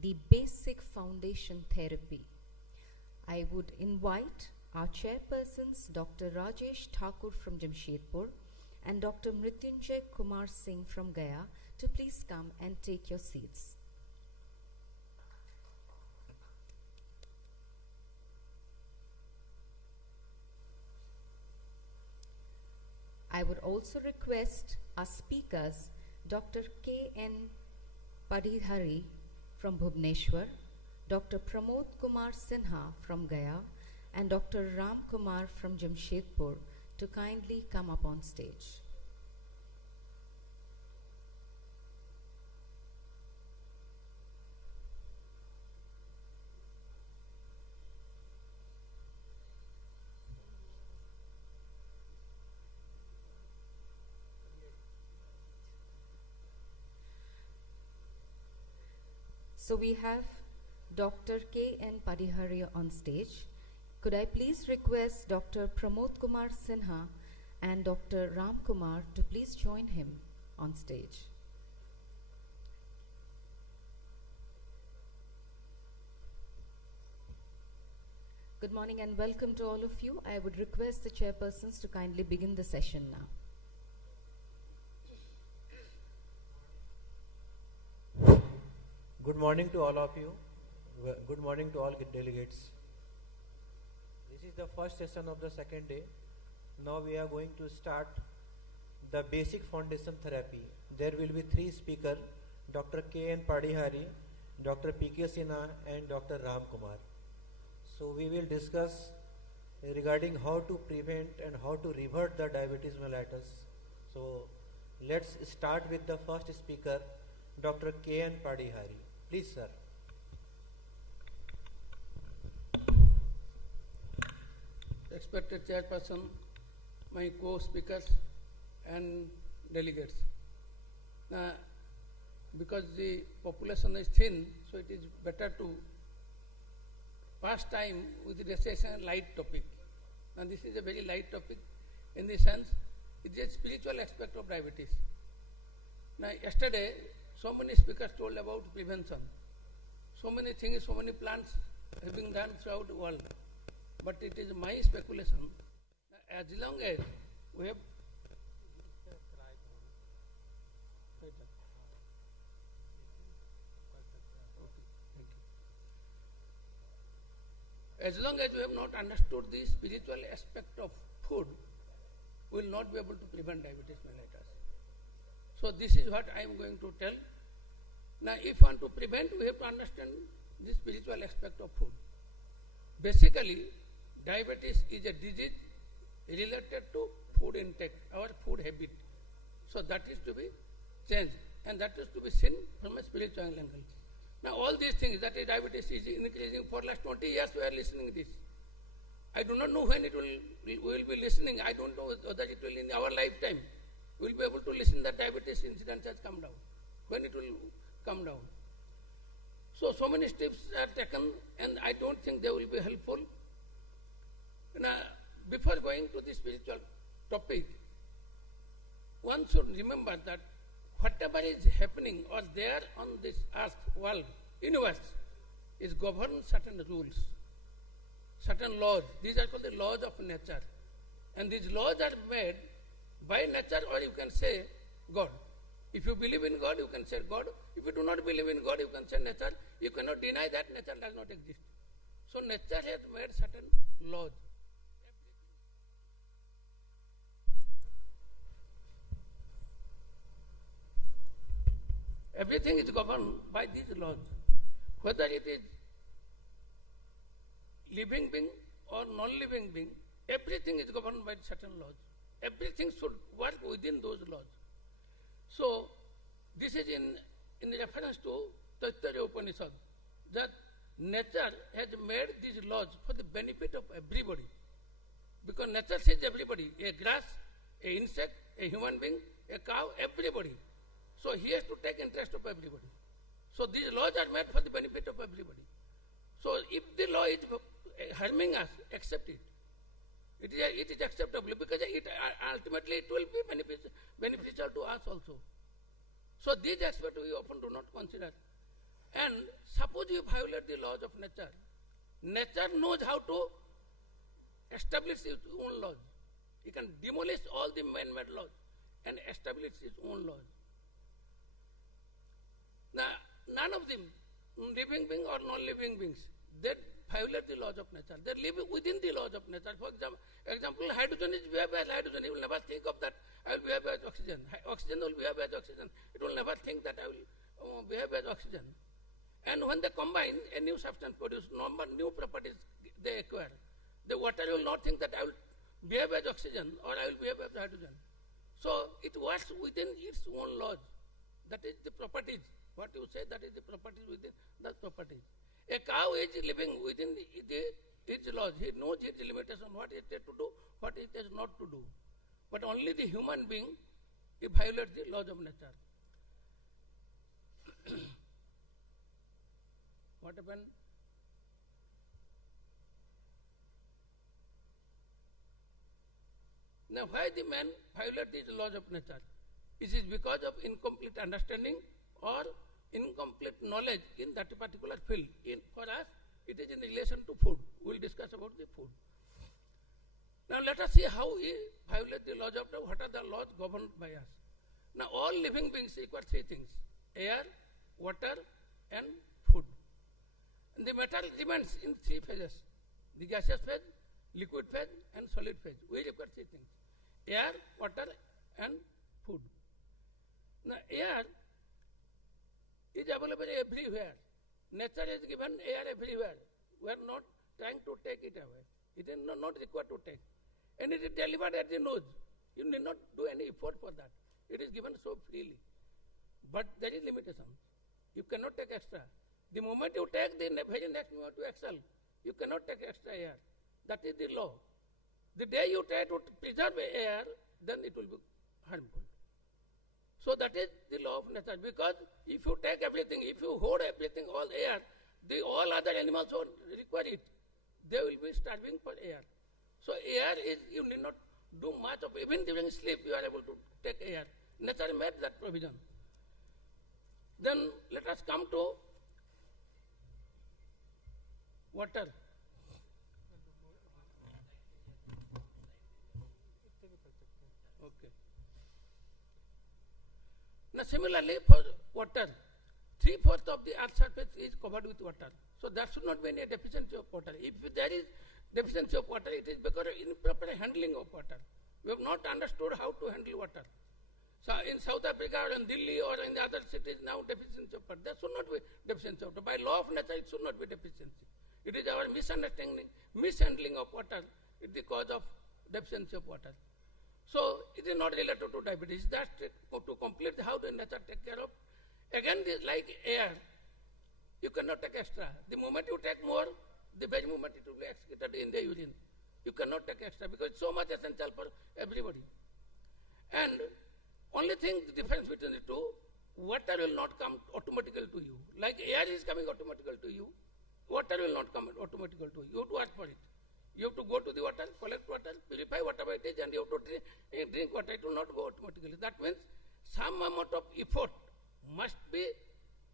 the basic foundation therapy. I would invite our chairpersons, Dr. Rajesh Thakur from Jamshedpur and Dr. Mrityunjay Kumar Singh from Gaya, to please come and take your seats. I would also request our speakers, Dr. K.N. Padihari from Bhubaneswar, Dr. Pramod Kumar Sinha from Gaya, and Dr. Ram Kumar from Jamshedpur to kindly come up on stage. So we have Dr. K.N. Padihari on stage. Could I please request Dr. Pramod Kumar Sinha and Dr. Ram Kumar to please join him on stage. Good morning and welcome to all of you. I would request the chairpersons to kindly begin the session now. Good morning to all of you. Good morning to all delegates. This is the first session of the second day. Now we are going to start the basic foundation therapy. There will be three speakers, Dr. K.N. Padihari, Dr. P.K. Sinha and Dr. Ram Kumar. So we will discuss regarding how to prevent and how to revert the diabetes mellitus. So let's start with the first speaker, Dr. K.N. Padihari. Please, sir. Respected chairperson, my co-speakers and delegates. Now, because the population is thin, so it is better to pass time with a light topic. And this is a very light topic in the sense it is a spiritual aspect of diabetes. Now, yesterday, so many speakers told about prevention. So many things, so many plans have been done throughout the world. But it is my speculation, as long as we have as long as we have not understood the spiritual aspect of food, we will not be able to prevent diabetes mellitus. So this is what I am going to tell. Now, if you want to prevent, we have to understand the spiritual aspect of food. Basically, diabetes is a disease related to food intake, our food habit. So that is to be changed, and that is to be seen from a spiritual angle. Now, all these things that diabetes is increasing for last 20 years, we are listening to this. I do not know when we will be listening. I don't know whether it will in our lifetime. We will be able to listen that diabetes incidence has come down. When it will come down. So many steps are taken, and I don't think they will be helpful. Now, before going to the spiritual topic, one should remember that whatever is happening or there on this earth, world, universe, is governed certain rules, certain laws. These are called the laws of nature. And these laws are made by nature, or you can say God. If you believe in God, you can say God. If you do not believe in God, you can say nature. You cannot deny that nature does not exist. So nature has made certain laws. Everything is governed by these laws. Whether it is living being or non-living being, everything is governed by certain laws. Everything should work within those laws. So, this is in reference to Taittiriya Upanishad, that nature has made these laws for the benefit of everybody. Because nature says everybody, a grass, a insect, a human being, a cow, everybody. So he has to take interest of everybody. So these laws are made for the benefit of everybody. So if the law is harming us, accept it. It is acceptable because ultimately it will be beneficial to us also. So these aspects we often do not consider. And suppose you violate the laws of nature, nature knows how to establish its own laws. It can demolish all the man-made laws and establish its own laws. Now, none of them, living beings or non-living beings, they violate the laws of nature. They live within the laws of nature. For example, hydrogen is behaved as hydrogen. It will never think of that I will behave as oxygen. Oxygen will behave as oxygen. It will never think that I will behave as oxygen. And when they combine, a new substance produce new properties they acquire. The water will not think that I will behave as oxygen or I will behave as hydrogen. So it works within its own laws. That is the properties. What you say, that is the properties within that properties. A cow is living within its laws. He knows its limitation, what it has to do, what it has not to do. But only the human being, he violates the laws of nature. What happened? Now, why the man violate these laws of nature? Is it because of incomplete understanding or incomplete knowledge in that particular field? For us, it is in relation to food. We will discuss about the food. Now, let us see how we violate the laws of nature. What are the laws governed by us? Now, all living beings require three things: air, water, and food. And the matter remains in three phases: the gaseous phase, liquid phase, and solid phase. We require three things: air, water, and food. Now, air is available everywhere. Nature has given air everywhere. We are not trying to take it away. It is not required to take. And it is delivered at the nose. You need not do any effort for that. It is given so freely. But there is limitation. You cannot take extra. The moment you take, the very next moment you exhale. You cannot take extra air. That is the law. The day you try to preserve air, then it will be harmful. So that is the law of nature. Because if you take everything, if you hold everything, all air, all other animals will require it. They will be starving for air. So air is, you need not do much of, even during sleep you are able to take air. Nature made that provision. Then let us come to water. Okay. Now similarly for water, 3/4 of the earth's surface is covered with water. So there should not be any deficiency of water. If there is deficiency of water, it is because of improper handling of water. We have not understood how to handle water. So in South Africa or in Delhi or in the other cities now deficiency of water. There should not be deficiency of water. By law of nature, it should not be deficiency. It is our misunderstanding, mishandling of water is the cause of deficiency of water. So it is not related to diabetes. That's to complete how the nature take care of. Again, like air, you cannot take extra. The moment you take more, the very moment it will be excreted in the urine. You cannot take extra because it's so much essential for everybody. And only thing, the difference between the two, water will not come automatically to you. Like air is coming automatically to you, water will not come automatically to you. You have to work for it. You have to go to the water, collect water, purify whatever it is, and you have to drink water. It will not go automatically. That means some amount of effort must be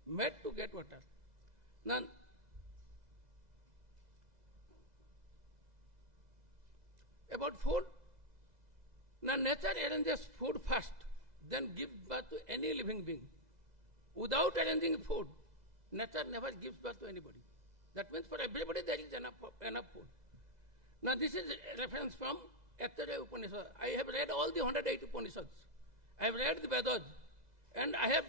made to get water. Now, about food, now nature arranges food first, then gives birth to any living being. Without arranging food, nature never gives birth to anybody. That means for everybody there is enough food. Now this is a reference from Anual Upanishad. I have read all the 108 Upanishads. I have read the Vedas, and I have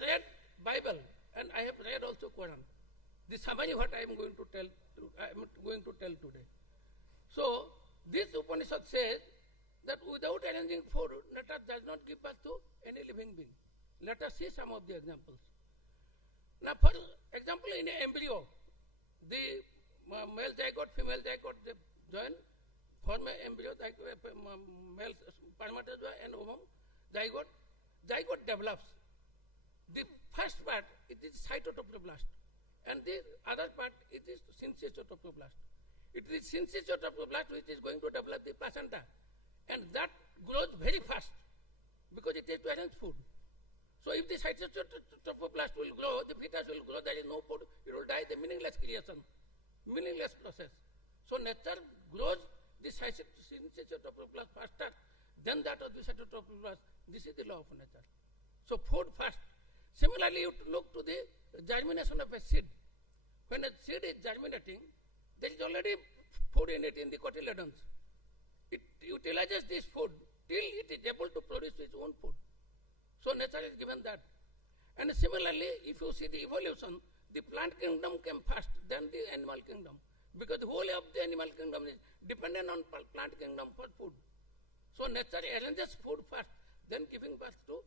read Bible, and I have read also Quran. This summary what I am going to tell today. So this Upanishad says that without arranging food, nature does not give birth to any living being. Let us see some of the examples. Now, for example, in an embryo, the male zygote, female zygote, they join, form an embryo, male spermatozoa and ovum, zygote. Zygote develops. The first part, it is cytoplasm, and the other part, it is syncytoplasm. It is syncytoplasm which is going to develop the placenta, and that grows very fast because it is to arrange food. So if the cytotrophoblast will grow, the fetus will grow, there is no food, it will die, the meaningless creation, meaningless process. So nature grows the cytotrophoblast faster than that of the cytotrophoblast. This is the law of nature. So food first. Similarly, you look to the germination of a seed. When a seed is germinating, there is already food in it in the cotyledons. It utilizes this food till it is able to produce its own food. So nature is given that. And similarly, if you see the evolution, the plant kingdom came first, then the animal kingdom. Because the whole of the animal kingdom is dependent on plant kingdom for food. So nature arranges food first, then giving birth to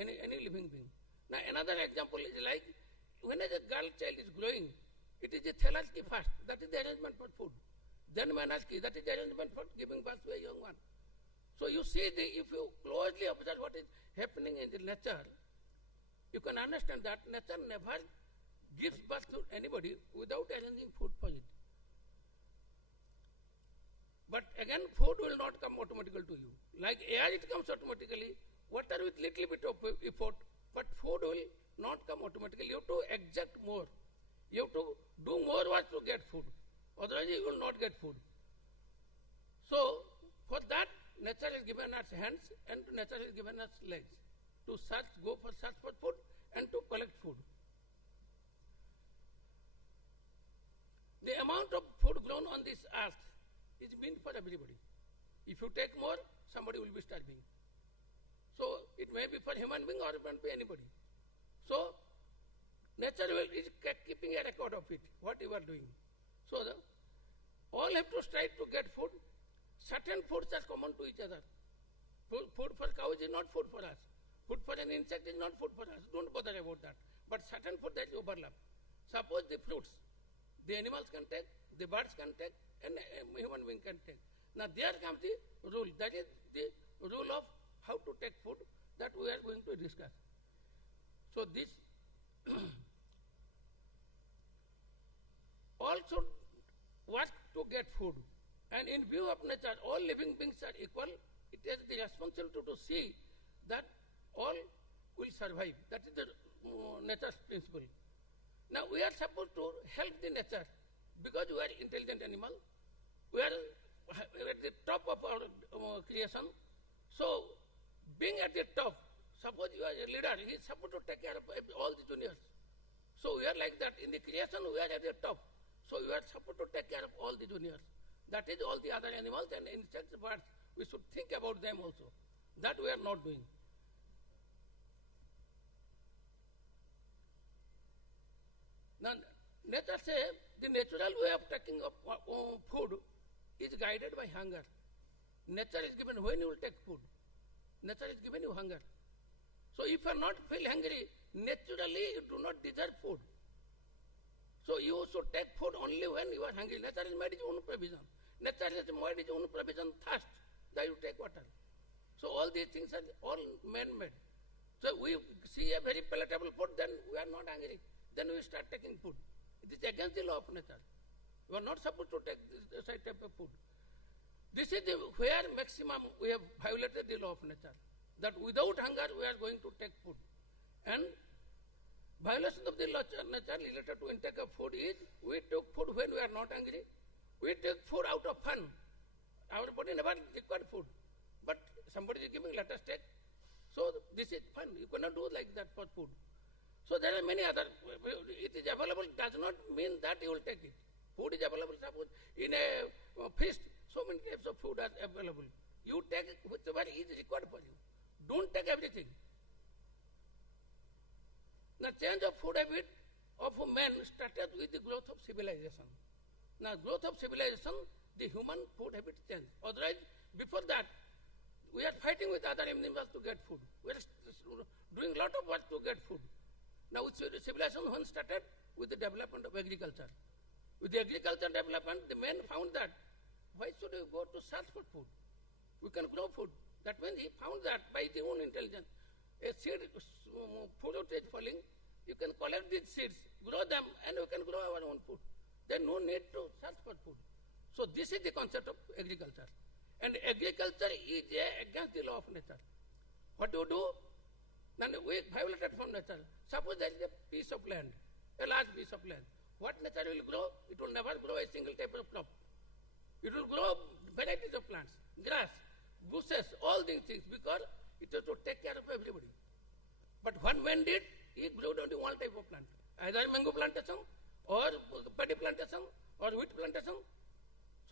any living being. Now another example is like when a girl child is growing, it is the thelasky first, that is the arrangement for food. Then manasky, that is the arrangement for giving birth to a young one. So you see, if you closely observe what is happening in the nature, you can understand that nature never gives birth to anybody without arranging food for it. But again, food will not come automatically to you. Like air, it comes automatically, water with little bit of effort, but food will not come automatically. You have to exact more. You have to do more work to get food. Otherwise, you will not get food. So, for that, nature has given us hands and nature has given us legs to search for food and to collect food. The amount of food grown on this earth is meant for everybody. If you take more, somebody will be starving. So it may be for human being or it may be anybody. So nature is keeping a record of it, what you are doing. So all have to strive to get food. Certain foods are common to each other. Food for cows is not food for us. Food for an insect is not food for us. Don't bother about that. But certain food that overlap. Suppose the fruits, the animals can take, the birds can take, and a human being can take. Now there comes the rule. That is the rule of how to take food that we are going to discuss. So this all should work to get food. And in view of nature, all living beings are equal. It is the responsibility to see that all will survive. That is the nature's principle. Now we are supposed to help the nature because we are intelligent animal. We are at the top of our creation. So being at the top, suppose you are a leader, he is supposed to take care of all the juniors. So we are like that. In the creation, we are at the top. So we are supposed to take care of all the juniors. That is all the other animals and insects, birds. We should think about them also. That we are not doing. Now, nature says the natural way of taking up food is guided by hunger. Nature is given when you will take food. Nature is given you hunger. So if you are not feel hungry, naturally you do not deserve food. So you should take food only when you are hungry. Nature has made its own provision. Nature has made its own provision thirst, that you take water. So all these things are all man-made. So we see a very palatable food, then we are not hungry. Then we start taking food. It is against the law of nature. You are not supposed to take this type of food. This is where maximum we have violated the law of nature. That without hunger we are going to take food. And violation of the law of nature related to intake of food is we took food when we are not hungry. We take food out of fun. Our body never required food. But somebody is giving, let us take. So this is fun. You cannot do like that for food. So there are many other, it is available does not mean that you will take it. Food is available, suppose in a feast, so many types of food are available. You take whichever is required for you. Don't take everything. The change of food habit of man started with the growth of civilization. Now growth of civilization, the human food habit changed. Otherwise, before that, we are fighting with other animals to get food. We are doing a lot of work to get food. Now, civilization when started with the development of agriculture. With the agriculture development, the men found that why should we go to search for food? We can grow food. That means he found that by his own intelligence, a seed, fruit is falling, you can collect these seeds, grow them, and we can grow our own food. There is no need to search for food. So this is the concept of agriculture. And agriculture is against the law of nature. What do you do? Then we violated from nature. Suppose there is a piece of land, a large piece of land. What nature will grow? It will never grow a single type of crop. It will grow varieties of plants, grass, bushes, all these things, because it has to take care of everybody. But what man did, he grew only one type of plant, either mango plantation, or paddy plantation, or wheat plantation.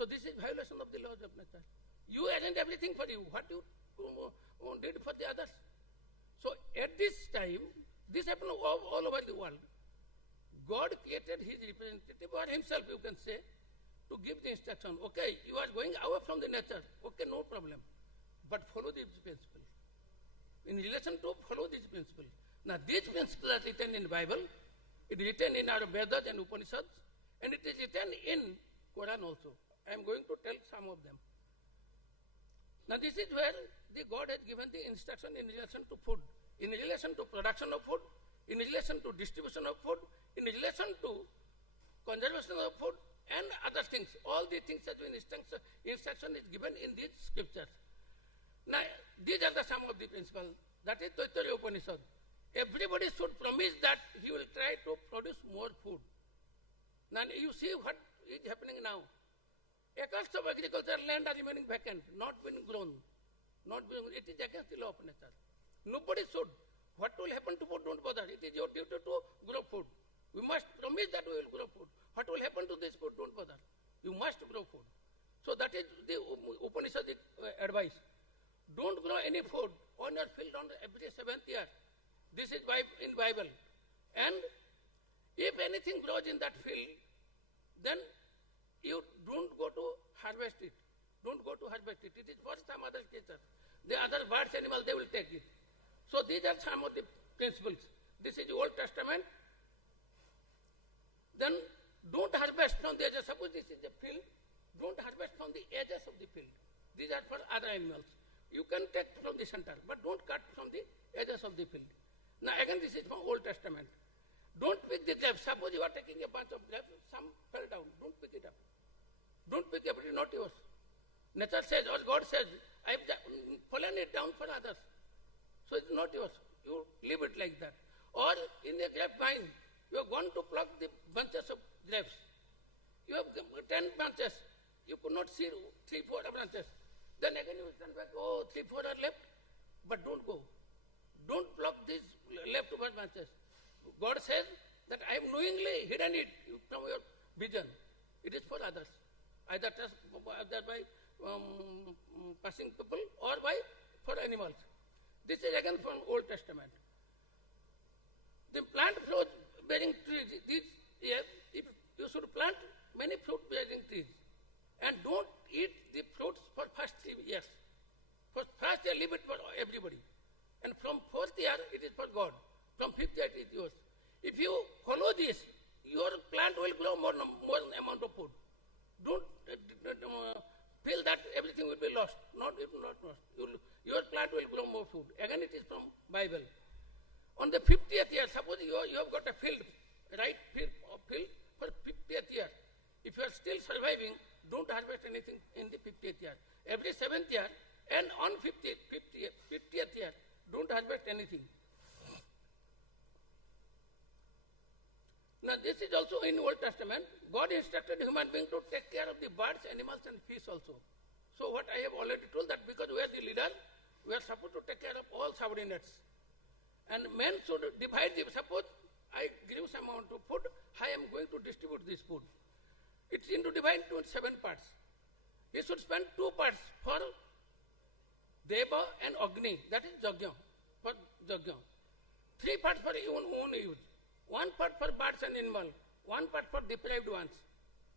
So this is violation of the laws of nature. You arrange everything for you, what you did for the others. So at this time, this happened all over the world. God created his representative, or himself you can say, to give the instruction. Okay, you are going away from the nature. Okay, no problem. But follow this principle. In relation to follow this principle. Now, these principles are written in the Bible. It is written in our Vedas and Upanishads. And it is written in Quran also. I am going to tell some of them. Now, this is where the God has given the instruction in relation to food, in relation to production of food, in relation to distribution of food, in relation to conservation of food, and other things. All these things have been instruction is given in these scriptures. Now, these are some of the principles. That is Taittiriya Upanishad. Everybody should promise that he will try to produce more food. Now, you see what is happening now. Acres of agricultural land are remaining vacant, not being grown. It is against the law of nature. Nobody should. What will happen to food, don't bother. It is your duty to grow food. We must promise that we will grow food. What will happen to this food, don't bother. You must grow food. So that is the Upanishadic advice. Don't grow any food on your field on every 7th year. This is in Bible. And if anything grows in that field, then you don't go to harvest it. Don't go to harvest it. It is for some other creature. The other birds, animals, they will take it. So these are some of the principles. This is the Old Testament. Then don't harvest from the edges. Suppose this is the field. Don't harvest from the edges of the field. These are for other animals. You can take from the center, but don't cut from the edges of the field. Now again, this is from Old Testament. Don't pick the grapes. Suppose you are taking a bunch of grapes, some fell down. Don't pick it up. Don't pick it up. It is not yours. Nature says, or God says, I have fallen it down for others. So it's not yours. You leave it like that. Or in a grapevine, you are going to pluck the bunches of grapes. You have 10 branches. You could not see 3, 4 branches. Then again you stand back, 3, 4 are left. But don't go. Don't pluck these leftover branches. God says that I have knowingly hidden it from your vision. It is for others. Either by passing people or for animals. This is again from Old Testament. The plant fruit bearing trees, if you should plant many fruit bearing trees and don't eat the fruits for first 3 years. For first year, leave it for everybody. And from 4th year, it is for God. From 5th year, it is yours. If you follow this, your plant will grow more amount of food. Don't feel that everything will be lost. Not lost. Your plant will grow more food. Again, it is from Bible. On the 50th year, suppose you have got a field, right field for 50th year. If you are still surviving, don't harvest anything in the 50th year. Every 7th year and on 50th year, don't harvest anything. Now this is also in Old Testament. God instructed human being to take care of the birds, animals and fish also. So what I have already told that because we are the leader, we are supposed to take care of all subordinates. And men should divide the, suppose I give some amount of food, I am going to distribute this food. It's into divide into 7 parts. He should spend 2 parts for Deva and Agni, that is Jagya, for Jagya. 3 parts for own use. 1 part for birds and animals, 1 part for deprived ones.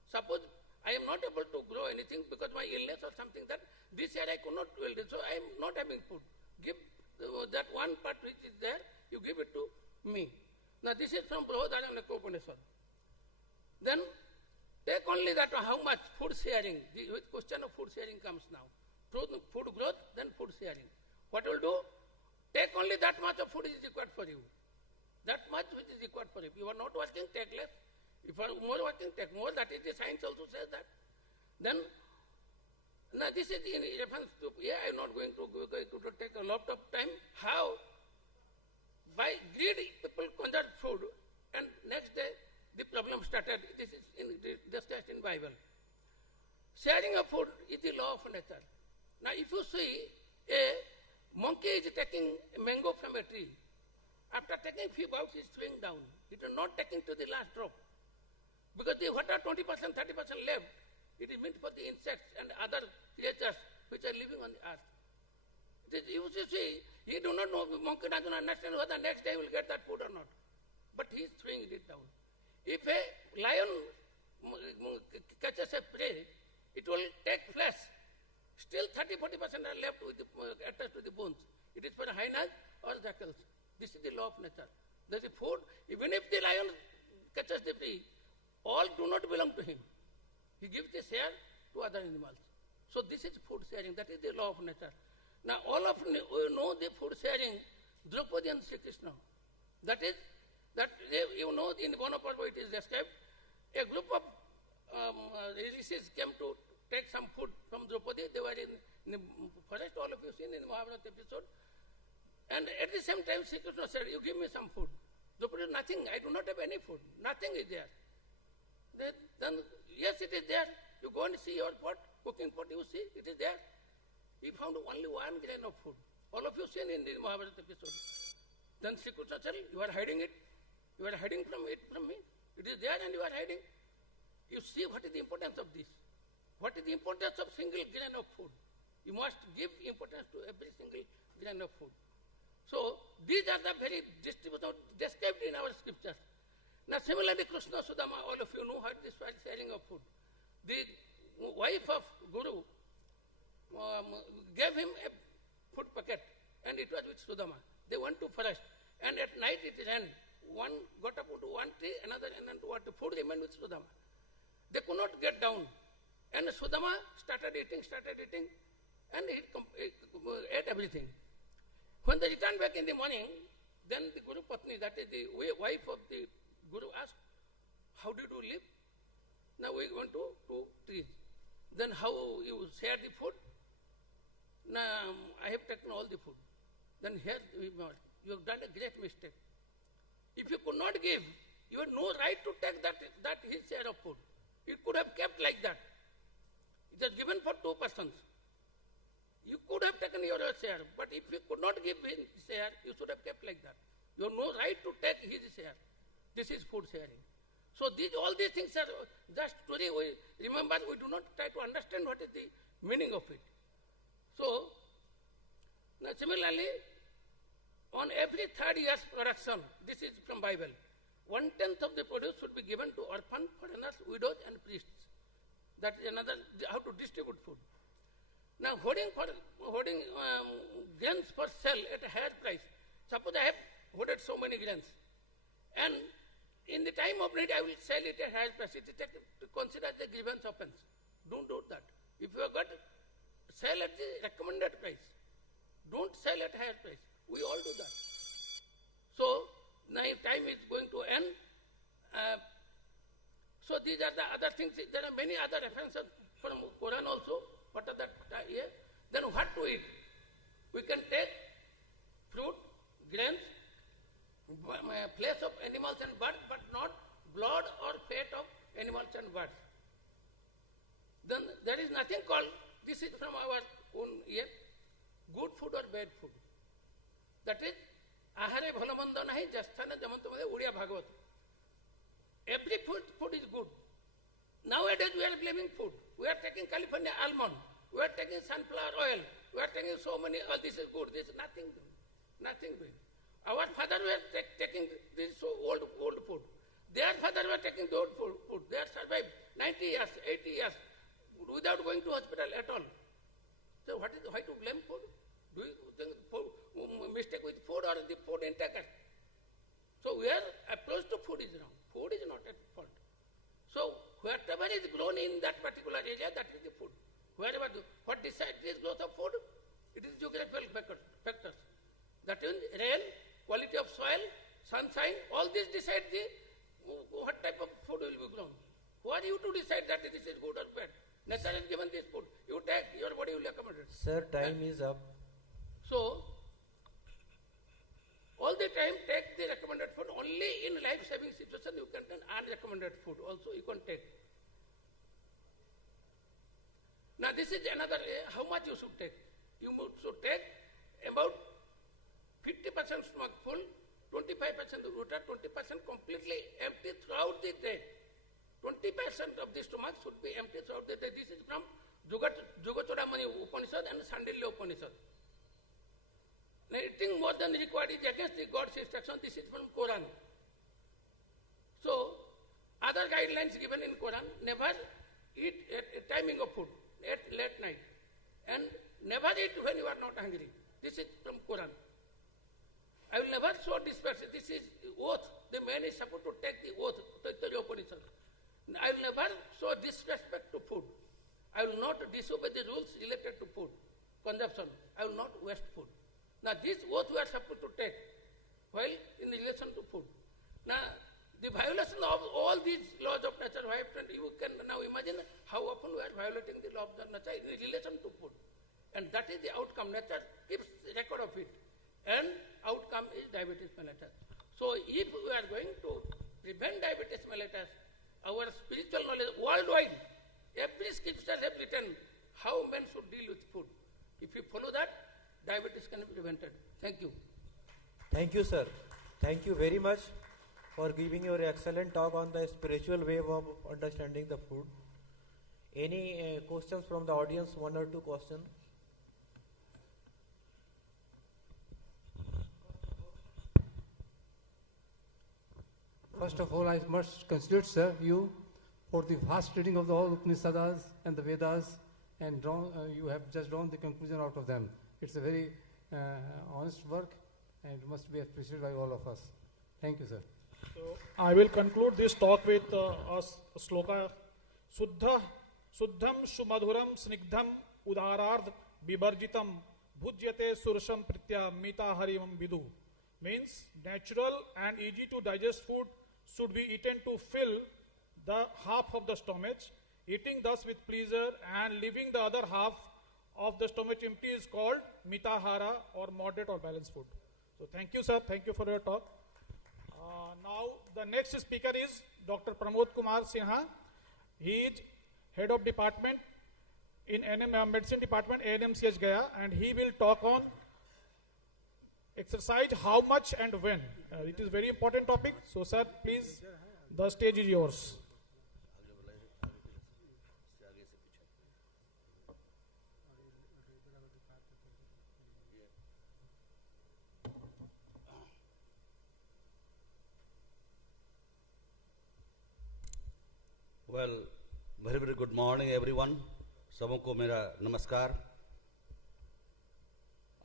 Suppose I am not able to grow anything because my illness or something that this year I could not build it, so I am not having food. Give that 1 part which is there, you give it to me. Now this is from Brihadaranyaka Upanishad. Then take only that how much food sharing. The question of food sharing comes now. Food growth, then food sharing. What will do? Take only that much of food is required for you. That much which is required for you. If you are not working, take less. If you are more working, take more. That is the science also says that. Then, now this is in reference to, I am not going to take a lot of time. How by greed, people conserve food, and next day the problem started. This is discussed in Bible. Sharing of food is the law of nature. Now, if you see a monkey is taking a mango from a tree, after taking few bites, he is throwing down. It is not taking to the last drop. Because the what are 20%, 30% left, it is meant for the insects and other creatures which are living on the earth. You see, he do not know, monkey does not understand whether next day he will get that food or not. But he is throwing it down. If a lion catches a prey, it will take flesh. Still 30-40% are left with attached to the bones. It is for hyenas or jackals. This is the law of nature. There is food, even if the lion catches the prey, all do not belong to him. He gives the share to other animals. So this is food sharing. That is the law of nature. Now all of you know the food sharing, Draupadi and Sri Krishna. That is, you know in one of our it is described, a group of rishis came to take some food from Draupadi. They were in the forest, all of you seen in the Mahabharata episode. And at the same time, Sri Krishna said, you give me some food. Draupadi, nothing, I do not have any food. Nothing is there. Then, yes, it is there. You go and see your pot, cooking pot, you see, it is there. He found only 1 grain of food. All of you seen in the Mahabharata episode. Then Sri Krishna said, you are hiding it. You are hiding from me. It is there and you are hiding. You see what is the importance of this. What is the importance of single grain of food? You must give importance to every single grain of food. So, these are the very distribution described in our scriptures. Now, similarly, Krishna, Sudama, all of you know how this was sharing of food. The wife of Guru gave him a food packet, and it was with Sudama. They went to forest, and at night it ran. One got up into one tree, another into what the food remained with Sudama. They could not get down. And Sudama started eating, and he ate everything. When they returned back in the morning, then the Guru Patni, that is the wife of the Guru, asked, how did you live? Now we went to 2 trees. Then how you share the food? Now I have taken all the food. Then here you have done a great mistake. If you could not give, you had no right to take that his share of food. You could have kept like that. It was given for 2 persons. You could have taken your share, but if you could not give his share, you should have kept like that. You have no right to take his share. This is food sharing. So all these things are just story. Remember, we do not try to understand what is the meaning of it. So, now similarly, on every 3rd year's production, this is from Bible, 1/10 of the produce should be given to orphans, foreigners, widows, and priests. That is another, how to distribute food. Now, hoarding grains for sale at a higher price. Suppose I have hoarded so many grains, and in the time of need, I will sell it at a higher price. It is considered a grievance offense. Don't do that. If you have got, sell at the recommended price. Don't sell at higher price. We all do that. So, now time is going to end. So these are the other things. There are many other references from Quran also. What are that here? Then what to eat? We can take fruit, grains, flesh of animals and birds, but not blood or fat of animals and birds. Then there is nothing called, this is from our own year, good food or bad food. That is, ahare bhalamanda nahi jasthana jamantamade Uriya Bhagavat. Every food is good. Nowadays we are blaming food. We are taking California almond. We are taking sunflower oil. We are taking so many, this is good, this is nothing doing. Nothing doing. Our father were taking this so old food. Their father were taking the old food. They have survived 90 years, 80 years without going to hospital at all. So why to blame food? Do you think mistake with food or the food intaker? So where approach to food is wrong. Food is not at fault. So whatever is grown in that particular area, that is the food. What decides this growth of food? It is geographical factors. That is rain, quality of soil, sunshine, all this decide what type of food will be grown. Who are you to decide that this is good or bad? Nature has given this food. You take, your body will accommodate. Sir, time is up. So, all the time only in life-saving situation you can take unrecommended food also you can take. Now this is another how much you should take. You should take about 50% stomach full, 25% water, 20% completely empty throughout the day. 20% of the stomach should be empty throughout the day. This is from Yogachodamani Upanishad and Sandilya Upanishad. Now eating more than required is against the God's instruction. This is from Quran. So other guidelines given in Quran, never eat at a timing of food, at late night. And never eat when you are not hungry. This is from Quran. I will never show disrespect. This is oath. The man is supposed to take the oath, Taittiriya Upanishad. I will never show disrespect to food. I will not disobey the rules related to food consumption. I will not waste food. Now this oath we are supposed to take while in relation to food. Now the violation of all these laws of nature, you can now imagine how often we are violating the law of nature in relation to food. And that is the outcome. Nature keeps record of it. And outcome is diabetes mellitus. So if we are going to prevent diabetes mellitus, our spiritual knowledge worldwide, every scripture have written how men should deal with food. If you follow that, diabetes can be prevented. Thank you. Thank you, sir. Thank you very much for giving your excellent talk on the spiritual way of understanding the food. Any questions from the audience? One or two questions? First of all, I must congratulate, sir, you for the vast reading of the all Upanishads and the Vedas, and you have just drawn the conclusion out of them. It's a very honest work, and it must be appreciated by all of us. Thank you, sir. So I will conclude this talk with a sloka. Suddham sumadhuram snigdham udarard vibarjitam bhujyate sursham pritya mita harimam vidu. Means natural and easy to digest food should be eaten to fill the half of the stomach. Eating thus with pleasure and leaving the other half of the stomach empty is called mitahara or moderate or balanced food. So thank you, sir. Thank you for your talk. Now the next speaker is Dr. Pramod Kumar Sinha. He is head of department in medicine department ANMCH Gaya, and he will talk on exercise, how much and when. It is very important topic. So sir, please, the stage is yours. Well, very, very good morning, everyone. Sabko mera namaskar.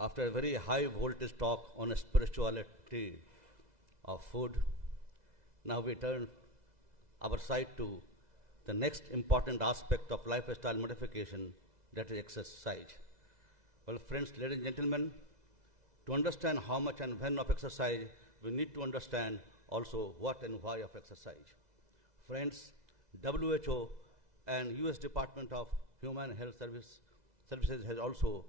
After a very high voltage talk on a spirituality of food, now we turn our sight to the next important aspect of lifestyle modification, that is exercise. Well, friends, ladies and gentlemen, to understand how much and when of exercise, we need to understand also what and why of exercise. Friends, WHO and US Department of Human Health Services has also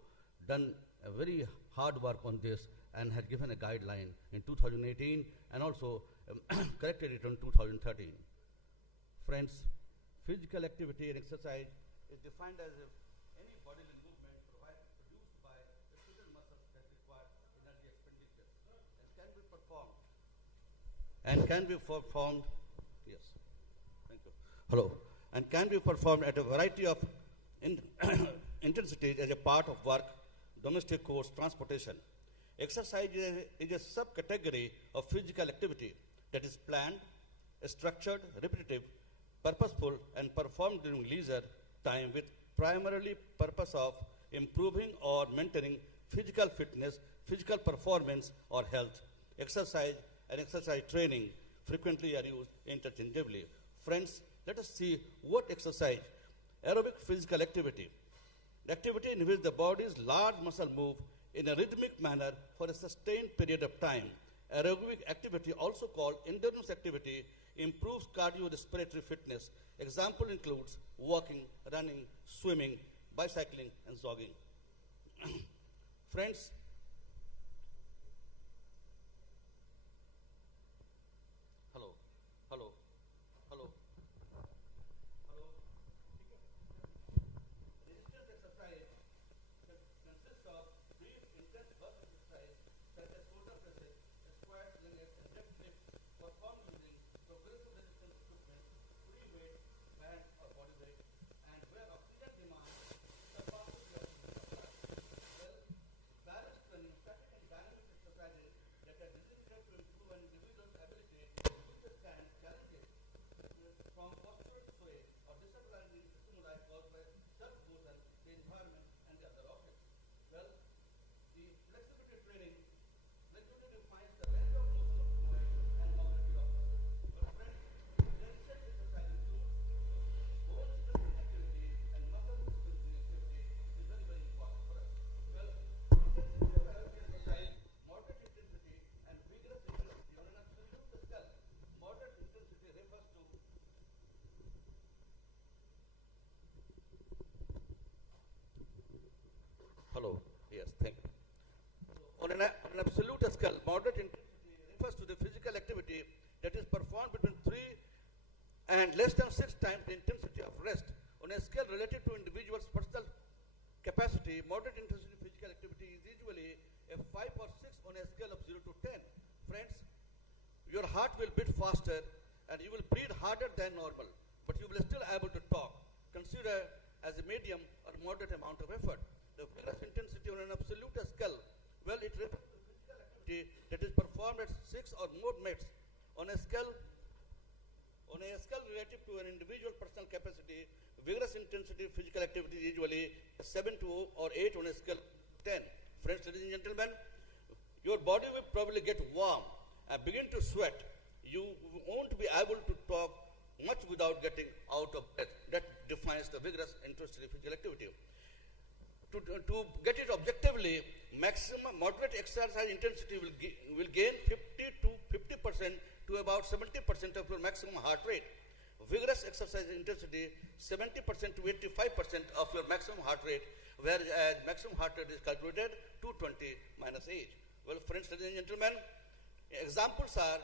done a very hard work on this and had given a guideline in 2018 and also corrected it in 2013. Friends, physical activity and exercise is defined as any bodily movement produced by the physical muscles that require energy expenditure and can be performed yes, thank you. Hello. And can be performed at a variety of intensities as a part of work, domestic course, transportation. Exercise is a subcategory of physical activity that is planned, structured, repetitive, purposeful, and performed during leisure time with primarily purpose of improving or maintaining physical fitness, physical performance, or health. Exercise and exercise training frequently are used interchangeably. Friends, let us see what exercise. Aerobic physical activity. The activity in which the body's large muscle move in a rhythmic manner for a sustained period of time. Aerobic activity, also called endurance activity, improves cardiorespiratory fitness. Example includes walking, running, swimming, bicycling, and jogging. Friends, and less than 6 times the intensity of rest. On a scale relative to individual's personal capacity, moderate intensity physical activity is usually a 5 or 6 on a scale of 0 to 10. Friends, your heart will beat faster and you will breathe harder than normal, but you will still able to talk. Consider as a medium or moderate amount of effort. The vigorous intensity on an absolute scale, well, it refers to physical activity that is performed at 6 or more minutes. On a scale relative to an individual personal capacity, vigorous intensity physical activity is usually 7 to or 8 on a scale of 10. Friends, ladies and gentlemen, your body will probably get warm and begin to sweat. You won't be able to talk much without getting out of breath. That defines the vigorous intensity physical activity. To get it objectively, maximum moderate exercise intensity will gain 50 to 50% to about 70% of your maximum heart rate. Vigorous exercise intensity 70% to 85% of your maximum heart rate, whereas maximum heart rate is calculated 220 minus age. Well, friends, ladies and gentlemen, examples are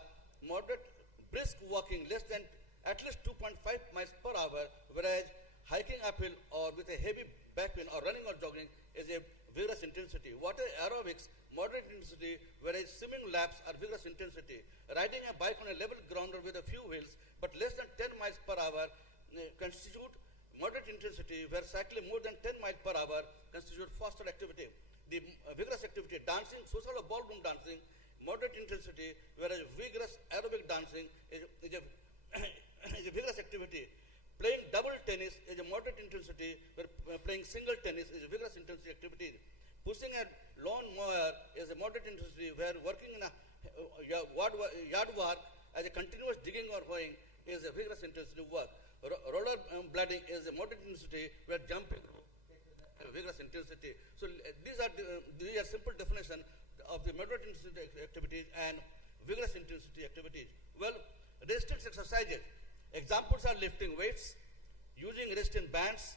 moderate brisk walking less than at least 2.5 miles per hour, whereas hiking uphill or with a heavy back pain or running or jogging is a vigorous intensity. Water aerobics, moderate intensity, whereas swimming laps are vigorous intensity. Riding a bike on a level ground or with a few wheels, but less than 10 miles per hour constitute moderate intensity, where cycling more than 10 miles per hour constitute faster activity. The vigorous activity, dancing, social or ballroom dancing, moderate intensity, whereas vigorous aerobic dancing is a vigorous activity. Playing double tennis is a moderate intensity, where playing single tennis is a vigorous intensity activity. Pushing a lawn mower is a moderate intensity, where working in a yard work as a continuous digging or hoeing is a vigorous intensity work. Roller blading is a moderate intensity, where jumping is a vigorous intensity. So these are simple definition of the moderate intensity activities and vigorous intensity activities. Well, resistance exercises. Examples are lifting weights, using resistance bands,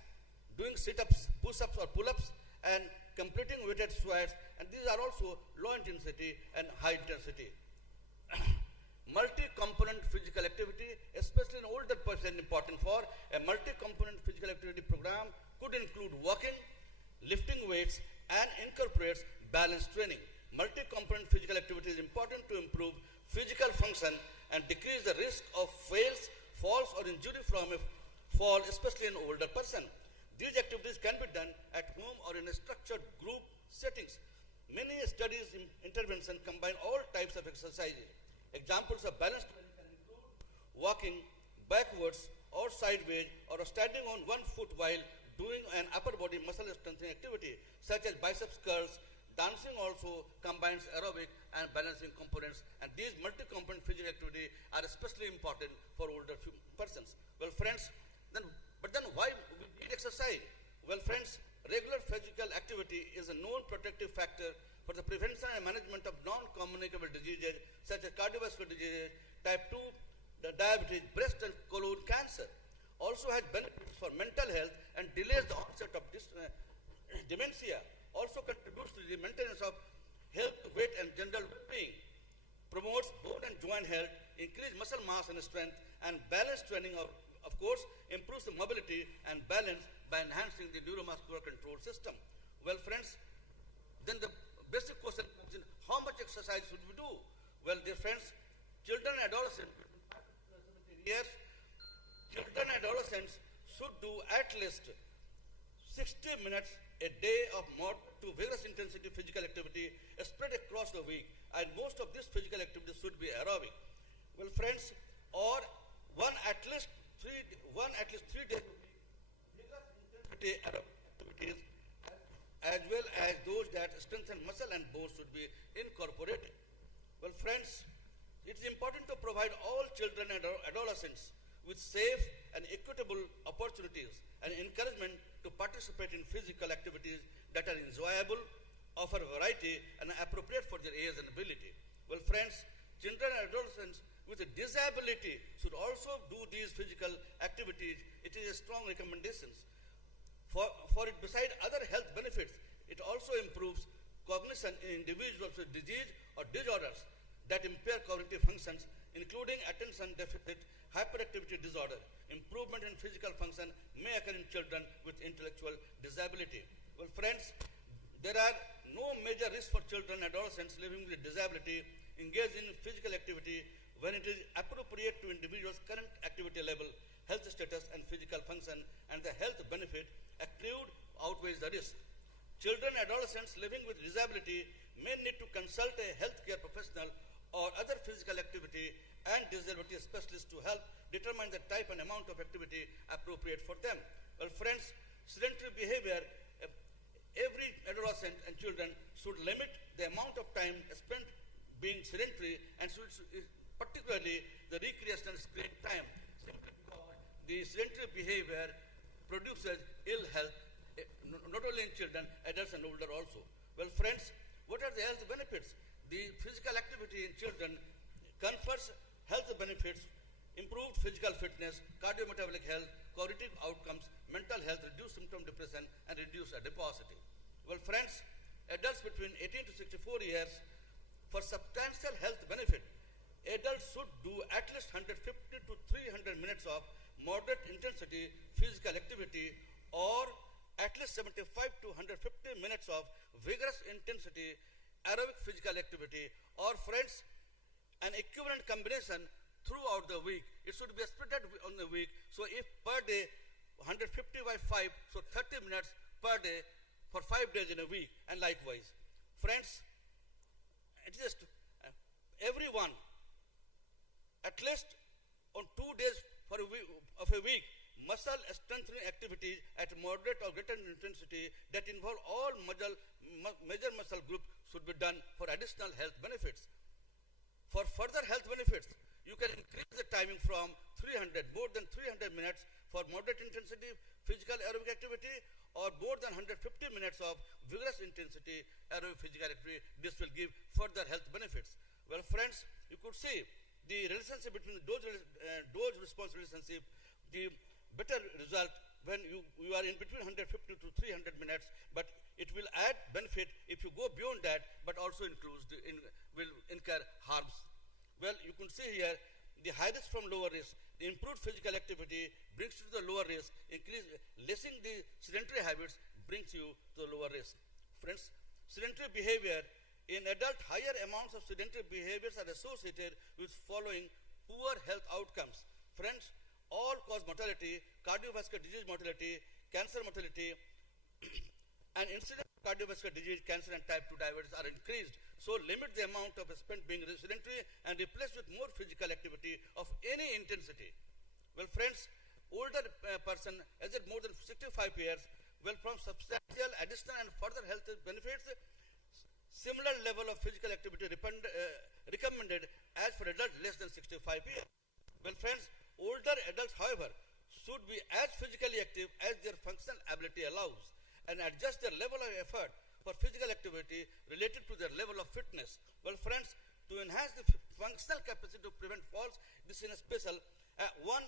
doing sit-ups, push-ups or pull-ups, and completing weighted squats, and these are also low intensity and high intensity. Multi-component physical activity, especially in older person, important for a multi-component physical activity program could include walking, lifting weights, and incorporates balance training. Multi-component physical activity is important to improve physical function and decrease the risk of falls or injury from a fall, especially in older person. These activities can be done at home or in a structured group settings. Many studies in intervention combine all types of exercises. Examples of balance training can include walking backwards or sideways or standing on one foot while doing an upper body muscle strengthening activity, such as biceps curls. Dancing also combines aerobic and balancing components, and these multi-component physical activity are especially important for older persons. Well, friends, but then why we need exercise? Well, friends, regular physical activity is a known protective factor for the prevention and management of non-communicable diseases such as cardiovascular diseases, type 2 diabetes, breast and colon cancer. Also has benefits for mental health and delays the onset of dementia. Also contributes to the maintenance of health, weight, and general well-being. Promotes bone and joint health, increase muscle mass and strength, and balance training of course, improves the mobility and balance by enhancing the neuromuscular control system. Well, friends, then the basic question is, how much exercise should we do? Well, dear friends, children and adolescents, children and adolescents should do at least 60 minutes a day of moderate to vigorous intensity physical activity spread across the week, and most of this physical activity should be aerobic. Well, friends, or at least three days a week, vigorous intensity aerobic activities as well as those that strengthen muscle and bones should be incorporated. Well, friends, it's important to provide all children and adolescents with safe and equitable opportunities and encouragement to participate in physical activities that are enjoyable, offer variety, and appropriate for their age and ability. Well, friends, children and adolescents with a disability should also do these physical activities. It is a strong recommendation. For it, beside other health benefits, it also improves cognition in individuals with disease or disorders that impair cognitive functions, including attention deficit, hyperactivity, activity disorder. Improvement in physical function may occur in children with intellectual disability. Well, friends, there are no major risks for children and adolescents living with disability engaged in physical activity when it is appropriate to individuals' current activity level, health status, and physical function, and the health benefit accrued outweighs the risk. Children and adolescents living with disability may need to consult a healthcare professional or other physical activity and disability specialist to help determine the type and amount of activity appropriate for them. Well, friends, sedentary behavior, every adolescent and children should limit the amount of time spent being sedentary, and particularly the recreational screen time. The sedentary behavior produces ill health, not only in children, adults and older also. Well, friends, what are the health benefits? The physical activity in children confers health benefits, improved physical fitness, cardiometabolic health, cognitive outcomes, mental health, reduced symptom depression, and reduced adiposity. Well, friends, adults between 18 to 64 years, for substantial health benefit, adults should do at least 150 to 300 minutes of moderate intensity physical activity, or at least 75 to 150 minutes of vigorous intensity aerobic physical activity, or friends, an equivalent combination throughout the week. It should be spread on the week. So if per day 150 by 5, so 30 minutes per day for 5 days in a week, and likewise. Friends, at least everyone, at least on 2 days for a week, muscle strengthening activities at moderate or greater intensity that involve all major muscle groups should be done for additional health benefits. For further health benefits, you can increase the timing from more than 300 minutes for moderate intensity physical aerobic activity, or more than 150 minutes of vigorous intensity aerobic physical activity. This will give further health benefits. Well, friends, you could see the relationship between the dose-response relationship, the better result when you are in between 150 to 300 minutes, but it will add benefit if you go beyond that, but also will incur harms. Well, you can see here the high risk from lower risk. The improved physical activity brings you to the lower risk. Lessing the sedentary habits brings you to the lower risk. Friends, sedentary behavior in adult, higher amounts of sedentary behaviors are associated with following poor health outcomes. Friends, all-cause mortality, cardiovascular disease mortality, cancer mortality, and incidence of cardiovascular disease, cancer, and type 2 diabetes are increased. So limit the amount of spent being sedentary and replace with more physical activity of any intensity. Well, friends, older person, as it more than 65 years, well, from substantial additional and further health benefits, similar level of physical activity recommended as for adults less than 65 years. Well, friends, older adults, however, should be as physically active as their functional ability allows, and adjust their level of effort for physical activity related to their level of fitness. Well, friends, to enhance the functional capacity to prevent falls, this is a special one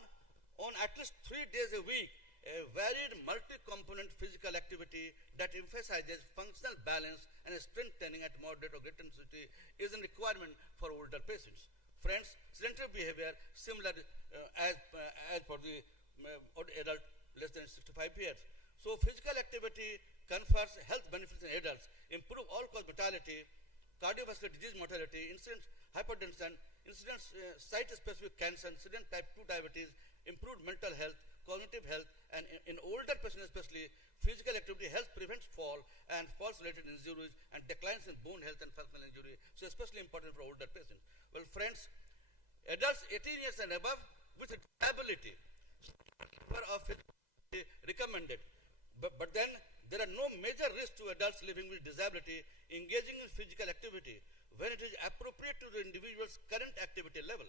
on at least 3 days a week, a varied multi-component physical activity that emphasizes functional balance and strengthening at moderate or great intensity is a requirement for older patients. Friends, sedentary behavior similar as for the adult less than 65 years. So physical activity confers health benefits in adults, improve all-cause mortality, cardiovascular disease mortality, incidence hypertension, incidence site-specific cancer, incidence type 2 diabetes, improved mental health, cognitive health, and in older patients especially, physical activity helps prevent fall and falls-related injuries and declines in bone health and functional injury. So especially important for older patients. Well, friends, adults 18 years and above with disability are recommended. But then there are no major risks to adults living with disability engaging in physical activity when it is appropriate to the individual's current activity level,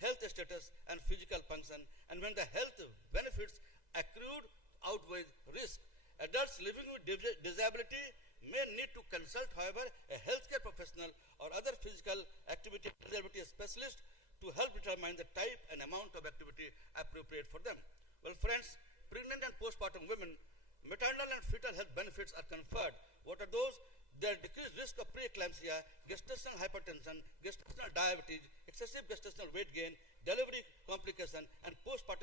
health status, and physical function, and when the health benefits accrued outweigh risk. Adults living with disability may need to consult, however, a healthcare professional or other physical activity disability specialist to help determine the type and amount of activity appropriate for them. Well, friends, pregnant and postpartum women, maternal and fetal health benefits are conferred. What are those? There are decreased risk of preeclampsia, gestational hypertension, gestational diabetes, excessive gestational weight gain, delivery complication, and postpartum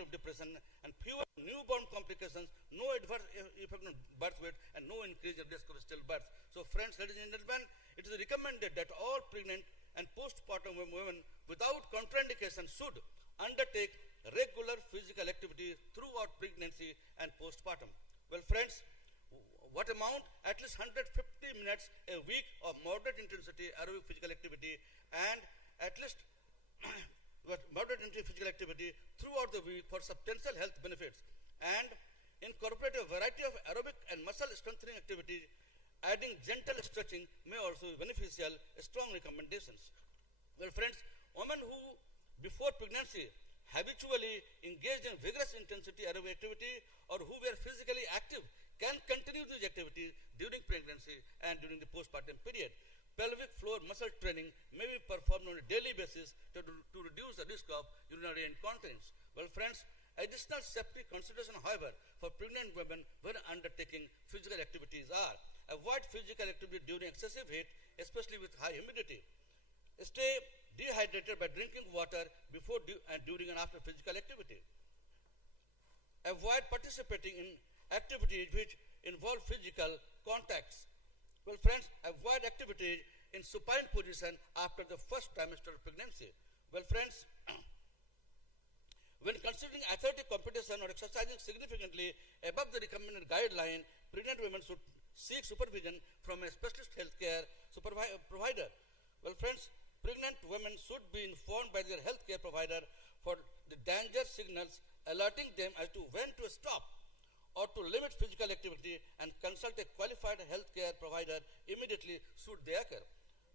ladies and gentlemen, it is recommended that all pregnant and postpartum women without contraindication should undertake regular physical activity throughout pregnancy and postpartum. Well, friends, what amount? At least 150 minutes a week of moderate intensity aerobic physical activity, and at least moderate intensity physical activity throughout the week for substantial health benefits, and incorporate a variety of aerobic and muscle strengthening activities. Adding gentle stretching may also be beneficial. Strong recommendations. Well, friends, women who before pregnancy habitually engaged in vigorous intensity aerobic activity or who were physically active can continue these activities during pregnancy and during the postpartum period. Pelvic floor muscle training may be performed on a daily basis to reduce the risk of urinary incontinence. Well, friends, additional safety consideration, however, for pregnant women when undertaking physical activities are: avoid physical activity during excessive heat, especially with high humidity. Stay dehydrated by drinking water before and during and after physical activity. Avoid participating in activities which involve physical contacts. Well, friends, avoid activities in supine position after the first trimester of pregnancy. Well, friends, when considering athletic competition or exercising significantly above the recommended guideline, pregnant women should seek supervision from a specialist healthcare provider. Well, friends, pregnant women should be informed by their healthcare provider for the danger signals, alerting them as to when to stop or to limit physical activity, and consult a qualified healthcare provider immediately should they occur.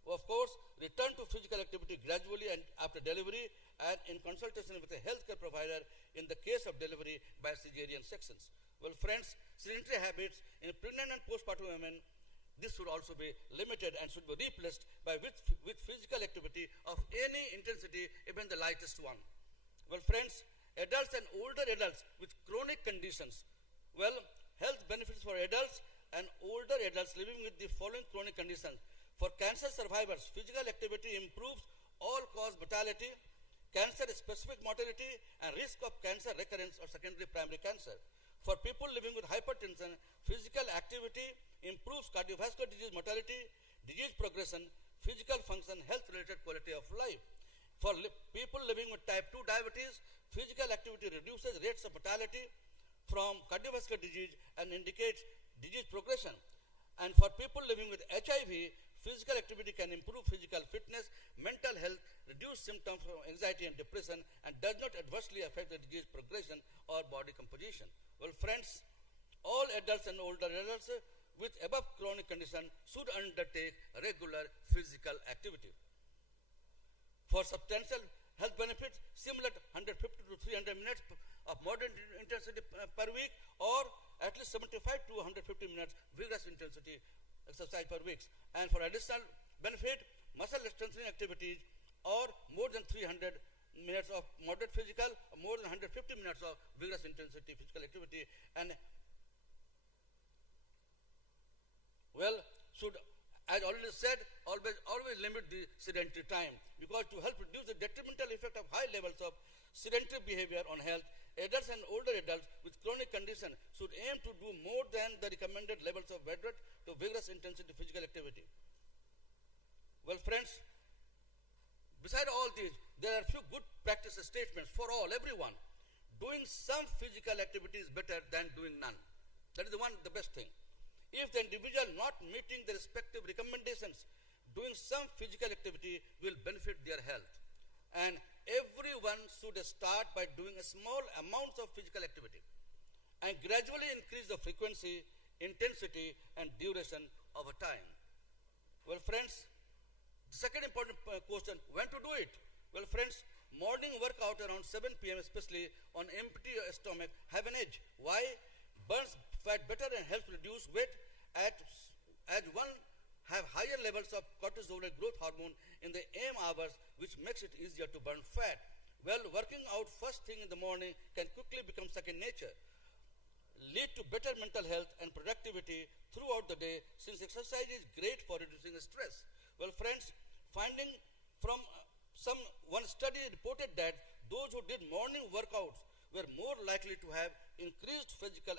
Of course, return to physical activity gradually and after delivery, and in consultation with a healthcare provider in the case of delivery by cesarean sections. Well, friends, sedentary habits in pregnant and postpartum women, this should also be limited and should be replaced by with physical activity of any intensity, even the lightest one. Well, friends, adults and older adults with chronic conditions. Well, health benefits for adults and older adults living with the following chronic conditions. For cancer survivors, physical activity improves all-cause mortality, cancer-specific mortality, and risk of cancer recurrence or secondary primary cancer. For people living with hypertension, physical activity improves cardiovascular disease mortality, disease progression, physical function, health-related quality of life. For people living with type 2 diabetes, physical activity reduces rates of mortality from cardiovascular disease and indicates disease progression. And for people living with HIV, physical activity can improve physical fitness, mental health, reduce symptoms from anxiety and depression, and does not adversely affect the disease progression or body composition. Well, friends, all adults and older adults with above chronic condition should undertake regular physical activity. For substantial health benefits, similar to 150 to 300 minutes of moderate intensity per week, or at least 75 to 150 minutes vigorous intensity exercise per week. And for additional benefit, muscle strengthening activities, or more than 300 minutes of moderate physical, or more than 150 minutes of vigorous intensity physical activity, and well, should, as already said, always limit the sedentary time, because to help reduce the detrimental effect of high levels of sedentary behavior on health, adults and older adults with chronic condition should aim to do more than the recommended levels of moderate to vigorous intensity physical activity. Well, friends, beside all these, there are few good practice statements for all, everyone. Doing some physical activity is better than doing none. That is the best thing. If the individual not meeting the respective recommendations, doing some physical activity will benefit their health. And everyone should start by doing a small amounts of physical activity and gradually increase the frequency, intensity, and duration over time. Well, friends, the second important question, when to do it? Well, friends, morning workout around 7 p.m., especially on empty stomach, have an edge. Why? Burns fat better and helps reduce weight as one have higher levels of cortisol, a growth hormone, in the AM hours, which makes it easier to burn fat. Well, working out first thing in the morning can quickly become second nature, lead to better mental health and productivity throughout the day, since exercise is great for reducing stress. Well, friends, finding from one study reported that those who did morning workouts were more likely to have increased physical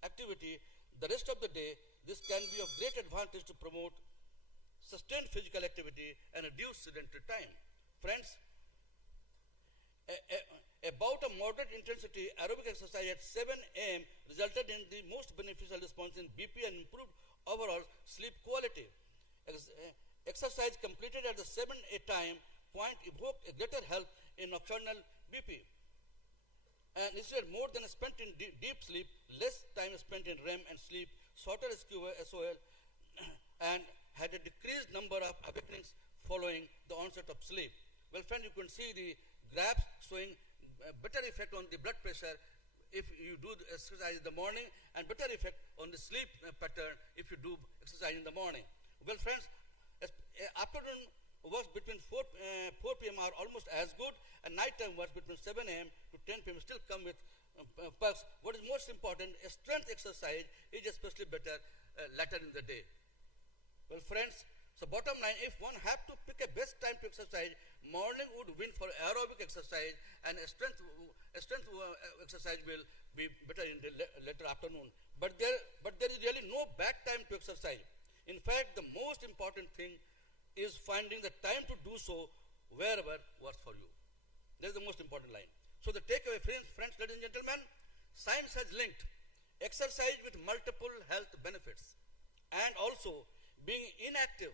activity the rest of the day. This can be of great advantage to promote sustained physical activity, and reduce sedentary time. Friends, about a moderate intensity aerobic exercise at 7 a.m. resulted in the most beneficial response in BP and improved overall sleep quality. Exercise completed at the 7 a time point evoked a greater help in nocturnal BP. And instead, more than spent in deep sleep, less time spent in REM and sleep, shorter SOL, and had a decreased number of awakenings following the onset of sleep. Well, friend, you can see the graphs showing better effect on the blood pressure if you do the exercise in the morning, and better effect on the sleep pattern if you do exercise in the morning. Well, friends, afternoon works between 4 p.m. are almost as good, and nighttime works between 7 a.m. to 10 p.m. still come with perks. What is most important, a strength exercise is especially better later in the day. Well, friends, so bottom line, if one have to pick a best time to exercise, morning would win for aerobic exercise, and a strength exercise will be better in the later afternoon. But there is really no bad time to exercise. In fact, the most important thing is finding the time to do so wherever works for you. That is the most important line. So the takeaway, friends, ladies and gentlemen, science has linked exercise with multiple health benefits, and also being inactive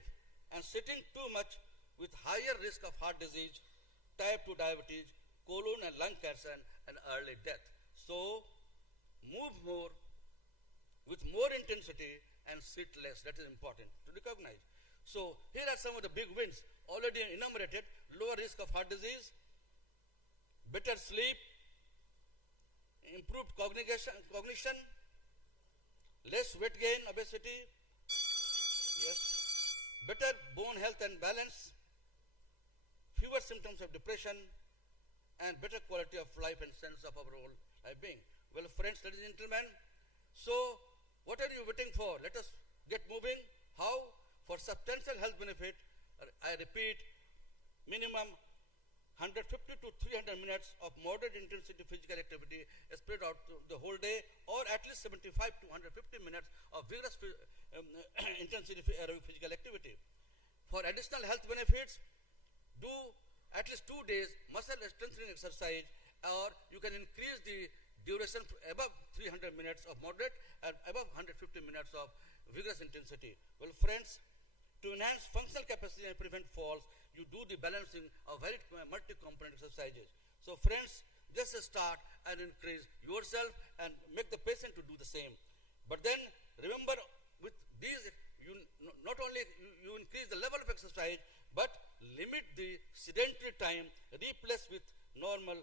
and sitting too much with higher risk of heart disease, type 2 diabetes, colon and lung cancer, and early death. So move more with more intensity and sit less. That is important to recognize. So here are some of the big wins already enumerated: lower risk of heart disease, better sleep, improved cognition, less weight gain, obesity, yes, better bone health and balance, fewer symptoms of depression, and better quality of life and sense of overall life being. Well, friends, ladies and gentlemen, so what are you waiting for? Let us get moving. How? For substantial health benefit, I repeat, minimum 150 to 300 minutes of moderate intensity physical activity spread out the whole day, or at least 75 to 150 minutes of vigorous intensity aerobic physical activity. For additional health benefits, do at least 2 days muscle strengthening exercise, or you can increase the duration above 300 minutes of moderate and above 150 minutes of vigorous intensity. Well, friends, to enhance functional capacity and prevent falls, you do the balancing of very multi-component exercises. So friends, just start and increase yourself and make the patient to do the same. But then remember, with these, you not only you increase the level of exercise, but limit the sedentary time, replace with normal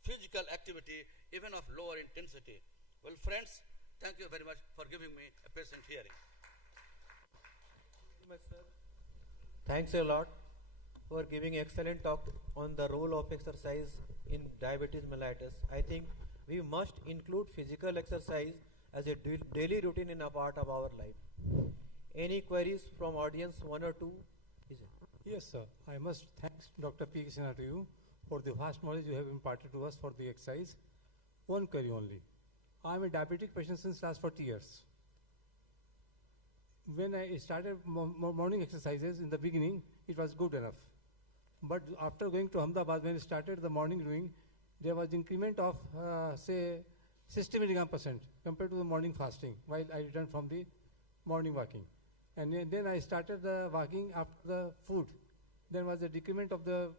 physical activity, even of lower intensity. Well, friends, thank you very much for giving me a patient hearing. Thank you much, sir. Thanks a lot for giving excellent talk on the role of exercise in diabetes mellitus. I think we must include physical exercise as a daily routine in a part of our life. Any queries from audience, one or two? Yes, sir. I must thank Dr. P. Krishna to you for the vast knowledge you have imparted to us for the exercise. One query only. I am a diabetic patient since last 40 years. When I started morning exercises in the beginning, it was good enough. But after going to Ahmedabad, when I started the morning doing, there was increment of, say, 60 mg% compared to the morning fasting while I returned from the morning walking. And then I started the walking after the food. There was a decrement of the,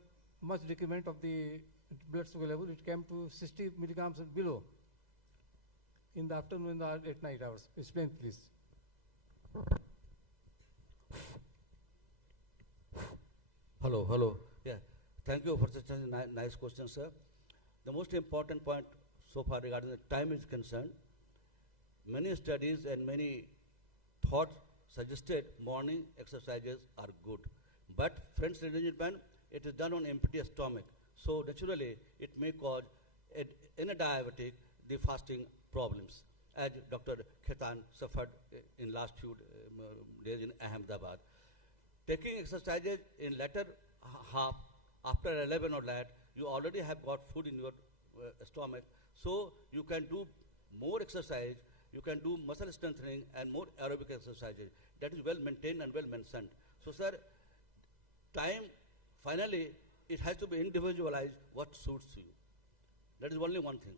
much decrement of the blood sugar level. It came to 60 milligrams and below in the afternoon and at night hours. Explain, please. Hello. Yeah, thank you for such a nice question, sir. The most important point so far regarding the time is concerned, many studies and many thoughts suggested morning exercises are good. But, friends, ladies and gentlemen, it is done on empty stomach. So, naturally, it may cause, in a diabetic, the fasting problems, as Dr. Khaitan suffered in last few days in Ahmedabad. Taking exercises in latter half, after 11 or that, you already have got food in your stomach, so you can do more exercise, you can do muscle strengthening and more aerobic exercises. That is well maintained and well mentioned. So, sir, time, finally, it has to be individualized what suits you. That is only one thing.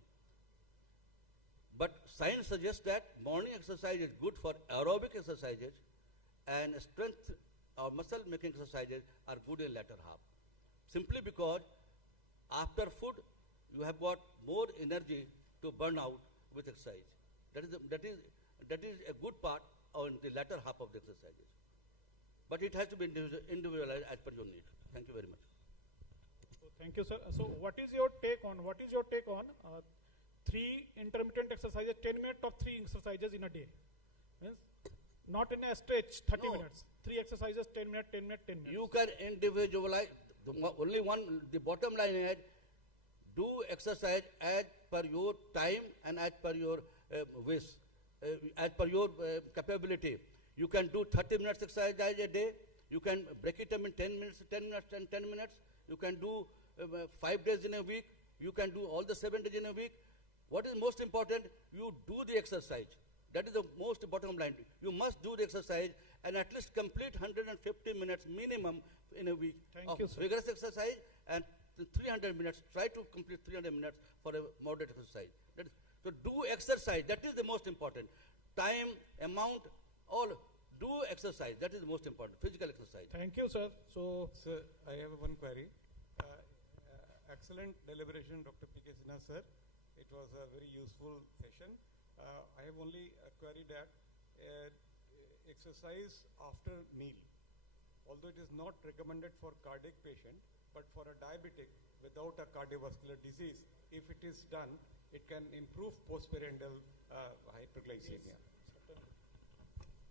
But science suggests that morning exercise is good for aerobic exercises and strength or muscle making exercises are good in latter half. Simply because after food you have got more energy to burn out with exercise. That is a good part on the latter half of the exercises. But it has to be individualized as per your need. Thank you very much. So thank you, sir. So what is your take on 3 intermittent exercises, 10 minutes of 3 exercises in a day? Means not in a stretch, 30 minutes. 3 exercises, 10 minutes, 10 minutes, 10 minutes. You can individualize. Only one, the bottom line is do exercise as per your time and as per your wish, as per your capability. You can do 30 minutes exercise a day. You can break it up in 10 minutes, 10 minutes, and 10 minutes. You can do 5 days in a week. You can do all the 7 days in a week. What is most important? You do the exercise. That is the most bottom line. You must do the exercise and at least complete 150 minutes minimum in a week of vigorous exercise and 300 minutes. Try to complete 300 minutes for a moderate exercise. So do exercise. That is the most important. Time, amount, all do exercise. That is the most important. Physical exercise. Thank you, sir. So, sir, I have one query. Excellent deliberation, Dr. P.K. Sinha, sir. It was a very useful session. I have only a query that exercise after meal, although it is not recommended for cardiac patient, but for a diabetic without a cardiovascular disease, if it is done, it can improve postprandial hyperglycemia.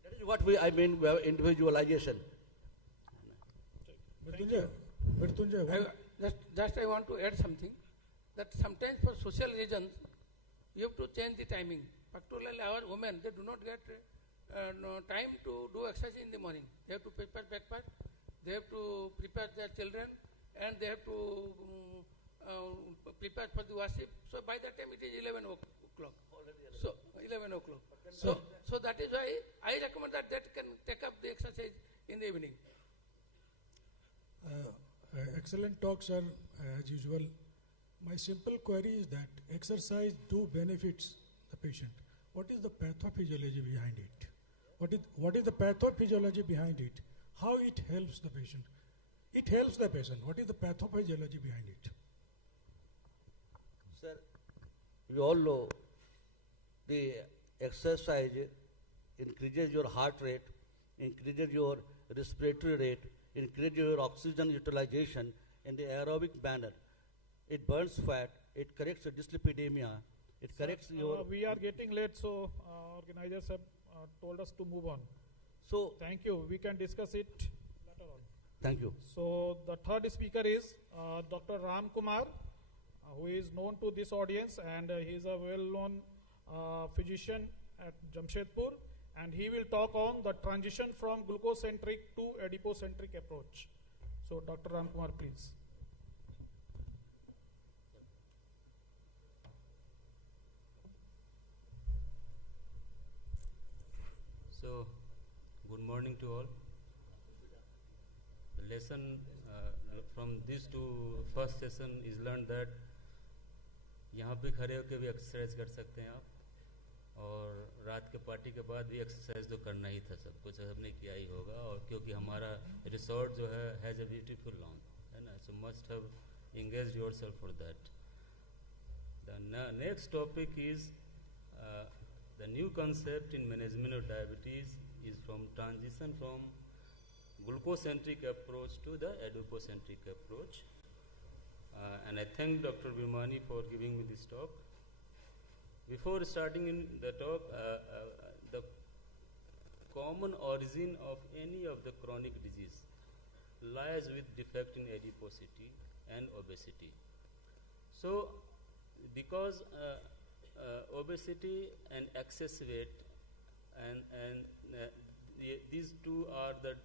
That is what I mean by individualization. Mrityunjay, just I want to add something, that sometimes for social reasons, you have to change the timing. Particularly our women, they do not get time to do exercise in the morning. They have to prepare breakfast, they have to prepare their children, and they have to prepare for the worship. So by that time it is 11 o'clock. So 11 o'clock. So that is why I recommend that can take up the exercise in the evening. Excellent talk, sir, as usual. My simple query is that exercise do benefits the patient. What is the pathophysiology behind it? What is the pathophysiology behind it? How it helps the patient? It helps the patient. What is the pathophysiology behind it? Sir, you all know the exercise increases your heart rate, increases your respiratory rate, increases your oxygen utilization in the aerobic manner. It burns fat, it corrects dyslipidemia, it corrects your... we are getting late, so organizers have told us to move on. So, thank you. We can discuss it later on. Thank you. So, the third speaker is Dr. Ram Kumar, who is known to this audience, and he is a well-known physician at Jamshedpur, and he will talk on the transition from glucocentric to adipocentric approach. So, Dr. Ram Kumar, please. So, good morning to all. The lesson from these two first session is learned that यहाँ पे खड़े होकर भी exercise कर सकते हैं आप, और रात के पार्टी के बाद भी एक्सरसाइज तो करना ही था, सब कुछ सबने किया ही होगा, और क्योंकि हमारा रिसोर्ट जो है हैज़ अ ब्यूटीफुल लॉन है ना, सो must have engaged yourself for that. The next topic is the new concept in management of diabetes is from transition from glucocentric approach to the adipocentric approach. And I thank Dr. Bani for giving me this talk. Before starting in the talk, the common origin of any of the chronic disease lies with defect in adiposity and obesity. So, because obesity and excess weight and these two are the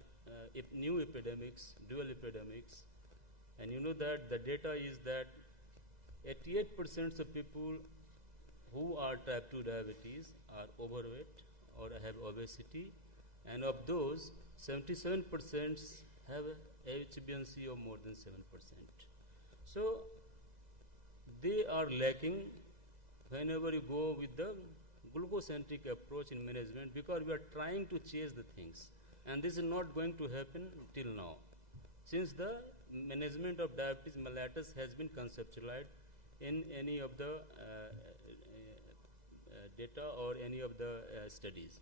new epidemics, dual epidemics, and you know that the data is that 88% of people who are type 2 diabetes are overweight or have obesity, and of those, 77% have a HbA1c of more than 7%. So they are lacking whenever you go with the glucocentric approach in management, because we are trying to chase the things, and this is not going to happen till now, since the management of diabetes mellitus has been conceptualized in any of the data or any of the studies.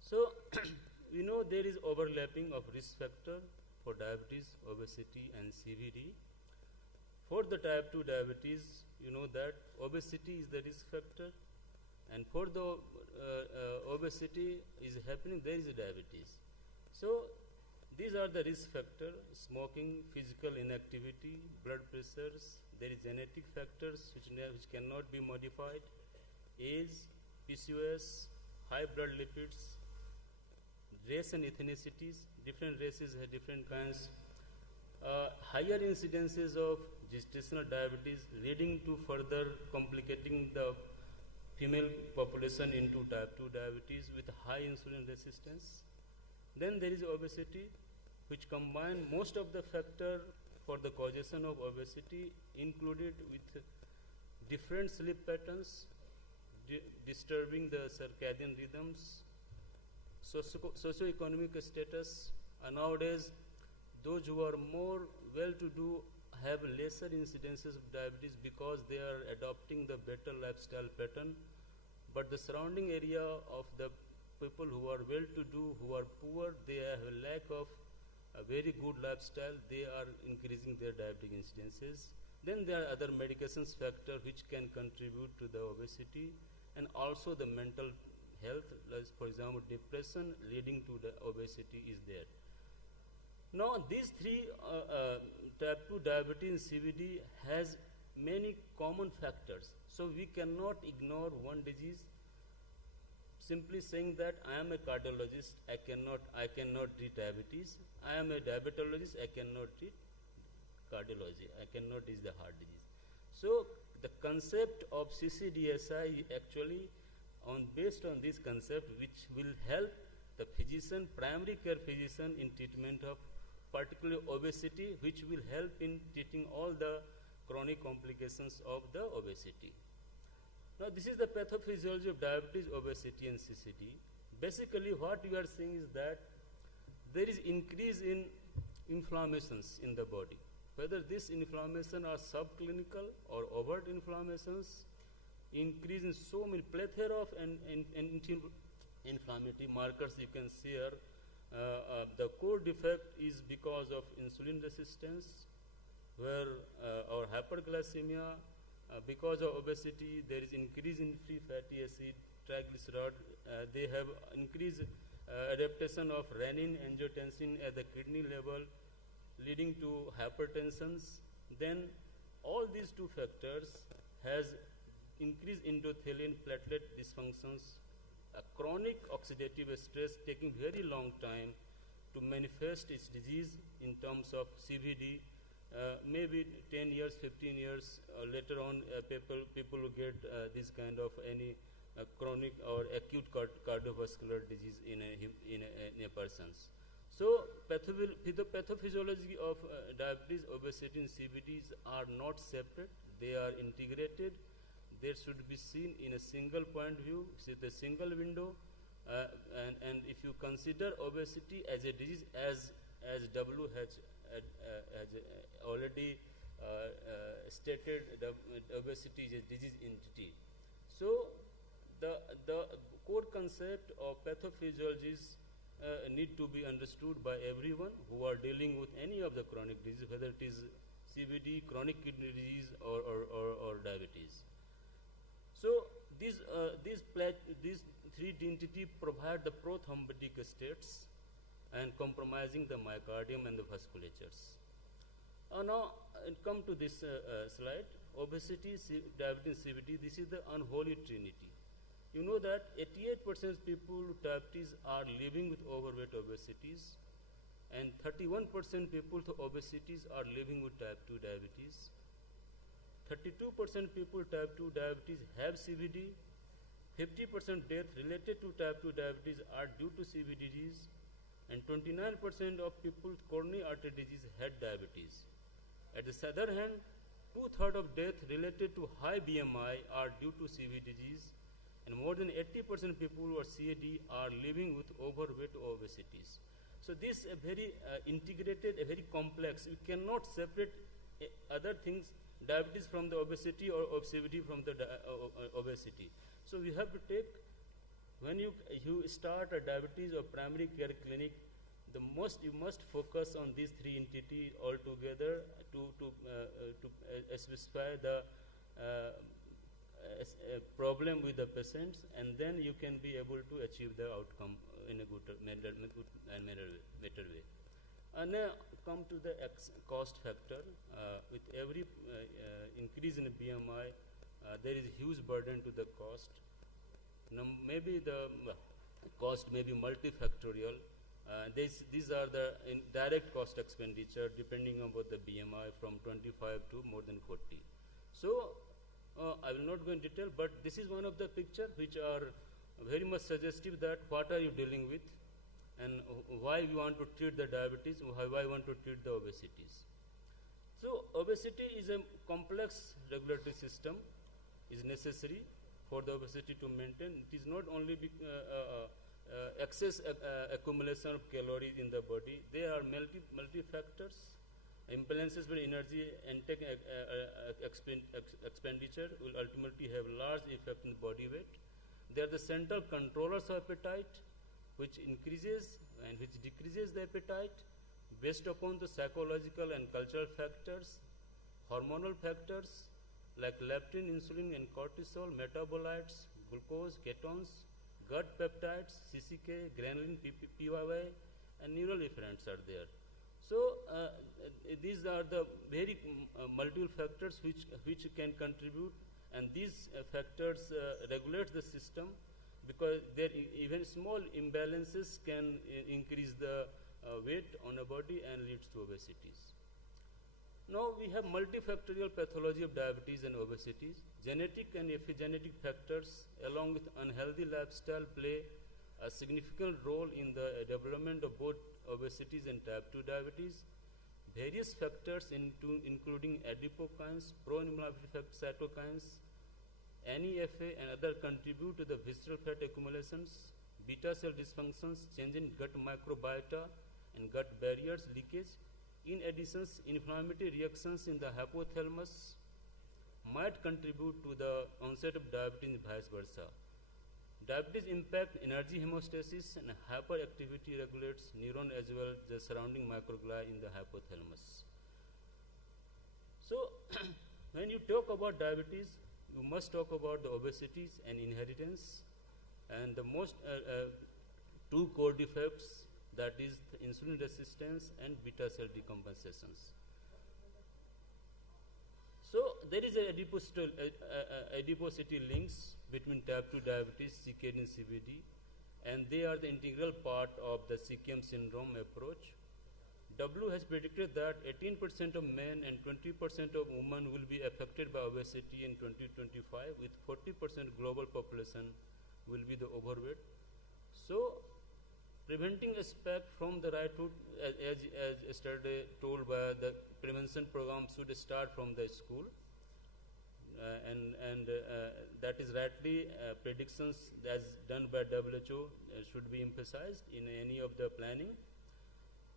So we know there is overlapping of risk factor for diabetes, obesity and CVD. For the type 2 diabetes, you know that obesity is the risk factor, and for the obesity is happening, there is a diabetes. So these are the risk factor: smoking, physical inactivity, blood pressures. There is genetic factors which cannot be modified: age, PCOS, high blood lipids, race and ethnicities. Different races have different kinds. Higher incidences of gestational diabetes, leading to further complicating the female population into type 2 diabetes with high insulin resistance. Then there is obesity, which combine most of the factor for the causation of obesity, included with different sleep patterns, disturbing the circadian rhythms, socioeconomic status. Nowadays, those who are more well-to-do have lesser incidences of diabetes because they are adopting the better lifestyle pattern, but the surrounding area of the people who are well-to-do, who are poor, they have a lack of a very good lifestyle, they are increasing their diabetic incidences. Then there are other medications factor which can contribute to the obesity, and also the mental health, like for example depression leading to the obesity is there. Now these three type 2 diabetes and CVD has many common factors, so we cannot ignore one disease simply saying that I am a cardiologist, I cannot treat diabetes. I am a diabetologist, I cannot treat cardiology, I cannot treat the heart disease. So the concept of CCDSI actually based on this concept, which will help the physician, primary care physician, in treatment of particularly obesity, which will help in treating all the chronic complications of the obesity. Now this is the pathophysiology of diabetes, obesity and CCD. Basically what we are seeing is that there is increase in inflammations in the body. Whether this inflammation are subclinical or overt inflammations, increase in so many plethora of inflammatory markers you can see here. The core defect is because of insulin resistance, where our hyperglycemia, because of obesity, there is increase in free fatty acid, triglyceride. They have increased adaptation of renin, angiotensin at the kidney level, leading to hypertensions. Then all these two factors has increased endothelial platelet dysfunctions, a chronic oxidative stress taking very long time to manifest its disease in terms of CVD. Maybe 10 years, 15 years later on, people will get this kind of any chronic or acute cardiovascular disease in a persons. So the pathophysiology of diabetes, obesity and CVDs are not separate, they are integrated. They should be seen in a single point view, with a single window, and if you consider obesity as a disease, as WHO has already stated, obesity is a disease entity. So the core concept of pathophysiologies need to be understood by everyone who are dealing with any of the chronic disease, whether it is CVD, chronic kidney disease or diabetes. So these three entities provide the prothrombotic states and compromising the myocardium and the vasculatures. Now come to this slide. Obesity, diabetes, CVD, this is the unholy trinity. You know that 88% people with diabetes are living with overweight obesities, and 31% people with obesities are living with type 2 diabetes. 32% people with type 2 diabetes have CVD, 50% death related to type 2 diabetes are due to CV disease, and 29% of people with coronary artery disease had diabetes. At the other hand, two-thirds of death related to high BMI are due to CV disease, and more than 80% people who are CAD are living with overweight or obesities. So this is a very integrated, a very complex. You cannot separate other things, diabetes from the obesity or obesity from the obesity. So we have to take, when you start a diabetes or primary care clinic, you must focus on these three entities altogether to specify the problem with the patients, and then you can be able to achieve the outcome in a good and better way. And now come to the cost factor. With every increase in BMI, there is a huge burden to the cost. Maybe the cost may be multifactorial. These are the direct cost expenditure depending on the BMI from 25 to more than 40. So I will not go in detail, but this is one of the pictures which are very much suggestive that what are you dealing with and why we want to treat the diabetes, why we want to treat the obesities. So obesity is a complex regulatory system, is necessary for the obesity to maintain. It is not only excess accumulation of calories in the body. There are multi factors. Imbalances with energy intake expenditure will ultimately have large effect on body weight. They are the central controllers of appetite, which increases and which decreases the appetite based upon the psychological and cultural factors, hormonal factors like leptin, insulin, and cortisol, metabolites, glucose, ketones, gut peptides, CCK, ghrelin, PYY, and neural efferents are there. So these are the very multiple factors which can contribute, and these factors regulate the system, because there even small imbalances can increase the weight on a body and leads to obesities. Now we have multifactorial pathology of diabetes and obesities. Genetic and epigenetic factors along with unhealthy lifestyle play a significant role in the development of both obesities and type 2 diabetes. Various factors including adipokines, pro-inflammatory cytokines, NEFA and other contribute to the visceral fat accumulations, beta cell dysfunctions, change in gut microbiota and gut barriers leakage. In addition, inflammatory reactions in the hypothalamus might contribute to the onset of diabetes and vice versa. Diabetes impact energy homeostasis and hyperactivity regulates neuron as well as the surrounding microglia in the hypothalamus. So, when you talk about diabetes, you must talk about the obesities and inheritance, and the most two core defects, that is the insulin resistance and beta cell decompensations. So there is a adiposity links between type 2 diabetes, CKD and CVD, and they are the integral part of the CKM syndrome approach. W has predicted that 18% of men and 20% of women will be affected by obesity in 2025, with 40% global population will be the overweight. So preventing aspect from the right route, as yesterday told by the prevention program, should start from the school, and that is rightly predictions as done by WHO should be emphasized in any of the planning.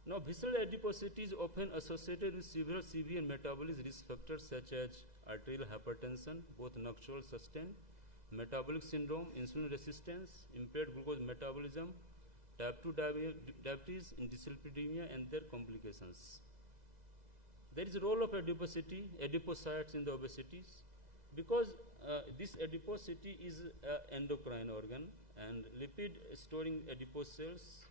Now, visceral adiposity is often associated with several severe metabolic risk factors such as arterial hypertension, both nocturnal sustained, metabolic syndrome, insulin resistance, impaired glucose metabolism, type 2 diabetes, dyslipidemia, and their complications. There is a role of adiposity, adipocytes in the obesities, because this adiposity is an endocrine organ, and lipid storing adipose cells,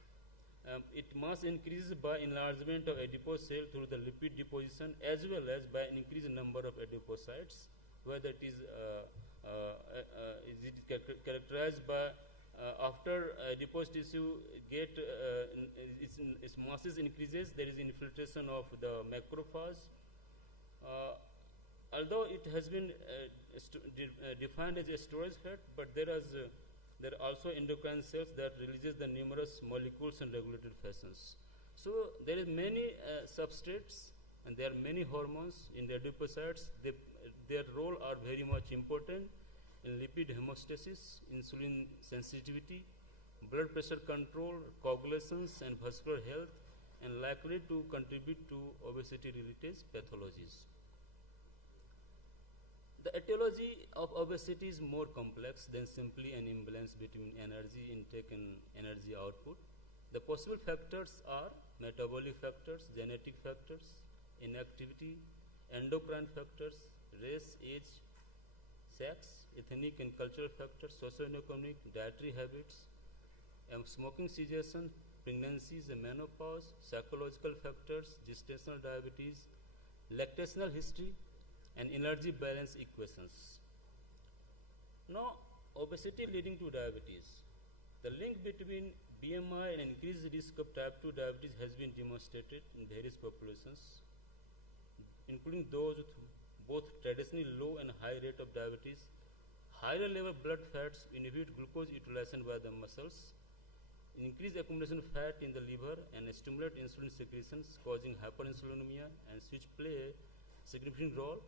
it must increase by enlargement of adipose cell through the lipid deposition, as well as by an increased number of adipocytes, whether it is characterized by after adipose tissue get its masses increases, there is infiltration of the macrophage, although it has been defined as a storage fat, but there are also endocrine cells that releases the numerous molecules in regulated fashions. So there is many substrates and there are many hormones in the adipocytes. Their role are very much important in lipid homeostasis, insulin sensitivity, blood pressure control, coagulations and vascular health, and likely to contribute to obesity-related pathologies. The etiology of obesity is more complex than simply an imbalance between energy intake and energy output. The possible factors are metabolic factors, genetic factors, inactivity, endocrine factors, race, age, sex, ethnic and cultural factors, socioeconomic, dietary habits, smoking cessation, pregnancies and menopause, psychological factors, gestational diabetes, lactational history, and energy balance equations. Now, obesity leading to diabetes. The link between BMI and increased risk of type 2 diabetes has been demonstrated in various populations, including those with both traditionally low and high rate of diabetes. Higher level blood fats inhibit glucose utilization by the muscles, increase accumulation of fat in the liver, and stimulate insulin secretions, causing hyperinsulinemia, and which play a significant role.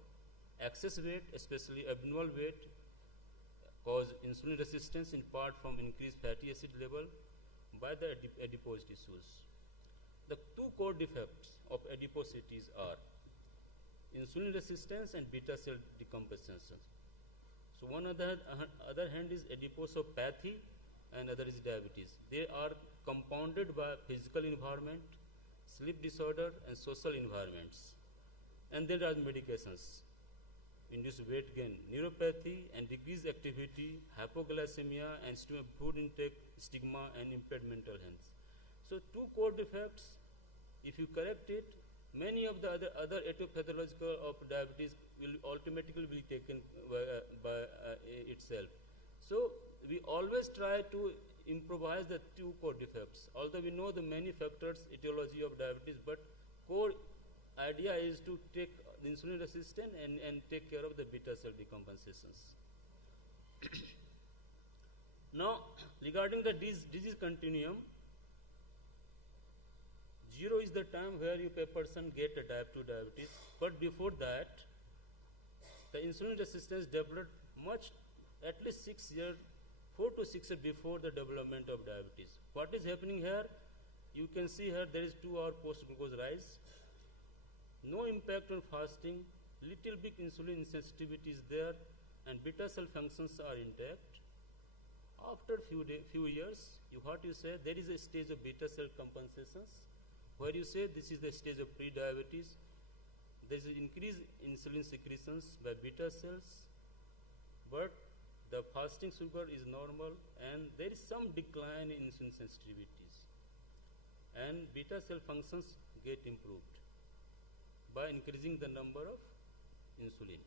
Excess weight, especially abnormal weight, cause insulin resistance in part from increased fatty acid level by the adipose tissues. The two core defects of adiposities are insulin resistance and beta cell decomposition. So one other hand is adiposopathy and other is diabetes. They are compounded by physical environment, sleep disorder, and social environments. And there are medications, induce weight gain, neuropathy and decreased activity, hypoglycemia and food intake, stigma and impaired mental health. So two core defects, if you correct it, many of the other etiological of diabetes will automatically be taken by itself. So we always try to improvise the two core defects. Although we know the many factors etiology of diabetes, but core idea is to take the insulin resistant and take care of the beta cell decompensations. Now, regarding the disease continuum, 0 is the time where a person get a type 2 diabetes, but before that, the insulin resistance developed much, at least 6 years, 4 to 6 years before the development of diabetes. What is happening here? You can see here there is 2 hour post-glucose rise, no impact on fasting, little bit insulin insensitivity is there, and beta cell functions are intact. After few years, what you say, there is a stage of beta cell compensations, where you say this is the stage of pre-diabetes. There is increased insulin secretions by beta cells, but the fasting sugar is normal, and there is some decline in insulin sensitivities, and beta cell functions get improved by increasing the number of insulin.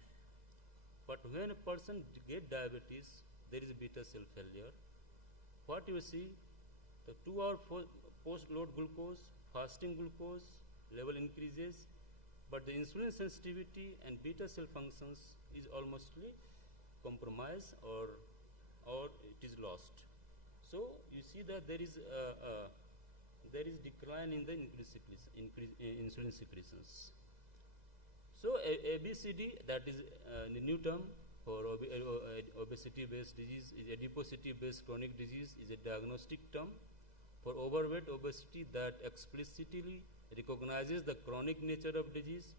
But when a person get diabetes, there is a beta cell failure. What you see, the 2 hour post-load glucose, fasting glucose level increases, but the insulin sensitivity and beta cell functions is almostly compromised or it is lost. So you see that there is decline in the insulin secretions. So ABCD, that is the new term for obesity-based disease, is adiposity-based chronic disease, is a diagnostic term for overweight obesity that explicitly recognizes the chronic nature of disease,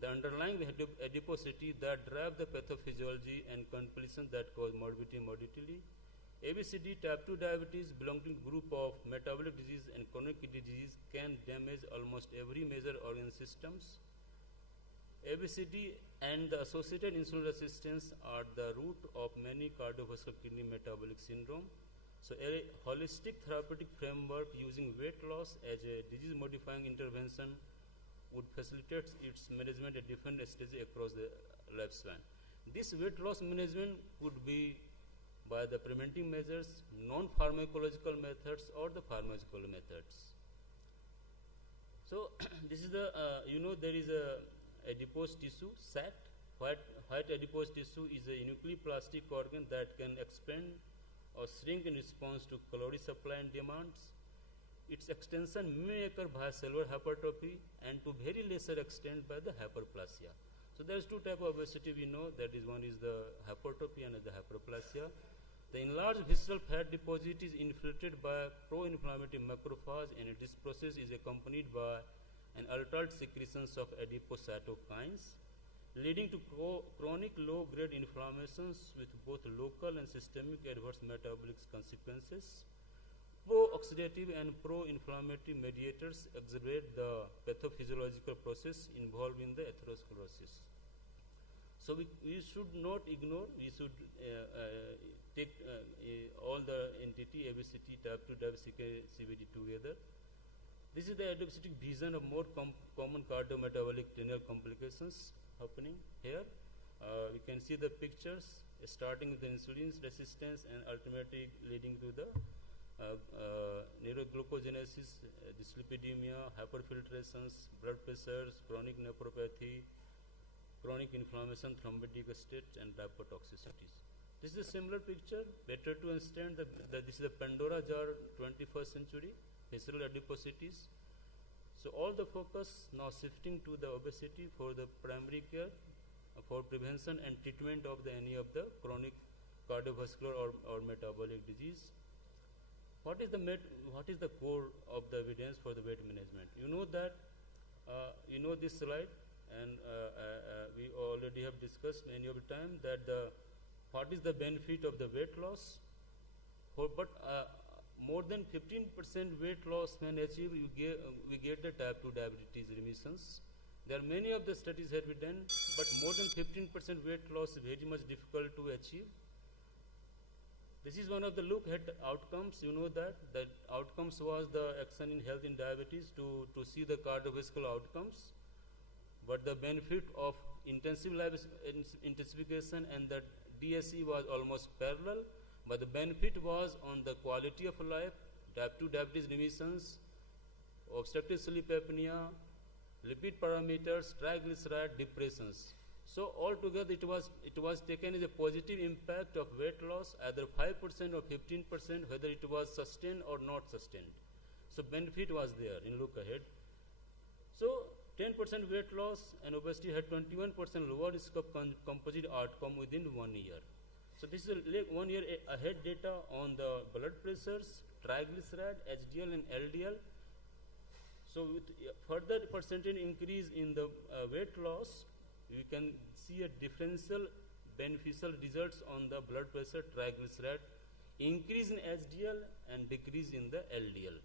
the underlying adiposity that drive the pathophysiology and complications that cause morbidity and mortality. ABCD type 2 diabetes belong to group of metabolic disease and chronic kidney disease can damage almost every major organ systems. ABCD and the associated insulin resistance are the root of many cardiovascular kidney metabolic syndrome. So a holistic therapeutic framework using weight loss as a disease modifying intervention would facilitate its management at different stages across the lifespan. This weight loss management could be by the preventive measures, non-pharmacological methods or the pharmacological methods. So this is the, there is a adipose tissue, SAT, white adipose tissue is a uniquely plastic organ that can expand or shrink in response to calorie supply and demands. Its extension may occur by cellular hypertrophy and to very lesser extent by the hyperplasia. So there's two types of obesity we know, that is one is the hypertrophy and the hyperplasia. The enlarged visceral fat deposit is infiltrated by pro-inflammatory macrophage, and this process is accompanied by an altered secretions of adipocytokines, leading to chronic low-grade inflammations with both local and systemic adverse metabolic consequences. Pro-oxidative and pro-inflammatory mediators exacerbate the pathophysiological process involved in the atherosclerosis. So we should not ignore, we should take all the entity, obesity, type 2 diabetes, CVD together. This is the adipocytic vision of more common cardiometabolic renal complications happening here. We can see the pictures starting with the insulin resistance and ultimately leading to the neuroglucogenesis, dyslipidemia, hyperfiltrations, blood pressures, chronic nephropathy, chronic inflammation, thrombotic state, and lipotoxicities. This is a similar picture, better to understand that this is the Pandora jar 21st century, visceral adiposities. So all the focus now shifting to the obesity for the primary care, for prevention and treatment of any of the chronic cardiovascular or metabolic disease. What is the core of the evidence for the weight management? You know that, you know this slide, and we already have discussed many of the time that what is the benefit of the weight loss. More than 15% weight loss when achieved, we get the type 2 diabetes remissions. There are many of the studies have been done, but more than 15% weight loss is very much difficult to achieve. This is one of the look at outcomes. You know that outcomes was the action in health in diabetes to see the cardiovascular outcomes. But the benefit of intensive life intensification and the DSE was almost parallel, but the benefit was on the quality of life, type 2 diabetes remissions, obstructive sleep apnea, lipid parameters, triglyceride, depressions. So altogether it was taken as a positive impact of weight loss, either 5% or 15%, whether it was sustained or not sustained. So benefit was there in look ahead. So 10% weight loss and obesity had 21% lower risk of composite outcome within 1 year. So this is 1 year ahead data on the blood pressures, triglyceride, HDL and LDL. So with further percentage increase in the weight loss, you can see a differential beneficial results on the blood pressure, triglyceride, increase in HDL and decrease in the LDL.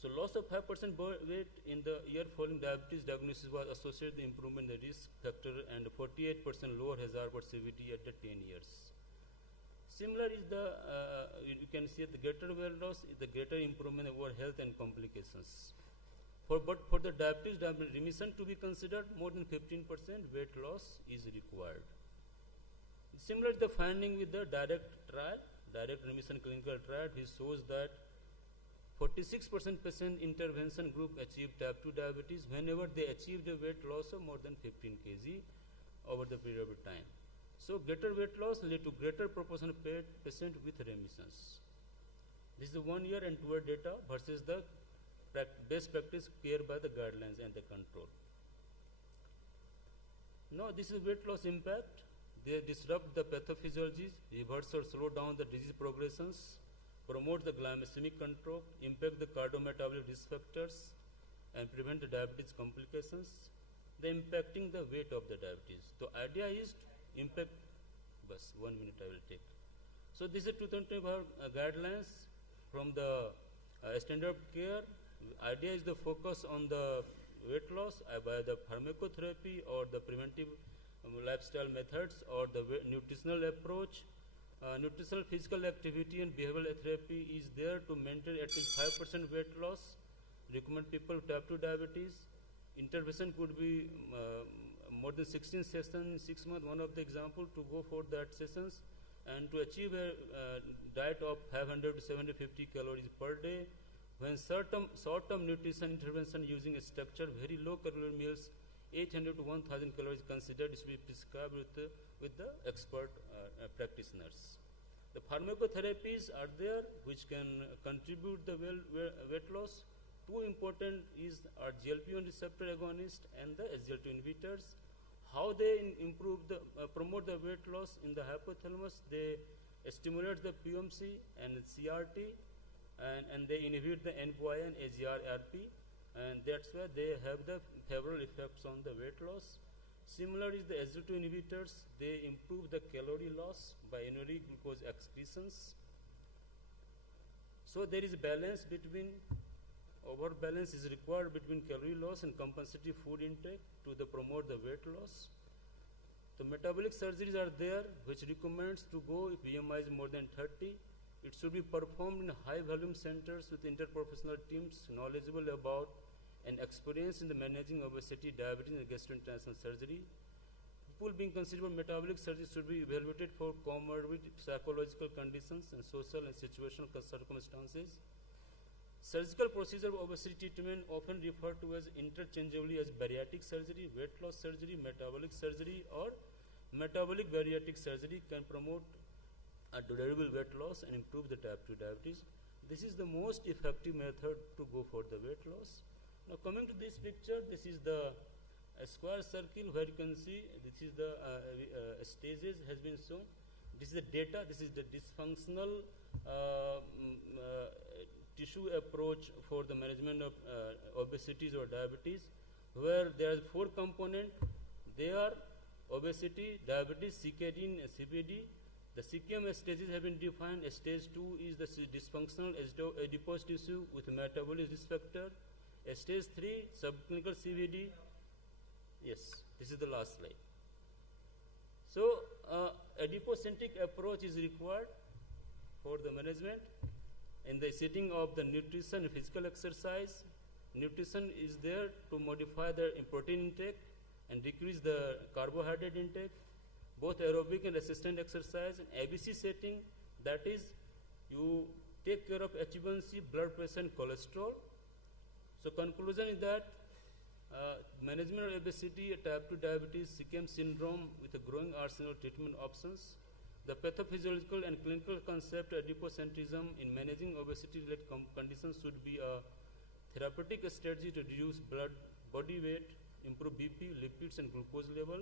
So loss of 5% weight in the year following diabetes diagnosis was associated with improvement in the risk factor and 48% lower hazard for CVD at the 10 years. Similar is the, you can see the greater weight loss is the greater improvement over health and complications. But for the diabetes remission to be considered, more than 15% weight loss is required. Similar to the finding with the direct trial, direct remission clinical trial, which shows that 46% patient intervention group achieved type 2 diabetes whenever they achieved a weight loss of more than 15 kg over the period of time. So greater weight loss led to greater proportion of patient with remissions. This is the 1 year and 2 year data versus the best practice care by the guidelines and the control. Now this is weight loss impact. They disrupt the pathophysiology, reverse or slow down the disease progressions, promote the glycemic control, impact the cardiometabolic risk factors, and prevent the diabetes complications. The impacting the weight of the diabetes. The idea is to impact, 1 minute I will take. So this is 2025 guidelines from the standard of care. Idea is the focus on the weight loss by the pharmacotherapy or the preventive lifestyle methods or the nutritional approach. Nutritional physical activity and behavioral therapy is there to maintain at least 5% weight loss. Recommend people type 2 diabetes. Intervention could be more than 16 sessions in 6 months, one of the example to go for that sessions, and to achieve a diet of 500 to 750 calories per day. When short-term nutrition intervention using a structured, very low calorie meals 800 to 1000 calories considered to be prescribed with the expert practitioners. The pharmacotherapies are there which can contribute the weight loss. Two important are GLP-1 receptor agonist and the SGLT2 inhibitors. How they promote the weight loss in the hypothalamus? They stimulate the PMC and CRT, and they inhibit the NPY and AGRRP, and that's why they have the favorable effects on the weight loss. Similarly, the SGLT2 inhibitors, they improve the calorie loss by anuric glucose excretions. So there is a balance between, overbalance is required between calorie loss and compensatory food intake to promote the weight loss. The metabolic surgeries are there which recommends to go if BMI is more than 30. It should be performed in high volume centers with interprofessional teams knowledgeable about and experience in the managing obesity, diabetes and gastrointestinal surgery. People being considered for metabolic surgery should be evaluated for comorbid psychological conditions and social and situational circumstances. Surgical procedure of obesity treatment often referred to as interchangeably as bariatric surgery, weight loss surgery, metabolic surgery, or metabolic bariatric surgery can promote a durable weight loss and improve the type 2 diabetes. This is the most effective method to go for the weight loss. Now coming to this picture, this is the square circle where you can see this is the stages has been shown. This is the data, this is the dysfunctional tissue approach for the management of obesity or diabetes, where there are 4 components. They are obesity, diabetes, CKD and CVD. The CKM stages have been defined. Stage 2 is the dysfunctional adipose tissue with metabolic risk factor. Stage 3, subclinical CVD. Yes, this is the last slide. So, adipocentric approach is required for the management. In the setting of the nutrition and physical exercise, nutrition is there to modify the protein intake and decrease the carbohydrate intake. Both aerobic and resistant exercise and ABC setting, that is, you take care of HbA1c, blood pressure and cholesterol. So conclusion is that management of obesity, type 2 diabetes, CKM syndrome with a growing arsenal of treatment options. The pathophysiological and clinical concept of adipocentrism in managing obesity-related conditions should be a therapeutic strategy to reduce body weight, improve BP, lipids and glucose level.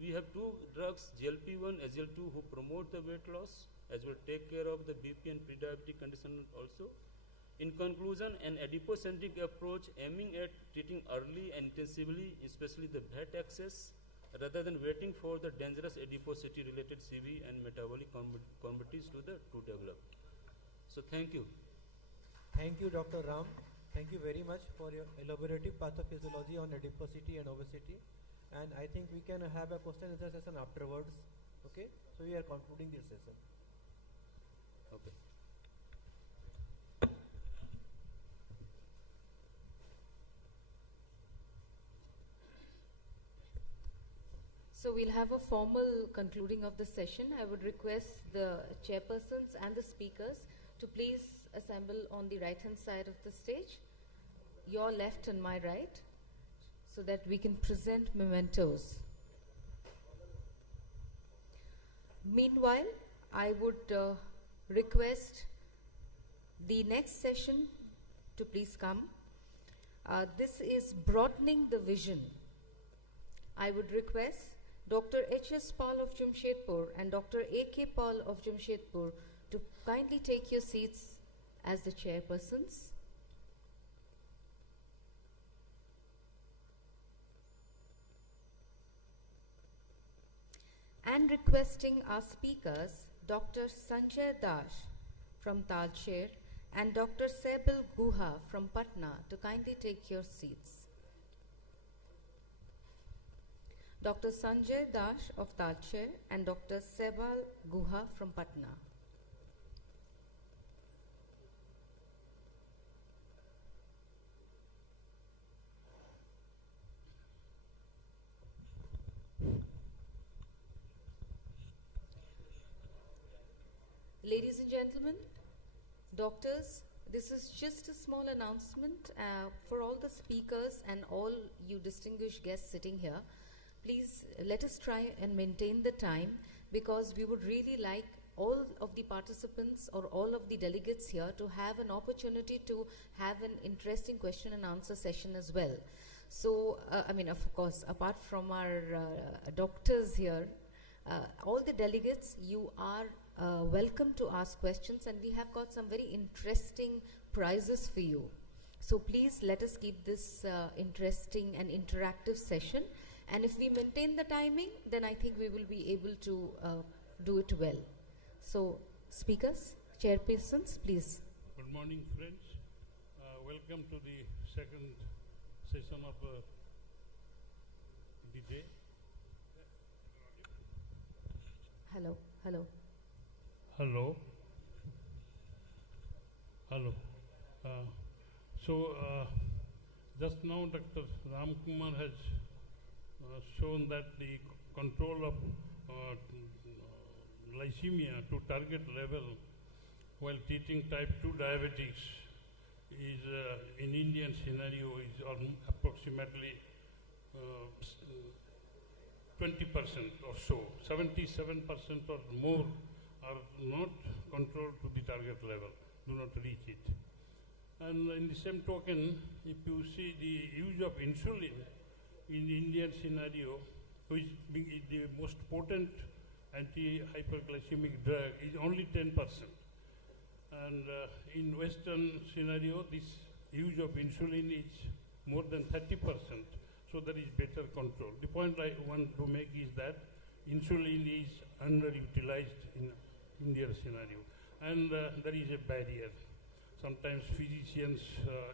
We have 2 drugs, GLP-1, SGLT2, who promote the weight loss as well take care of the BP and pre-diabetic condition also. In conclusion, an adipocentric approach aiming at treating early and intensively, especially the fat excess, rather than waiting for the dangerous adiposity-related CV and metabolic comorbidities to develop. So thank you. Thank you, Dr. Ram. Thank you very much for your elaborative pathophysiology on adiposity and obesity. And I think we can have a question and answer session afterwards. Okay, so we are concluding this session. Okay. So we'll have a formal concluding of the session. I would request the chairpersons and the speakers to please assemble on the right-hand side of the stage, your left and my right, so that we can present mementos. Meanwhile, I would request the next session to please come. This is broadening the vision. I would request Dr. H.S. Paul of Jamshedpur and Dr. A.K. Paul of Jamshedpur to kindly take your seats as the chairpersons. And requesting our speakers, Dr. Sanjay Das from Talcher and Dr. Sebil Guha from Patna to kindly take your seats. Dr. Sanjay Das of Talcher and Dr. Sebil Guha from Patna. Ladies and gentlemen, doctors, this is just a small announcement for all the speakers and all you distinguished guests sitting here. Please let us try and maintain the time, because we would really like all of the participants or all of the delegates here to have an opportunity to have an interesting question and answer session as well. So, I mean, of course, apart from our doctors here, all the delegates, you are welcome to ask questions, and we have got some very interesting prizes for you. So please let us keep this interesting and interactive session, and if we maintain the timing, then I think we will be able to do it well. So, speakers, chairpersons, please. Good morning, friends. Welcome to the second session of the day. Hello, hello. Hello. Hello. Just now Dr. Ramkumar has shown that the control of glycemia to target level while treating type 2 diabetics is in Indian scenario is approximately 20% or so. 77% or more are not controlled to the target level, do not reach it. And in the same token, if you see the use of insulin in the Indian scenario, which is the most potent anti-hyperglycemic drug, is only 10%. And in Western scenario, this use of insulin is more than 30%. So there is better control. The point I want to make is that insulin is underutilized in Indian scenario. And there is a barrier. Sometimes physicians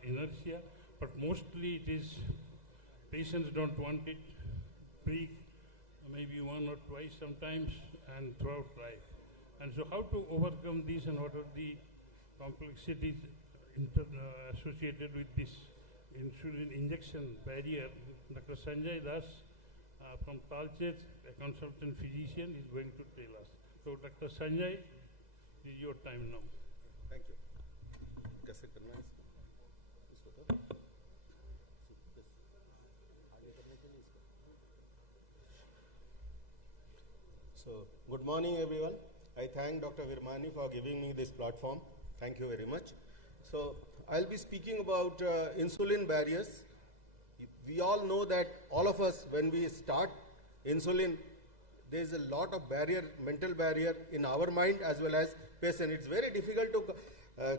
inertia, but mostly it is patients don't want it, maybe one or twice sometimes, and throughout life. And so how to overcome this, and what are the complexities associated with this insulin injection barrier? Dr. Sanjay Das from Talchet, a consultant physician, is going to tell us. So Dr. Sanjay, this is your time now. Thank you. So, good morning everyone. I thank Dr. Virmani for giving me this platform. Thank you very much. So, I'll be speaking about insulin barriers. We all know that all of us, when we start insulin, there's a lot of barrier, mental barrier in our mind as well as patient. It's very difficult to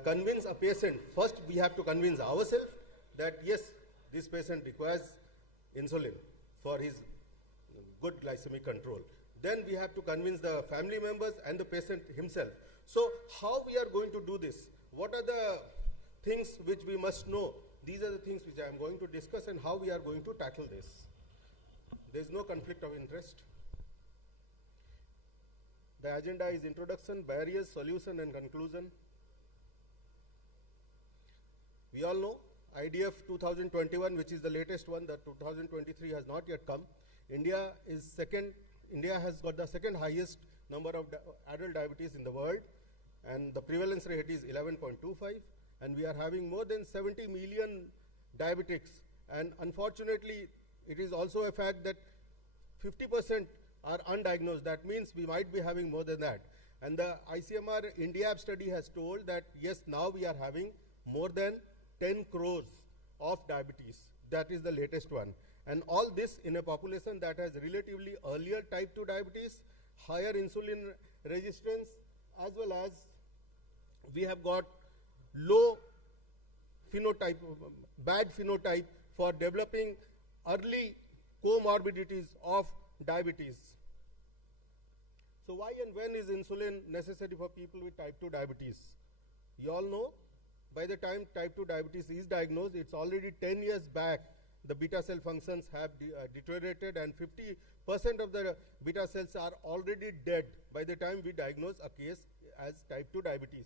convince a patient. First, we have to convince ourselves that yes, this patient requires insulin for his good glycemic control. Then we have to convince the family members and the patient himself. So how we are going to do this? What are the things which we must know? These are the things which I am going to discuss, and how we are going to tackle this. There is no conflict of interest. The agenda is introduction, barriers, solution, and conclusion. We all know IDF 2021, which is the latest one. The 2023 has not yet come. India has got the second highest number of adult diabetes in the world, and the prevalence rate is 11.25, and we are having more than 70 million diabetics. And unfortunately, it is also a fact that 50% are undiagnosed. That means we might be having more than that. And the ICMR India study has told that yes, now we are having more than 10 crores of diabetes. That is the latest one. And all this in a population that has relatively earlier type 2 diabetes, higher insulin resistance, as well as we have got low phenotype, bad phenotype for developing early comorbidities of diabetes. So why and when is insulin necessary for people with type 2 diabetes? You all know, by the time type 2 diabetes is diagnosed, it's already 10 years back. The beta cell functions have deteriorated, and 50% of the beta cells are already dead by the time we diagnose a case as type 2 diabetes.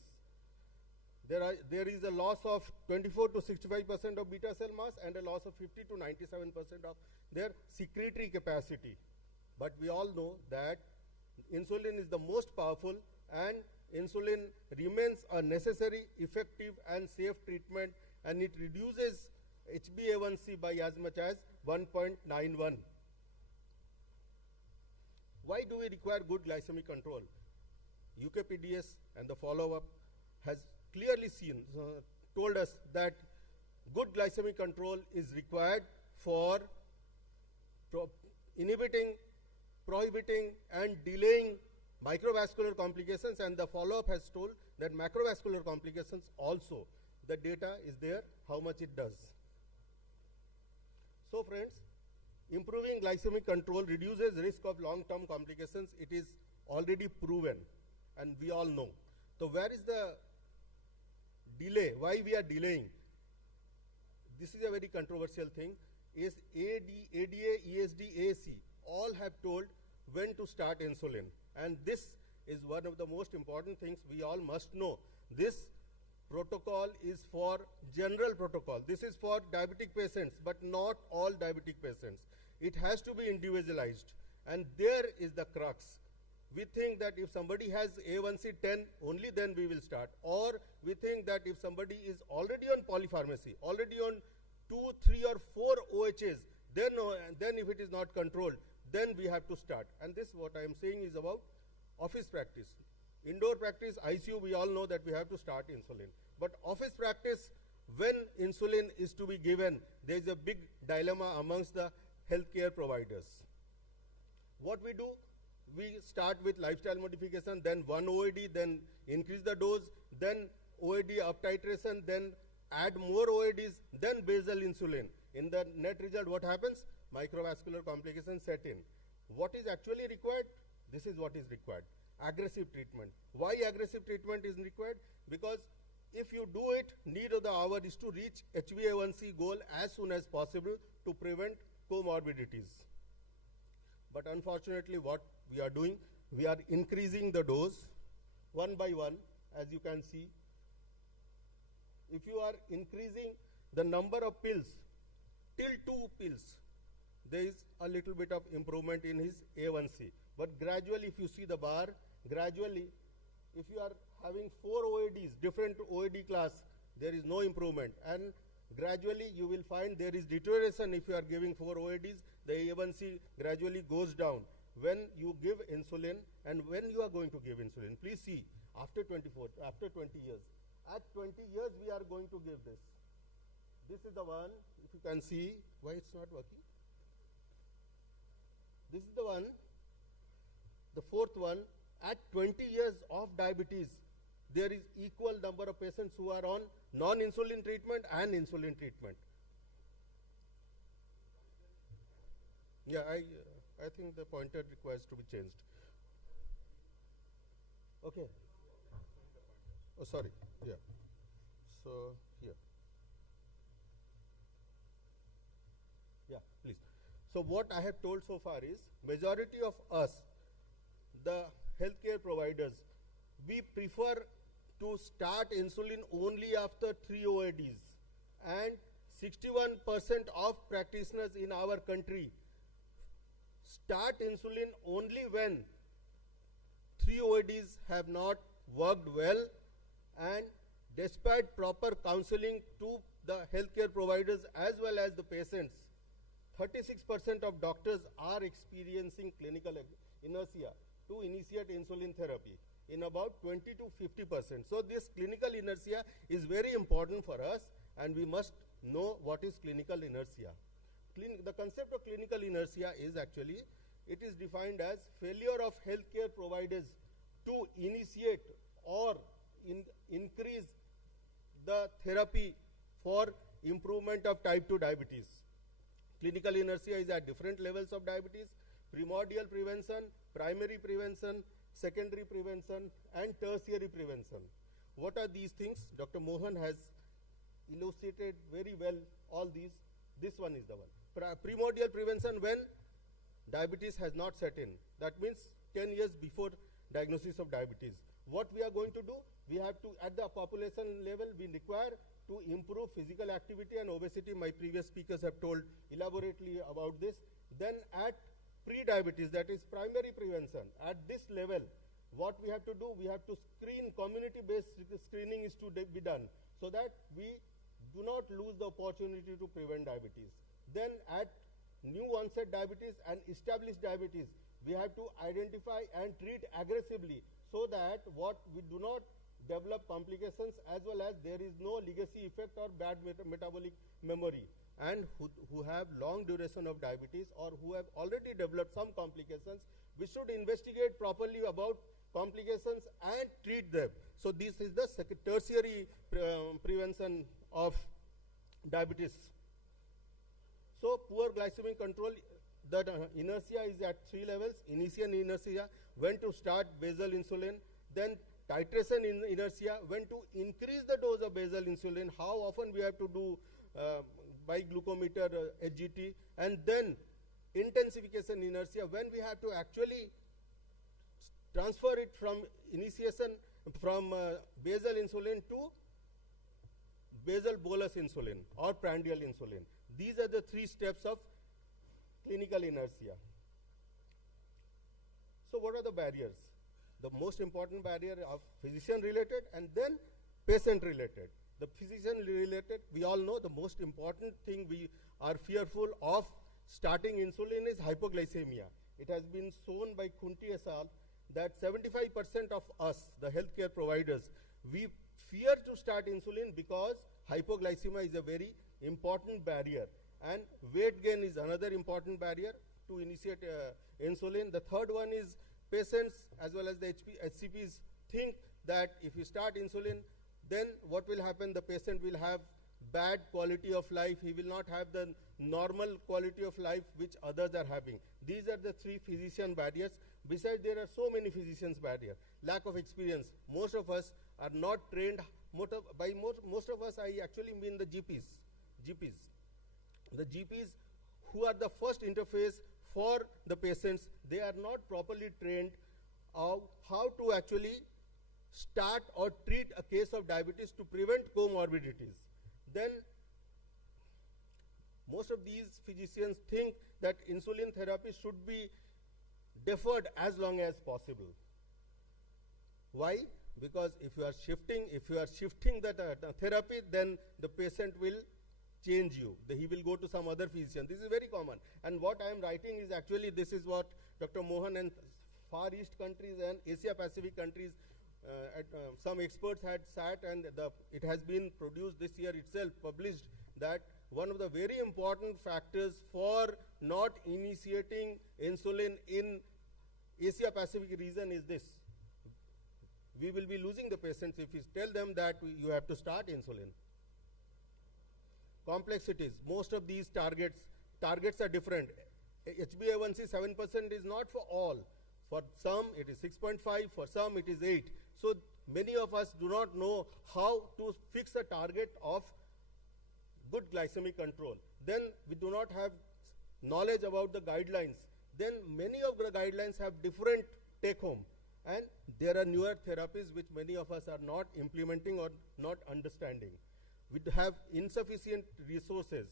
There is a loss of 24 to 65% of beta cell mass and a loss of 50 to 97% of their secretory capacity. But we all know that insulin is the most powerful and insulin remains a necessary, effective and safe treatment, and it reduces HbA1c by as much as 1.91. Why do we require good glycemic control? UKPDS and the follow-up has clearly told us that good glycemic control is required for inhibiting, prohibiting and delaying microvascular complications, and the follow-up has told that macrovascular complications also, the data is there, how much it does. So friends, improving glycemic control reduces risk of long-term complications. It is already proven and we all know. So where is the delay? Why we are delaying? This is a very controversial thing. Is ADA, ESD, AAC all have told when to start insulin, and this is one of the most important things we all must know. This protocol is for general protocol. This is for diabetic patients, but not all diabetic patients. It has to be individualized, and there is the crux. We think that if somebody has A1C 10, only then we will start. Or we think that if somebody is already on polypharmacy, already on 2, 3 or 4 OHs, then if it is not controlled, then we have to start. And this, what I am saying, is about office practice. Indoor practice, ICU, we all know that we have to start insulin. But office practice, when insulin is to be given, there is a big dilemma amongst the healthcare providers. What we do? We start with lifestyle modification, then 1 OAD, then increase the dose, then OAD up titration, then add more OADs, then basal insulin. In the net result, what happens? Microvascular complications set in. What is actually required? This is what is required. Aggressive treatment. Why aggressive treatment is required? Because if you do it, need of the hour is to reach HbA1c goal as soon as possible to prevent comorbidities. But unfortunately, what we are doing, we are increasing the dose one by one, as you can see. If you are increasing the number of pills till 2 pills, there is a little bit of improvement in his A1C. But gradually, if you see the bar, gradually, if you are having 4 OADs, different OAD class, there is no improvement. And gradually, you will find there is deterioration. If you are giving 4 OADs, the A1C gradually goes down. When you give insulin, and when you are going to give insulin, please see, after 20 years. At 20 years, we are going to give this. This is the one, if you can see, why it's not working? This is the one, the 4th one. At 20 years of diabetes, there is equal number of patients who are on non-insulin treatment and insulin treatment. Yeah, I think the pointer requires to be changed. Okay. Oh, sorry. Yeah. So, here. Yeah, please. So, what I have told so far is, majority of us, the healthcare providers, we prefer to start insulin only after 3 OADs. And 61% of practitioners in our country start insulin only when 3 OADs have not worked well, and despite proper counseling to the healthcare providers as well as the patients, 36% of doctors are experiencing clinical inertia to initiate insulin therapy in about 20 to 50%. So this clinical inertia is very important for us, and we must know what is clinical inertia. The concept of clinical inertia is actually, it is defined as failure of healthcare providers to initiate or increase the therapy for improvement of type 2 diabetes. Clinical inertia is at different levels of diabetes: primordial prevention, primary prevention, secondary prevention, and tertiary prevention. What are these things? Dr. Mohan has elucidated very well all these. This one is the one. Primordial prevention, when diabetes has not set in. That means 10 years before diagnosis of diabetes. What we are going to do? We have to, at the population level, we require to improve physical activity and obesity. My previous speakers have told elaborately about this. Then at pre-diabetes, that is primary prevention, at this level, what we have to do, we have to screen, community-based screening is to be done, so that we do not lose the opportunity to prevent diabetes. Then at new onset diabetes and established diabetes, we have to identify and treat aggressively, so that what we do not develop complications, as well as there is no legacy effect or bad metabolic memory. And who have long duration of diabetes or who have already developed some complications, we should investigate properly about complications and treat them. So this is the tertiary prevention of diabetes. So poor glycemic control, that inertia is at 3 levels. Initial inertia, when to start basal insulin, then titration in inertia, when to increase the dose of basal insulin, how often we have to do by glucometer HGT, and then intensification inertia, when we have to actually transfer it from initiation from basal insulin to basal bolus insulin or prandial insulin. These are the 3 steps of clinical inertia. So what are the barriers? The most important barrier of physician related and then patient related. The physician related, we all know the most important thing we are fearful of starting insulin is hypoglycemia. It has been shown by Khunti et al. That 75% of us, the healthcare providers, we fear to start insulin because hypoglycemia is a very important barrier, and weight gain is another important barrier to initiate insulin. The third one is patients as well as the HCPs think that if you start insulin, then what will happen? The patient will have bad quality of life. He will not have the normal quality of life which others are having. These are the 3 physician barriers. Besides, there are so many physicians barriers. Lack of experience. Most of us are not trained. Most of us, I actually mean the GPs. The GPs who are the first interface for the patients, they are not properly trained of how to actually start or treat a case of diabetes to prevent comorbidities. Then most of these physicians think that insulin therapy should be deferred as long as possible. Why? Because if you are shifting that therapy, then the patient will change you. He will go to some other physician. This is very common. And what I am writing is actually, this is what Dr. Mohan and Far East countries and Asia Pacific countries, some experts had sat, and it has been produced this year itself, published, that one of the very important factors for not initiating insulin in Asia Pacific region is this. We will be losing the patients if we tell them that you have to start insulin. Complexities. Most of these targets are different. HbA1c 7% is not for all. For some it is 6.5, for some it is 8. So many of us do not know how to fix a target of good glycemic control. Then we do not have knowledge about the guidelines. Then many of the guidelines have different take home, and there are newer therapies which many of us are not implementing or not understanding. We have insufficient resources.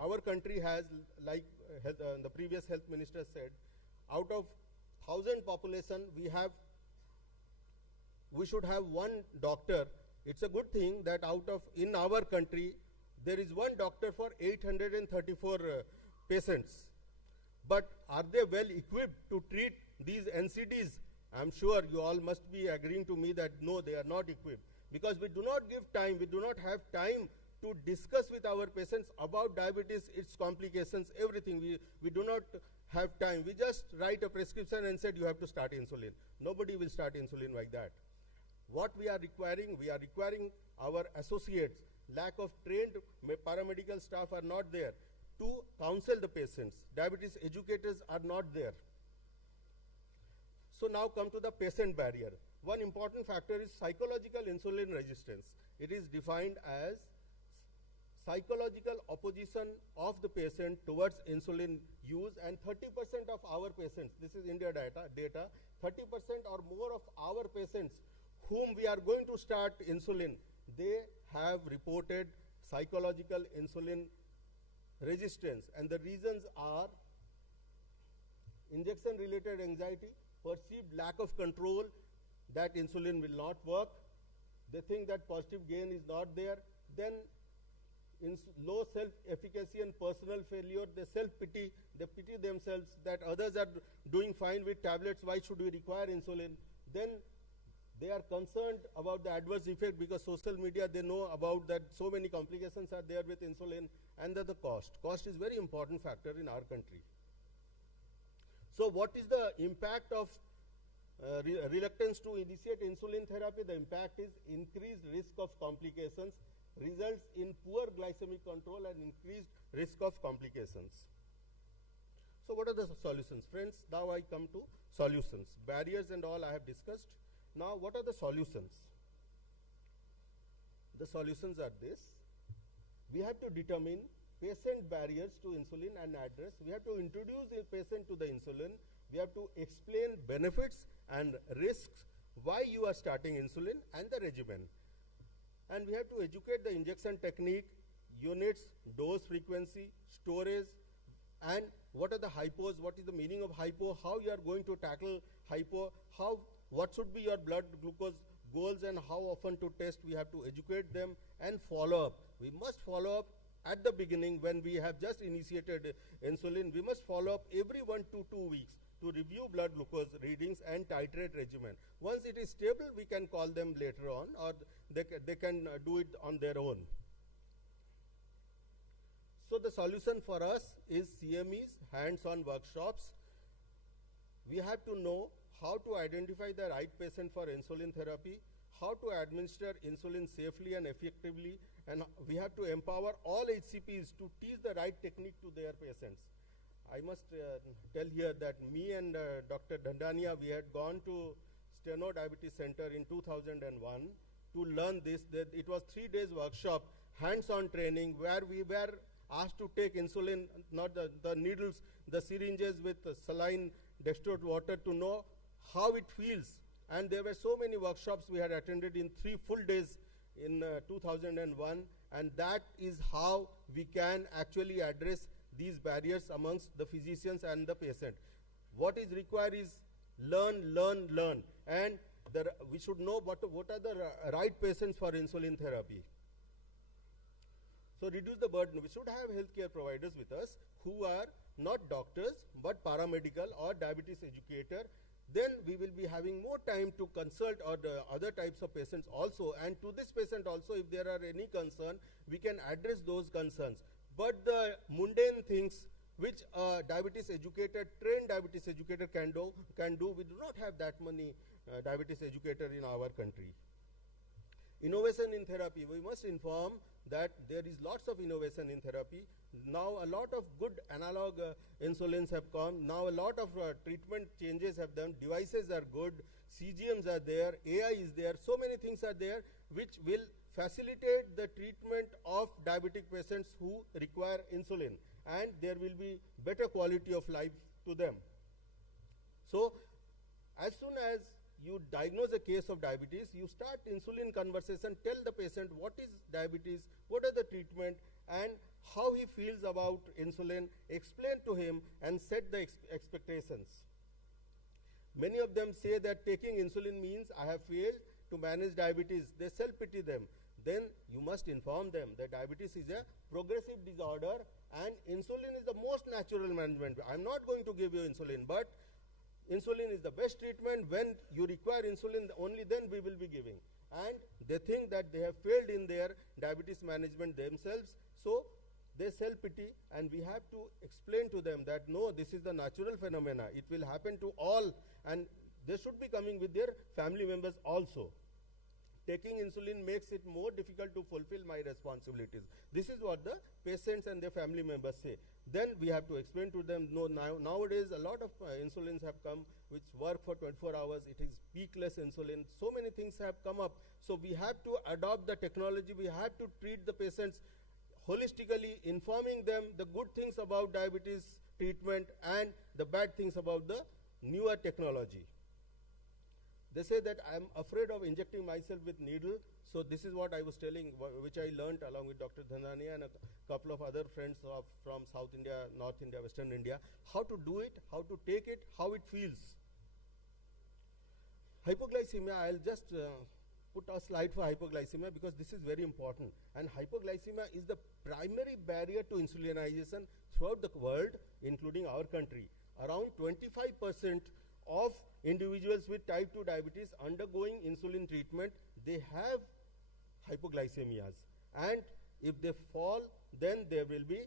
Our country has, like the previous health minister said, out of 1,000 population, we should have 1 doctor. It's a good thing that in our country, there is 1 doctor for 834 patients. But are they well equipped to treat these NCDs? I'm sure you all must be agreeing to me that no, they are not equipped. Because we do not give time, we do not have time to discuss with our patients about diabetes, its complications, everything. We do not have time. We just write a prescription and said you have to start insulin. Nobody will start insulin like that. What we are requiring our associates. Lack of trained paramedical staff are not there to counsel the patients. Diabetes educators are not there. So now come to the patient barrier. One important factor is psychological insulin resistance. It is defined as psychological opposition of the patient towards insulin use, and 30% of our patients, this is India data, 30% or more of our patients whom we are going to start insulin, they have reported psychological insulin resistance, and the reasons are injection related anxiety, perceived lack of control, that insulin will not work. They think that positive gain is not there. Then low self-efficacy and personal failure, they self-pity, they pity themselves that others are doing fine with tablets, why should we require insulin? Then they are concerned about the adverse effect because social media, they know about that so many complications are there with insulin, and the cost. Cost is very important factor in our country. So what is the impact of reluctance to initiate insulin therapy? The impact is increased risk of complications, results in poor glycemic control and increased risk of complications. So what are the solutions? Friends, now I come to solutions. Barriers and all I have discussed. Now what are the solutions? The solutions are this. We have to determine patient barriers to insulin and address. We have to introduce a patient to the insulin. We have to explain benefits and risks, why you are starting insulin and the regimen. And we have to educate the injection technique, units, dose frequency, storage, and what are the hypos, what is the meaning of hypo, how you are going to tackle hypo, what should be your blood glucose goals and how often to test. We have to educate them and follow up. We must follow up at the beginning when we have just initiated insulin. We must follow up every 1 to 2 weeks to review blood glucose readings and titrate regimen. Once it is stable, we can call them later on, or they can do it on their own. So the solution for us is CMEs, hands-on workshops. We have to know how to identify the right patient for insulin therapy, how to administer insulin safely and effectively, and we have to empower all HCPs to teach the right technique to their patients. I must tell here that me and Dr. Dandania, we had gone to Steno Diabetes Center in 2001 to learn this. That it was 3 days workshop, hands-on training, where we were asked to take insulin, not the needles, the syringes with saline distilled water to know how it feels. And there were so many workshops we had attended in 3 full days in 2001, and that is how we can actually address these barriers amongst the physicians and the patient. What is required is learn, learn, learn, and we should know what are the right patients for insulin therapy. So reduce the burden. We should have healthcare providers with us who are not doctors but paramedical or diabetes educator. Then we will be having more time to consult or the other types of patients also, and to this patient also, if there are any concern, we can address those concerns. But the mundane things which a diabetes educator, trained diabetes educator can do, we do not have that many diabetes educator in our country. Innovation in therapy. We must inform that there is lots of innovation in therapy. Now a lot of good analog insulins have come. Now a lot of treatment changes have done. Devices are good. CGMs are there. AI is there. So many things are there which will facilitate the treatment of diabetic patients who require insulin, and there will be better quality of life to them. So as soon as you diagnose a case of diabetes, you start insulin conversation, tell the patient what is diabetes, what are the treatment, and how he feels about insulin, explain to him and set the expectations. Many of them say that taking insulin means I have failed to manage diabetes. They self-pity them. Then you must inform them that diabetes is a progressive disorder and insulin is the most natural management. I'm not going to give you insulin, but insulin is the best treatment. When you require insulin, only then we will be giving. And they think that they have failed in their diabetes management themselves, so they self-pity, and we have to explain to them that no, this is the natural phenomena. It will happen to all, and they should be coming with their family members also. Taking insulin makes it more difficult to fulfill my responsibilities. This is what the patients and their family members say. Then we have to explain to them, no, nowadays a lot of insulins have come which work for 24 hours. It is peakless insulin. So many things have come up. So we have to adopt the technology. We have to treat the patients holistically, informing them the good things about diabetes treatment and the bad things about the newer technology. They say that I'm afraid of injecting myself with needle. So this is what I was telling, which I learned along with Dr. Dhanania and a couple of other friends from South India, North India, Western India, how to do it, how to take it, how it feels. Hypoglycemia, I'll just put a slide for hypoglycemia because this is very important. And hypoglycemia is the primary barrier to insulinization throughout the world, including our country. Around 25% of individuals with type 2 diabetes undergoing insulin treatment, they have hypoglycemias. And if they fall, then there will be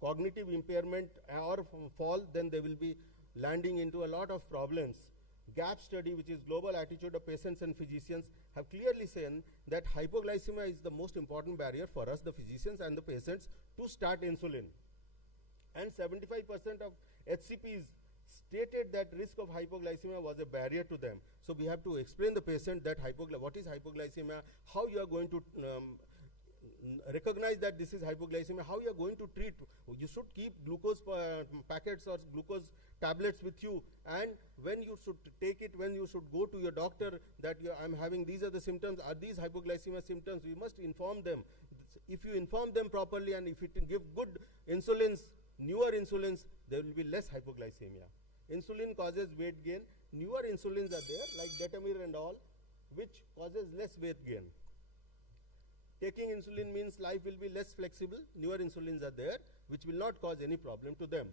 cognitive impairment, or fall, then they will be landing into a lot of problems. GAP study, which is Global Attitude of Patients and Physicians, have clearly said that hypoglycemia is the most important barrier for us, the physicians and the patients, to start insulin. And 75% of HCPs stated that risk of hypoglycemia was a barrier to them. So we have to explain the patient that what is hypoglycemia, how you are going to recognize that this is hypoglycemia, how you are going to treat. You should keep glucose packets or glucose tablets with you, and when you should take it, when you should go to your doctor that I'm having, these are the symptoms, are these hypoglycemia symptoms, we must inform them. If you inform them properly and if you give good insulins, newer insulins, there will be less hypoglycemia. Insulin causes weight gain. Newer insulins are there like Detamir and all, which causes less weight gain. Taking insulin means life will be less flexible. Newer insulins are there, which will not cause any problem to them.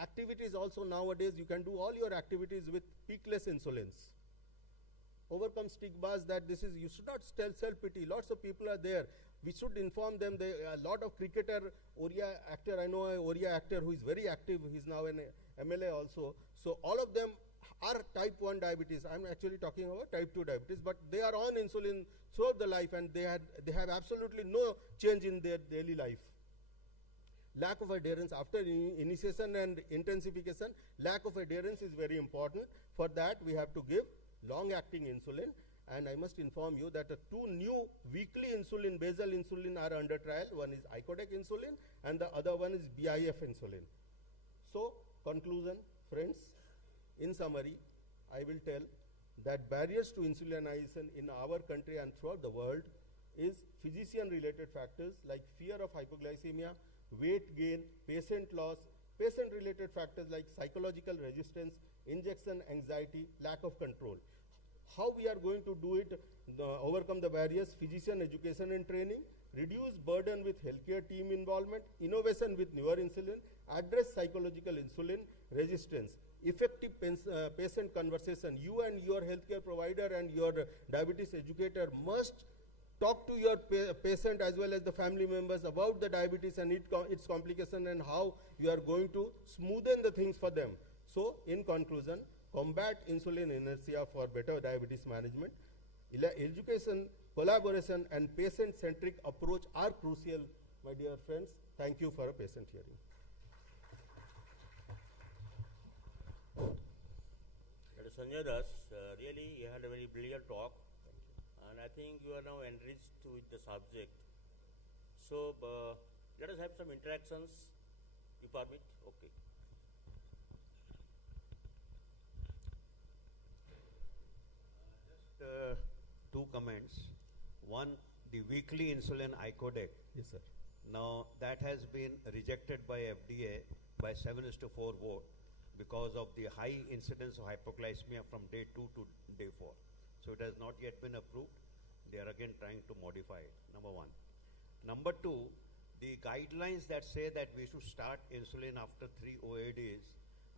Activities also nowadays, you can do all your activities with peakless insulins. Overcome stigmas that this is, you should not self-pity. Lots of people are there. We should inform them. A lot of cricketer, Oriya actor, I know a Oriya actor who is very active. He's now an MLA also. So all of them are type 1 diabetes. I'm actually talking about type 2 diabetes, but they are on insulin throughout the life, and they have absolutely no change in their daily life. Lack of adherence after initiation and intensification, lack of adherence is very important. For that, we have to give long-acting insulin. And I must inform you that the two new weekly insulin, basal insulin, are under trial. One is Icodec insulin and the other one is BIF insulin. So, conclusion, friends, in summary, I will tell that barriers to insulinization in our country and throughout the world is physician-related factors like fear of hypoglycemia, weight gain, patient loss, patient-related factors like psychological resistance, injection anxiety, lack of control. How we are going to do it, overcome the barriers, physician education and training, reduce burden with healthcare team involvement, innovation with newer insulin, address psychological insulin resistance, effective patient conversation. You and your healthcare provider and your diabetes educator must talk to your patient as well as the family members about the diabetes and its complication and how you are going to smoothen the things for them. So, in conclusion, combat insulin inertia for better diabetes management. Education, collaboration and patient-centric approach are crucial, my dear friends. Thank you for a patient hearing. Dr. Sanjay Das, really you had a very brilliant talk, and I think you are now enriched with the subject. So let us have some interactions. You permit? Okay. Just two comments. One, the weekly insulin Icodec. Yes, sir. Now that has been rejected by FDA by 7:4 vote because of the high incidence of hypoglycemia from day 2 to day 4. So it has not yet been approved. They are again trying to modify it, number one. Number two, the guidelines that say that we should start insulin after 3 OADs,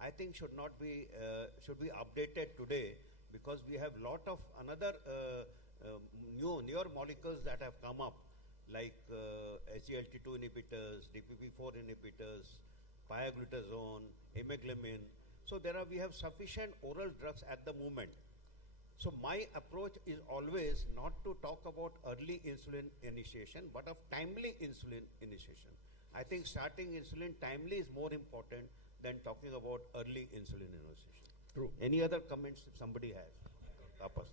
I think should be updated today, because we have lot of another newer molecules that have come up, like SGLT2 inhibitors, DPP4 inhibitors, pioglitazone, emeglumine. So we have sufficient oral drugs at the moment. So my approach is always not to talk about early insulin initiation, but of timely insulin initiation. I think starting insulin timely is more important than talking about early insulin initiation. True. Any other comments if somebody has? Tapas.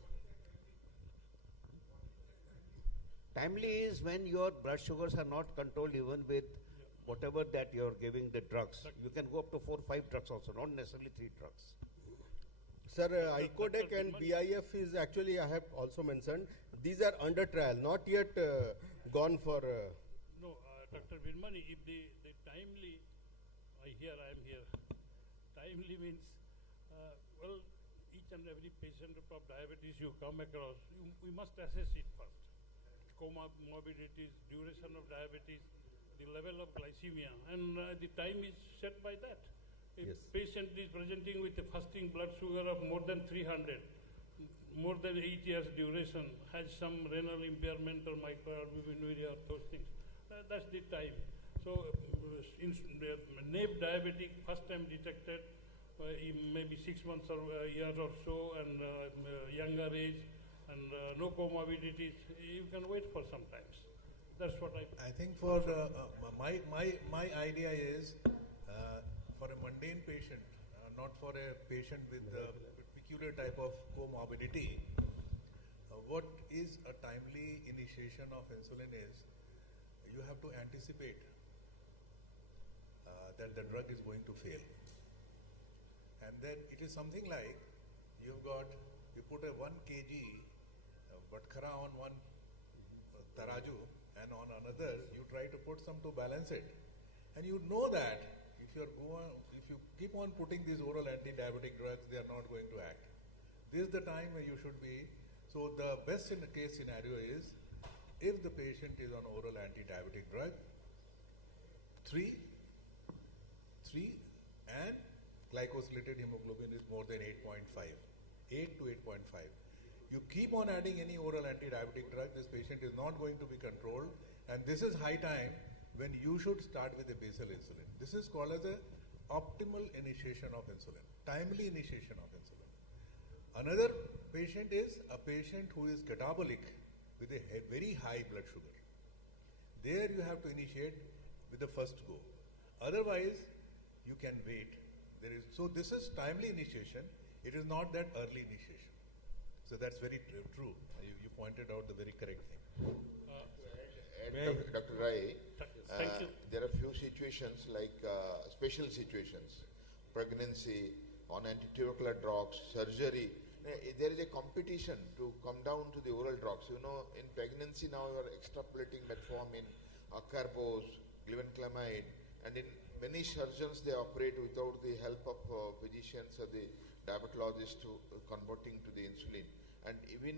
Timely is when your blood sugars are not controlled even with whatever that you're giving the drugs. You can go up to 4 or 5 drugs also, not necessarily 3 drugs. Sir, Icodec and BIF is actually, I have also mentioned, these are under trial, not yet gone for... No, Dr. Bani, if the timely, I am here, timely means, well, each each and every patient of diabetes you come across, we must assess it first. Comorbidities, duration of diabetes, the level of glycemia, and the time is set by that. If patient is presenting with a fasting blood sugar of more than 300, more than 8 years duration, has some renal impairment or microalbuminuria or those things, that's the time. So, NAB diabetic, first time detected, maybe 6 months or a year or so, and younger age, and no comorbidities, you can wait for some times. That's what I think for my idea is for a mundane patient, not for a patient with a peculiar type of comorbidity, what is a timely initiation of insulin is you have to anticipate that the drug is going to fail. And then it is something like you put a 1 kg batkara on one taraju, and on another you try to put some to balance it. And you know that if you keep on putting these oral anti-diabetic drugs, they are not going to act. This is the time where you should be. So the best in the case scenario is if the patient is on oral anti-diabetic drug, 3 and glycosylated hemoglobin is more than 8.5, 8 to 8.5. You keep on adding any oral anti-diabetic drug, this patient is not going to be controlled, and this is high time when you should start with a basal insulin. This is called as a optimal initiation of insulin, timely initiation of insulin. Another patient is a patient who is catabolic with a very high blood sugar. There you have to initiate with the first go. Otherwise, you can wait. So this is timely initiation. It is not that early initiation. So that's very true. You pointed out the very correct thing. Dr. Rai, thank you. There are few situations like special situations, pregnancy, on anti-tubercular drugs, surgery. There is a competition to come down to the oral drugs. You know, in pregnancy now you are extrapolating metformin, acarbose, glibenclamide, and in many surgeons they operate without the help of physicians or the diabetologist to converting to the insulin. And even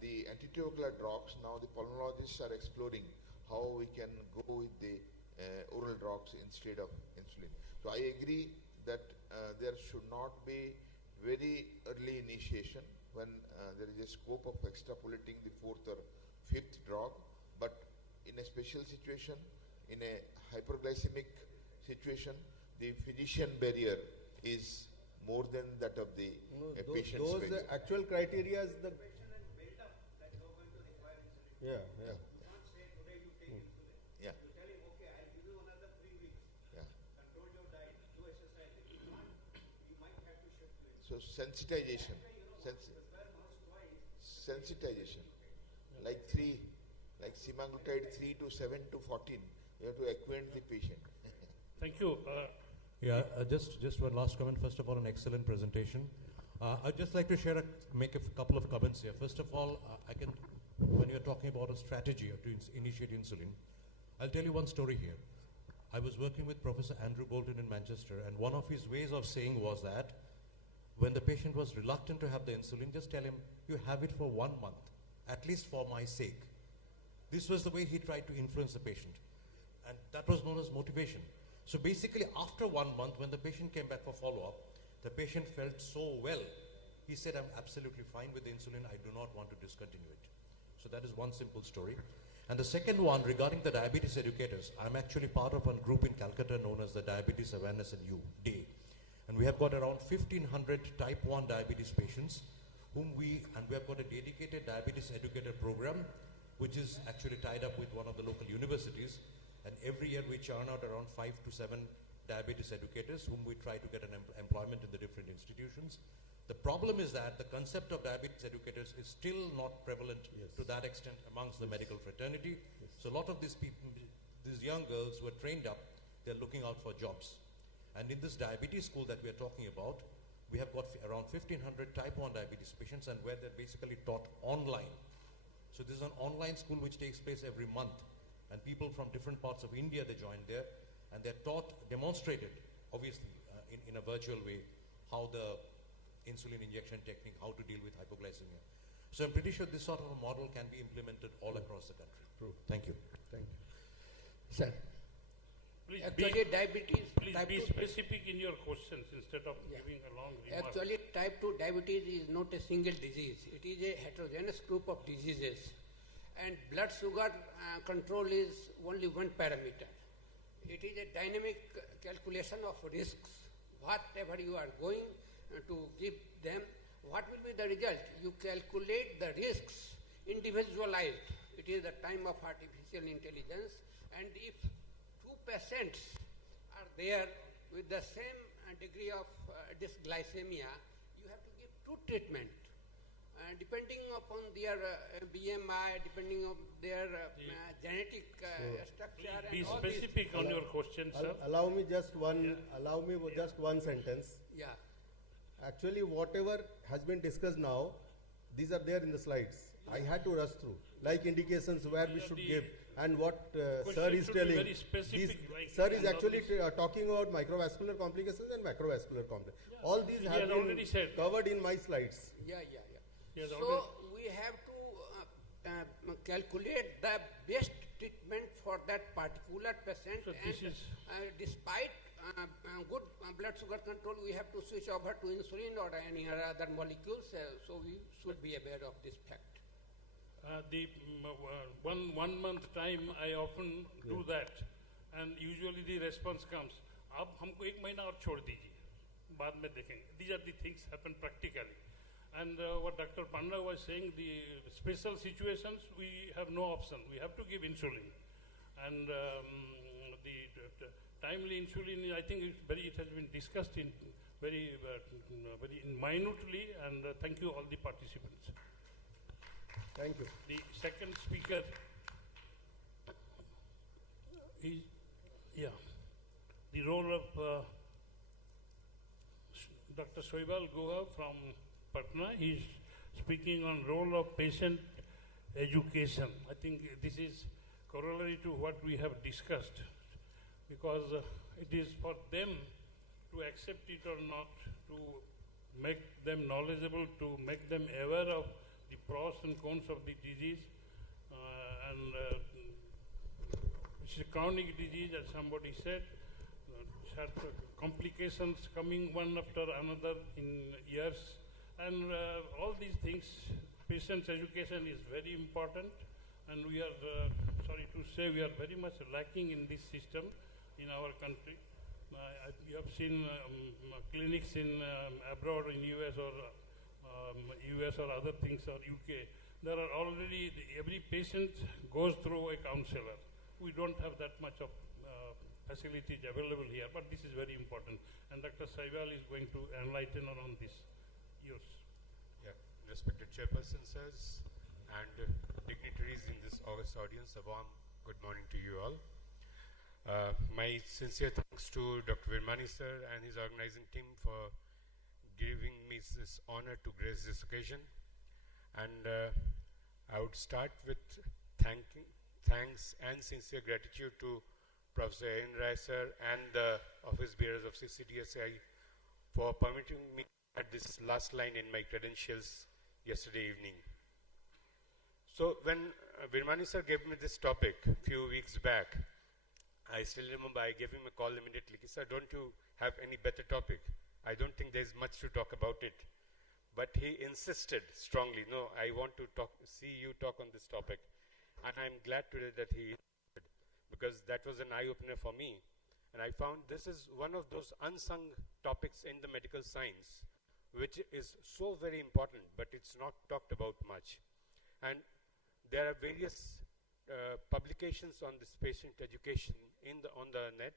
the anti-tubercular drugs, now the pulmonologists are exploring how we can go with the oral drugs instead of insulin. So I agree that there should not be very early initiation when there is a scope of extrapolating the 4th or 5th drug, but in a special situation, in a hyperglycemic situation, the physician barrier is more than that of the patient's those barrier. actual criteria is the yeah. You can't say today you take insulin. Yeah. You tell him, okay, I'll give you another 3 weeks. Yeah. Control your diet, do exercise. If you want, you might have to shift to it. So sensitization. Sensitization. Like semaglutide 3 to 7 to 14. You have to acquaint the patient. Thank you. Just one last comment. First of all, an excellent presentation. I'd just like to make a couple of comments here. First of all, when you're talking about a strategy to initiate insulin, I'll tell you one story here. I was working with Professor Andrew Bolton in Manchester, and one of his ways of saying was that when the patient was reluctant to have the insulin, just tell him, you have it for 1 month, at least for my sake. This was the way he tried to influence the patient. And that was known as motivation. So basically, after 1 month, when the patient came back for follow-up, the patient felt so well. He said, I'm absolutely fine with the insulin. I do not want to discontinue it. So that is one simple story. And the second one, regarding the diabetes educators, I'm actually part of a group in Calcutta known as the Diabetes Awareness and Day. And we have got around 1,500 type 1 diabetes patients and we have got a dedicated diabetes educator program, which is actually tied up with one of the local universities. And every year we churn out around 5 to 7 diabetes educators whom we try to get an employment in the different institutions. The problem is that the concept of diabetes educators is still not prevalent to that extent amongst the medical fraternity. So a lot of these people, these young girls who are trained up, they're looking out for jobs. And in this diabetes school that we are talking about, we have got around 1,500 type 1 diabetes patients, and where they're basically taught online. So this is an online school which takes place every month. And people from different parts of India, they join there, and they're taught, demonstrated, obviously, in a virtual way, how the insulin injection technique, how to deal with hypoglycemia. So I'm pretty sure this sort of a model can be implemented all across the country. True. Thank you. Thank you. Sir. Please Actually, diabetes. Please be specific in your questions instead of giving a long remark. Actually, type 2 diabetes is not a single disease. It is a heterogeneous group of diseases. And blood sugar control is only one parameter. It is a dynamic calculation of risks. Whatever you are going to give them, what will be the result? You calculate the risks individualized. It is the time of artificial intelligence. And if two patients are there with the same degree of dysglycemia, you have to give two treatment. Depending upon their BMI, depending on their genetic structure. Be specific on your question, sir. Allow me just one sentence. Yeah. Actually, whatever has been discussed now, these are there in the slides. I had to rush through, like indications where we should give and what sir is telling. Sir is actually talking about microvascular complications and macrovascular complications. Yeah. All these have been covered in my slides. Yeah. So we have to calculate the best treatment for that particular patient. So and despite good blood sugar control, we have to switch over to insulin or any other molecules. So we should be aware of this fact. The 1 month time I often do that, and usually the response comes, "आप हमको 1 महीना और छोड़ दीजिए, बाद में देखेंगे." These are the things happen practically. And what Dr. Panda was saying, the special situations, we have no option. We have to give insulin. And the timely insulin, I think it has been discussed in very minutely, and thank you all the participants. Thank you. The second speaker is, the role of Dr. Soibal Guha from Patna. He is speaking on role of patient education. I think this is corollary to what we have discussed, because it is for them to accept it or not, to make them knowledgeable, to make them aware of the pros and cons of the disease, and it's a chronic disease, as somebody said. It has complications coming one after another in years, and all these things, patients' education is very important, and we are, sorry to say, we are very much lacking in this system in our country. You have seen clinics in abroad, in US or other things, or UK. There are already, every patient goes through a counselor. We don't have that much of facilities available here, but this is very important. And Dr. Saibal is going to enlighten on this. Yours. Yeah, respected chairperson, sirs, and dignitaries in this august audience, a warm good morning to you all. My sincere thanks to Dr. Virmani sir and his organizing team for giving me this honor to grace this occasion. And I would start with thanks and sincere gratitude to Professor N. Rai sir and the office bearers of CCDSI for permitting me at this last line in my credentials yesterday evening. So when Virmani sir gave me this topic a few weeks back, I still remember I gave him a call immediately. Sir, don't you have any better topic? I don't think there's much to talk about it. But he insisted strongly, no, I want to see you talk on this topic. And I'm glad today that he did, because that was an eye-opener for me. And I found this is one of those unsung topics in the medical science, which is so very important, but it's not talked about much. And there are various publications on this patient education on the net,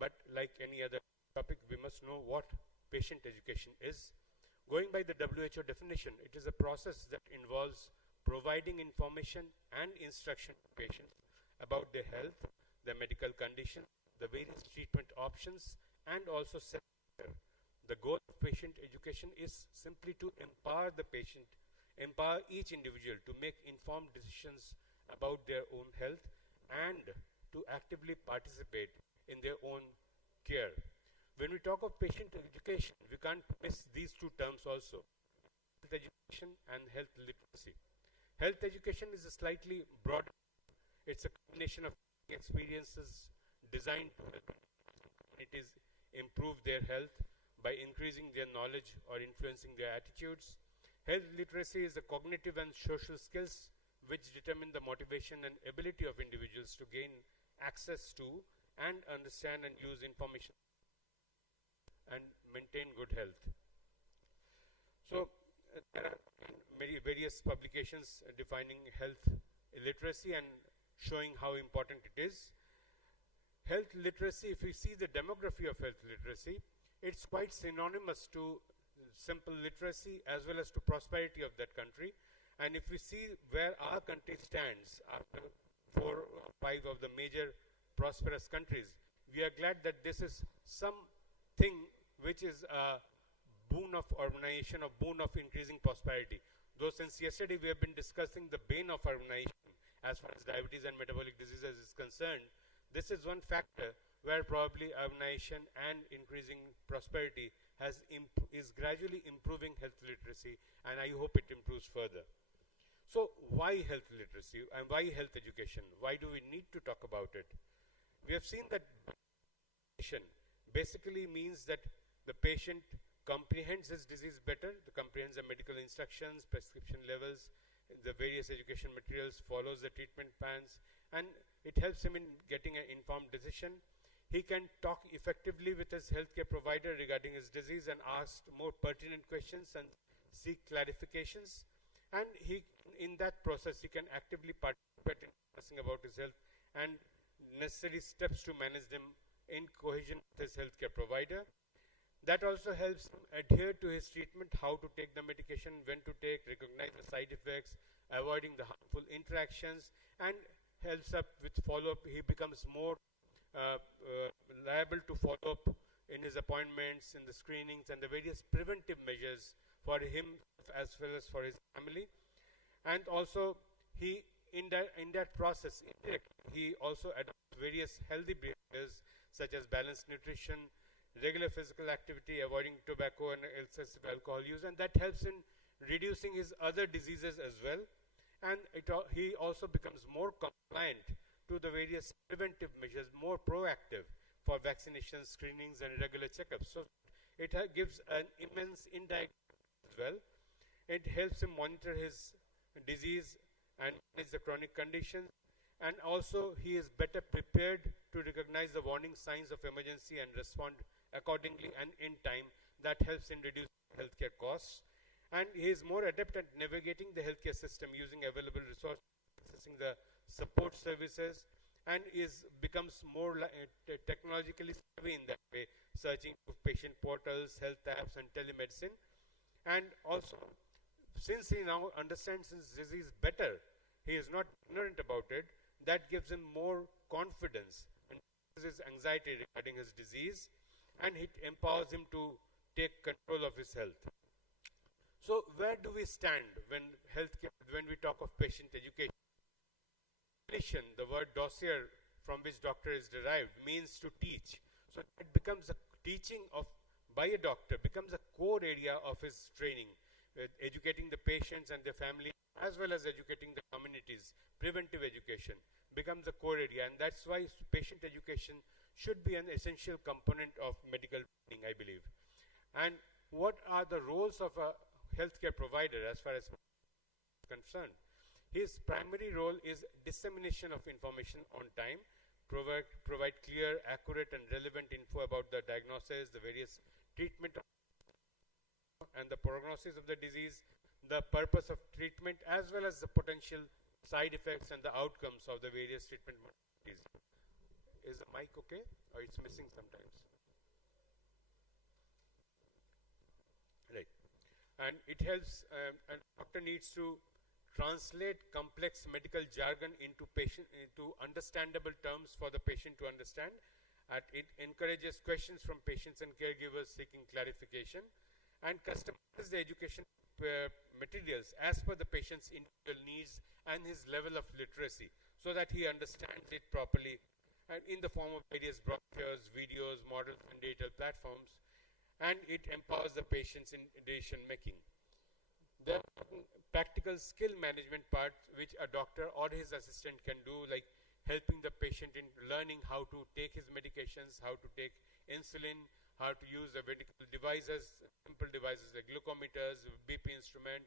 but like any other topic, we must know what patient education is. Going by the WHO definition, it is a process that involves providing information and instruction to patients about their health, their medical condition, the various treatment options, and also self-care. The goal of patient education is simply to empower the patient, empower each individual to make informed decisions about their own health and to actively participate in their own care. When we talk of patient education, we can't miss these two terms also, health education and health literacy. Health education is a slightly broader. It's a combination of experiences designed to help communities improve their health by increasing their knowledge or influencing their attitudes. Health literacy is the cognitive and social skills which determine the motivation and ability of individuals to gain access to and understand and use information and maintain good health. So there are various publications defining health literacy and showing how important it is. Health literacy, if we see the demography of health literacy, it's quite synonymous to simple literacy as well as to prosperity of that country. And if we see where our country stands after 4 or 5 of the major prosperous countries, we are glad that this is something which is a boon of urbanization, a boon of increasing prosperity. Though since yesterday we have been discussing the bane of urbanization as far as diabetes and metabolic diseases is concerned, this is one factor where probably urbanization and increasing prosperity is gradually improving health literacy, and I hope it improves further. So why health literacy and why health education? Why do we need to talk about it? We have seen that basically means that the patient comprehends his disease better, comprehends the medical instructions, prescription levels, the various education materials, follows the treatment plans, and it helps him in getting an informed decision. He can talk effectively with his healthcare provider regarding his disease and ask more pertinent questions and seek clarifications. And in that process, he can actively participate in discussing about his health and necessary steps to manage them in cohesion with his healthcare provider. That also helps him adhere to his treatment, how to take the medication, when to take, recognize the side effects, avoiding the harmful interactions, and helps up with follow-up. He becomes more liable to follow up in his appointments, in the screenings, and the various preventive measures for him as well as for his family. And also, in that process, he also adopts various healthy behaviors such as balanced nutrition, regular physical activity, avoiding tobacco and excessive alcohol use, and that helps in reducing his other diseases as well. And he also becomes more compliant to the various preventive measures, more proactive for vaccinations, screenings, and regular checkups. So it gives an immense indirect as well. It helps him monitor his disease and manage the chronic conditions. And also he is better prepared to recognize the warning signs of emergency and respond accordingly and in time. That helps in reducing healthcare costs. And he is more adept at navigating the healthcare system using available resources, accessing the support services, and becomes more technologically savvy in that way, searching for patient portals, health apps, and telemedicine. And also, since he now understands his disease better, he is not ignorant about it, that gives him more confidence and his anxiety regarding his disease, and it empowers him to take control of his health. So where do we stand when we talk of patient education? The word dossier, from which doctor is derived, means to teach. So it becomes a teaching by a doctor, becomes a core area of his training, educating the patients and their family, as well as educating the communities. Preventive education becomes a core area, and that's why patient education should be an essential component of medical training, I believe. And what are the roles of a healthcare provider as far as concerned? His primary role is dissemination of information on time, provide clear, accurate, and relevant info about the diagnosis, the various treatment and the prognosis of the disease, the purpose of treatment, as well as the potential side effects and the outcomes of the various treatment modalities. Is the mic okay, or it's missing sometimes? Right. And it helps, and doctor needs to translate complex medical jargon into understandable terms for the patient to understand. It encourages questions from patients and caregivers seeking clarification, and customizes the education materials as per the patient's individual needs and his level of literacy, so that he understands it properly and in the form of various brochures, videos, models, and digital platforms, and it empowers the patients in decision making. There are practical skill management parts which a doctor or his assistant can do, like helping the patient in learning how to take his medications, how to take insulin, how to use the medical devices, simple devices like glucometers, BP instrument,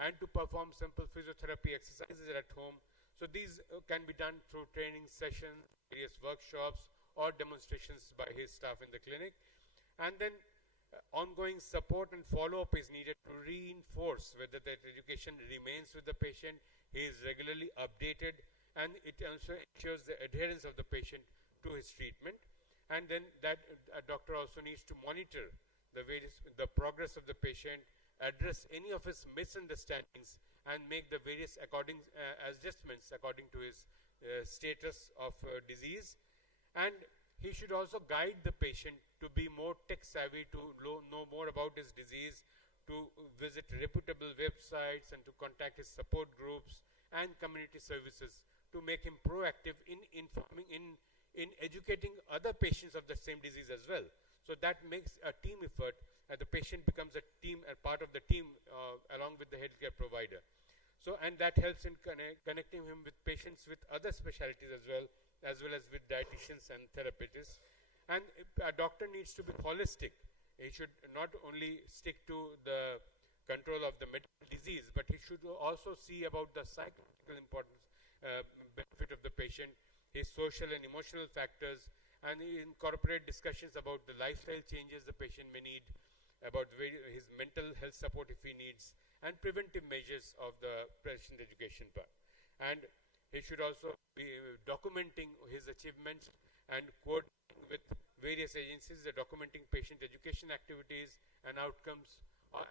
and to perform simple physiotherapy exercises at home. So these can be done through training sessions, various workshops, or demonstrations by his staff in the clinic. And then ongoing support and follow-up is needed to reinforce whether that education remains with the patient, he is regularly updated, and it also ensures the adherence of the patient to his treatment. And then that a doctor also needs to monitor the progress of the patient, address any of his misunderstandings, and make the various adjustments according to his status of disease. And he should also guide the patient to be more tech savvy, to know more about his disease, to visit reputable websites, and to contact his support groups and community services to make him proactive in informing, in educating other patients of the same disease as well. So that makes a team effort, and the patient becomes a team, a part of the team along with the healthcare provider. So, and that helps in connecting him with patients with other specialties as well as with dietitians and therapists. And a doctor needs to be holistic. He should not only stick to the control of the medical disease, but he should also see about the psychological importance, benefit of the patient, his social and emotional factors, and incorporate discussions about the lifestyle changes the patient may need, about his mental health support if he needs, and preventive measures of the patient education part. And he should also be documenting his achievements and coordinating with various agencies, documenting patient education activities and outcomes,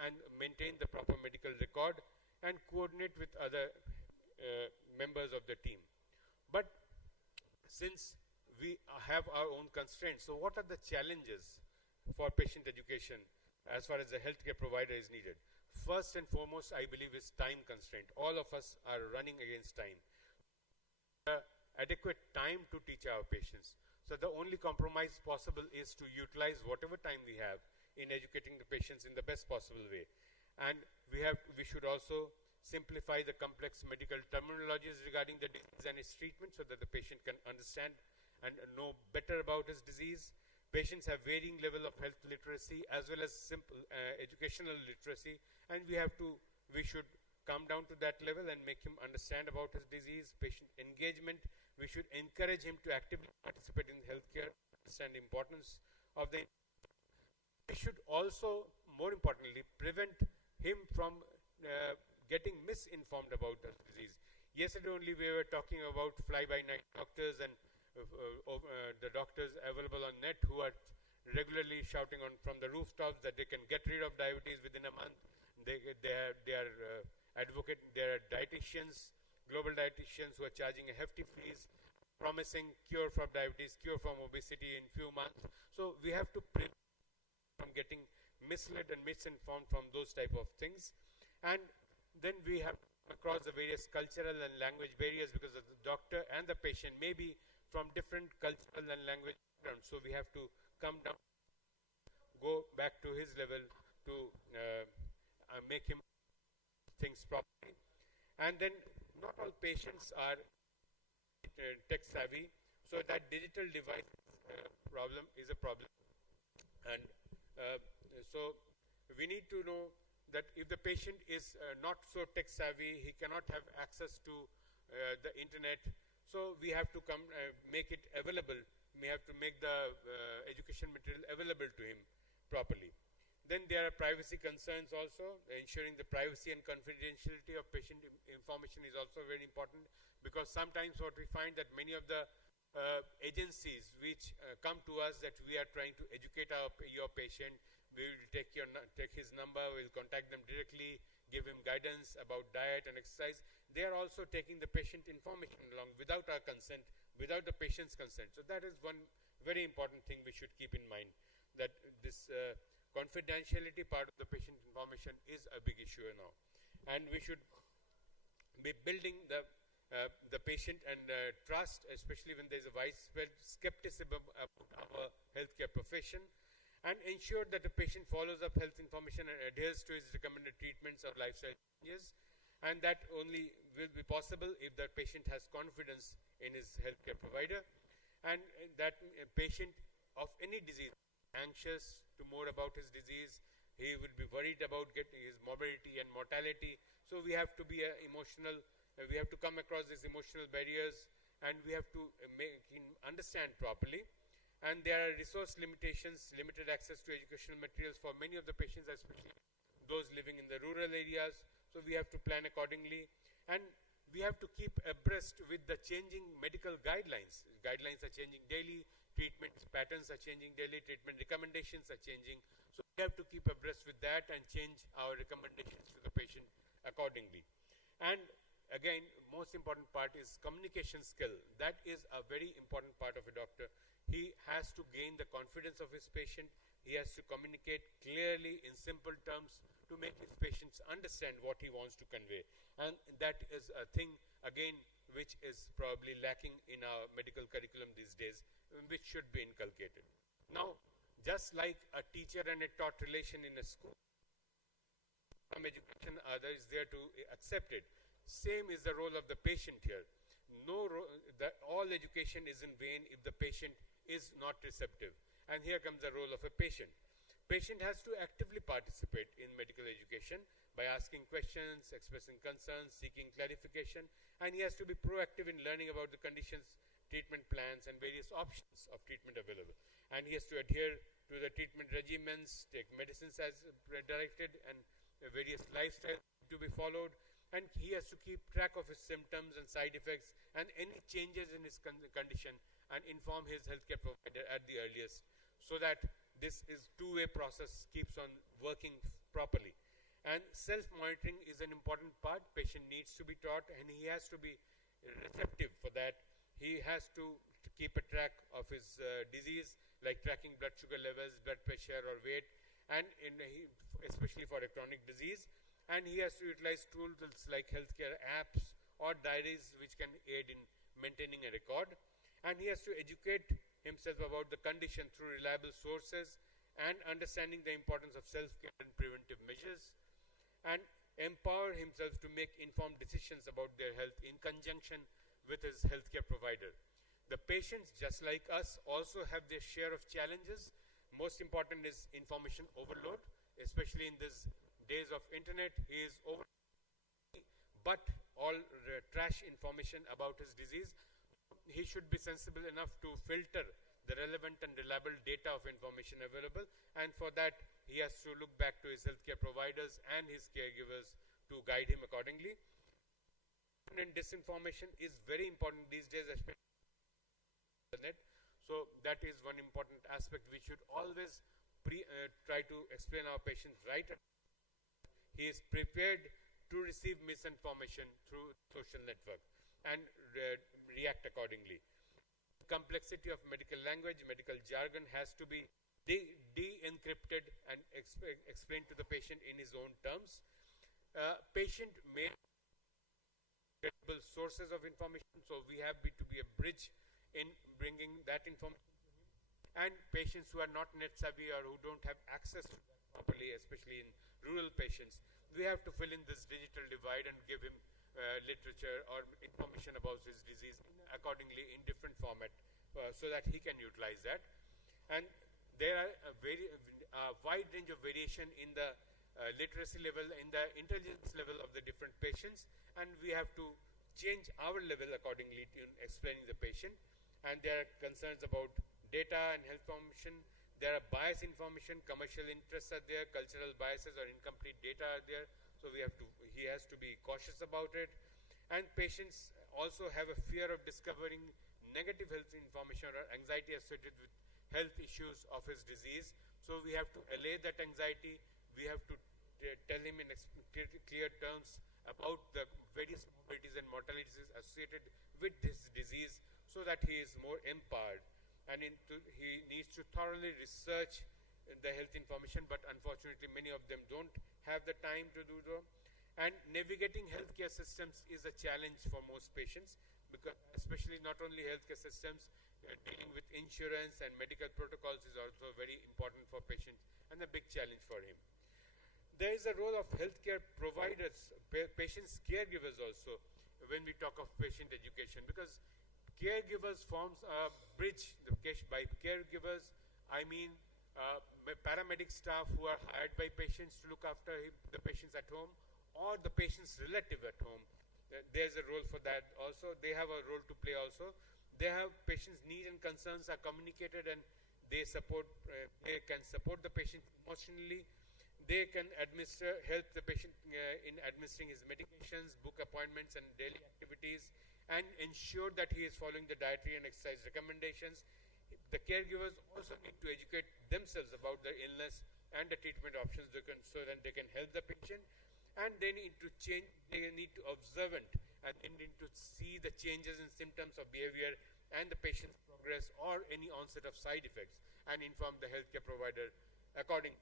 and maintain the proper medical record, and coordinate with other members of the team. But since we have our own constraints, so what are the challenges for patient education as far as the healthcare provider is needed? First and foremost, I believe, is time constraint. All of us are running against time. Adequate time to teach our patients. So the only compromise possible is to utilize whatever time we have in educating the patients in the best possible way. And we should also simplify the complex medical terminologies regarding the disease and its treatment so that the patient can understand and know better about his disease. Patients have varying level of health literacy as well as simple educational literacy, and we should come down to that level and make him understand about his disease. Patient engagement, we should encourage him to actively participate in healthcare, understand the importance of the. We should also, more importantly, prevent him from getting misinformed about the disease. Yesterday only we were talking about fly-by-night doctors and the doctors available on net who are regularly shouting from the rooftops that they can get rid of diabetes within a month. They are advocating, there are dietitians, global dietitians who are charging a hefty fees, promising cure for diabetes, cure from obesity in few months. So we have to prevent from getting misled and misinformed from those type of things. And then we have across the various cultural and language barriers, because the doctor and the patient may be from different cultural and language backgrounds. So we have to come down, go back to his level to make him things properly. And then not all patients are tech savvy, so that digital device problem is a problem. And so we need to know that if the patient is not so tech savvy, he cannot have access to the internet. So we have to make it available. We have to make the education material available to him properly. Then there are privacy concerns also. Ensuring the privacy and confidentiality of patient information is also very important, because sometimes what we find that many of the agencies which come to us that we are trying to educate your patient, we will take his number, we will contact them directly, give him guidance about diet and exercise. They are also taking the patient information along without our consent, without the patient's consent. So that is one very important thing we should keep in mind, that this confidentiality part of the patient information is a big issue now. And we should be building the the patient and trust, especially when there's a widespread skepticism about our healthcare profession, and ensure that the patient follows up health information and adheres to his recommended treatments or lifestyle changes. And that only will be possible if the patient has confidence in his healthcare provider, and that patient of any disease anxious to more about his disease. He will be worried about getting his morbidity and mortality. So we have to be emotional. We have to come across these emotional barriers, and we have to make him understand properly. And there are resource limitations, limited access to educational materials for many of the patients, especially those living in the rural areas. So we have to plan accordingly, and we have to keep abreast with the changing medical guidelines. Guidelines are changing daily, treatment patterns are changing daily, treatment recommendations are changing. So we have to keep abreast with that and change our recommendations to the patient accordingly. And again, most important part is communication skill. That is a very important part of a doctor. He has to gain the confidence of his patient. He has to communicate clearly in simple terms to make his patients understand what he wants to convey. And that is a thing, again, which is probably lacking in our medical curriculum these days, which should be inculcated. Now, just like a teacher and a taught relation in a school, some education is there to accept it. Same is the role of the patient here. All education is in vain if the patient is not receptive. And here comes the role of a patient. Patient has to actively participate in medical education by asking questions, expressing concerns, seeking clarification, and he has to be proactive in learning about the conditions, treatment plans, and various options of treatment available. And he has to adhere to the treatment regimens, take medicines as directed, and various lifestyles to be followed. And he has to keep track of his symptoms and side effects and any changes in his condition, and inform his healthcare provider at the earliest, so that this is two-way process keeps on working properly. And self-monitoring is an important part. Patient needs to be taught, and he has to be receptive for that. He has to keep a track of his disease, like tracking blood sugar levels, blood pressure, or weight, and especially for a chronic disease. And he has to utilize tools like healthcare apps or diaries, which can aid in maintaining a record. And he has to educate himself about the condition through reliable sources and understanding the importance of self-care and preventive measures, and empower himself to make informed decisions about their health in conjunction with his healthcare provider. The patients, just like us, also have their share of challenges. Most important is information overload, especially in these days of internet. He is over, but all trash information about his disease. He should be sensible enough to filter the relevant and reliable data of information available, and for that he has to look back to his healthcare providers and his caregivers to guide him accordingly. And disinformation is very important these days, especially on the internet. So that is one important aspect. We should always try to explain our patients right. He is prepared to receive misinformation through social network and react accordingly. Complexity of medical language, medical jargon has to be de-encrypted and explained to the patient in his own terms. Patient may credible sources of information, so we have to be a bridge in bringing that information to him. And patients who are not net savvy or who don't have access to that properly, especially in rural patients, we have to fill in this digital divide and give him literature or information about his disease accordingly in different format, so that he can utilize that. And there are a wide range of variation in the literacy level, in the intelligence level of the different patients, and we have to change our level accordingly to explaining the patient. And there are concerns about data and health information. There are bias information, commercial interests are there, cultural biases or incomplete data are there. So he has to be cautious about it. And patients also have a fear of discovering negative health information or anxiety associated with health issues of his disease. So we have to allay that anxiety. We have to tell him in clear terms about the various morbidities and mortalities associated with this disease, so that he is more empowered. And he needs to thoroughly research the health information, but unfortunately many of them don't have the time to do so. And navigating healthcare systems is a challenge for most patients, because especially not only healthcare systems, dealing with insurance and medical protocols is also very important for patients and a big challenge for him. There is a role of healthcare providers, patients' caregivers also, when we talk of patient education, because caregivers forms a bridge. By caregivers, I mean paramedic staff who are hired by patients to look after the patients at home, or the patient's relative at home. There's a role for that also. They have a role to play also. They have patients' needs and concerns are communicated, and they support. They can support the patient emotionally. They can help the patient in administering his medications, book appointments and daily activities, and ensure that he is following the dietary and exercise recommendations. The caregivers also need to educate themselves about the illness and the treatment options so that they can help the patient. And they need to change, they need to observant, and they need to see the changes in symptoms of behavior and the patient's progress or any onset of side effects, and inform the healthcare provider accordingly.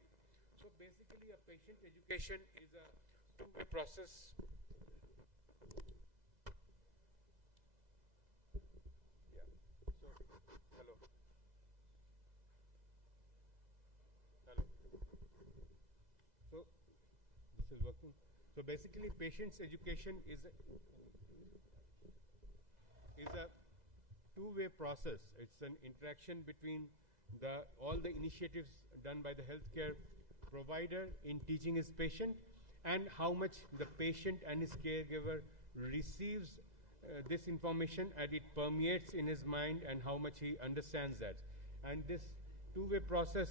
So basically a patient education is a two-way process. Yeah. So, hello. Hello. So, this is working. So basically patient's education is a two-way process. It's an interaction between all the initiatives done by the healthcare provider in teaching his patient, and how much the patient and his caregiver receives this information, and it permeates in his mind, and how much he understands that. And this two-way process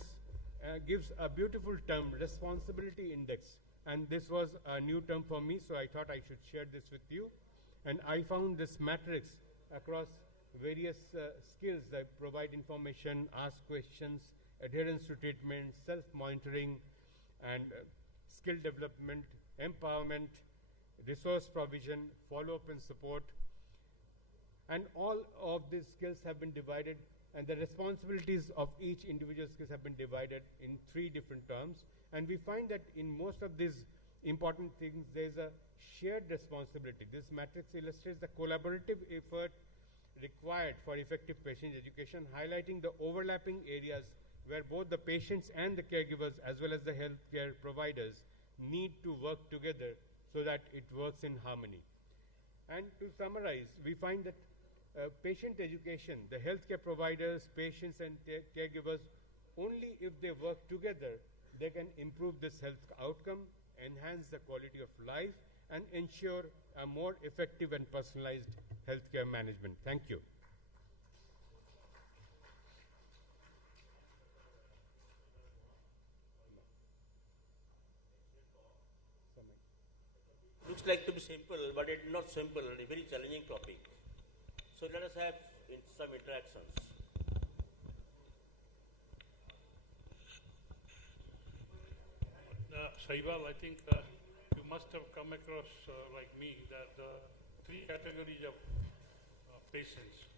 gives a beautiful term, responsibility index. And this was a new term for me, so I thought I should share this with you. And I found this matrix across various skills that provide information, ask questions, adherence to treatment, self-monitoring, and skill development, empowerment, resource provision, follow-up and support. And all of these skills have been divided, and the responsibilities of each individual skills have been divided in 3 different terms. And we find that in most of these important things, there's a shared responsibility. This matrix illustrates the collaborative effort required for effective patient education, highlighting the overlapping areas where both the patients and the caregivers, as well as the healthcare providers, need to work together so that it works in harmony. And to summarize, we find that patient education, the healthcare providers, patients, and caregivers, only if they work together, they can improve this health outcome, enhance the quality of life, and ensure a more effective and personalized healthcare management. Thank you. Looks like to be simple, but it's not simple, a very challenging topic. So let us have some interactions. Saibal, I think you must have come across, like me, that 3 categories of patients.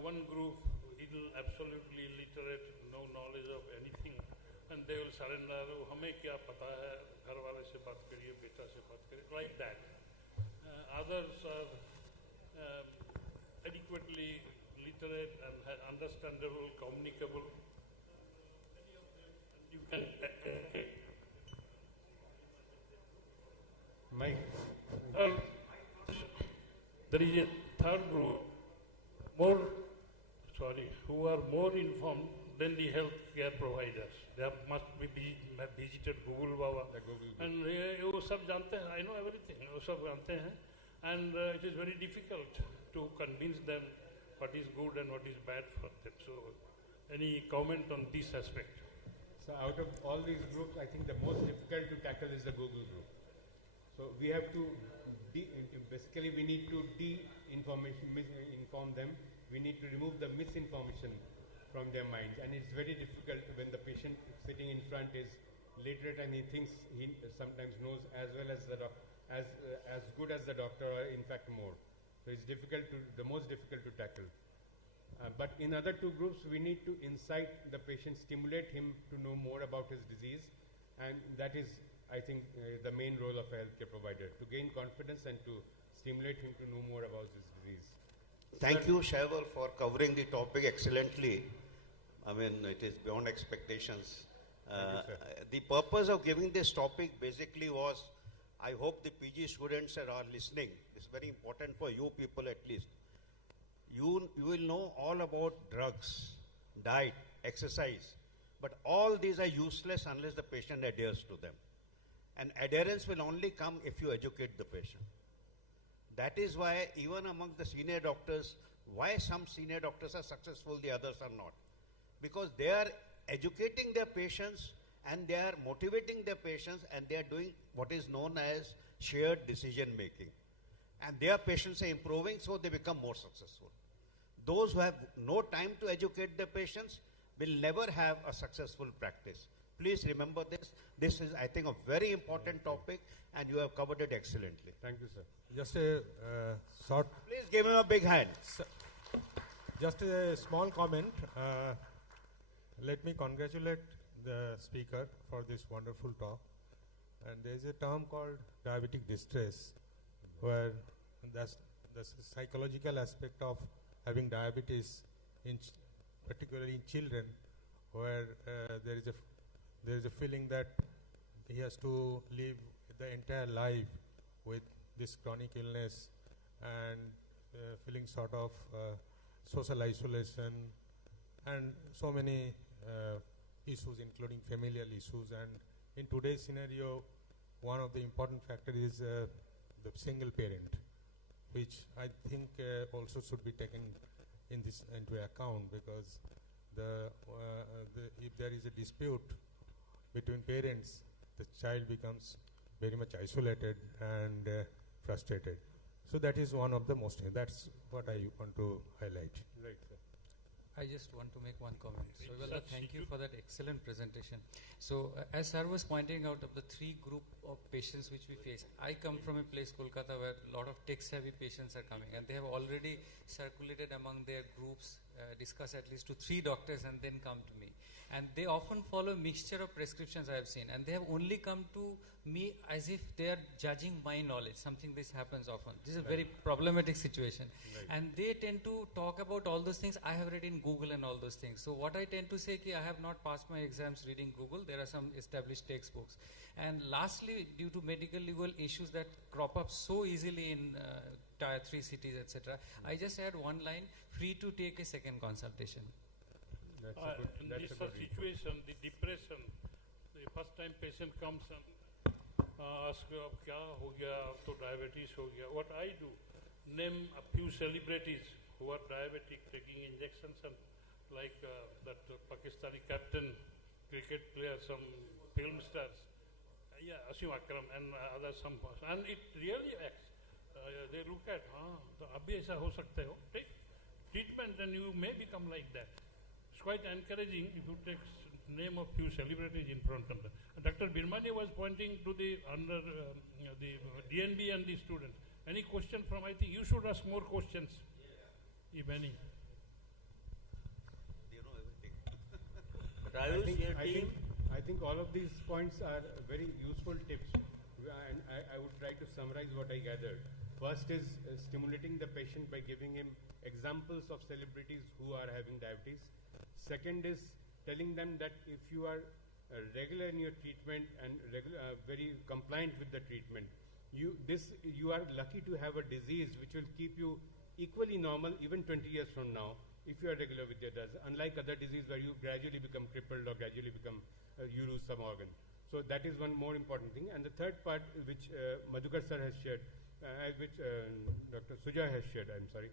One group, absolutely illiterate, no knowledge of anything, and they will surrender, hame kya pata hai, ghar wale se baat kariye, beta se baat kariye, like that. Others are adequately literate and understandable, communicable. You can there is a third group, who are more informed than the healthcare providers. They must be visited Google Baba. And वो सब जानते हैं. I know everything. वो सब जानते हैं. And it is very difficult to convince them what is good and what is bad for them. So, any comment on this aspect? So, out of all these groups, I think the most difficult to tackle is the Google group. So, we have to basically we need to inform them. We need to remove the misinformation from their minds, and it's very difficult when the patient sitting in front is literate and he thinks he sometimes knows as well as as good as the doctor, or in fact more. So it's the most difficult to tackle. But in other 2 groups, we need to incite the patient, stimulate him to know more about his disease, and that is I think, the main role of a healthcare provider, to gain confidence and to stimulate him to know more about this disease. Thank you, Shaival, for covering the topic excellently. I mean, it is beyond expectations. The purpose of giving this topic basically was, I hope the PG students are listening. It's very important for you people at least. You will know all about drugs, diet, exercise, but all these are useless unless the patient adheres to them. And adherence will only come if you educate the patient. That is why even among the senior doctors, why some senior doctors are successful, the others are not. Because they are educating their patients and they are motivating their patients and they are doing what is known as shared decision making. And their patients are improving, so they become more successful. Those who have no time to educate their patients will never have a successful practice. Please remember this. This is, I think, a very important topic and you have covered it excellently. Thank you, sir. Just a short... Please give him a big hand. Just a small comment. Let me congratulate the speaker for this wonderful talk. And there is a term called diabetic distress, where that's the psychological aspect of having diabetes, particularly in children, where there is a feeling that he has to live the entire life with this chronic illness and feeling sort of social isolation and so many issues, including familial issues. And in today's scenario, one of the important factors is the single parent, which I think also should be taken into account, because if there is a dispute between parents, the child becomes very much isolated and frustrated. So that is one of the most, that's what I want to highlight. Right, sir. I just want to make one comment. So, well, thank you for that excellent presentation. So, as sir was pointing out, of the three group of patients which we face, I come from a place, Kolkata, where a lot of tech-savvy patients are coming, and they have already circulated among their groups, discuss at least to 3 doctors, and then come to me. And they often follow a mixture of prescriptions I have seen, and they have only come to me as if they are judging my knowledge. Something this happens often. This is a very problematic situation. Right. And they tend to talk about all those things I have read in Google and all those things. So what I tend to say is I have not passed my exams reading Google. There are some established textbooks. And lastly, due to medical legal issues that crop up so easily in tier 3 cities, etc., I just add one line: free to take a second consultation. In this situation, the depression, the first time patient comes and asks, kya ho gaya, to diabetes ho gaya. What I do, name a few celebrities who are diabetic, taking injections, and like that Pakistani captain, cricket player, some film stars, Asim Akram and others, some, and it really acts. They look at, abhi aisa ho sakta hai, take treatment and you may become like that. It's quite encouraging if you take name of few celebrities in front of them. Dr. Birmani was pointing to the the DNB and the students. Any question from? I think you should ask more questions, if any. You know everything. I think all of these points are very useful tips, and I would try to summarize what I gathered. First is stimulating the patient by giving him examples of celebrities who are having diabetes. Second is telling them that if you are regular in your treatment and very compliant with the treatment, you are lucky to have a disease which will keep you equally normal even 20 years from now if you are regular with your drugs, unlike other diseases where you gradually become crippled or gradually become you lose some organ. So that is one more important thing. And the third part, which Madhukar sir has shared, which Dr. Suja has shared, I'm sorry,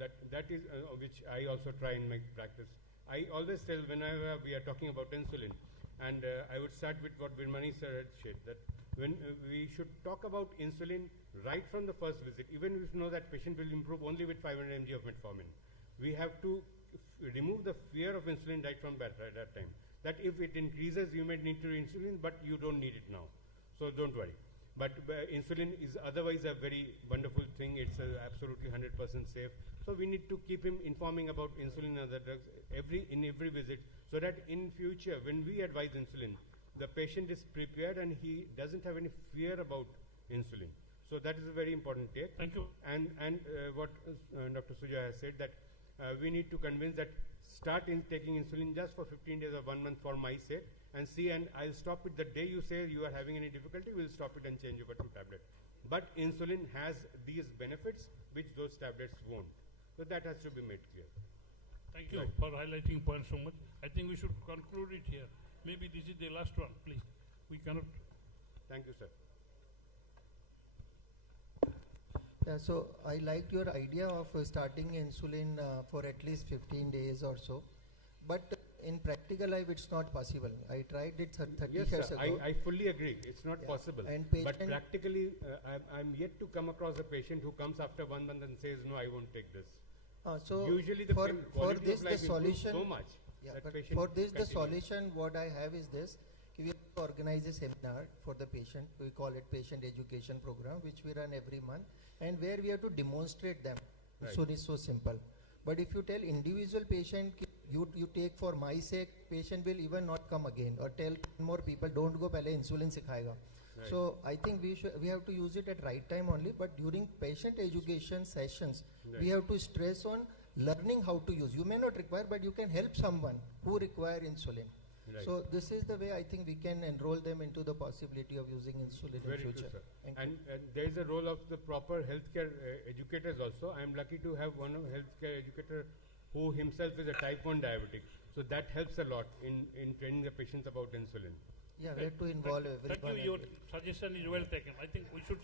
that is which I also try in my practice. I always tell whenever we are talking about insulin, and I would start with what Birmani sir had shared, that when we should talk about insulin right from the first visit, even if we know that patient will improve only with 500 mg of metformin, we have to remove the fear of insulin right from that time. That if it increases, you may need to insulin, but you don't need it now. So don't worry. But insulin is otherwise a very wonderful thing. It's absolutely 100% safe. So we need to keep him informing about insulin and other drugs in every visit, so that in future, when we advise insulin, the patient is prepared and he doesn't have any fear about insulin. So that is a very important take. Thank you. And what Dr. Suja has said, that we need to convince that start in taking insulin just for 15 days or 1 month for my sake, and see, and I'll stop it the day you say you are having any difficulty, we'll stop it and change over to tablet. But insulin has these benefits which those tablets won't. So that has to be made clear. Thank you for highlighting points so much. I think we should conclude it here. Maybe this is the last one, please. We cannot. Thank you, sir. So I liked your idea of starting insulin for at least 15 days or so, but in practical life it's not possible. I tried it 30 Yes, years sir, ago. I fully agree. It's not possible. And But practically, I'm yet to come across a patient who comes after 1 month and says, no, I won't take this. So usually the for quality this of the life improves solution so much. Yeah, that but patient for this the continues. solution what I have is this: we have to organize a seminar for the patient. We call it patient education program, which we run every month, and where we have to demonstrate them. Right. So it is so simple. But if you tell individual patient, you take for my sake, patient will even not come again, or tell more people, don't go, pehle insulin sikhayega. Right. So I think we have to use it at right time only. But during patient education sessions, Right. we have to stress on learning how to use. You may not require, but you can help someone who require insulin. Right. So this is the way I think we can enroll them into the possibility of using insulin Very in true, future. sir. Thank And there is a role of the proper healthcare educators also. I am lucky to have one healthcare educator who himself is a type 1 diabetic. So that helps a lot in training the patients about insulin. Yeah, we have to involve everyone. Thank you. Your suggestion is well taken. I think we should.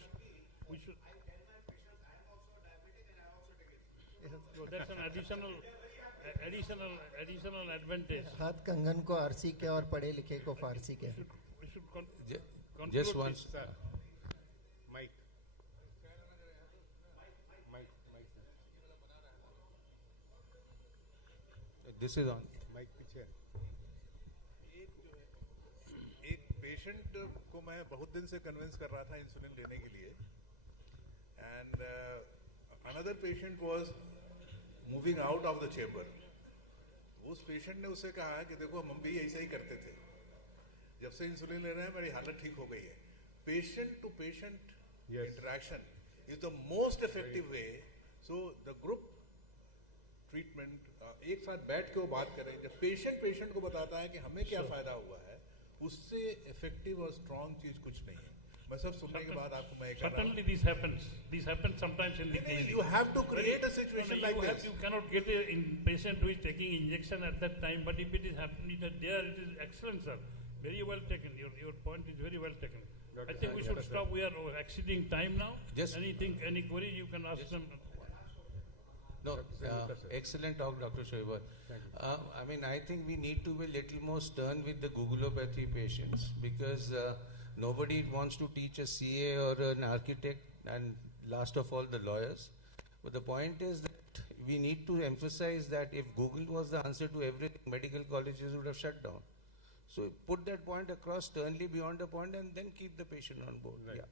So that's an additional advantage. हाथ कंगन को RC के और पढ़े लिखे को फारसी के. We should conclude Just once. this, sir. Mike. This is on. Mike पीछे. एक पेशेंट को मैं बहुत दिन से कन्विंस कर रहा था इंसुलिन लेने के लिए, and another patient was moving out of the chamber. उस पेशेंट ने उससे कहा कि देखो हम भी ऐसा ही करते थे, जब से इंसुलिन ले रहे हैं मेरी हालत ठीक हो गई है. Patient to patient interaction is the most effective way. So the group treatment, एक साथ बैठ के वो बात करें, जब पेशेंट को बताता है कि हमें क्या फायदा हुआ है, उससे इफेक्टिव और स्ट्रॉन्ग चीज कुछ नहीं है. मैं सब सुनने के बाद आपको मैं Certainly this happens sometimes in the clinic. You have to create a situation like this. You cannot get a patient who is taking injection at that time, but if it is happening there, it is excellent, sir. Very well taken. Your point is very well taken. I think we should stop. We are exceeding time now. Any query you can ask them. No, excellent talk, Dr. Shoiber. I mean, I think we need to be a little more stern with the Googleopathy patients, because nobody wants to teach a CA or an architect, and last of all the lawyers. But the point is that we need to emphasize that if Google was the answer to everything, medical colleges would have shut down. So put that point across sternly beyond the point, and then keep the patient on board. Right. Yeah.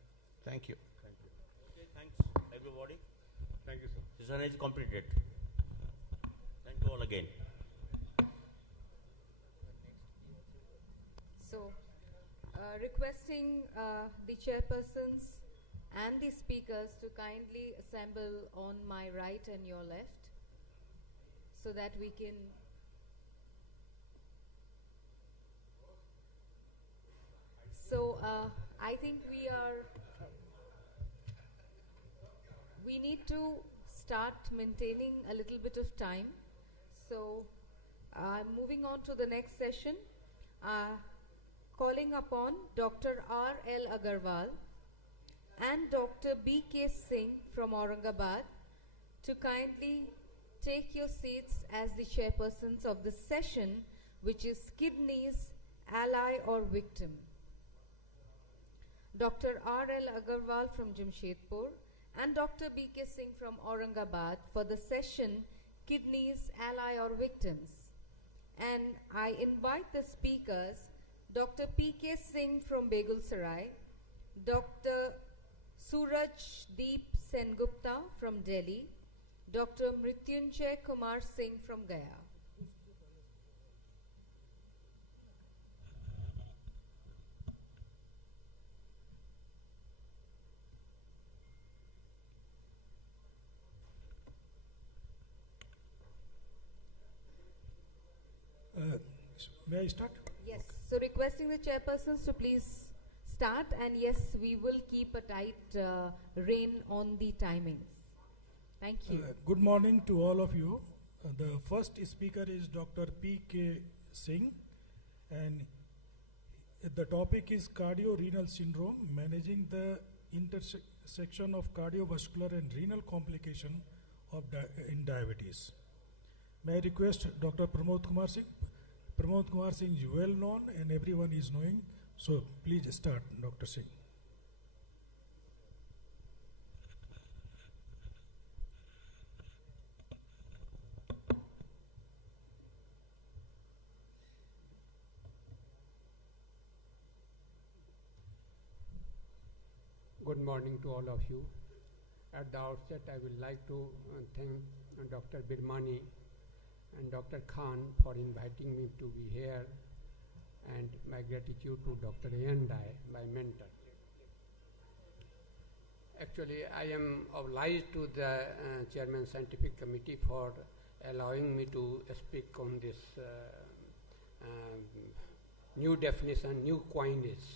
Thank you. Thank you. Okay, thanks everybody. Thank you, sir. Session is completed. Thank you all again. So, requesting the chairpersons and the speakers to kindly assemble on my right and your left, so that we can I think we need to start maintaining a little bit of time. So moving on to the next session, calling upon Dr. R.L. Agarwal and Dr. B.K. Singh from Aurangabad to kindly take your seats as the chairpersons of the session, which is Kidneys, Ally or Victim. Dr. R.L. Agarwal from Jamshedpur and Dr. B.K. Singh from Aurangabad for the session Kidneys, Ally or Victims. And I invite the speakers, Dr. P.K. Singh from Begulsarai, Dr. Suraj Deep Sengupta from Delhi, Dr. Mrityunjay Kumar Singh from Gaya. May I start? Yes. So requesting the chairpersons to please start, and yes, we will keep a tight rein on the timings. Thank you. Good morning to all of you. The first speaker is Dr. P.K. Singh, and the topic is cardiorenal syndrome, managing the intersection of cardiovascular and renal complication of in diabetes. May I request Dr. Pramod Kumar Singh? Pramod Kumar Singh is well known and everyone is knowing, so please start, Dr. Singh. Good morning to all of you. At the outset, I would like to thank Dr. Bani and Dr. Khan for inviting me to be here, and my gratitude to Dr. Ayandai, my mentor. Actually, I am obliged to the Chairman Scientific Committee for allowing me to speak on this new definition, new coinage,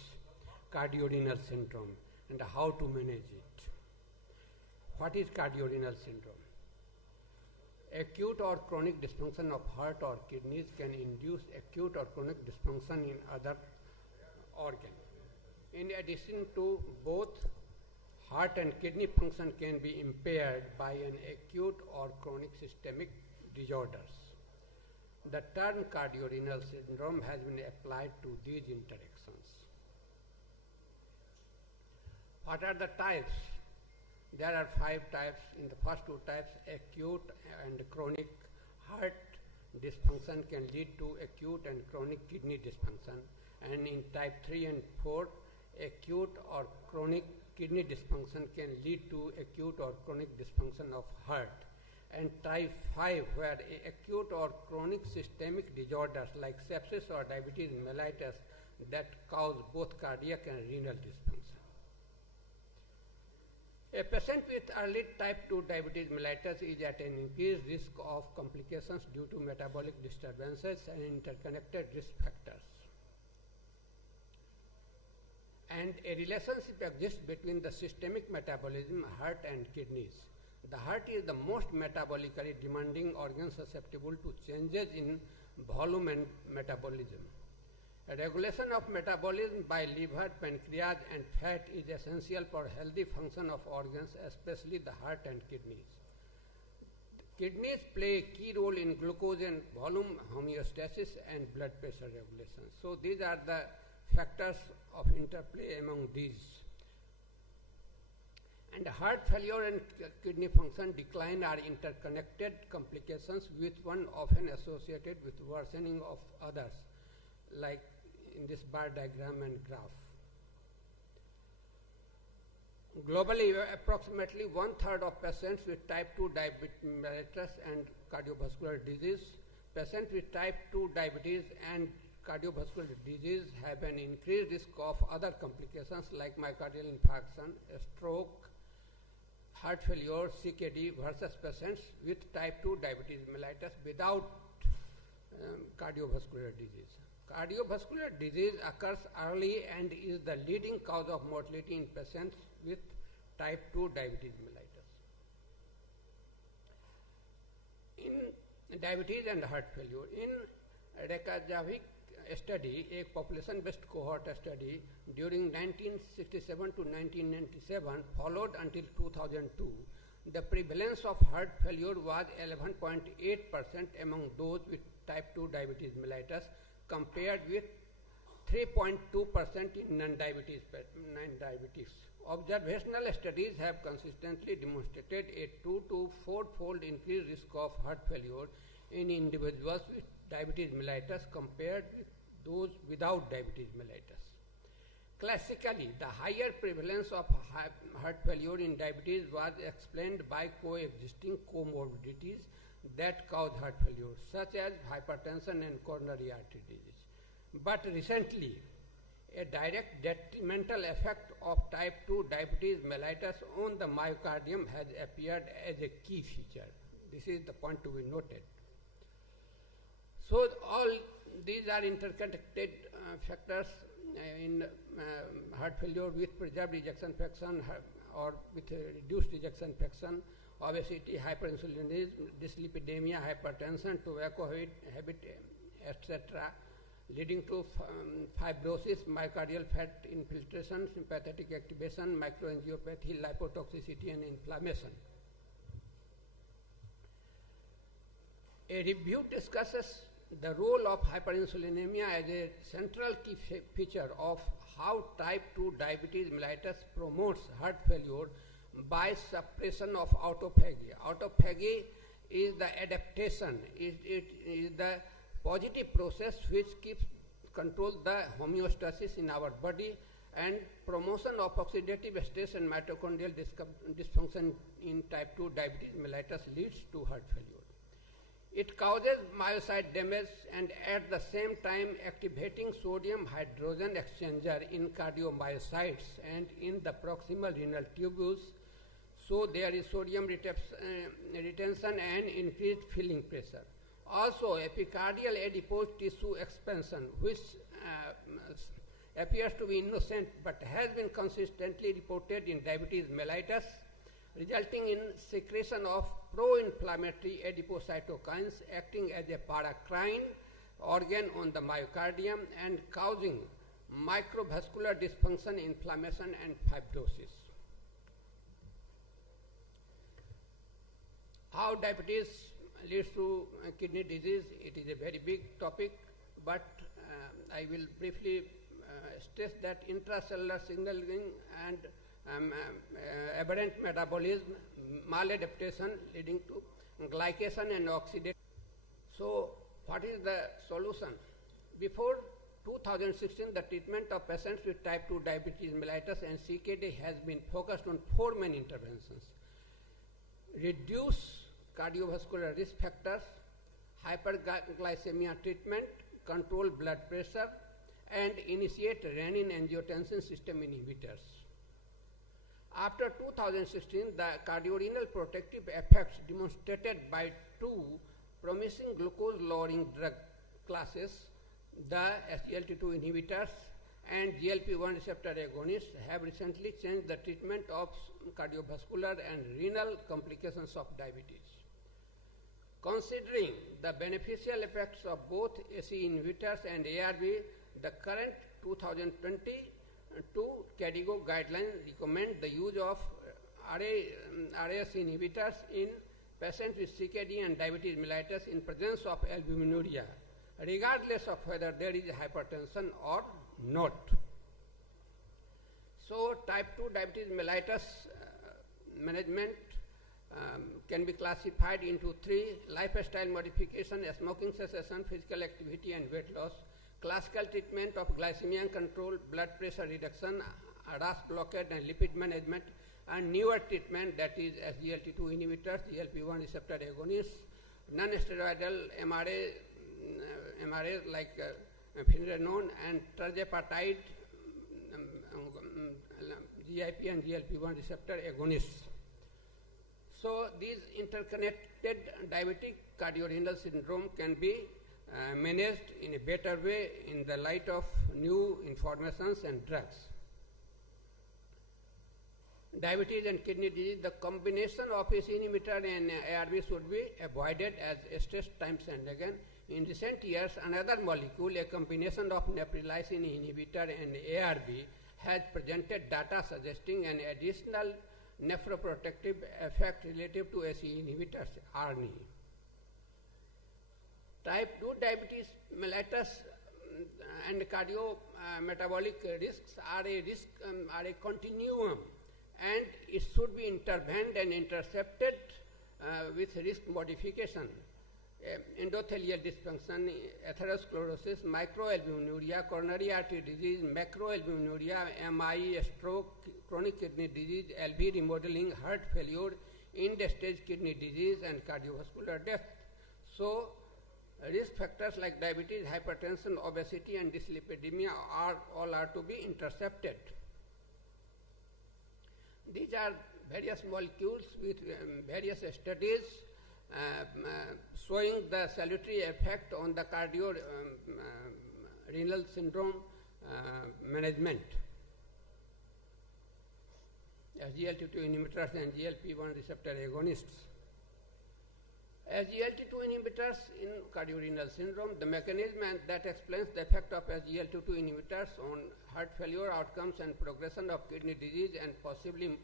cardiorenal syndrome, and how to manage it. What is cardiorenal syndrome? Acute or chronic dysfunction of heart or kidneys can induce acute or chronic dysfunction in other organs. In addition to both, heart and kidney function can be impaired by an acute or chronic systemic disorders. The term cardiorenal syndrome has been applied to these interactions. What are the types? There are 5 types. In the first 2 types, acute and chronic heart dysfunction can lead to acute and chronic kidney dysfunction. And in type 3 and 4, acute or chronic kidney dysfunction can lead to acute or chronic dysfunction of heart. And type 5, where acute or chronic systemic disorders like sepsis or diabetes mellitus that cause both cardiac and renal dysfunction. A patient with early type 2 diabetes mellitus is at an increased risk of complications due to metabolic disturbances and interconnected risk factors. And a relationship exists between the systemic metabolism, heart and kidneys. The heart is the most metabolically demanding organ susceptible to changes in volume and metabolism. A regulation of metabolism by liver, pancreas and fat is essential for healthy function of organs, especially the heart and kidneys. Kidneys play a key role in glucose and volume homeostasis and blood pressure regulation. So these are the factors of interplay among these. And heart failure and kidney function decline are interconnected complications, with one often associated with worsening of others, like in this bar diagram and graph. Globally, approximately 1/3 of patients with type 2 diabetes and cardiovascular disease, patients with type 2 diabetes and cardiovascular disease have an increased risk of other complications like myocardial infarction, stroke, heart failure, CKD versus patients with type 2 diabetes mellitus without cardiovascular disease. Cardiovascular disease occurs early and is the leading cause of mortality in patients with type 2 diabetes mellitus. In diabetes and heart failure, in Reykjavik study, a population-based cohort study during 1967 to 1997, followed until 2002, the prevalence of heart failure was 11.8% among those with type 2 diabetes mellitus, compared with 3.2% in non-diabetes. Observational studies have consistently demonstrated a 2 to 4-fold increased risk of heart failure in individuals with diabetes mellitus compared with those without diabetes mellitus. Classically, the higher prevalence of heart failure in diabetes was explained by coexisting comorbidities that cause heart failure, such as hypertension and coronary artery disease. But recently, a direct detrimental effect of type 2 diabetes mellitus on the myocardium has appeared as a key feature. This is the point to be noted. So all these are interconnected factors in heart failure with preserved ejection fraction or with reduced ejection fraction, obesity, hyperinsulinism, dyslipidemia, hypertension, tobacco habit, etc., leading to fibrosis, myocardial fat infiltration, sympathetic activation, microangiopathy, lipotoxicity, and inflammation. A review discusses the role of hyperinsulinemia as a central key feature of how type 2 diabetes mellitus promotes heart failure by suppression of autophagy. Autophagy is the adaptation, it is the positive process which controls the homeostasis in our body, and promotion of oxidative stress and mitochondrial dysfunction in type 2 diabetes mellitus leads to heart failure. It causes myocyte damage and at the same time activating sodium hydrogen exchanger in cardiomyocytes and in the proximal renal tubules. So there is sodium retention and increased filling pressure. Also epicardial adipose tissue expansion, which appears to be innocent but has been consistently reported in diabetes mellitus, resulting in secretion of pro-inflammatory adipocytokines acting as a paracrine organ on the myocardium and causing microvascular dysfunction, inflammation, and fibrosis. How diabetes leads to kidney disease, it is a very big topic, but I will briefly stress that intracellular signaling and aberrant metabolism, maladaptation leading to glycation and oxidation. So what is the solution? Before 2016, the treatment of patients with type 2 diabetes mellitus and CKD has been focused on 4 main interventions: reduce cardiovascular risk factors, hyperglycemia treatment, control blood pressure, and initiate renin-angiotensin system inhibitors. After 2016, the cardiorenal protective effects demonstrated by 2 promising glucose-lowering drug classes, the SGLT2 inhibitors and GLP-1 receptor agonists, have recently changed the treatment of cardiovascular and renal complications of diabetes. Considering the beneficial effects of both ACE inhibitors and ARB, the current 2022 KDIGO guidelines recommend the use of RAS inhibitors in patients with CKD and diabetes mellitus in presence of albuminuria, regardless of whether there is hypertension or not. So type 2 diabetes mellitus management can be classified into 3: lifestyle modification, smoking cessation, physical activity, and weight loss; classical treatment of glycemia control, blood pressure reduction, RAS blockade, and lipid management; and newer treatment, that is SGLT2 inhibitors, GLP-1 receptor agonists, non-steroidal MRAs like finerenone and tirzepatide, GIP and GLP-1 receptor agonists. So these interconnected diabetic cardiorenal syndrome can be managed in a better way in the light of new informations and drugs. Diabetes and kidney disease, the combination of ACE inhibitor and ARB should be avoided as stressed times and again. In recent years, another molecule, a combination of neprilysin inhibitor and ARB, has presented data suggesting an additional nephroprotective effect relative to ACE inhibitors, ARNI. Type 2 diabetes mellitus and cardiometabolic risks are a continuum, and it should be intervened and intercepted with risk modification. Endothelial dysfunction, atherosclerosis, microalbuminuria, coronary artery disease, macroalbuminuria, MI, stroke, chronic kidney disease, LV remodeling, heart failure, end-stage kidney disease, and cardiovascular death. So risk factors like diabetes, hypertension, obesity, and dyslipidemia are to be intercepted. These are various molecules with various studies showing the salutary effect on the renal syndrome management. SGLT2 inhibitors and GLP-1 receptor agonists. SGLT2 inhibitors in cardiorenal syndrome, the mechanism that explains the effect of SGLT2 inhibitors on heart failure outcomes and progression of kidney disease and possibly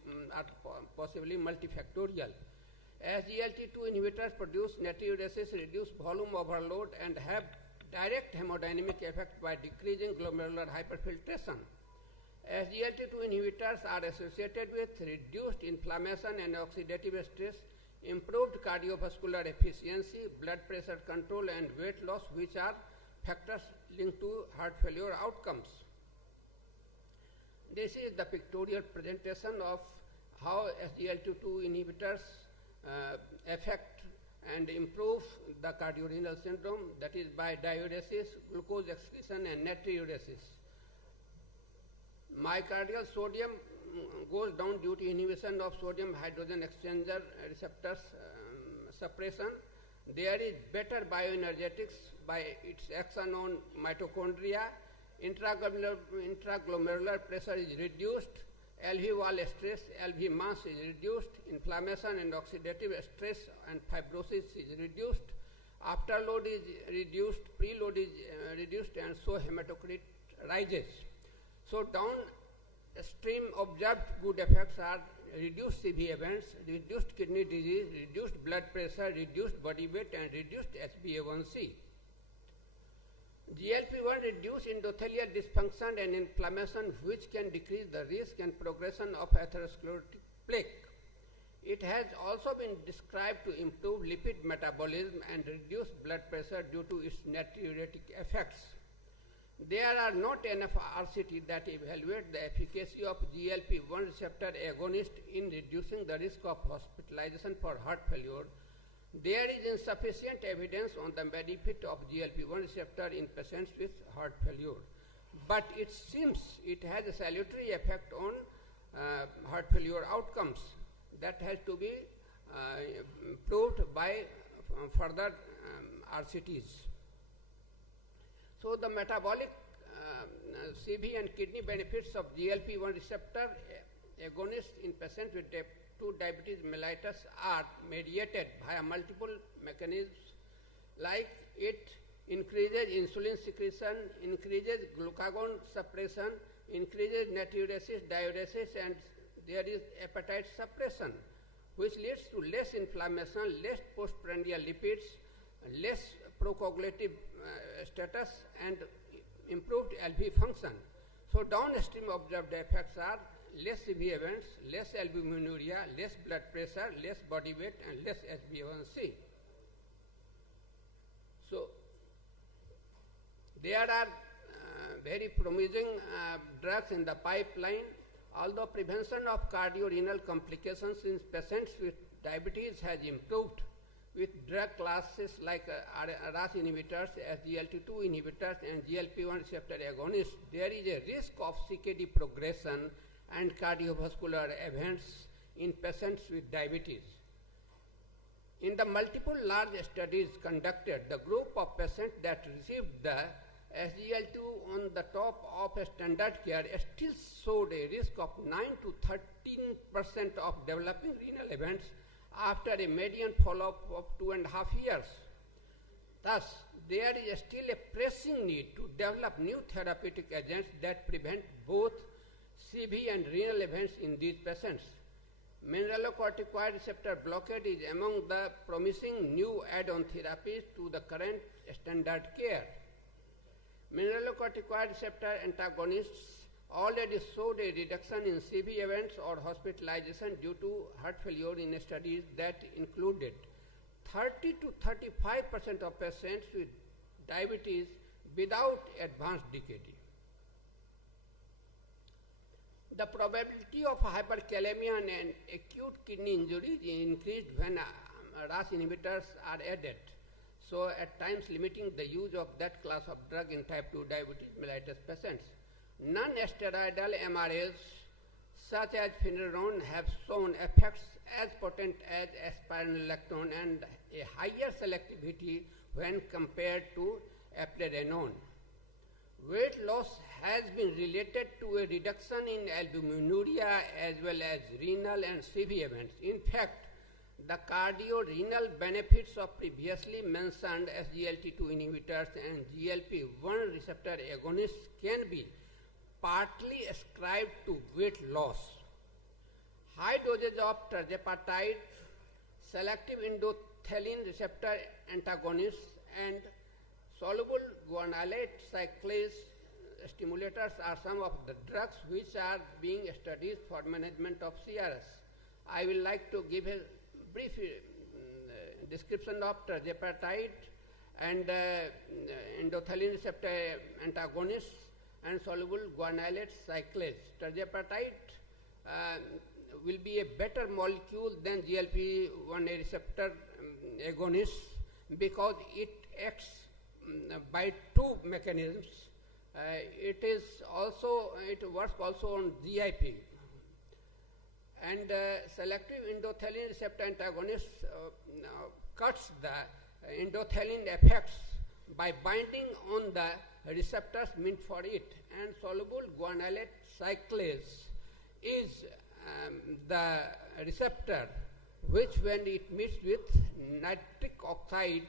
multifactorial. SGLT2 inhibitors produce natriuresis, reduce volume overload, and have direct hemodynamic effect by decreasing glomerular hyperfiltration. SGLT2 inhibitors are associated with reduced inflammation and oxidative stress, improved cardiovascular efficiency, blood pressure control, and weight loss, which are factors linked to heart failure outcomes. This is the pictorial presentation of how SGLT2 inhibitors affect and improve the cardiorenal syndrome, that is by diuresis, glucose excretion, and natriuresis. Myocardial sodium goes down due to inhibition of sodium hydrogen exchanger receptors suppression. There is better bioenergetics by its action on mitochondria. Intraglomerular pressure is reduced. LV wall stress, LV mass is reduced. Inflammation and oxidative stress and fibrosis is reduced. Afterload is reduced. Preload is reduced, and so hematocrit rises. So downstream observed good effects are reduced CV events, reduced kidney disease, reduced blood pressure, reduced body weight, and reduced HbA1c. GLP-1 reduce endothelial dysfunction and inflammation, which can decrease the risk and progression of atherosclerotic plaque. It has also been described to improve lipid metabolism and reduce blood pressure due to its natriuretic effects. There are not enough RCT that evaluate the efficacy of GLP-1 receptor agonist in reducing the risk of hospitalization for heart failure. There is insufficient evidence on the benefit of GLP-1 receptor in patients with heart failure. But it seems it has a salutary effect on heart failure outcomes that has to be proved by further RCTs. So the metabolic CV and kidney benefits of GLP-1 receptor agonists in patients with type 2 diabetes mellitus are mediated via multiple mechanisms, like it increases insulin secretion, increases glucagon suppression, increases natriuresis, diuresis, and there is appetite suppression, which leads to less inflammation, less postprandial lipids, less procoagulative status, and improved LV function. So downstream observed effects are less CV events, less albuminuria, less blood pressure, less body weight, and less HbA1c. So there are very promising drugs in the pipeline. Although prevention of cardiorenal complications in patients with diabetes has improved with drug classes like RAS inhibitors, SGLT2 inhibitors, and GLP-1 receptor agonists, there is a risk of CKD progression and cardiovascular events in patients with diabetes. In the multiple large studies conducted, the group of patients that received the SGLT2 on the top of a standard care still showed a risk of 9 to 13% of developing renal events after a median follow-up of 2.5 years. Thus, there is still a pressing need to develop new therapeutic agents that prevent both CV and renal events in these patients. Mineralocorticoid receptor blockade is among the promising new add-on therapies to the current standard care. Mineralocorticoid receptor antagonists already showed a reduction in CV events or hospitalization due to heart failure in studies that included 30 to 35% of patients with diabetes without advanced DKD. The probability of hyperkalemia and acute kidney injury is increased when RAS inhibitors are added, so at times limiting the use of that class of drug in type 2 diabetes mellitus patients. Non-steroidal MRAs such as finerenone have shown effects as potent as spironolactone and a higher selectivity when compared to eplerenone. Weight loss has been related to a reduction in albuminuria as well as renal and CV events. In fact, the cardiorenal benefits of previously mentioned SGLT2 inhibitors and GLP-1 receptor agonists can be partly ascribed to weight loss. High dosage of tirzepatide, selective endothelin receptor antagonists, and soluble guanylate cyclase stimulators are some of the drugs which are being studied for management of CRS. I will like to give a brief description of tirzepatide and endothelin receptor antagonists and soluble guanylate cyclase. Tirzepatide will be a better molecule than GLP-1 receptor agonists because it acts by two mechanisms. It works also on GIP. And selective endothelin receptor antagonist cuts the endothelin effects by binding on the receptors meant for it. And soluble guanylate cyclase is the receptor which, when it meets with nitric oxide,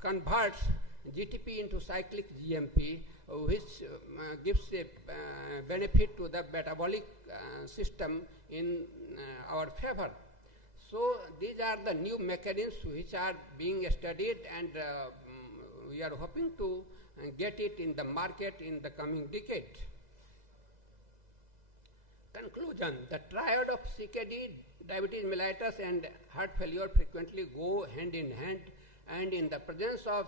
converts GTP into cyclic GMP, which gives a benefit to the metabolic system in our favor. So these are the new mechanisms which are being studied, and we are hoping to get it in the market in the coming decade. Conclusion: the triad of CKD, diabetes mellitus, and heart failure frequently go hand in hand, and in the presence of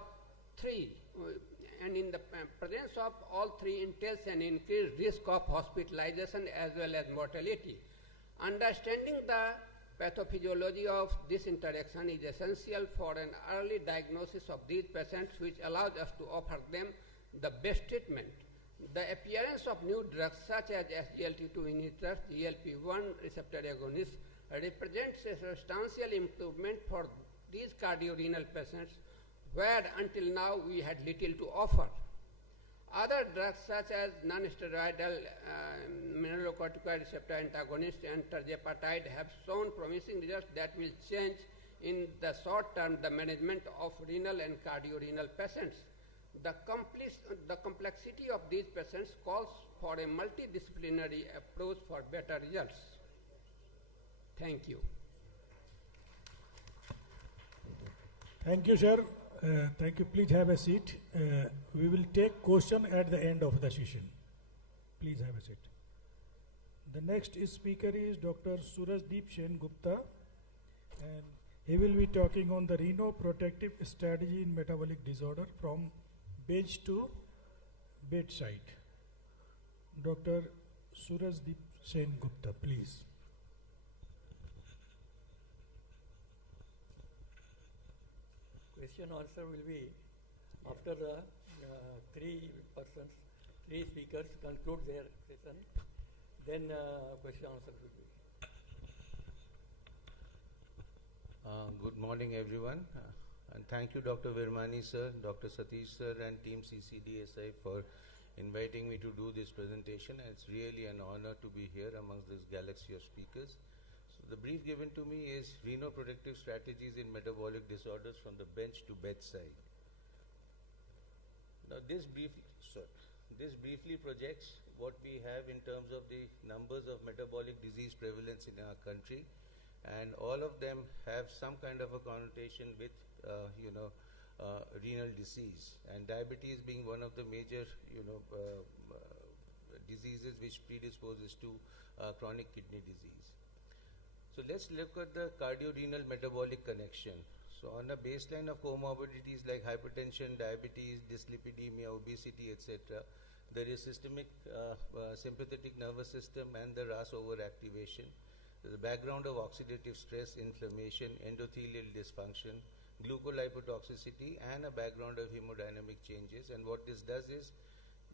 all three entails an increased risk of hospitalization as well as mortality. Understanding the pathophysiology of this interaction is essential for an early diagnosis of these patients, which allows us to offer them the best treatment. The appearance of new drugs such as SGLT2 inhibitors, GLP-1 receptor agonists represents a substantial improvement for these cardiorenal patients, where until now we had little to offer. Other drugs such as non-steroidal mineralocorticoid receptor antagonists and tirzepatide have shown promising results that will change in the short term the management of renal and cardiorenal patients. The complexity of these patients calls for a multidisciplinary approach for better results. Thank you. Thank you, sir. Thank you. Please have a seat. We will take question at the end of the session. Please have a seat. The next speaker is Dr. Surajdeep Sen Gupta, and he will be talking on the rhinoprotective strategy in metabolic disorder from bench to bedside. Dr. Surajdeep Sen Gupta, please. Question answer will be after the three speakers conclude their session, then question answer will be. Good morning, everyone, and thank you, Dr. Virmani sir, Dr. Satish sir, and team CCDSI for inviting me to do this presentation. And it's really an honor to be here amongst this galaxy of speakers. The brief given to me is rhinoprotective strategies in metabolic disorders from the bench to bedside. Now this briefly projects what we have in terms of the numbers of metabolic disease prevalence in our country, and all of them have some kind of a connotation with renal disease, and diabetes being one of the major diseases which predisposes to chronic kidney disease. So let's look at the cardiorenal metabolic connection. So on a baseline of comorbidities like hypertension, diabetes, dyslipidemia, obesity, etc., there is systemic sympathetic nervous system and the RAS overactivation. There's a background of oxidative stress, inflammation, endothelial dysfunction, glucolipotoxicity, and a background of hemodynamic changes. And what this does is,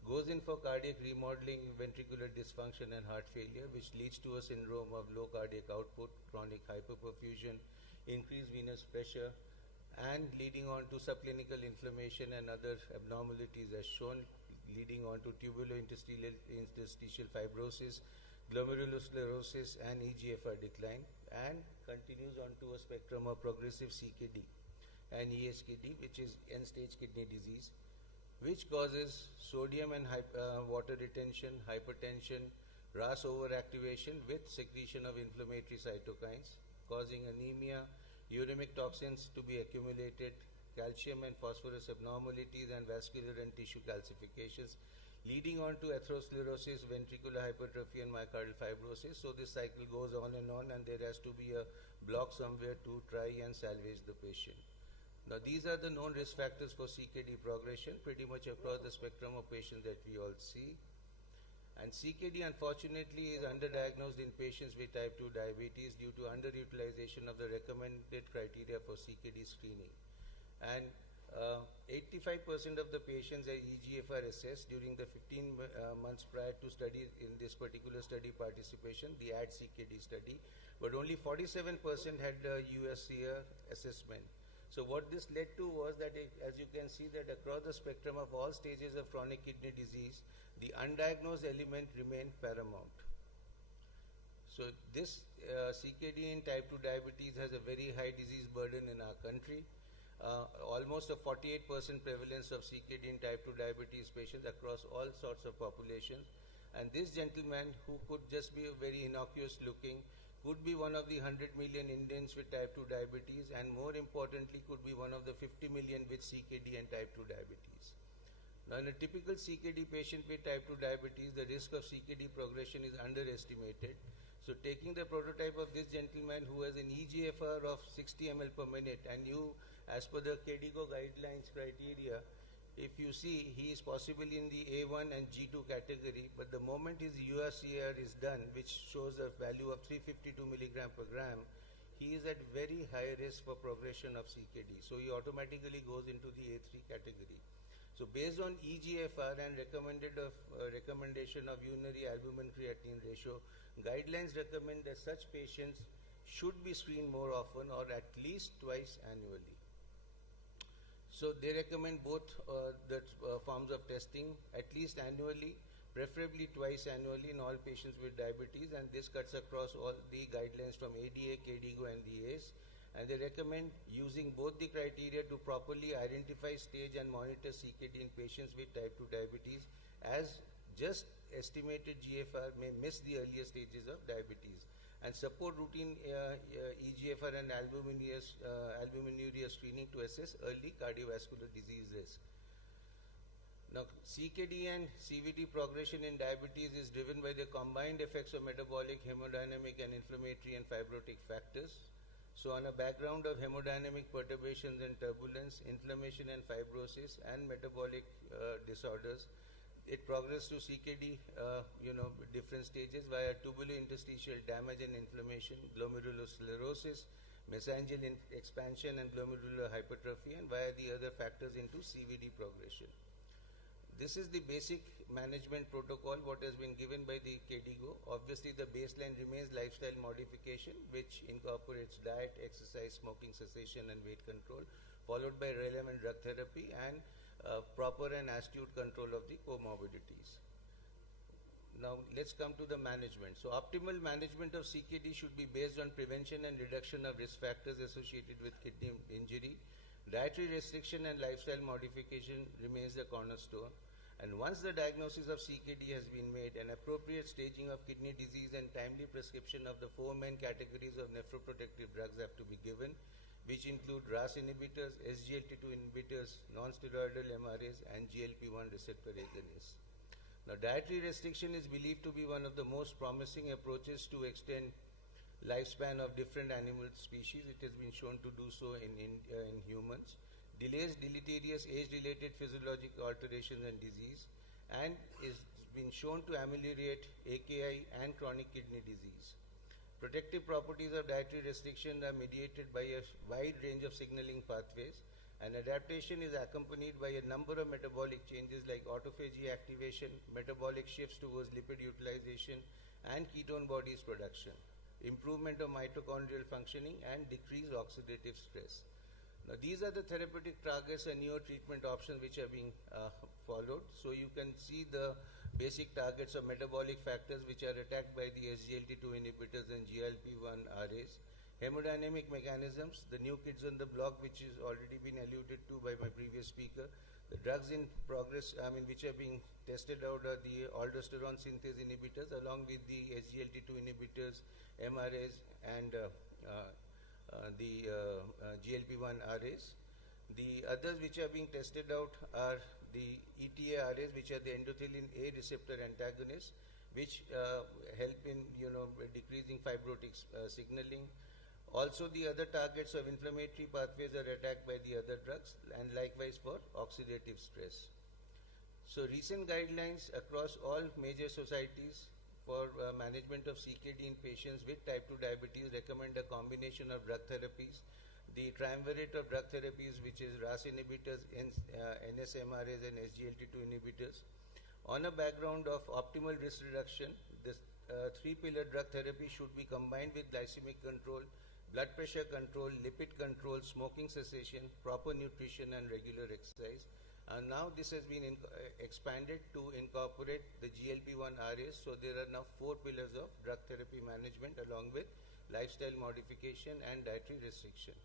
goes in for cardiac remodeling, ventricular dysfunction and heart failure, which leads to a syndrome of low cardiac output, chronic hyperperfusion, increased venous pressure, and leading on to subclinical inflammation and other abnormalities as shown, leading on to tubulointerstitial fibrosis, glomerulosclerosis and EGFR decline, and continues on to a spectrum of progressive CKD and ESKD, which is end-stage kidney disease, which causes sodium and water retention, hypertension, RAS overactivation with secretion of inflammatory cytokines, causing anemia, uremic toxins to be accumulated, calcium and phosphorus abnormalities and vascular and tissue calcifications, leading on to atherosclerosis, ventricular hypertrophy and myocardial fibrosis. So this cycle goes on, and there has to be a block somewhere to try and salvage the patient. Now these are the known risk factors for CKD progression pretty much across the spectrum of patients that we all see. And CKD unfortunately is underdiagnosed in patients with type 2 diabetes due to underutilization of the recommended criteria for CKD screening. And 85% of the patients are EGFR assessed during the 15 months prior to study in this particular study participation, the AD-CKD study, but only 47% had USCR assessment. So what this led to was that, as you can see, that across the spectrum of all stages of chronic kidney disease, the undiagnosed element remained paramount. So this CKD in type 2 diabetes has a very high disease burden in our country. Almost a 48% prevalence of CKD in type 2 diabetes patients across all sorts of populations. And this gentleman, who could just be very innocuous looking, could be one of the 100 million Indians with type 2 diabetes, and more importantly could be one of the 50 million with CKD and type 2 diabetes. Now in a typical CKD patient with type 2 diabetes, the risk of CKD progression is underestimated. So taking the prototype of this gentleman who has an EGFR of 60 ml per minute, and you, as per the KDIGO guidelines criteria, if you see, he is possibly in the A1 and G2 category, but the moment his USCR is done, which shows a value of 352 milligram per gram, he is at very high risk for progression of CKD. So he automatically goes into the A3 category. So based on EGFR and recommendation of urinary albumin creatinine ratio, guidelines recommend that such patients should be screened more often or at least twice annually. So they recommend both forms of testing at least annually, preferably twice annually in all patients with diabetes, and this cuts across all the guidelines from ADA, KDIGO and the ACE. And they recommend using both the criteria to properly identify, stage and monitor CKD in patients with type 2 diabetes, as just estimated GFR may miss the earlier stages of diabetes, and support routine EGFR and albuminuria screening to assess early cardiovascular disease risk. Now, CKD and CVD progression in diabetes is driven by the combined effects of metabolic, hemodynamic and inflammatory and fibrotic factors. So on a background of hemodynamic perturbations and turbulence, inflammation and fibrosis and metabolic disorders, it progressed to CKD, different stages via tubulointerstitial damage and inflammation, glomerulosclerosis, mesangial expansion and glomerular hypertrophy, and via the other factors into CVD progression. This is the basic management protocol, what has been given by the KDIGO. Obviously, the baseline remains lifestyle modification, which incorporates diet, exercise, smoking cessation, and weight control, followed by relevant drug therapy and proper and astute control of the comorbidities. Now, let's come to the management. So, optimal management of CKD should be based on prevention and reduction of risk factors associated with kidney injury. Dietary restriction and lifestyle modification remains the cornerstone. And once the diagnosis of CKD has been made, an appropriate staging of kidney disease and timely prescription of the 4 main categories of nephroprotective drugs have to be given, which include RAS inhibitors, SGLT2 inhibitors, non-steroidal MRAs, and GLP-1 receptor agonists. Now, dietary restriction is believed to be one of the most promising approaches to extend lifespan of different animal species. It has been shown to do so in humans. Delays deleterious age-related physiological alterations and disease, and is been shown to ameliorate AKI and chronic kidney disease. Protective properties of dietary restriction are mediated by a wide range of signaling pathways, And adaptation is accompanied by a number of metabolic changes like autophagy activation, metabolic shifts towards lipid utilization, and ketone bodies production, improvement of mitochondrial functioning, and decreased oxidative stress. Now, these are the therapeutic targets and newer treatment options which are being followed. So you can see the basic targets of metabolic factors which are attacked by the SGLT2 inhibitors and GLP-1 RAs. Hemodynamic mechanisms, the new kids on the block, which is already been alluded to by my previous speaker. The drugs in progress, which are being tested out are the aldosterone synthase inhibitors along with the SGLT2 inhibitors, MRAs, and the GLP-1 RAs. The others which are being tested out are the ETA RAs, which are the endothelin A receptor antagonists, which help in decreasing fibrotic signaling. Also, the other targets of inflammatory pathways are attacked by the other drugs, and likewise for oxidative stress. So, recent guidelines across all major societies for management of CKD in patients with type 2 diabetes recommend a combination of drug therapies. The triumvirate of drug therapies, which is RAS inhibitors, NSMRAs, and SGLT2 inhibitors. On a background of optimal risk reduction, this three-pillar drug therapy should be combined with glycemic control, blood pressure control, lipid control, smoking cessation, proper nutrition, and regular exercise. And now this has been expanded to incorporate the GLP-1 RAs. So there are now 4 pillars of drug therapy management along with lifestyle modification and dietary restriction.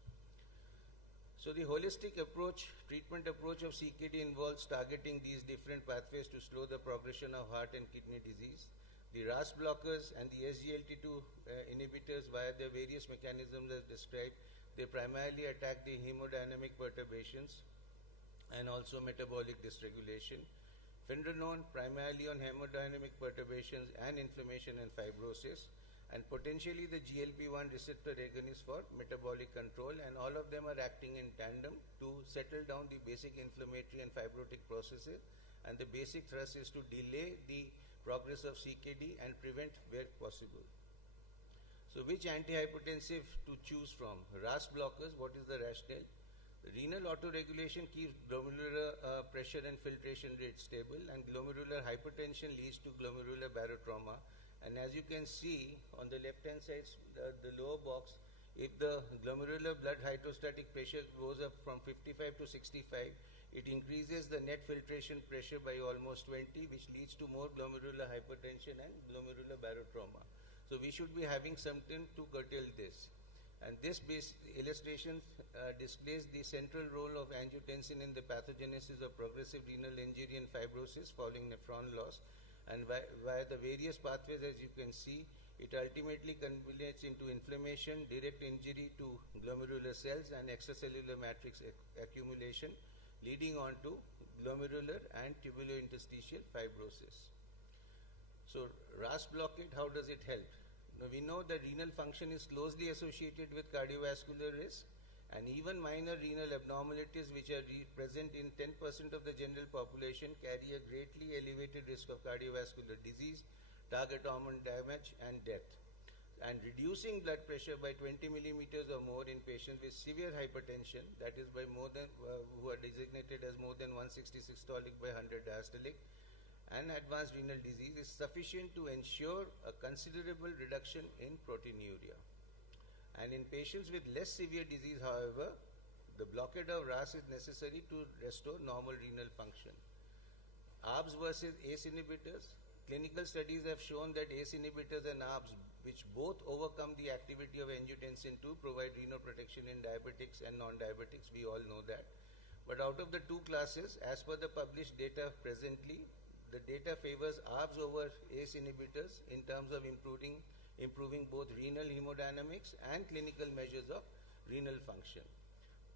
So the holistic approach, treatment approach of CKD involves targeting these different pathways to slow the progression of heart and kidney disease. The RAS blockers and the SGLT2 inhibitors via their various mechanisms as described, they primarily attack the hemodynamic perturbations and also metabolic dysregulation. Fendronone primarily on hemodynamic perturbations and inflammation and fibrosis, and potentially the GLP-1 receptor agonist for metabolic control, and all of them are acting in tandem to settle down the basic inflammatory and fibrotic processes, and the basic thrust is to delay the progress of CKD and prevent where possible. So which antihypertensive to choose from? RAS blockers, what is the rationale? Renal autoregulation keeps glomerular pressure and filtration rate stable, and glomerular hypertension leads to glomerular barotrauma. And as you can see on the left hand side, the lower box, if the glomerular blood hydrostatic pressure goes up from 55 to 65, it increases the net filtration pressure by almost 20, which leads to more glomerular hypertension and glomerular barotrauma. So we should be having something to curtail this. And this illustration displays the central role of angiotensin in the pathogenesis of progressive renal injury and fibrosis following nephron loss. And via the various pathways, as you can see, it ultimately culminates into inflammation, direct injury to glomerular cells, and extracellular matrix accumulation, leading on to glomerular and tubulointerstitial fibrosis. So RAS blockade, how does it help? Now we know that renal function is closely associated with cardiovascular risk, and even minor renal abnormalities which are present in 10% of the general population carry a greatly elevated risk of cardiovascular disease, target hormone damage, and death. And reducing blood pressure by 20 millimeters or more in patients with severe hypertension, that is by more than who are designated as more than 160 systolic by 100 diastolic, and advanced renal disease is sufficient to ensure a considerable reduction in proteinuria. And in patients with less severe disease, however, the blockade of RAS is necessary to restore normal renal function. ARBs versus ACE inhibitors. Clinical studies have shown that ACE inhibitors and ARBs, which both overcome the activity of angiotensin II, provide renal protection in diabetics and non-diabetics. We all know that. But out of the two classes, as per the published data presently, the data favors ARBs over ACE inhibitors in terms of improving both renal hemodynamics and clinical measures of renal function.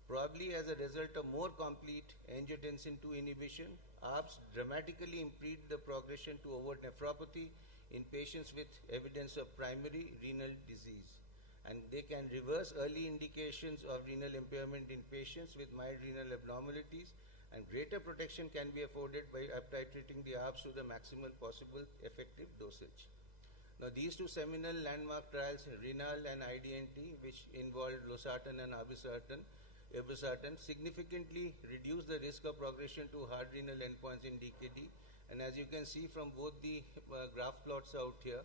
Probably as a result of more complete angiotensin II inhibition, ARBs dramatically impede the progression to overt nephropathy in patients with evidence of primary renal disease. And they can reverse early indications of renal impairment in patients with mild renal abnormalities, and greater protection can be afforded by uptitrating the ARBs to the maximal possible effective dosage. Now these two seminal landmark trials, RENAL and IDNT, which involved losartan and irbesartan, irbesartan significantly reduced the risk of progression to hard renal endpoints in DKD. And as you can see from both the graph plots out here,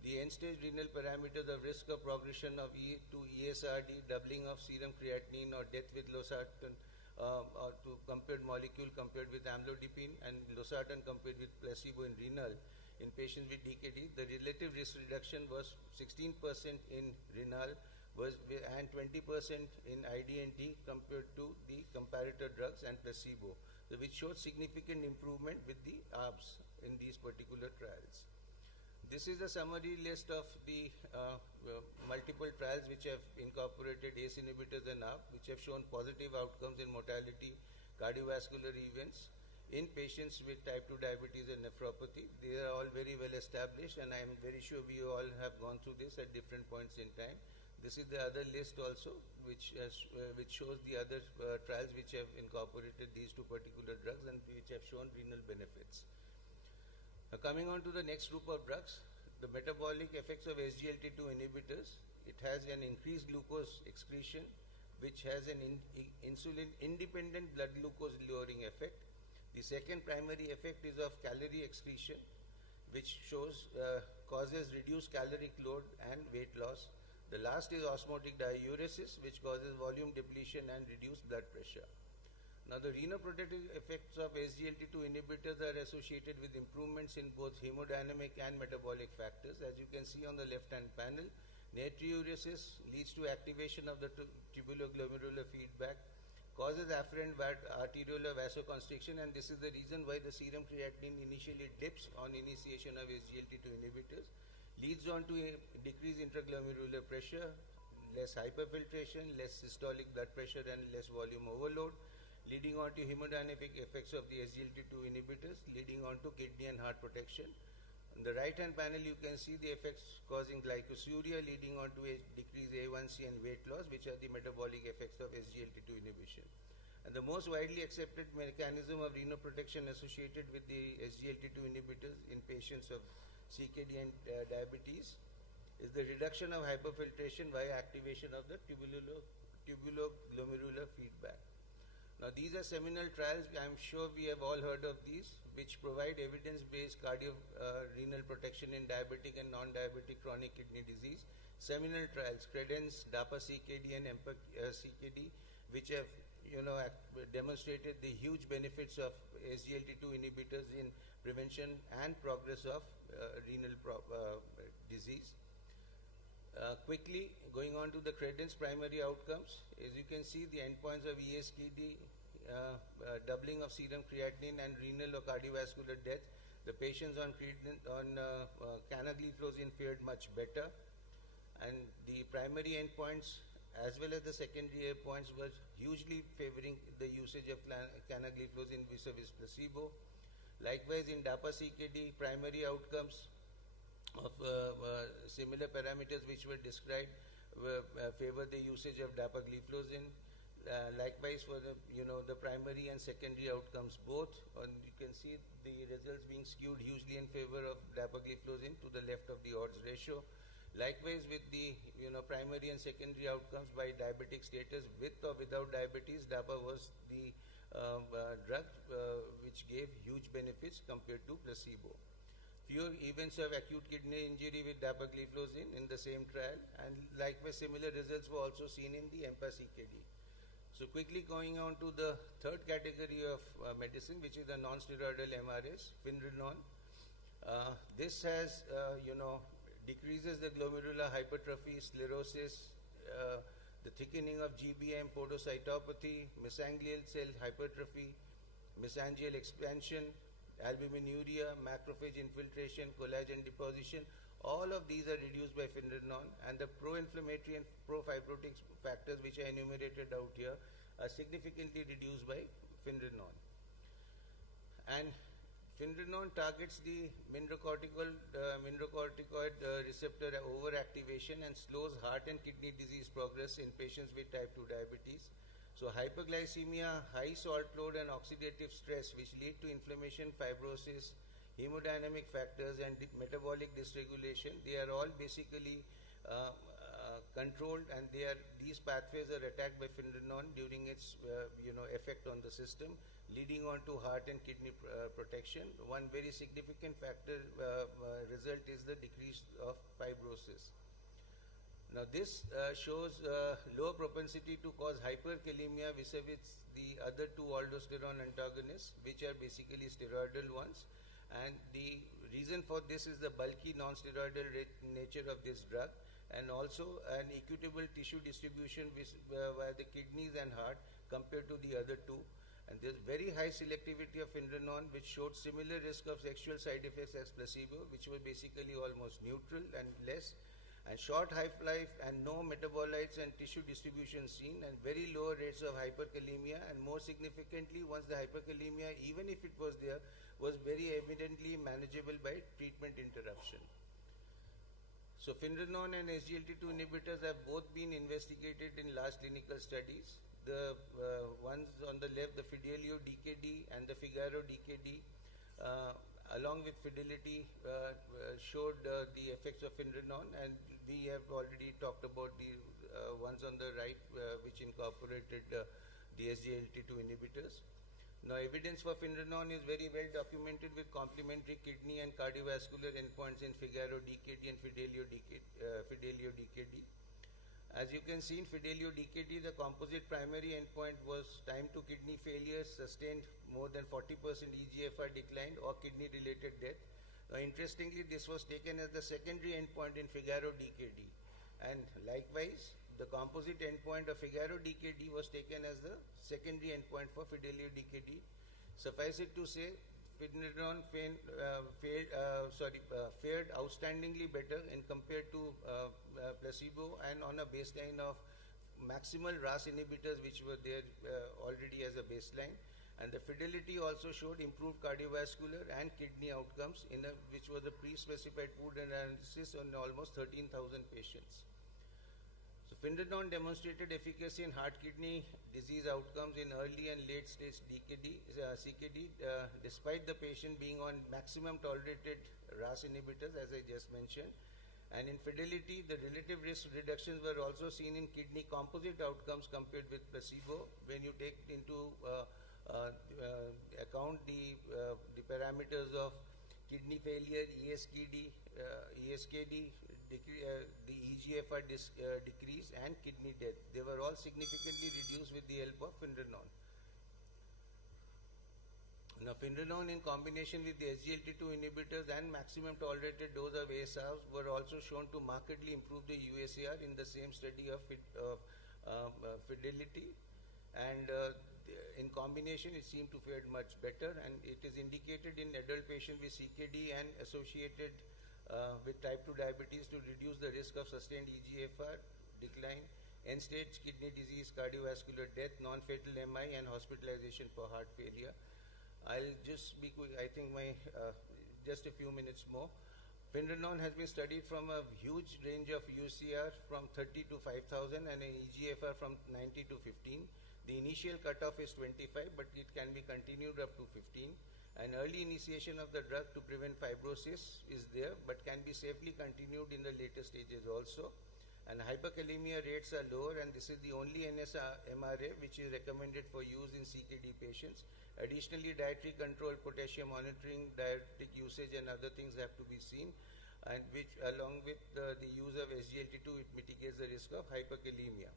the end-stage renal parameters of risk of progression of to ESRD, doubling of serum creatinine or death with losartan, or to compared molecule compared with amlodipine, and losartan compared with placebo in renal in patients with DKD, the relative risk reduction was 16% in renal and 20% in IDNT compared to the comparator drugs and placebo, which showed significant improvement with the ARBs in these particular trials. This is a summary list of the multiple trials which have incorporated ACE inhibitors and ARB, which have shown positive outcomes in mortality, cardiovascular events in patients with type 2 diabetes and nephropathy. They are all very well established, and I am very sure we all have gone through this at different points in time. This is the other list also, which shows the other trials which have incorporated these two particular drugs and which have shown renal benefits. Coming on to the next group of drugs, the metabolic effects of SGLT2 inhibitors. It has an increased glucose excretion, which has an insulin-independent blood glucose lowering effect. The second primary effect is of calorie excretion, which causes reduced caloric load and weight loss. The last is osmotic diuresis, which causes volume depletion and reduced blood pressure. Now, the renoprotective effects of SGLT2 inhibitors are associated with improvements in both hemodynamic and metabolic factors. As you can see on the left-hand panel, natriuresis leads to activation of the tubuloglomerular feedback, causes afferent arteriolar vasoconstriction, and this is the reason why the serum creatinine initially dips on initiation of SGLT2 inhibitors, leads on to a decreased intraglomerular pressure, less hyperfiltration, less systolic blood pressure, and less volume overload, leading on to hemodynamic effects of the SGLT2 inhibitors, leading on to kidney and heart protection. On the right-hand panel, you can see the effects causing glycosuria, leading on to a decreased A1C and weight loss, which are the metabolic effects of SGLT2 inhibition. And the most widely accepted mechanism of renoprotection associated with the SGLT2 inhibitors in patients of CKD and diabetes is the reduction of hyperfiltration via activation of the tubuloglomerular feedback. Now, these are seminal trials. I am sure we have all heard of these, which provide evidence-based renal protection in diabetic and non-diabetic chronic kidney disease. Seminal trials, CREDENCE, DAPA-CKD, and EMPA-CKD, which have demonstrated the huge benefits of SGLT2 inhibitors in prevention and progress of renal disease. Quickly, going on to the CREDENCE primary outcomes, as you can see, the endpoints of ESKD, doubling of serum creatinine and renal or cardiovascular death. The patients on canagliflozin fared much better, and the primary endpoints as well as the secondary endpoints were hugely favoring the usage of canagliflozin vis-a-vis placebo. Likewise, in DAPA-CKD, primary outcomes of similar parameters which were described favor the usage of dapagliflozin. Likewise, for the primary and secondary outcomes both, and you can see the results being skewed hugely in favor of dapagliflozin to the left of the odds ratio. Likewise, with the primary and secondary outcomes by diabetic status, with or without diabetes, DAPA was the drug which gave huge benefits compared to placebo. Fewer events of acute kidney injury with dapagliflozin in the same trial, and likewise similar results were also seen in the EMPA-CKD. So quickly going on to the third category of medicine, which is the non-steroidal MRAs, Finrenone. This has, decreases the glomerular hypertrophy, sclerosis, the thickening of GBM, podocytopathy, mesangial cell hypertrophy, mesangial expansion, albuminuria, macrophage infiltration, collagen deposition. All of these are reduced by Finrenone, and the pro-inflammatory and pro-fibrotic factors which I enumerated out here are significantly reduced by Finrenone. And Finrenone targets the mineralocorticoid receptor overactivation and slows heart and kidney disease progress in patients with type 2 diabetes. So hyperglycemia, high salt load, and oxidative stress, which lead to inflammation, fibrosis, hemodynamic factors, and metabolic dysregulation, they are all basically controlled, and these pathways are attacked by Findranon during its effect on the system, leading on to heart and kidney protection. One very significant factor result is the decrease of fibrosis. Now this shows lower propensity to cause hyperkalemia vis-a-vis the other two aldosterone antagonists, which are basically steroidal ones. And the reason for this is the bulky non-steroidal nature of this drug, and also an equitable tissue distribution via the kidneys and heart compared to the other two. And there's very high selectivity of Findranon, which showed similar risk of sexual side effects as placebo, which were basically almost neutral and less, and short half-life and no metabolites and tissue distribution seen, and very low rates of hyperkalemia, and more significantly, once the hyperkalemia, even if it was there, was very evidently manageable by treatment interruption. So Findranon and SGLT2 inhibitors have both been investigated in large clinical studies. The ones on the left, the Fidelio DKD and the Figaro DKD, along with Fidelity, showed the effects of Findranon, and we have already talked about the ones on the right, which incorporated the SGLT2 inhibitors. Now, evidence for Findranon is very well documented with complementary kidney and cardiovascular endpoints in Figaro DKD and Fidelio DKD. As you can see in Fidelio DKD, the composite primary endpoint was time to kidney failure, sustained more than 40% eGFR decline or kidney-related death. Now, interestingly, this was taken as the secondary endpoint in Figaro DKD. And likewise, the composite endpoint of Figaro DKD was taken as the secondary endpoint for Fidelio DKD. Suffice it to say, Findranon fared outstandingly better in compared to placebo and on a baseline of maximal RAS inhibitors which were there already as a baseline. And the Fidelity also showed improved cardiovascular and kidney outcomes which was a pre-specified pooled analysis on almost 13,000 patients. So Findranon demonstrated efficacy in heart kidney disease outcomes in early and late stage CKD, despite the patient being on maximum tolerated RAS inhibitors, as I just mentioned. And in Fidelity, the relative risk reductions were also seen in kidney composite outcomes compared with placebo when you take into account the parameters of kidney failure, ESKD, the eGFR decrease, and kidney death. They were all significantly reduced with the help of Findranon. Now, Findranon in combination with the SGLT2 inhibitors and maximum tolerated dose of ASARs were also shown to markedly improve the UACR in the same study of Fidelity. And in combination, it seemed to fare much better, and it is indicated in adult patients with CKD and associated with type 2 diabetes to reduce the risk of sustained eGFR decline, end-stage kidney disease, cardiovascular death, non-fatal MI, and hospitalization for heart failure. I'll just be quick. I think just a few minutes more. Findranon has been studied from a huge range of UCR from 30 to 5,000 and an eGFR from 90 to 15. The initial cutoff is 25, but it can be continued up to 15. An early initiation of the drug to prevent fibrosis is there, but can be safely continued in the later stages also. And hyperkalemia rates are lower, and this is the only NSMRA which is recommended for use in CKD patients. Additionally, dietary control, potassium monitoring, diuretic usage, and other things have to be seen, and which, along with the use of SGLT2, it mitigates the risk of hyperkalemia.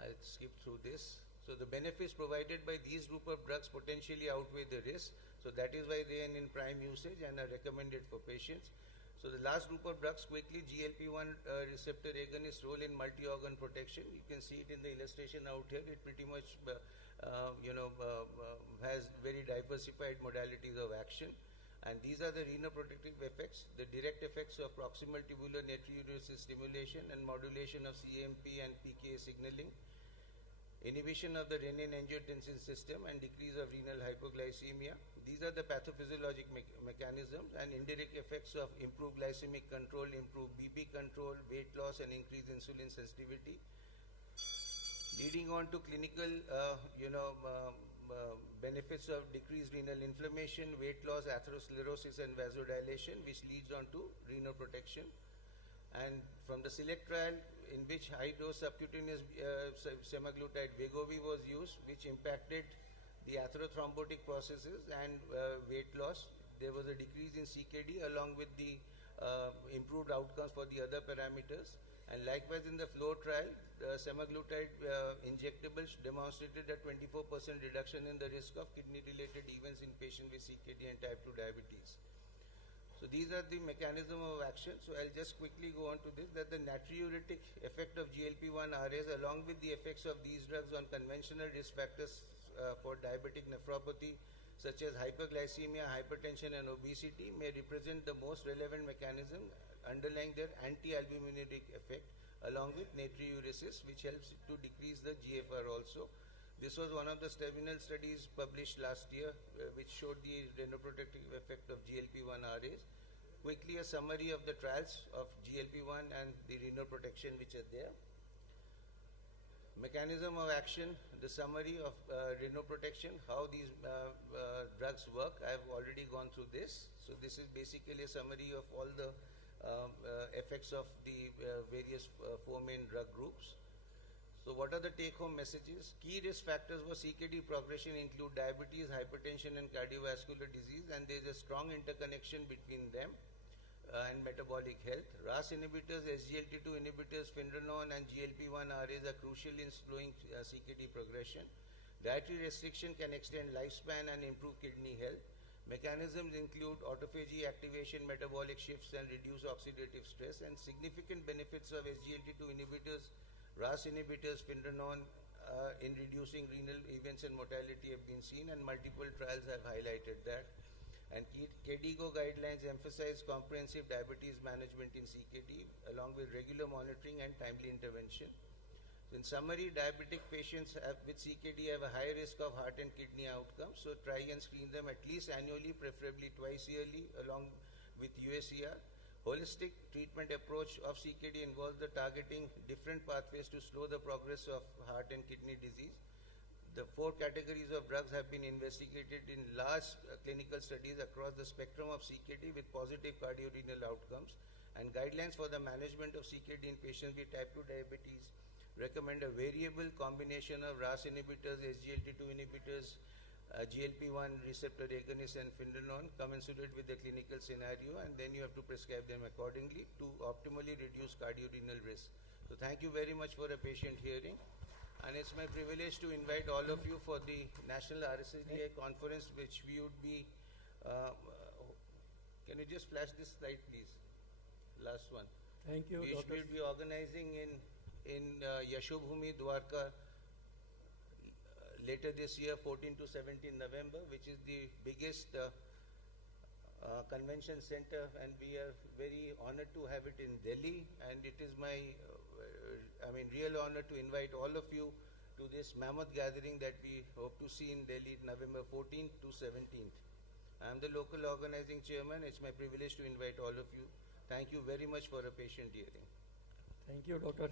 I'll skip through this. So the benefits provided by these group of drugs potentially outweigh the risk. So that is why they are in prime usage and are recommended for patients. So the last group of drugs, quickly, GLP-1 receptor agonist role in multi-organ protection. You can see it in the illustration out here. It pretty much has very diversified modalities of action. And these are the renoprotective effects, the direct effects of proximal tubular natriuresis stimulation and modulation of CAMP and PKA signaling, inhibition of the renin-angiotensin system, and decrease of renal hypoglycemia. These are the pathophysiologic mechanisms, and indirect effects of improved glycemic control, improved BP control, weight loss, and increased insulin sensitivity, leading on to clinical benefits of decreased renal inflammation, weight loss, atherosclerosis, and vasodilation, which leads on to renal protection. And from the SELECT trial, in which high-dose subcutaneous semaglutide Wegovy was used, which impacted the atherothrombotic processes and weight loss. There was a decrease in CKD along with the improved outcomes for the other parameters. And likewise in the FLOW trial, semaglutide injectables demonstrated a 24% reduction in the risk of kidney-related events in patients with CKD and type 2 diabetes. So these are the mechanism of action. So I'll just quickly go on to this, that the natriuretic effect of GLP-1 RAs along with the effects of these drugs on conventional risk factors for diabetic nephropathy such as hyperglycemia, hypertension and obesity may represent the most relevant mechanism underlying their anti-albuminuric effect along with natriuresis, which helps to decrease the GFR also. This was one of the seminal studies published last year which showed the renoprotective effect of GLP-1 RAs. Quickly a summary of the trials of GLP-1 and the renoprotection which are there. Mechanism of action, the summary of renoprotection, how these drugs work. I have already gone through this. So this is basically a summary of all the effects of the various four main drug groups. So what are the take-home messages? Key risk factors for CKD progression include diabetes, hypertension and cardiovascular disease, and there is a strong interconnection between them and metabolic health. RAS inhibitors, SGLT2 inhibitors, Findranon and GLP-1 RAs are crucial in slowing CKD progression. Dietary restriction can extend lifespan and improve kidney health. Mechanisms include autophagy activation, metabolic shifts and reduce oxidative stress, and significant benefits of SGLT2 inhibitors, RAS inhibitors, Findranon in reducing renal events and mortality have been seen, and multiple trials have highlighted that. And KDIGO guidelines emphasize comprehensive diabetes management in CKD along with regular monitoring and timely intervention. In summary, diabetic patients with CKD have a high risk of heart and kidney outcomes, so try and screen them at least annually, preferably twice yearly along with USER. Holistic treatment approach of CKD involves the targeting different pathways to slow the progress of heart and kidney disease. The 4 categories of drugs have been investigated in large clinical studies across the spectrum of CKD with positive cardiorenal outcomes, and guidelines for the management of CKD in patients with type 2 diabetes recommend a variable combination of RAS inhibitors, SGLT2 inhibitors, GLP-1 receptor agonists and Findranon commensurate with the clinical scenario, and then you have to prescribe them accordingly to optimally reduce cardiorenal risk. So thank you very much for a patient hearing, and it's my privilege to invite all of you for the National RSSDI conference, which we would be, can you just flash this slide please, last one. Thank you, Which we will be organizing in Yashobhumi, Dwarka later this year, 14 to 17 November, which is the biggest convention center, and we are very honored to have it in Delhi, and it is my real honor to invite all of you to this mammoth gathering that we hope to see in Delhi November 14th to 17th. I am the local organizing chairman. It's my privilege to invite all of you. Thank you very much for a patient hearing. Thank you, Dr.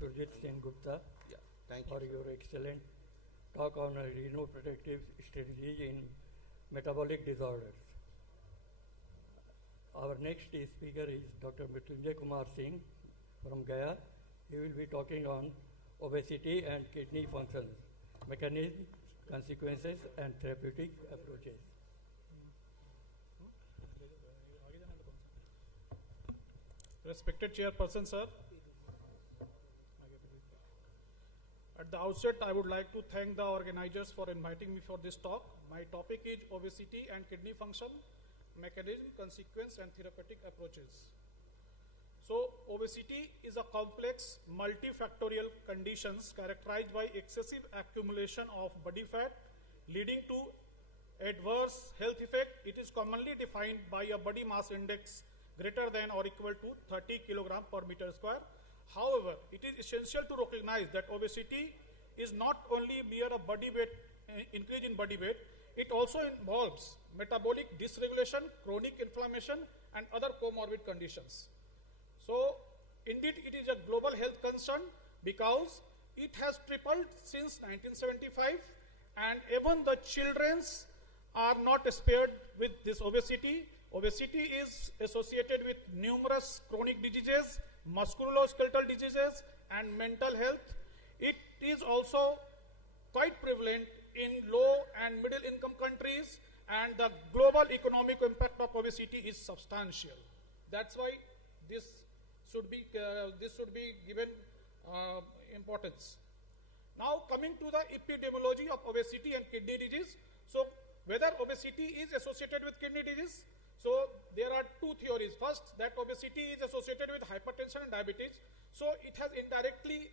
Surjit Singh Gupta, thank for your excellent talk on renoprotective strategies in metabolic disorders. Our next speaker is Dr. Mrityunjay Kumar Singh from Gaya. He will be talking on obesity and kidney function, mechanism, consequences and therapeutic approaches. Respected Chairperson, sir. At the outset, I would like to thank the organizers for inviting me for this talk. My topic is obesity and kidney function, mechanism, consequence, and therapeutic approaches. So, obesity is a complex, multifactorial conditions characterized by excessive accumulation of body fat, leading to adverse health effect. It is commonly defined by a body mass index greater than or equal to 30 kg per meter square. However, it is essential to recognize that obesity is not only mere a body weight increase in body weight, it also involves metabolic dysregulation, chronic inflammation, and other comorbid conditions. So, indeed, it is a global health concern because it has tripled since 1975, and even the children are not spared with this obesity. obesity is associated with numerous chronic diseases, musculoskeletal diseases, and mental health. It is also quite prevalent in low and middle income countries, and the global economic impact of obesity is substantial. That's why this should be given importance. Now coming to the epidemiology of obesity and kidney disease. So whether obesity is associated with kidney disease, so there are two theories. First, that obesity is associated with hypertension and diabetes, so it has indirectly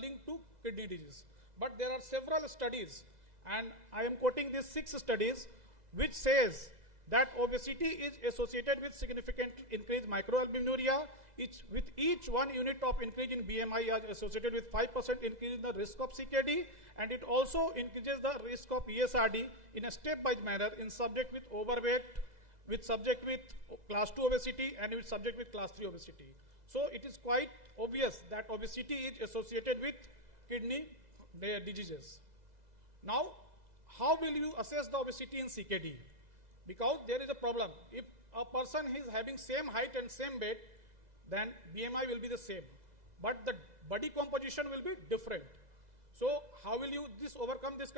linked to kidney disease. But there are several studies, and I am quoting these 6 studies, which says that obesity is associated with significant increased microalbuminuria. With each 1 unit of increase in BMI is associated with 5% increase in the risk of CKD, and it also increases the risk of ESRD in a stepwise manner in subject with overweight, with subject with class 2 obesity, and with subject with class 3 obesity. So it is quite obvious that obesity is associated with kidney diseases. Now, how will you assess the obesity in CKD? Because there is a problem. If a person is having same height and same weight, then BMI will be the same, but the body composition will be different. So how will you overcome this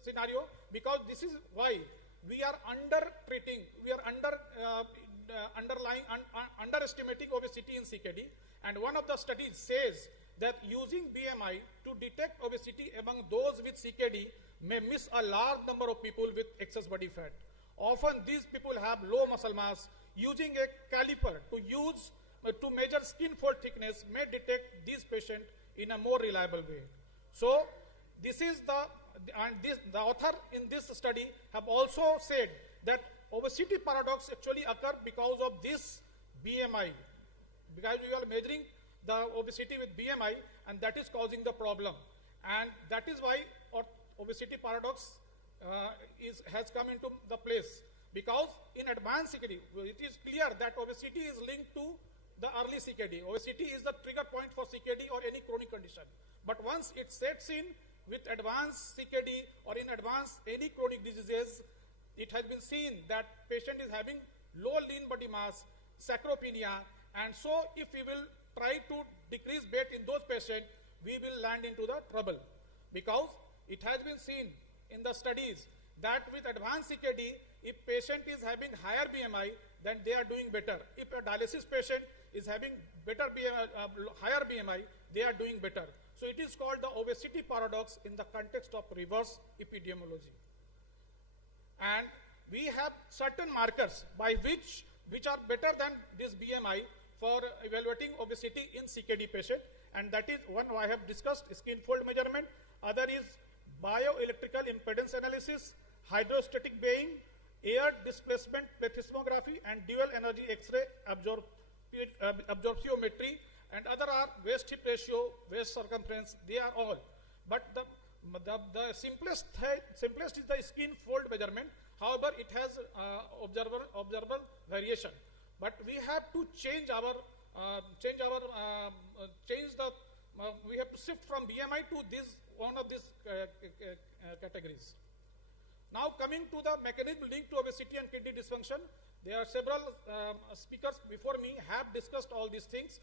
scenario? Because this is why we are underestimating obesity in CKD, and one of the studies says that using BMI to detect obesity among those with CKD may miss a large number of people with excess body fat. Often these people have low muscle mass. Using a caliper to measure skin fold thickness may detect these patients in a more reliable way. So this is the author in this study have also said that obesity paradox actually occur because of this BMI, because we are measuring the obesity with BMI, and that is causing the problem. And that is why obesity paradox has come into the place, because in advanced CKD, it is clear that obesity is linked to the early CKD. Obesity is the trigger point for CKD or any chronic condition. But once it sets in with advanced CKD or in advanced any chronic diseases, it has been seen that patient is having low lean body mass, sarcopenia, and so if we will try to decrease weight in those patients, we will land into the trouble. Because it has been seen in the studies that with advanced CKD, if patient is having higher BMI, then they are doing better. If a dialysis patient is having higher BMI, they are doing better. So it is called the obesity paradox in the context of reverse epidemiology. And we have certain markers by which are better than this BMI for evaluating obesity in CKD patient, and that is one I have discussed, skin fold measurement. Other is bioelectrical impedance analysis, hydrostatic weighing, air displacement plethysmography, and dual energy X-ray absorptiometry, and other are waist hip ratio, waist circumference. They are all. But the simplest is the skin fold measurement. However, it has observable variation. But we have to we have to shift from BMI to one of these categories. Now coming to the mechanism linked to obesity and kidney dysfunction, there are several speakers before me have discussed all these things.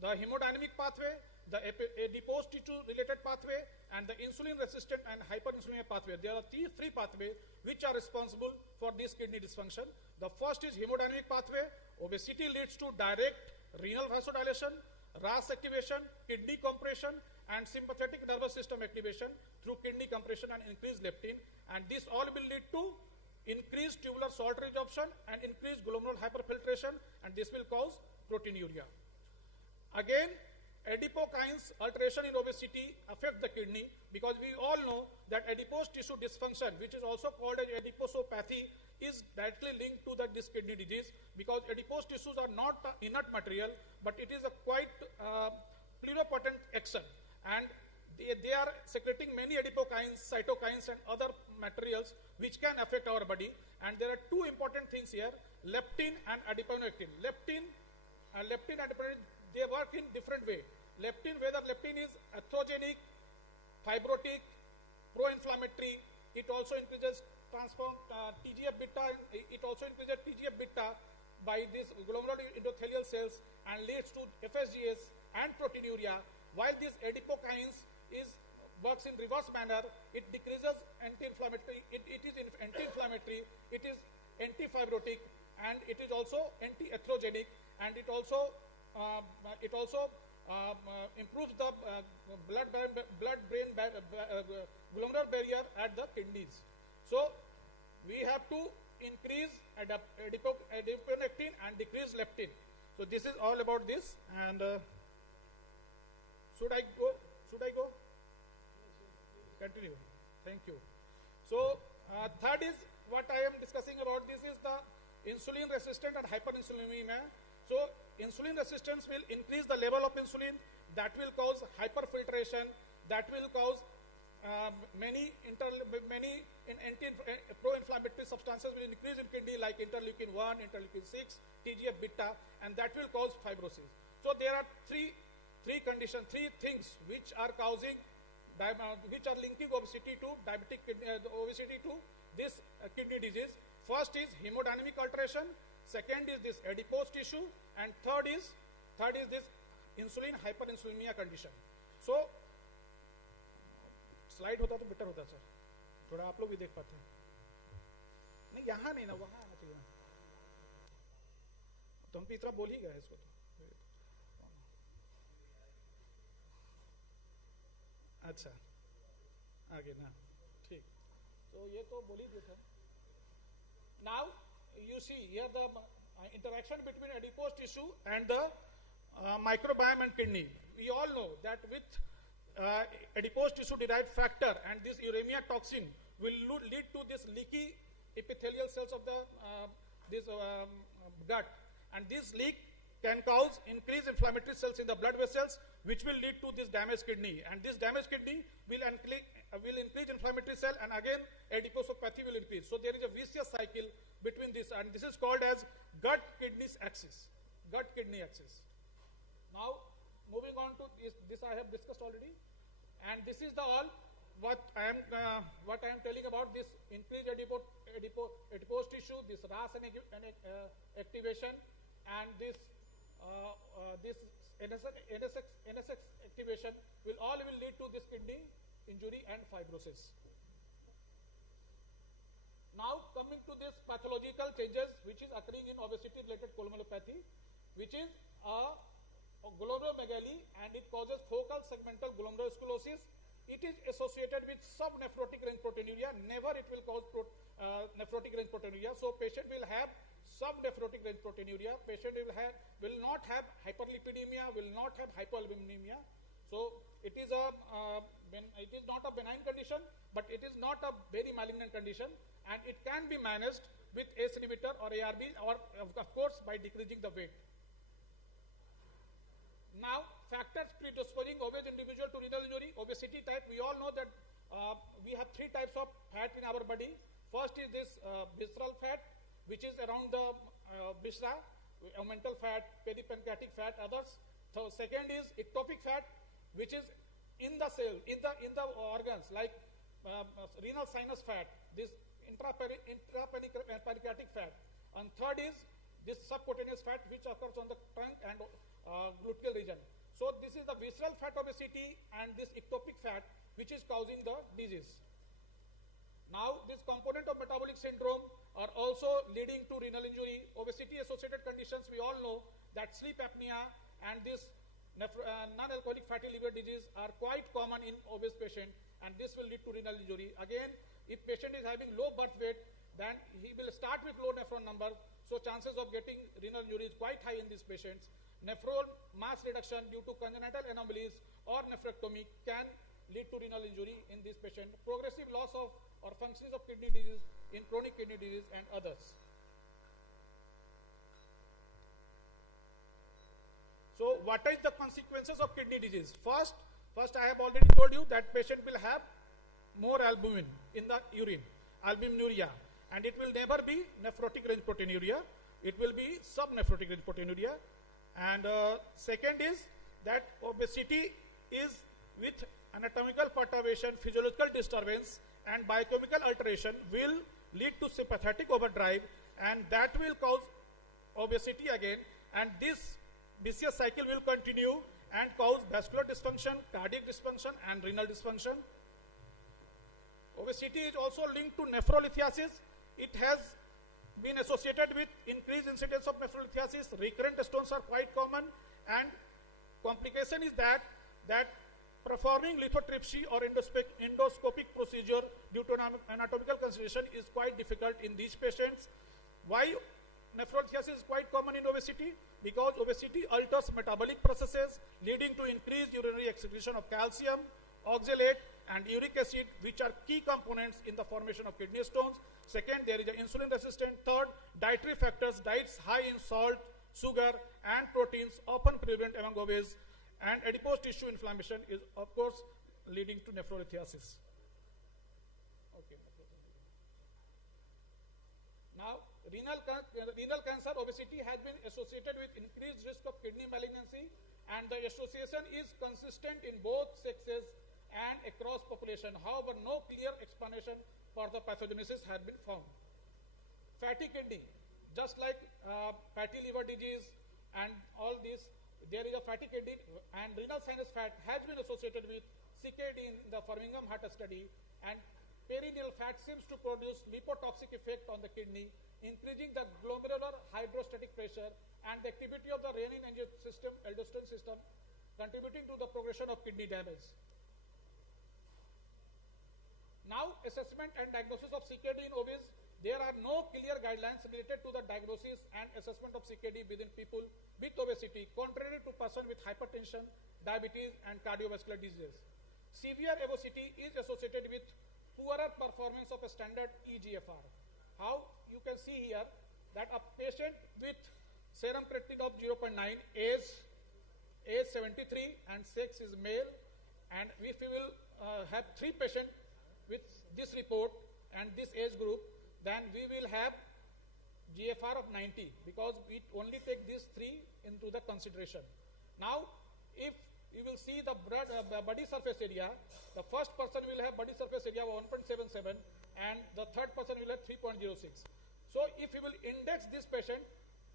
The hemodynamic pathway, the adipose tissue related pathway, and the insulin resistant and hyperinsulinemia pathway. There are three pathways which are responsible for this kidney dysfunction. The first is hemodynamic pathway. Obesity leads to direct renal vasodilation, RAS activation, kidney compression, and sympathetic nervous system activation through kidney compression and increased leptin. And this all will lead to increased tubular salt resorption and increased glomerular hyperfiltration, and this will cause proteinuria. Again, adipokines alteration in obesity affect the kidney, because we all know that adipose tissue dysfunction, which is also called as adiposopathy, is directly linked to this kidney disease, because adipose tissues are not inert material, but it is a quite pluripotent action, and they are secreting many adipokines, cytokines, and other materials which can affect our body. And there are two important things here: leptin and adiponectin. Leptin and adiponectin, they work in different way. Leptin, whether leptin is atherogenic, fibrotic, pro-inflammatory, it also increases transform TGF beta, it also increases TGF beta by these glomerular endothelial cells and leads to FSGS and proteinuria. While this adipokines works in reverse manner, it decreases anti-inflammatory, it is anti-inflammatory, it is anti-fibrotic, and it is also anti-atherogenic, and it also improves the blood-brain glomerular barrier at the kidneys. So we have to increase adiponectin and decrease leptin. So this is all about this. And should I go? Continue. Thank you. So third is what I am discussing about. This is the insulin resistant and hyperinsulinemia. So insulin resistance will increase the level of insulin. That will cause hyperfiltration. That will cause many pro-inflammatory substances will increase in kidney, like interleukin 1, interleukin 6, TGF beta, and that will cause fibrosis. So there are three things which are causing, which are linking obesity to diabetic obesity to this kidney disease. First is hemodynamic alteration, second is this adipose tissue, and third is this insulin hyperinsulinemia condition. So slide होता तो better होता sir, थोड़ा आप लोग भी देख पाते हैं। नहीं यहाँ नहीं ना, वहाँ आना चाहिए ना, तो हम तीसरा बोल ही गए इसको तो। अच्छा आगे ना, ठीक, तो ये तो बोल ही दिए थे। Now you see here the interaction between adipose tissue and the microbiome and kidney. We all know that with adipose tissue derived factor and this uremia toxin will lead to this leaky epithelial cells of the gut, and this leak can cause increased inflammatory cells in the blood vessels, which will lead to this damaged kidney, and this damaged kidney will increase inflammatory cell, and again adiposopathy will increase. So there is a vicious cycle between this, and this is called as gut kidney axis. Now moving on to this I have discussed already, and this is the all what I am telling about this increased adipose tissue, this RAS activation, and this NSX activation will lead to this kidney injury and fibrosis. Now coming to this pathological changes which is occurring in obesity related columnopathy, which is glomerulomegaly, and it causes focal segmental glomerulosclerosis. It is associated with subnephrotic range proteinuria. Never it will cause nephrotic range proteinuria. So patient will have subnephrotic range proteinuria. Patient will not have hyperlipidemia, will not have hypoalbuminemia. So it is not a benign condition, but it is not a very malignant condition, and it can be managed with ACE inhibitor or ARB, or of course by decreasing the weight. Now, factors predisposing obese individual to renal injury, obesity type. We all know that we have three types of fat in our body. First is this visceral fat, which is around the viscera, mental fat, peripancreatic fat, others. So second is ectopic fat, which is in the cell, in the organs, like renal sinus fat, this intrapancreatic fat. And third is this subcutaneous fat, which occurs on the trunk and gluteal region. So this is the visceral fat obesity and this ectopic fat which is causing the disease. Now this component of metabolic syndrome are also leading to renal injury. Obesity associated conditions, we all know that sleep apnea and this non-alcoholic fatty liver disease are quite common in obese patient, and this will lead to renal injury. Again, if patient is having low birth weight, then he will start with low nephron number, so chances of getting renal injury is quite high in these patients. Nephron mass reduction due to congenital anomalies or nephrectomy can lead to renal injury in this patient. Progressive loss of or functions of kidney disease in chronic kidney disease and others. So what is the consequences of kidney disease? First I have already told you that patient will have more albumin in the urine, albuminuria, and it will never be nephrotic range proteinuria, it will be subnephrotic range proteinuria. And second is that obesity is with anatomical perturbation, physiological disturbance and biochemical alteration will lead to sympathetic overdrive, and that will cause obesity again, and this vicious cycle will continue and cause vascular dysfunction, cardiac dysfunction, and renal dysfunction. Obesity is also linked to nephrolithiasis. It has been associated with increased incidence of nephrolithiasis. Recurrent stones are quite common, and complication is that performing lithotripsy or endoscopic procedure due to anatomical consideration is quite difficult in these patients. Why nephrolithiasis is quite common in obesity? Because obesity alters metabolic processes, leading to increased urinary excretion of calcium, oxalate, and uric acid, which are key components in the formation of kidney stones. Second, there is an insulin resistant. Third, dietary factors, diets high in salt, sugar, and proteins often prevalent among obese, and adipose tissue inflammation is, of course, leading to nephrolithiasis. Okay. Now, renal cancer, obesity has been associated with increased risk of kidney malignancy, and the association is consistent in both sexes and across population. However, no clear explanation for the pathogenesis has been found. Fatty kidney, just like fatty liver disease and all this, there is a fatty kidney, and renal sinus fat has been associated with CKD in the Birmingham Heart study, and perineal fat seems to produce lipotoxic effect on the kidney, increasing the glomerular hydrostatic pressure and the activity of the renin-angiotensin system, aldosterone system, contributing to the progression of kidney damage. Now, assessment and diagnosis of CKD in obese. There are no clear guidelines related to the diagnosis and assessment of CKD within people with obesity, contrary to person with hypertension, diabetes, and cardiovascular diseases. Severe obesity is associated with poorer performance of a standard eGFR. How? You can see here that a patient with serum creatinine of 0.9, age 73, and sex is male, and if we will have 3 patients with this report and this age group, then we will have GFR of 90, because we only take these 3 into the consideration. Now, if you will see the body surface area, the first person will have body surface area of 1.77, and the third person will have 3.06. So, if we will index this patient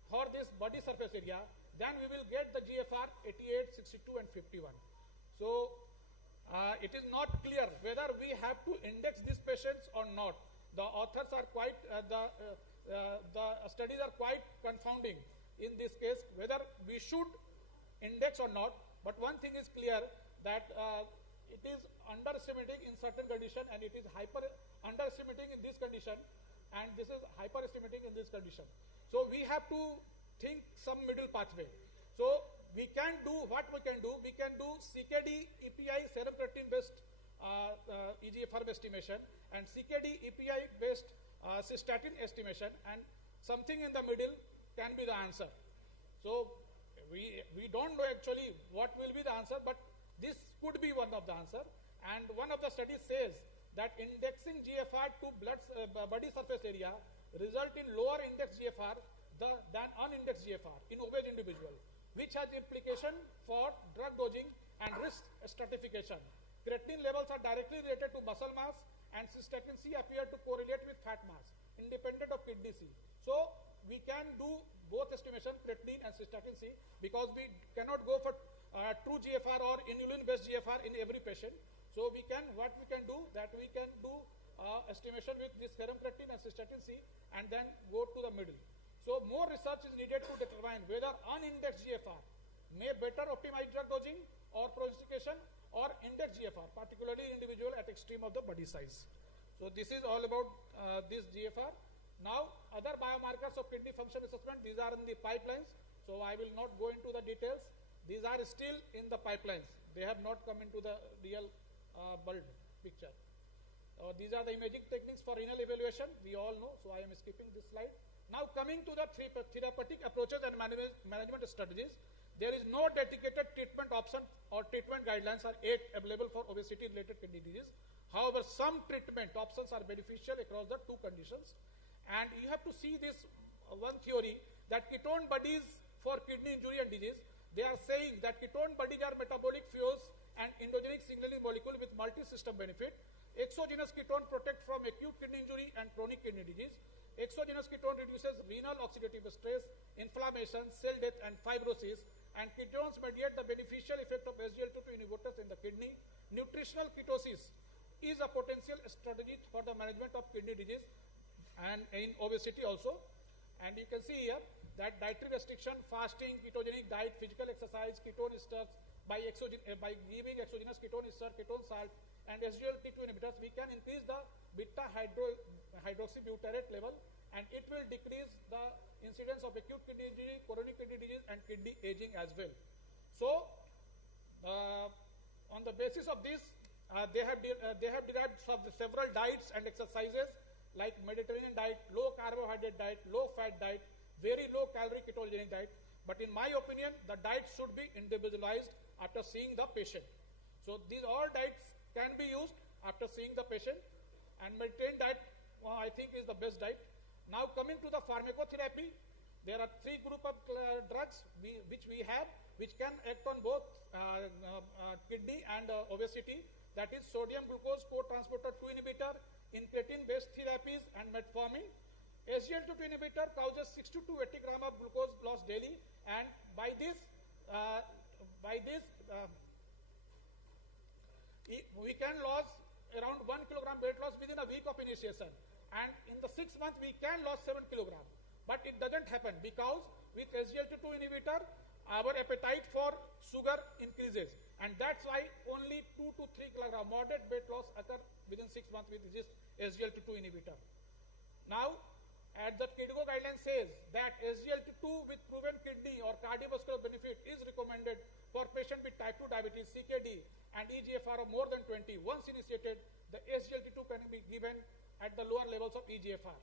for this body surface area, then we will get the GFR 88, 62, and 51. So, it is not clear whether we have to index these patients or not. The authors are quite, the studies are quite confounding in this case, whether we should index or not. But one thing is clear, that it is underestimating in certain condition, and it is underestimating in this condition, and this is hyperestimating in this condition. So we have to think some middle pathway. So we can do what we can do. We can do CKD EPI serum creatinine based eGFR estimation, and CKD EPI based cystatin estimation, and something in the middle can be the answer. So we don't know actually what will be the answer, but this could be one of the answer. And one of the studies says that indexing GFR to body surface area result in lower index GFR than unindexed GFR in obese individual, which has implication for drug dosing and risk stratification. Creatinine levels are directly related to muscle mass, and cystatin C appear to correlate with fat mass, independent of kidney C. So we can do both estimation, creatinine and cystatin C, because we cannot go for true GFR or inulin-based GFR in every patient. So we can, what we can do, that we can do estimation with this serum creatinine and cystatin C, and then go to the middle. So more research is needed to determine whether unindexed GFR may better optimize drug dosing or prognostication, or indexed GFR, particularly individual at extreme of the body size. So this is all about this GFR. Now, other biomarkers of kidney function assessment, these are in the pipelines. So I will not go into the details. These are still in the pipelines. They have not come into the real world picture. These are the imaging techniques for renal evaluation. We all know, so I am skipping this slide. Now coming to the therapeutic approaches and management strategies, there is no dedicated treatment option or treatment guidelines are yet available for obesity-related kidney disease. However, some treatment options are beneficial across the 2 conditions. And you have to see this one theory, that ketone bodies for kidney injury and disease, they are saying that ketone bodies are metabolic fuels and endogenic signaling molecule with multi-system benefit. Exogenous ketone protect from acute kidney injury and chronic kidney disease. Exogenous ketone reduces renal oxidative stress, inflammation, cell death, and fibrosis. And ketones mediate the beneficial effect of SGLT2 inhibitors in the kidney. Nutritional ketosis is a potential strategy for the management of kidney disease and in obesity also. And you can see here that dietary restriction, fasting, ketogenic diet, physical exercise, ketone esters, by giving exogenous ketone ester, ketone salt, and SGLT2 inhibitors, we can increase the beta hydroxybutyrate level, and it will decrease the incidence of acute kidney injury, chronic kidney disease, and kidney aging as well. So, on the basis of this, they have derived several diets and exercises like Mediterranean diet, low carbohydrate diet, low fat diet, very low calorie ketogenic diet. But in my opinion, the diet should be individualized after seeing the patient. So these all diets can be used after seeing the patient, and Mediterranean diet I think is the best diet. Now coming to the pharmacotherapy, there are three group of drugs which we have, which can act on both kidney and obesity. That is sodium glucose co-transporter 2 inhibitor, incretin-based therapies, and metformin. SGLT2 inhibitor causes 60 to 80 gram of glucose loss daily, and by this we can lose around 1 kilogram weight loss within a week of initiation, and in the 6 months we can lose 7 kilogram. But it doesn't happen because with SGLT2 inhibitor our appetite for sugar increases, and that's why only 2 to 3 kilogram moderate weight loss occur within 6 months with this SGLT2 inhibitor. Now, as the KDIGO guideline says that SGLT2 with proven kidney or cardiovascular benefit is recommended for patient with type 2 diabetes, CKD, and EGFR of more than 20. Once initiated, the SGLT2 can be given at the lower levels of EGFR.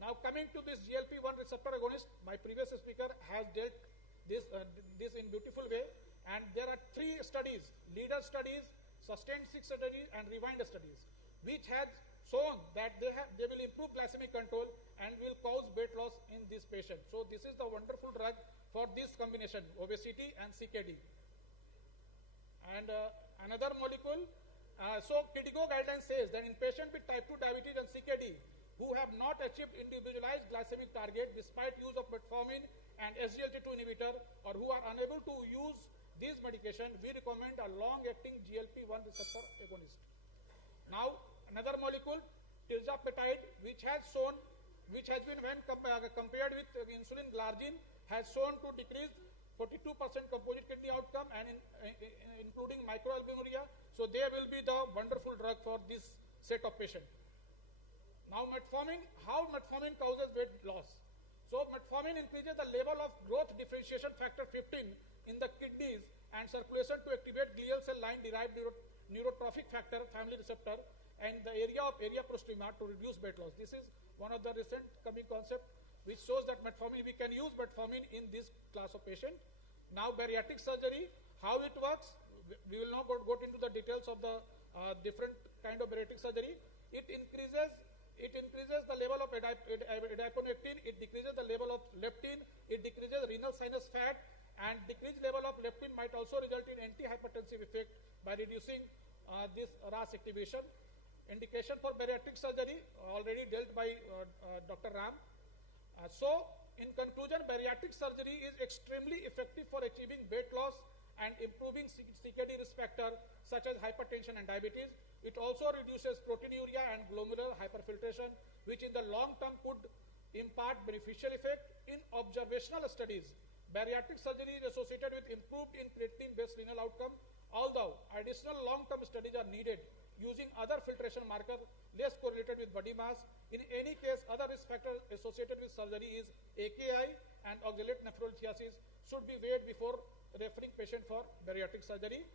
Now coming to this GLP-1 receptor agonist, my previous speaker has dealt this in beautiful way, and there are 3 studies: leader studies, sustained 6 studies, and rewind studies, which has shown that they will improve glycemic control and will cause weight loss in this patient. So this is the wonderful drug for this combination, obesity and CKD. And another molecule, so KDIGO guideline says that in patient with type 2 diabetes and CKD who have not achieved individualized glycemic target despite use of metformin and SGLT2 inhibitor, or who are unable to use this medication, we recommend a long-acting GLP-1 receptor agonist. Now, another molecule, tirzepatide, which has been when compared with insulin glargine, has shown to decrease 42% composite kidney outcome and including microalbuminuria. So they will be the wonderful drug for this set of patients. Now metformin, how metformin causes weight loss? So metformin increases the level of growth differentiation factor 15 in the kidneys and circulation to activate glial cell line derived neurotrophic factor family receptor and the area of area prostima to reduce weight loss. This is one of the recent coming concept which shows that metformin, we can use metformin in this class of patient. Now bariatric surgery, how it works, we will now go into the details of the different kind of bariatric surgery. It increases the level of adiponectin, it decreases the level of leptin, it decreases renal sinus fat, and decreased level of leptin might also result in antihypertensive effect by reducing this RAS activation. Indication for bariatric surgery already dealt by Dr. Ram. So in conclusion, bariatric surgery is extremely effective for achieving weight loss and improving CKD risk factor such as hypertension and diabetes. It also reduces proteinuria and glomerular hyperfiltration, which in the long term could impart beneficial effect. In observational studies, bariatric surgery is associated with improved incretin-based renal outcome, although additional long-term studies are needed using other filtration marker less correlated with body mass. In any case, other risk factors associated with surgery is AKI and oxalate nephrolithiasis should be weighed before referring patient for bariatric surgery.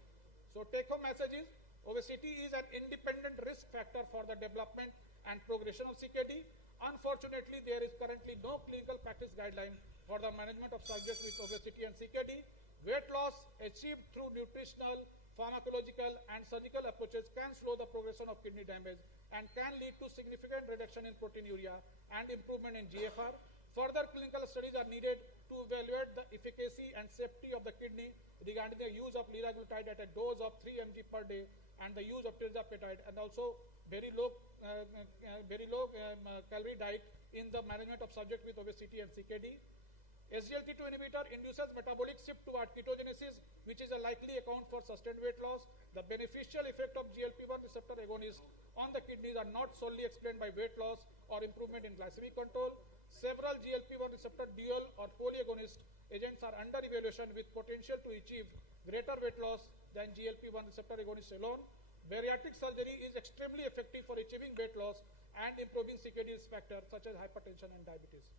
So take-home message is, obesity is an independent risk factor for the development and progression of CKD. Unfortunately, there is currently no clinical practice guideline for the management of subjects with obesity and CKD. Weight loss achieved through nutritional, pharmacological, and surgical approaches can slow the progression of kidney damage and can lead to significant reduction in proteinuria and improvement in GFR. Further clinical studies are needed to evaluate the efficacy and safety of the kidney regarding the use of liraglutide at a dose of 3 mg per day and the use of tirzepatide, and also very low calorie diet in the management of subject with obesity and CKD. SGLT2 inhibitor induces metabolic shift toward ketogenesis, which is a likely account for sustained weight loss. The beneficial effect of GLP-1 receptor agonists on the kidneys are not solely explained by weight loss or improvement in glycemic control. Several GLP-1 receptor dual or polyagonist agents are under evaluation with potential to achieve greater weight loss than GLP-1 receptor agonists alone. Bariatric surgery is extremely effective for achieving weight loss and improving CKD risk factors such as hypertension and diabetes.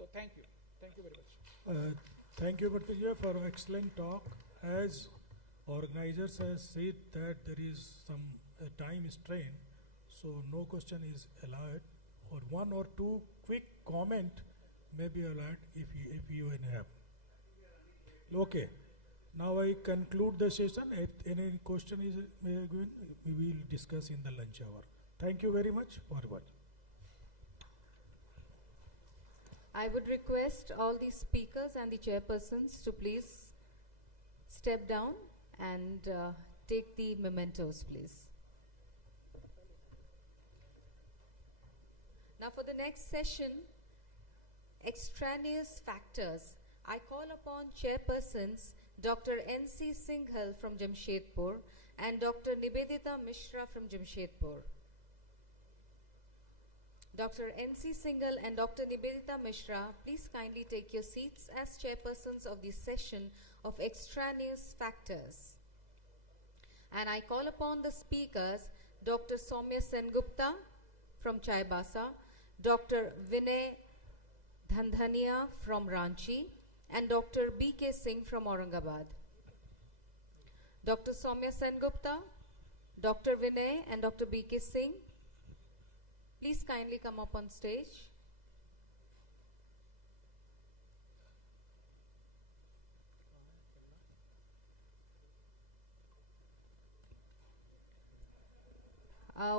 So thank you. Thank you very much. Thank you, Mrityunjay, for an excellent talk. As organizers have said that there is some time strain, so no question is allowed, or one or two quick comment may be allowed if you have. Okay. Now I conclude the session. If any question is given, we will discuss in the lunch hour. Thank you very much for what. I would request all the speakers and the chairpersons to please step down and take the mementos, please. Now for the next session, extraneous factors. I call upon chairpersons Dr. N.C. Singhal from Jamshedpur and Dr. Nibedita Mishra from Jamshedpur. Dr. N.C. Singhal and Dr. Nibedita Mishra, please kindly take your seats as chairpersons of the session of extraneous factors. And I call upon the speakers Dr. Soumya Sengupta from Chaibasa, Dr. Vinay Dhandhania from Ranchi, and Dr. B.K. Singh from Aurangabad. Dr. Soumya Sengupta, Dr. Vinay and Dr. B.K. Singh, please kindly come up on stage.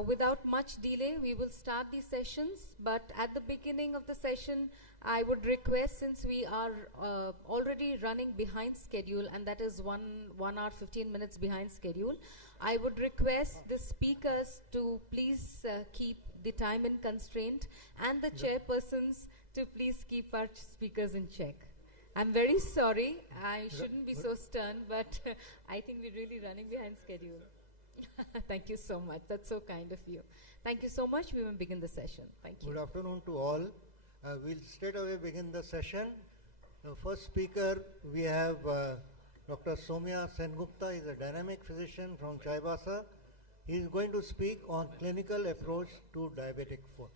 Without much delay, we will start the sessions, but at the beginning of the session, I would request, since we are already running behind schedule, and that is 1 hour 15 minutes behind schedule, I would request the speakers to please keep the time in constraint, and the chairpersons to please keep our speakers in check. I'm very sorry, I shouldn't be so stern, but I think we're really running behind schedule. Thank you so much. That's so kind of you. Thank you so much. We will begin the session. Thank you. Good afternoon to all. We'll straight away begin the session. The first speaker, we have Dr. Soumya Sengupta. He is a dynamic physician from Chaibasa. He is going to speak on clinical approach to diabetic foot.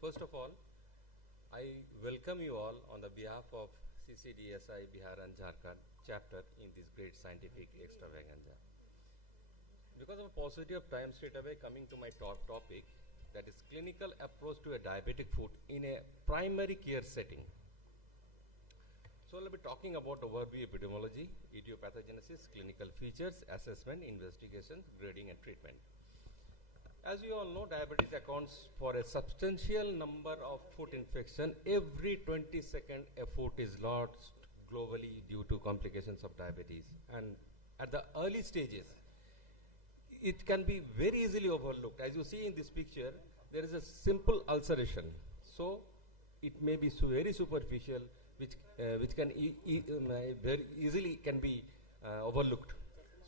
First of all, I welcome you all on the behalf of CCDSI Bihar and Jharkhand chapter in this great scientific extravaganza. Because of a paucity of time, straight away coming to my top topic, that is clinical approach to a diabetic foot in a primary care setting. So I'll be talking about overview epidemiology, idiopathogenesis, clinical features, assessment, investigation, grading and treatment. As you all know, diabetes accounts for a substantial number of foot infection. Every 20 seconds a foot is lost globally due to complications of diabetes. And at the early stages, it can be very easily overlooked. As you see in this picture, there is a simple ulceration. So it may be very superficial, which can very easily can be overlooked.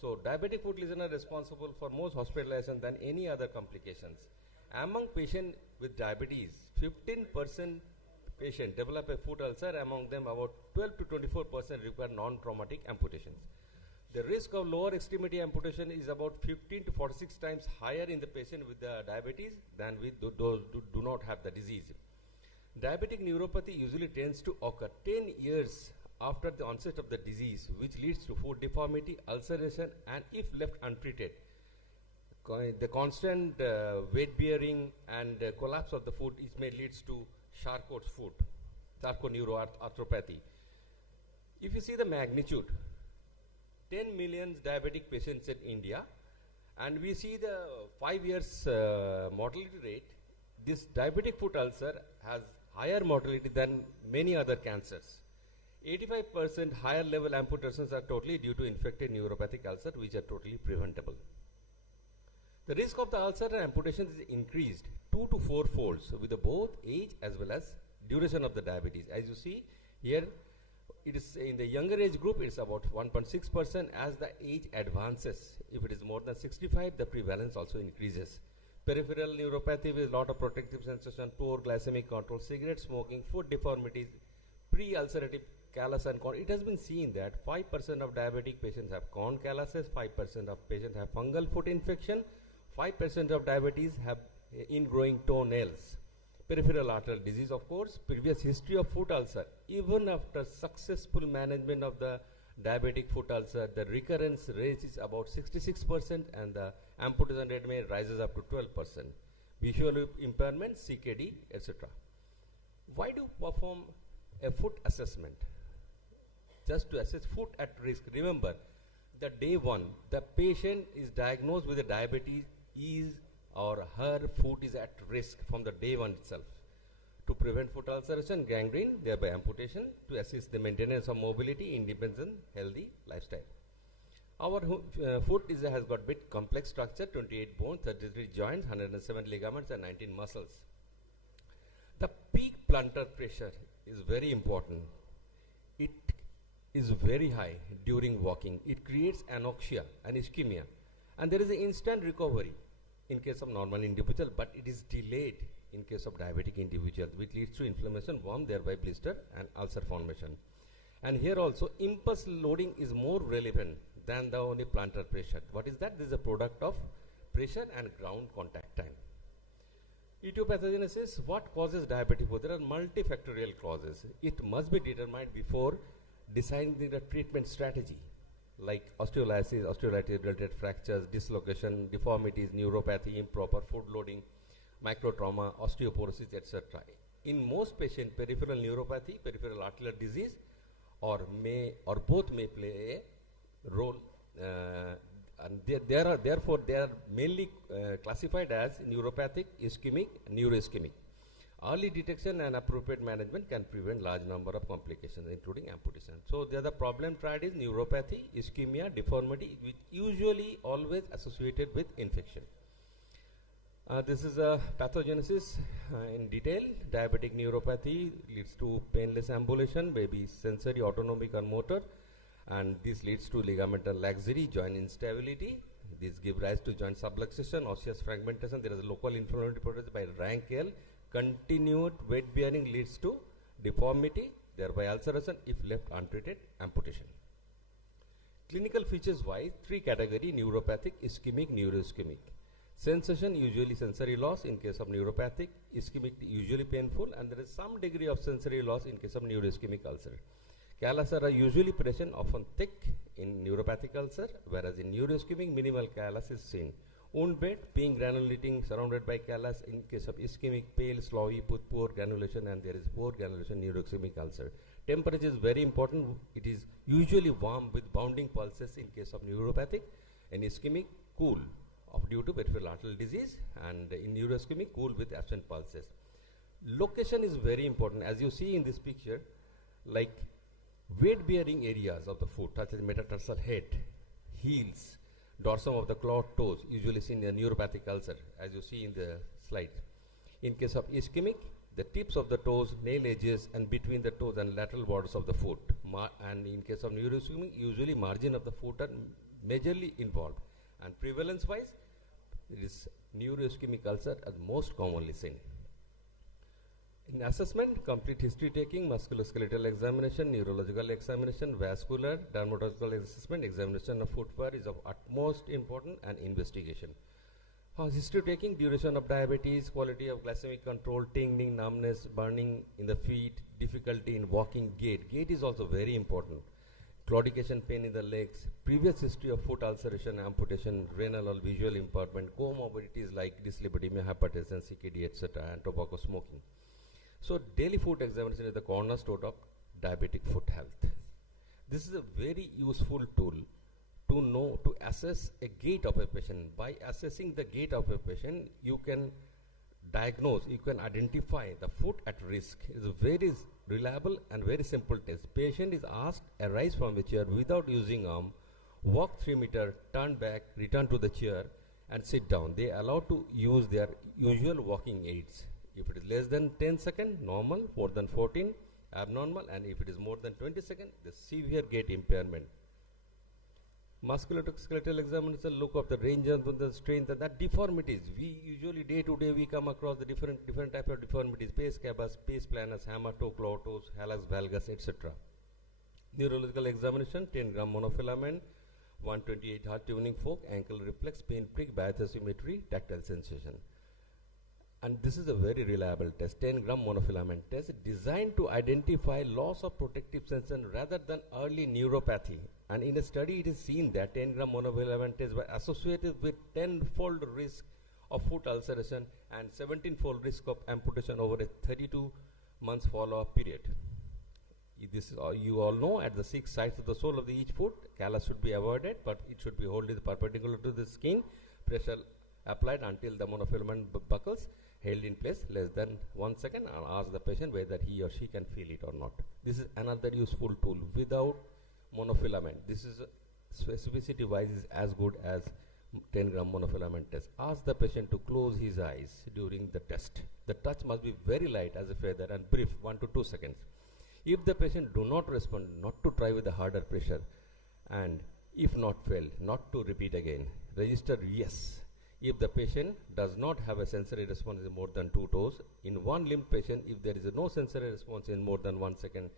So diabetic foot lesions are responsible for more hospitalization than any other complications. Among patients with diabetes, 15% patients develop a foot ulcer. Among them, about 12 to 24% require non-traumatic amputations. The risk of lower extremity amputation is about 15 to 46 times higher in the patient with the diabetes than with those who do not have the disease. Diabetic neuropathy usually tends to occur 10 years after the onset of the disease, which leads to foot deformity, ulceration, and if left untreated, the constant weight bearing and collapse of the foot may lead to Charcot's foot, Charcot-neuroarthropathy. If you see the magnitude, 10 million diabetic patients in India, And we see the 5 years mortality rate. This diabetic foot ulcer has higher mortality than many other cancers. 85% higher level amputations are totally due to infected neuropathic ulcer, which are totally preventable. The risk of the ulcer and amputation is increased 2 to 4 folds with the both age as well as duration of the diabetes. As you see here, it is in the younger age group, it's about 1.6%. As the age advances, if it is more than 65, the prevalence also increases. Peripheral neuropathy with lot of protective sensation, poor glycemic control, cigarette smoking, foot deformities, pre-ulcerative callus and corn. It has been seen that 5% of diabetic patients have corn calluses, 5% of patients have fungal foot infection, 5% of diabetes have ingrowing toenails. Peripheral arterial disease, of course, previous history of foot ulcer. Even after successful management of the diabetic foot ulcer, the recurrence rate is about 66% and the amputation rate may rises up to 12%. Visual impairment, CKD, etc. Why do perform a foot assessment? Just to assess foot at risk. Remember, the day one, the patient is diagnosed with a diabetes, his or her foot is at risk from the day one itself. To prevent foot ulceration, gangrene, thereby amputation, to assist the maintenance of mobility, independent, healthy lifestyle. Our foot has got bit complex structure, 28 bones, 33 joints, 107 ligaments and 19 muscles. The peak plantar pressure is very important. It is very high during walking. It creates anoxia and ischemia, and there is an instant recovery in case of normal individual, but it is delayed in case of diabetic individual, which leads to inflammation, worm, thereby blister and ulcer formation. And here also impulse loading is more relevant than the only plantar pressure. What is that? This is a product of pressure and ground contact time. Etiopathogenesis, what causes diabetic foot? There are multifactorial causes. It must be determined before deciding the treatment strategy, like osteolysis, osteolysis-related fractures, dislocation, deformities, neuropathy, improper food loading, microtrauma, osteoporosis, etc. In most patients, peripheral neuropathy, peripheral arterial disease, or both may play a role, and therefore they are mainly classified as neuropathic, ischemic, neuroischemic. Early detection and appropriate management can prevent large number of complications, including amputation. So the problem triad is neuropathy, ischemia, deformity, which usually always associated with infection. This is a pathogenesis in detail. Diabetic neuropathy leads to painless ambulation, maybe sensory, autonomic or motor, and this leads to ligamental laxity, joint instability. This gives rise to joint subluxation, osseous fragmentation. There is a local inflammatory process by rank L. Continued weight bearing leads to deformity, thereby ulceration, if left untreated, amputation. Clinical features wise, 3 categories: neuropathic, ischemic, neuroischemic. Sensation, usually sensory loss in case of neuropathic, ischemic usually painful, and there is some degree of sensory loss in case of neuroischemic ulcer. Callus are usually present, often thick in neuropathic ulcer, whereas in neuroischemic minimal callus is seen. Wound bed being granulating surrounded by callus. In case of ischemic, pale, sloughy, with poor granulation, and there is poor granulation neuroischemic ulcer. Temperature is very important. It is usually warm with bounding pulses in case of neuropathic, and ischemic cool due to peripheral arterial disease, and in neuroischemic cool with absent pulses. Location is very important. As you see in this picture, like weight bearing areas of the foot, such as metatarsal head, heels, dorsum of the clawed toes, usually seen in a neuropathic ulcer, as you see in the slide. In case of ischemic, the tips of the toes, nail edges, and between the toes and lateral borders of the foot. And in case of neuroischemic, usually margin of the foot are majorly involved. And prevalence-wise, it is neuroischemic ulcer as most commonly seen. In assessment, complete history taking, musculoskeletal examination, neurological examination, vascular, dermatological assessment, examination of footwear is of utmost importance, and investigation. History taking, duration of diabetes, quality of glycemic control, tingling, numbness, burning in the feet, difficulty in walking, gait. Gait is also very important. Claudication, pain in the legs, previous history of foot ulceration, amputation, renal or visual impairment, comorbidities like dyslipidemia, hypertension, CKD, etc., and tobacco smoking. So daily foot examination is the cornerstone of diabetic foot health. This is a very useful tool to to assess a gait of a patient. By assessing the gait of a patient, you can diagnose, you can identify the foot at risk. It's a very reliable and very simple test. Patient is asked, arise from the chair without using arm, walk 3 meters, turn back, return to the chair, and sit down. They are allowed to use their usual walking aids. If it is less than 10 seconds, normal, more than 14, abnormal, and if it is more than 20 seconds, the severe gait impairment. Musculoskeletal examination look of the range of the strength and that deformities. We usually day to day we come across the different type of deformities: pes cabas, pes planus, hamatoclotos, hallux valgus, etc. Neurological examination: 10 gram monofilament, 128 heart tuning fork, ankle reflex, pin prick, bathymetry, tactile sensation. And this is a very reliable test, 10 gram monofilament test, designed to identify loss of protective sensation rather than early neuropathy. And in a study, it is seen that 10 gram monofilament tests were associated with 10-fold risk of foot ulceration and 17-fold risk of amputation over a 32 months follow-up period. This is you all know, at the 6 sides of the sole of each foot, callus should be avoided, but it should be held perpendicular to the skin. Pressure applied until the monofilament buckles, held in place less than 1 second, and ask the patient whether he or she can feel it or not. This is another useful tool. Without monofilament, this is specificity wise is as good as 10 gram monofilament test. Ask the patient to close his eyes during the test. The touch must be very light as a feather and brief, 1 to 2 seconds. If the patient do not respond, not to try with a harder pressure, and if not fail, not to repeat again. Register yes. If the patient does not have a sensory response in more than 2 toes, in one limb patient, if there is no sensory response in more than 1 second,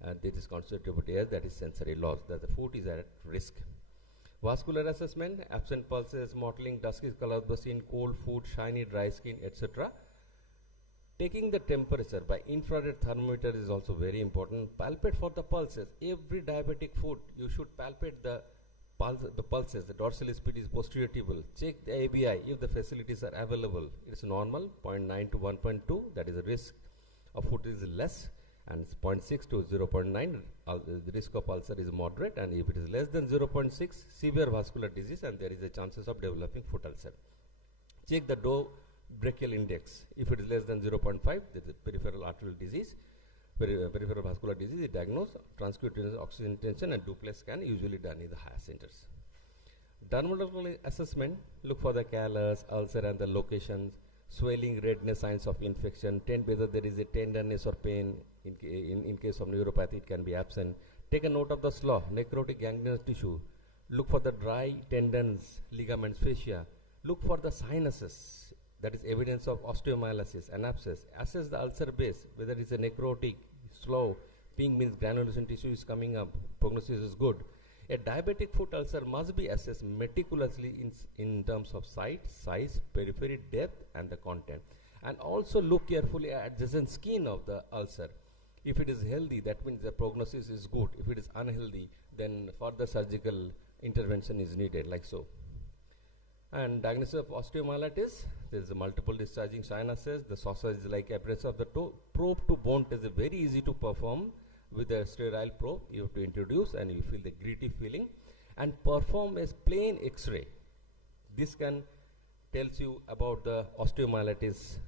that is considered as that is sensory loss, that the foot is at risk. Vascular assessment: absent pulses, mottling, dusky color of the skin, cold foot, shiny dry skin, etc. Taking the temperature by infrared thermometer is also very important. Palpate for the pulses. Every diabetic foot, you should palpate the pulses. The dorsalis pedis, posterior tibial. Check the ABI if the facilities are available. It is normal, 0.9 to 1.2. That is the risk of foot is less, and 0.6 to 0.9. The risk of ulcer is moderate, and if it is less than 0.6, severe vascular disease, and there is a chances of developing foot ulcer. Check the Doe brachial index. If it is less than 0.5, that is peripheral arterial disease. Peripheral vascular disease is diagnosed, transcutaneous oxygen tension and duplex scan usually done in the higher centers. Dermatological assessment: look for the callus, ulcer and the locations, swelling, redness, signs of infection, whether there is a tenderness or pain. In case of neuropathy, it can be absent. Take a note of the slough, necrotic gangrenous tissue. Look for the dry tendons, ligaments, fascia. Look for the sinuses, that is evidence of osteomyelitis and abscess. Assess the ulcer base, whether it is a necrotic, slow, pink means granulation tissue is coming up, prognosis is good. A diabetic foot ulcer must be assessed meticulously in terms of site, size, periphery, depth, and the content. And also look carefully at adjacent skin of the ulcer. If it is healthy, that means the prognosis is good. If it is unhealthy, then further surgical intervention is needed, like so. And diagnosis of osteomyelitis: there is a multiple discharging sinuses, the sausage-like appearance of the toe. Probe to bone test is very easy to perform with a sterile probe. You have to introduce and you feel the gritty feeling, and perform a plain X-ray. This can tells you about the osteomyelitis,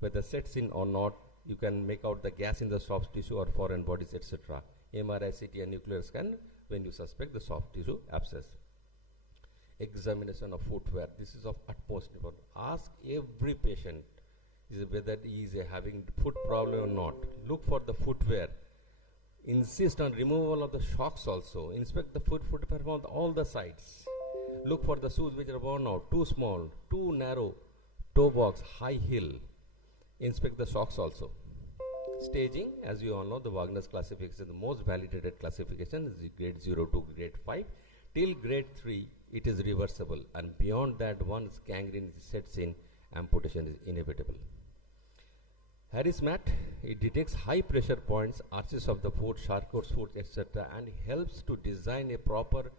whether sets in or not. You can make out the gas in the soft tissue or foreign bodies, etc. MRI, CT and nuclear scan when you suspect the soft tissue abscess. Examination of footwear. This is of utmost importance. Ask every patient whether he is having foot problem or not. Look for the footwear. Insist on removal of the shocks also. Inspect the footwear on all the sides. Look for the shoes which are worn out, too small, too narrow, toe box, high heel. Inspect the socks also. Staging, as you all know, the Wagner's classification, the most validated classification is grade 0 to grade 5. Till grade 3, it is reversible, and beyond that, once gangrene sets in, amputation is inevitable. Harris mat, it detects high pressure points, arches of the foot, Charcot's foot, etc., and helps to design a proper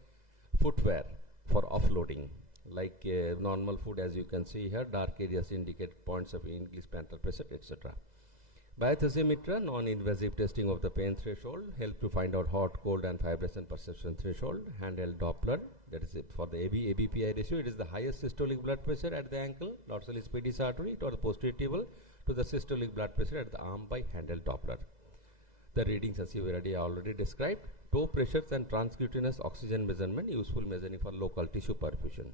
footwear for offloading. Like normal foot, as you can see here, dark areas indicate points of English plantar pressure, etc. Biothermometer, non-invasive testing of the pain threshold, help to find out hot, cold and vibration perception threshold. Handheld Doppler, that is it for the ABPI ratio. It is the highest systolic blood pressure at the ankle, dorsalis pedis artery, or the posterior tibia, to the systolic blood pressure at the arm by handheld Doppler. The readings as you already described. Toe pressures and transcutaneous oxygen measurement, useful measuring for local tissue perfusion.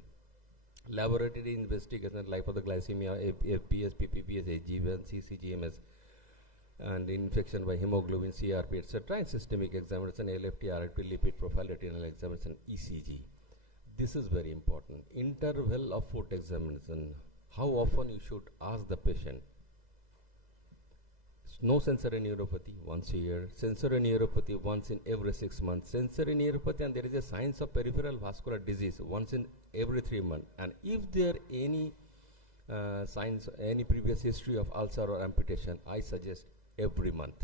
Laboratory investigation like for the glycemia, FPS, PPPS, AG1, CCGMS, and infection by hemoglobin, CRP, etc. And systemic examination, LFT, RFT, lipid profile, retinal examination, ECG. This is very important. Interval of foot examination. How often you should ask the patient. No sensory neuropathy once a year, sensory neuropathy once in every 6 months, sensory neuropathy, and there is a signs of peripheral vascular disease once in every 3 months. And if there are any signs, any previous history of ulcer or amputation, I suggest every month.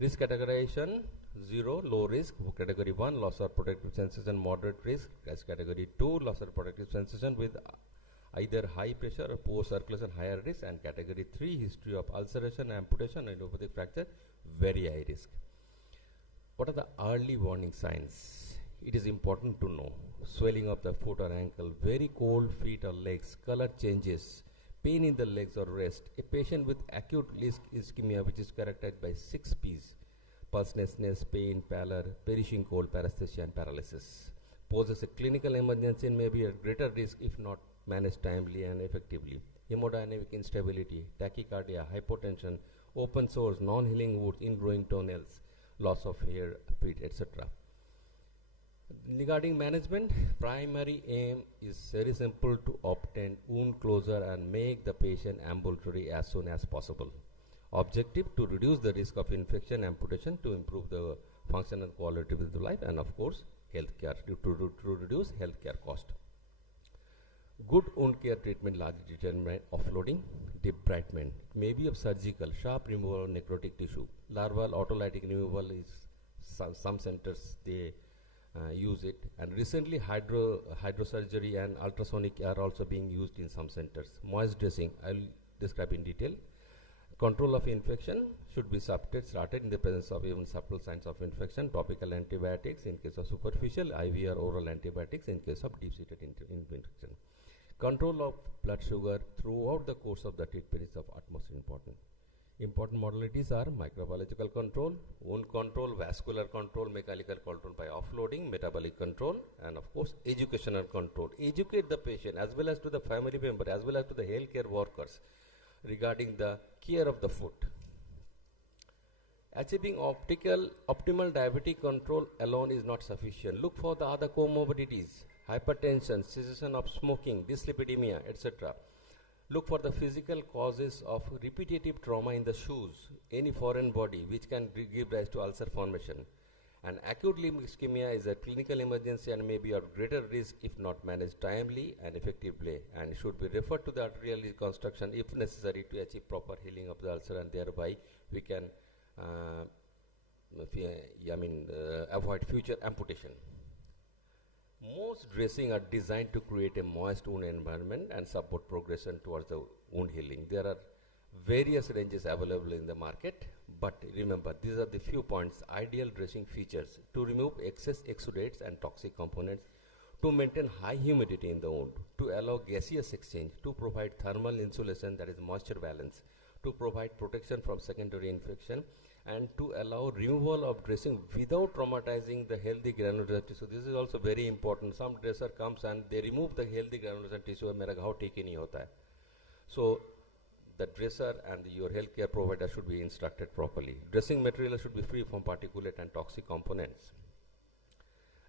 Risk categorization: 0, low risk. Category 1, loss of protective sensation, moderate risk. As category 2, loss of protective sensation with either high pressure or poor circulation, higher risk. And category 3, history of ulceration, amputation, and neuropathic fracture, very high risk. What are the early warning signs? It is important to know. Swelling of the foot or ankle, very cold feet or legs, color changes, pain in the legs or wrist. A patient with acute ischemia, which is characterized by 6 P's: pulselessness, pain, pallor, perishing cold, paresthesia, and paralysis, poses a clinical emergency and may be at greater risk if not managed timely and effectively. Hemodynamic instability, tachycardia, hypotension, open sores, non-healing wounds, ingrowing toenails, loss of hair, feet, etc. Regarding management, primary aim is very simple: to obtain wound closure and make the patient ambulatory as soon as possible. Objective: to reduce the risk of infection, amputation, to improve the function and quality of the life, and of course, healthcare, to reduce healthcare cost. Good wound care treatment largely determine offloading, debridement. It may be of surgical, sharp removal of necrotic tissue. Larval autolytic removal is some centers they use it, and recently hydrosurgery and ultrasonic are also being used in some centers. Moist dressing, I will describe in detail. Control of infection should be started in the presence of even subtle signs of infection. Topical antibiotics in case of superficial, IV or oral antibiotics in case of deep-seated infection. Control of blood sugar throughout the course of the treatment is of utmost importance. Important modalities are microbiological control, wound control, vascular control, mechanical control by offloading, metabolic control, and of course educational control. Educate the patient as well as to the family member as well as to the healthcare workers regarding the care of the foot. Achieving optimal diabetic control alone is not sufficient. Look for the other comorbidities: hypertension, cessation of smoking, dyslipidemia, etc. Look for the physical causes of repetitive trauma in the shoes, any foreign body which can give rise to ulcer formation. And acute limb ischemia is a clinical emergency and may be of greater risk if not managed timely and effectively, and should be referred to the arterial reconstruction if necessary to achieve proper healing of the ulcer, and thereby we can avoid future amputation. Most dressing are designed to create a moist wound environment and support progression towards the wound healing. There are various ranges available in the market, but remember, these are the few points: ideal dressing features to remove excess exudates and toxic components, to maintain high humidity in the wound, to allow gaseous exchange, to provide thermal insulation, that is moisture balance, to provide protection from secondary infection, and to allow removal of dressing without traumatizing the healthy granular tissue. This is also very important. Some dresser comes and they remove the healthy granular tissue, mera घाव ठीक ही नहीं होता है. So the dresser and your healthcare provider should be instructed properly. Dressing material should be free from particulate and toxic components.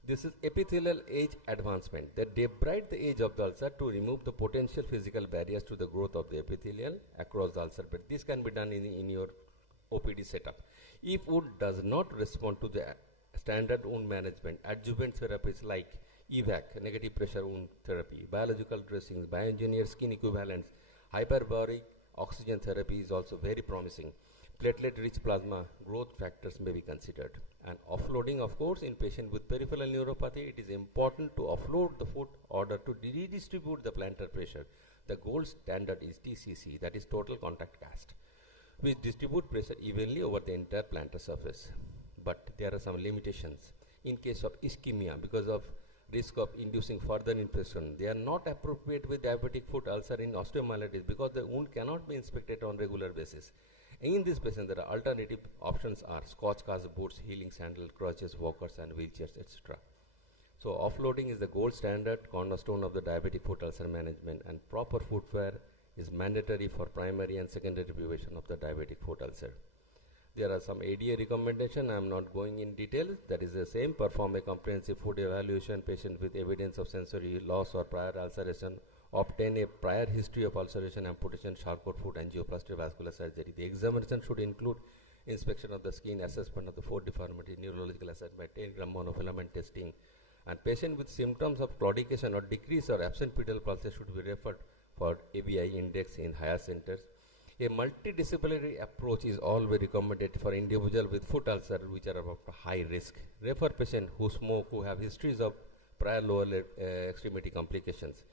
This is epithelial age advancement. They debride the age of the ulcer to remove the potential physical barriers to the growth of the epithelial across the ulcer bed. This can be done in your OPD setup. If wound does not respond to the standard wound management, adjuvant therapies like EVAC, negative pressure wound therapy, biological dressings, bioengineered skin equivalents, hyperbaric oxygen therapy is also very promising. Platelet-rich plasma growth factors may be considered. And offloading, of course, in patient with peripheral neuropathy, it is important to offload the foot in order to redistribute the plantar pressure. The gold standard is TCC, that is total contact cast. which distribute pressure evenly over the entire plantar surface. But there are some limitations. In case of ischemia, because of risk of inducing further infection, they are not appropriate with diabetic foot ulcer in osteomyelitis because the wound cannot be inspected on regular basis. In this patient, there are alternative options are Scotch cast boots, healing sandals, crutches, walkers, and wheelchairs, etc. So offloading is the gold standard cornerstone of the diabetic foot ulcer management, and proper footwear is mandatory for primary and secondary prevention of the diabetic foot ulcer. There are some ADA recommendations. I am not going in detail. That is the same. Perform a comprehensive foot evaluation, patient with evidence of sensory loss or prior ulceration. Obtain a prior history of ulceration, amputation, Charcot foot angioplasty, vascular surgery. The examination should include inspection of the skin, assessment of the foot deformity, neurological assessment, 10-gram monofilament testing. And patient with symptoms of claudication or decrease or absent pedal pulses should be referred for ABI index in higher centers. A multidisciplinary approach is always recommended for individuals with foot ulcer which are of high risk. Refer patients who smoke, who have histories of prior lower extremity complications.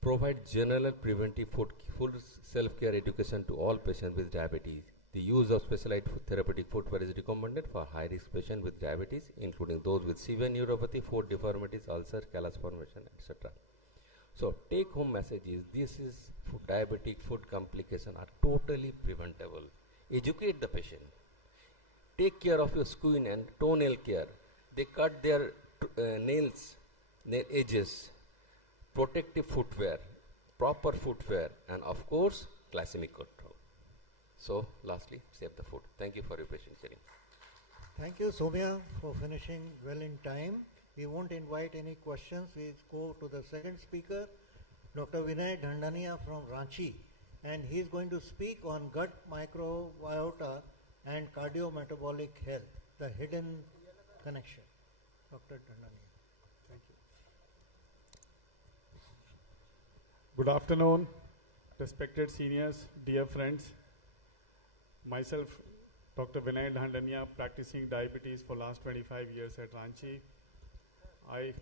Provide general preventive full self-care education to all patients with diabetes. The use of specialized therapeutic footwear is recommended for high-risk patients with diabetes, including those with severe neuropathy, foot deformities, ulcer, callus formation, etc. So, take-home message is this is diabetic foot complications are totally preventable. Educate the patient. Take care of your skin and toenail care. They cut their nails, nail edges, protective footwear, proper footwear, and of course, glycemic control. So, lastly, save the foot. Thank you for your patient sharing. Thank you, Soumya, for finishing well in time. We won't invite any questions. We go to the second speaker, Dr. Vinay Dhandania from Ranchi, and he is going to speak on gut microbiota and cardiometabolic health, the hidden connection. Dr. Dhandania. Thank you. Good afternoon, respected seniors, dear friends. Myself, Dr. Vinay Dhandania, practicing diabetes for last 25 years at Ranchi. I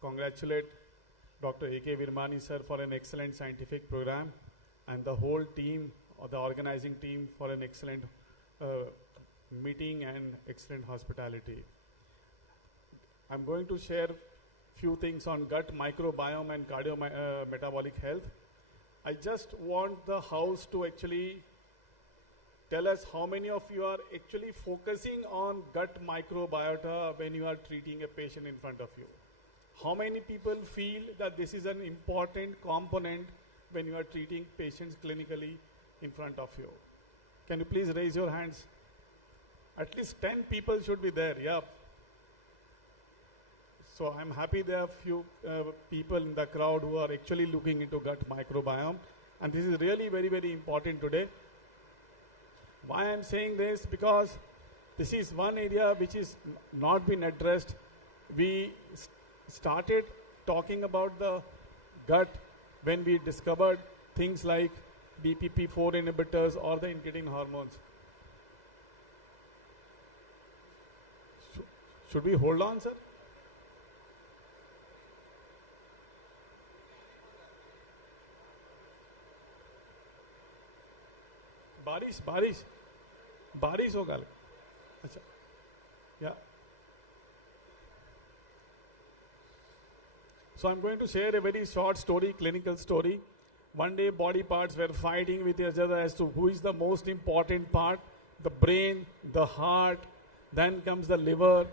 congratulate Dr. A.K. Virmani sir for an excellent scientific program and the whole team or the organizing team for an excellent meeting and excellent hospitality. I'm going to share few things on gut microbiome and cardiometabolic health. I just want the house to actually tell us how many of you are actually focusing on gut microbiota when you are treating a patient in front of you. How many people feel that this is an important component when you are treating patients clinically in front of you? Can you please raise your hands? At least 10 people should be there, yeah. So I'm happy there are few people in the crowd who are actually looking into gut microbiome, and this is really very, very important today. Why I'm saying this? Because this is one area which is not been addressed. We started talking about the gut when we discovered things like DPP-4 inhibitors or the incretin hormones. Should we hold on, sir? बारिश होगा अच्छा yeah. So I'm going to share a very short story, clinical story. One day body parts were fighting with each other as to who is the most important part, the brain, the heart, then comes the liver.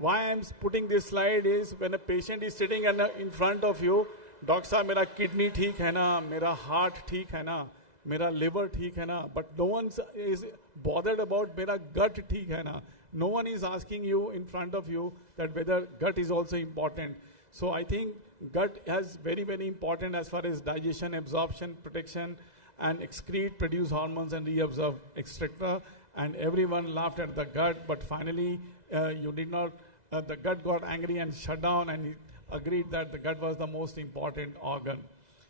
Why I'm putting this slide is when a patient is sitting in front of you, doctor साहब मेरा kidney ठीक है ना, मेरा heart ठीक है ना, मेरा liver ठीक है ना, but no one is bothered about मेरा gut ठीक है ना. No one is asking you in front of you that whether gut is also important. So I think gut has very, very important as far as digestion, absorption, protection, and excrete, produce hormones and reabsorb, etc. And everyone laughed at the gut, but finally you did not, the gut got angry and shut down, and he agreed that the gut was the most important organ.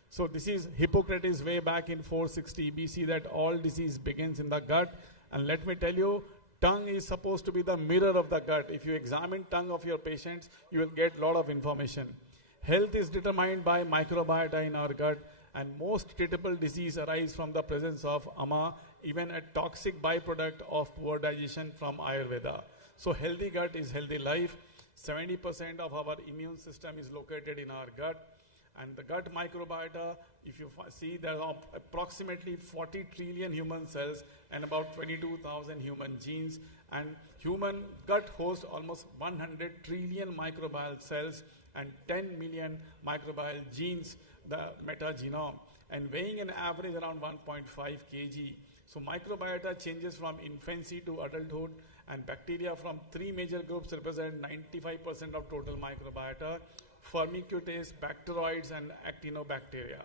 So this is Hippocrates way back in 460 BC that all disease begins in the gut. And let me tell you, tongue is supposed to be the mirror of the gut. If you examine tongue of your patients, you will get a lot of information. Health is determined by microbiota in our gut, and most treatable disease arise from the presence of AMA even a toxic byproduct of poor digestion from Ayurveda. So healthy gut is healthy life. 70% of our immune system is located in our gut. And the gut microbiota, if you see, there are approximately 40 trillion human cells and about 22,000 human genes. And human gut hosts almost 100 trillion microbial cells and 10 million microbial genes, the metagenome, and weighing an average around 1.5 kg. So microbiota changes from infancy to adulthood, and bacteria from three major groups represent 95% of total microbiota: Firmicutes, bacteroids, and actinobacteria.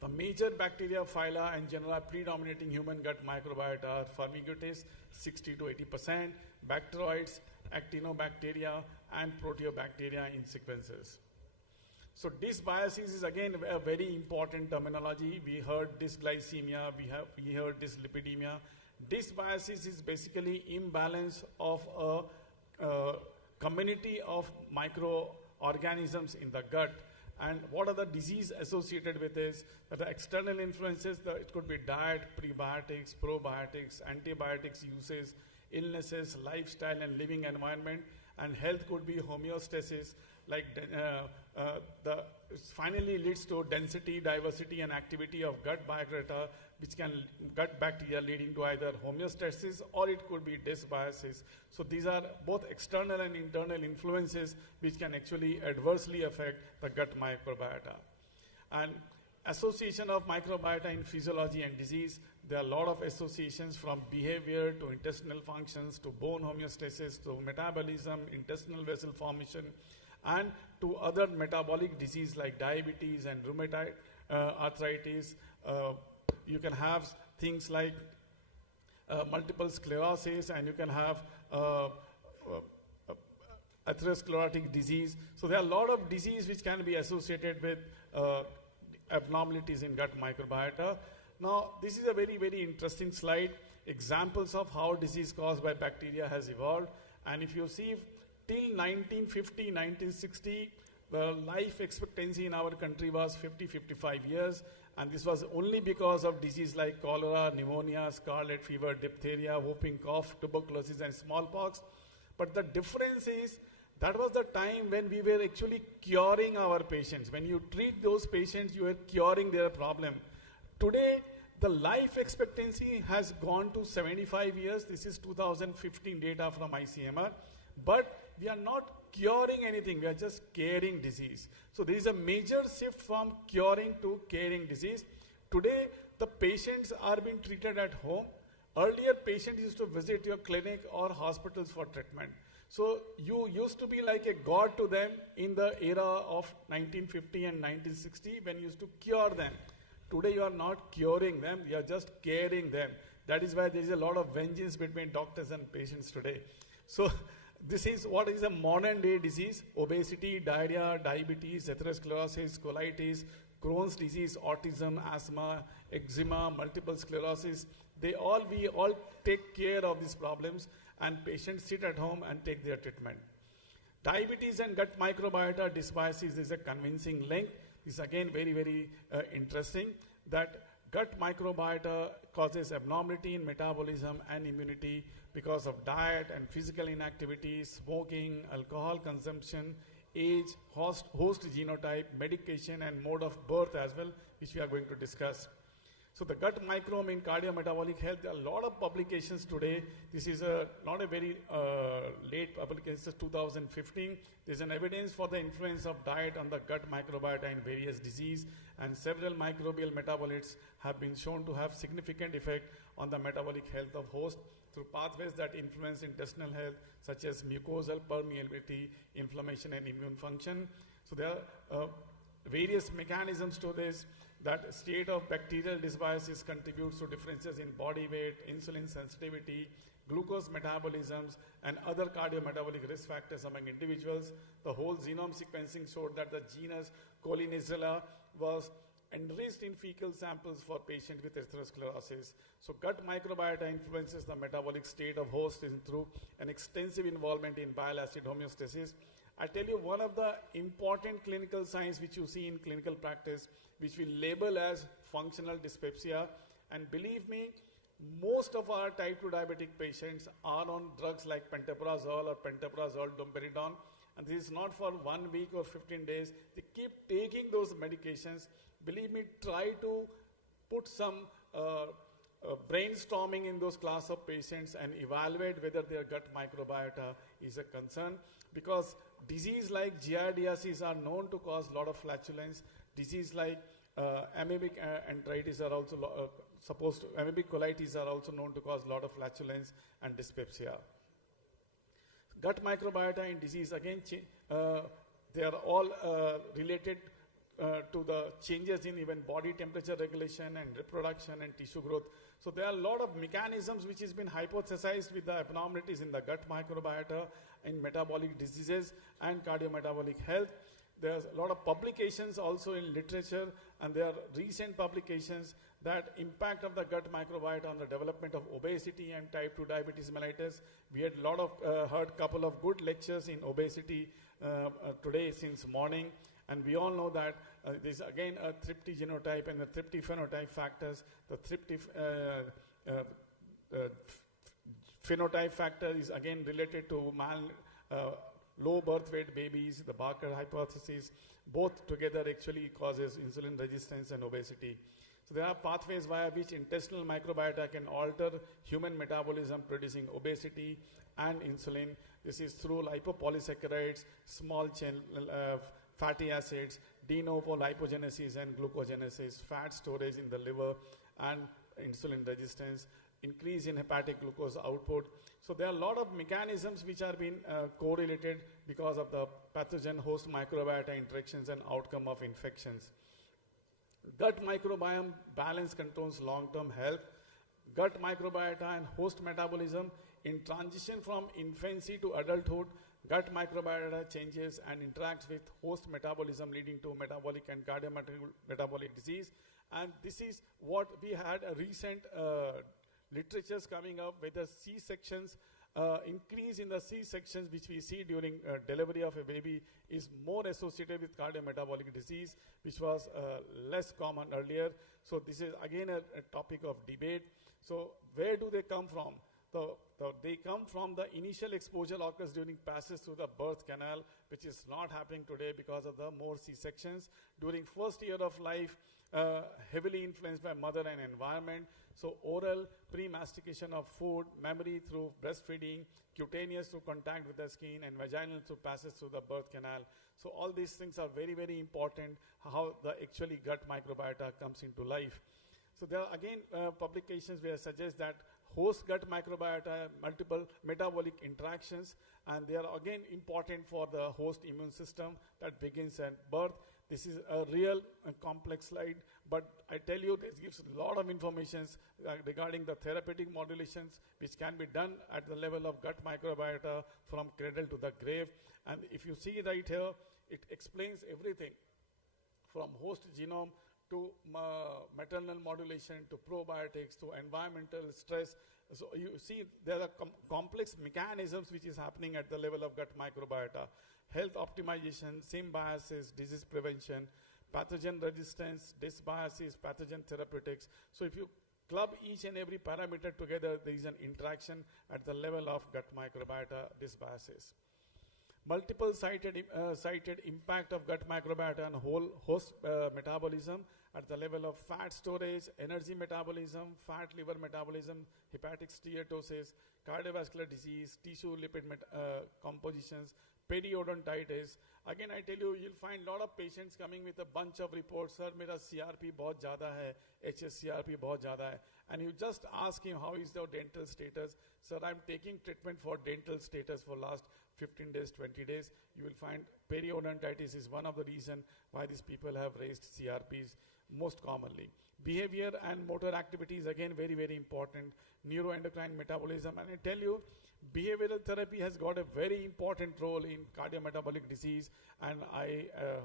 The major bacteria, phyla, and genera predominating human gut microbiota are Firmicutes, 60 to 80%, bacteroids, actinobacteria, and proteobacteria in sequences. So dysbiosis is again a very important terminology. We heard dysglycemia, we heard dyslipidemia. Dysbiosis is basically imbalance of a community of microorganisms in the gut. And what are the disease associated with this? That the external influences, it could be diet, prebiotics, probiotics, antibiotics uses, illnesses, lifestyle and living environment, and health could be homeostasis, like finally leads to density, diversity, and activity of gut biota, which can gut bacteria leading to either homeostasis or it could be dysbiosis. So these are both external and internal influences which can actually adversely affect the gut microbiota. And association of microbiota in physiology and disease, there are a lot of associations from behavior to intestinal functions to bone homeostasis to metabolism, intestinal vessel formation, and to other metabolic disease like diabetes and rheumatoid arthritis. You can have things like multiple sclerosis, and you can have atherosclerotic disease. So there are a lot of disease which can be associated with abnormalities in gut microbiota. Now, this is a very, very interesting slide. Examples of how disease caused by bacteria has evolved. And if you see, till 1950, 1960, the life expectancy in our country was 50-55 years. And this was only because of disease like cholera, pneumonia, scarlet fever, diphtheria, whooping cough, tuberculosis, and smallpox. But the difference is, that was the time when we were actually curing our patients. When you treat those patients, you are curing their problem. Today, the life expectancy has gone to 75 years. This is 2015 data from ICMR. But we are not curing anything, we are just caring disease. So there is a major shift from curing to caring disease. Today, the patients are being treated at home. Earlier, patients used to visit your clinic or hospitals for treatment. So you used to be like a god to them in the era of 1950 and 1960 when you used to cure them. Today, you are not curing them, you are just caring them. That is why there is a lot of vengeance between doctors and patients today. So this is what is a modern day disease: obesity, diarrhea, diabetes, atherosclerosis, colitis, Crohn's disease, autism, asthma, eczema, multiple sclerosis. We all take care of these problems, and patients sit at home and take their treatment. Diabetes and gut microbiota dysbiosis is a convincing link. This is again very, very interesting, that gut microbiota causes abnormality in metabolism and immunity because of diet and physical inactivity, smoking, alcohol consumption, age, host genotype, medication, and mode of birth as well, which we are going to discuss. So the gut microbiome in cardiometabolic health, there are a lot of publications today. This is not a very late publication, this is 2015. There's an evidence for the influence of diet on the gut microbiota in various disease, and several microbial metabolites have been shown to have significant effect on the metabolic health of host through pathways that influence intestinal health, such as mucosal permeability, inflammation, and immune function. So there are various mechanisms to this. That state of bacterial dysbiosis contributes to differences in body weight, insulin sensitivity, glucose metabolisms, and other cardiometabolic risk factors among individuals. The whole genome sequencing showed that the genus Colinizella was enriched in fecal samples for patients with atherosclerosis. So gut microbiota influences the metabolic state of host through an extensive involvement in bile acid homeostasis. I tell you, one of the important clinical signs which you see in clinical practice, which we label as functional dyspepsia, And believe me, most of our type 2 diabetic patients are on drugs like pantoprazole or pantoprazole domperidone, and this is not for 1 week or 15 days. They keep taking those medications. Believe me, try to put some brainstorming in those class of patients and evaluate whether their gut microbiota is a concern, because disease like giardiasis are known to cause a lot of flatulence. Disease like amoebic enteritis are also amoebic colitis are also known to cause a lot of flatulence and dyspepsia. Gut microbiota in disease, again, they are all related to the changes in even body temperature regulation and reproduction and tissue growth. So there are a lot of mechanisms which has been hypothesized with the abnormalities in the gut microbiota in metabolic diseases and cardiometabolic health. There's a lot of publications also in literature, and there are recent publications that impact of the gut microbiota on the development of obesity and type 2 diabetes mellitus. We had heard couple of good lectures in obesity today since morning, and we all know that there's again a trypti genotype and the trypti phenotype factors. The trypti phenotype factor is again related to low birth weight babies, the Barker hypothesis. Both together actually causes insulin resistance and obesity. So there are pathways via which intestinal microbiota can alter human metabolism, producing obesity and insulin. This is through lipopolysaccharides, small chain fatty acids, de novo lipogenesis and glucogenesis, fat storage in the liver, and insulin resistance, increase in hepatic glucose output. So there are a lot of mechanisms which are being correlated because of the pathogen-host microbiota interactions and outcome of infections. Gut microbiome balance controls long-term health. Gut microbiota and host metabolism in transition from infancy to adulthood. Gut microbiota changes and interacts with host metabolism, leading to metabolic and cardiometabolic disease. And this is what we had a recent literatures coming up with the C-sections. Increase in the C-sections which we see during delivery of a baby is more associated with cardiometabolic disease, which was less common earlier. So this is again a topic of debate. So where do they come from? They come from the initial exposure occurs during passage through the birth canal, which is not happening today because of the more C-sections. During first year of life, heavily influenced by mother and environment. So oral, pre-mastication of food, memory through breastfeeding, cutaneous through contact with the skin, and vaginal through passage through the birth canal. So all these things are very, very important, how the actually gut microbiota comes into life. So there are again publications where suggest that host gut microbiota, multiple metabolic interactions, and they are again important for the host immune system that begins at birth. This is a real complex slide, but I tell you this gives a lot of information regarding the therapeutic modulations which can be done at the level of gut microbiota from cradle to the grave. And if you see right here, it explains everything from host genome to maternal modulation to probiotics to environmental stress. So you see there are complex mechanisms which is happening at the level of gut microbiota. Health optimization, symbiosis, disease prevention, pathogen resistance, dysbiosis, pathogen therapeutics. So if you club each and every parameter together, there is an interaction at the level of gut microbiota dysbiosis. Multiple cited impact of gut microbiota on whole host metabolism at the level of fat storage, energy metabolism, fat liver metabolism, hepatic steatosis, cardiovascular disease, tissue lipid compositions, periodontitis. Again, I tell you, you'll find a lot of patients coming with a bunch of reports. Sir, mera CRP bahut zyada hai, HSCRP bahut zyada hai. And you just ask him, how is the dental status? Sir, I'm taking treatment for dental status for last 15 days, 20 days. You will find periodontitis is one of the reasons why these people have raised CRPs most commonly. Behavior and motor activities, again, very, very important. Neuroendocrine metabolism. And I tell you, behavioral therapy has got a very important role in cardiometabolic disease. And I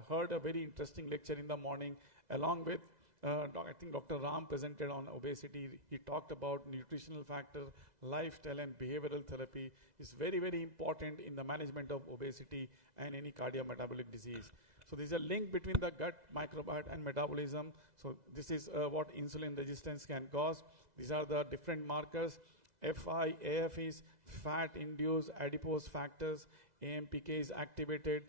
heard a very interesting lecture in the morning along with I think Dr. Ram presented on obesity. He talked about nutritional factor, lifestyle and behavioral therapy is very, very important in the management of obesity and any cardiometabolic disease. So there's a link between the gut microbiota and metabolism. So this is what insulin resistance can cause. These are the different markers. FI, AF is fat-induced adipose factors, AMPK is activated,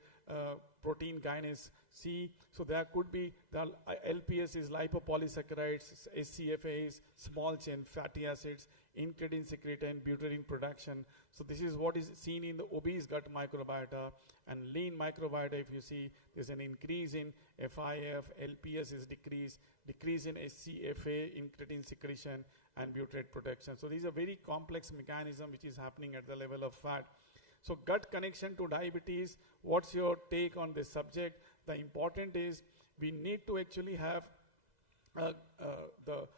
protein kinase C. So there could be, the LPS is lipopolysaccharides, SCFA is small chain fatty acids, incretin secretin, butyrine production. So this is what is seen in the obese gut microbiota. And lean microbiota, if you see, there's an increase in FIF, LPS is decrease in SCFA, incretin secretion, and butyrate production. So these are very complex mechanism which is happening at the level of fat. So gut connection to diabetes, what's your take on this subject? The important is we need to actually have the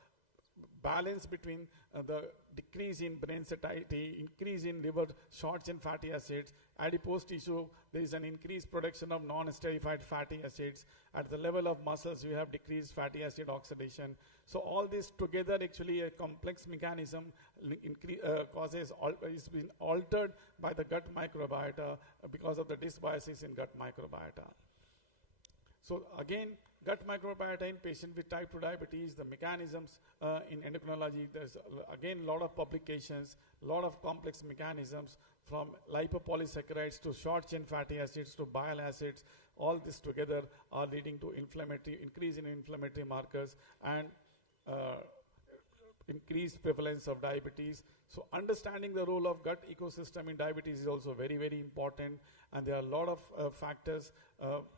balance between the decrease in brain satiety, increase in liver short chain fatty acids, adipose tissue, there is an increased production of non-esterified fatty acids. At the level of muscles, you have decreased fatty acid oxidation. So all this together actually a complex mechanism is being altered by the gut microbiota because of the dysbiosis in gut microbiota. So again, gut microbiota in patients with type 2 diabetes, the mechanisms in endocrinology, there's again a lot of publications, a lot of complex mechanisms from lipopolysaccharides to short chain fatty acids to bile acids. All this together are leading to increase in inflammatory markers and increased prevalence of diabetes. So understanding the role of gut ecosystem in diabetes is also very, very important. And there are a lot of factors.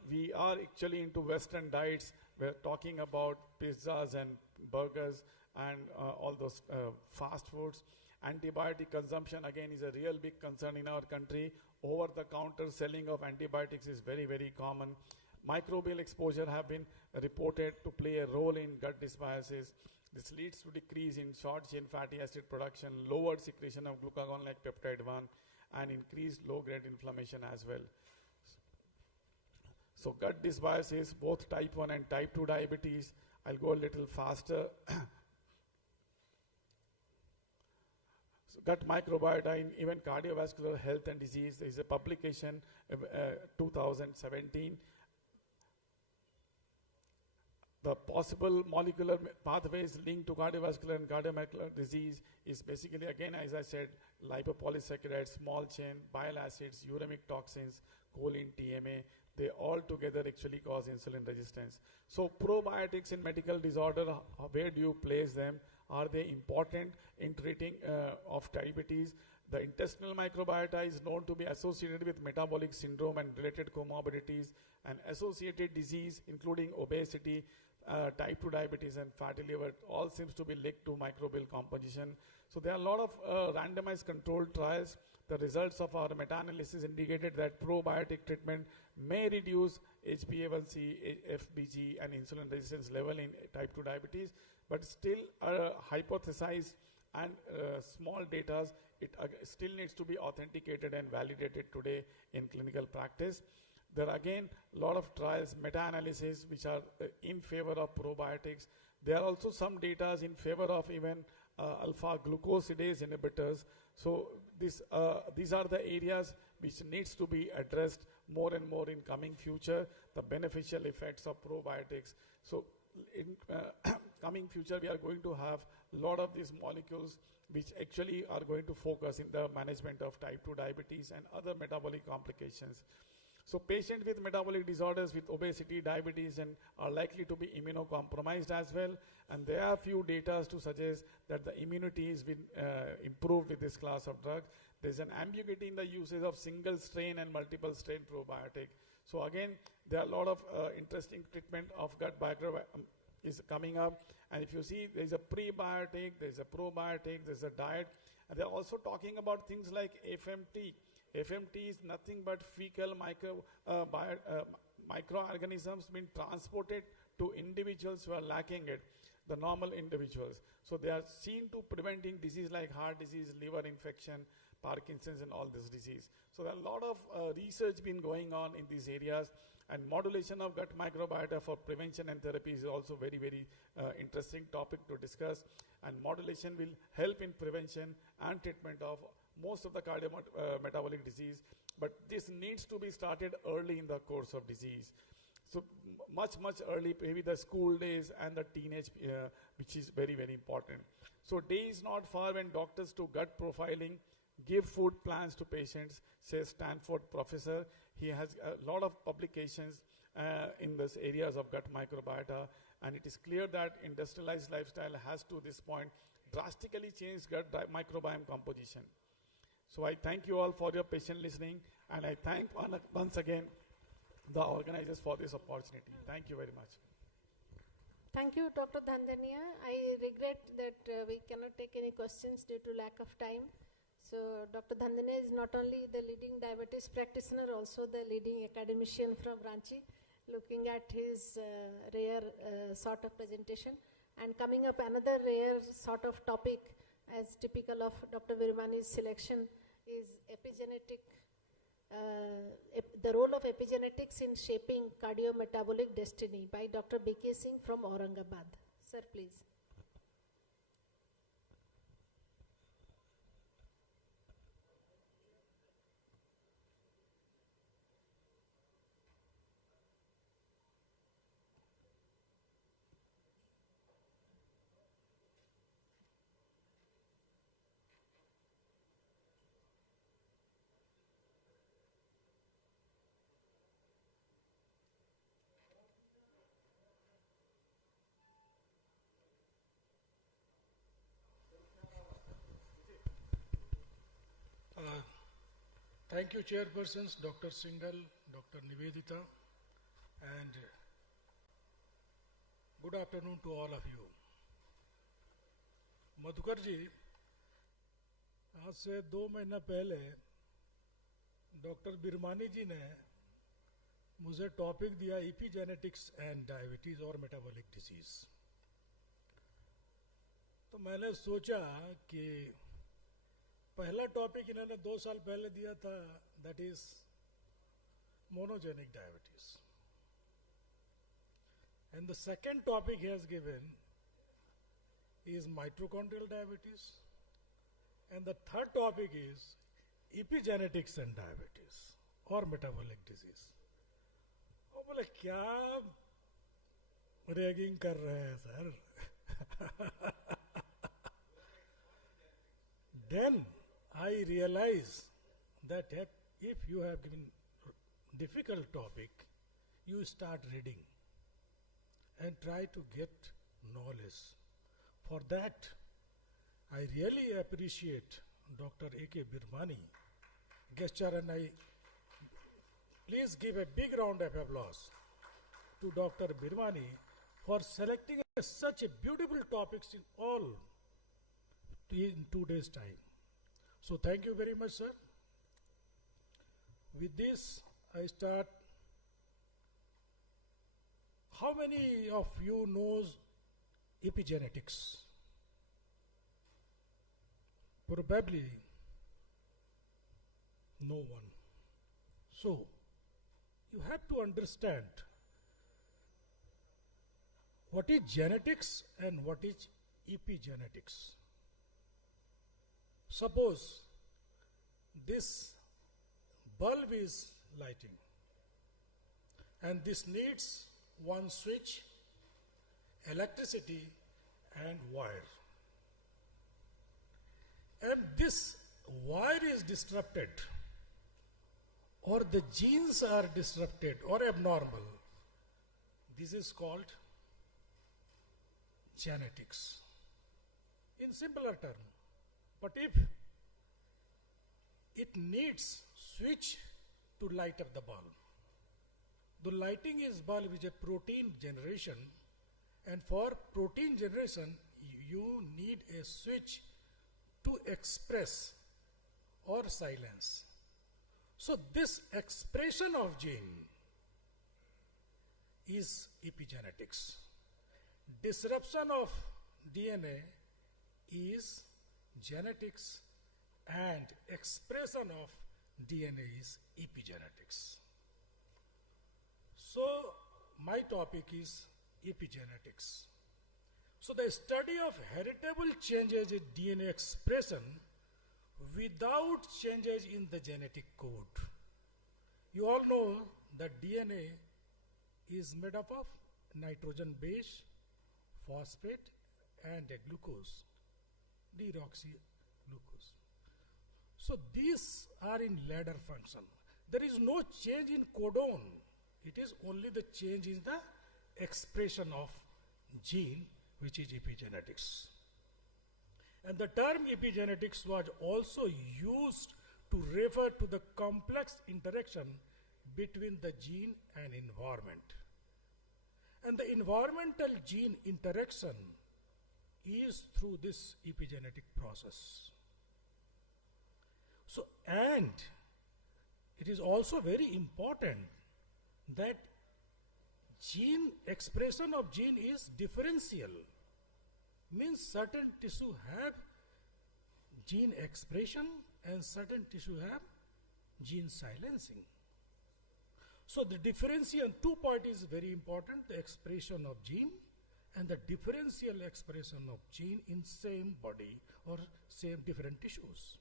We are actually into Western diets. We're talking about pizzas and burgers and all those fast foods. Antibiotic consumption, again, is a real big concern in our country. Over-the-counter selling of antibiotics is very, very common. Microbial exposure have been reported to play a role in gut dysbiosis. This leads to decrease in short chain fatty acid production, lowered secretion of glucagon like peptide 1, and increased low-grade inflammation as well. So gut dysbiosis, both type 1 and type 2 diabetes. I'll go a little faster. So gut microbiota in even cardiovascular health and disease. There is a publication 2017. The possible molecular pathways linked to cardiovascular and cardiovascular disease is basically, again, as I said, lipopolysaccharides, small chain, bile acids, uremic toxins, choline, TMA. They all together actually cause insulin resistance. So probiotics in medical disorder, where do you place them? Are they important in treating of diabetes? The intestinal microbiota is known to be associated with metabolic syndrome and related comorbidities and associated disease, including obesity, type 2 diabetes and fatty liver, all seems to be linked to microbial composition. So there are a lot of randomized controlled trials. The results of our meta-analysis indicated that probiotic treatment may reduce HbA1c, FBG and insulin resistance level in type 2 diabetes, but still hypothesized and small data, it still needs to be authenticated and validated today in clinical practice. There are again a lot of trials, meta-analysis, which are in favor of probiotics. There are also some data in favor of even alpha-glucosidase inhibitors. So these are the areas which needs to be addressed more and more in coming future, the beneficial effects of probiotics. So in coming future, we are going to have a lot of these molecules which actually are going to focus in the management of type 2 diabetes and other metabolic complications. So patients with metabolic disorders with obesity, diabetes, and are likely to be immunocompromised as well. And there are few data to suggest that the immunity has been improved with this class of drugs. There's an ambiguity in the usage of single strain and multiple strain probiotic. So again, there are a lot of interesting treatment of gut microbiome is coming up. And if you see, there's a prebiotic, there's a probiotic, there's a diet. And they're also talking about things like FMT. FMT is nothing but fecal microorganisms being transported to individuals who are lacking it, the normal individuals. So they are seen to preventing disease like heart disease, liver infection, Parkinson's and all this disease. So there are a lot of research been going on in these areas, and modulation of gut microbiota for prevention and therapy is also very, very interesting topic to discuss. And modulation will help in prevention and treatment of most of the cardiometabolic disease, but this needs to be started early in the course of disease. So much early, maybe the school days and the teenage, which is very, very important. So day is not far when doctors do gut profiling, give food plans to patients, says Stanford professor. He has a lot of publications in these areas of gut microbiota, and it is clear that industrialized lifestyle has to this point drastically changed gut microbiome composition. So I thank you all for your patient listening, and I thank once again the organizers for this opportunity. Thank you very much. Thank you, Dr. Dhandania. I regret that we cannot take any questions due to lack of time. So Dr. Dhandania is not only the leading diabetes practitioner, also the leading academician from Ranchi, looking at his rare sort of presentation. And coming up, another rare sort of topic, as typical of Dr. Virmani's selection, is epigenetic, the role of epigenetics in shaping cardiometabolic destiny by Dr. B.K. Singh from Aurangabad. Sir, please. Thank you, chairpersons, Dr. Singhal, Dr. Nivedita, and good afternoon to all of you. Madhukar जी, आज से 2 महीना पहले doctor Virmani जी ने मुझे topic दिया epigenetics and diabetes और metabolic disease. तो मैंने सोचा कि पहला टॉपिक इन्होंने 2 साल पहले दिया था, that is monogenic diabetes, and the second topic he has given is mitochondrial diabetes, and the third topic is epigenetics and diabetes or metabolic disease. और बोले क्या रैगिंग कर रहे हैं sir? Then I realize that if you have given difficult topic, you start reading and try to get knowledge. For that, I really appreciate Dr. A.K. Birmani, gesture, and I please give a big round of applause to Dr. Birmani for selecting such a beautiful topics in 2 days' time. So thank you very much, sir. With this, I start. How many of you knows epigenetics? Probably no one. So you have to understand what is genetics and what is epigenetics. Suppose this bulb is lighting and this needs one switch, electricity and wire, and this wire is disrupted or the genes are disrupted or abnormal, this is called genetics in simpler term. But if it needs switch to light up the bulb, the lighting is bulb is a protein generation, and for protein generation you need a switch to express or silence. So this expression of gene is epigenetics. Disruption of DNA is genetics, and expression of DNA is epigenetics. So my topic is epigenetics. So the study of heritable changes in DNA expression without changes in the genetic code. You all know that DNA is made up of nitrogen base, phosphate, and a glucose, deoxyglucose. So these are in ladder function. There is no change in codon. It is only the change in the expression of gene, which is epigenetics. And the term epigenetics was also used to refer to the complex interaction between the gene and environment. And the environmental gene interaction is through this epigenetic process. So, and it is also very important that gene expression of gene is differential. Means certain tissue have gene expression and certain tissue have gene silencing. So the differential, two part is very important, the expression of gene and the differential expression of gene in same body or same different tissues.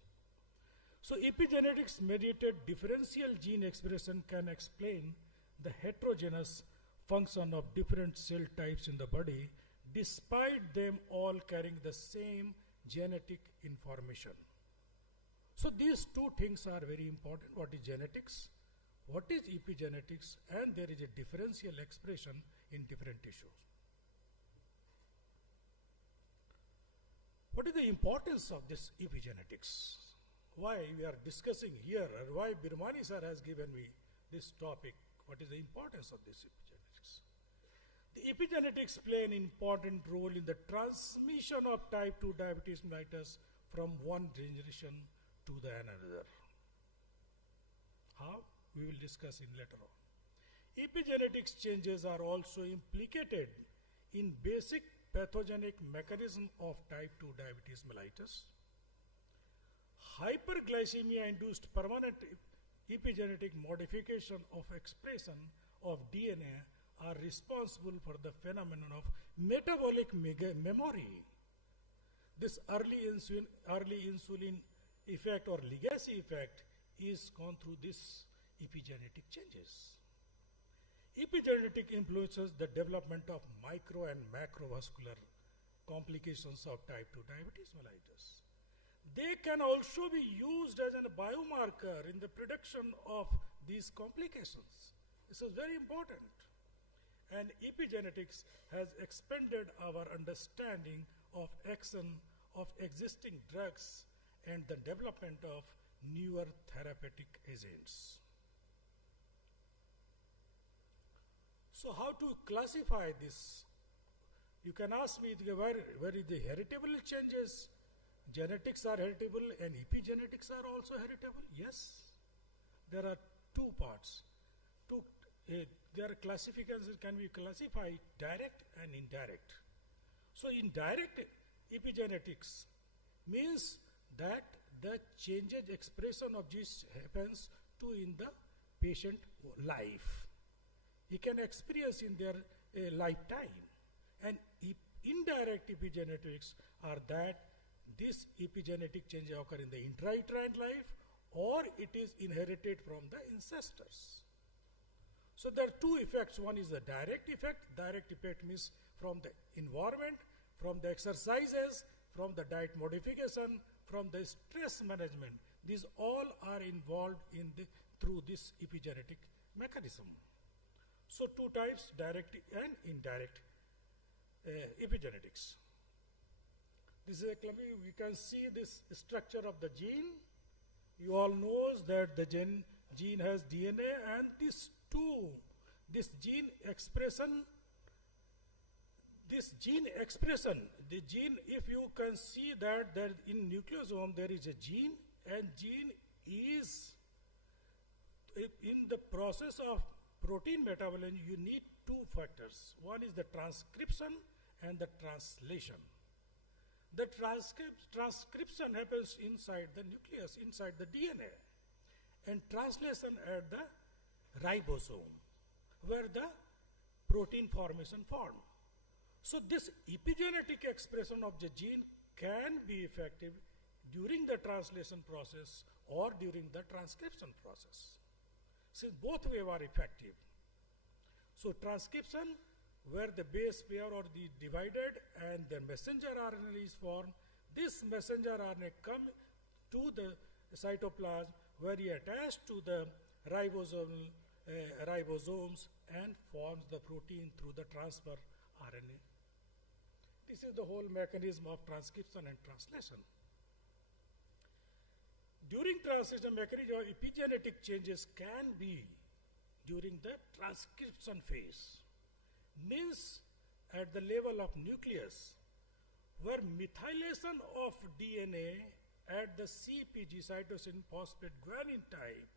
So epigenetics mediated differential gene expression can explain the heterogeneous function of different cell types in the body despite them all carrying the same genetic information. So these two things are very important. What is genetics? What is epigenetics? And there is a differential expression in different tissues. What is the importance of this epigenetics? Why we are discussing here, or why Bani sir has given me this topic? What is the importance of this epigenetics? The epigenetics play an important role in the transmission of type 2 diabetes mellitus from one generation to the another. How? We will discuss in later on. Epigenetics changes are also implicated in basic pathogenic mechanism of type 2 diabetes mellitus. Hyperglycemia induced permanent epigenetic modification of expression of DNA are responsible for the phenomenon of metabolic memory. This early insulin effect or legacy effect is gone through this epigenetic changes. Epigenetic influences the development of micro and macrovascular complications of type 2 diabetes mellitus. They can also be used as a biomarker in the prediction of these complications. This is very important. And epigenetics has expanded our understanding of action of existing drugs and the development of newer therapeutic agents. So how to classify this? You can ask me where is the heritable changes? Genetics are heritable and epigenetics are also heritable? Yes. There are two parts. Their classifications can be classified direct and indirect. So indirect epigenetics means that the changes expression of genes happens to in the patient life. He can experience in their lifetime. And indirect epigenetics are that this epigenetic change occur in the intrauterine life or it is inherited from the ancestors. So there are two effects. One is the direct effect. Direct effect means from the environment, from the exercises, from the diet modification, from the stress management. These all are involved in through this epigenetic mechanism. So two types, direct and indirect epigenetics. This is we can see this structure of the gene. You all knows that the gene has DNA and this gene expression, the gene, if you can see that there in nucleosome there is a gene and gene is in the process of protein metabolism, you need two factors. One is the transcription and the translation. The transcription happens inside the nucleus, inside the DNA, and translation at the ribosome, where the protein formation form. So this epigenetic expression of the gene can be effective during the translation process or during the transcription process. Since both ways are effective. So transcription, where the base pair or the divided and the messenger RNA is formed, this messenger RNA come to the cytoplasm where it attached to the ribosomes and forms the protein through the transfer RNA. This is the whole mechanism of transcription and translation. During translation mechanism, epigenetic changes can be during the transcription phase. Means at the level of nucleus, where methylation of DNA at the CPG cytosine phosphate guanine type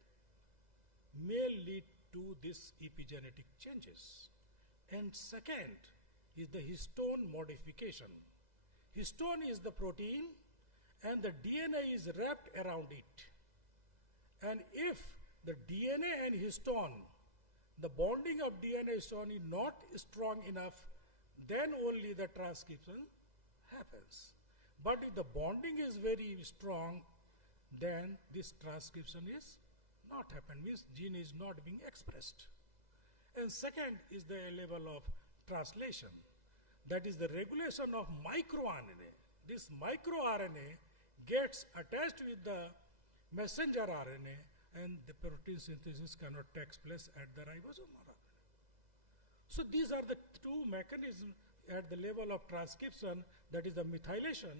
may lead to this epigenetic changes. And second is the histone modification. Histone is the protein and the DNA is wrapped around it. And if the DNA and histone, the bonding of DNA histone is not strong enough, then only the transcription happens. But if the bonding is very strong, then this transcription is not happening, means gene is not being expressed. And second is the level of translation. That is the regulation of microRNA. This microRNA gets attached with the messenger RNA and the protein synthesis cannot take place at the ribosome RNA. So these are the two mechanisms at the level of transcription, that is the methylation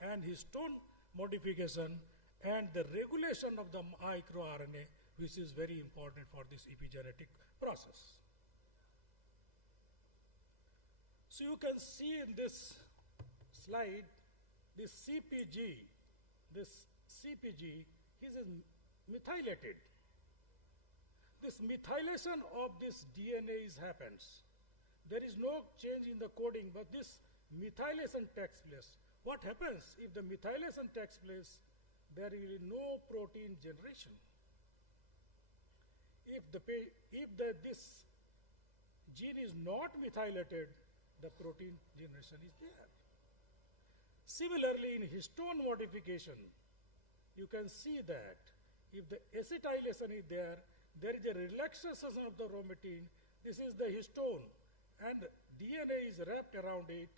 and histone modification and the regulation of the microRNA, which is very important for this epigenetic process. So you can see in this slide, this CPG is methylated. This methylation of this DNA happens. There is no change in the coding, but this methylation takes place. What happens if the methylation takes place? There will be no protein generation. If this gene is not methylated, the protein generation is there. Similarly, in histone modification, you can see that if the acetylation is there, there is a relaxation of the chromatin. This is the histone, and DNA is wrapped around it.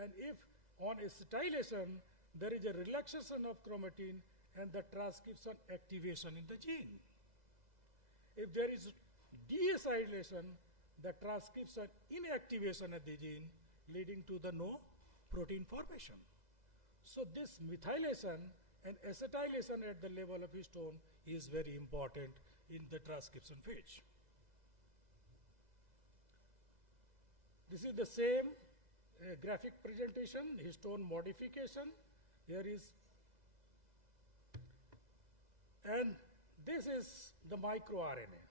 And if on acetylation, there is a relaxation of chromatin and the transcription activation in the gene. If there is deacetylation, the transcription inactivation of the gene, leading to the no protein formation. So this methylation and acetylation at the level of histone is very important in the transcription phase. This is the same graphic presentation, histone modification. Here is, and this is the microRNA.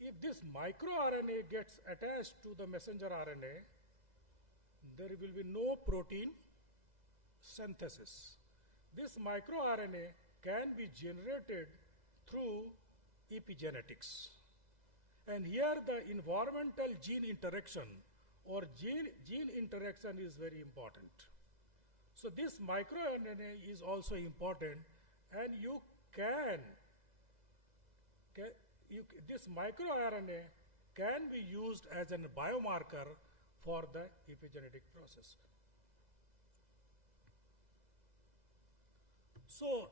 If this microRNA gets attached to the messenger RNA, there will be no protein synthesis. This microRNA can be generated through epigenetics. And here the environmental gene interaction or gene interaction is very important. So this microRNA is also important, and this microRNA can be used as a biomarker for the epigenetic process. So,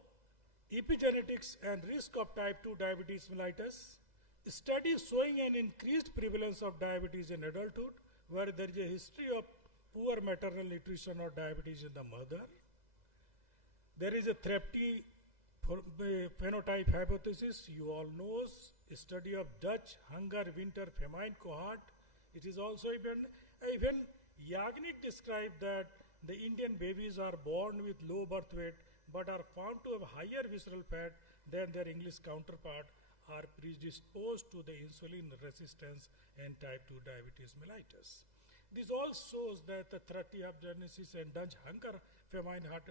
epigenetics and risk of type 2 diabetes mellitus. Studies showing an increased prevalence of diabetes in adulthood, where there is a history of poor maternal nutrition or diabetes in the mother. There is a threpty phenotype hypothesis, you all know, a study of Dutch hunger winter famine cohort. It is also even Yagnik described that the Indian babies are born with low birth weight but are found to have higher visceral fat than their English counterpart, are predisposed to the insulin resistance and type 2 diabetes mellitus. This all shows that the thrombogenesis and Dunge hunger famine heart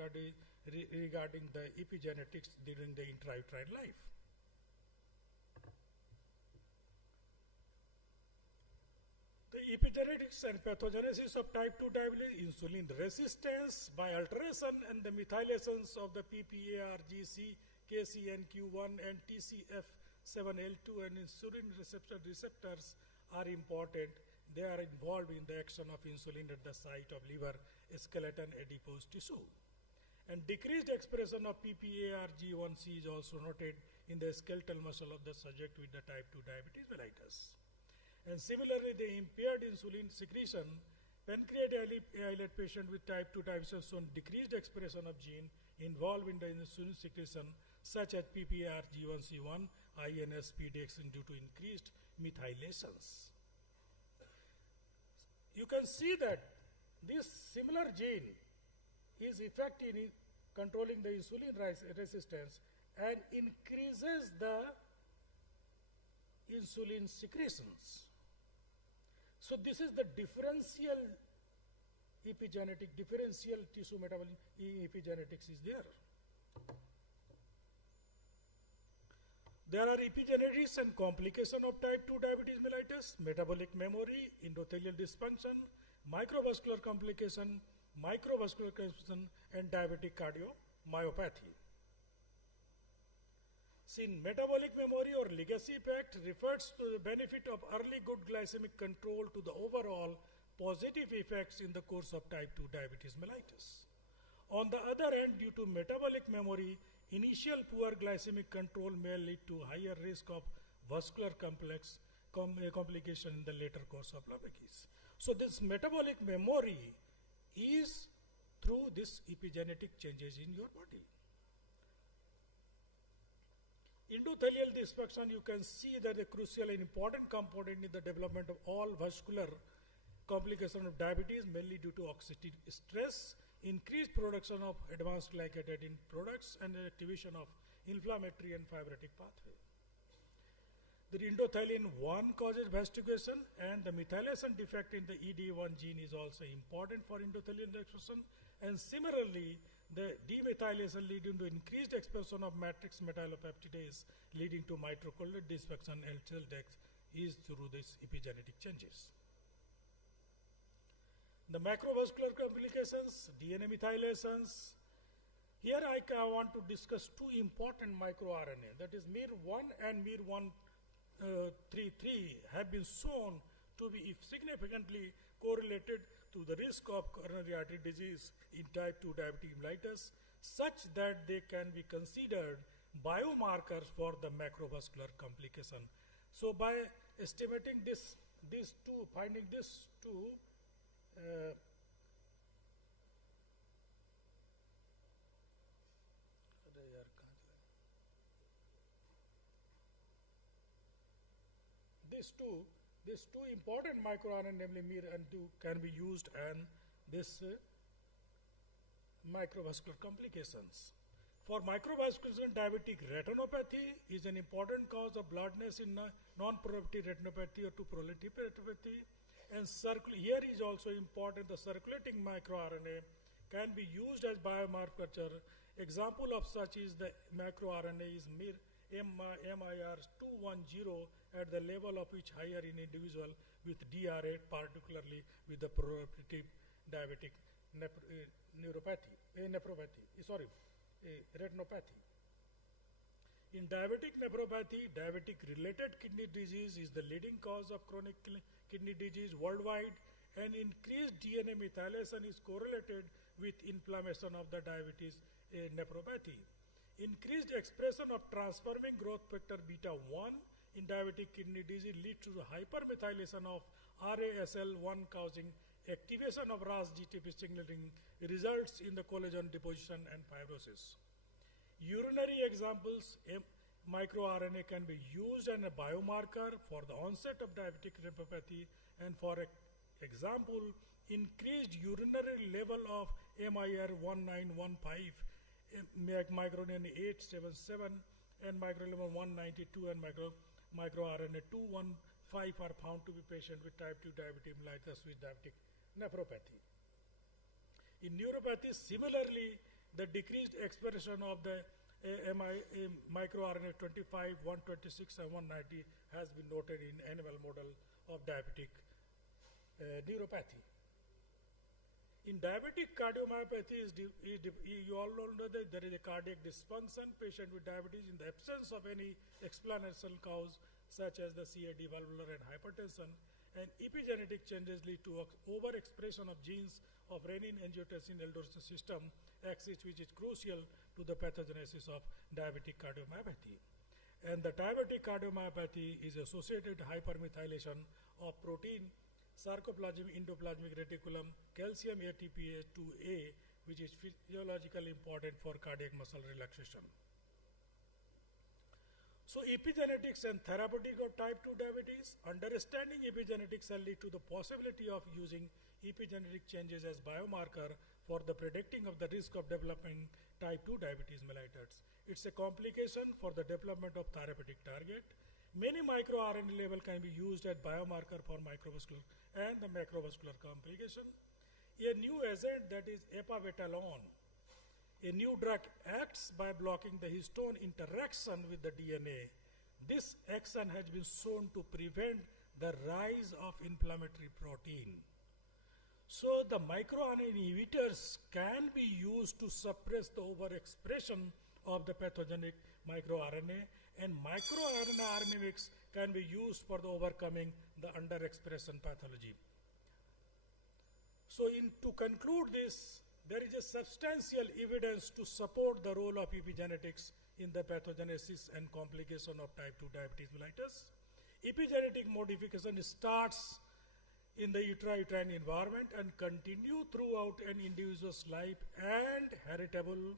regarding the epigenetics during the intrauterine life. The epigenetics and pathogenesis of type 2 diabetes, insulin resistance by alteration and the methylations of the PPARGC, KCNQ1 and TCF7L2 and insulin receptors are important. They are involved in the action of insulin at the site of liver, skeleton, adipose tissue. And decreased expression of PPARG1C is also noted in the skeletal muscle of the subject with the type 2 diabetes mellitus. And similarly, the impaired insulin secretion, pancreatic islet patient with type 2 diabetes has shown decreased expression of gene involved in the insulin secretion such as PPARG1C1, INS, PDX due to increased methylations. You can see that this similar gene is effective in controlling the insulin resistance and increases the insulin secretions. So this is the differential epigenetic, differential tissue metabolism epigenetics is there. There are epigenetics and complication of type 2 diabetes mellitus, metabolic memory, endothelial dysfunction, microvascular complication, microvascular complication, and diabetic cardiomyopathy. Since metabolic memory or legacy effect refers to the benefit of early good glycemic control to the overall positive effects in the course of type 2 diabetes mellitus. On the other hand, due to metabolic memory, initial poor glycemic control may lead to higher risk of vascular complication in the later course of diabetes. So this metabolic memory is through this epigenetic changes in your body. Endothelial dysfunction, you can see that a crucial and important component in the development of all vascular complications of diabetes, mainly due to oxidative stress, increased production of advanced glycoprotein products, and activation of inflammatory and fibrotic pathway. The endothelin 1 causes vasculation, and the methylation defect in the ED1 gene is also important for endothelial expression. And similarly, the demethylation leading to increased expression of matrix metallopeptidase, leading to mitochondrial dysfunction and cell death, is through these epigenetic changes. The macrovascular complications, DNA methylations. Here I want to discuss two important microRNA, that is MIR1 and MIR133 have been shown to be significantly correlated to the risk of coronary artery disease in type 2 diabetes mellitus, such that they can be considered biomarkers for the macrovascular complication. So by estimating these two, finding these two, these two important microRNA, namely MIR and 2, can be used in this microvascular complications. For microvascular, diabetic retinopathy is an important cause of blindness in non-proliferative retinopathy or to proliferative retinopathy. And here is also important, the circulating microRNA can be used as biomarker. Example of such is the microRNA is MIR210 at the level of which higher in individual with DRA, particularly with the proliferative diabetic retinopathy. In diabetic nephropathy, diabetic-related kidney disease is the leading cause of chronic kidney disease worldwide, and increased DNA methylation is correlated with inflammation of the diabetes nephropathy. Increased expression of transforming growth factor beta 1 in diabetic kidney disease leads to the hypermethylation of RASL1, causing activation of RAS-GTP signaling, results in the collagen deposition and fibrosis. Urinary examples, microRNA can be used as a biomarker for the onset of diabetic nephropathy, and for example, increased urinary level of MIR1915, microRNA 877, and microRNA 192, and microRNA 5 are found to be patient with type 2 diabetes mellitus with diabetic nephropathy. In neuropathy, similarly, the decreased expression of the microRNA 25, 126 and 190 has been noted in animal model of diabetic neuropathy. In diabetic cardiomyopathy, you all know that there is a cardiac dysfunction. Patient with diabetes, in the absence of any explanatory cause such as the CAD, valvular and hypertension, and epigenetic changes lead to overexpression of genes of renin-angiotensin-aldosterone system axis, which is crucial to the pathogenesis of diabetic cardiomyopathy. And the diabetic cardiomyopathy is associated hypermethylation of protein sarcoplasmic endoplasmic reticulum calcium ATPase2A, which is physiologically important for cardiac muscle relaxation. So epigenetics and therapeutic of type 2 diabetes. Understanding epigenetics will lead to the possibility of using epigenetic changes as biomarker for the predicting of the risk of developing type 2 diabetes mellitus. It's a complication for the development of therapeutic target. Many microRNA level can be used as biomarker for microvascular and the macrovascular complication. A new agent, that is epavetalone, a new drug, acts by blocking the histone interaction with the DNA. This action has been shown to prevent the rise of inflammatory protein. So the microRNA inhibitors can be used to suppress the overexpression of the pathogenic microRNA, and microRNA mix can be used for the overcoming the underexpression pathology. So to conclude this, there is a substantial evidence to support the role of epigenetics in the pathogenesis and complication of type 2 diabetes mellitus. Epigenetic modification starts in the intrauterine environment and continue throughout an individual's life, and heritable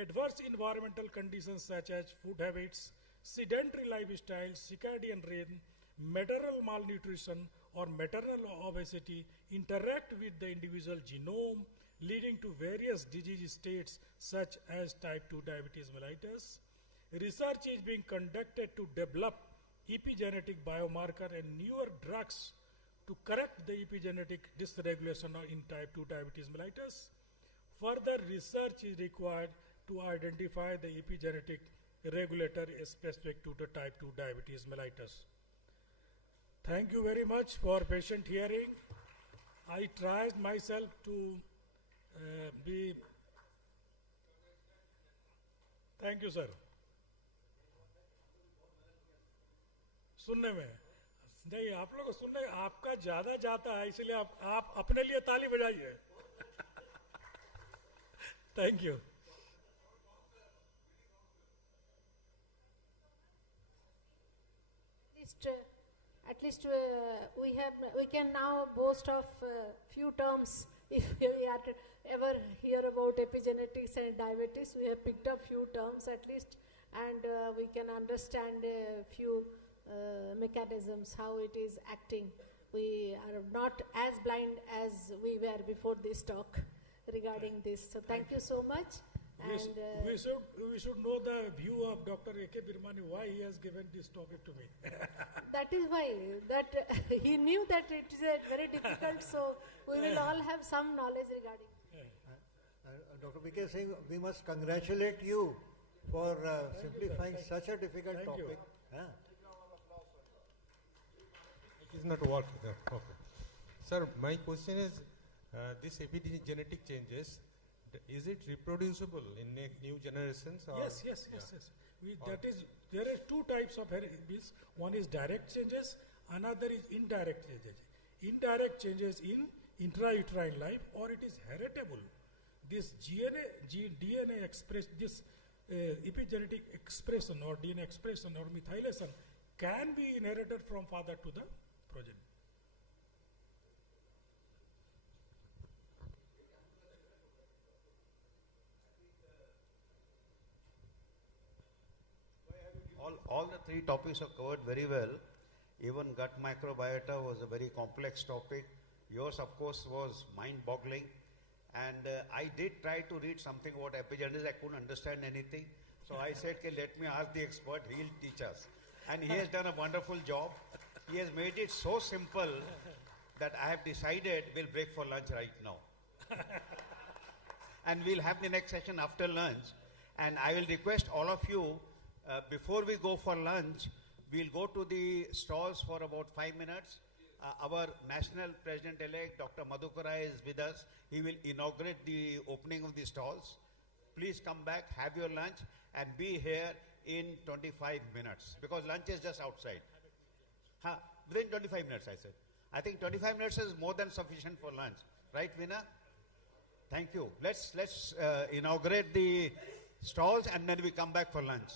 adverse environmental conditions such as food habits, sedentary lifestyle, circadian rhythm, maternal malnutrition or maternal obesity interact with the individual genome, leading to various disease states such as type 2 diabetes mellitus. Research is being conducted to develop epigenetic biomarker and newer drugs to correct the epigenetic dysregulation in type 2 diabetes mellitus. Further research is required to identify the epigenetic regulator specific to the type 2 diabetes mellitus. Thank you very much for patient hearing. I tried myself to be. Thank you, sir. सुनने में नहीं, आप लोगों को सुनने आपका ज्यादा जाता है, इसलिए आप अपने लिए ताली बजाइए. Thank you. At least we can now boast of few terms. If we are to ever hear about epigenetics and diabetes, we have picked up few terms at least, and we can understand a few mechanisms, how it is acting. We are not as blind as we were before this talk regarding this. So thank you so much. We should know the view of Dr. A.K. Birmani, why he has given this topic to me. That is why, that he knew that it is very difficult, so we will all have some knowledge regarding. Dr. B.K. Singh, we must congratulate you for simplifying such a difficult topic. It is not work. Okay. Sir, my question is, this epigenetic changes, is it reproducible in new generations? Or Yes. There are two types of heredities. One is direct changes, another is indirect changes. Indirect changes in intrauterine life, or it is heritable. This DNA express, this epigenetic expression or DNA expression or methylation can be inherited from father to the progeny. All the three topics are covered very well. Even gut microbiota was a very complex topic. Yours, of course, was mind-boggling. And I did try to read something about epigenetics. I couldn't understand anything. So I said, okay, let me ask the expert. He'll teach us. And he has done a wonderful job. He has made it so simple that I have decided we'll break for lunch right now. And we'll have the next session after lunch. And I will request all of you, before we go for lunch, we'll go to the stalls for about 5 minutes. Our national president-elect, Dr. Madhukara, is with us. He will inaugurate the opening of the stalls. Please come back, have your lunch, and be here in 25 minutes, because lunch is just outside. Within 25 minutes, I said. I think 25 minutes is more than sufficient for lunch. Right, Veena? Thank you. Let's inaugurate the stalls, and then we come back for lunch.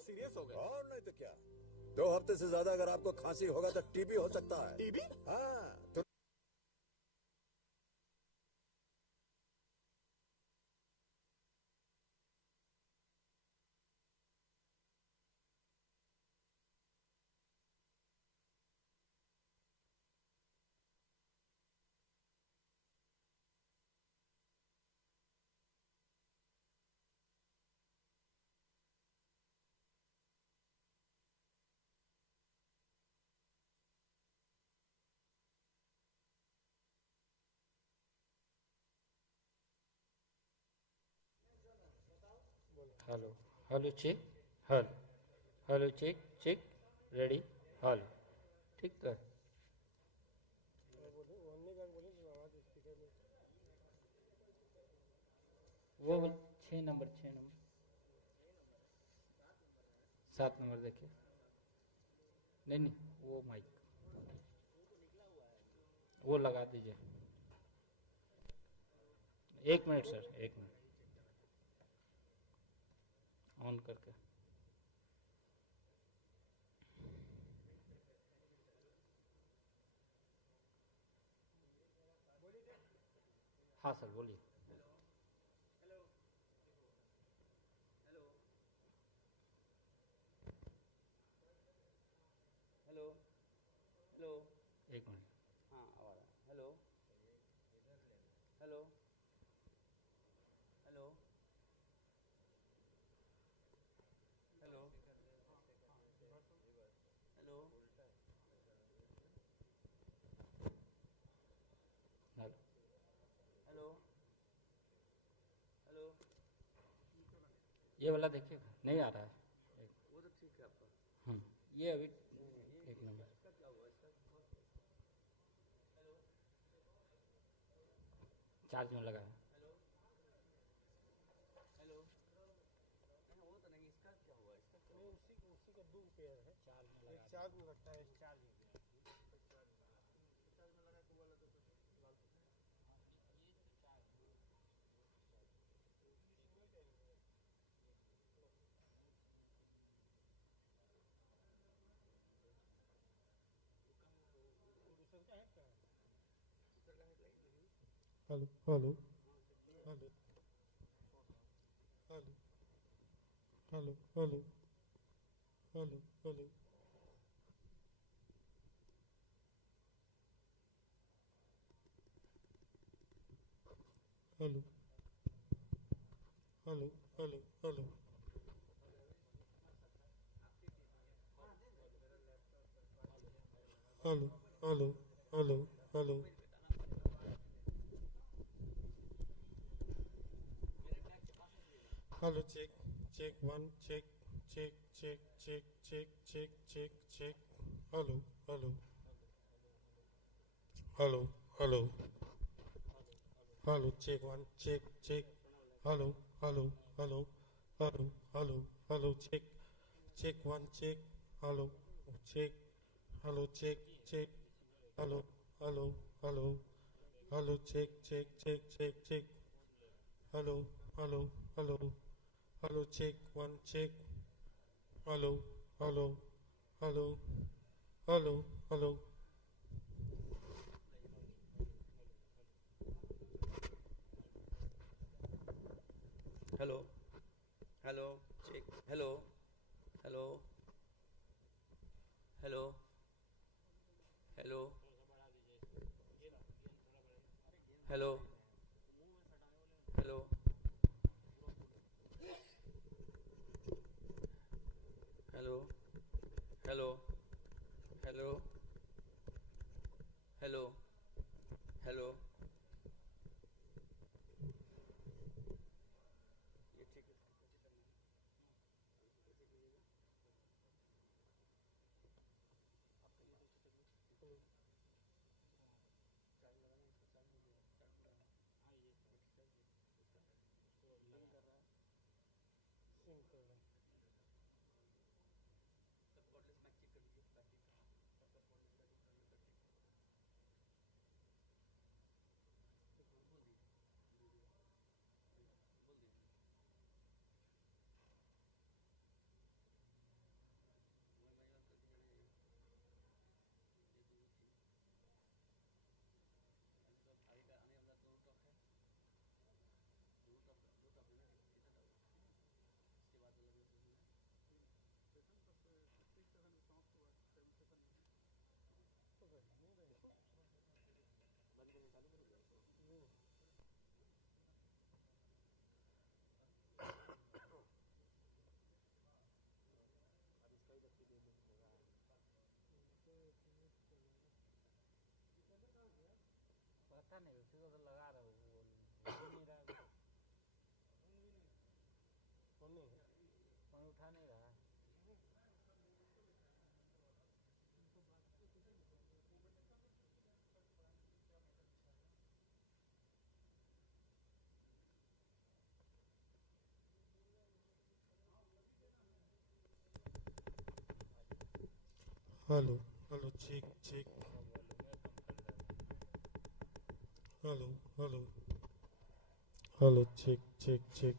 Serious हो गए। और नहीं तो क्या, 2 हफ्ते से ज्यादा अगर आपको खांसी होगा तो टीबी हो सकता है। टीबी? हाँ तो हेलो हेलो चेक हल हेलो चेक चेक रेडी हल ठीक है। वो 6 नंबर 7 नंबर देखिए। नहीं नहीं वो माइक वो लगा दीजिए। 1 मिनट सर 1 मिनट ऑन करके। हाँ सर बोलिए। Hello hello 1 minute. हाँ आ रहा है। Hello hello hello hello hello hello hello hello ये वाला देखिए नहीं आ रहा है। वो तो ठीक है आपका। ये अभी नहीं, 1 नंबर इसका क्या हुआ इसका? हेलो चार्ज में लगा है। हेलो हेलो नहीं वो तो नहीं, इसका क्या हुआ? इसका क्या हुआ? उसी का 2 पेयर है। चार्ज में एक चार्ज में लगता है, एक चार्ज में लगा के वाला तो hello hello hello hello hello hello hello hello hello hello hello hello hello hello hello hello hello check check 1 check check check check check check check check hello hello hello hello hello check 1 check check hello hello hello hello hello hello check check 1 check hello check hello check check hello hello hello hello check check check check check hello hello hello hello check 1 check hello hello hello hello hello hello hello check hello hello hello hello hello hello hello hello hello hello hello ये ठीक है। hello, hello, check, check. Hello, hello, hello, check, check, check.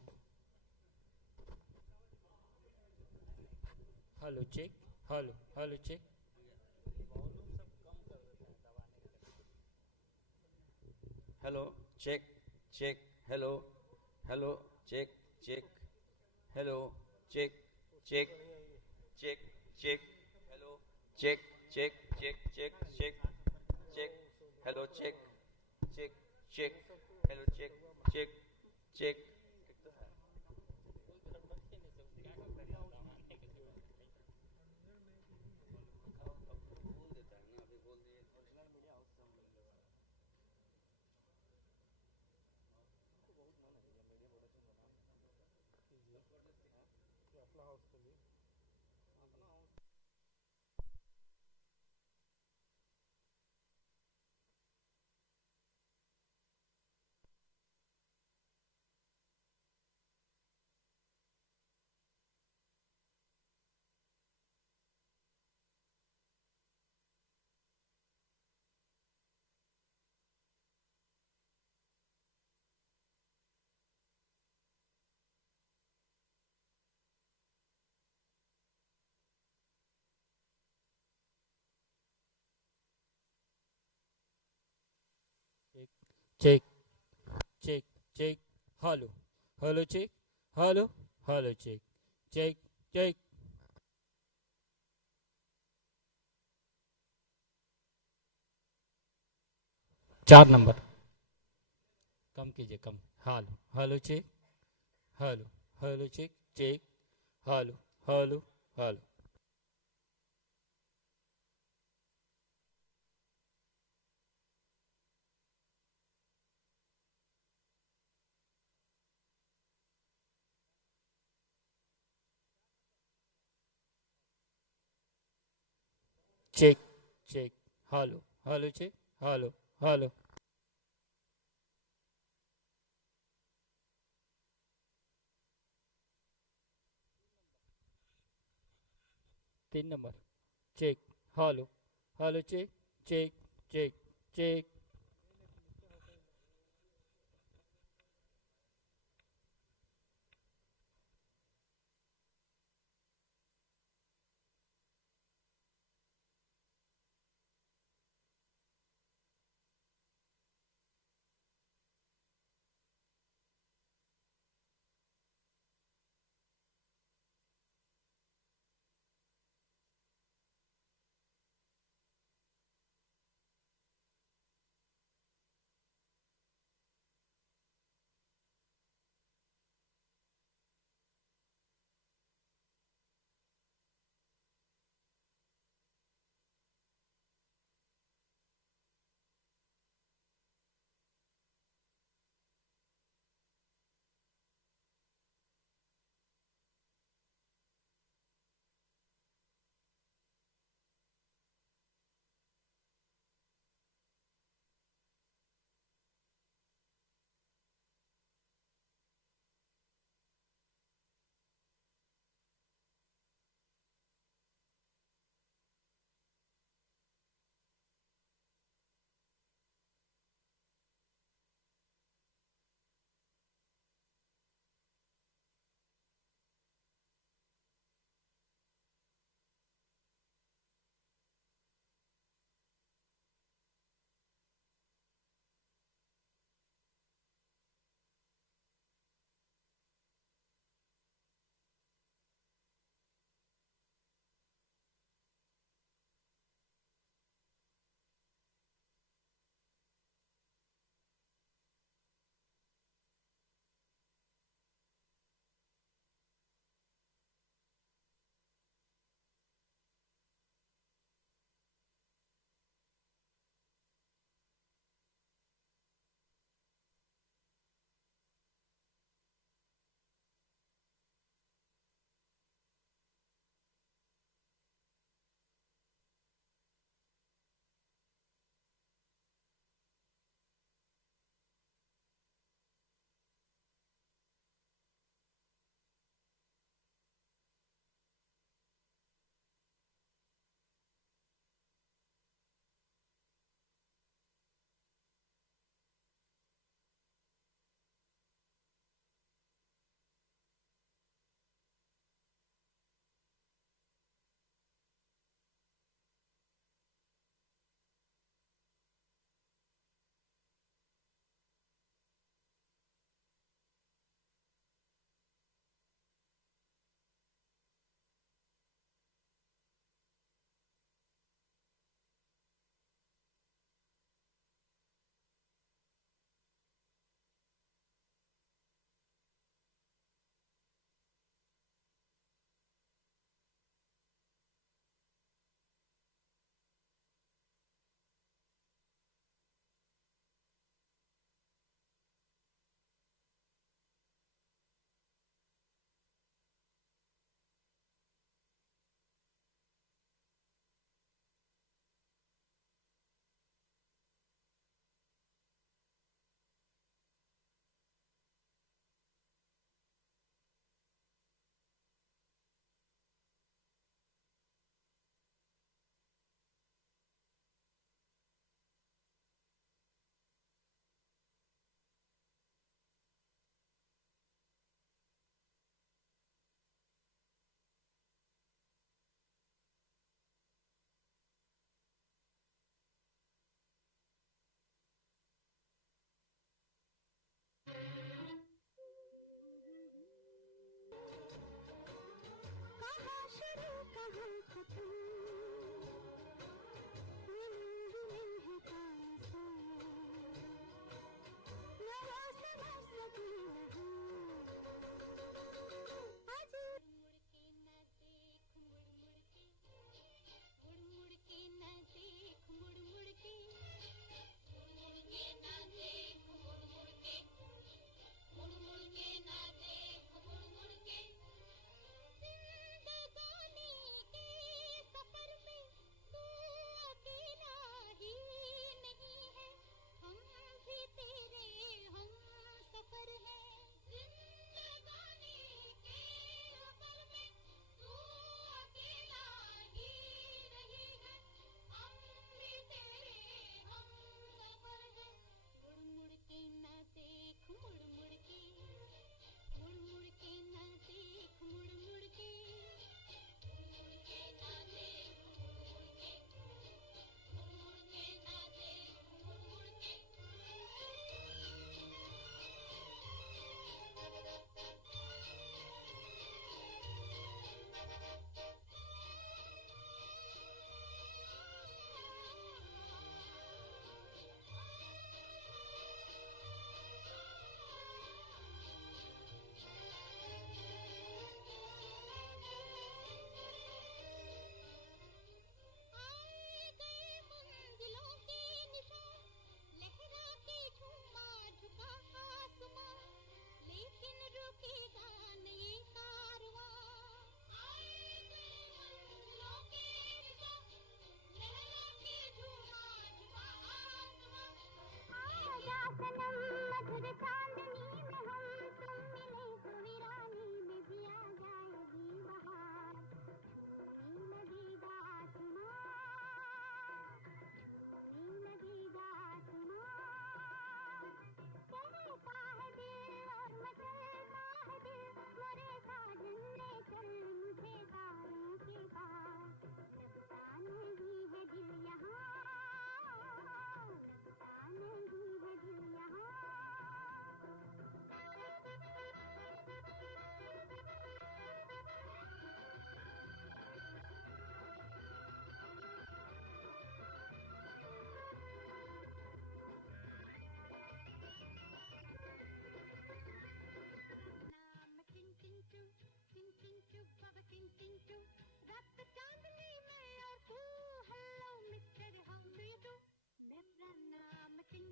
Hello, check. Hello, hello, check. Hello, check, check. Hello, hello, check, check. Hello, check, check, check, check. Hello, check, check, check, check, check, check. Hello, check, check, check. Hello, check, check, check. Check, check, check. Hello, hello, check. Hello, hello, check. Check, check. 4 number कम कीजिए कम. Hello hello check. Hello hello check check. Hello hello hello. check check. Hello hello check. Hello hello. 3 number check. Hello hello check check check check.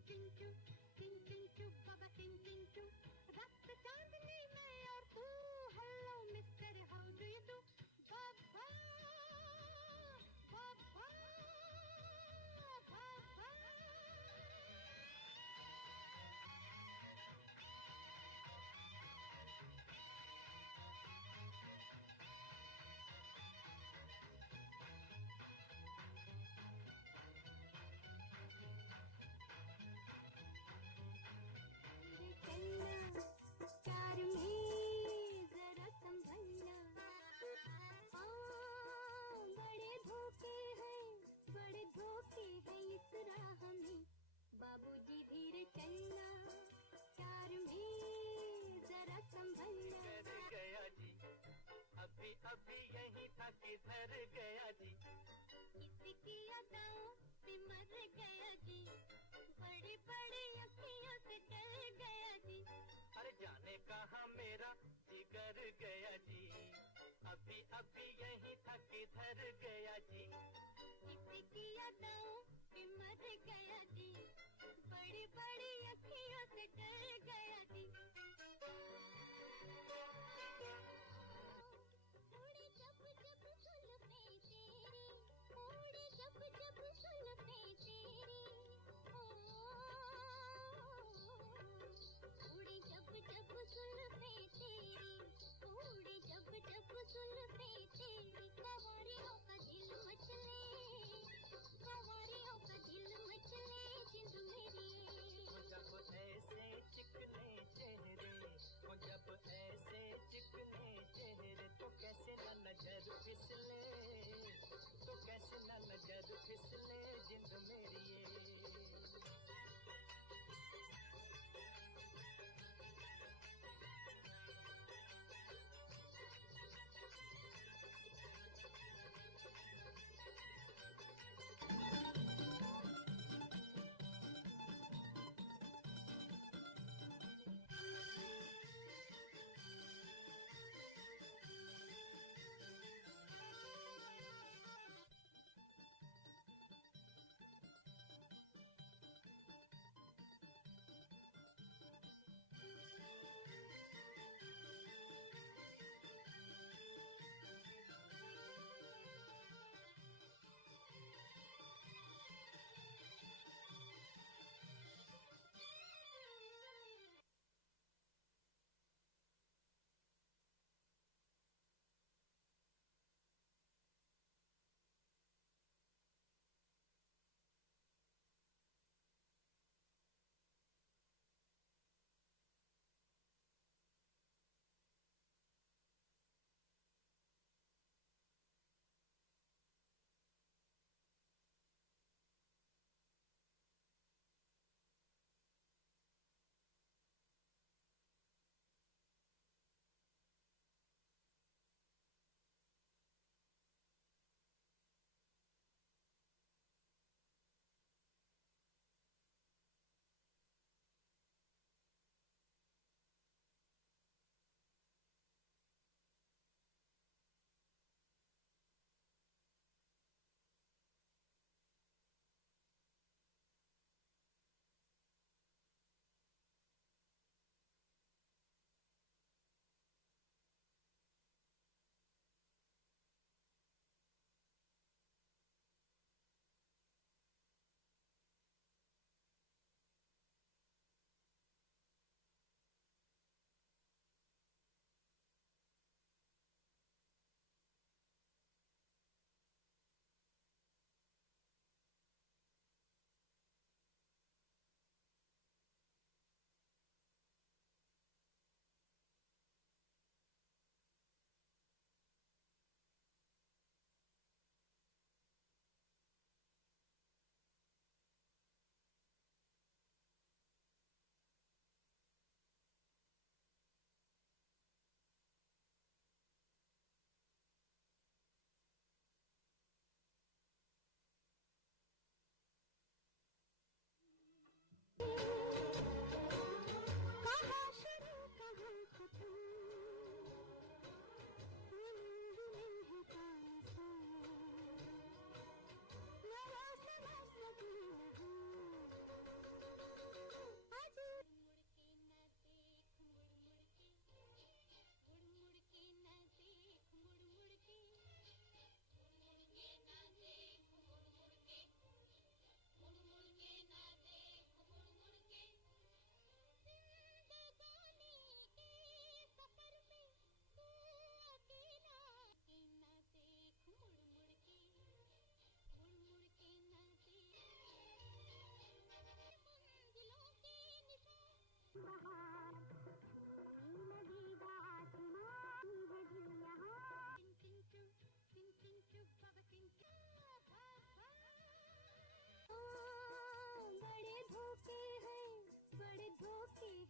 चिंचू चिंचू बाबा चिंचू रक्त चांदनी मैं और तू hello mister how do you do बाबा बाबा बाबा प्यार में जरा संभलना बड़े धोखे हैं इस राह में बाबूजी धीरे चलना प्यार में जरा संभलना डर गया जी अभी अभी यहीं था किधर गया जी किसी की अदाओं से मर गया जी बड़ी बड़ी अखियों से डर गया जी अरे जाने कहाँ मेरा जिगर गया जी अभी अभी यहीं था किधर गया जी किसी की अदाओं से मर गया जी बड़ी बड़ी अखियों से डर गया जी उड़े जब जब सुल्फे तेरी उड़े जब जब सुल्फे तेरी उड़े जब जब सुल्फे तेरी उड़े जब जब सुल्फे तेरी कवारियों का दिल मचले जिंद मेरी जब ऐसे चिकने चेहरे जब ऐसे चिकने चेहरे तो कैसे न नजर फिसले जिंद मेरी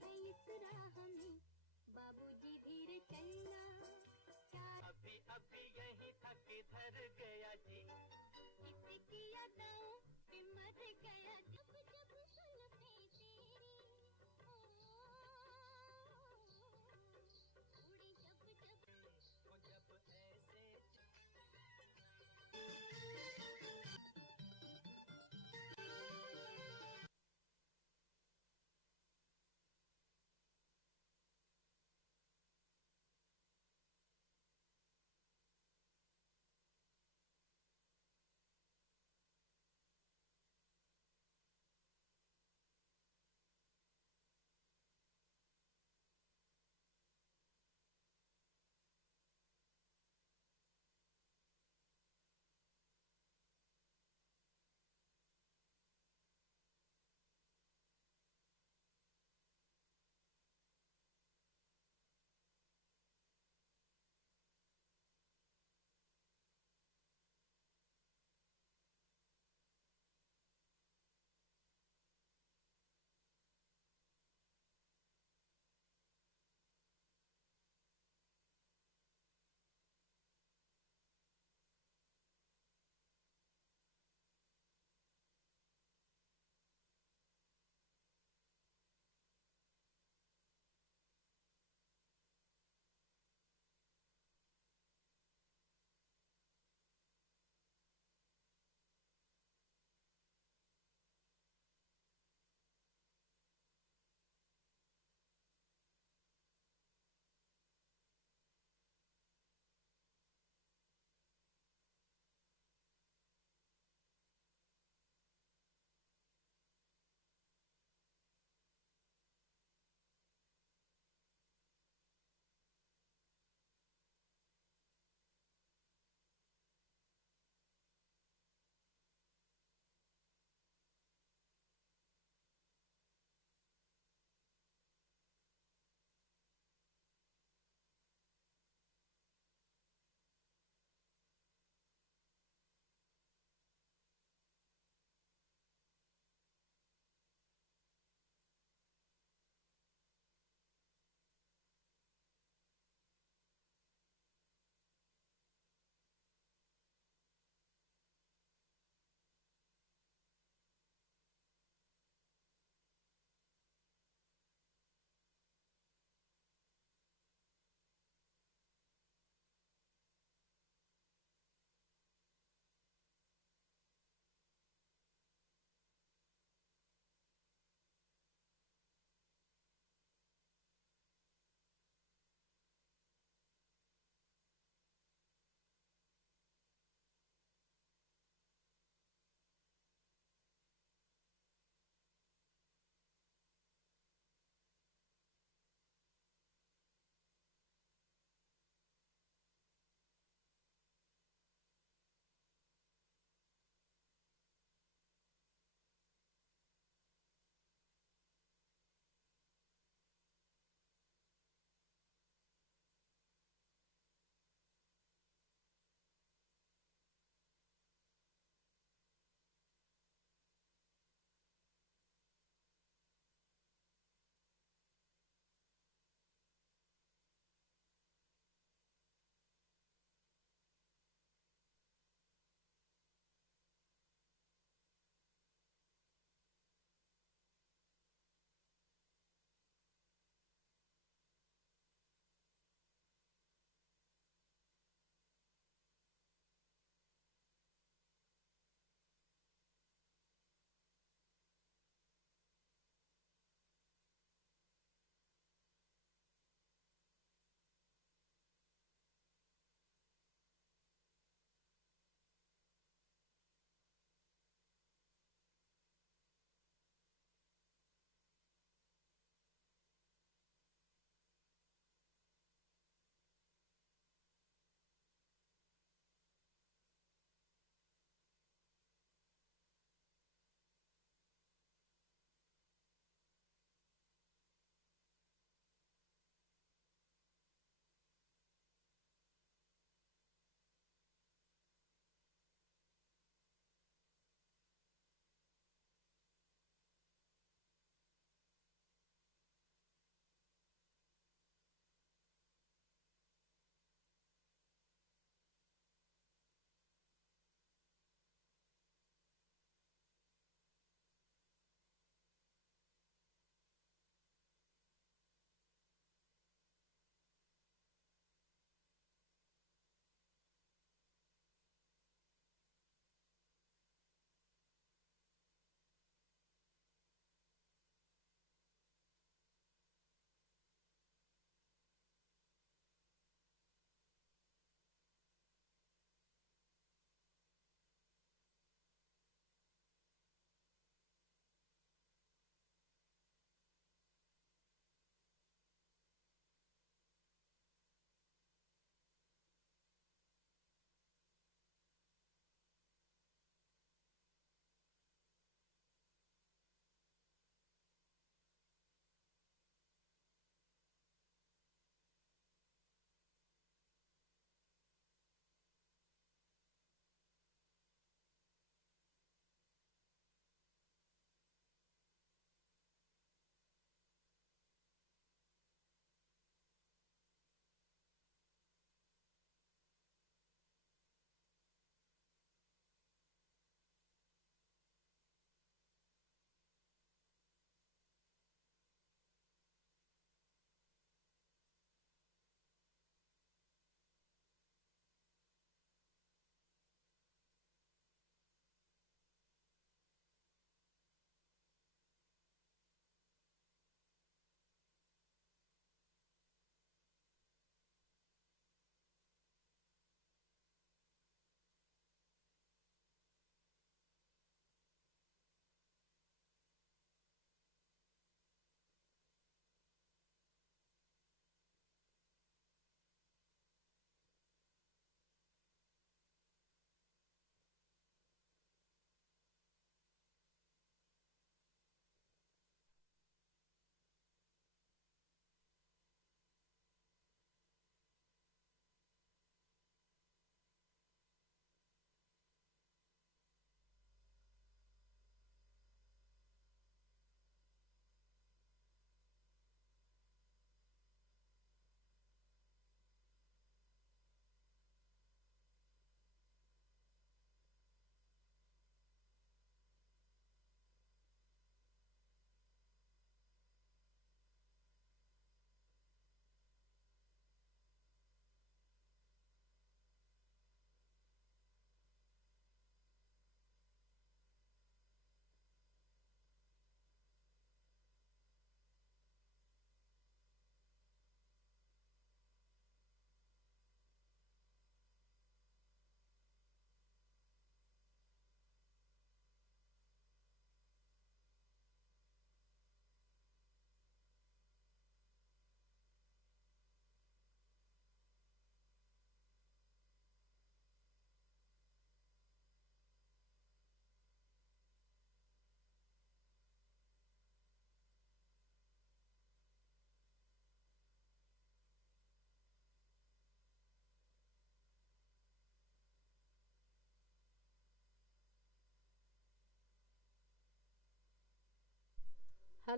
है इस राह में बाबूजी धीरे चलना अभी अभी यहीं था किधर गया जी इसकी यादों पे मर गया जब जब सुल्फे तेरी उड़ी जब जब जब ऐसे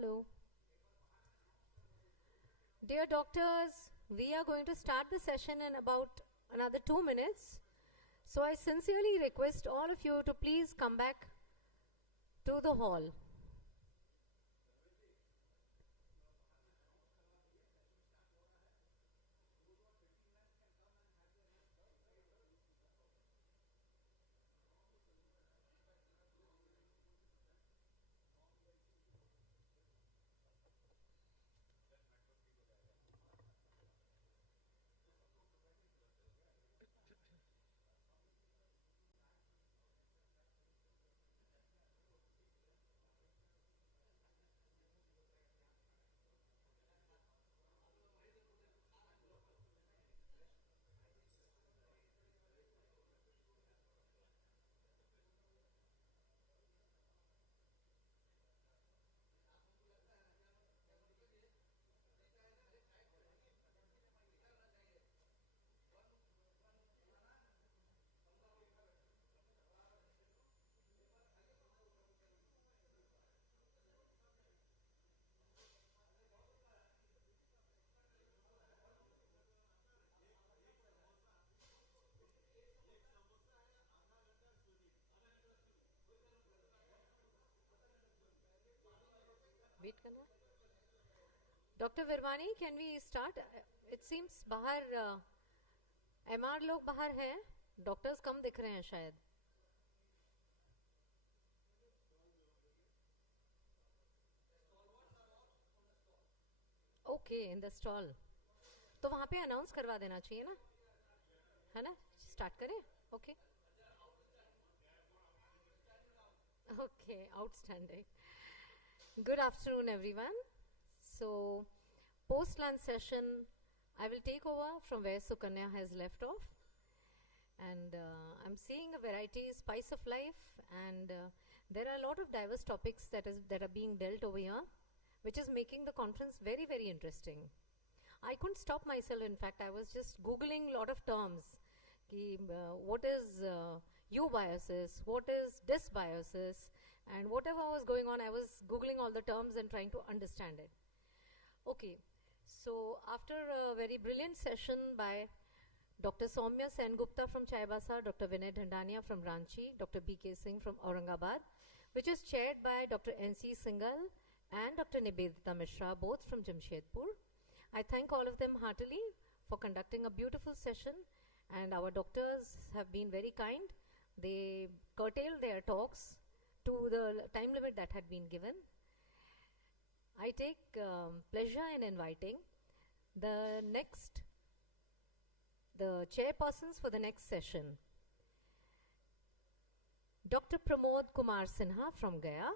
Hello. Dear doctors, we are going to start the session in about another 2 minutes. So I sincerely request all of you to please come back to the hall. Wait करना है? Dr. Virmani, can we start? It seems बाहर MR लोग बाहर हैं, doctors कम दिख रहे हैं शायद. Okay, in the stall. तो वहाँ पे अनाउंस करवा देना चाहिए ना, है ना? स्टार्ट करें? Okay. Okay, outstanding. Good afternoon, everyone. So, post-lunch session, I will take over from where Sukanya has left off. And I'm seeing a variety, spice of life, and there are a lot of diverse topics that are being dealt over here, which is making the conference very, very interesting. I couldn't stop myself, in fact, I was just Googling a lot of terms. What is eubiosis, what is dysbiosis, and whatever was going on, I was Googling all the terms and trying to understand it. Okay, so after a very brilliant session by Dr. Soumya Sengupta from Chaibasa, Dr. Vinay Dhandania from Ranchi, Dr. B.K. Singh from Aurangabad, which is chaired by Dr. N.C. Singhal and Dr. Nivedita Mishra, both from Jamshedpur. I thank all of them heartily for conducting a beautiful session, and our doctors have been very kind. They curtailed their talks to the time limit that had been given. I take pleasure in inviting the chairpersons for the next session. Dr. Pramod Kumar Sinha from Gaya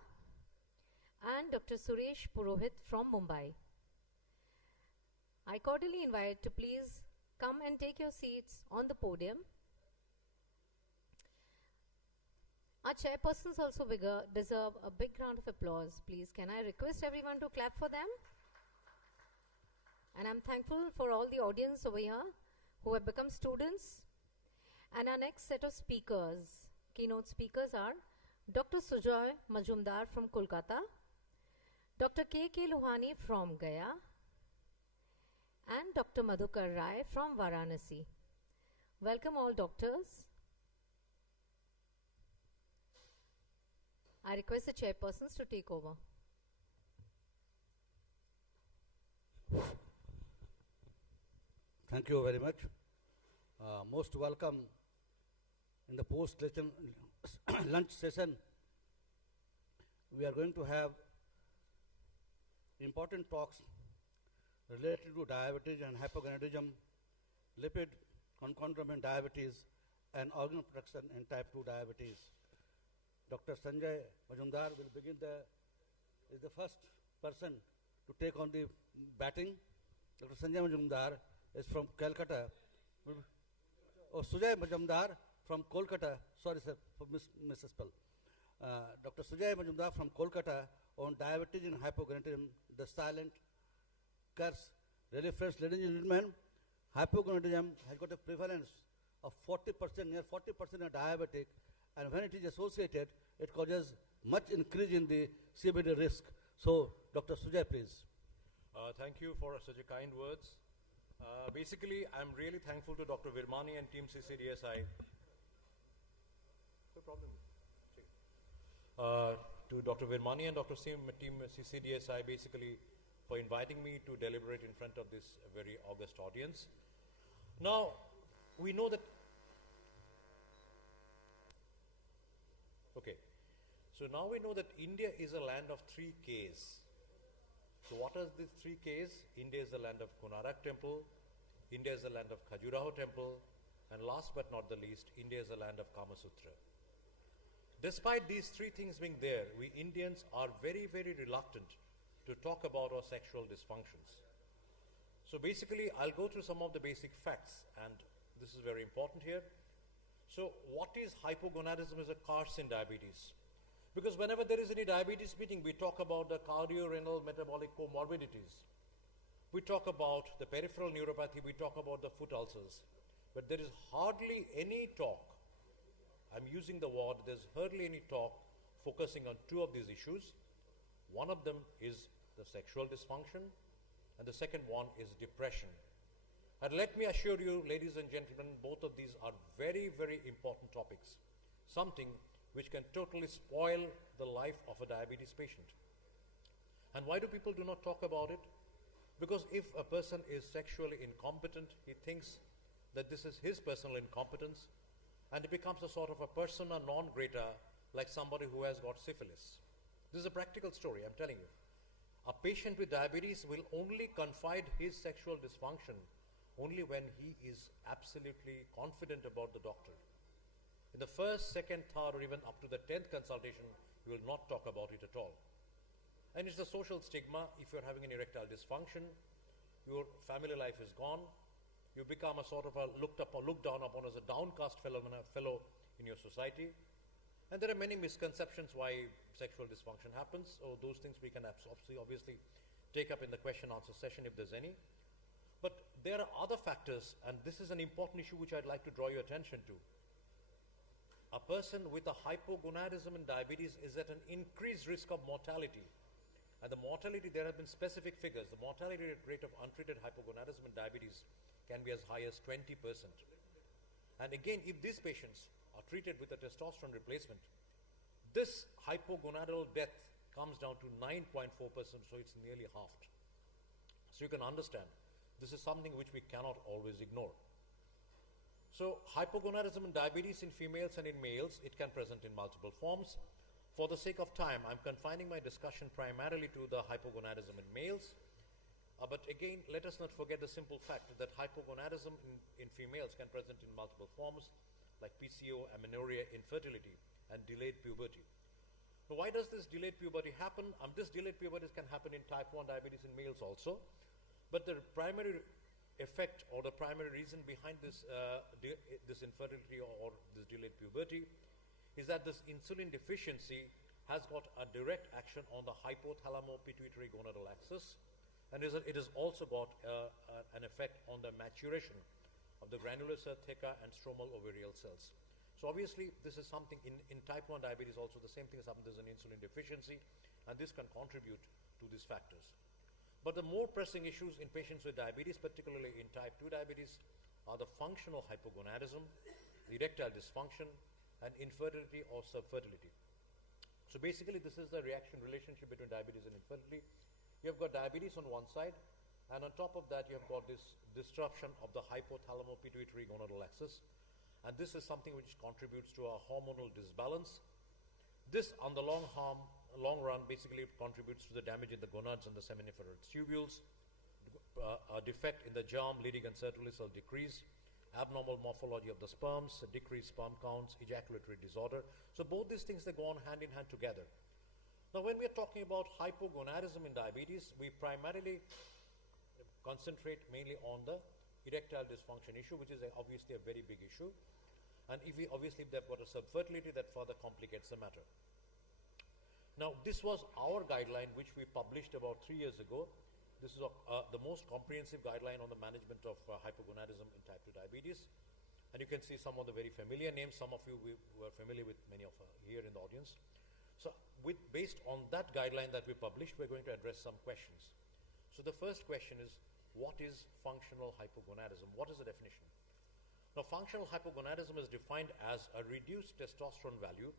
and Dr. Suresh Purohit from Mumbai. I cordially invite to please come and take your seats on the podium. Our chairpersons also deserve a big round of applause. Please, can I request everyone to clap for them? And I'm thankful for all the audience over here who have become students. And our next set of speakers, keynote speakers are Dr. Sujoy Majumdar from Kolkata, Dr. K.K. Lohani from Gaya, and Dr. Madhukar Rai from Varanasi. Welcome all doctors. I request the chairpersons to take over. Thank you very much. Most welcome in the post-lunch session. We are going to have important talks related to diabetes and hypogonadism, lipid concomitant diabetes, and organ production in type 2 diabetes. Dr. Sanjay Majumdar will begin is the first person to take on the batting. Dr. Sanjay Majumdar is from Calcutta. Oh, Sujay Majumdar from Kolkata. Sorry, sir, for misspell. Dr. Sujay Majumdar from Kolkata on diabetes and hypogonadism, the silent curse. Really, friends, ladies and gentlemen, hypogonadism has got a prevalence of 40%, near 40% of diabetic, and when it is associated, it causes much increase in the CVD risk. So, Dr. Sujay, please. Thank you for such a kind words. Basically, I'm really thankful to Dr. Virmani and team CCDSI. No problem. To Dr. Virmani and Dr. team CCDSI basically for inviting me to deliberate in front of this very august audience. Now, we know that. Okay. So now we know that India is a land of 3 Ks. So what are these 3 Ks? India is the land of Konarak temple, India is the land of Khajuraho temple, and last but not the least, India is the land of Kama Sutra. Despite these 3 things being there, we Indians are very, very reluctant to talk about our sexual dysfunctions. So basically, I'll go through some of the basic facts, and this is very important here. So what is hypogonadism as a cause in diabetes? Because whenever there is any diabetes meeting, we talk about the cardiorenal metabolic comorbidities. We talk about the peripheral neuropathy, we talk about the foot ulcers. But there is hardly any talk, I'm using the word, there's hardly any talk focusing on 2 of these issues. One of them is the sexual dysfunction, and the second one is depression. And let me assure you, ladies and gentlemen, both of these are very, very important topics. Something which can totally spoil the life of a diabetes patient. And why do people do not talk about it? Because if a person is sexually incompetent, he thinks that this is his personal incompetence, and it becomes a sort of a persona non grata, like somebody who has got syphilis. This is a practical story, I'm telling you. A patient with diabetes will only confide his sexual dysfunction only when he is absolutely confident about the doctor. In the first, second, third, or even up to the 10th consultation, you will not talk about it at all. And it's a social stigma. If you're having an erectile dysfunction, your family life is gone. You become a sort of a looked down upon as a downcast fellow in your society. And there are many misconceptions why sexual dysfunction happens. So those things we can obviously take up in the question-answer session if there's any. But there are other factors, and this is an important issue which I'd like to draw your attention to. A person with a hypogonadism in diabetes is at an increased risk of mortality. And the mortality, there have been specific figures. The mortality rate of untreated hypogonadism in diabetes can be as high as 20%. And again, if these patients are treated with a testosterone replacement, this hypogonadal death comes down to 9.4%, so it's nearly halved. So you can understand, this is something which we cannot always ignore. So hypogonadism in diabetes in females and in males, it can present in multiple forms. For the sake of time, I'm confining my discussion primarily to the hypogonadism in males. But again, let us not forget the simple fact that hypogonadism in females can present in multiple forms like PCO, amenorrhea, infertility, and delayed puberty. Now, why does this delayed puberty happen? This delayed puberty can happen in type 1 diabetes in males also. But the primary effect or the primary reason behind this, this infertility or this delayed puberty is that this insulin deficiency has got a direct action on the hypothalamo-pituitary gonadal axis, and it has also got an effect on the maturation of the granular cell theca and stromal ovarial cells. So obviously this is something in type 1 diabetes also the same thing has happened. There's an insulin deficiency, and this can contribute to these factors. But the more pressing issues in patients with diabetes, particularly in type 2 diabetes, are the functional hypogonadism, erectile dysfunction, and infertility or subfertility. So basically this is the relationship between diabetes and infertility. You have got diabetes on one side, and on top of that you have got this disruption of the hypothalamo-pituitary gonadal axis, and this is something which contributes to a hormonal disbalance. This on the long run basically contributes to the damage in the gonads and the seminiferous tubules, a defect in the germ leading and Sertoli cell decrease, abnormal morphology of the sperms, decreased sperm counts, ejaculatory disorder. So both these things, they go on hand in hand together. Now when we are talking about hypogonadism in diabetes, we primarily concentrate mainly on the erectile dysfunction issue, which is obviously a very big issue. And if they've got a subfertility, that further complicates the matter. Now, this was our guideline, which we published about 3 years ago. This is the most comprehensive guideline on the management of hypogonadism in type 2 diabetes. And you can see some of the very familiar names. Some of you were familiar with many of here in the audience. So based on that guideline that we published, we're going to address some questions. So the first question is, what is functional hypogonadism? What is the definition? Now, functional hypogonadism is defined as a reduced testosterone value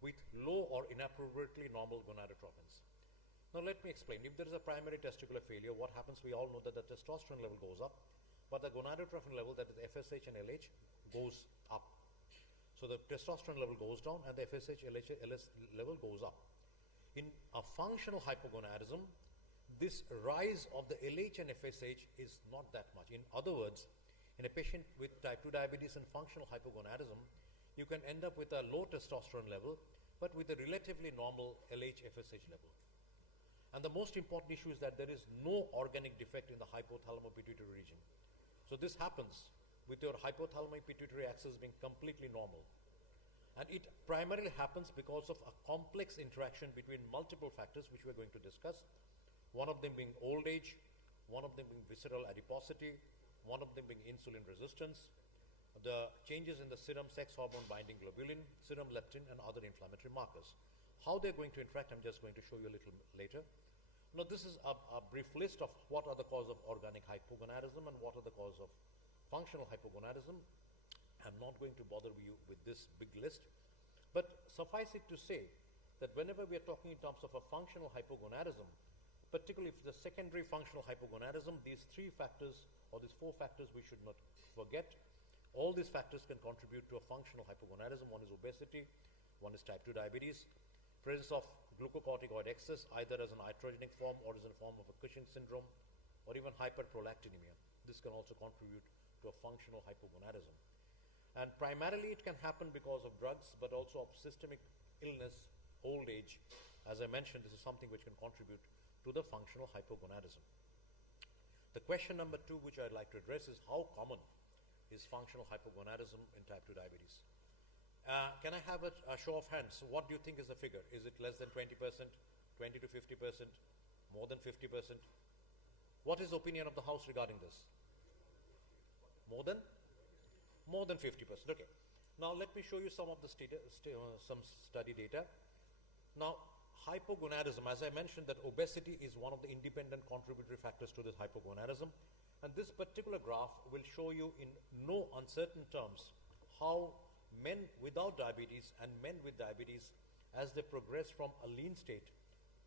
with low or inappropriately normal gonadotrophins. Now, let me explain. If there is a primary testicular failure, what happens? We all know that the testosterone level goes up, but the gonadotrophin level, that is FSH and LH, goes up. So the testosterone level goes down and the FSH, LS level goes up. In a functional hypogonadism, this rise of the LH and FSH is not that much. In other words, in a patient with type 2 diabetes and functional hypogonadism, you can end up with a low testosterone level, but with a relatively normal LH-FSH level. And the most important issue is that there is no organic defect in the hypothalamo-pituitary region. So this happens with your hypothalamic-pituitary axis being completely normal. And it primarily happens because of a complex interaction between multiple factors which we're going to discuss. One of them being old age, one of them being visceral adiposity, one of them being insulin resistance, the changes in the serum sex hormone binding globulin, serum leptin, and other inflammatory markers. How they're going to interact, I'm just going to show you a little later. Now, this is a brief list of what are the cause of organic hypogonadism and what are the cause of functional hypogonadism. I'm not going to bother you with this big list, but suffice it to say that whenever we are talking in terms of a functional hypogonadism, particularly if the secondary functional hypogonadism, these three factors or these four factors we should not forget. All these factors can contribute to a functional hypogonadism. One is obesity, one is type 2 diabetes, presence of glucocorticoid excess either as an iatrogenic form or as a form of a Cushing syndrome, or even hyperprolactinemia. This can also contribute to a functional hypogonadism. And primarily it can happen because of drugs, but also of systemic illness, old age. As I mentioned, this is something which can contribute to the functional hypogonadism. The question number 2 which I'd like to address is, how common is functional hypogonadism in type 2 diabetes? Can I have a show of hands? What do you think is the figure? Is it less than 20%, 20 to 50%, more than 50%? What is the opinion of the House regarding this? More than 50%. Okay. Now let me show you some of the some study data. Now, hypogonadism, as I mentioned, that obesity is one of the independent contributory factors to this hypogonadism, and this particular graph will show you in no uncertain terms how men without diabetes and men with diabetes, as they progress from a lean state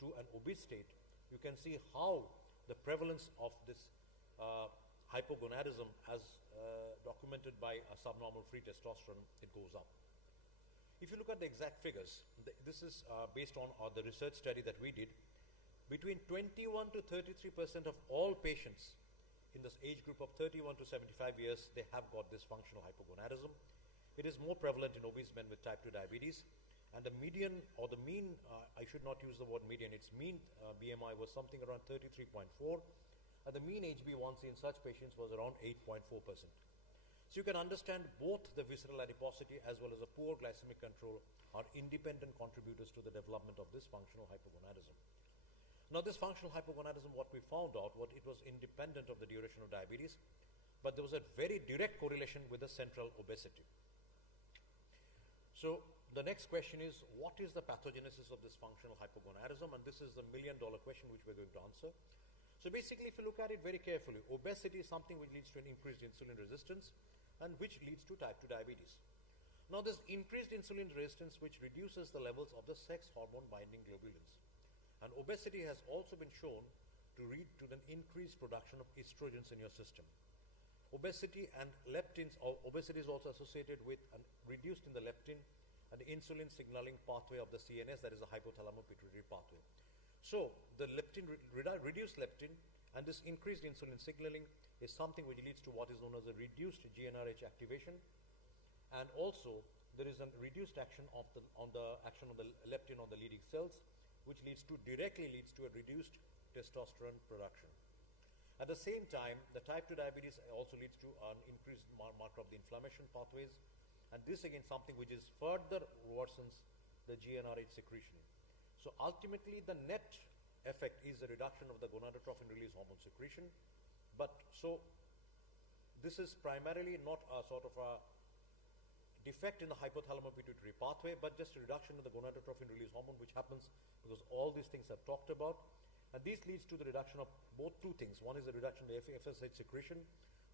to an obese state, you can see how the prevalence of this hypogonadism, as documented by a subnormal free testosterone, it goes up. If you look at the exact figures, this is based on the research study that we did. Between 21 to 33% of all patients in this age group of 31 to 75 years, they have got this functional hypogonadism. It is more prevalent in obese men with type 2 diabetes. And the median or the mean, I should not use the word median, its mean BMI was something around 33.4. And the mean HbA1c in such patients was around 8.4%. So you can understand both the visceral adiposity as well as the poor glycemic control are independent contributors to the development of this functional hypogonadism. Now, this functional hypogonadism, what we found out, it was independent of the duration of diabetes, but there was a very direct correlation with the central obesity. So the next question is, what is the pathogenesis of this functional hypogonadism? And this is the million-dollar question which we're going to answer. So basically, if you look at it very carefully, obesity is something which leads to an increased insulin resistance and which leads to type 2 diabetes. Now, this increased insulin resistance which reduces the levels of the sex hormone binding globulins. And obesity has also been shown to lead to an increased production of estrogens in your system. Obesity and leptins, or obesity is also associated with reduced in the leptin and the insulin signaling pathway of the CNS, that is the hypothalamo-pituitary pathway. So the reduced leptin and this increased insulin signaling is something which leads to what is known as a reduced GnRH activation, and also there is a reduced action of the leptin on the leading cells, which directly leads to a reduced testosterone production. At the same time, the type 2 diabetes also leads to an increased marker of the inflammation pathways, and this again something which is further worsens the GnRH secretion. So ultimately, the net effect is the reduction of the gonadotrophin release hormone secretion. But so this is primarily not a sort of a defect in the hypothalamo-pituitary pathway, but just a reduction in the gonadotrophin release hormone, which happens because all these things are talked about. And this leads to the reduction of both two things. One is the reduction of FSH secretion,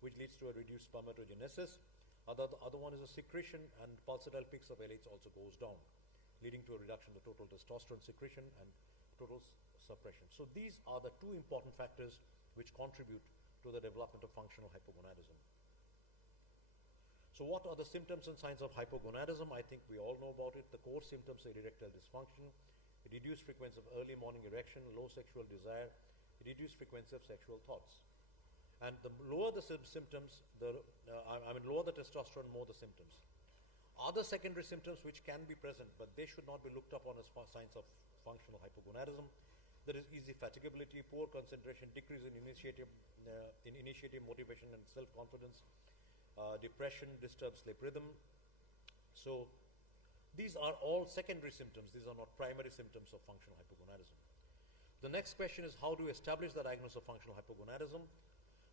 which leads to a reduced spermatogenesis. Other one is a secretion, and pulsatile peaks of LH also goes down, leading to a reduction of the total testosterone secretion and total suppression. So these are the two important factors which contribute to the development of functional hypogonadism. So what are the symptoms and signs of hypogonadism? I think we all know about it. The core symptoms are erectile dysfunction, reduced frequency of early morning erection, low sexual desire, reduced frequency of sexual thoughts. And the lower the symptoms, lower the testosterone, more the symptoms. Other secondary symptoms which can be present, but they should not be looked upon as signs of functional hypogonadism. There is easy fatigability, poor concentration, decrease in initiative, motivation and self-confidence, depression, disturbed sleep rhythm. So these are all secondary symptoms. These are not primary symptoms of functional hypogonadism. The next question is, how do you establish the diagnosis of functional hypogonadism?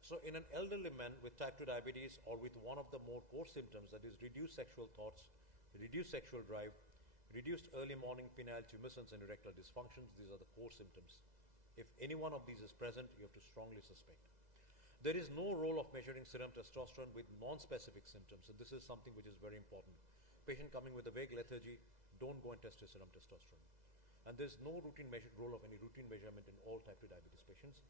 So in an elderly man with type 2 diabetes, or with one of the more core symptoms, that is reduced sexual thoughts, reduced sexual drive, reduced early morning penile tumescence and erectile dysfunctions, these are the core symptoms. If any one of these is present, you have to strongly suspect. There is no role of measuring serum testosterone with non-specific symptoms, and this is something which is very important. Patient coming with a vague lethargy, don't go and test his serum testosterone. And there's no role of any routine measurement in all type 2 diabetes patients.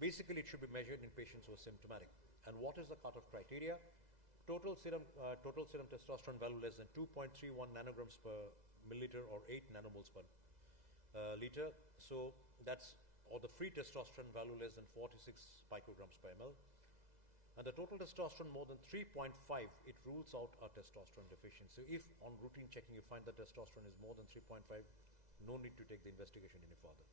Basically, it should be measured in patients who are symptomatic. And what is the cutoff criteria? Total serum testosterone value less than 2.31 nanograms per milliliter or 8 nanomoles per liter. So that's, or the free testosterone value less than 46 picograms per ml. And the total testosterone more than 3.5, it rules out a testosterone deficiency. If on routine checking you find that testosterone is more than 3.5, no need to take the investigation any further.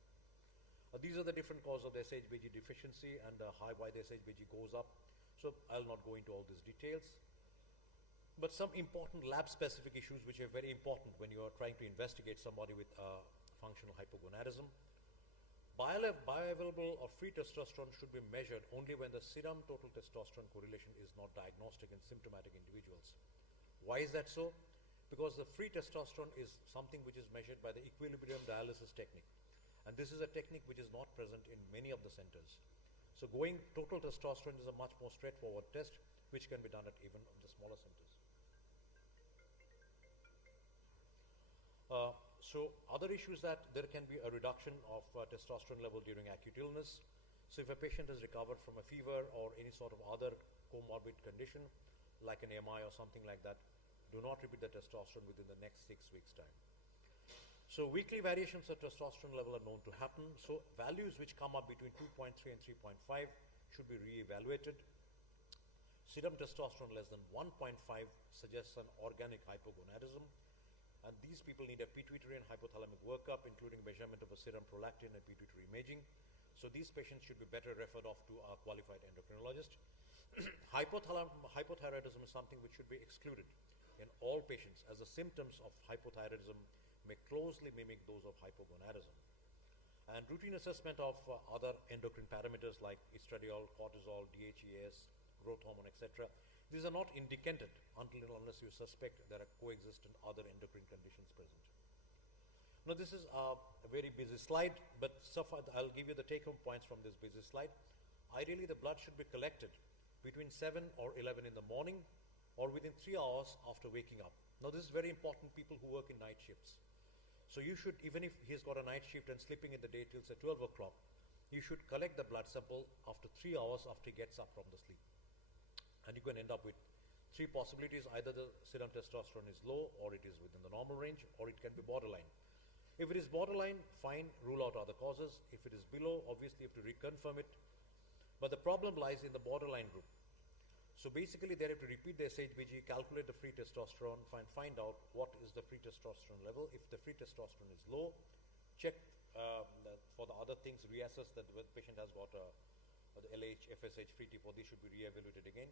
These are the different causes of the SHBG deficiency and why the SHBG goes up. So I'll not go into all these details. But some important lab-specific issues which are very important when you are trying to investigate somebody with functional hypogonadism. Bioavailable or free testosterone should be measured only when the serum total testosterone correlation is not diagnostic in symptomatic individuals. Why is that so? Because the free testosterone is something which is measured by the equilibrium dialysis technique. And this is a technique which is not present in many of the centers. So going total testosterone is a much more straightforward test which can be done at even the smaller centers. So other issues that there can be a reduction of testosterone level during acute illness. So if a patient has recovered from a fever or any sort of other comorbid condition like an MI or something like that, do not repeat the testosterone within the next 6 weeks' time. So weekly variations of testosterone level are known to happen. So values which come up between 2.3 and 3.5 should be re-evaluated. Serum testosterone less than 1.5 suggests an organic hypogonadism. And these people need a pituitary and hypothalamic workup, including measurement of a serum prolactin and pituitary imaging. So these patients should be better referred off to a qualified endocrinologist. Hypothyroidism is something which should be excluded in all patients, as the symptoms of hypothyroidism may closely mimic those of hypogonadism. And routine assessment of other endocrine parameters like estradiol, cortisol, DHEAS, growth hormone, etc. These are not indicated until and unless you suspect there are coexistent other endocrine conditions present. Now this is a very busy slide, but I'll give you the take-home points from this busy slide. Ideally, the blood should be collected between 7 or 11 in the morning or within 3 hours after waking up. Now this is very important, people who work in night shifts. So you should, even if he's got a night shift and sleeping in the day till say 12 o'clock, you should collect the blood sample after 3 hours after he gets up from the sleep. And you can end up with 3 possibilities. Either the serum testosterone is low, or it is within the normal range, or it can be borderline. If it is borderline, fine, rule out other causes. If it is below, obviously you have to reconfirm it. But the problem lies in the borderline group. So basically they have to repeat the SHBG, calculate the free testosterone, find out what is the free testosterone level. If the free testosterone is low, check for the other things, reassess that the patient has got the LH, FSH, free T4, these should be re-evaluated again.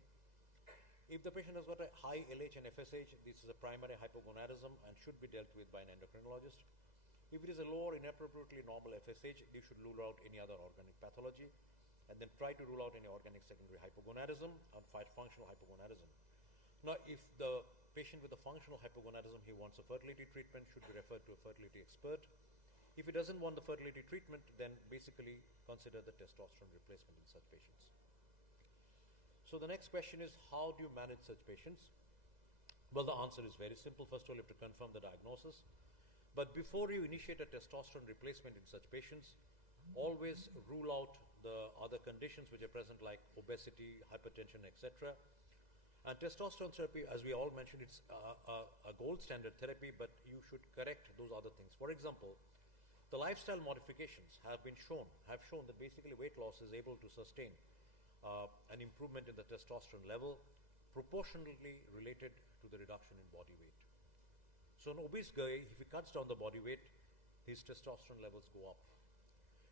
If the patient has got a high LH and FSH, this is a primary hypogonadism and should be dealt with by an endocrinologist. If it is a low or inappropriately normal FSH, you should rule out any other organic pathology, and then try to rule out any organic secondary hypogonadism and fight functional hypogonadism. Now, if the patient with a functional hypogonadism, he wants a fertility treatment, should be referred to a fertility expert. If he doesn't want the fertility treatment, then basically consider the testosterone replacement in such patients. So the next question is, how do you manage such patients? Well, the answer is very simple. First of all, you have to confirm the diagnosis. But before you initiate a testosterone replacement in such patients, always rule out the other conditions which are present, like obesity, hypertension, etc. And testosterone therapy, as we all mentioned, it's a gold standard therapy, but you should correct those other things. For example, the lifestyle modifications have shown that basically weight loss is able to sustain an improvement in the testosterone level proportionally related to the reduction in body weight. So an obese guy, if he cuts down the body weight, his testosterone levels go up.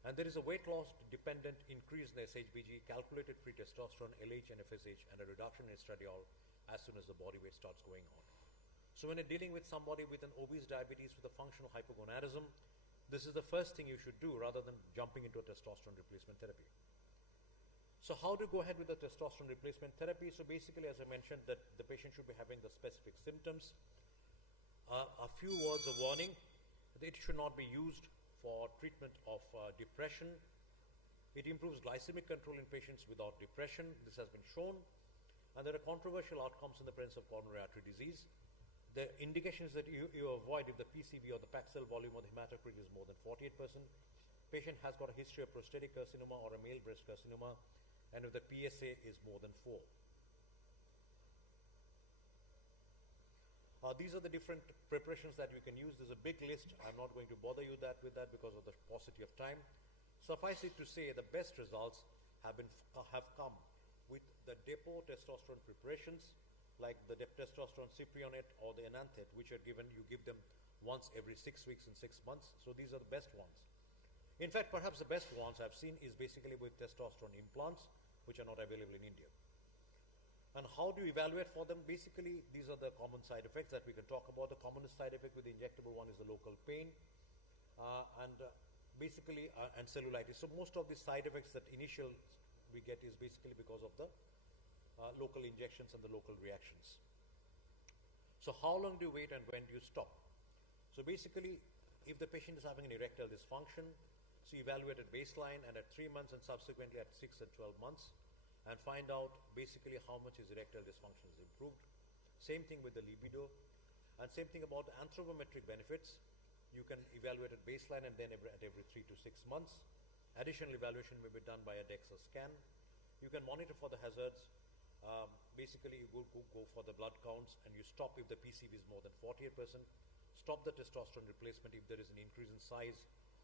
And there is a weight loss dependent increase in the SHBG, calculated free testosterone, LH and FSH, and a reduction in estradiol as soon as the body weight starts going on. So when you're dealing with somebody with an obese diabetes with a functional hypogonadism, this is the first thing you should do rather than jumping into a testosterone replacement therapy. So how to go ahead with the testosterone replacement therapy? So basically, as I mentioned, that the patient should be having the specific symptoms. A few words of warning: it should not be used for treatment of depression. It improves glycemic control in patients without depression. This has been shown. And there are controversial outcomes in the presence of coronary artery disease. The indication is that you avoid if the PCV or the packed cell volume or the hematocrit is more than 48%. Patient has got a history of prostatic carcinoma or a male breast carcinoma, and if the PSA is more than 4. These are the different preparations that you can use. There's a big list. I'm not going to bother you with that because of the paucity of time. Suffice it to say, the best results have come with the depot testosterone preparations, like the testosterone cypionate or the enanthet, which are given. You give them once every 6 weeks and 6 months. So these are the best ones. In fact, perhaps the best ones I've seen is basically with testosterone implants, which are not available in India. And how do you evaluate for them? Basically, these are the common side effects that we can talk about. The commonest side effect with the injectable one is the local pain and cellulitis. So most of the side effects that initial we get is basically because of the local injections and the local reactions. So how long do you wait and when do you stop? So basically, if the patient is having an erectile dysfunction, so evaluate at baseline and at 3 months and subsequently at 6 and 12 months, and find out basically how much his erectile dysfunction is improved. Same thing with the libido, and same thing about anthropometric benefits. You can evaluate at baseline and then at every 3 to 6 months. Additional evaluation may be done by a DEXA scan. You can monitor for the hazards. Basically, you go for the blood counts and you stop if the PCV is more than 48%. Stop the testosterone replacement if there is an increase in size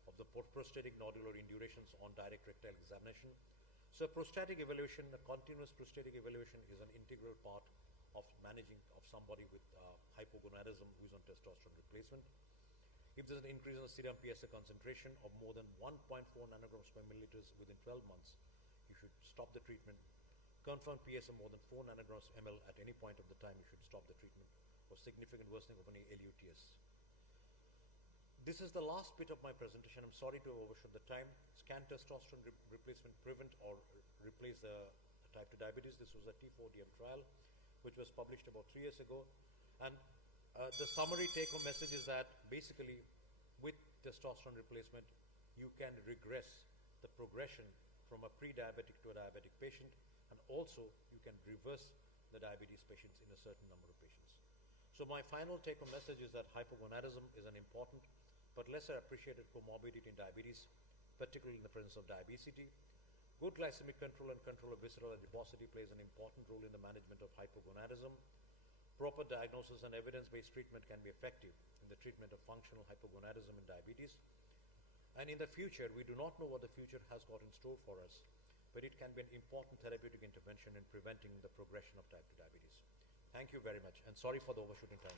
of the prostatic nodule or indurations on direct rectal examination. So prostatic evaluation, a continuous prostatic evaluation, is an integral part of managing of somebody with hypogonadism who is on testosterone replacement. If there's an increase in the serum PSA concentration of more than 1.4 nanograms per milliliters within 12 months, you should stop the treatment. Confirmed PSA more than 4 nanograms ml at any point of the time, you should stop the treatment for significant worsening of any LUTS. This is the last bit of my presentation. I'm sorry to have overshot the time. Can testosterone replacement prevent or replace the type 2 diabetes? This was a T4DM trial, which was published about 3 years ago. And the summary take-home message is that basically with testosterone replacement, you can regress the progression from a pre-diabetic to a diabetic patient, and also you can reverse the diabetes patients in a certain number of patients. So my final take-home message is that hypogonadism is an important but lesser appreciated comorbidity in diabetes, particularly in the presence of diabesity. Good glycemic control and control of visceral adiposity plays an important role in the management of hypogonadism. Proper diagnosis and evidence-based treatment can be effective in the treatment of functional hypogonadism in diabetes. And in the future, we do not know what the future has got in store for us, but it can be an important therapeutic intervention in preventing the progression of type 2 diabetes. Thank you very much, and sorry for the overshooting time.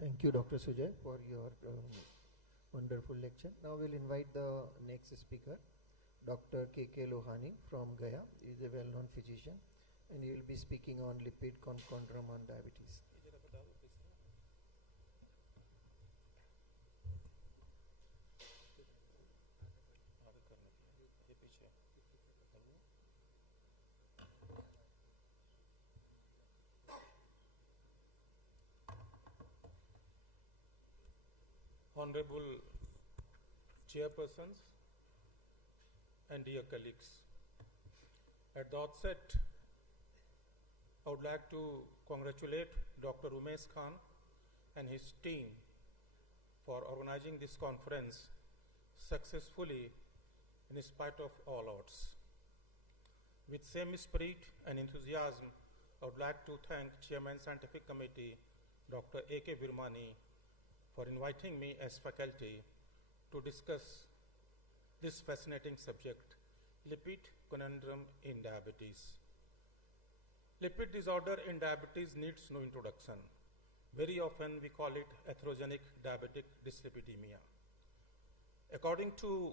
Thank you, Dr. Sujay, for your wonderful lecture. Now we'll invite the next speaker, Dr. K.K. Lohani from Gaya. He is a well-known physician, and he will be speaking on lipid conchondrum on diabetes. honorable chairpersons, and dear colleagues. At the outset, I would like to congratulate Dr. Umesh Khan and his team for organizing this conference successfully in spite of all odds. With same spirit and enthusiasm, I would like to thank Chairman Scientific Committee, Dr. A.K. Virmani, for inviting me as faculty to discuss this fascinating subject, lipid conundrum in diabetes. Lipid disorder in diabetes needs no introduction. Very often we call it atherogenic diabetic dyslipidemia. According to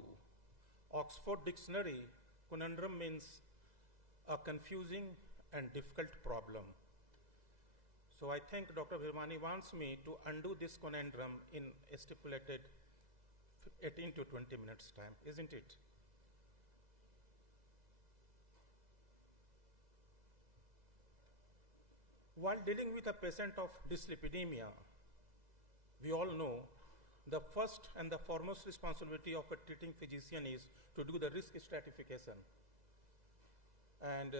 Oxford Dictionary, conundrum means a confusing and difficult problem. So I think Dr. Virmani wants me to undo this conundrum in a stipulated 18 to 20 minutes time, isn't it? While dealing with a patient of dyslipidemia, we all know the first and the foremost responsibility of a treating physician is to do the risk stratification. And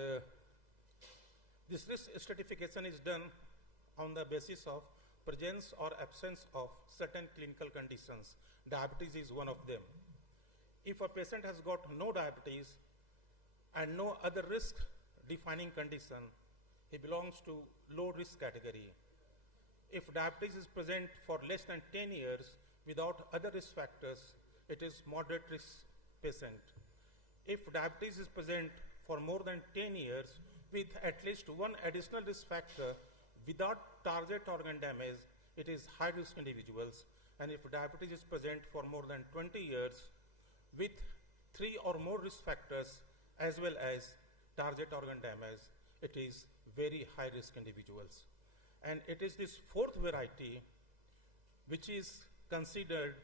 this risk stratification is done on the basis of presence or absence of certain clinical conditions. Diabetes is one of them. If a patient has got no diabetes and no other risk defining condition, he belongs to low risk category. If diabetes is present for less than 10 years without other risk factors, it is moderate risk patient. If diabetes is present for more than 10 years with at least one additional risk factor without target organ damage, it is high risk individuals. And if diabetes is present for more than 20 years with 3 or more risk factors as well as target organ damage, it is very high risk individuals. And it is this fourth variety which is considered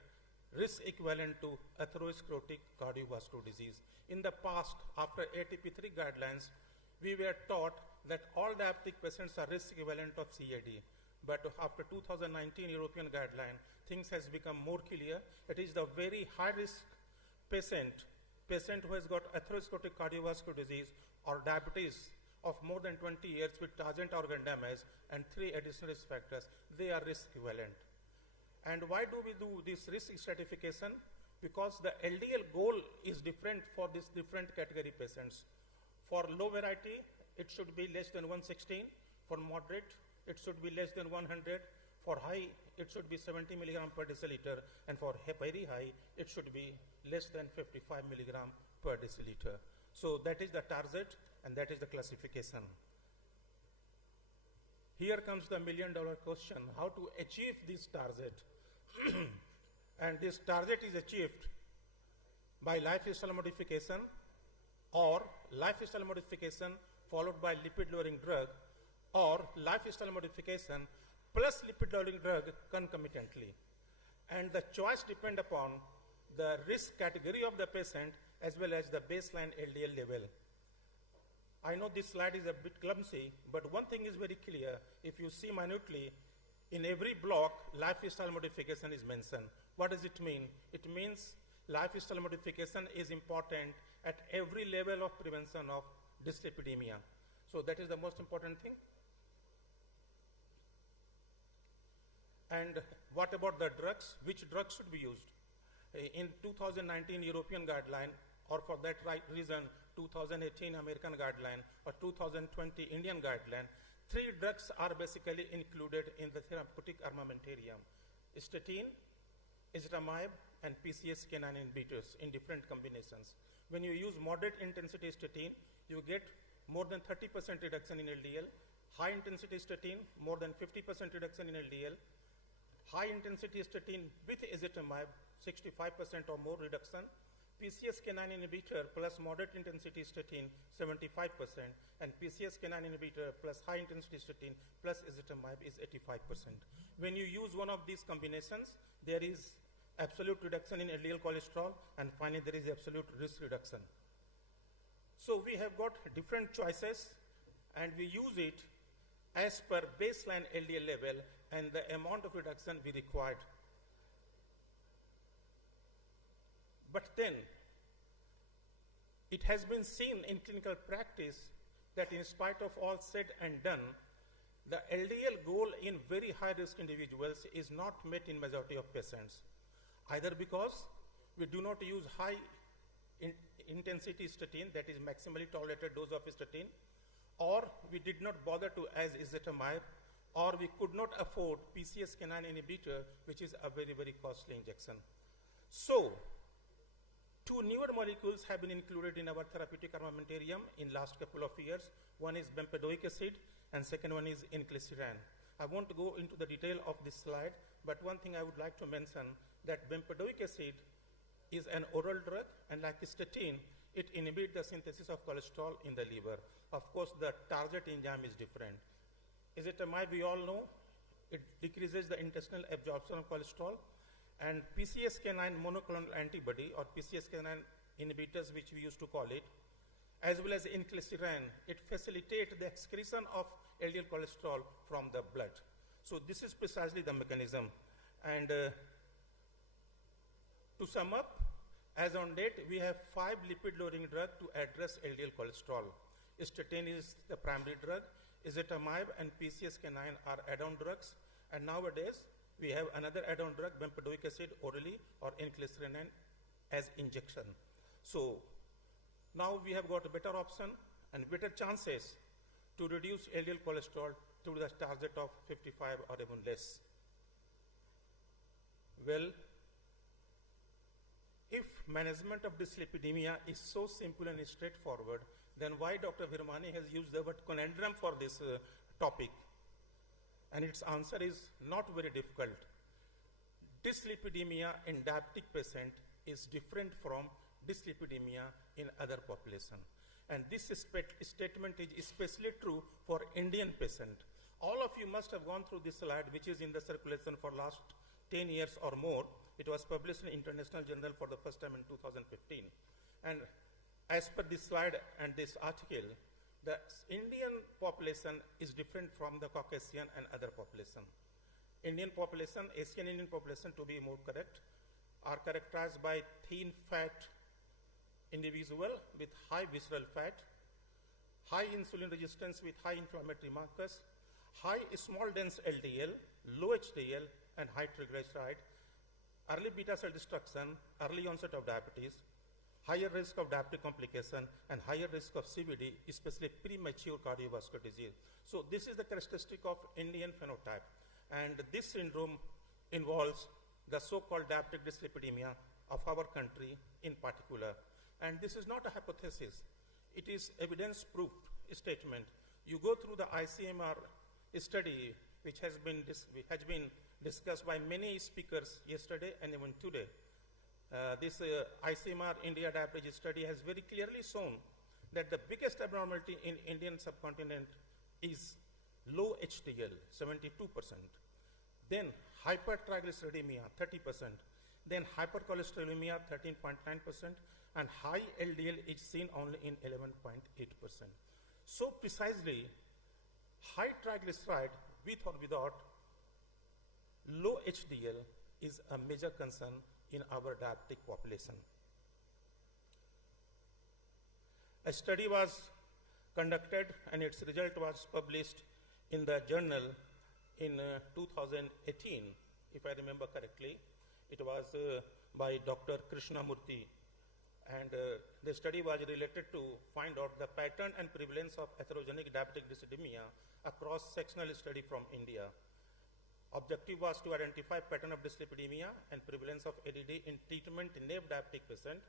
risk equivalent to atherosclerotic cardiovascular disease. In the past, after ATP3 guidelines, we were taught that all diabetic patients are risk equivalent of CAD. But after 2019 European guideline, things has become more clear. It is the very high risk patient who has got atherosclerotic cardiovascular disease or diabetes of more than 20 years with target organ damage and 3 additional risk factors, they are risk equivalent. And why do we do this risk stratification? Because the LDL goal is different for these different category patients. For low variety, it should be less than 116. For moderate, it should be less than 100. For high, it should be 70 milligram per deciliter. And for very high, it should be less than 55 milligram per deciliter. So that is the target and that is the classification. Here comes the $1 million question, how to achieve this target? And this target is achieved by lifestyle modification or lifestyle modification followed by lipid lowering drug or lifestyle modification plus lipid lowering drug concomitantly. And the choice depends upon the risk category of the patient as well as the baseline LDL level. I know this slide is a bit clumsy, but one thing is very clear. If you see minutely, in every block, lifestyle modification is mentioned. What does it mean? It means lifestyle modification is important at every level of prevention of dyslipidemia. So that is the most important thing. And what about the drugs? Which drugs should be used? In 2019 European guideline, or for that reason, 2018 American guideline, or 2020 Indian guideline, 3 drugs are basically included in the therapeutic armamentarium: statin, ezetimibe, and PCSK9 inhibitors in different combinations. When you use moderate intensity statin, you get more than 30% reduction in LDL. High intensity statin, more than 50% reduction in LDL. High intensity statin with ezetimibe, 65% or more reduction. PCSK9 inhibitor plus moderate intensity statin, 75%, and PCSK9 inhibitor plus high intensity statin plus ezetimibe is 85%. When you use one of these combinations, there is absolute reduction in LDL cholesterol, and finally there is absolute risk reduction. So we have got different choices, and we use it as per baseline LDL level and the amount of reduction we required. But then, it has been seen in clinical practice that in spite of all said and done, the LDL goal in very high-risk individuals is not met in majority of patients, either because we do not use high intensity statin, that is maximally tolerated dose of statin, or we did not bother to as ezetimibe, or we could not afford PCSK9 inhibitor, which is a very, very costly injection. So, two newer molecules have been included in our therapeutic armamentarium in last couple of years. One is bempedoic acid, and second one is inclisiran. I won't go into the detail of this slide, but one thing I would like to mention that bempedoic acid is an oral drug, and like statin, it inhibits the synthesis of cholesterol in the liver. Of course, the target enzyme is different. Ezetimibe, we all know, it decreases the intestinal absorption of cholesterol, and PCSK9 monoclonal antibody, or PCSK9 inhibitors, which we used to call it, as well as inclisiran, it facilitates the excretion of LDL cholesterol from the blood. So this is precisely the mechanism. And to sum up, as on date, we have 5 lipid-lowering drugs to address LDL cholesterol. Statin is the primary drug. Ezetimibe and PCSK9 are add-on drugs. And nowadays, we have another add-on drug, bempedoic acid orally, or inclisiran as injection. So now we have got a better option and better chances to reduce LDL cholesterol to the target of 55 or even less. Well, if management of dyslipidemia is so simple and straightforward, then why Dr. Virmani has used the word conundrum for this topic? And its answer is not very difficult. Dyslipidemia in diabetic patient is different from dyslipidemia in other population. And this statement is especially true for Indian patient. All of you must have gone through this slide, which is in the circulation for last 10 years or more. It was published in International Journal for the first time in 2015. And as per this slide and this article, the Indian population is different from the Caucasian and other population. Indian population, Asian Indian population to be more correct, are characterized by thin fat individual with high visceral fat, high insulin resistance with high inflammatory markers, high small dense LDL, low HDL, and high triglyceride, early beta cell destruction, early onset of diabetes, higher risk of diabetic complication, and higher risk of CVD, especially premature cardiovascular disease. So this is the characteristic of Indian phenotype. And this syndrome involves the so-called diabetic dyslipidemia of our country in particular. And this is not a hypothesis. It is evidence-proved statement. You go through the ICMR study, which has been discussed by many speakers yesterday and even today. This ICMR India diabetes study has very clearly shown that the biggest abnormality in Indian subcontinent is low HDL, 72%. Then hypertriglyceridemia, 30%. Then hypercholesterolemia, 13.9%. And high LDL is seen only in 11.8%. So precisely, high triglyceride with or without low HDL is a major concern in our diabetic population. A study was conducted and its result was published in the journal in 2018, if I remember correctly. It was by Dr. Krishnamurthy. And the study was related to find out the pattern and prevalence of atherogenic diabetic dyslipidemia across sectional study from India. Objective was to identify pattern of dyslipidemia and prevalence of ADD in treatment naive diabetic patient.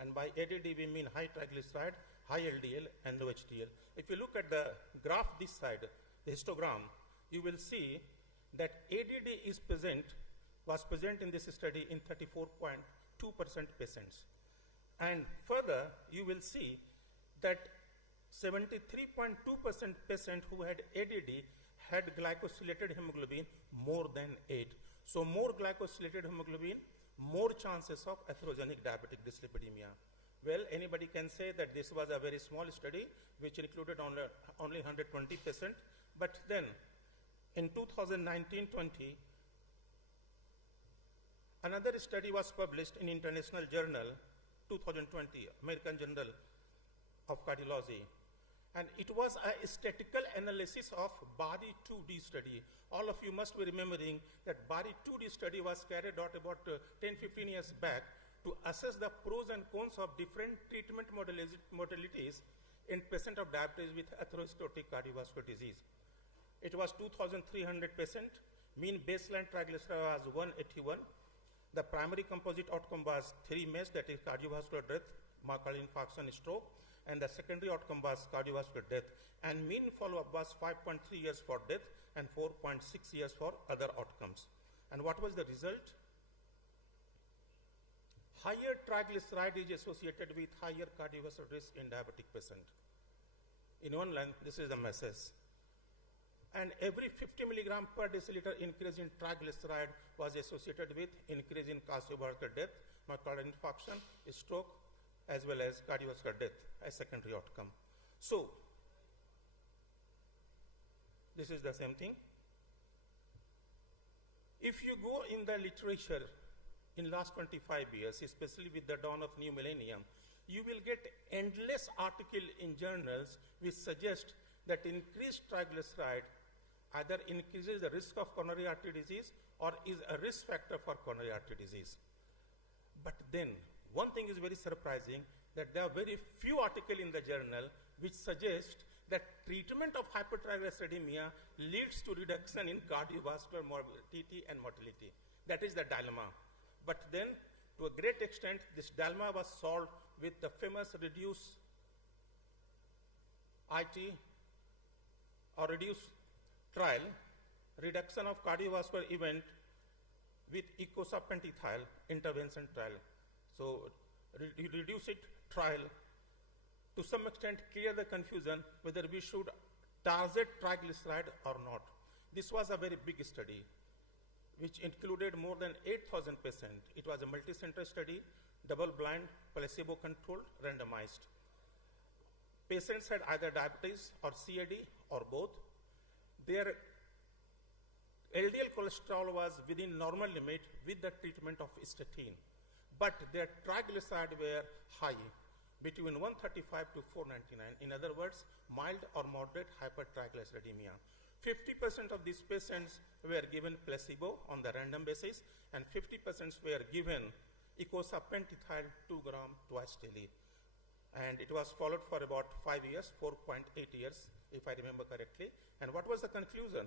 And by ADD we mean high triglyceride, high LDL, and low HDL. If you look at the graph this side, the histogram, you will see that ADD was present in this study in 34.2% patients. And further, you will see that 73.2% patients who had ADD had glycosylated hemoglobin more than 8. So more glycosylated hemoglobin, more chances of atherogenic diabetic dyslipidemia. Well, anybody can say that this was a very small study which included only 120 patients, but then in 2019-20, Another study was published in International Journal 2020, American Journal of Cardiology, and it was a statistical analysis of Bani 2D study. All of you must be remembering that Bani 2D study was carried out about 10-15 years back to assess the pros and cons of different treatment modalities in patients of diabetes with atherosclerotic cardiovascular disease. It was 2,300 patients. Mean baseline triglyceride was 181. The primary composite outcome was 3 MES, that is cardiovascular death, myocardial infarction, stroke, and the secondary outcome was cardiovascular death. And mean follow-up was 5.3 years for death and 4.6 years for other outcomes. And what was the result? Higher triglyceride is associated with higher cardiovascular risk in diabetic patient. In one line, this is the message. And every 50 milligram per deciliter increase in triglyceride was associated with increase in cardiovascular death, myocardial infarction, stroke, as well as cardiovascular death as secondary outcome. So, this is the same thing. If you go in the literature in last 25 years, especially with the dawn of new millennium, you will get endless articles in journals which suggest that increased triglyceride either increases the risk of coronary artery disease or is a risk factor for coronary artery disease. But then, one thing is very surprising, that there are very few articles in the journal which suggest that treatment of hypertriglyceridemia leads to reduction in cardiovascular morbidity and mortality. That is the dilemma. But then, to a great extent, this dilemma was solved with the famous reduce IT or reduce trial, reduction of cardiovascular event with icosapent-ethyl intervention trial. So, reduce it trial to some extent clear the confusion whether we should target triglyceride or not. This was a very big study which included more than 8,000 patients. It was a multi-center study, double-blind, placebo-controlled, randomized. Patients had either diabetes or CAD or both. Their LDL cholesterol was within normal limit with the treatment of statin, but their triglycerides were high, between 135 to 499. In other words, mild or moderate hypertriglyceridemia. 50% of these patients were given placebo on the random basis, and 50% were given icosapent-ethyl 2 gram twice daily. And it was followed for about 5 years, 4.8 years, if I remember correctly. And what was the conclusion?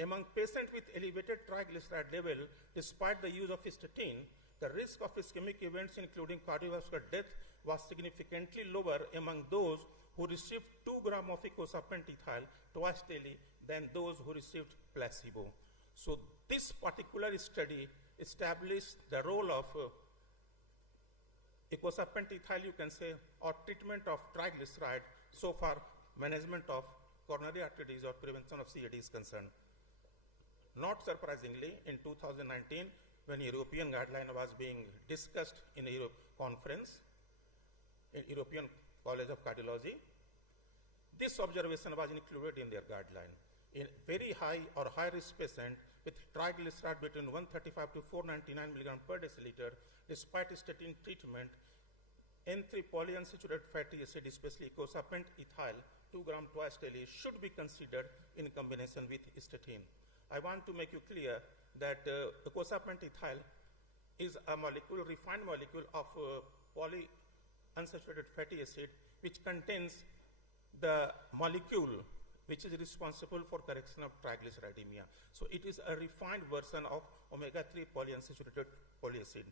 Among patients with elevated triglyceride level, despite the use of statin, the risk of ischemic events, including cardiovascular death, was significantly lower among those who received 2 gram of icosapent-ethyl twice daily than those who received placebo. So this particular study established the role of icosapent-ethyl, you can say, or treatment of triglyceride so far management of coronary artery disease or prevention of CAD is concerned. Not surprisingly, in 2019, when European guideline was being discussed in a Europe conference, in European College of Cardiology, this observation was included in their guideline. In very high or high risk patient with triglyceride between 135 to 499 milligram per deciliter, despite statin treatment, N3 polyunsaturated fatty acid, especially icosapent-ethyl 2 gram twice daily, should be considered in combination with statin. I want to make you clear that icosapent-ethyl is a molecule, refined molecule of polyunsaturated fatty acid, which contains the molecule which is responsible for correction of triglyceridemia. So it is a refined version of omega-3 polyunsaturated polyacid.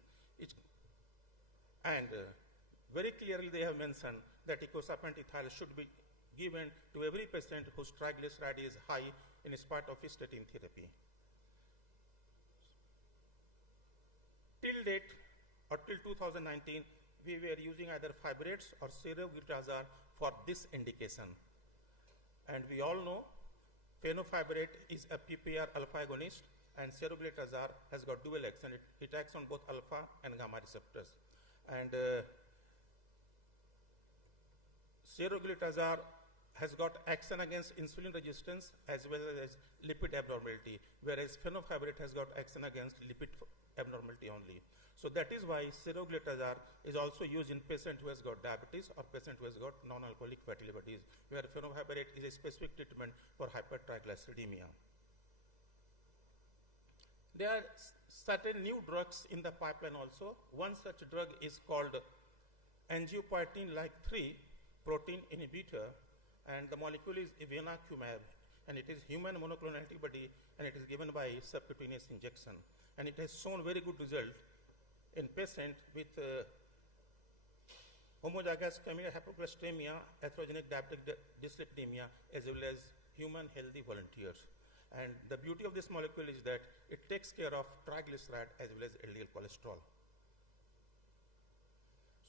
Very clearly they have mentioned that icosapent-ethyl should be given to every patient whose triglyceride is high in spite of statin therapy. Till date, or till 2019, we were using either fibrates or seroglitazar for this indication. And we all know fenofibrate is a PPAR alpha agonist, and seroglitazar has got dual action. It acts on both alpha and gamma receptors. And seroglitazar has got action against insulin resistance as well as lipid abnormality, whereas fenofibrate has got action against lipid abnormality only. So that is why seroglitazar is also used in patient who has got diabetes or patient who has got non-alcoholic fatty liver disease, where fenofibrate is a specific treatment for hypertriglyceridemia. There are certain new drugs in the pipeline also. One such drug is called angiopoietin-like 3 protein inhibitor, and the molecule is evenacumab, and it is human monoclonal antibody, and it is given by subcutaneous injection. And it has shown very good result in patient with homozygous familial hypocholesterolemia, atherogenic diabetic dyslipidemia, as well as human healthy volunteers. And the beauty of this molecule is that it takes care of triglyceride as well as LDL cholesterol.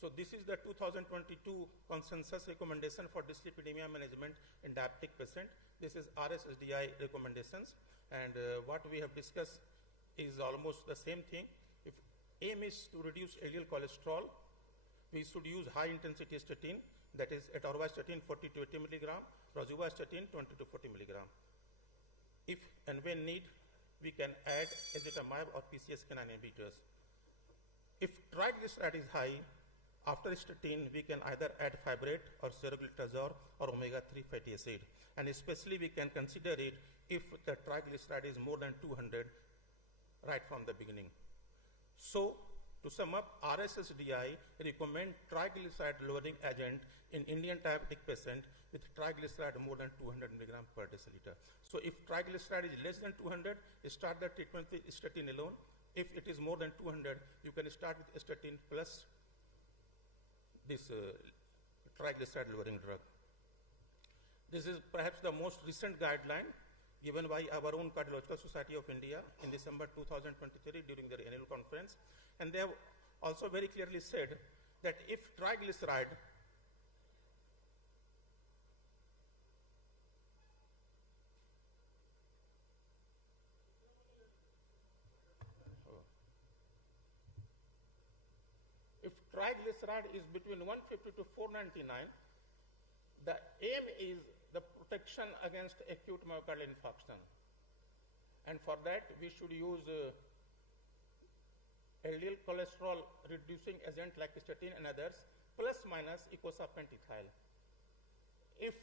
So this is the 2022 consensus recommendation for dyslipidemia management in diabetic patient. This is RSSDI recommendations, and what we have discussed is almost the same thing. If aim is to reduce LDL cholesterol, we should use high intensity statin, that is atorvastatin 40 to 80 milligram, rosuvastatin 20 to 40 milligram. If and when need, we can add ezetimibe or PCSK9 inhibitors. If triglyceride is high, after statin, we can either add fibrate or seroglitazar or omega-3 fatty acid. And especially we can consider it if the triglyceride is more than 200 right from the beginning. So, to sum up, RSSDI recommend triglyceride lowering agent in Indian diabetic patient with triglyceride more than 200 milligram per deciliter. So if triglyceride is less than 200, start the treatment with statin alone. If it is more than 200, you can start with statin plus this triglyceride lowering drug. This is perhaps the most recent guideline given by our own Cardiological Society of India in December 2023 during their annual conference. And they have also very clearly said that if triglyceride is between 150 to 499, the aim is the protection against acute myocardial infarction. And for that, we should use LDL cholesterol reducing agent like statin and others, plus minus eicosapent-ethyl. If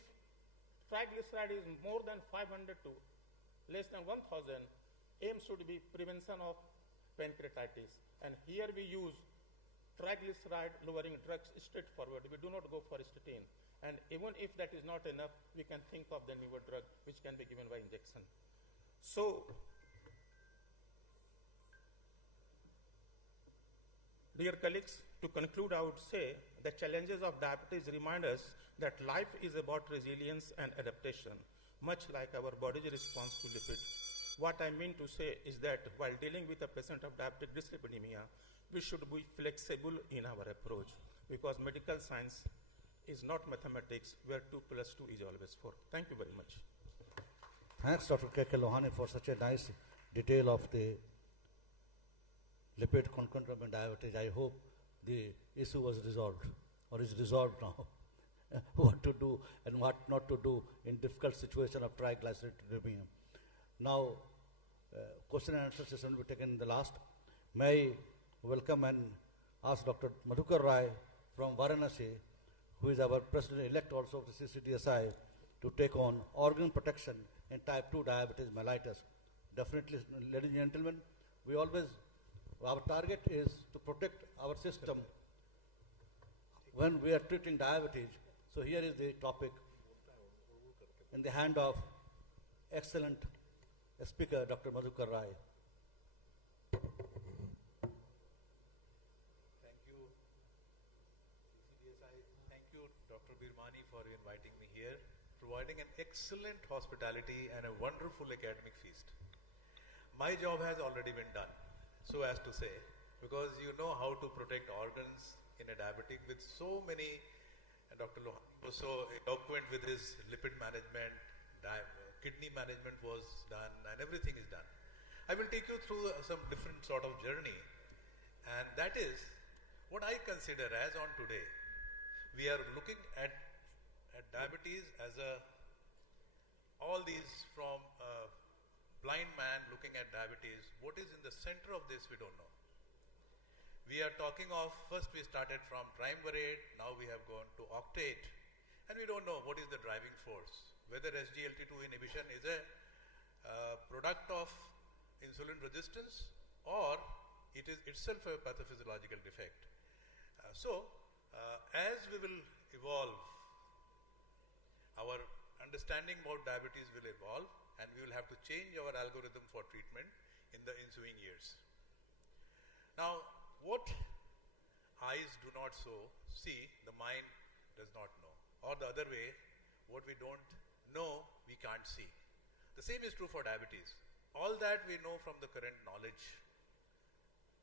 triglyceride is more than 500 to less than 1000, aim should be prevention of pancreatitis. And here we use triglyceride lowering drugs straightforward. We do not go for statin. And even if that is not enough, we can think of the newer drug which can be given by injection. So, dear colleagues, to conclude, I would say the challenges of diabetes remind us that life is about resilience and adaptation, much like our body's response to lipids. What I mean to say is that while dealing with a patient of diabetic dyslipidemia, we should be flexible in our approach, because medical science is not mathematics where 2 plus 2 is always 4. Thank you very much. Thanks, Dr. K.K. Lohani, for such a nice detail of the lipid concomitant diabetes. I hope the issue was resolved or is resolved now. What to do and what not to do in difficult situation of triglyceridemia. Now, question and answer session will be taken in the last. May I welcome and ask Dr. Madhukar Rai from Varanasi, who is our president-elect also of the CCDSI, to take on organ protection in type 2 diabetes mellitus. Definitely, ladies and gentlemen, our target is to protect our system when we are treating diabetes. So here is the topic in the hand of excellent speaker, Dr. Madhukar Rai. Bani, for inviting me here, providing an excellent hospitality and a wonderful academic feast. My job has already been done, so as to say, because you know how to protect organs in a diabetic with so many, and Dr. Lohani was so eloquent with his lipid management, kidney management was done, and everything is done. I will take you through some different sort of journey, and that is what I consider as on today. We are looking at at diabetes as all these from a blind man looking at diabetes. What is in the center of this, we don't know. We are talking of, first we started from triumvirate, now we have gone to octate, and we don't know what is the driving force. Whether SGLT2 inhibition is a product of insulin resistance or it is itself a pathophysiological defect. As we will evolve, our understanding about diabetes will evolve, and we will have to change our algorithm for treatment in the ensuing years. Now, what eyes do not see, the mind does not know. Or the other way, what we don't know, we can't see. The same is true for diabetes. All that we know from the current knowledge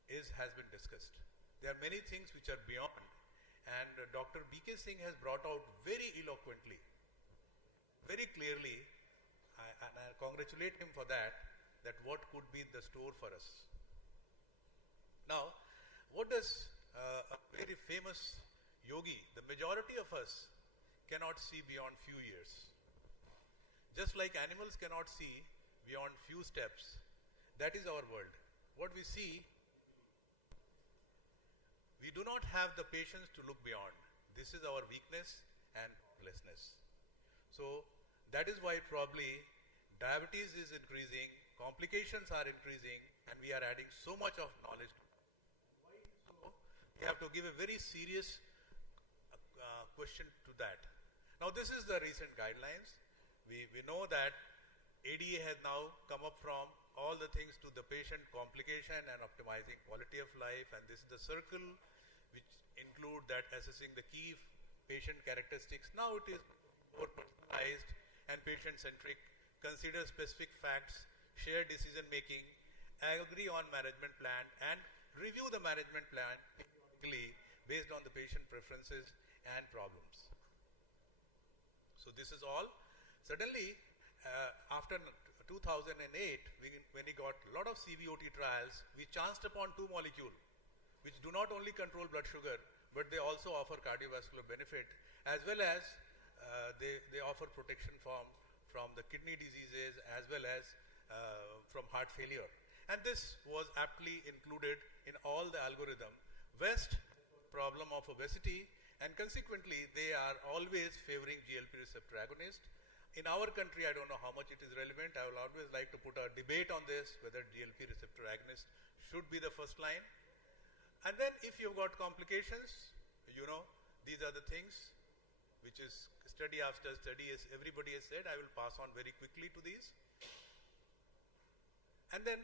has been discussed. There are many things which are beyond, and Dr. B.K. Singh has brought out very eloquently, very clearly, and I congratulate him for that what could be the store for us. Now, what does a very famous yogi, the majority of us cannot see beyond few years. Just like animals cannot see beyond few steps, that is our world. What we see, we do not have the patience to look beyond. This is our weakness and helplessness. So that is why probably diabetes is increasing, complications are increasing, and we are adding so much of knowledge. So we have to give a very serious question to that. Now this is the recent guidelines. We know that ADA has now come up from all the things to the patient complication and optimizing quality of life, and this is the circle which include that assessing the key patient characteristics. Now it is more personalized and patient-centric, consider specific facts, share decision making, agree on management plan, and review the management plan periodically based on the patient preferences and problems. So this is all. Suddenly, after 2008, when we got a lot of CVOT trials, we chanced upon two molecules which do not only control blood sugar, but they also offer cardiovascular benefit, as well as they offer protection from the kidney diseases as well as from heart failure. And this was aptly included in all the algorithm. West, problem of obesity, and consequently they are always favoring GLP receptor agonist. In our country, I don't know how much it is relevant. I will always like to put a debate on this, whether GLP receptor agonist should be the first line. And then if you've got complications, you know, these are the things which is study after study, as everybody has said. I will pass on very quickly to these. And then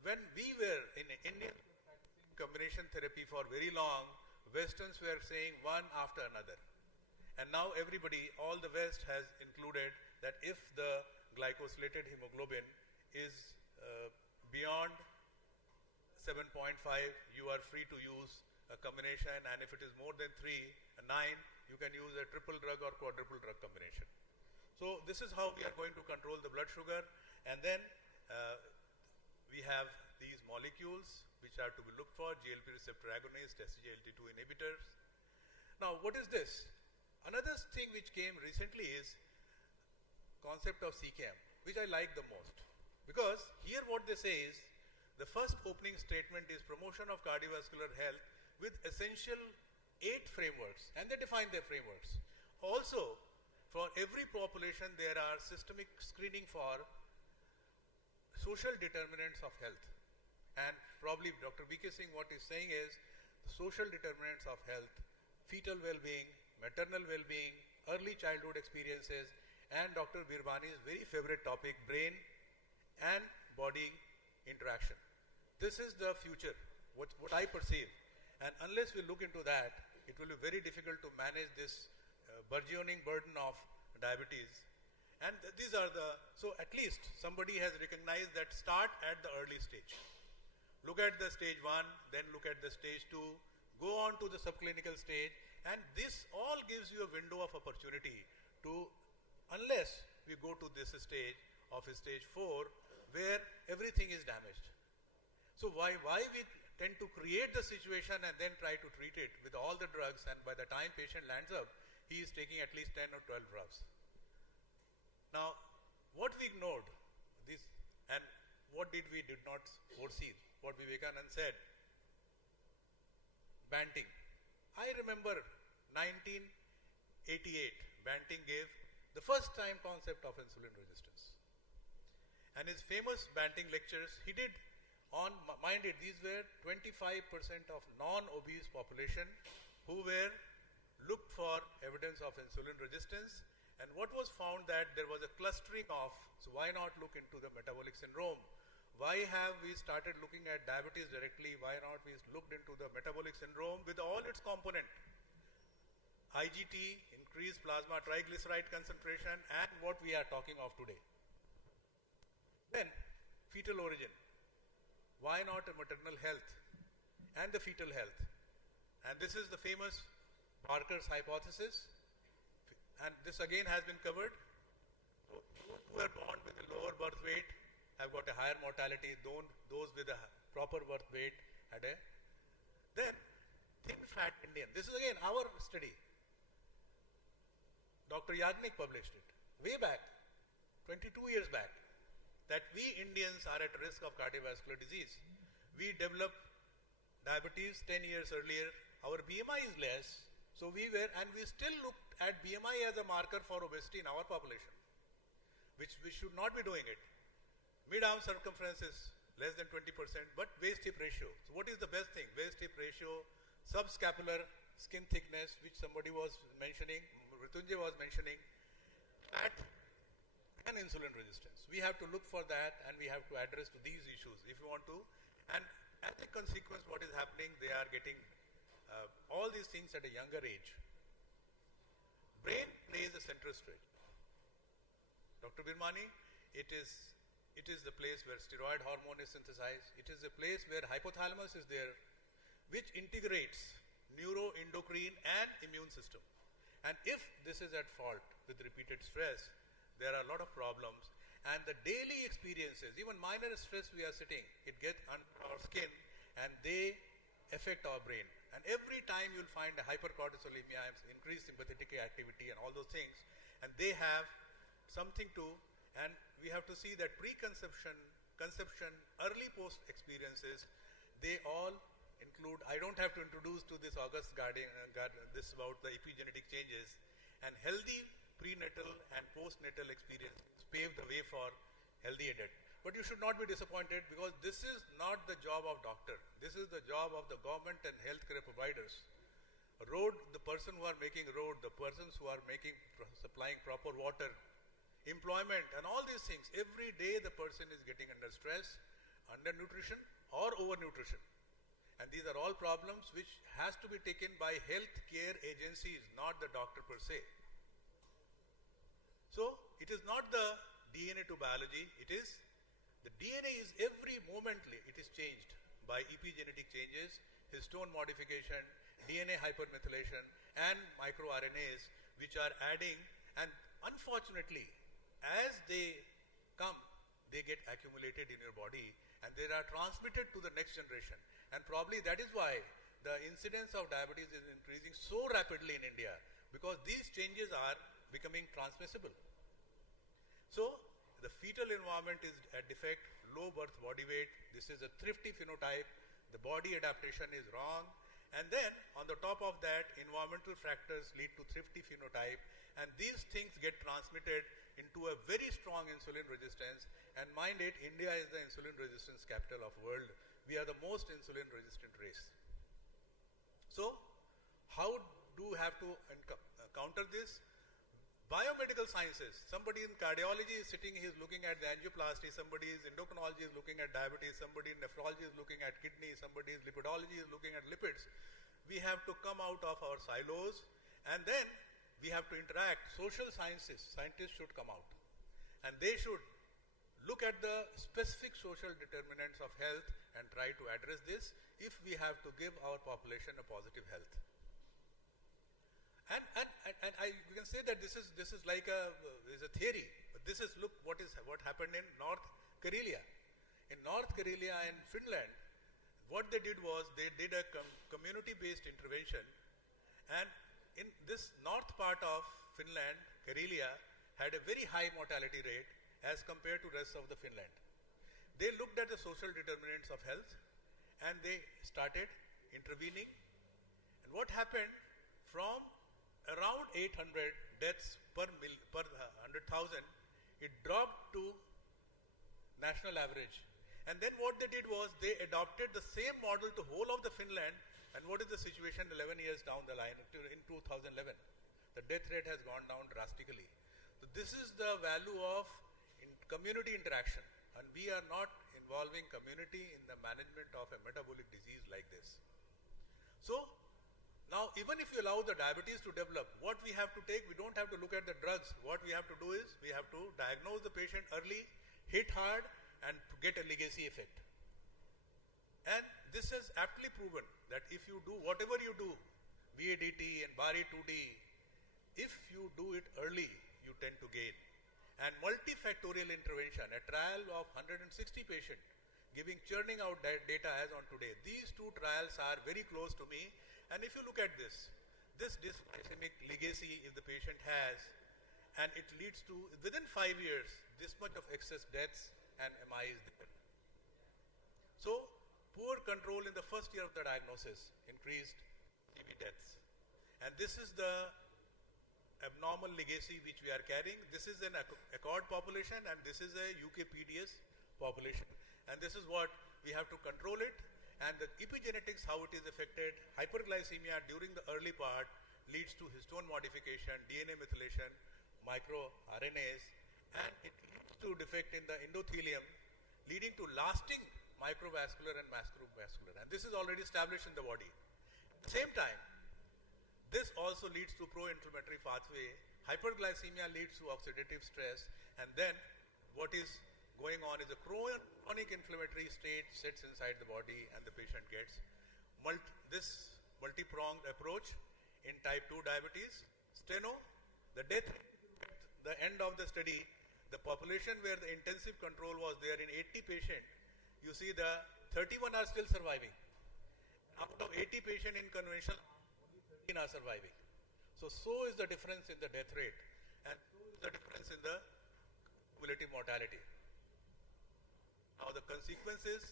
when we were in India practicing combination therapy for very long, Westerns were saying one after another. And now everybody, all the West has included that if the glycosylated hemoglobin is beyond 7.5, you are free to use a combination, and if it is more than 9, you can use a triple drug or quadruple drug combination. So this is how we are going to control the blood sugar. And then we have these molecules which are to be looked for, GLP receptor agonist, SGLT2 inhibitors. Now what is this? Another thing which came recently is concept of CCAM, which I like the most. Because here what they say is, the first opening statement is promotion of cardiovascular health with essential 8 frameworks, and they define their frameworks. Also, for every population there are systemic screening for social determinants of health. And probably Dr. B.K. Singh, what he's saying is, the social determinants of health, fetal well-being, maternal well-being, early childhood experiences, and Dr. Bani's very favorite topic, brain and body interaction. This is the future, what I perceive. And unless we look into that, it will be very difficult to manage this burgeoning burden of diabetes. And these are so at least somebody has recognized that start at the early stage. Look at the stage 1, then look at the stage 2, go on to the subclinical stage, and this all gives you a window of opportunity to, unless we go to this stage of stage 4, where everything is damaged. So why we tend to create the situation and then try to treat it with all the drugs, and by the time patient lands up, he is taking at least 10 or 12 drugs. Now, what we ignored, this, and what did not foresee, what Vivekanand said, Banting. I remember 1988, Banting gave the first time concept of insulin resistance. And his famous Banting lectures, he did on, mind it, these were 25% of non-obese population who were looked for evidence of insulin resistance. And what was found that there was a clustering of, so why not look into the metabolic syndrome? Why have we started looking at diabetes directly? Why not we looked into the metabolic syndrome with all its component? IGT, increased plasma triglyceride concentration, and what we are talking of today. Then, fetal origin. Why not a maternal health and the fetal health? And this is the famous Barker's hypothesis. And this again has been covered. Those who are born with a lower birth weight have got a higher mortality than those with a proper birth weight had a. Then, thin fat Indian. This is again our study. Dr. Yagnik published it way back, 22 years back, that we Indians are at risk of cardiovascular disease. We developed diabetes 10 years earlier. Our BMI is less, so we still looked at BMI as a marker for obesity in our population, which we should not be doing it. Mid-arm circumference is less than 20%, but waist-hip ratio. So what is the best thing? Waist-hip ratio, subscapular skin thickness, which somebody was mentioning, Ritunjay was mentioning, fat and insulin resistance. We have to look for that, and we have to address to these issues if we want to. And as a consequence, what is happening, they are getting all these things at a younger age. Brain plays a central stage. Dr. Bani, it is the place where steroid hormone is synthesized. It is the place where hypothalamus is there, which integrates neuroendocrine and immune system. And if this is at fault with repeated stress, there are a lot of problems. And the daily experiences, even minor stress we are sitting, it gets under our skin and they affect our brain. And every time you'll find a hypercortisolemia, increased sympathetic activity and all those things, and they have something to, and we have to see that preconception, conception, early post experiences, they all include, I don't have to introduce to this August this about the epigenetic changes, and healthy prenatal and postnatal experience pave the way for healthy adult. But you should not be disappointed, because this is not the job of doctor. This is the job of the government and healthcare providers. Road, the person who are making road, the persons who are supplying proper water, employment and all these things. Every day the person is getting under stress, undernutrition or overnutrition. And these are all problems which has to be taken by healthcare agencies, not the doctor per se. So, it is not the DNA to biology, it is the DNA is every momently, it is changed by epigenetic changes, histone modification, DNA hypermethylation and microRNAs which are adding, and unfortunately as they come, they get accumulated in your body and they are transmitted to the next generation. And probably that is why the incidence of diabetes is increasing so rapidly in India, because these changes are becoming transmissible. So, the fetal environment is at defect, low birth body weight, this is a thrifty phenotype, the body adaptation is wrong, and then on the top of that, environmental factors lead to thrifty phenotype, and these things get transmitted into a very strong insulin resistance. And mind it, India is the insulin resistance capital of world. We are the most insulin resistant race. So, how do we have to counter this? Biomedical sciences, somebody in cardiology is sitting, he is looking at the angioplasty, somebody in endocrinology is looking at diabetes, somebody in nephrology is looking at kidney, somebody in lipidology is looking at lipids. We have to come out of our silos, and then we have to interact. Social scientists should come out, and they should look at the specific social determinants of health and try to address this if we have to give our population a positive health. And you can say that this is like a theory, but this is, look what happened in North Karelia. In North Karelia and Finland, what they did was they did a community-based intervention, and in this north part of Finland, Karelia, had a very high mortality rate as compared to rest of the Finland. They looked at the social determinants of health and they started intervening. And what happened, from around 800 deaths per 100,000, it dropped to national average. And then what they did was they adopted the same model to whole of the Finland. And what is the situation 11 years down the line in 2011? The death rate has gone down drastically. So this is the value of community interaction. And we are not involving community in the management of a metabolic disease like this. So now even if you allow the diabetes to develop, what we have to take, we don't have to look at the drugs. What we have to do is we have to diagnose the patient early, hit hard, and get a legacy effect. And this is aptly proven that if you do whatever you do, BADT and Bari 2D, if you do it early, you tend to gain. And multifactorial intervention, a trial of 160 patients, giving churning out data as on today. These two trials are very close to me. And if you look at this dysglycemic legacy if the patient has, and it leads to, within 5 years, this much of excess deaths and MI is there. So, poor control in the first year of the diagnosis increased TB deaths. And this is the abnormal legacy which we are carrying. This is an accord population and this is a UK PDS population. And this is what we have to control it. And the epigenetics, how it is affected, hyperglycemia during the early part leads to histone modification, DNA methylation, microRNAs, and it leads to defect in the endothelium, leading to lasting microvascular and macrovascular. And this is already established in the body. At the same time, this also leads to pro-inflammatory pathway. Hyperglycemia leads to oxidative stress, and then what is going on is a chronic inflammatory state sets inside the body, and the patient gets this multi-pronged approach in type 2 diabetes. Steno, the death at the end of the study, the population where the intensive control was there in 80 patients, you see the 31 are still surviving. Out of 80 patients in conventional, are surviving. So is the difference in the death rate, and so is the difference in the cumulative mortality. Now the consequences,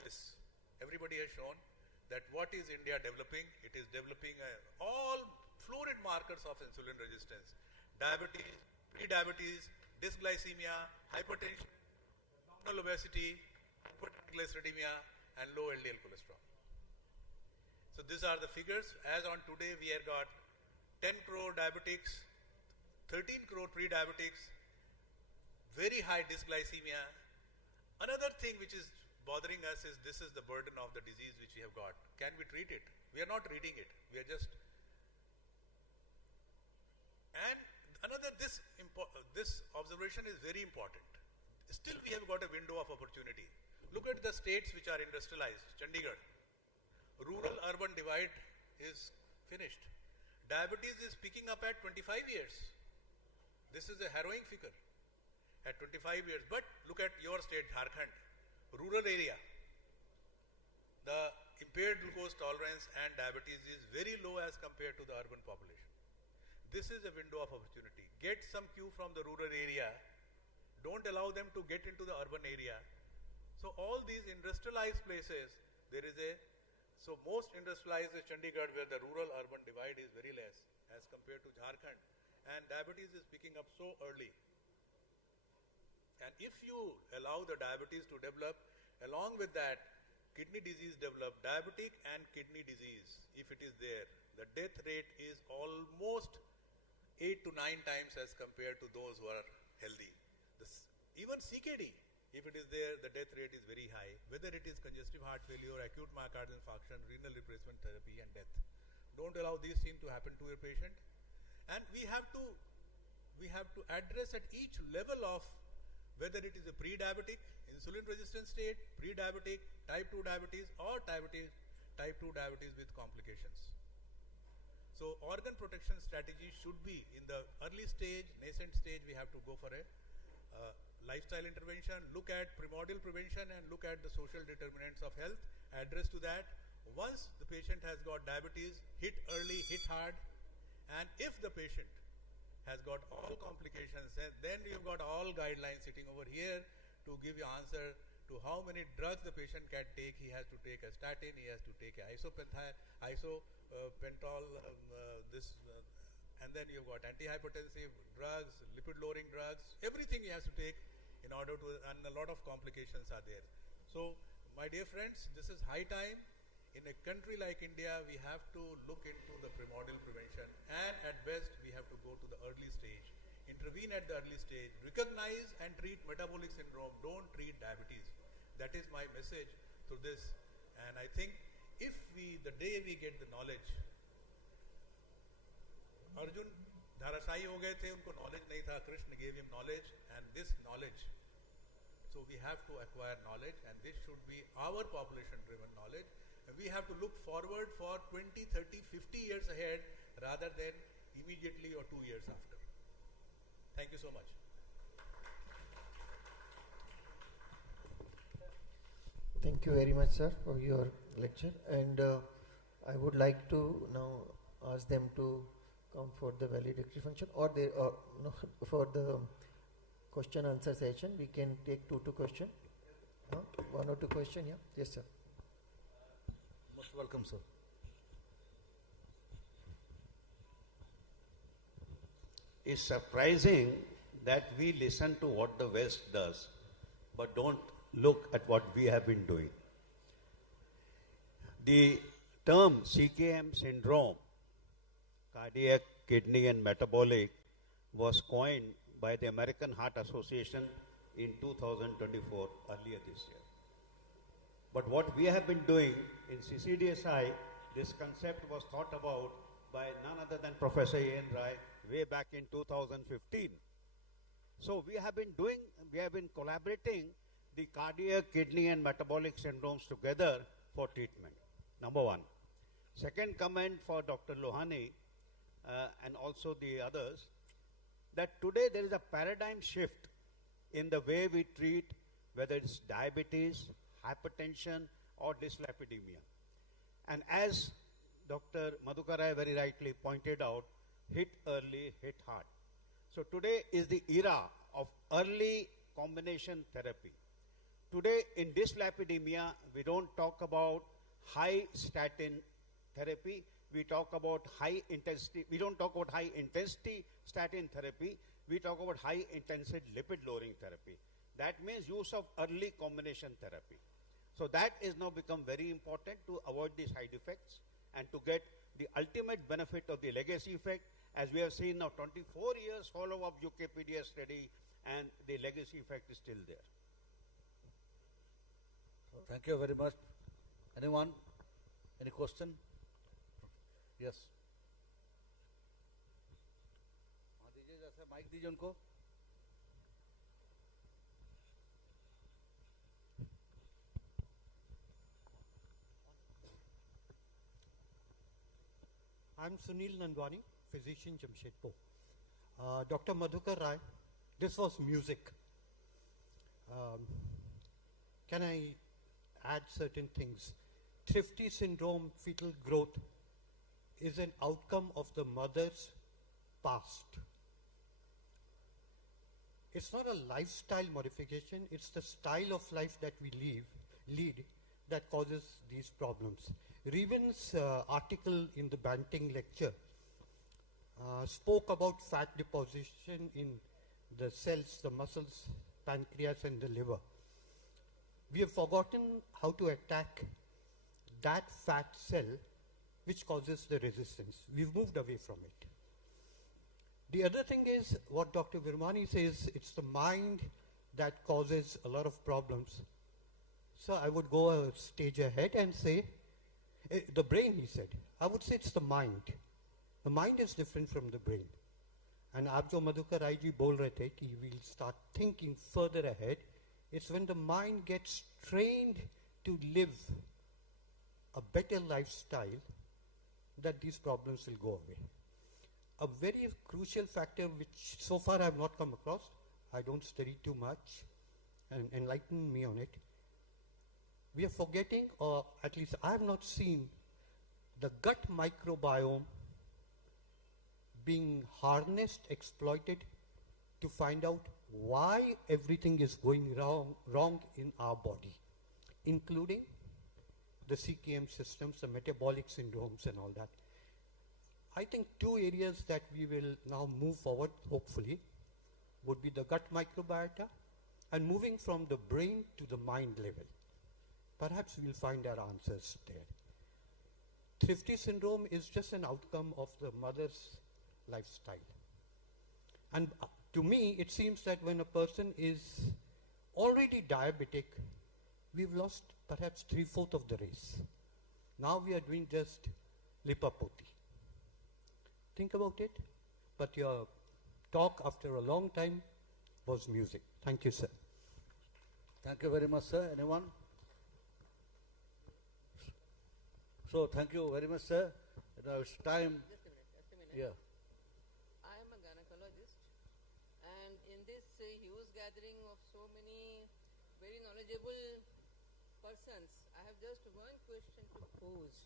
this, everybody has shown that what is India developing? It is developing all fluid markers of insulin resistance, diabetes, pre-diabetes, dysglycemia, hypertension, abdominal obesity, hypertriglyceridemia, and low LDL cholesterol. So these are the figures. As on today, we have got 10 crore diabetics, 13 crore pre-diabetics, very high dysglycemia. Another thing which is bothering us is this is the burden of the disease which we have got. Can we treat it? We are not treating it. We are just... And another, this observation is very important. Still we have got a window of opportunity. Look at the states which are industrialized. Chandigarh. Rural-urban divide is finished. Diabetes is picking up at 25 years. This is a harrowing figure at 25 years. But look at your state, Jharkhand, rural area. The impaired glucose tolerance and diabetes is very low as compared to the urban population. This is a window of opportunity. Get some cue from the rural area. Don't allow them to get into the urban area. So all these industrialized places, there is a So most industrialized is Chandigarh, where the rural-urban divide is very less as compared to Jharkhand. And diabetes is picking up so early. And if you allow the diabetes to develop, along with that, kidney disease develop, diabetic and kidney disease, if it is there, the death rate is almost 8 to 9 times as compared to those who are healthy. Even CKD, if it is there, the death rate is very high, whether it is congestive heart failure, acute myocardial infarction, renal replacement therapy, and death. Don't allow these things to happen to your patient. And we have to address at each level of whether it is a pre-diabetic, insulin-resistant state, pre-diabetic, type 2 diabetes, or type 2 diabetes with complications. So organ protection strategy should be in the early stage, nascent stage, we have to go for a lifestyle intervention, look at primordial prevention, and look at the social determinants of health, address to that. Once the patient has got diabetes, hit early, hit hard, And if the patient has got all complications, then you've got all guidelines sitting over here to give you answer to how many drugs the patient can take. He has to take a statin, he has to take a isopentol, and then you've got antihypertensive drugs, lipid-lowering drugs, everything he has to take in order to, and a lot of complications are there. So, my dear friends, this is high time. In a country like India, we have to look into the primordial prevention, and at best, we have to go to the early stage, intervene at the early stage, recognize and treat metabolic syndrome, don't treat diabetes. That is my message to this. And I think if the day we get the knowledge, Arjun Dharasai ho gaye the, unko knowledge nahi tha, Krishna gave him knowledge, and this knowledge, so we have to acquire knowledge, and this should be our population-driven knowledge. And we have to look forward for 20, 30, 50 years ahead rather than immediately or 2 years after. Thank you so much. Thank you very much, sir, for your lecture. And I would like to now ask them to come for the valedictory function, or no, for the question answer session. We can take two questions. 1 or 2 questions, yeah. Yes, sir. Most welcome, sir. It's surprising that we listen to what the West does, but don't look at what we have been doing. The term CKM syndrome, cardiac, kidney and metabolic, was coined by the American Heart Association in 2024, earlier this year. But what we have been doing in CCDSI, this concept was thought about by none other than Professor A.N. Rai way back in 2015. So we have been collaborating the cardiac, kidney and metabolic syndromes together for treatment. Number one. Second comment for Dr. Lohani and also the others, that today there is a paradigm shift in the way we treat, whether it's diabetes, hypertension or dyslipidemia. And as Dr. Madhukar Rai very rightly pointed out, hit early, hit hard. So today is the era of early combination therapy. Today in dyslipidemia, we don't talk about high statin therapy, we talk about high intensity, we don't talk about high intensity statin therapy, we talk about high intensity lipid lowering therapy. That means use of early combination therapy. So that is now become very important to avoid the side effects and to get the ultimate benefit of the legacy effect. As we have seen now 24 years follow-up UKPDS study, and the legacy effect is still there. Thank you very much. Anyone? Any question? Yes. दीजिए जैसे mic दीजिए उनको. I'm Sunil Nandwani, physician, Jamshedpur. Dr. Madhukar Rai, this was music. Can I add certain things? Thrifty syndrome, fetal growth, is an outcome of the mother's past. It's not a lifestyle modification, it's the style of life that we lead that causes these problems. Reven's article in the Banting lecture spoke about fat deposition in the cells, the muscles, pancreas and the liver. We have forgotten how to attack that fat cell which causes the resistance. We've moved away from it. The other thing is what Dr. Virmani says, it's the mind that causes a lot of problems. So I would go a stage ahead and say, the brain, he said. I would say it's the mind. The mind is different from the brain. And aap jo Madhukar Rai ji bol rahe the ki we'll start thinking further ahead. It's when the mind gets trained to live a better lifestyle that these problems will go away. A very crucial factor which so far I have not come across, I don't study too much, and enlighten me on it. We are forgetting, or at least I have not seen, the gut microbiome being harnessed, exploited to find out why everything is going wrong in our body, including the CKM systems, the metabolic syndromes and all that. I think two areas that we will now move forward, hopefully, would be the gut microbiota and moving from the brain to the mind level. Perhaps we'll find our answers there. Thrifty syndrome is just an outcome of the mother's lifestyle. And to me, it seems that when a person is already diabetic, we've lost perhaps 3/4 of the race. Now we are doing just lipopoti. Think about it. But your talk after a long time was music. Thank you, sir. Thank you very much, sir. Anyone? So, thank you very much, sir. Now it's time. Just a minute. Yeah. I am a gynecologist, and in this huge gathering of so many very knowledgeable persons, I have just one question to pose.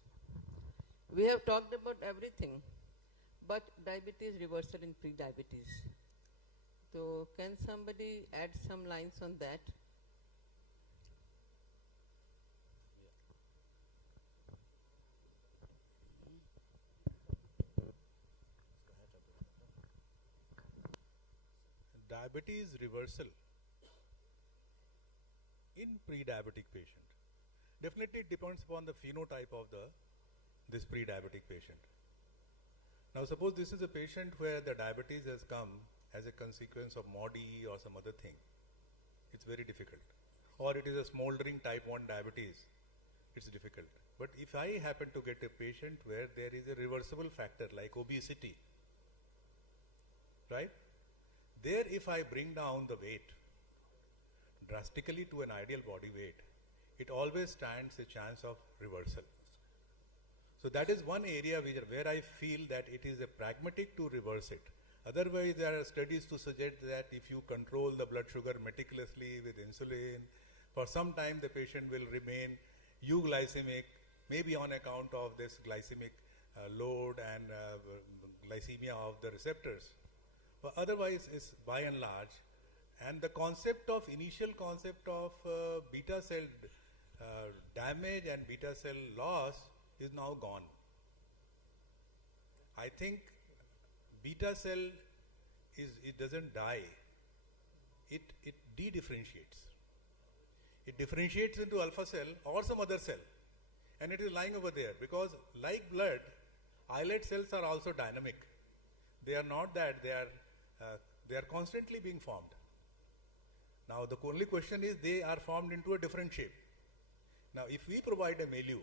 We have talked about everything, but diabetes reversal in pre-diabetes. So, can somebody add some lines on that? Diabetes reversal in pre-diabetic patient. Definitely it depends upon the phenotype of this pre-diabetic patient. Now suppose this is a patient where the diabetes has come as a consequence of MODY or some other thing. It's very difficult. Or it is a smoldering type 1 diabetes. It's difficult. But if I happen to get a patient where there is a reversible factor like obesity, right? There if I bring down the weight drastically to an ideal body weight, it always stands a chance of reversal. So that is one area where I feel that it is a pragmatic to reverse it. Otherwise there are studies to suggest that if you control the blood sugar meticulously with insulin, for some time the patient will remain euglycemic, maybe on account of this glycemic load and glycemia of the receptors. But otherwise is by and large, and the initial concept of beta cell damage and beta cell loss is now gone. I think beta cell it doesn't die, it de-differentiates. It differentiates into alpha cell or some other cell, and it is lying over there because like blood, islet cells are also dynamic. They are not that, they are constantly being formed. Now the only question is they are formed into a different shape. Now if we provide a milieu,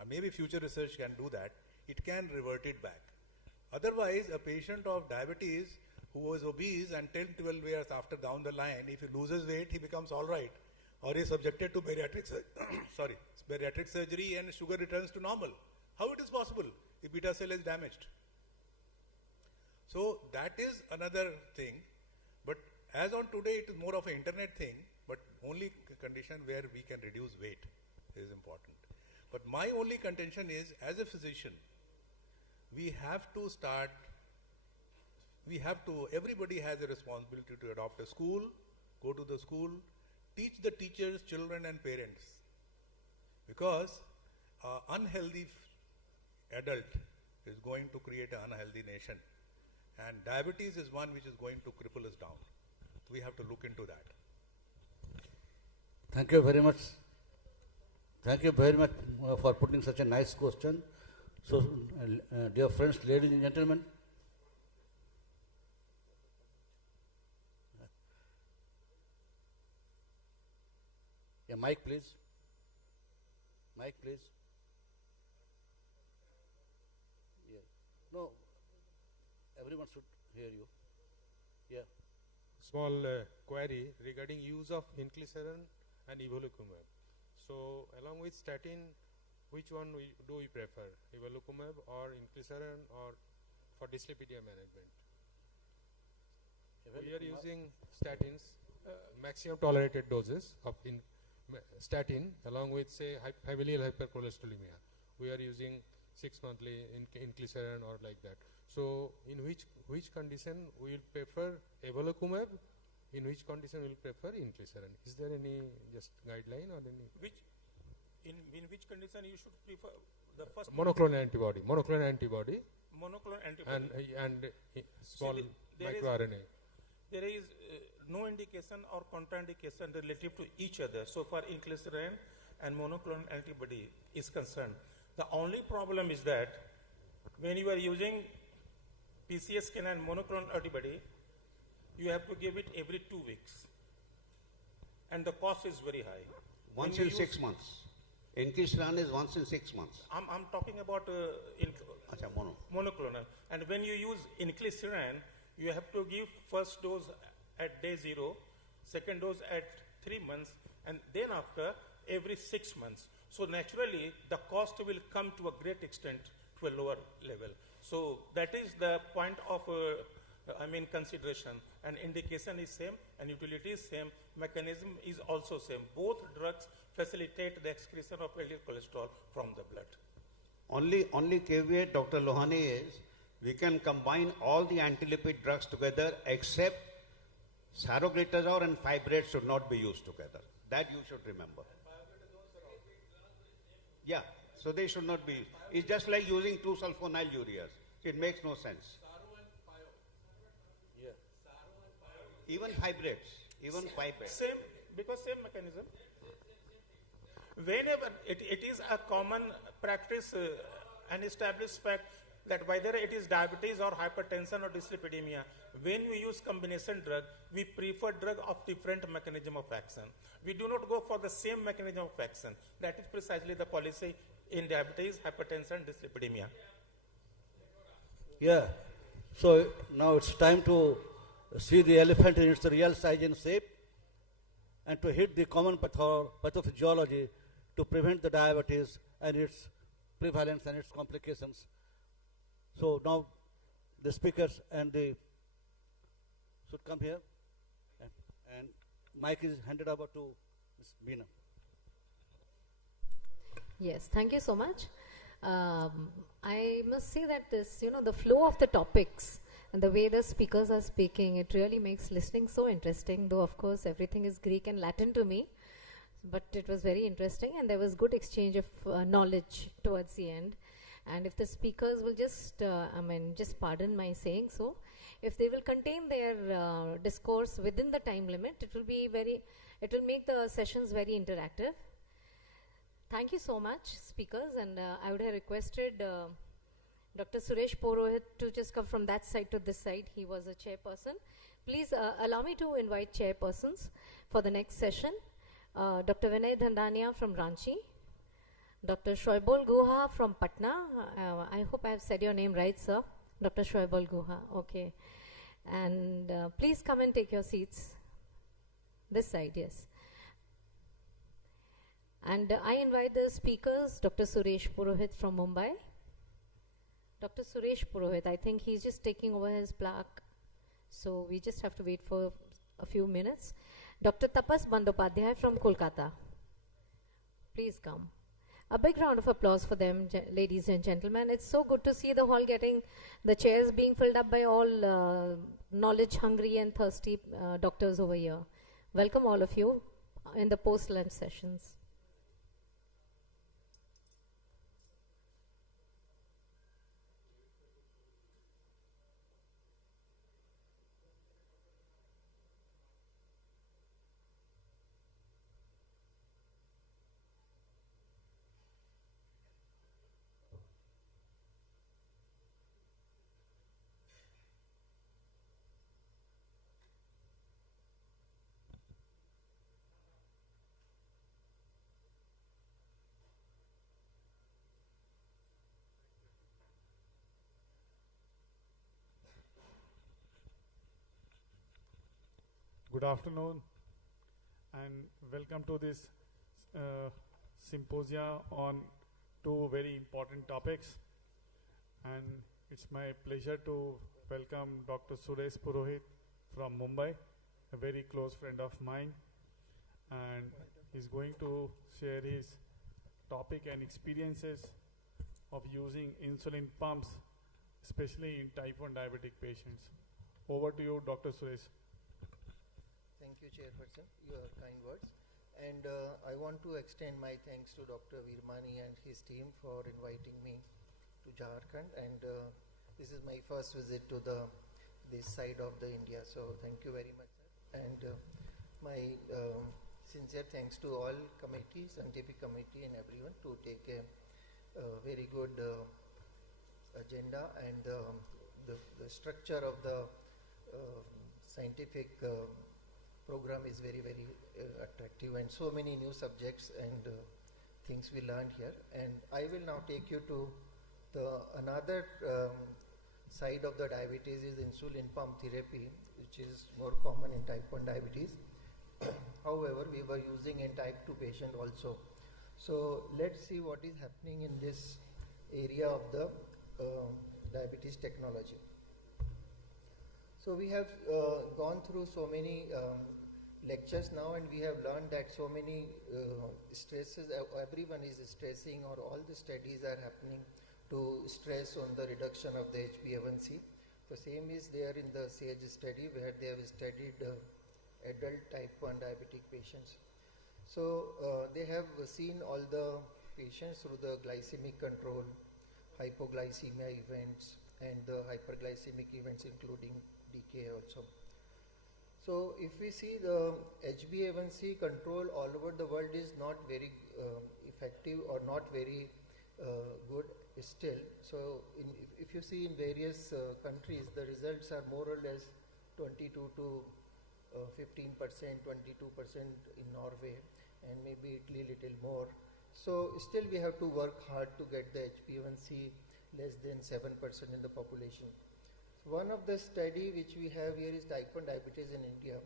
and maybe future research can do that, it can revert it back. Otherwise a patient of diabetes who was obese and 10-12 years after down the line, if he loses weight he becomes alright, or is subjected to bariatric surgery and sugar returns to normal. How it is possible if beta cell is damaged? So that is another thing, but as on today it is more of an internet thing, but only condition where we can reduce weight is important. But my only contention is, as a physician, everybody has a responsibility to adopt a school, go to the school, teach the teachers, children and parents, because unhealthy adult is going to create an unhealthy nation. And diabetes is one which is going to cripple us down. We have to look into that. Thank you very much. Thank you very much for putting such a nice question. So, dear friends, ladies and gentlemen, yeah, mic please. Mic please. Yeah. No. Everyone should hear you. Yeah. Small query regarding use of inclisiran and evolocumab. So, along with statin, which one do we prefer, evolocumab or inclisiran, or for dyslipidemia management? We are using statins, maximum tolerated doses of statin, along with say familial hypercholesterolemia. We are using 6 monthly inclisiran or like that. So in which condition we will prefer evolocumab, in which condition we will prefer inclisiran? Is there any just guideline or any? In which condition you should prefer the first Monoclonal antibody. Monoclonal antibody. And small microRNA. There is no indication or contraindication relative to each other so far inclisiran and monoclonal antibody is concerned. The only problem is that when you are using PCSK9 and monoclonal antibody, you have to give it every 2 weeks. And the cost is very high. Once in 6 months. Inclisiran is once in 6 months. I'm talking about monoclonal. And when you use inclisiran, you have to give first dose at day 0, second dose at 3 months, and then after every 6 months. So naturally, the cost will come to a great extent to a lower level. So that is the point of consideration. And indication is same, and utility is same, mechanism is also same. Both drugs facilitate the excretion of LDL cholesterol from the blood. Only caveat, Dr. Lohani, is we can combine all the antilipid drugs together except saroglitazole and fibrates should not be used together. That you should remember. Yeah, so they should not be used. It's just like using 2-sulfonylureas. It makes no sense. Yeah. Even fibrates. Same, because same mechanism. Whenever it is a common practice, an established fact that whether it is diabetes or hypertension or dyslipidemia, when we use combination drug, we prefer drug of different mechanism of action. We do not go for the same mechanism of action. That is precisely the policy in diabetes, hypertension, dyslipidemia. Yeah. So now it's time to see the elephant in its real size and shape and to hit the common pathophysiology to prevent the diabetes and its prevalence and its complications. So now the speakers and the should come here and mic is handed over to Ms. Meena. Yes, thank you so much. I must say that this, the flow of the topics and the way the speakers are speaking, it really makes listening so interesting, though of course everything is Greek and Latin to me, but it was very interesting and there was good exchange of knowledge towards the end. And if the speakers will just, just pardon my saying so, if they will contain their discourse within the time limit, it will make the sessions very interactive. Thank you so much, speakers, and I would have requested Dr. Suresh Purohit to just come from that side to this side. He was a chairperson. Please allow me to invite chairpersons for the next session. Dr. Vinay Dhandania from Ranchi, Dr. Shoaibul Guha from Patna. I hope I have said your name right, sir. Dr. Shoaibul Guha, okay. And please come and take your seats. This side, yes. And I invite the speakers, Dr. Suresh Purohit from Mumbai. Dr. Suresh Purohit, I think he's just taking over his plaque. So we just have to wait for a few minutes. Dr. Tapas Bandopadhyay from Kolkata. Please come. A big round of applause for them, ladies and gentlemen. It's so good to see the hall the chairs being filled up by all knowledge-hungry and thirsty doctors over here. Welcome all of you in the post-lunch sessions. Good afternoon and welcome to this symposium on two very important topics, and it's my pleasure to welcome Dr. Suresh Purohit from Mumbai, a very close friend of mine, and he's going to share his topic and experiences of using insulin pumps especially in type 1 diabetic patients. Over to you, Dr. Suresh. Thank you, Chairperson, your kind words. And I want to extend my thanks to Dr. Virmani and his team for inviting me to Jharkhand. And this is my first visit to this side of the India. So thank you very much, sir. And my sincere thanks to all committees, scientific committee and everyone to take a very good agenda, and the structure of the scientific program is very, very attractive, and so many new subjects and things we learned here. And I will now take you to another side of the diabetes is insulin pump therapy, which is more common in type 1 diabetes. However, we were using in type 2 patient also. So let's see what is happening in this area of the diabetes technology. So we have gone through so many lectures now, and we have learned that so many stresses, everyone is stressing, or all the studies are happening to stress on the reduction of the HbA1c. The same is there in the SAGE study, where they have studied adult type 1 diabetic patients. So they have seen all the patients through the glycemic control, hypoglycemia events, and the hyperglycemic events, including decay also. So if we see the HbA1c control all over the world is not very effective or not very good still. So if you see in various countries, the results are more or less 22 to 15%, 22% in Norway, and maybe Italy little more. So still we have to work hard to get the HbA1c less than 7% in the population. So one of the study which we have here is type 1 diabetes in India,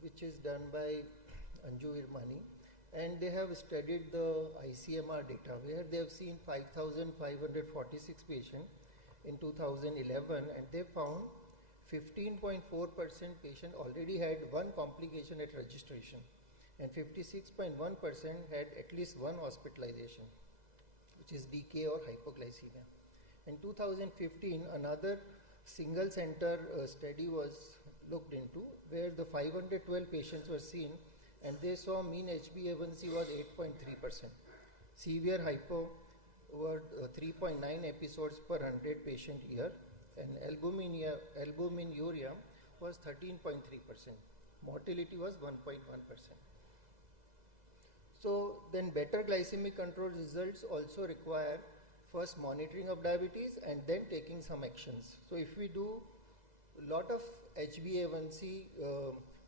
which is done by Anual Bani, and they have studied the ICMR data, where they have seen 5,546 patients in 2011, and they found 15.4% patient already had one complication at registration, and 56.1% had at least one hospitalization, which is decay or hypoglycemia. In 2015, another single center study was looked into, where the 512 patients were seen, and they saw mean HbA1c was 8.3%. Severe hypo were 3.9 episodes per 100 patient year, and albuminuria was 13.3%. Mortality was 1.1%. So then better glycemic control results also require first monitoring of diabetes and then taking some actions. So if we do a lot of HbA1c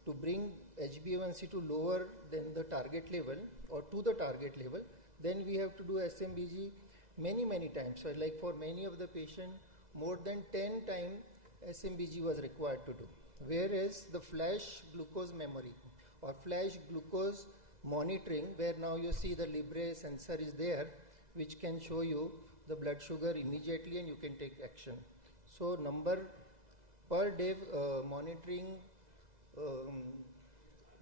to bring HbA1c to lower than the target level or to the target level, then we have to do SMBG many times. So like for many of the patients, more than 10 times SMBG was required to do. Whereas the flash glucose memory or flash glucose monitoring, where now you see the Libre sensor is there, which can show you the blood sugar immediately and you can take action. So number per day monitoring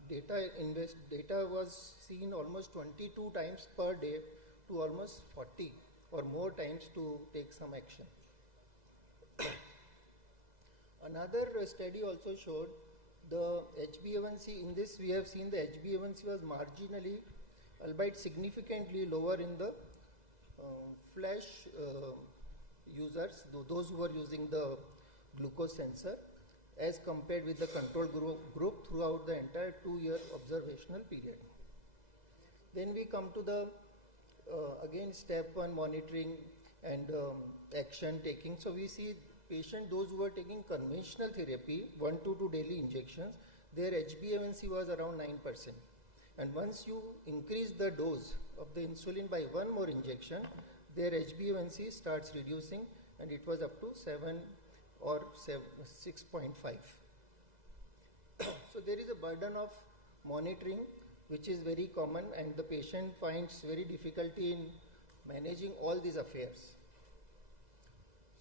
data was seen almost 22 times per day to almost 40 or more times to take some action. Another study also showed the HbA1c. In this, we have seen the HbA1c was marginally, albeit significantly lower in the flash users, those who were using the glucose sensor, as compared with the control group throughout the entire 2-year observational period. Then we come to the again step 1 monitoring and action taking. So we see patient, those who were taking conventional therapy, 1 to 2 daily injections, their HbA1c was around 9%. And once you increase the dose of the insulin by 1 more injection, their HbA1c starts reducing, and it was up to 7 or 6.5. So there is a burden of monitoring which is very common, and the patient finds very difficulty in managing all these affairs.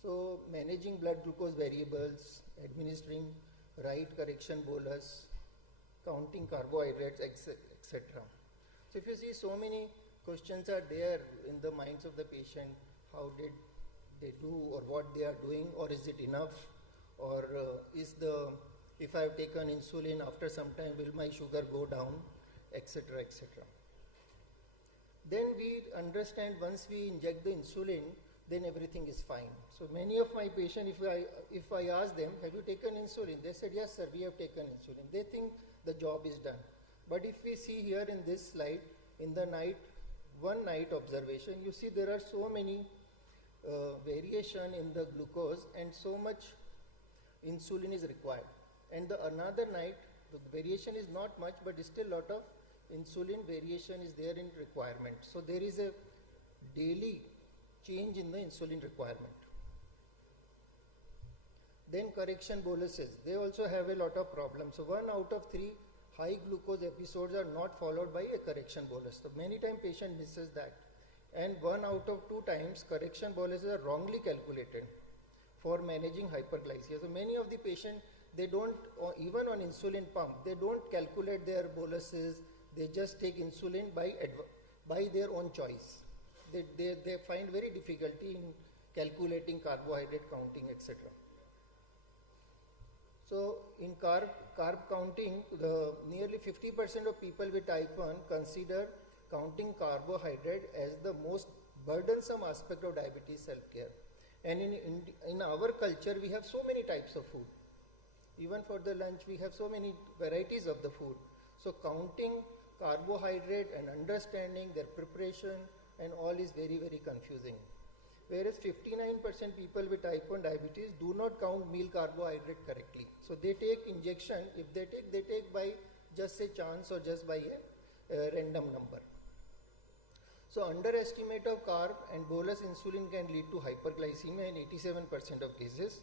So managing blood glucose variables, administering right correction bolus, counting carbohydrates, etc. So if you see, so many questions are there in the minds of the patient. How did they do or what they are doing, or is it enough, or if I have taken insulin, after some time will my sugar go down, etc., etc. Then we understand once we inject the insulin, then everything is fine. So many of my patients, if I ask them, have you taken insulin? They said, yes sir, we have taken insulin. They think the job is done. But if we see here in this slide, in the night, one night observation, you see there are so many variation in the glucose and so much insulin is required. And the another night, the variation is not much, but still lot of insulin variation is there in requirement. So there is a daily change in the insulin requirement. Then correction boluses, they also have a lot of problems. So 1 out of 3 high glucose episodes are not followed by a correction bolus. So many times patient misses that. And 1 out of 2 times correction boluses are wrongly calculated for managing hyperglycemia. So many of the patients, they don't, even on insulin pump, they don't calculate their boluses, they just take insulin by their own choice. They find very difficulty in calculating carbohydrate counting, etc. So in carb counting, nearly 50% of people with type 1 consider counting carbohydrate as the most burdensome aspect of diabetes self-care. And in our culture, we have so many types of food. Even for the lunch, we have so many varieties of the food. So counting carbohydrate and understanding their preparation and all is very, very confusing. Whereas 59% people with type 1 diabetes do not count meal carbohydrate correctly. So they take injection, if they take by just a chance or just by a random number. So underestimate of carb and bolus insulin can lead to hyperglycemia in 87% of cases.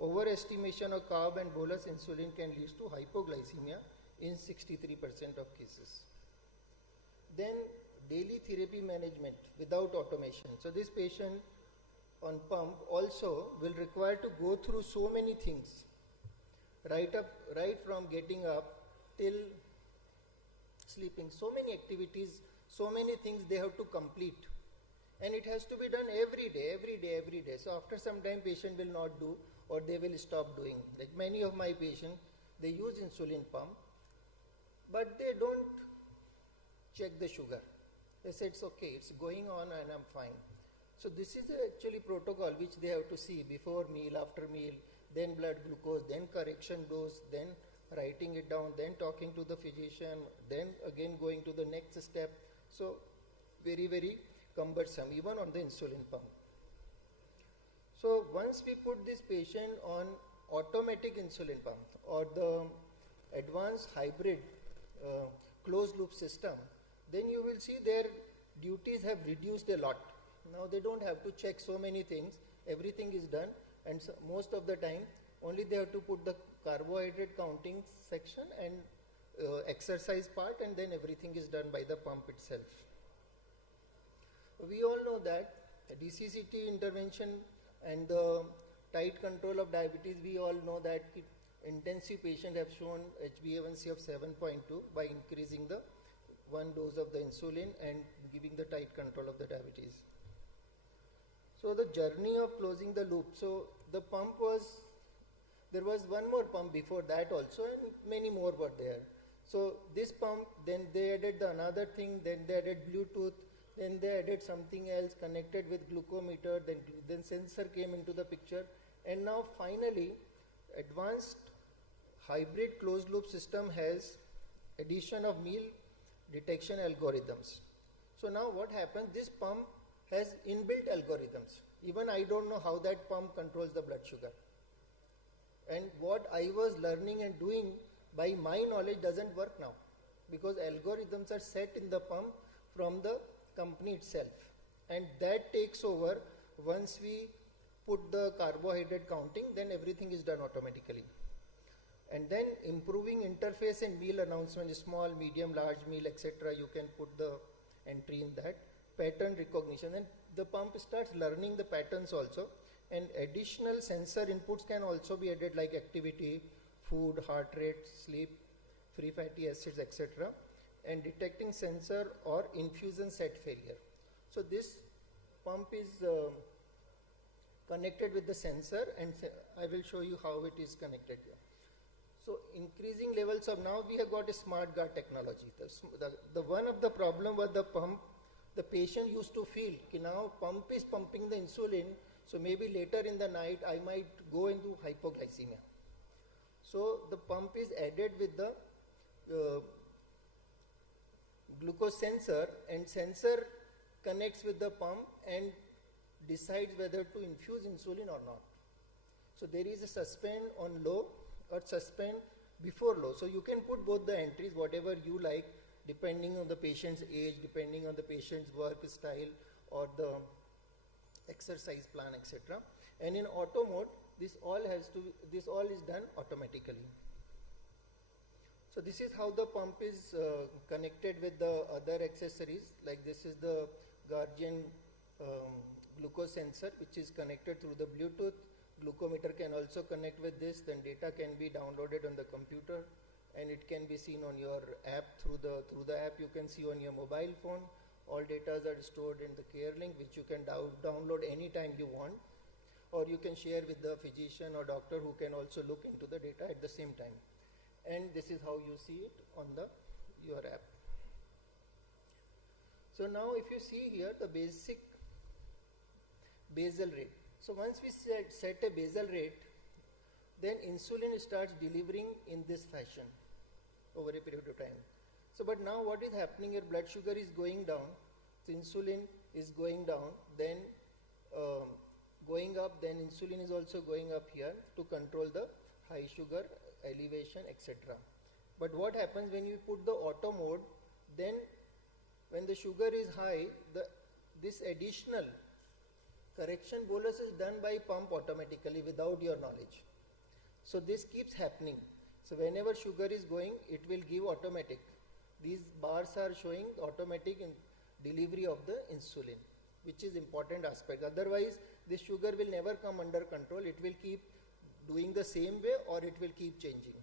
Overestimation of carb and bolus insulin can lead to hypoglycemia in 63% of cases. Then daily therapy management without automation. So this patient on pump also will require to go through so many things, right from getting up till sleeping. So many activities, so many things they have to complete. And it has to be done every day. So after some time patient will not do or they will stop doing. Like many of my patients, they use insulin pump, but they don't check the sugar. They say it's okay, it's going on and I'm fine. So this is actually protocol which they have to see before meal, after meal, then blood glucose, then correction dose, then writing it down, then talking to the physician, then again going to the next step. So very, very cumbersome, even on the insulin pump. So once we put this patient on automatic insulin pump or the advanced hybrid closed loop system, then you will see their duties have reduced a lot. Now they don't have to check so many things, everything is done, and so most of the time only they have to put the carbohydrate counting section and exercise part, and then everything is done by the pump itself. We all know that DCCT intervention and the tight control of diabetes, we all know that intensive patients have shown HbA1c of 7.2 by increasing the 1 dose of the insulin and giving the tight control of the diabetes. So the journey of closing the loop. So the pump there was one more pump before that also, and many more were there. So this pump, then they added another thing, then they added Bluetooth, then they added something else connected with glucometer, then sensor came into the picture, and now finally advanced hybrid closed loop system has addition of meal detection algorithms. So now what happens, this pump has inbuilt algorithms. Even I don't know how that pump controls the blood sugar. And what I was learning and doing by my knowledge doesn't work now, because algorithms are set in the pump from the company itself. And that takes over once we put the carbohydrate counting, then everything is done automatically. And then improving interface and meal announcement, small, medium, large meal, etc. You can put the entry in that. Pattern recognition, and the pump starts learning the patterns also, and additional sensor inputs can also be added like activity, food, heart rate, sleep, free fatty acids, etc. and detecting sensor or infusion set failure. So this pump is connected with the sensor, and I will show you how it is connected here. So increasing levels of, now we have got a smart guard technology. The one of the problem was the pump. The patient used to feel that now pump is pumping the insulin, so maybe later in the night I might go into hypoglycemia. So the pump is added with the glucose sensor, and sensor connects with the pump and decides whether to infuse insulin or not. So there is a suspend on low or suspend before low. So you can put both the entries, whatever you like, depending on the patient's age, depending on the patient's work style or the exercise plan, etc. And in auto mode, this all is done automatically. So this is how the pump is connected with the other accessories. Like this is the Guardian glucose sensor, which is connected through the Bluetooth. Glucometer can also connect with this. Then data can be downloaded on the computer, and it can be seen on your app. Through the app, you can see on your mobile phone. All data are stored in the care link, which you can download anytime you want, or you can share with the physician or doctor, who can also look into the data at the same time. And this is how you see it on your app. So now if you see here the basic basal rate. So once we set a basal rate, then insulin starts delivering in this fashion over a period of time. So but now what is happening here, blood sugar is going down, so insulin is going down, then going up, then insulin is also going up here to control the high sugar, elevation, etc. But what happens when you put the auto mode, then when the sugar is high, this additional correction bolus is done by pump automatically without your knowledge. So this keeps happening. So whenever sugar is going, it will give automatic. These bars are showing automatic delivery of the insulin, which is important aspect. Otherwise, this sugar will never come under control. It will keep doing the same way, or it will keep changing.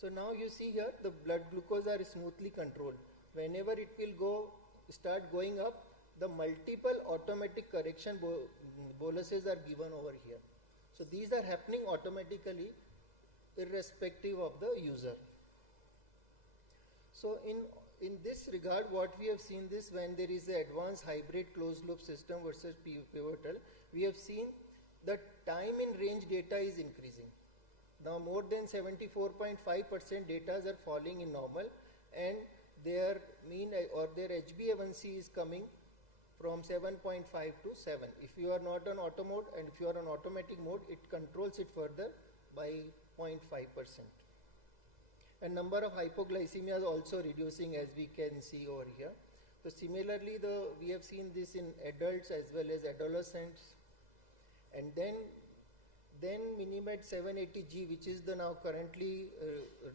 So now you see here the blood glucose are smoothly controlled. Whenever it will start going up, the multiple automatic correction boluses are given over here. So these are happening automatically irrespective of the user. So in this regard, what we have seen this, when there is an advanced hybrid closed loop system versus pivotal, we have seen the time in range data is increasing. Now more than 74.5% data are falling in normal, and their mean or their HbA1c is coming from 7.5 to 7. If you are not on auto mode, and if you are on automatic mode, it controls it further by 0.5%. And number of hypoglycemia is also reducing, as we can see over here. So similarly, we have seen this in adults as well as adolescents. And then Minimed 780G, which is the now currently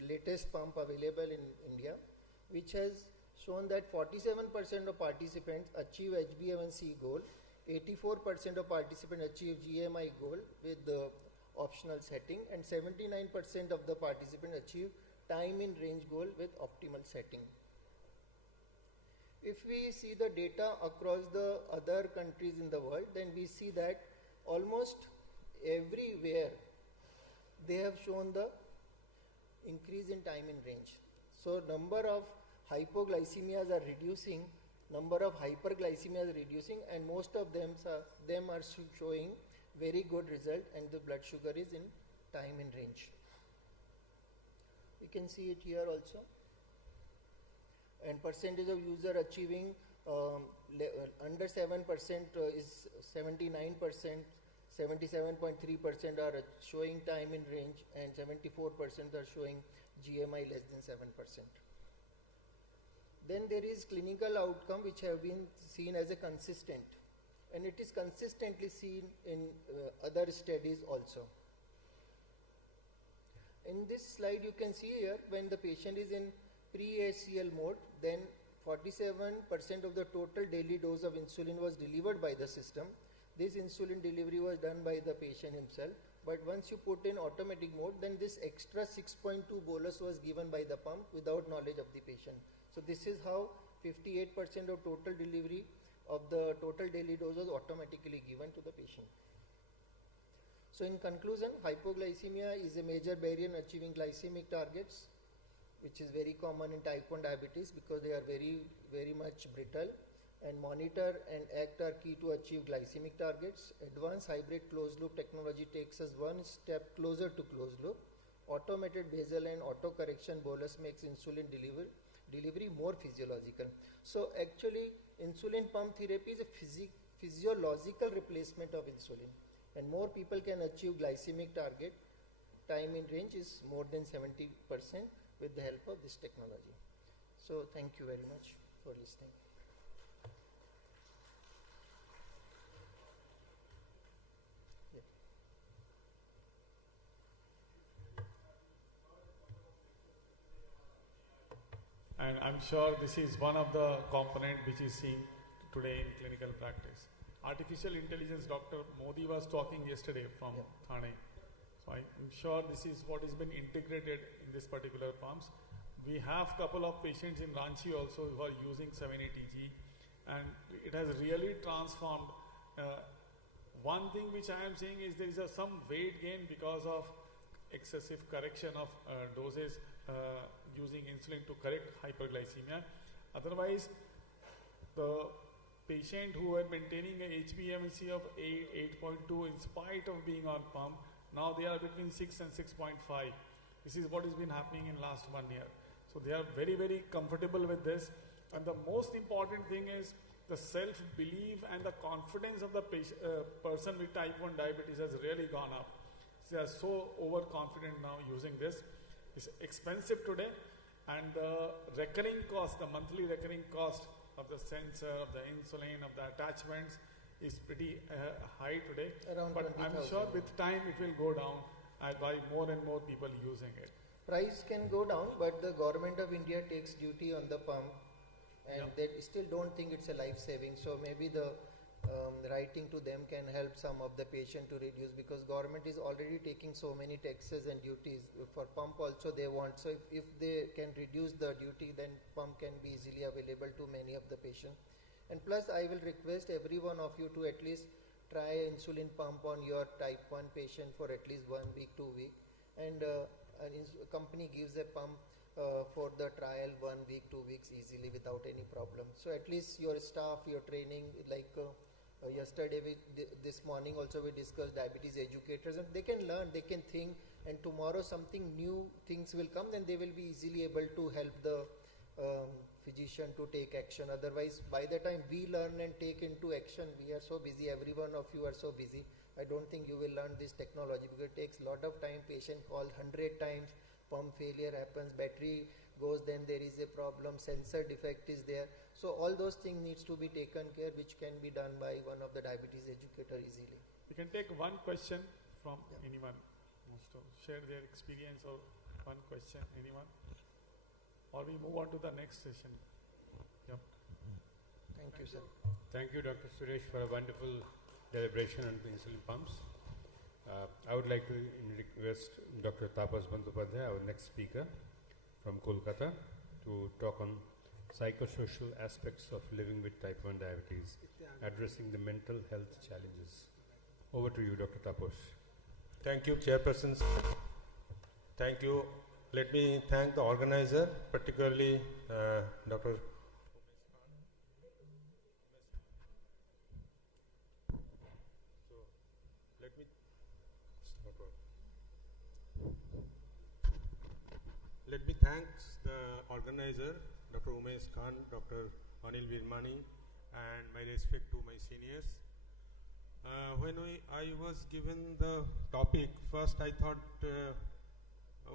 latest pump available in India, which has shown that 47% of participants achieve HbA1c goal, 84% of participants achieve GMI goal with the optional setting, and 79% of the participants achieve time in range goal with optimal setting. If we see the data across the other countries in the world, then we see that almost everywhere they have shown the increase in time in range. So number of hypoglycemias are reducing, number of hyperglycemias are reducing, and most of them are showing very good result, and the blood sugar is in time in range. You can see it here also. And percentage of user achieving under 7% is 79%, 77.3% are showing time in range, and 74% are showing GMI less than 7%. Then there is clinical outcome which have been seen as a consistent, and it is consistently seen in other studies also. In this slide you can see here, when the patient is in pre-HCL mode, then 47% of the total daily dose of insulin was delivered by the system. This insulin delivery was done by the patient himself, but once you put in automatic mode, then this extra 6.2 bolus was given by the pump without knowledge of the patient. So this is how 58% of total delivery of the total daily dose was automatically given to the patient. So in conclusion, hypoglycemia is a major barrier in achieving glycemic targets, which is very common in type 1 diabetes because they are very much brittle, and monitor and act are key to achieve glycemic targets. Advanced hybrid closed loop technology takes us one step closer to closed loop. Automated basal and auto correction bolus makes insulin delivery more physiological. So actually insulin pump therapy is a physiological replacement of insulin, and more people can achieve glycemic target. Time in range is more than 70% with the help of this technology. So thank you very much for listening. And I'm sure this is one of the component which is seen today in clinical practice. Artificial intelligence, Dr. Modi was talking yesterday from Thane. So I'm sure this is what has been integrated in this particular pumps. We have couple of patients in Ranchi also who are using 780G, and it has really transformed. One thing which I am saying is there is some weight gain because of excessive correction of doses using insulin to correct hyperglycemia. Otherwise, the patient who were maintaining a HbA1c of 8, 8.2 in spite of being on pump, now they are between 6 and 6.5. This is what has been happening in last 1 year. So they are very comfortable with this. And the most important thing is the self-belief and the confidence of the person with type 1 diabetes has really gone up. They are so overconfident now using this. It's expensive today, and the recurring cost, the monthly recurring cost of the sensor, of the insulin, of the attachments is pretty high today. But I'm sure with time it will go down by more and more people using it. Price can go down, but the government of India takes duty on the pump, and they still don't think it's a life-saving. So maybe the writing to them can help some of the patient to reduce, because government is already taking so many taxes and duties. For pump also they want. So if they can reduce the duty, then pump can be easily available to many of the patient. And plus I will request every one of you to at least try insulin pump on your type 1 patient for at least 1 week, 2 weeks. And a company gives a pump for the trial 1 week, 2 weeks easily without any problem. So at least your staff, your training, like yesterday, this morning also we discussed diabetes educators, and they can learn, they can think, and tomorrow something new things will come, then they will be easily able to help the physician to take action. Otherwise, by the time we learn and take into action, we are so busy, every one of you are so busy. I don't think you will learn this technology because it takes a lot of time. Patient call 100 times, pump failure happens, battery goes, then there is a problem, sensor defect is there. So all those things needs to be taken care, which can be done by one of the diabetes educator easily. We can take one question from anyone who wants to share their experience, or one question, anyone? Or we move on to the next session. Yep. Thank you, sir. Thank you, Dr. Suresh, for a wonderful deliberation on the insulin pumps. I would like to request Dr. Tapas Bandyopadhyay, our next speaker from Kolkata, to talk on psychosocial aspects of living with type 1 diabetes, addressing the mental health challenges. Over to you, Dr. Tapas. Thank you, Chairperson. Thank you. Let me thank the organizer, particularly Dr. Let me thank the organizer, Dr. Umesh Khan, Dr. Anil Virmani, and my respect to my seniors. When I was given the topic, first I thought,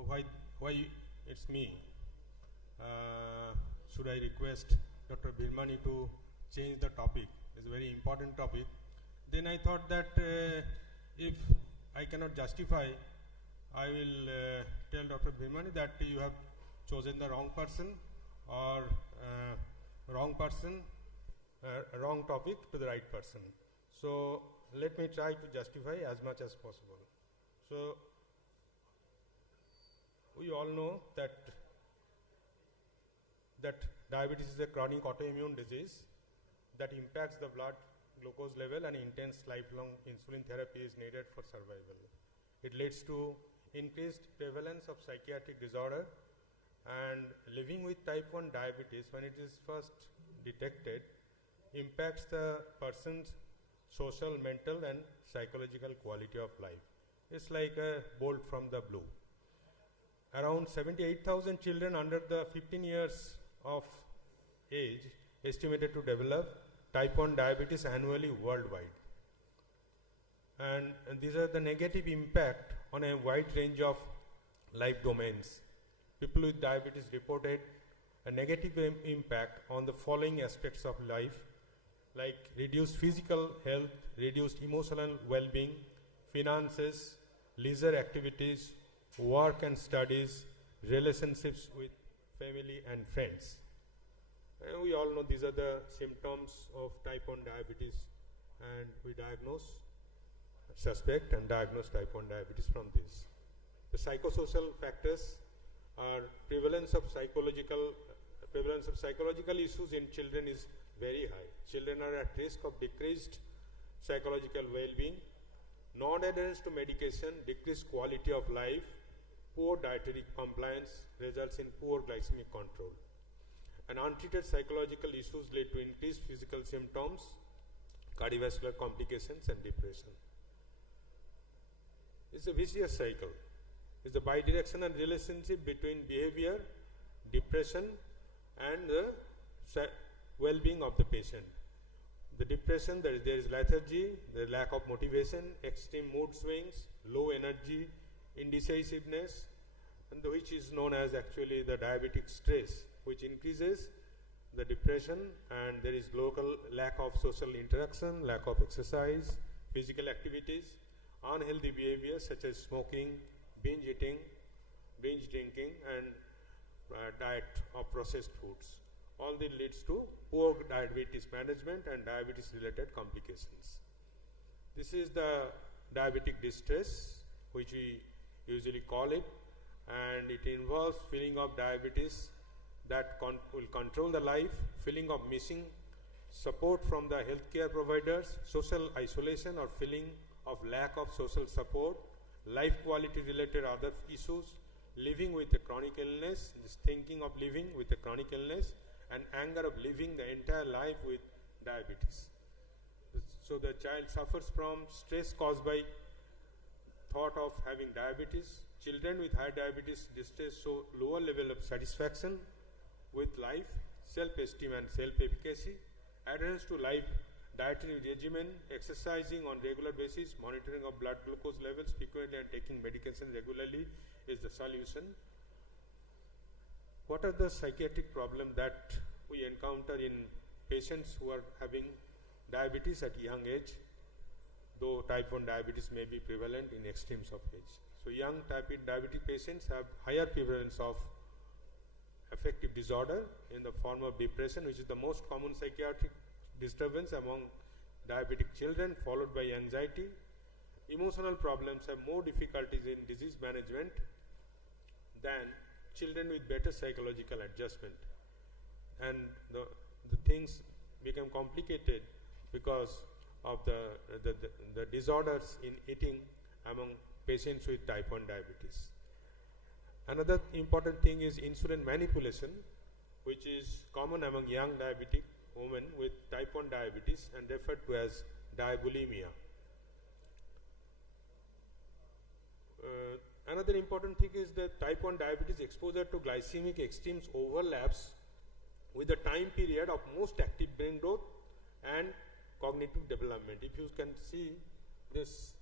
why it's me? Should I request Dr. Virmani to change the topic? It's a very important topic. Then I thought that if I cannot justify, I will tell Dr. Virmani that you have chosen the wrong person, or wrong topic to the right person. So let me try to justify as much as possible. So we all know that diabetes is a chronic autoimmune disease that impacts the blood glucose level, and intense lifelong insulin therapy is needed for survival. It leads to increased prevalence of psychiatric disorder, and living with type 1 diabetes, when it is first detected, impacts the person's social, mental and psychological quality of life. It's like a bolt from the blue. Around 78,000 children under the 15 years of age estimated to develop type 1 diabetes annually worldwide. And these are the negative impact on a wide range of life domains. People with diabetes reported a negative impact on the following aspects of life, like reduced physical health, reduced emotional well-being, finances, leisure activities, work and studies, relationships with family and friends. And we all know these are the symptoms of type 1 diabetes, and we suspect and diagnose type 1 diabetes from this. The psychosocial factors are prevalence of psychological issues in children is very high. Children are at risk of decreased psychological well-being, non-adherence to medication, decreased quality of life, poor dietary compliance results in poor glycemic control. And untreated psychological issues lead to increased physical symptoms, cardiovascular complications and depression. It's a vicious cycle. It's a bidirectional relationship between behavior, depression and the well-being of the patient. The depression, there is lethargy, the lack of motivation, extreme mood swings, low energy, indecisiveness, and which is known as actually the diabetic stress, which increases the depression, and there is local lack of social interaction, lack of exercise, physical activities, unhealthy behaviors such as smoking, binge eating, binge drinking, and diet of processed foods. All this leads to poor diabetes management and diabetes related complications. This is the diabetic distress, which we usually call it, and it involves feeling of diabetes that will control the life, feeling of missing support from the healthcare providers, social isolation or feeling of lack of social support, life quality related other issues, living with a chronic illness, this thinking of living with a chronic illness, and anger of living the entire life with diabetes. So the child suffers from stress caused by thought of having diabetes. Children with high diabetes distress show lower level of satisfaction with life, self-esteem and self-efficacy, adherence to life dietary regimen, exercising on regular basis, monitoring of blood glucose levels frequently and taking medication regularly is the solution. What are the psychiatric problems that we encounter in patients who are having diabetes at young age, though type 1 diabetes may be prevalent in extremes of age? So young type 1 diabetic patients have higher prevalence of affective disorder in the form of depression, which is the most common psychiatric disturbance among diabetic children, followed by anxiety. Emotional problems have more difficulties in disease management than children with better psychological adjustment, and the things become complicated because of the disorders in eating among patients with type 1 diabetes. Another important thing is insulin manipulation, which is common among young diabetic women with type 1 diabetes and referred to as diabulimia. Another important thing is that type 1 diabetes exposure to glycemic extremes overlaps with the time period of most active brain growth and cognitive development. If you can see this,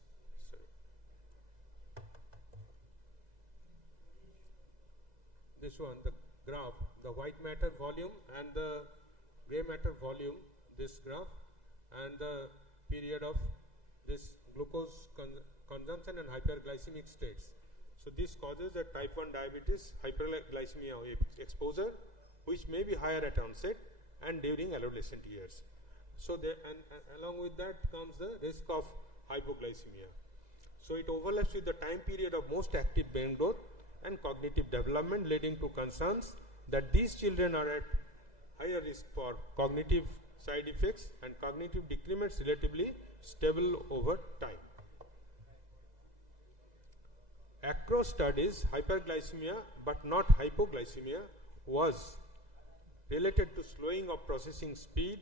this one, the graph, the white matter volume and the gray matter volume, this graph, and the period of this glucose consumption and hyperglycemic states. So this causes a type 1 diabetes hyperglycemia exposure, which may be higher at onset and during adolescent years. So and along with that comes the risk of hypoglycemia. So it overlaps with the time period of most active brain growth and cognitive development, leading to concerns that these children are at higher risk for cognitive, side effects, and cognitive decrements relatively stable over time. Across studies, hyperglycemia but not hypoglycemia was related to slowing of processing speed,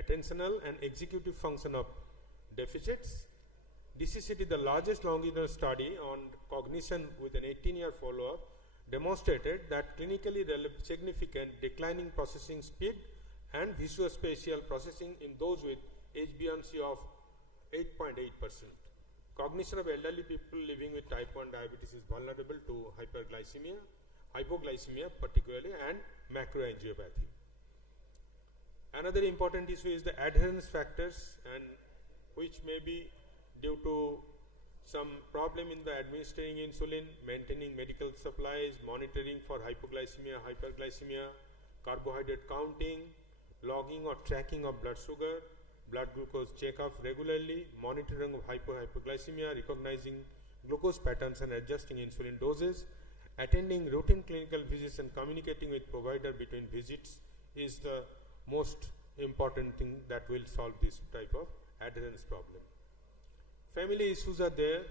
attentional and executive function of deficits. DCCT, the largest longitudinal study on cognition with an 18-year follow-up, demonstrated that clinically significant declining processing speed and visuospatial processing in those with HbA1c of 8.8%. Cognition of elderly people living with type 1 diabetes is vulnerable to hyperglycemia, hypoglycemia particularly, and macroangiopathy. Another important issue is the adherence factors, and which may be due to some problem in the administering insulin, maintaining medical supplies, monitoring for hypoglycemia, hyperglycemia, carbohydrate counting, logging or tracking of blood sugar, blood glucose checkup regularly, monitoring of hypoglycemia, recognizing glucose patterns and adjusting insulin doses, attending routine clinical visits and communicating with provider between visits is the most important thing that will solve this type of adherence problem. Family issues are there.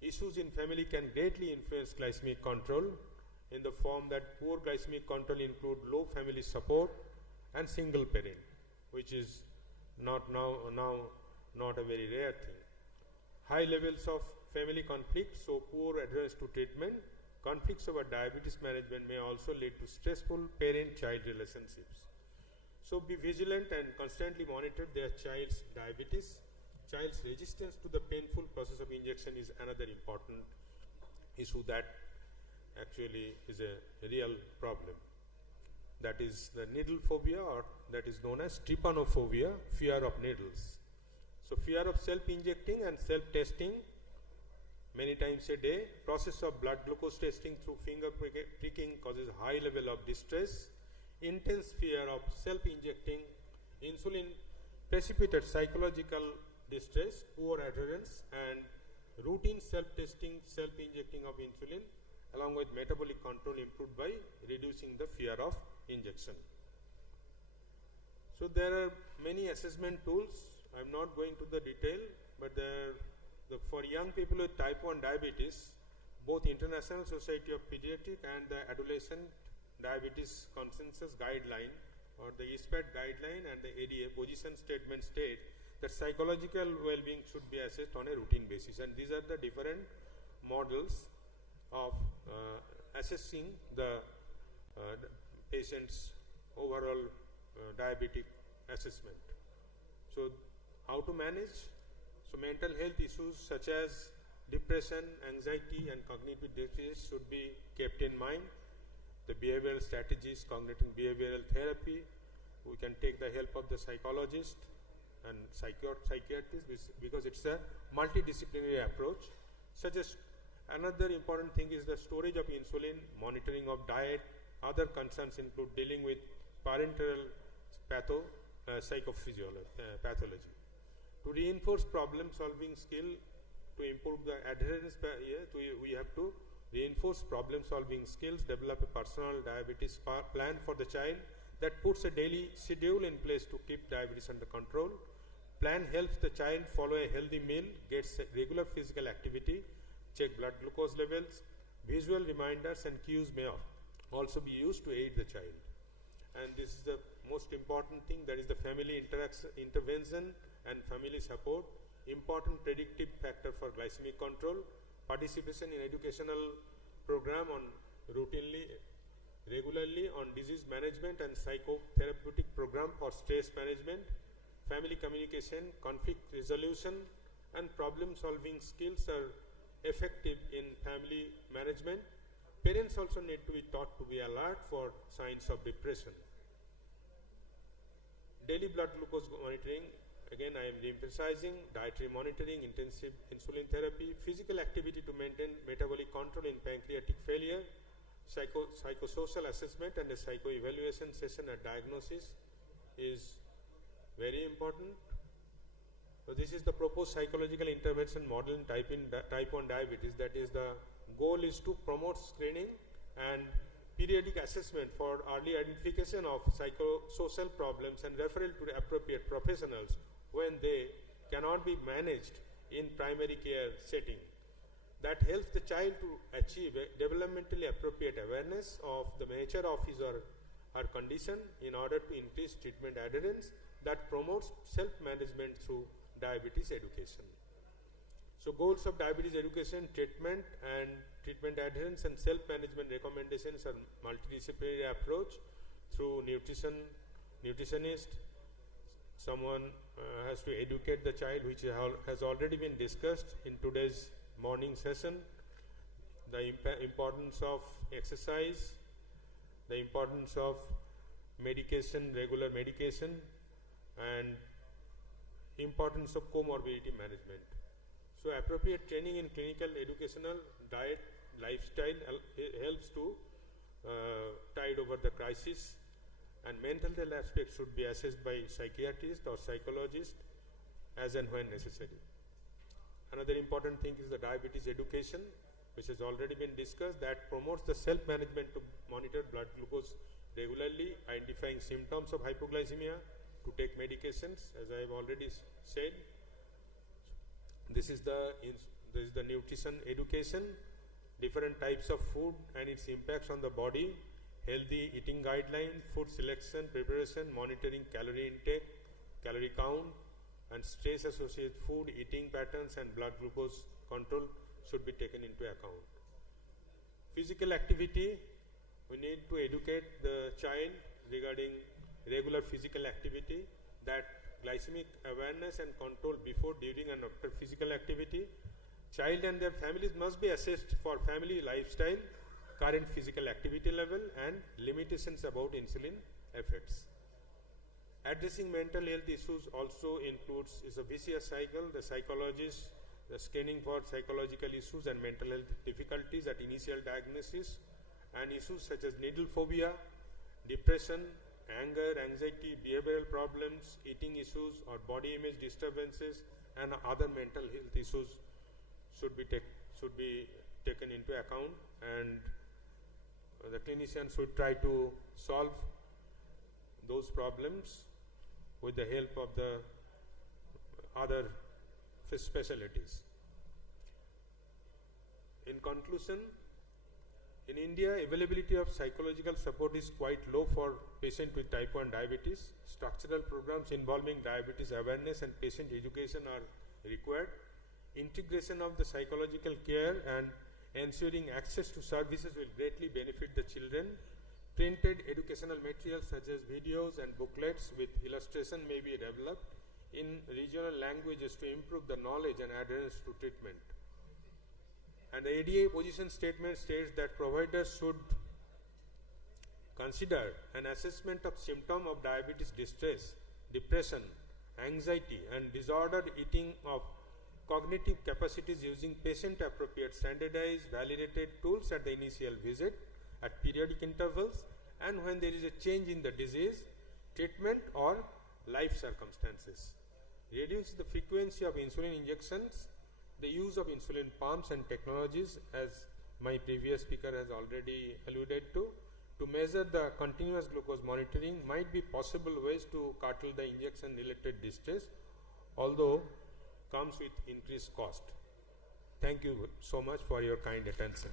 Issues in family can greatly influence glycemic control in the form that poor glycemic control include low family support and single parent, which is not a very rare thing. High levels of family conflict, so poor adherence to treatment. Conflicts over diabetes management may also lead to stressful parent-child relationships. So be vigilant and constantly monitor their child's diabetes. Child's resistance to the painful process of injection is another important issue that actually is a real problem. That is the needle phobia, or that is known as trypanophobia, fear of needles. So fear of self-injecting and self-testing many times a day. Process of blood glucose testing through finger pricking causes high level of distress. Intense fear of self-injecting insulin precipitates psychological distress, poor adherence, and routine self-testing, self-injecting of insulin along with metabolic control improved by reducing the fear of injection. So there are many assessment tools. I am not going to the detail, but for young people with type 1 diabetes, both International Society of Pediatric and the Adolescent Diabetes Consensus Guideline, or the ISPAT guideline, and the ADA position statement state that psychological well-being should be assessed on a routine basis, and these are the different models of assessing the patient's overall diabetic assessment. So how to manage? So mental health issues such as depression, anxiety and cognitive deficits should be kept in mind. The behavioral strategies, cognitive behavioral therapy, we can take the help of the psychologist and psychiatrist because it's a multidisciplinary approach. Such as another important thing is the storage of insulin, monitoring of diet. Other concerns include dealing with parenteral pathology. To reinforce problem-solving skill, to improve the adherence, we have to reinforce problem-solving skills, develop a personal diabetes plan for the child that puts a daily schedule in place to keep diabetes under control. Plan helps the child follow a healthy meal, gets regular physical activity, check blood glucose levels. Visual reminders and cues may also be used to aid the child. And this is the most important thing, that is the family intervention and family support. Important predictive factor for glycemic control. Participation in educational program on regularly on disease management and psychotherapeutic program for stress management. Family communication, conflict resolution and problem solving skills are effective in family management. Parents also need to be taught to be alert for signs of depression. Daily blood glucose monitoring, again I am re-emphasizing, dietary monitoring, intensive insulin therapy, physical activity to maintain metabolic control in pancreatic failure, psychosocial assessment and a psycho-evaluation session at diagnosis is very important. So this is the proposed psychological intervention model in type 1 diabetes. That is, the goal is to promote screening and periodic assessment for early identification of psychosocial problems and referral to the appropriate professionals when they cannot be managed in primary care setting. That helps the child to achieve a developmentally appropriate awareness of the nature of his or her condition in order to increase treatment adherence that promotes self-management through diabetes education. So goals of diabetes education, treatment and treatment adherence and self-management recommendations are multidisciplinary approach through nutritionist. Someone has to educate the child, which has already been discussed in today's morning session. The importance of exercise, the importance of medication, regular medication, and importance of comorbidity management. So appropriate training in clinical, educational, diet, lifestyle helps to tide over the crisis, and mental health aspects should be assessed by psychiatrist or psychologist as and when necessary. Another important thing is the diabetes education, which has already been discussed, that promotes the self-management to monitor blood glucose regularly, identifying symptoms of hypoglycemia, to take medications, as I have already said. This is the nutrition education, different types of food and its impacts on the body, healthy eating guideline, food selection, preparation, monitoring calorie intake, calorie count, and stress associated food, eating patterns, and blood glucose control should be taken into account. Physical activity, we need to educate the child regarding regular physical activity, that glycemic awareness and control before, during, and after physical activity. Child and their families must be assessed for family lifestyle, current physical activity level, and limitations about insulin effects. Addressing mental health issues also is a vicious cycle. The psychologist, the scanning for psychological issues and mental health difficulties at initial diagnosis, and issues such as needle phobia, depression, anger, anxiety, behavioral problems, eating issues, or body image disturbances, and other mental health issues should be taken into account, and the clinician should try to solve those problems with the help of the other specialties. In conclusion, in India, availability of psychological support is quite low for patients with type 1 diabetes. Structural programs involving diabetes awareness and patient education are required. Integration of the psychological care and ensuring access to services will greatly benefit the children. Printed educational materials such as videos and booklets with illustration may be developed in regional languages to improve the knowledge and adherence to treatment. And the ADA position statement states that providers should consider an assessment of symptom of diabetes distress, depression, anxiety, and disordered eating of cognitive capacities using patient-appropriate, standardized, validated tools at the initial visit, at periodic intervals, and when there is a change in the disease, treatment, or life circumstances. Reduce the frequency of insulin injections, the use of insulin pumps and technologies, as my previous speaker has already alluded to measure the continuous glucose monitoring might be possible ways to curtail the injection-related distress, although comes with increased cost. Thank you so much for your kind attention.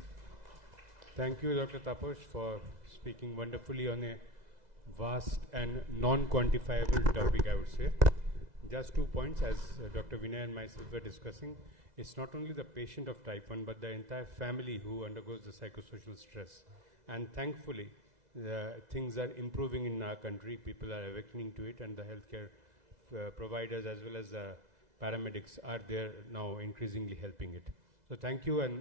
Thank you, Dr. Taposh, for speaking wonderfully on a vast and non-quantifiable topic, I would say. Just 2 points, as Dr. Vinay and myself were discussing. It's not only the patient of type 1, but the entire family who undergoes the psychosocial stress. And thankfully, things are improving in our country. People are awakening to it, and the healthcare providers as well as the paramedics are there now increasingly helping it. So thank you, and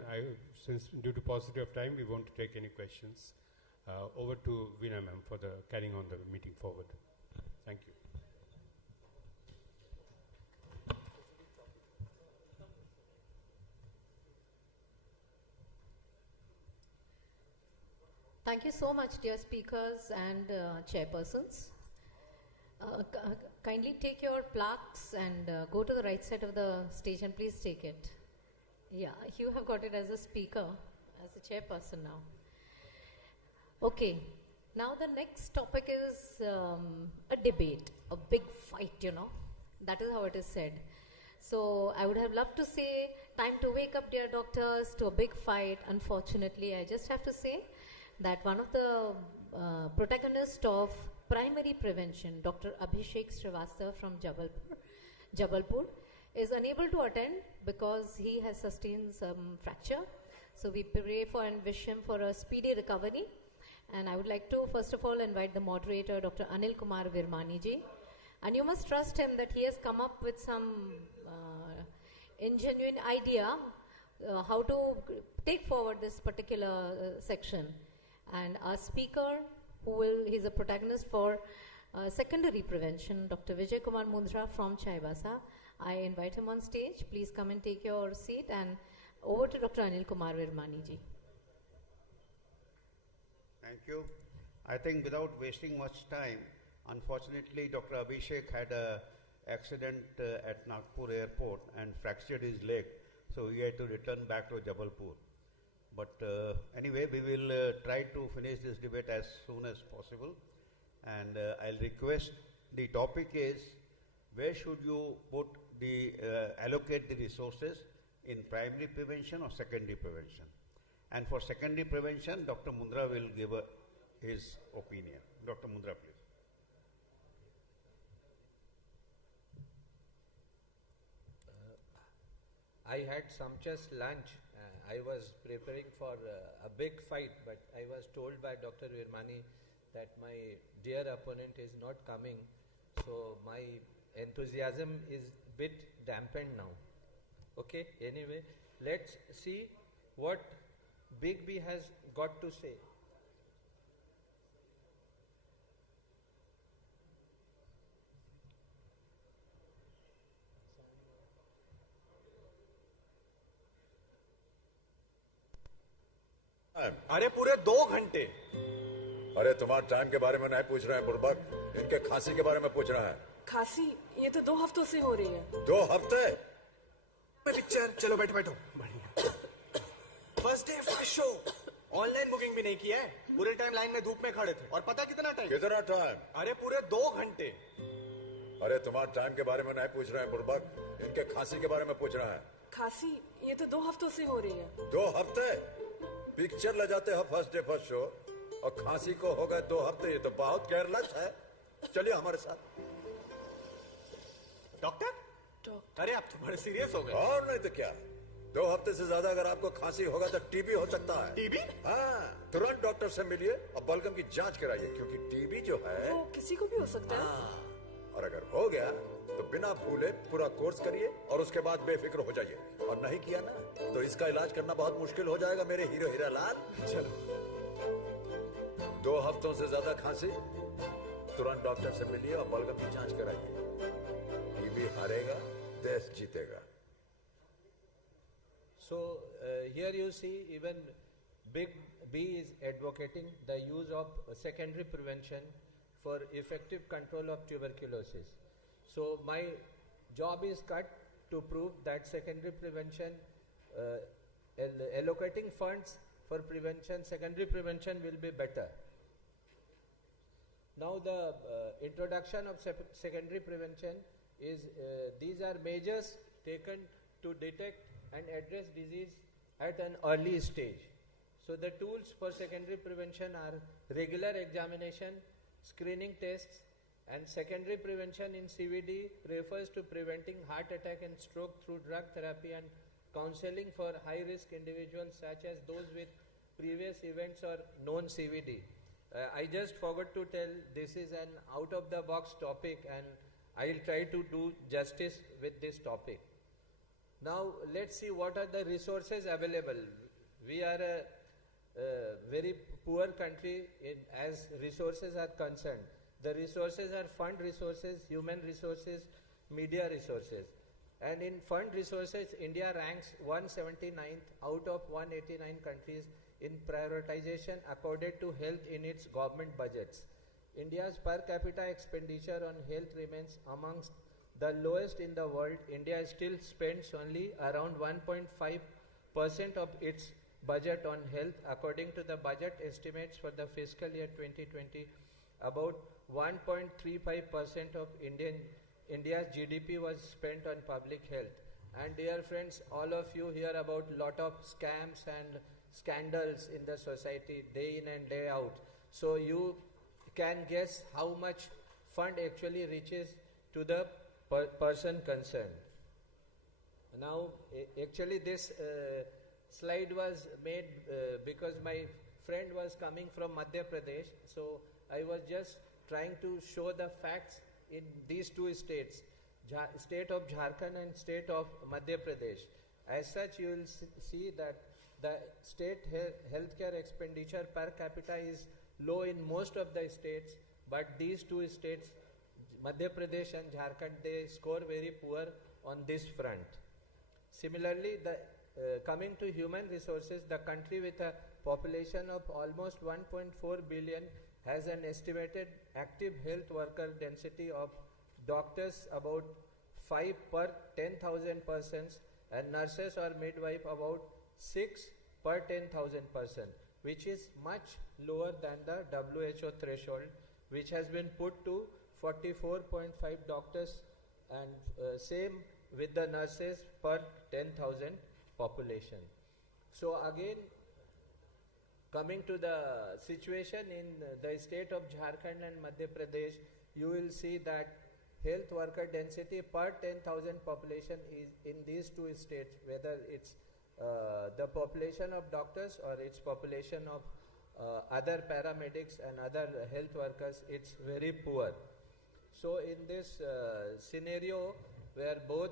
since due to paucity of time, we won't take any questions. Over to Veena ma'am for the carrying on the meeting forward. Thank you. Thank you so much, dear speakers and chairpersons. Kindly take your plaques and go to the right side of the stage and please take it. Yeah, you have got it as a speaker, as a chairperson now. Okay, now the next topic is a debate, a big fight, you know. That is how it is said. So I would have loved to say, time to wake up, dear doctors, to a big fight. Unfortunately, I just have to say that one of the protagonists of primary prevention, Dr. Abhishek Srivastava from Jabalpur, is unable to attend because he has sustained some fracture. So we pray for and wish him for a speedy recovery. And I would like to first of all invite the moderator, Dr. Anil Kumar Virmani ji. And you must trust him that he has come up with some ingenuine idea how to take forward this particular section. And our speaker, he's a protagonist for secondary prevention, Dr. Vijay Kumar Mundra from Chaibasa. I invite him on stage. Please come and take your seat, and over to Dr. Anil Kumar Virmani ji. Thank you. I think without wasting much time, unfortunately, Dr. Abhishek had an accident at Nagpur airport and fractured his leg, so he had to return back to Jabalpur. But anyway, we will try to finish this debate as soon as possible. And I'll request, the topic is, where should you allocate the resources in primary prevention or secondary prevention? And for secondary prevention, Dr. Mundra will give his opinion. Dr. Mundra, please. I had sumptuous lunch. I was preparing for a big fight, but I was told by Dr. Virmani that my dear opponent is not coming, so my enthusiasm is a bit dampened now. Okay, anyway, let's see what Big B has got to say. अरे पूरे 2 घंटे। अरे तुम्हारे time के बारे में नहीं पूछ रहे हैं बुड़बक, इनके खांसी के बारे में पूछ रहा है। खांसी ये तो 2 हफ्तों से हो रही है। 2 हफ्ते? पिक्चर चलो बैठो बैठो। First day first show, online booking भी नहीं किया है, पूरे टाइम लाइन में धूप में खड़े थे। और पता कितना टाइम? कितना टाइम? अरे पूरे 2 घंटे। अरे तुम्हारे टाइम के बारे में नहीं पूछ रहे हैं बुड़बक, इनके खांसी के बारे में पूछ रहा है। खांसी ये तो 2 हफ्तों से हो रही है। 2 हफ्ते? पिक्चर ले जाते हो फर्स्ट डे फर्स्ट शो और खांसी को हो गए 2 हफ्ते, ये तो बहुत केयरलेस है। चलिए हमारे साथ। डॉक्टर? अरे आप तो बड़े सीरियस हो गए। और नहीं तो क्या, 2 हफ्ते से ज्यादा अगर आपको खांसी होगा तो टीबी हो सकता है। टीबी? हाँ, तुरंत डॉक्टर से मिलिए और बलगम की जांच कराइए, क्योंकि टीबी जो है वो किसी को भी हो सकता है। और अगर हो गया तो बिना भूले पूरा कोर्स करिए और उसके बाद बेफिक्र हो जाइए। और नहीं किया ना तो इसका इलाज करना बहुत मुश्किल हो जाएगा मेरे हीरो हीरा लाल। चलो। 2 हफ्तों से ज्यादा खांसी, तुरंत डॉक्टर से मिलिए और बलगम की जांच कराइए। टीबी हारेगा, देश जीतेगा। So here you see even Big B is advocating the use of secondary prevention for effective control of tuberculosis. So my job is cut to prove that secondary prevention, allocating funds for prevention, secondary prevention will be better. Now the introduction of secondary prevention is, these are measures taken to detect and address disease at an early stage. So the tools for secondary prevention are regular examination, screening tests, and secondary prevention in CVD refers to preventing heart attack and stroke through drug therapy and counseling for high-risk individuals such as those with previous events or known CVD. I just forgot to tell, this is an out-of-the-box topic and I will try to do justice with this topic. Now let's see what are the resources available. We are a very poor country as resources are concerned. The resources are fund resources, human resources, media resources. And in fund resources, India ranks 179th out of 189 countries in prioritization accorded to health in its government budgets. India's per capita expenditure on health remains amongst the lowest in the world. India still spends only around 1.5% of its budget on health. According to the budget estimates for the fiscal year 2020, about 1.35% of India's GDP was spent on public health. And dear friends, all of you hear about lot of scams and scandals in the society day in and day out. So you can guess how much fund actually reaches to the person concerned. Now, actually this slide was made because my friend was coming from Madhya Pradesh. So I was just trying to show the facts in these two states, state of Jharkhand and state of Madhya Pradesh. As such, you will see that the state healthcare expenditure per capita is low in most of the states, but these two states, Madhya Pradesh and Jharkhand, they score very poor on this front. Similarly, coming to human resources, the country with a population of almost 1.4 billion has an estimated active health worker density of doctors about 5 per 10,000 persons and nurses or midwife about 6 per 10,000 persons, which is much lower than the WHO threshold, which has been put to 44.5 doctors, and same with the nurses per 10,000 population. So again, coming to the situation in the state of Jharkhand and Madhya Pradesh, you will see that health worker density per 10,000 population is in these two states, whether it's the population of doctors or its population of other paramedics and other health workers, it's very poor. So in this scenario where both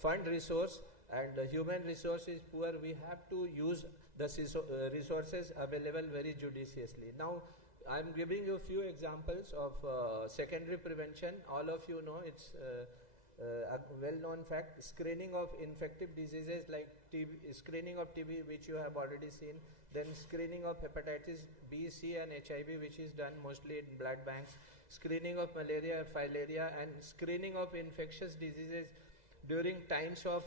fund resource and human resource is poor, we have to use the resources available very judiciously. Now, I am giving you a few examples of secondary prevention. All of you know it's a well-known fact. Screening of infective diseases like TB, screening of TB, which you have already seen. Then screening of hepatitis B, C and HIV, which is done mostly in blood banks. Screening of malaria, filaria, and screening of infectious diseases during times of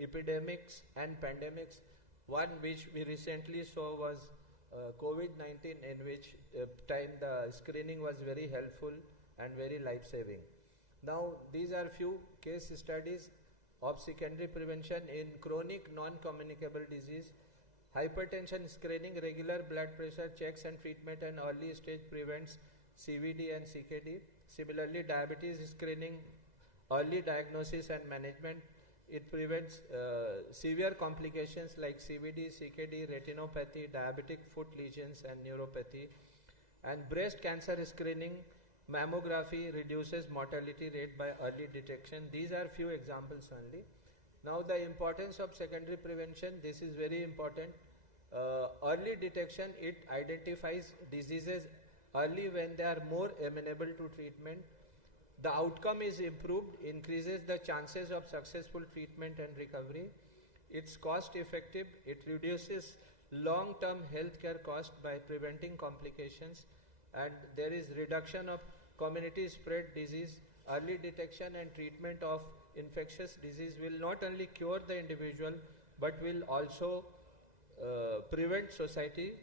epidemics and pandemics. One which we recently saw was COVID-19, in which time the screening was very helpful and very life-saving. Now, these are few case studies of secondary prevention in chronic non-communicable disease. Hypertension screening, regular blood pressure checks and treatment and early stage prevents CVD and CKD. Similarly, diabetes screening, early diagnosis and management, it prevents severe complications like CVD, CKD, retinopathy, diabetic foot lesions and neuropathy. And breast cancer screening, mammography reduces mortality rate by early detection. These are few examples only. Now the importance of secondary prevention, this is very important. Early detection, it identifies diseases early when they are more amenable to treatment. The outcome is improved, increases the chances of successful treatment and recovery. It's cost effective, it reduces long-term healthcare cost by preventing complications, and there is reduction of community spread disease. Early detection and treatment of infectious disease will not only cure the individual but will also prevent society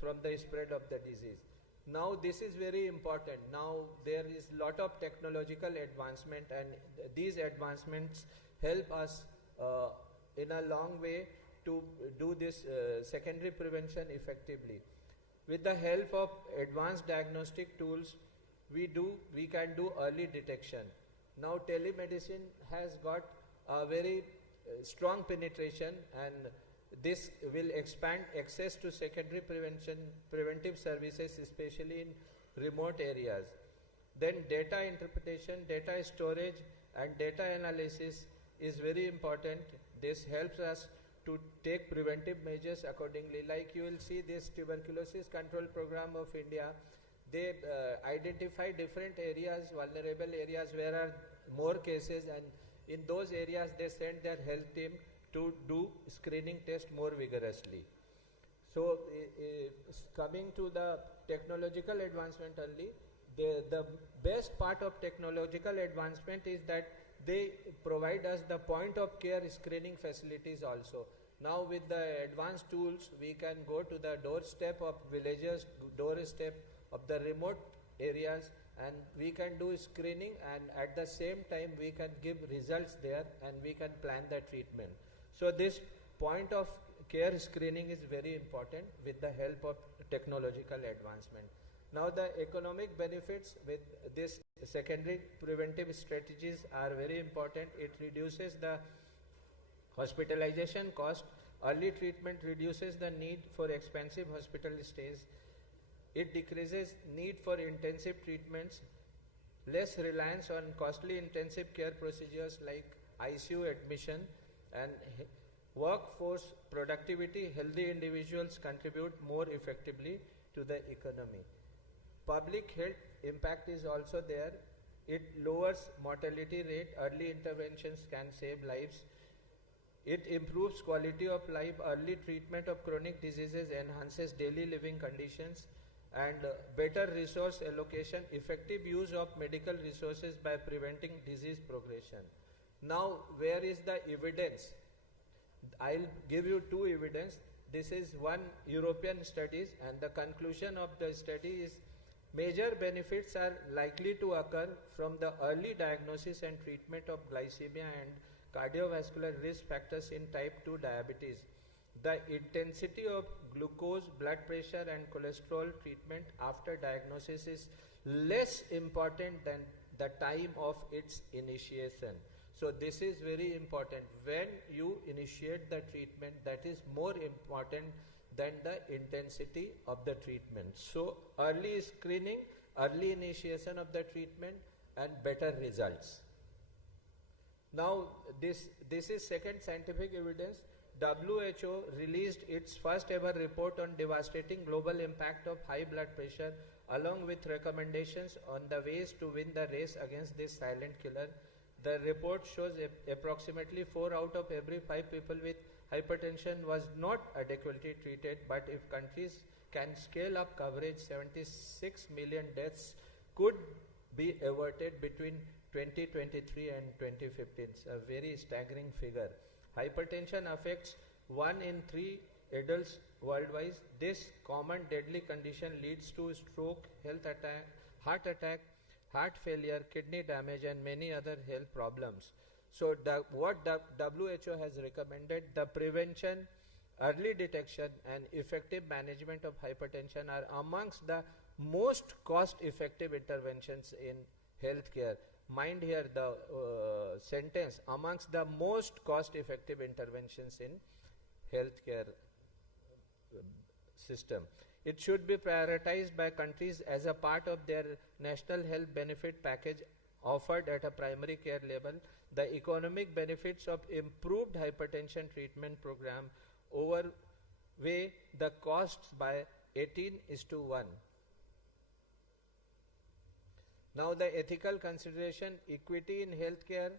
from the spread of the disease. Now this is very important. Now there is lot of technological advancement, and these advancements help us in a long way to do this secondary prevention effectively. With the help of advanced diagnostic tools, we can do early detection. Now telemedicine has got a very strong penetration, and this will expand access to secondary preventive services, especially in remote areas. Then data interpretation, data storage and data analysis is very important. This helps us to take preventive measures accordingly. Like you will see this tuberculosis control program of India, they identify different areas, vulnerable areas where are more cases, and in those areas they send their health team to do screening test more vigorously. So coming to the technological advancement only, the best part of technological advancement is that they provide us the point of care screening facilities also. Now with the advanced tools, we can go to the doorstep of villages, doorstep of the remote areas, and we can do screening, and at the same time we can give results there, and we can plan the treatment. So this point of care screening is very important with the help of technological advancement. Now the economic benefits with this secondary preventive strategies are very important. It reduces the hospitalization cost. Early treatment reduces the need for expensive hospital stays. It decreases need for intensive treatments, less reliance on costly intensive care procedures like ICU admission, and workforce productivity. Healthy individuals contribute more effectively to the economy. Public health impact is also there. It lowers mortality rate. Early interventions can save lives. It improves quality of life. Early treatment of chronic diseases enhances daily living conditions, and better resource allocation, effective use of medical resources by preventing disease progression. Now, where is the evidence? I'll give you two evidence. This is one European studies, and the conclusion of the study is major benefits are likely to occur from the early diagnosis and treatment of glycemia and cardiovascular risk factors in type 2 diabetes. The intensity of glucose, blood pressure and cholesterol treatment after diagnosis is less important than the time of its initiation. So this is very important. When you initiate the treatment, that is more important than the intensity of the treatment. So early screening, early initiation of the treatment, and better results. Now this is second scientific evidence. WHO released its first ever report on devastating global impact of high blood pressure, along with recommendations on the ways to win the race against this silent killer. The report shows approximately 4 out of every 5 people with hypertension was not adequately treated, but if countries can scale up coverage, 76 million deaths could be averted between 2023 and 2015. It's a very staggering figure. Hypertension affects 1 in 3 adults worldwide. This common deadly condition leads to stroke, heart attack, heart failure, kidney damage, and many other health problems. So what WHO has recommended, the prevention, early detection and effective management of hypertension are amongst the most cost-effective interventions in healthcare. Mind here the sentence, amongst the most cost-effective interventions in healthcare system. It should be prioritized by countries as a part of their national health benefit package offered at a primary care level. The economic benefits of improved hypertension treatment program outweigh the costs by 18:1. Now the ethical consideration, equity in healthcare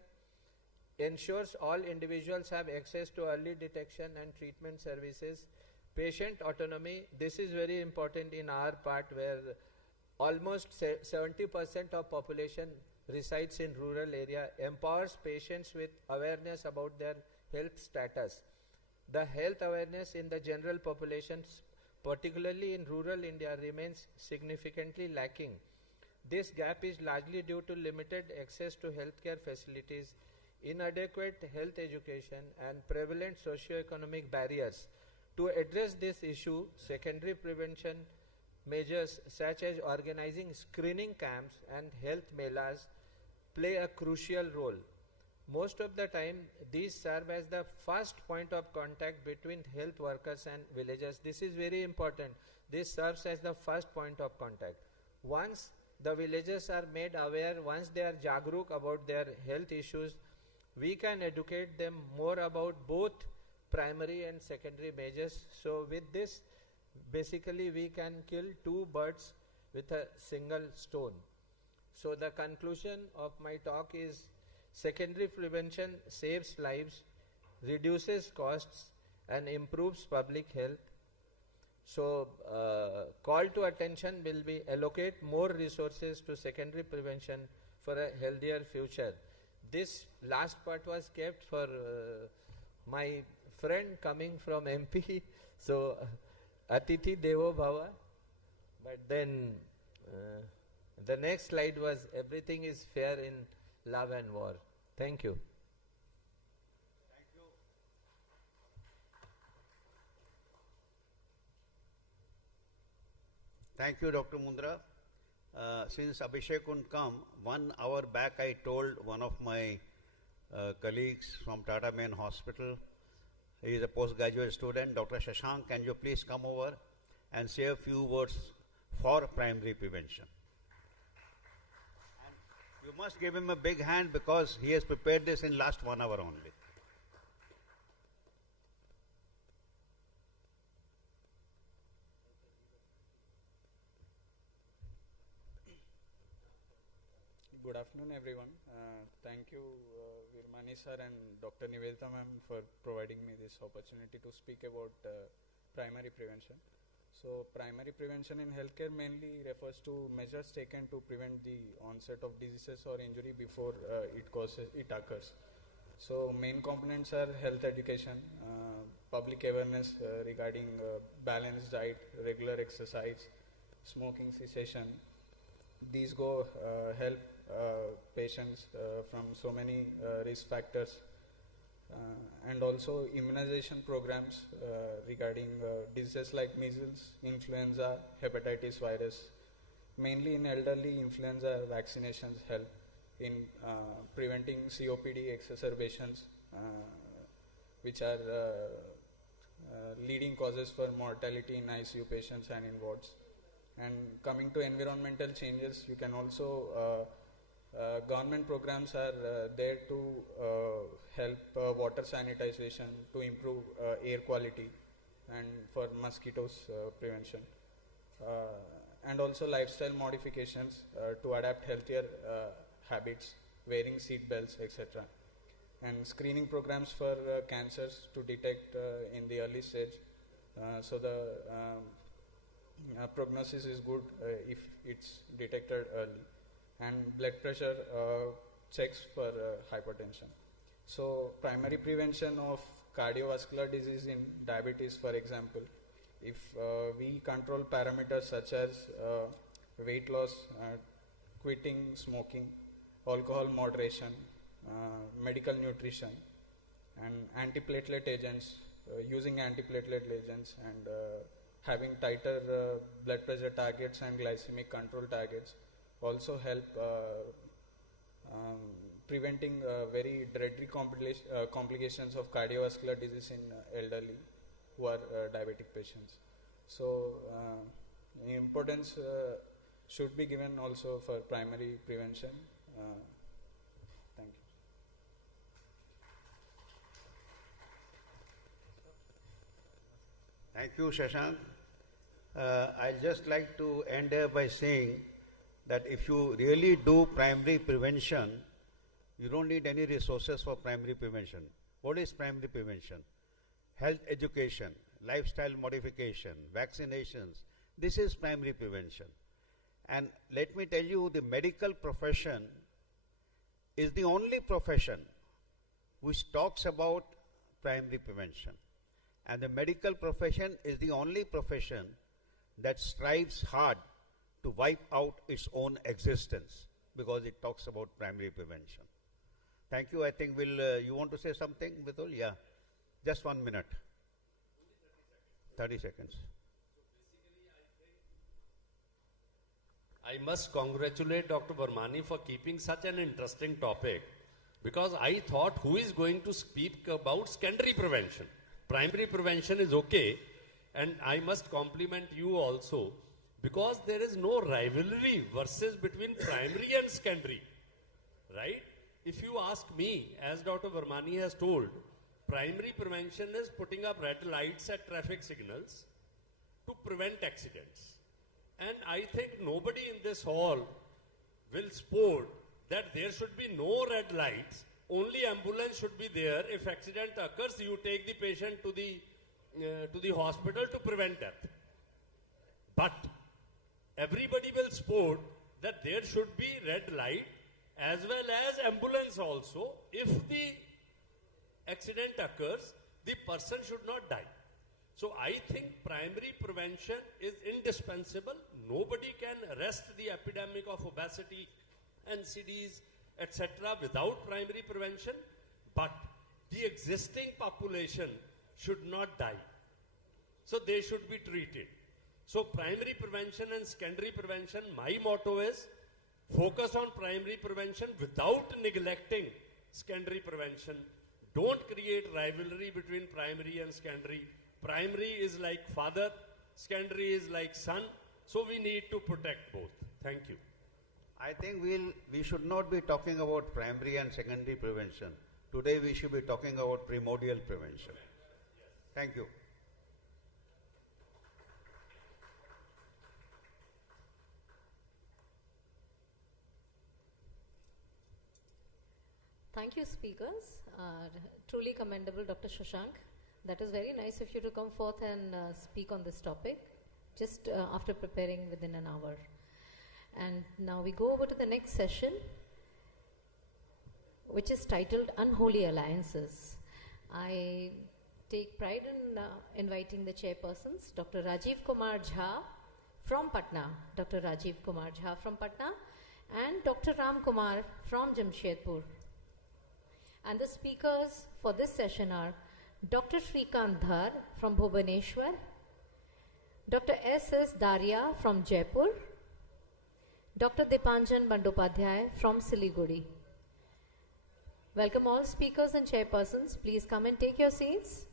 ensures all individuals have access to early detection and treatment services. Patient autonomy, this is very important in our part where almost 70% of population resides in rural area, empowers patients with awareness about their health status. The health awareness in the general population, particularly in rural India, remains significantly lacking. This gap is largely due to limited access to healthcare facilities, inadequate health education, and prevalent socio-economic barriers. To address this issue, secondary prevention measures such as organizing screening camps and health melas play a crucial role. Most of the time, these serve as the first point of contact between health workers and villagers. This is very important. This serves as the first point of contact. Once the villagers are made aware, once they are jagruk about their health issues, we can educate them more about both primary and secondary measures. So with this, basically we can kill 2 birds with a single stone. So the conclusion of my talk is secondary prevention saves lives, reduces costs, and improves public health. So call to attention will be allocate more resources to secondary prevention for a healthier future. This last part was kept for my friend coming from MP, so Atithi Devo Bhava. But then the next slide was everything is fair in love and war. Thank you. Thank you, Dr. Mundra. Since Abhishek couldn't come, 1 hour back I told one of my colleagues from Tata Main Hospital, he is a postgraduate student, Dr. Shashank, can you please come over and say a few words for primary prevention? And you must give him a big hand because he has prepared this in last 1 hour only. Good afternoon, everyone. Thank you, Virmani sir and Dr. Nivedita ma'am for providing me this opportunity to speak about primary prevention. So, primary prevention in healthcare mainly refers to measures taken to prevent the onset of diseases or injury before it occurs. So, main components are health education, public awareness regarding balanced diet, regular exercise, smoking cessation. These go help patients from so many risk factors, and also immunization programs regarding diseases like measles, influenza, hepatitis virus. Mainly in elderly, influenza vaccinations help in preventing COPD exacerbations, which are leading causes for mortality in ICU patients and in wards. And coming to environmental changes, you can also government programs are there to help water sanitization, to improve air quality, and for mosquitoes prevention, and also lifestyle modifications to adapt healthier habits, wearing seat belts, etc. And screening programs for cancers to detect in the early stage, so the prognosis is good if it's detected early. And blood pressure checks for hypertension. So primary prevention of cardiovascular disease in diabetes, for example, if we control parameters such as weight loss, quitting smoking, alcohol moderation, medical nutrition, and antiplatelet agents, using antiplatelet agents, and having tighter blood pressure targets and glycemic control targets also help preventing very dreadful complications of cardiovascular disease in elderly who are diabetic patients. So importance should be given also for primary prevention. Thank you. Thank you, Shashank. I'd just like to end here by saying that if you really do primary prevention, you don't need any resources for primary prevention. What is primary prevention? Health education, lifestyle modification, vaccinations. This is primary prevention. And let me tell you, the medical profession is the only profession which talks about primary prevention. And the medical profession is the only profession that strives hard to wipe out its own existence because it talks about primary prevention. Thank you. I think you want to say something, Vitul? Yeah. Just 1 minute. 30 seconds. I must congratulate Dr. Varmani for keeping such an interesting topic, because I thought who is going to speak about secondary prevention. Primary prevention is okay, and I must compliment you also, because there is no rivalry versus between primary and secondary, right? If you ask me, as Dr. Varmani has told, primary prevention is putting up red lights at traffic signals to prevent accidents. And I think nobody in this hall will support that there should be no red lights, only ambulance should be there. If accident occurs, you take the patient to the hospital to prevent death. But everybody will support that there should be red light as well as ambulance also. If the accident occurs, the person should not die. So I think primary prevention is indispensable. Nobody can arrest the epidemic of obesity, NCDs, etc. without primary prevention, but the existing population should not die. So they should be treated. So primary prevention and secondary prevention, my motto is focus on primary prevention without neglecting secondary prevention. Don't create rivalry between primary and secondary. Primary is like father, secondary is like son. So we need to protect both. Thank you. I think we should not be talking about primary and secondary prevention. Today we should be talking about primordial prevention. Thank you. Thank you, speakers. Truly commendable, Dr. Shashank. That is very nice of you to come forth and speak on this topic just after preparing within an hour. And now we go over to the next session, which is titled Unholy Alliances. I take pride in inviting the chairpersons, Dr. Rajiv Kumar Jha from Patna, Dr. Rajiv Kumar Jha from Patna, and Dr. Ram Kumar from Jamshedpur. And the speakers for this session are Dr. Shrikant Dhar from Bhubaneswar, Dr. S.S. Daria from Jaipur, Dr. Dipanjan Bandopadhyay from Siliguri. Welcome all speakers and chairpersons. Please come and take your seats.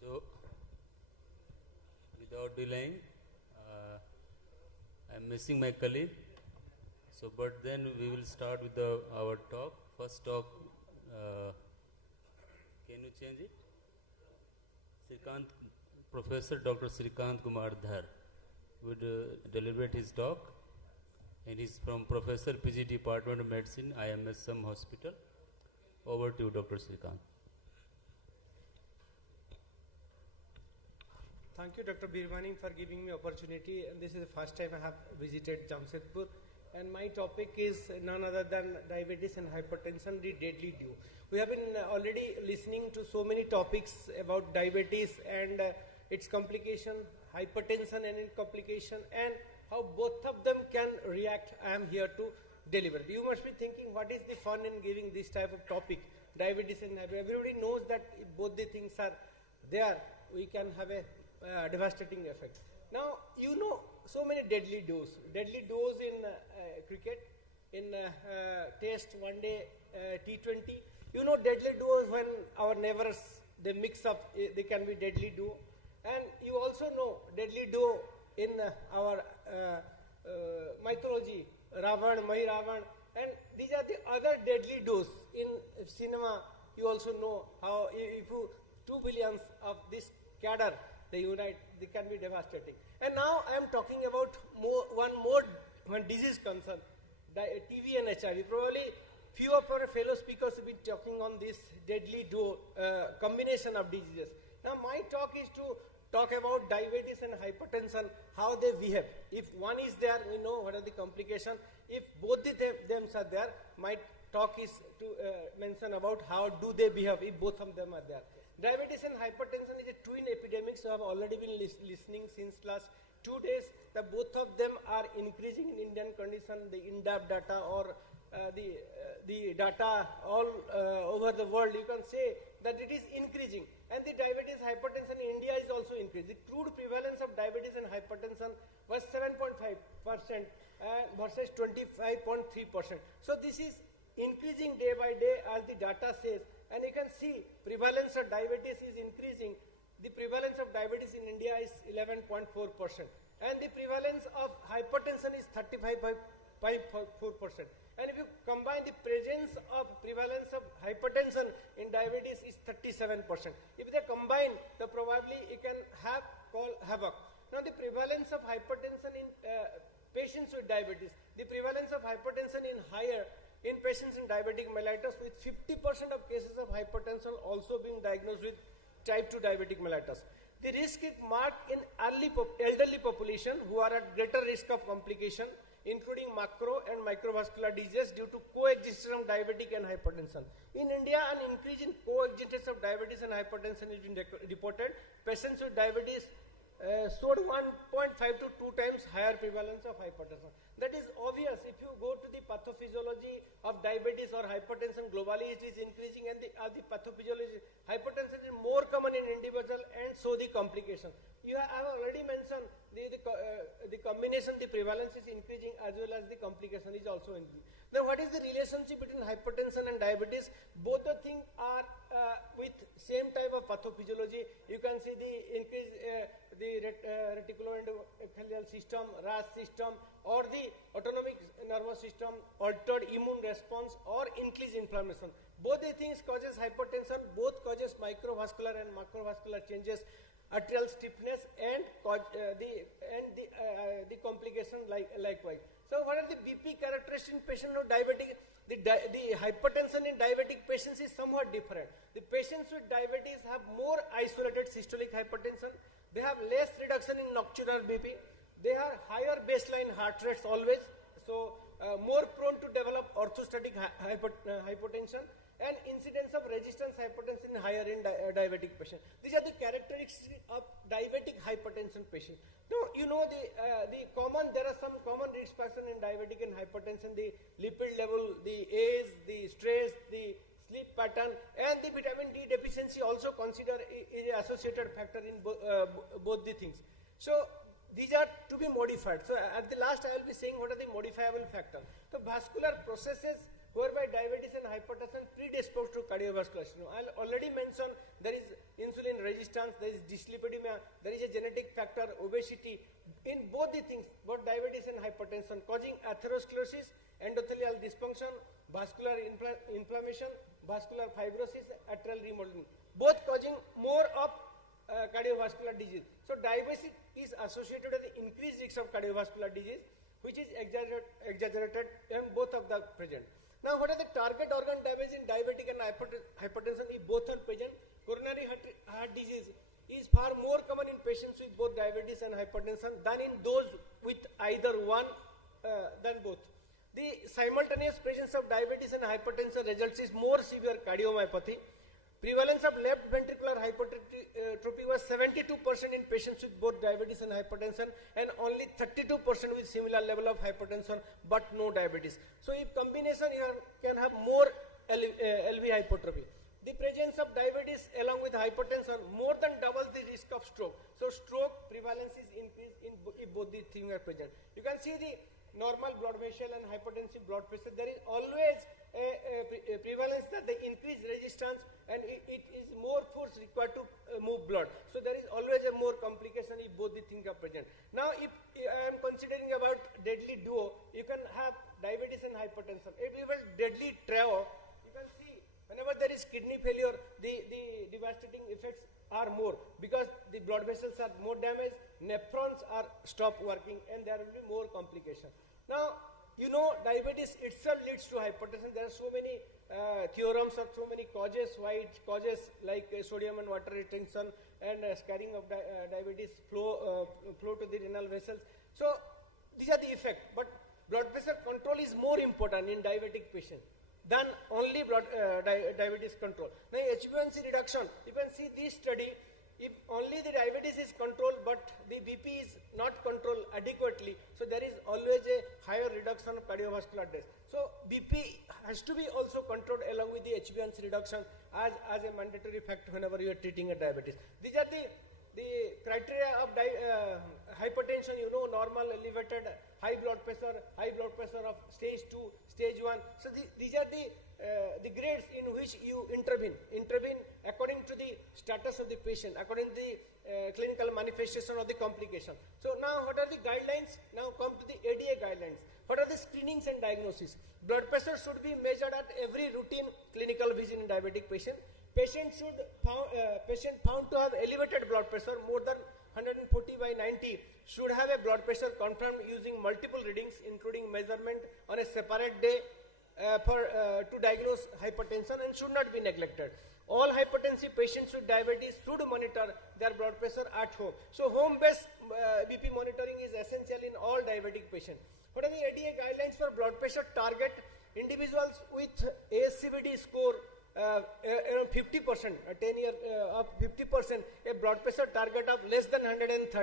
So, without delaying, I'm missing my colleague. So, but then we will start with our talk. First talk, can you change it? Srikant, Professor Dr. Srikant Kumar Dhar would deliberate his talk, and he's from Professor PG Department of Medicine, IMSM Hospital. Over to you, Dr. Srikant. Thank you, Dr. Birmani, for giving me opportunity. And this is the first time I have visited Jamshedpur. And my topic is none other than diabetes and hypertension, the deadly duo. We have been already listening to so many topics about diabetes and its complication, hypertension and its complication, and how both of them can react. I am here to deliver. You must be thinking, what is the fun in giving this type of topic, diabetes and hypertension? Everybody knows that if both the things are there, we can have a devastating effect. Now, you know so many deadly duos. Deadly duos in cricket, in test one day T20. You know deadly duos when our neighbors, they mix up, they can be deadly duo. And you also know deadly duo in our mythology, Ravan, Mahiravan, and these are the other deadly duos. In cinema, you also know how if you 2 billions of this cadre, they unite, they can be devastating. And now I am talking about one disease concern, TB and HIV. Probably few of our fellow speakers have been talking on this deadly duo, combination of diseases. Now my talk is to talk about diabetes and hypertension, how they behave. If one is there, we know what are the complications. If both of them are there, my talk is to mention about how do they behave if both of them are there. Diabetes and hypertension is a twin epidemic, so I have already been listening since last 2 days that both of them are increasing in Indian condition, the INDAP data or the data all over the world, you can say that it is increasing. And the diabetes hypertension in India is also increasing. The crude prevalence of diabetes and hypertension was 7.5% versus 25.3%. So this is increasing day by day as the data says. And you can see prevalence of diabetes is increasing. The prevalence of diabetes in India is 11.4%. And the prevalence of hypertension is 35.4%. And if you combine the presence of prevalence of hypertension in diabetes is 37%. If they combine, then probably it can have called havoc. Now Now the prevalence of hypertension in patients with diabetes, the prevalence of hypertension in higher in patients in diabetic mellitus, with 50% of cases of hypertension also being diagnosed with type 2 diabetic mellitus. The risk is marked in elderly population who are at greater risk of complication, including macro and microvascular disease due to coexistence of diabetic and hypertension. In India, an increase in coexistence of diabetes and hypertension has been reported. Patients with diabetes showed 1.5 to 2 times higher prevalence of hypertension. That is obvious. If you go to the pathophysiology of diabetes or hypertension globally, it is increasing, and the pathophysiology, hypertension is more common in individual, and so the complication. I have already mentioned the combination, the prevalence is increasing as well as the complication is also increasing. Now, what is the relationship between hypertension and diabetes? Both the things are with same type of pathophysiology. You can see the increase the reticuloendothelial system, RAS system, or the autonomic nervous system, altered immune response, or increased inflammation. Both the things causes hypertension. Both causes microvascular and macrovascular changes, arterial stiffness, and the complication likewise. So, what are the BP characteristics in patient of diabetic? The hypertension in diabetic patients is somewhat different. The patients with diabetes have more isolated systolic hypertension. They have less reduction in nocturnal BP. They are higher baseline heart rates always. So, more prone to develop orthostatic hypotension, and incidence of resistance hypertension higher in diabetic patients. These are the characteristics of diabetic hypertension patient. Now, you know there are some common risk factors in diabetic and hypertension: the lipid level, the age, the stress, the sleep pattern, and the vitamin D deficiency also considered is an associated factor in both the things. So, these are to be modified. So, at the last I will be saying what are the modifiable factors. So, vascular processes whereby diabetes and hypertension predispose to cardiovascular syndrome. I already mentioned there is insulin resistance, there is dyslipidemia, there is a genetic factor, obesity. In both the things, both diabetes and hypertension, causing atherosclerosis, endothelial dysfunction, vascular inflammation, vascular fibrosis, arterial remodeling, both causing more of cardiovascular disease. So, diabetes is associated with the increased risk of cardiovascular disease, which is exaggerated, and both of the present. Now, what are the target organ damage in diabetic and hypertension if both are present? Coronary heart disease is far more common in patients with both diabetes and hypertension than in those with either one than both. The simultaneous presence of diabetes and hypertension results in more severe cardiomyopathy. Prevalence of left ventricular hypertrophy was 72% in patients with both diabetes and hypertension, and only 32% with similar level of hypertension but no diabetes. So, if combination here can have more LV hypertrophy. The presence of diabetes along with hypertension more than doubles the risk of stroke. So, stroke prevalence is increased if both the things are present. You can see the normal blood vessel and hypertensive blood pressure. There is always a prevalence that the increased resistance, and it is more force required to move blood. So, there is always a more complication if both the things are present. Now, if I am considering about deadly duo, you can have diabetes and hypertension. If you have deadly trio, you can see whenever there is kidney failure, the devastating effects are more because the blood vessels are more damaged, nephrons are stopped working, and there will be more complication. Now, you know, diabetes itself leads to hypertension. There are so many theorems or so many causes why it causes, like sodium and water retention and scarring of diabetes flow to the renal vessels. So, these are the effects. But blood pressure control is more important in diabetic patients than only diabetes control. Now, HbA1c reduction, you can see this study. If only the diabetes is controlled but the BP is not controlled adequately, so there is always a higher reduction of cardiovascular death. So, BP has to be also controlled along with the HbA1c reduction as a mandatory factor whenever you are treating a diabetes. These are the criteria of hypertension, you know, normal, elevated, high blood pressure of stage 2, stage 1. So, these are the grades in which you intervene according to the status of the patient, according to the clinical manifestation of the complication. So, now what are the guidelines? Now come to the ADA guidelines. What are the screenings and diagnosis? Blood pressure should be measured at every routine clinical visit in diabetic patient. Patient found to have elevated blood pressure more than 140 by by 90 should have a blood pressure confirmed using multiple readings, including measurement on a separate day to diagnose hypertension, and should not be neglected. All hypertensive patients with diabetes should monitor their blood pressure at home. So home-based BP monitoring is essential in all diabetic patients. What are the ADA guidelines for blood pressure target? Individuals with ASCVD score 50%, 10-year of 50%, a blood pressure target of less than 130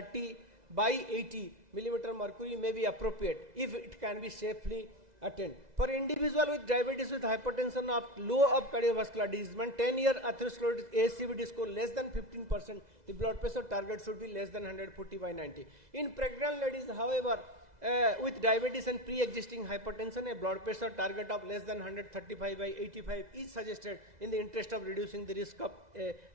by 80 millimeter mercury may be appropriate if it can be safely attained. For individual with diabetes with hypertension of low of cardiovascular disease, 10-year atherosclerotic ASCVD score less than 15%, the blood pressure target should be less than 140 by 90. In pregnant ladies, however, with diabetes and pre-existing hypertension, a blood pressure target of less than 135 by 85 is suggested in the interest of reducing the risk of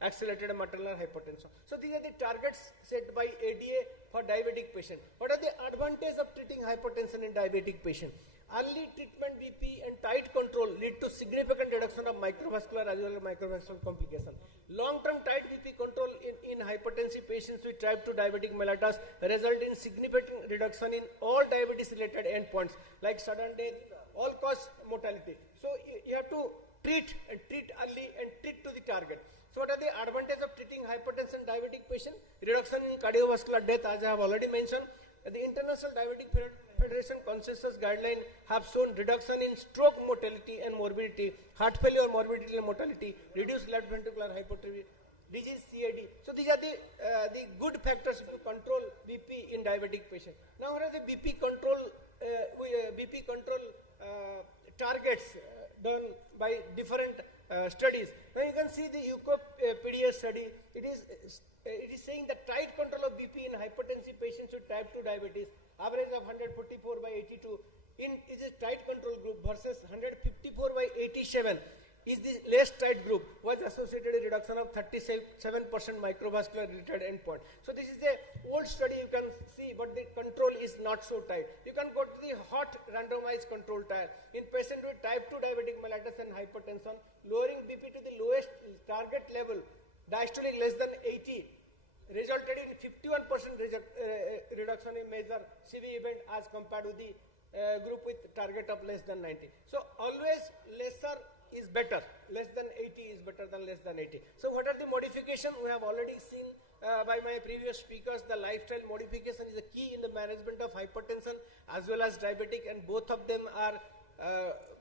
accelerated maternal hypertension. So these are the targets set by ADA for diabetic patient. What are the advantages of treating hypertension in diabetic patient? Early treatment BP and tight control lead to significant reduction of microvascular as well as microvascular complication. Long-term tight BP control in hypertensive patients with type 2 diabetic mellitus result in significant reduction in all diabetes-related endpoints like sudden death, all-cause mortality. So you have to treat early and treat to the target. So what are the advantages of treating hypertension diabetic patient? Reduction in cardiovascular death, as I have already mentioned. The International Diabetic Federation consensus guideline have shown reduction in stroke mortality and morbidity, heart failure morbidity and mortality, reduced left ventricular hypertrophy, disease CAD. So these are the good factors to control BP in diabetic patient. Now what are the BP control targets done by different studies? Now you can see the UCOPEDIA study. It is saying that tight control of BP in hypertensive patients with type 2 diabetes, average of 144 by 82 is a tight control group versus 154 by 87 is the less tight group, was associated with a reduction of 37% microvascular related endpoint. So this is a old study you can see, but the control is not so tight. You can go to the hot randomized control trial. In patient with type 2 diabetic mellitus and hypertension, lowering BP to the lowest target level, diastolic less than 80, resulted in 51% reduction in major CV event as compared with the group with target of less than 90. So always lesser is better. Less than 80 is better than less than 80. So what are the modifications? We have already seen by my previous speakers, the lifestyle modification is a key in the management of hypertension as well as diabetic, and both of them are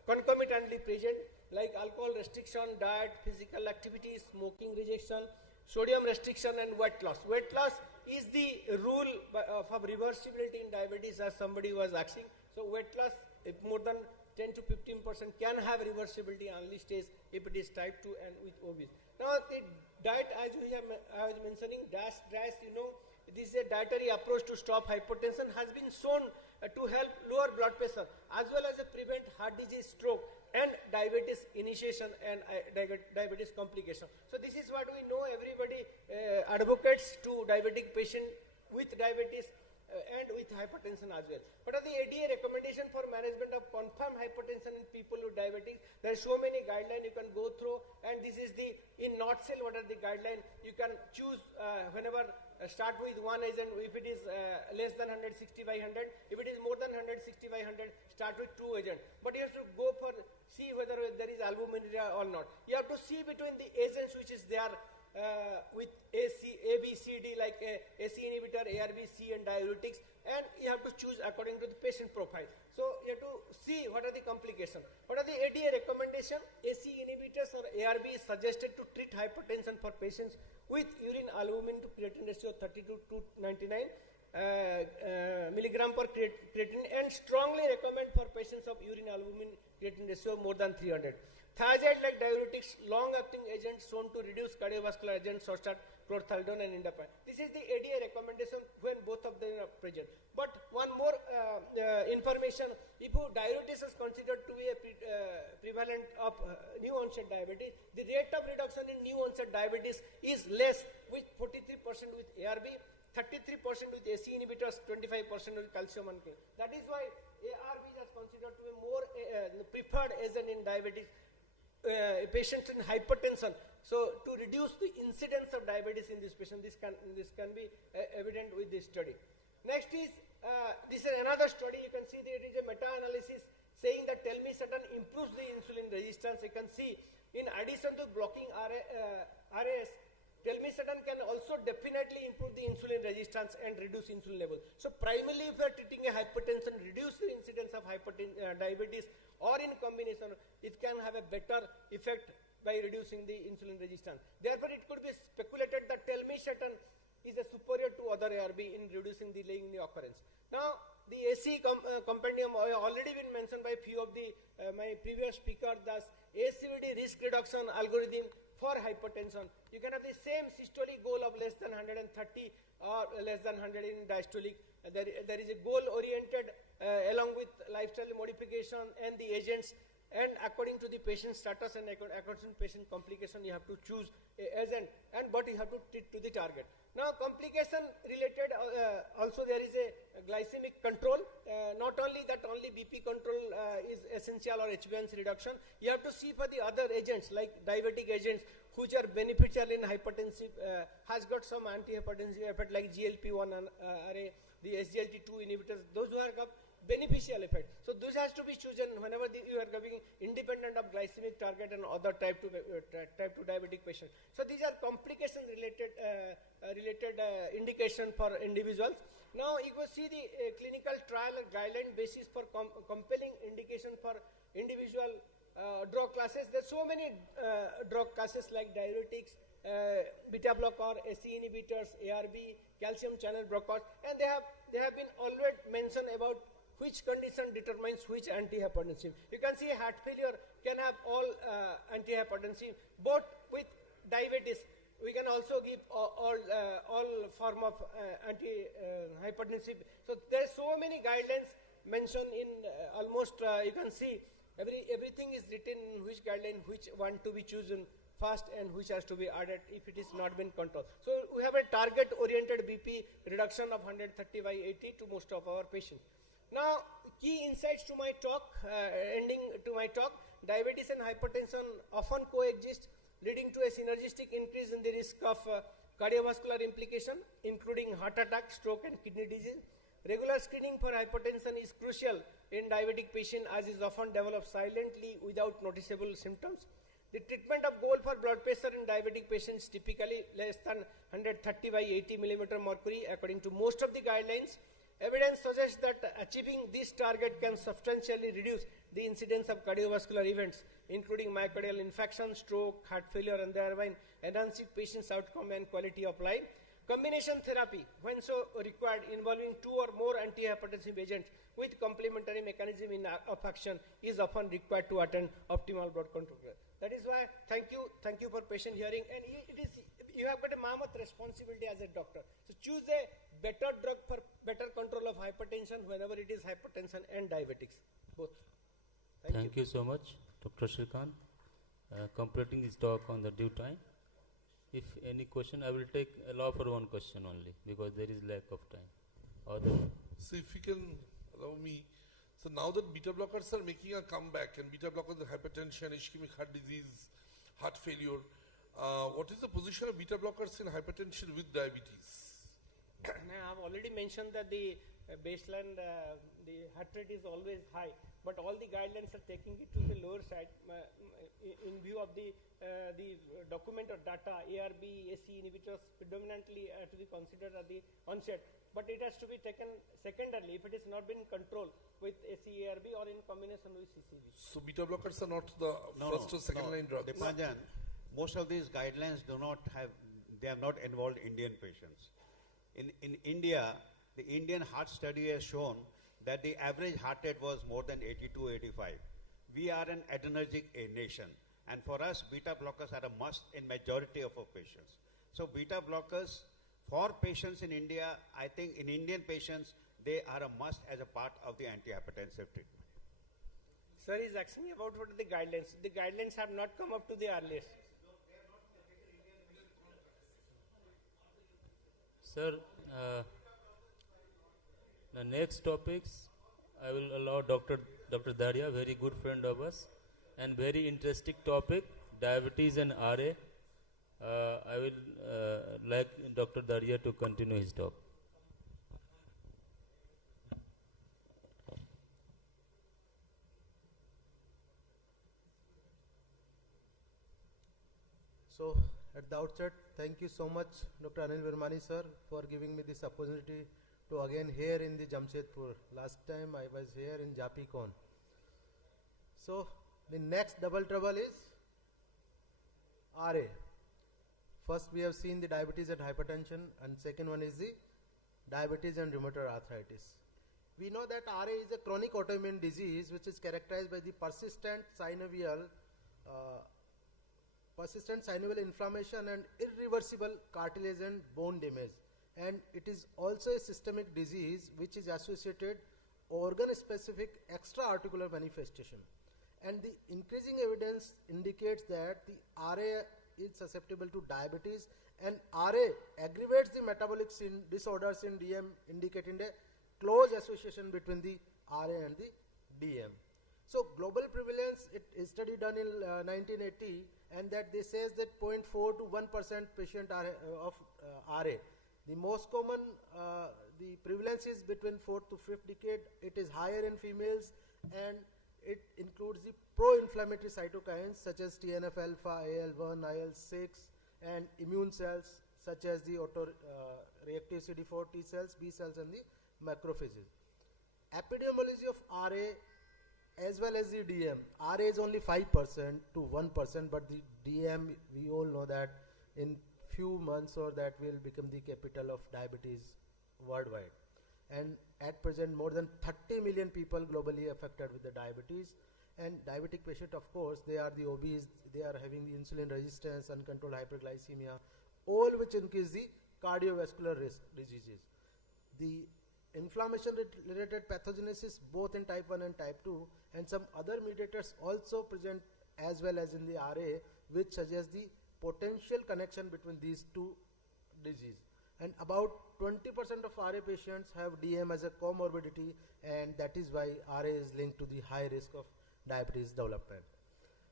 concomitantly present, like alcohol restriction, diet, physical activity, smoking rejection, sodium restriction, and weight loss. Weight loss is the rule of reversibility in diabetes, as somebody was asking. So weight loss, if more than 10 to 15% can have reversibility early stage if it is type 2 and with obese. Now the diet, as I was mentioning, DASH, you know, this is a dietary approach to stop hypertension, has been shown to help lower blood pressure as well as prevent heart disease, stroke, and diabetes initiation and diabetes complication. So this is what we know. Everybody advocates to diabetic patient with diabetes and with hypertension as well. What are the ADA recommendation for management of confirmed hypertension in people with diabetes? There are so many guidelines you can go through, and this is the, in nutshell, what are the guidelines? You can choose whenever start with one agent. If it is less than 160 by 100, if it is more than 160 by 100, start with two agents. But you have to go for, see whether there is albuminuria or not. You have to see between the agents which is there with A, B, C, D, like AC inhibitor, ARB, C, and diuretics, and you have to choose according to the patient profile. So you have to see what are the complications. What are the ADA recommendation? AC inhibitors or ARB is suggested to treat hypertension for patients with urine albumin to creatinine ratio 32 to 99 milligram per creatinine, and strongly recommend for patients of urine albumin creatinine ratio more than 300. Thiazide-like diuretics, long-acting agents shown to reduce cardiovascular agents such as chlorthalidone and indapamide. This is the ADA recommendation when both of them are present. But one more information: if diuretics is considered to be a prevalent of new onset diabetes, the rate of reduction in new onset diabetes is less, with 43% with ARB, 33% with AC inhibitors, 25% with calcium and K. That is why ARB is considered to be more preferred agent in diabetes. Patients in hypertension So to reduce the incidence of diabetes in this patient, this can be evident with this study. Next is, this is another study. You can see there is a meta-analysis saying that telmisartan improves the insulin resistance. You can see in addition to blocking RAS, telmisartan can also definitely improve the insulin resistance and reduce insulin level. So primarily if you are treating a hypertension, reduce the incidence of diabetes, or in combination, it can have a better effect by reducing the insulin resistance. Therefore, it could be speculated that telmisartan is a superior to other ARB in reducing the delaying the occurrence. Now, the AC compendium already been mentioned by few of the my previous speaker. Thus, ACVD risk reduction algorithm for hypertension. You can have the same systolic goal of less than 130 or less than 100 in diastolic. There is a goal oriented along with lifestyle modification and the agents, and according to the patient status and according to patient complication, you have to choose a agent, but you have to treat to the target. Now, complication related, also there is a glycemic control. Not only that, only BP control is essential, or HbA1c reduction. You have to see for the other agents like diabetic agents which are beneficial in hypertensive, has got some antihypertensive effect like GLP-1 and the SGLT2 inhibitors, those who are got beneficial effect. So this has to be chosen whenever you are giving independent of glycemic target and other type 2 diabetic patient. So these are complication related indication for individuals. Now you will see the clinical trial guideline basis for compelling indication for individual drug classes. There are so many drug classes like diuretics, beta blocker, SE inhibitors, ARB, calcium channel blockers, and they have been always mentioned about which condition determines which antihypertensive. You can see heart failure can have all antihypertensive, but with diabetes we can also give all form of antihypertensive. So there are so many guidelines mentioned in almost you can see everything is written in which guideline, which one to be chosen first and which has to be added if it is not been controlled. So we have a target oriented BP reduction of 130 by 80 to most of our patients. Now, key insights to my talk, ending to my talk, diabetes and hypertension often coexist, leading to a synergistic increase in the risk of cardiovascular implication, including heart attack, stroke and kidney disease. Regular screening for hypertension is crucial in diabetic patient as is often developed silently without noticeable symptoms. The treatment of goal for blood pressure in diabetic patients typically less than 130 by 80 millimeter mercury according to most of the guidelines. Evidence suggests that achieving this target can substantially reduce the incidence of cardiovascular events, including myocardial infarction, stroke, heart failure, and thereby enhancing patients' outcome and quality of life. Combination therapy, when so required, involving two or more antihypertensive agents with complementary mechanism of action, is often required to attain optimal blood control. That is why thank you for patient hearing, and you have got a mammoth responsibility as a doctor. So choose a better drug for better control of hypertension whenever it is hypertension and diabetics, both. Thank you so much, Dr. Shrikant, completing his talk on the due time. If any question, I will allow for one question only because there is lack of time. So if you can allow me, so now that beta blockers are making a comeback, and beta blockers, hypertension, ischemic heart disease, heart failure, what is the position of beta blockers in hypertension with diabetes? I have already mentioned that the baseline, the heart rate is always high, but all the guidelines are taking it to the lower side in view of the document or data. ARB, SE inhibitors predominantly to be considered at the onset, but it has to be taken secondarily if it is not been controlled with SE ARB or in combination with CCB. So beta blockers are not the first or second line drugs. Deepanjan, most of these guidelines they have not involved Indian patients. In India, the Indian heart study has shown that the average heart rate was more than 82, 85. We are an adrenergic nation, and for us, beta blockers are a must in majority of our patients. So beta blockers for patients in India, I think in Indian patients, they are a must as a part of the antihypertensive treatment. Sir is asking me about what are the guidelines. The guidelines have not come up to the earliest. Sir, the next topics, I will allow Dr. Daria, very good friend of us, and very interesting topic, diabetes and RA. I will like Dr. Daria to continue his talk. So, at the outset, thank you so much, Dr. Anil Virmani sir, for giving me this opportunity to again here in the Jamshedpur. Last time I was here in Ccdsicon. So, the next double trouble is RA. First we have seen the diabetes and hypertension, and second one is the diabetes and rheumatoid arthritis. We know that RA is a chronic autoimmune disease which is characterized by the persistent synovial inflammation and irreversible cartilage and bone damage. And it is also a systemic disease which is associated organ-specific extra-articular manifestation. And the increasing evidence indicates that the RA is susceptible to diabetes, and RA aggravates the metabolic disorders in DM, indicating a close association between the RA and the DM. So global prevalence, it is study done in 1980, and that they says that 0.4 to 1% patient are of RA. The most common, the prevalence is between 4th to 5th decade. It is higher in females, and it includes the pro-inflammatory cytokines such as TNF-alpha, AL1, IL-6, and immune cells such as the auto-reactive CD4 T cells, B cells, and the macrophages. Epidemiology of RA as well as the DM. RA is only 5% to 1%, but the DM, we all know that in few months or that will become the capital of diabetes worldwide. And at present, more than 30 million people globally affected with the diabetes. And diabetic patient, of course, they are the obese, they are having the insulin resistance, uncontrolled hyperglycemia, all which increase the cardiovascular risk diseases. The inflammation-related pathogenesis, both in type 1 and type 2, and some other mediators also present as well as in the RA, which suggest the potential connection between these two diseases. And about 20% of RA patients have DM as a comorbidity, and that is why RA is linked to the high risk of diabetes development.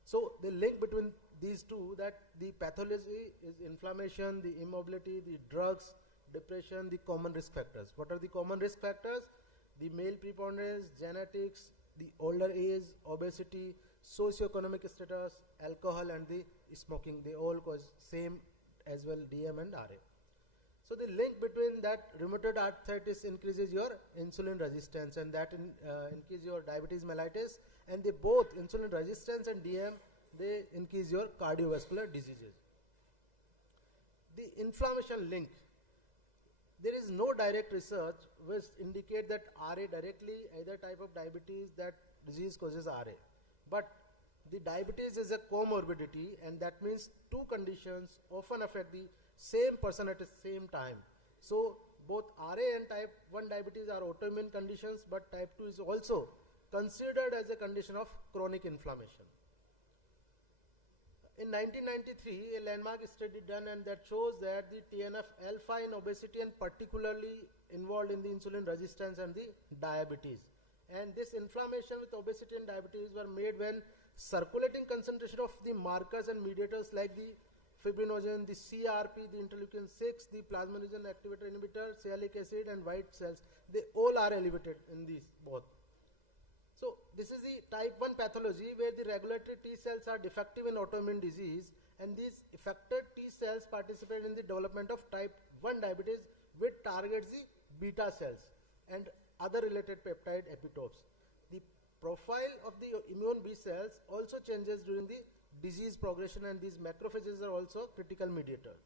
So the link between these two, that the pathology is inflammation, the immobility, the drugs, depression, the common risk factors. What are the common risk factors? The male preponderance, genetics, the older age, obesity, socioeconomic status, alcohol, and the smoking. They all cause same as well DM and RA. So the link between that rheumatoid arthritis increases your insulin resistance, and that increase your diabetes mellitus, and they both insulin resistance and DM, they increase your cardiovascular diseases. The inflammation link. There is no direct research which indicate that RA directly, either type of diabetes, that disease causes RA. But the diabetes is a comorbidity, and that means two conditions often affect the same person at the same time. So both RA and type 1 diabetes are autoimmune conditions, but type 2 is also considered as a condition of chronic inflammation. In 1993, a landmark study done, and that shows that the TNF-alpha in obesity, and particularly involved in the insulin resistance and the diabetes. And this inflammation with obesity and diabetes were made when circulating concentration of the markers and mediators like the fibrinogen, the CRP, the interleukin-6, the plasminogen activator inhibitor, sialic acid, and white cells, they all are elevated in these both. So this is the type 1 pathology where the regulatory T cells are defective in autoimmune disease, and these affected T cells participate in the development of type 1 diabetes, which targets the beta cells and other related peptide epitopes. The profile of the immune B cells also changes during the disease progression, and these macrophages are also critical mediators.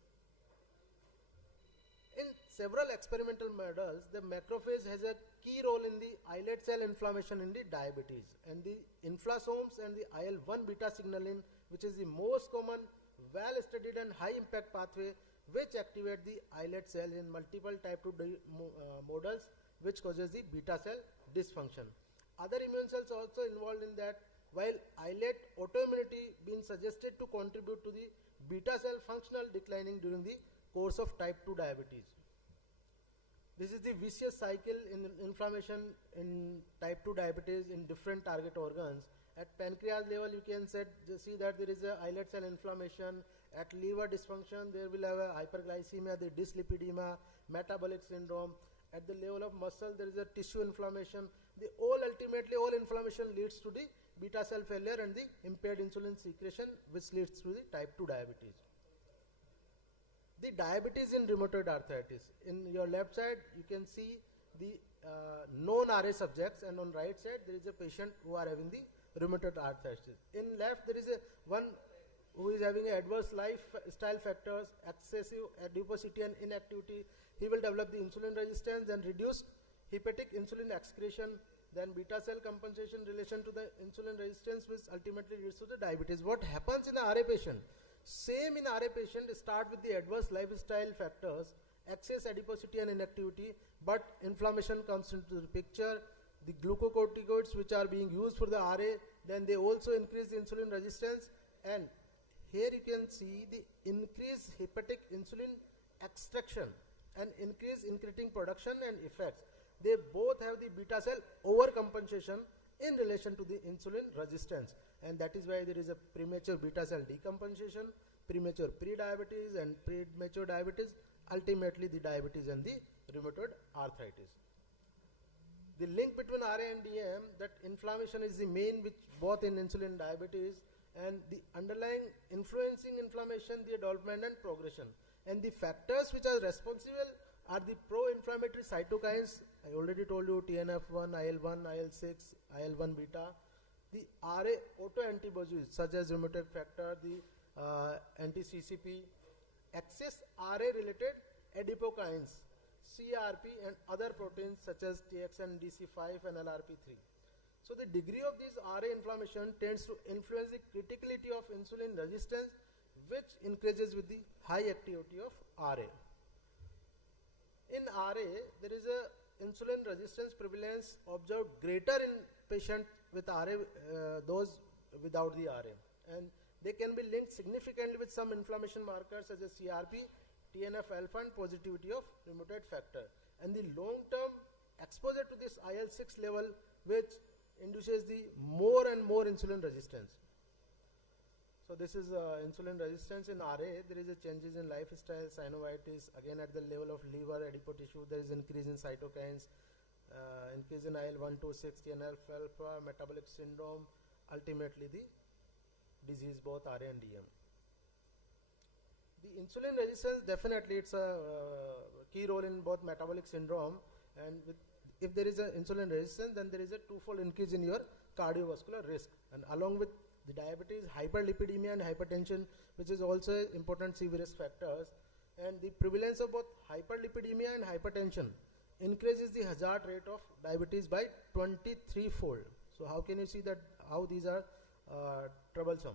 In several experimental models, the macrophage has a key role in the islet cell inflammation in the diabetes, and the inflasomes and the IL-1 beta signaling, which is the most common, well-studied and high-impact pathway, which activate the islet cell in multiple type 2 models, which causes the beta cell dysfunction. Other immune cells also involved in that, while islet autoimmunity being suggested to contribute to the beta cell functional declining during the course of type 2 diabetes. This is the vicious cycle in inflammation in type 2 diabetes in different target organs. At pancreas level, you can see that there is a islet cell inflammation, At liver dysfunction, there will have a hyperglycemia, the dyslipidemia, metabolic syndrome. At the level of muscle, there is a tissue inflammation. Ultimately, all inflammation leads to the beta cell failure and the impaired insulin secretion, which leads to the type 2 diabetes. The diabetes in rheumatoid arthritis. In your left side, you can see the non-RA subjects, and on right side, there is a patient who are having the rheumatoid arthritis. In left, there is one who is having adverse lifestyle factors, excessive adiposity and inactivity. He will develop the insulin resistance and reduce hepatic insulin excretion, then beta cell compensation relation to the insulin resistance, which ultimately leads to the diabetes. What happens in the RA patient? Same in RA patient, start with the adverse lifestyle factors, excess adiposity and inactivity, but inflammation comes into the picture. The glucocorticoids which are being used for the RA, then they also increase the insulin resistance, and here you can see the increased hepatic insulin extraction and increased incretin production and effects. They both have the beta cell overcompensation in relation to the insulin resistance, and that is why there is a premature beta cell decompensation, premature pre-diabetes and premature diabetes, ultimately the diabetes and the rheumatoid arthritis. The link between RA and DM, that inflammation is the main, which both in insulin diabetes, and the underlying influencing inflammation, the development and progression. And the factors which are responsible are the pro-inflammatory cytokines. I already told you TNF1, IL-1, IL-6, IL-1 beta. The RA autoantibodies such as rheumatoid factor, the anti-CCP, excess RA-related adipokines, CRP and other proteins such as TXN, DC5 and LRP3. So the degree of this RA inflammation tends to influence the criticality of insulin resistance, which increases with the high activity of RA. In RA, there is a insulin resistance prevalence observed greater in patients with RA, those without the RA, and they can be linked significantly with some inflammation markers such as CRP, TNF-alpha and positivity of rheumatoid factor. And the long-term exposure to this IL-6 level, which induces the more and more insulin resistance. So this is insulin resistance in RA. There is a changes in lifestyle, synovitis. Again, at the level of liver, adipose tissue, there is increase in cytokines, increase in IL-126, TNF-alpha, metabolic syndrome. Ultimately, the disease both RA and DM. The insulin resistance, definitely it's a key role in both metabolic syndrome, and if there is an insulin resistance, then there is a twofold increase in your cardiovascular risk, and along with the diabetes, hyperlipidemia and hypertension, which is also important CV risk factors, and the prevalence of both hyperlipidemia and hypertension increases the hazard rate of diabetes by 23-fold. So how can you see that how these are troublesome?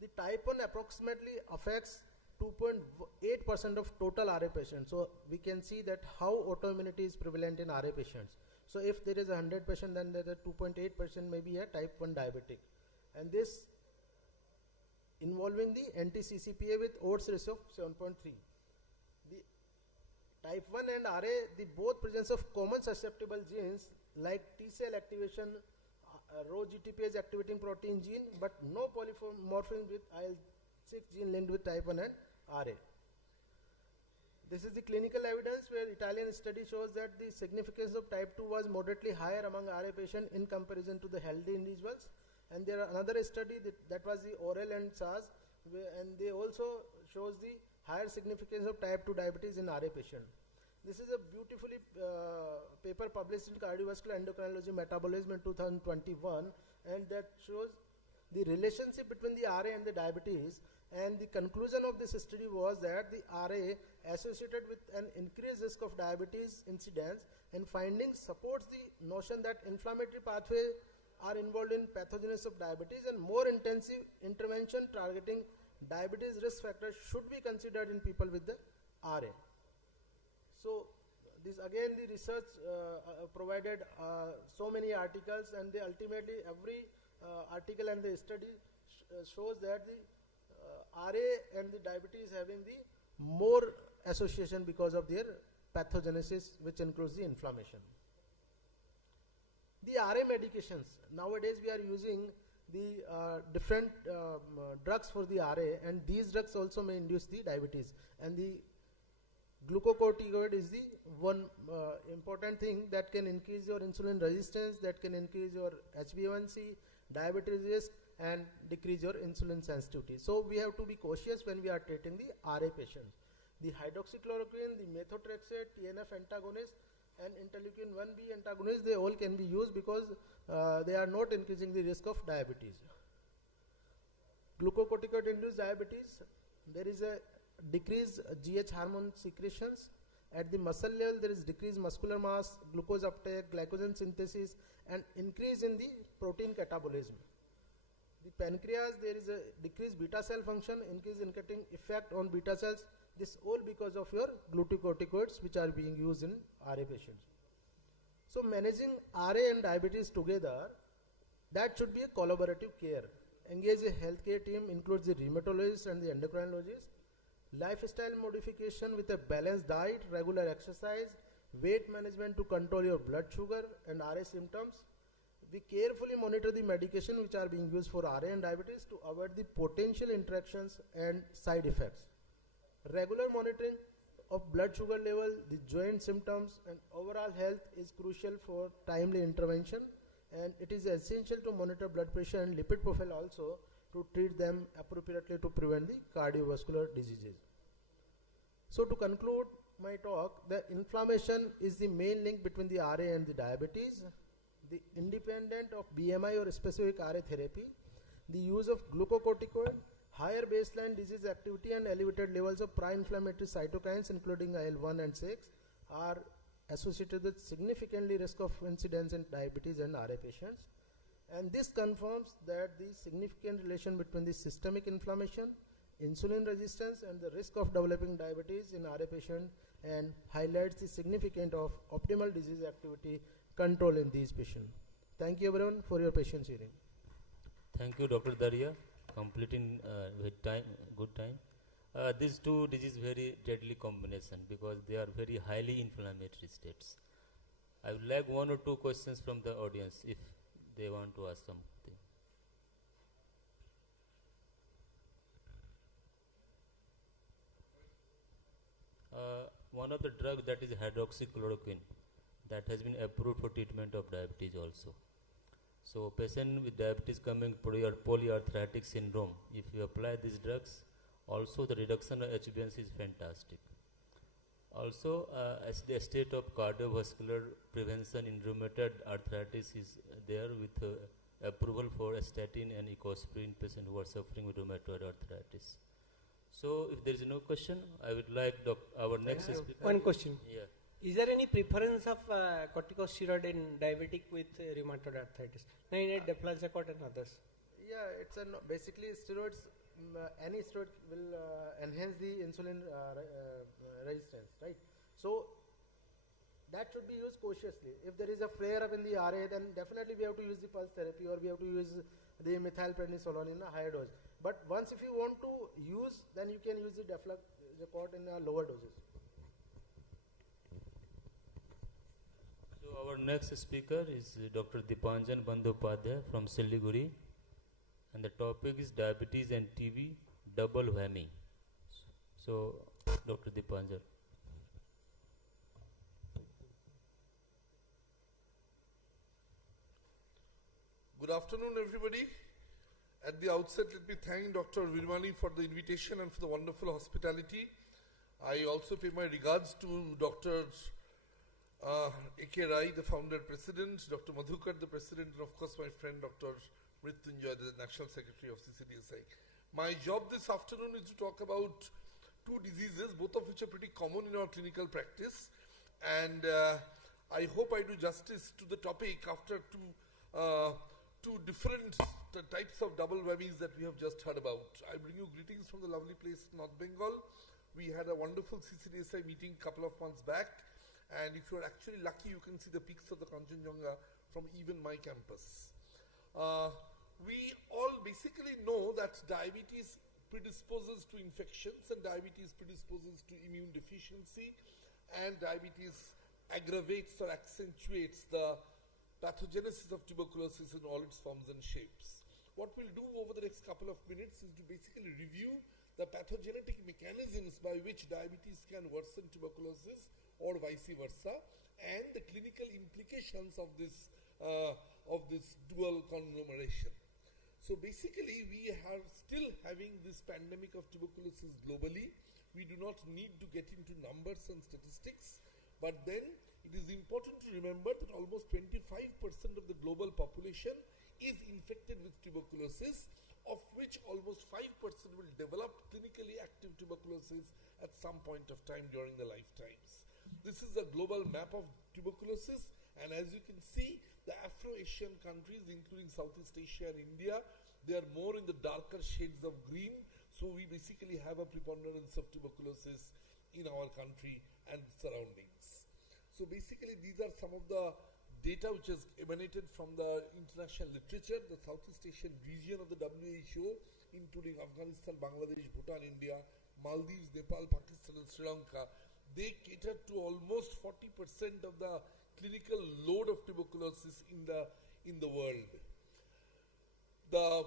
The type 1 approximately affects 2.8% of total RA patients. So we can see that how autoimmunity is prevalent in RA patients. So if there is 100 patients, then there is 2.8% may be a type 1 diabetic. And this involving the anti-CCPA with odds ratio of 7.3. The type 1 and RA, the both presence of common susceptible genes like T cell activation, Rho GTPase activating protein gene, but no polymorphism with IL-6 gene linked with type 1 and RA. This is the clinical evidence where Italian study shows that the significance of type 2 was moderately higher among RA patients in comparison to the healthy individuals. And there are another study that was the oral and SARS, and they also shows the higher significance of type 2 diabetes in RA patient. This is a beautifully paper published in Cardiovascular Endocrinology Metabolism in 2021, and that shows the relationship between the RA and the diabetes. And the conclusion of this study was that the RA associated with an increased risk of diabetes incidence, and findings supports the notion that inflammatory pathways are involved in pathogenesis of diabetes, and more intensive intervention targeting diabetes risk factors should be considered in people with the RA. So this again the research provided so many articles, and they ultimately every article and the study shows that the RA and the diabetes having the more association because of their pathogenesis, which includes the inflammation. The RA medications, nowadays we are using the different drugs for the RA, and these drugs also may induce the diabetes. And the glucocorticoid is the one important thing that can increase your insulin resistance, that can increase your HbA1c, diabetes risk, and decrease your insulin sensitivity. So we have to be cautious when we are treating the RA patients. The hydroxychloroquine, the methotrexate, TNF antagonist, and interleukin 1B antagonist, they all can be used because they are not increasing the risk of diabetes. Glucocorticoid induced diabetes, there is a decreased GH hormone secretions. At the muscle level, there is decreased muscular mass, glucose uptake, glycogen synthesis, and increase in the protein catabolism. The pancreas, there is a decreased beta cell function, increase in cutting effect on beta cells. This all because of your glucocorticoids which are being used in RA patients. So managing RA and diabetes together, that should be a collaborative care. Engage a healthcare team, includes the rheumatologist and the endocrinologist. Lifestyle modification with a balanced diet, regular exercise, weight management to control your blood sugar and RA symptoms. We carefully monitor the medication which are being used for RA and diabetes to avoid the potential interactions and side effects. Regular monitoring of blood sugar level, the joint symptoms, and overall health is crucial for timely intervention, and it is essential to monitor blood pressure and lipid profile also to treat them appropriately to prevent the cardiovascular diseases. So to conclude my talk, the inflammation is the main link between the RA and the diabetes. The independent of BMI or specific RA therapy, the use of glucocorticoid, higher baseline disease activity, and elevated levels of pro-inflammatory cytokines including IL-1 and 6 are associated with significantly risk of incidence in diabetes and RA patients. And this confirms that the significant relation between the systemic inflammation, insulin resistance, and the risk of developing diabetes in RA patients, and highlights the significance of optimal disease activity control in these patients. Thank you everyone for your patience hearing. Thank you, Dr. Daria, completing with time, good time. These two diseases very deadly combination because they are very highly inflammatory states. I would like one or two questions from the audience if they want to ask something. One of the drugs that is hydroxychloroquine that has been approved for treatment of diabetes also. So patient with diabetes coming polyarthritic syndrome, if you apply these drugs, also the reduction of HbA1c is fantastic. Also, as the state of cardiovascular prevention in rheumatoid arthritis is there with approval for a statin and ecosprin patient who are suffering with rheumatoid arthritis. So, if there is no question, I would like our next speaker. One question. Yeah. Is there any preference of corticosteroid in diabetic with rheumatoid arthritis? Deflazacort and others. Yeah, it's basically steroids. Any steroid will enhance the insulin resistance, right? So that should be used cautiously. If there is a flare up in the RA, then definitely we have to use the pulse therapy, or we have to use the methylprednisolone in a higher dose. But once if you want to use, then you can use the deflazacort in lower doses. So our next speaker is Dr. Dipanjan Bandyopadhyay from Siliguri, and the topic is diabetes and TB double whammy. So, Dr. Dipanjan. Good afternoon, everybody. At the outset, let me thank Dr. Virmani for the invitation and for the wonderful hospitality. I also pay my regards to Dr. A.K. Rai, the founder president, Dr. Madhukar, the president, and of course my friend Dr. Mrityunjay, the National Secretary of Ccdsicon. My job this afternoon is to talk about two diseases, both of which are pretty common in our clinical practice. And I hope I do justice to the topic after two different types of double whammies that we have just heard about. I bring you greetings from the lovely place North Bengal. We had a wonderful Ccdsicon meeting a couple of months back, and if you are actually lucky, you can see the peaks of the Kanchenjunga from even my campus. We all basically know that diabetes predisposes to infections, and diabetes predisposes to immune deficiency, and diabetes aggravates or accentuates the pathogenesis of tuberculosis in all its forms and shapes. what we'll do over the next couple of minutes is to basically review the pathogenetic mechanisms by which diabetes can worsen tuberculosis or vice versa, and the clinical implications of this dual conglomeration. So basically, we are still having this pandemic of tuberculosis globally. We do not need to get into numbers and statistics, but then it is important to remember that almost 25% of the global population is infected with tuberculosis, of which almost 5% will develop clinically active tuberculosis at some point of time during their lifetimes. This is a global map of tuberculosis, and as you can see, the Afro-Asian countries, including Southeast Asia and India, they are more in the darker shades of green. So we basically have a preponderance of tuberculosis in our country and surroundings. So basically, these are some of the data which has emanated from the international literature. The Southeast Asian region of the WHO, including Afghanistan, Bangladesh, Bhutan, India, Maldives, Nepal, Pakistan, and Sri Lanka, they cater to almost 40% of the clinical load of tuberculosis in the world. The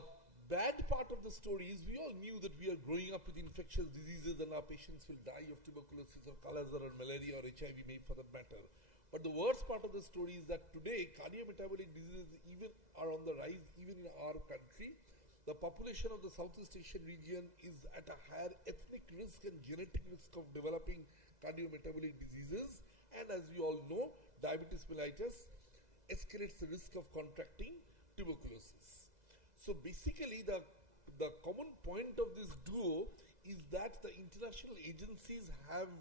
bad part of the story is we all knew that we are growing up with infectious diseases and our patients will die of tuberculosis or Kala-Azar or malaria or HIV for that matter. But the worst part of the story is that today cardiometabolic diseases even are on the rise even in our country. The population of the Southeast Asian region is at a higher ethnic risk and genetic risk of developing cardiometabolic diseases, and as we all know, diabetes mellitus escalates the risk of contracting tuberculosis. So basically the common point of this duo is that the international agencies have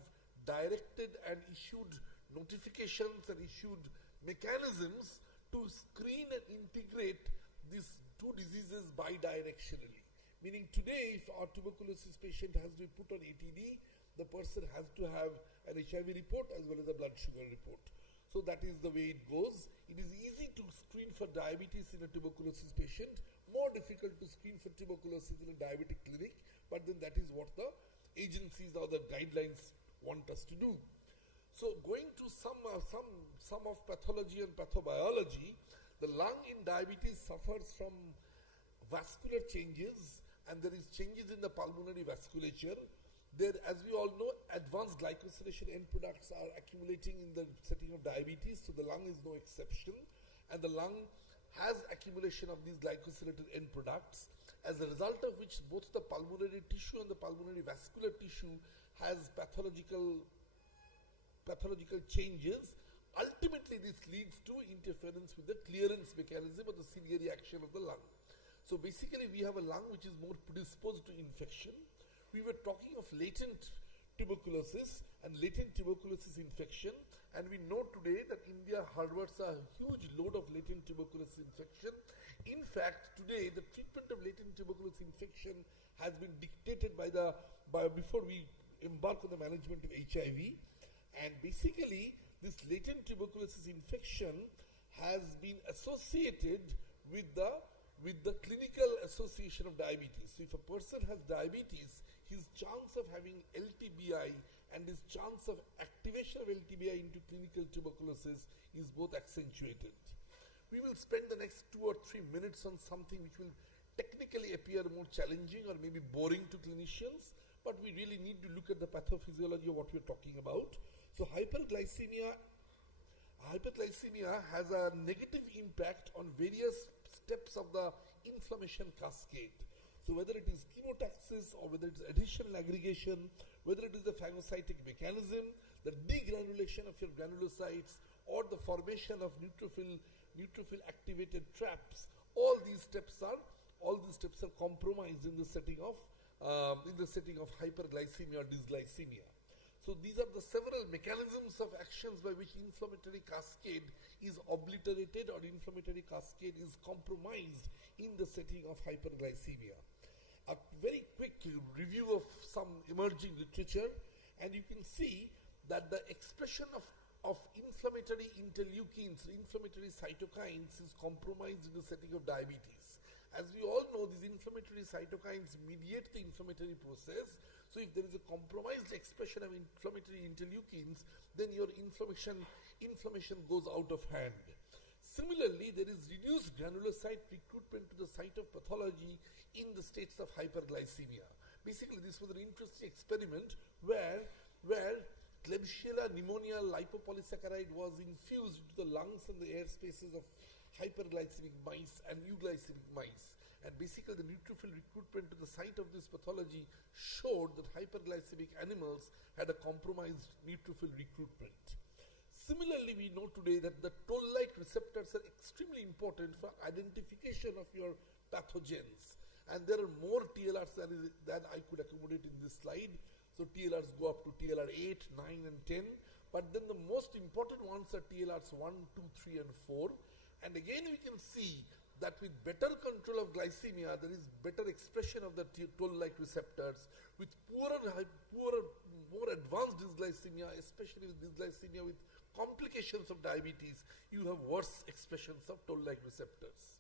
directed and issued notifications and issued mechanisms to screen and integrate these two diseases bidirectionally. Meaning today, if our tuberculosis patient has to be put on ATD, the person has to have an HIV report as well as a blood sugar report. So that is the way it goes. It is easy to screen for diabetes in a tuberculosis patient, more difficult to screen for tuberculosis in a diabetic clinic, but then that is what the agencies or the guidelines want us to do. So going to some of pathology and pathobiology, the lung in diabetes suffers from vascular changes, and there is changes in the pulmonary vasculature. There, as we all know, advanced glycosylation end products are accumulating in the setting of diabetes, so the lung is no exception, and the lung has accumulation of these glycosylated end products, as a result of which both the pulmonary tissue and the pulmonary vascular tissue has pathological changes. Ultimately, this leads to interference with the clearance mechanism or the ciliary action of the lung. So basically, we have a lung which is more predisposed to infection. We were talking of latent tuberculosis and latent tuberculosis infection, and we know today that India harbors a huge load of latent tuberculosis infection. In fact, today the treatment of latent tuberculosis infection has been dictated by before we embark on the management of HIV, and basically this latent tuberculosis infection has been associated with the clinical association of diabetes. So if a person has diabetes, his chance of having LTBI and his chance of activation of LTBI into clinical tuberculosis is both accentuated. We will spend the next 2 or 3 minutes on something which will technically appear more challenging or maybe boring to clinicians, but we really need to look at the pathophysiology of what we're talking about. So hyperglycemia has a negative impact on various steps of the inflammation cascade. So whether it is chemotaxis or whether it is adhesional aggregation, whether it is the phagocytic mechanism, the degranulation of your granulocytes, or the formation of neutrophil activated traps, all these steps are compromised in the setting of hyperglycemia or dysglycemia. So these are the several mechanisms of actions by which inflammatory cascade is obliterated or inflammatory cascade is compromised in the setting of hyperglycemia. A very quick review of some emerging literature, and you can see that the expression of inflammatory interleukins, inflammatory cytokines, is compromised in the setting of diabetes. As we all know, these inflammatory cytokines mediate the inflammatory process. So if there is a compromised expression of inflammatory interleukins, then your inflammation goes out of hand. Similarly, there is reduced granulocyte recruitment to the site of pathology in the states of hyperglycemia. Basically, this was an interesting experiment where Klebsiella pneumonia lipopolysaccharide was infused into the lungs and the air spaces of hyperglycemic mice and euglycemic mice. And basically, the neutrophil recruitment to the site of this pathology showed that hyperglycemic animals had a compromised neutrophil recruitment. Similarly, we know today that the toll-like receptors are extremely important for identification of your pathogens. And there are more TLRs than I could accommodate in this slide. So TLRs go up to TLR 8, 9 and 10. But then the most important ones are TLRs 1, 2, 3 and 4. And again we can see that with better control of glycemia, there is better expression of the toll-like receptors. With more advanced dysglycemia, especially with dysglycemia with complications of diabetes, you have worse expressions of toll-like receptors.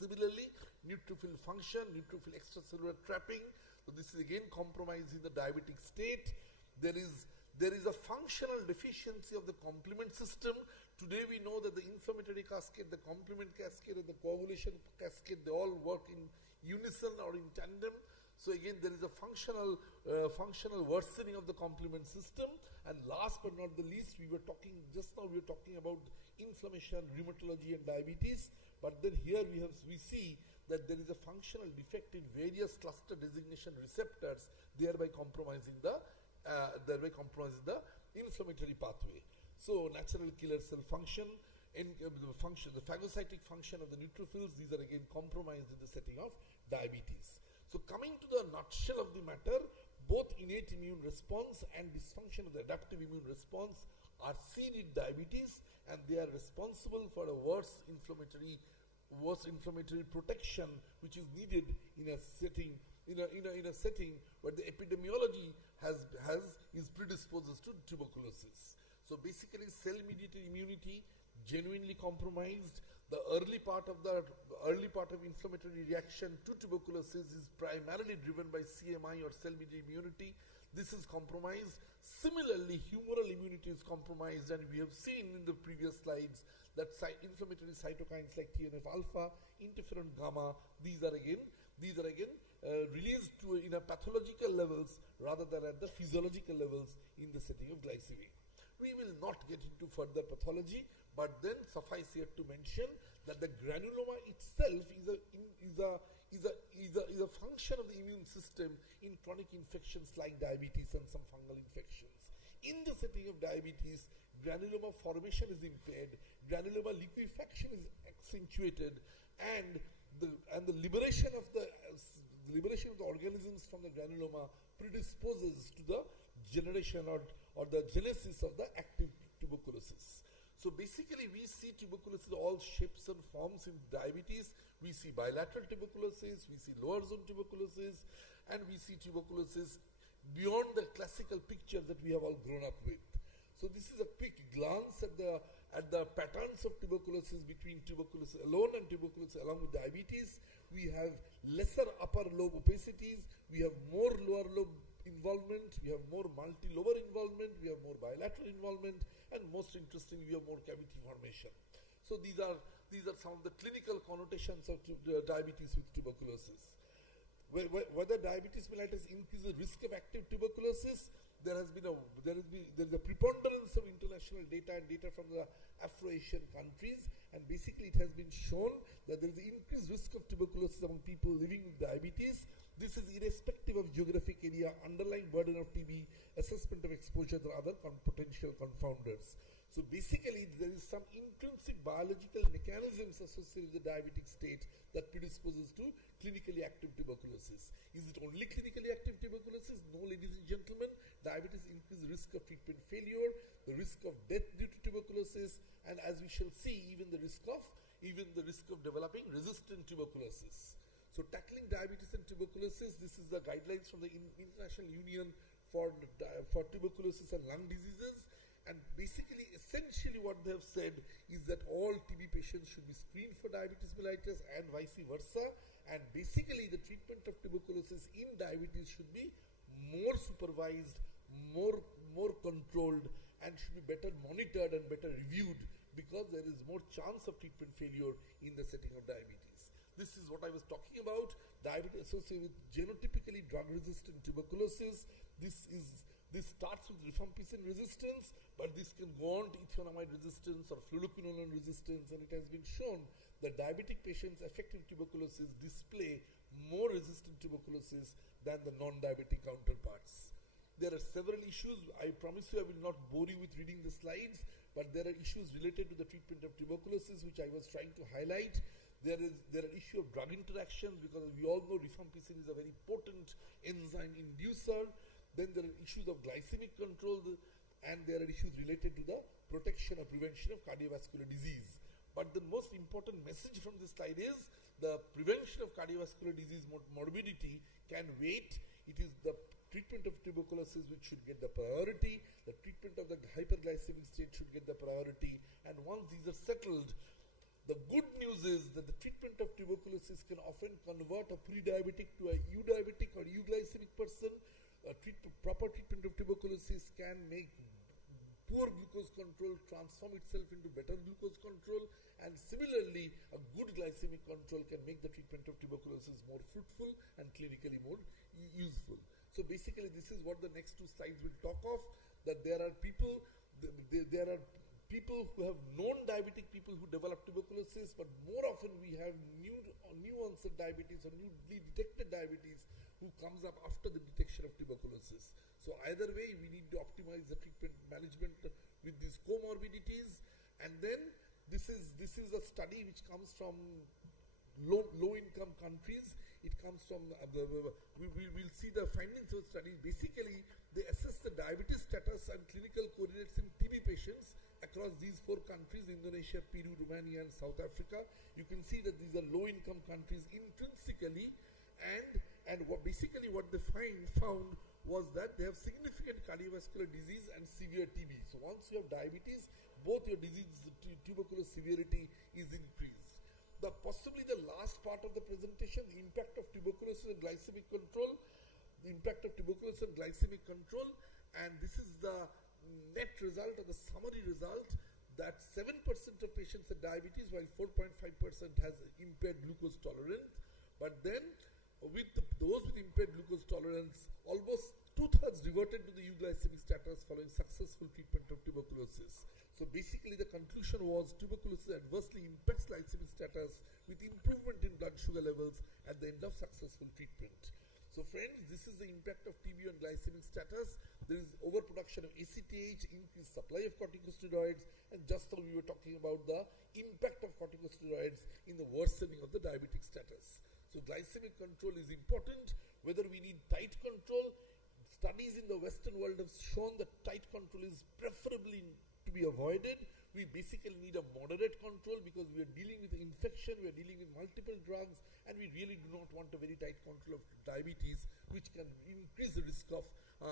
Similarly, neutrophil function, neutrophil extracellular trapping. So this is again compromised in the diabetic state. There is a functional deficiency of the complement system. Today we know that the inflammatory cascade, the complement cascade and the coagulation cascade, they all work in unison or in tandem. So again, there is a functional worsening of the complement system. And last but not the least, just now we were talking about inflammation, rheumatology and diabetes. But then here we see that there is a functional defect in various cluster designation receptors, thereby compromising the inflammatory pathway. So natural killer cell function, the phagocytic function of the neutrophils, these are again compromised in the setting of diabetes. So coming to the nutshell of the matter, both innate immune response and dysfunction of the adaptive immune response are seen in diabetes, and they are responsible for a worse inflammatory protection, which is needed in a setting where the epidemiology is predisposed to tuberculosis. So basically, cell-mediated immunity genuinely compromised. The early part of inflammatory reaction to tuberculosis is primarily driven by CMI or cell-mediated immunity. This is compromised. Similarly, humoral immunity is compromised, and we have seen in the previous slides that inflammatory cytokines like TNF alpha, interferon gamma, these are again released in a pathological levels rather than at the physiological levels in the setting of glycemia. We will not get into further pathology, but then suffice here to mention that the granuloma itself is a function of the immune system in chronic infections like diabetes and some fungal infections. In the setting of diabetes, granuloma formation is impaired, granuloma liquefaction is accentuated, and the liberation of the organisms from the granuloma predisposes to the generation or the genesis of the active tuberculosis. So basically we see tuberculosis all shapes and forms in diabetes. We see bilateral tuberculosis, we see lower zone tuberculosis, and we see tuberculosis beyond the classical picture that we have all grown up with. So this is a quick glance at the patterns of tuberculosis between tuberculosis alone and tuberculosis along with diabetes. We have lesser upper lobe opacities, we have more lower lobe involvement, we have more multi-lobar involvement, we have more bilateral involvement, and most interesting, we have more cavity formation. So these are some of the clinical connotations of diabetes with tuberculosis. Whether diabetes mellitus increases risk of active tuberculosis, there is a preponderance of international data and data from the Afro-Asian countries, and basically it has been shown that there is an increased risk of tuberculosis among people living with diabetes. This is irrespective of geographic area, underlying burden of TB, assessment of exposure, or other potential confounders. So basically, there is some intrinsic biological mechanisms associated with the diabetic state that predisposes to clinically active tuberculosis. Is it only clinically active tuberculosis? No, ladies and gentlemen. Diabetes increases risk of treatment failure, the risk of death due to tuberculosis, and as we shall see, even the risk of developing resistant tuberculosis. So tackling diabetes and tuberculosis, this is the guidelines from the International Union for Tuberculosis and Lung Diseases. And basically, essentially what they have said is that all TB patients should be screened for diabetes mellitus and vice versa. And basically, the treatment of tuberculosis in diabetes should be more supervised, more controlled, and should be better monitored and better reviewed because there is more chance of treatment failure in the setting of diabetes. This is what I was talking about, diabetes associated with genotypically drug-resistant tuberculosis. This starts with rifampicin resistance, but this can go on to ethionamide resistance or fluoroquinolone resistance, and it has been shown that diabetic patients affected with tuberculosis display more resistant tuberculosis than the non-diabetic counterparts. There are several issues. I promise you I will not bore you with reading the slides, but there are issues related to the treatment of tuberculosis which I was trying to highlight. There are issue of drug interactions, because we all know rifampicin is a very potent enzyme inducer. Then there are issues of glycemic control, and there are issues related to the protection or prevention of cardiovascular disease. But the most important message from this slide is the prevention of cardiovascular disease morbidity can wait. It is the treatment of tuberculosis which should get the priority. The treatment of the hyperglycemic state should get the priority. And once these are settled, the good news is that the treatment of tuberculosis can often convert a pre-diabetic to a eudiabetic or euglycemic person. Proper treatment of tuberculosis can make poor glucose control transform itself into better glucose control, and similarly a good glycemic control can make the treatment of tuberculosis more fruitful and clinically more useful. So basically this is what the next two slides will talk of, that there are people who have non-diabetic people who develop tuberculosis, but more often we have new onset diabetes or newly detected diabetes who comes up after the detection of tuberculosis. So either way, we need to optimize the treatment management with these comorbidities. And then this is a study which comes from low income countries. It comes from we'll see the findings of the study. Basically, they assess the diabetes status and clinical coordinates in TB patients across these 4 countries: Indonesia, Peru, Romania, and South Africa. You can see that these are low income countries intrinsically, and what they found was that they have significant cardiovascular disease and severe TB. So once you have diabetes, both your disease tuberculosis severity is increased. Possibly the last part of the presentation, the impact of tuberculosis and glycemic control. And this is the net result or the summary result, that 7% of patients have diabetes while 4.5% has impaired glucose tolerance. But then with those with impaired glucose tolerance, almost 2/3 reverted to the euglycemic status following successful treatment of tuberculosis. So basically the conclusion was tuberculosis adversely impacts glycemic status with improvement in blood sugar levels at the end of successful treatment. So friends, this is the impact of TB on glycemic status. There is overproduction of ACTH, increased supply of corticosteroids, and just now we were talking about the impact of corticosteroids in the worsening of the diabetic status. So glycemic control is important. Whether we need tight control, studies in the Western world have shown that tight control is preferably to be avoided. We basically need a moderate control because we are dealing with infection, we are dealing with multiple drugs, and we really do not want a very tight control of diabetes, which can increase the risk of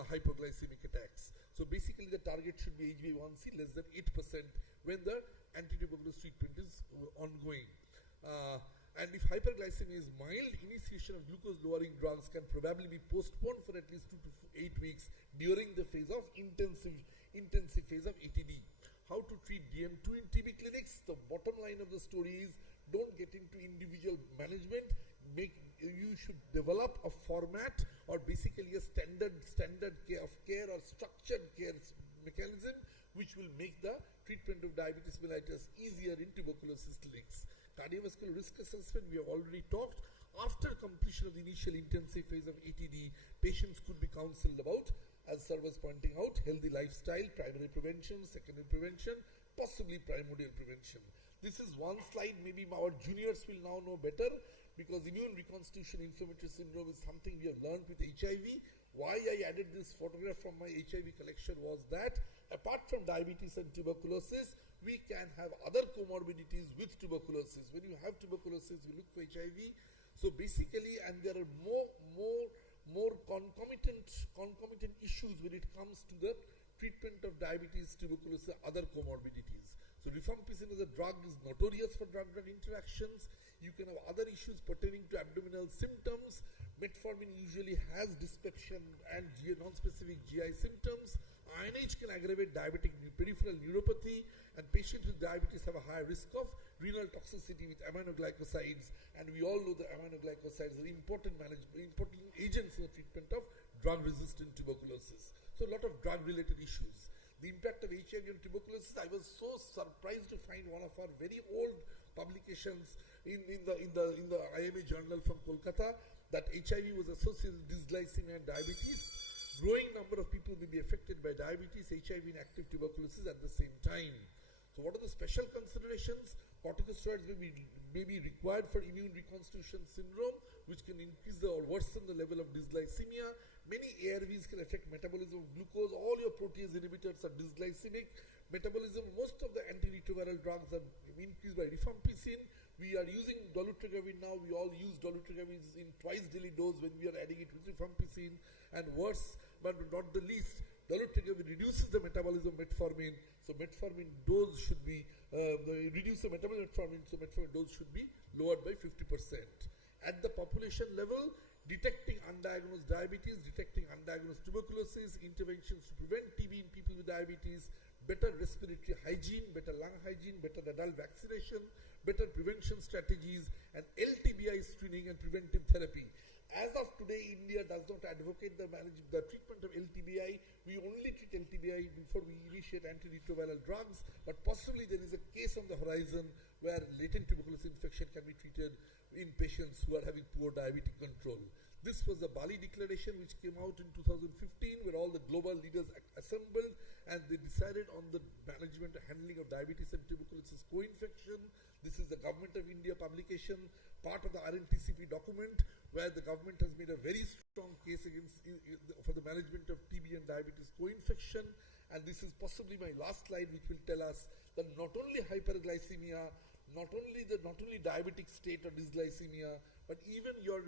hypoglycemic attacks. So basically the target should be HbA1c less than 8% when the anti-tuberculosis treatment is ongoing. And if hyperglycemia is mild, initiation of glucose-lowering drugs can probably be postponed for at least 2 to 8 weeks during the phase of intensive phase of ATD. How to treat DM2 in TB clinics? The bottom line of the story is don't get into individual management. You should develop a format or basically a standard care or structured care mechanism which will make the treatment of diabetes mellitus easier in tuberculosis clinics. Cardiovascular risk assessment, we have already talked. After completion of the initial intensive phase of ATD, patients could be counseled about, as sir was pointing out, healthy lifestyle, primary prevention, secondary prevention, possibly primordial prevention. This is one slide, maybe our juniors will now know better, because immune reconstitution inflammatory syndrome is something we have learned with HIV. Why I added this photograph from my HIV collection was that apart from diabetes and tuberculosis, we can have other comorbidities with tuberculosis. When you have tuberculosis, you look for HIV. So basically, and there are more concomitant issues when it comes to the treatment of diabetes, tuberculosis, other comorbidities. So rifampicin as a drug is notorious for drug-drug interactions. You can have other issues pertaining to abdominal symptoms. Metformin usually has dyspepsia and non-specific GI symptoms. INH can aggravate diabetic peripheral neuropathy, and patients with diabetes have a higher risk of renal toxicity with aminoglycosides, and we all know the aminoglycosides are important agents in the treatment of drug-resistant tuberculosis. So a lot of drug-related issues. The impact of HIV on tuberculosis, I was so surprised to find one of our very old publications in the IMA journal from Kolkata that HIV was associated with dysglycemia and diabetes. Growing number of people may be affected by diabetes, HIV and active tuberculosis at the same time. So what are the special considerations? Corticosteroids may be required for immune reconstitution syndrome, which can increase or worsen the level of dysglycemia. Many ARVs can affect metabolism of glucose. All your protease inhibitors are dysglycemic. Metabolism, most of the antiretroviral drugs are increased by rifampicin. We are using dolutegravir now. We all use dolutegravir in twice daily dose when we are adding it with rifampicin. And worse, but not the least, dolutegravir reduces the metabolism of metformin. So metformin dose should be, reduce the metabolism of metformin, so metformin dose should be lowered by 50%. At the population level, detecting undiagnosed diabetes, detecting undiagnosed tuberculosis, interventions to prevent TB in people with diabetes, better respiratory hygiene, better lung hygiene, better adult vaccination, better prevention strategies, and LTBI screening and preventive therapy. As of today, India does not advocate the treatment of LTBI. We only treat LTBI before we initiate antiretroviral drugs, but possibly there is a case on the horizon where latent tuberculosis infection can be treated in patients who are having poor diabetic control. This was the Bali Declaration, which came out in 2015, where all the global leaders assembled and they decided on the management and handling of diabetes and tuberculosis co-infection. This is the Government of India publication, part of the RNTCP document, where the government has made a very strong case for the management of TB and diabetes co-infection. And this is possibly my last slide, which will tell us that not only hyperglycemia, not only diabetic state or dysglycemia, but even your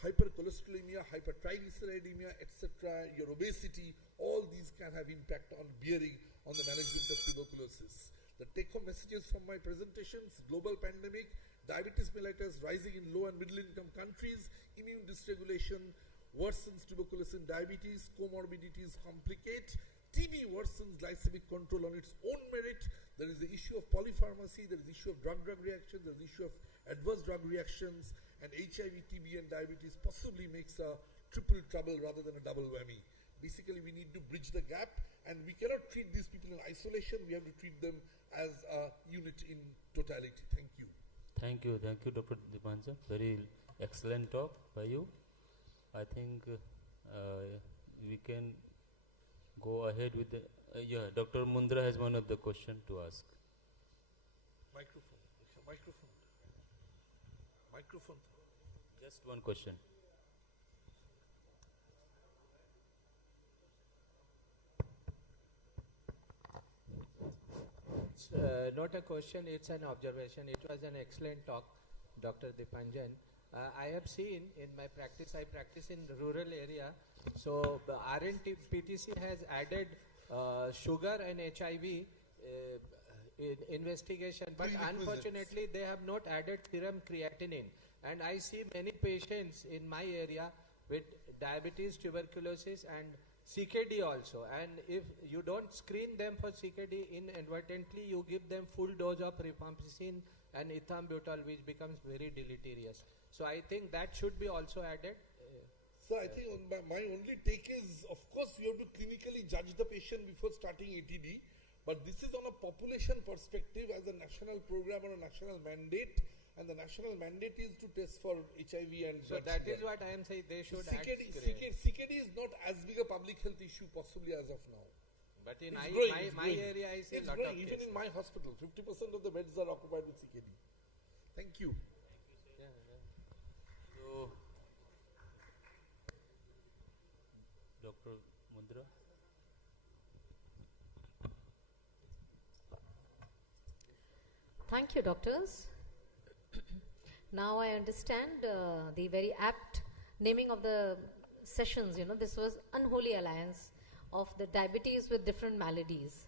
hypercholesterolemia, hypertriglyceridemia, etc., your obesity, all these can have impact on bearing on the management of tuberculosis. The take-home messages from my presentations: global pandemic, diabetes mellitus rising in low and middle income countries, immune dysregulation worsens tuberculosis and diabetes, comorbidities complicate, TB worsens glycemic control on its own merit. There is the issue of polypharmacy, there is the issue of drug-drug reactions, there is the issue of adverse drug reactions, and HIV, TB and diabetes possibly makes a triple trouble rather than a double whammy. Basically, we need to bridge the gap, and we cannot treat these people in isolation. We have to treat them as a unit in totality. Thank you. Thank you, Dr. Dipanjan. Very excellent talk by you. I think we can go ahead with the, Dr. Mundra has one of the question to ask. Microphone. Just one question. It's not a question, it's an observation. It was an excellent talk, Dr. Dipanjan. I have seen in my practice, I practice in rural area, so the RNPTC has added sugar and HIV in investigation, but unfortunately they have not added serum creatinine. And I see many patients in my area with diabetes, tuberculosis and CKD also. And if you don't screen them for CKD inadvertently, you give them full dose of rifampicin and ethambutol, which becomes very deleterious. So I think that should be also added. So I think my only take is, of course, you have to clinically judge the patient before starting ATD, but this is on a population perspective as a national program or a national mandate, and the national mandate is to test for HIV and so that is what I am saying, they should add CKD is not as big a public health issue possibly as of now. But in my area I see a lot of even cases. in my hospital, 50% of the beds are occupied with CKD. Thank you. So, Dr. Mundra. Thank you, doctors. Now I understand the very apt naming of the sessions. This was Unholy Alliance of the diabetes with different maladies.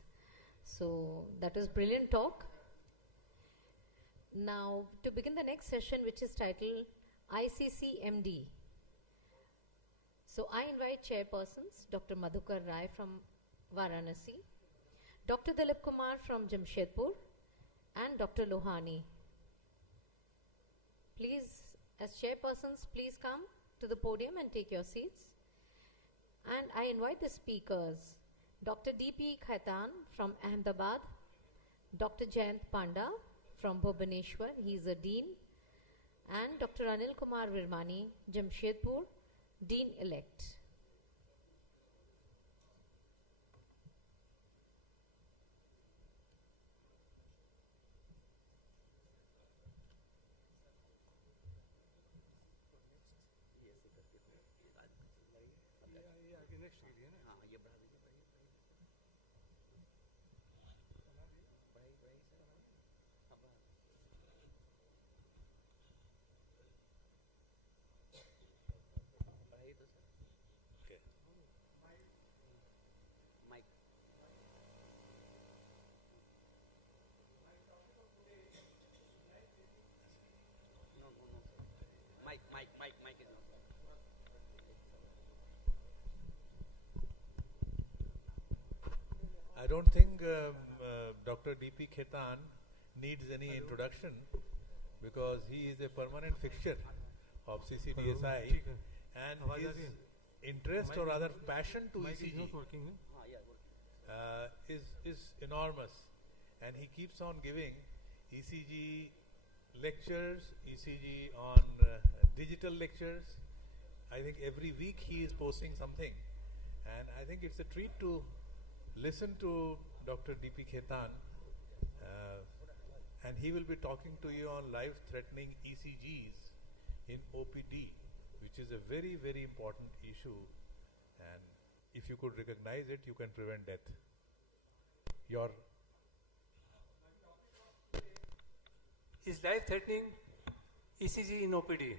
So that was brilliant talk. Now to begin the next session, which is titled ICCMD. So I invite chairpersons, Dr. Madhukar Rai from Varanasi, Dr. Dilip Kumar from Jamshedpur, and Dr. Lohani. Please, as chairpersons, please come to the podium and take your seats. And I invite the speakers, Dr. D.P. Khaitan from Ahmedabad, Dr. Jayant Panda from Bhubaneswar, he is a dean, and Dr. Anil Kumar Virmani, Jamshedpur, dean-elect. I don't think Dr. D.P. Khaitan needs any introduction because he is a permanent fixture of CCDSI and his interest or rather passion to ECG is enormous, and he keeps on giving ECG lectures, ECG on digital lectures. I think every week he is posting something, and I think it's a treat to listen to Dr. D.P. Khaitan, and he will be talking to you on life-threatening ECGs in OPD, which is a very, very important issue, and if you could recognize it, you can prevent death. Your is life-threatening ECG in OPD.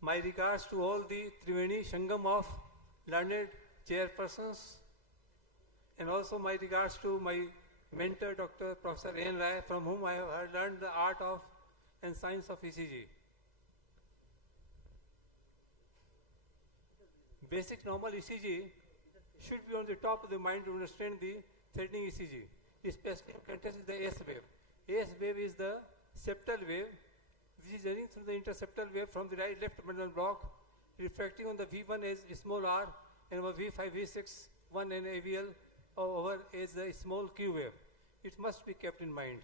My regards to all the Triveni Sangam of learned chairpersons, and also my regards to my mentor, Dr. Professor N. Rai, from whom I have learned the art of and science of ECG. Basic normal ECG should be on the top of the mind to understand the threatening ECG, especially in context with the S wave. S wave is the septal wave, which is running through the interceptal wave from the left bundle block, reflecting on the V1 as small r, and over V5, V6, 1 and AVL over as a small Q wave. It must be kept in mind.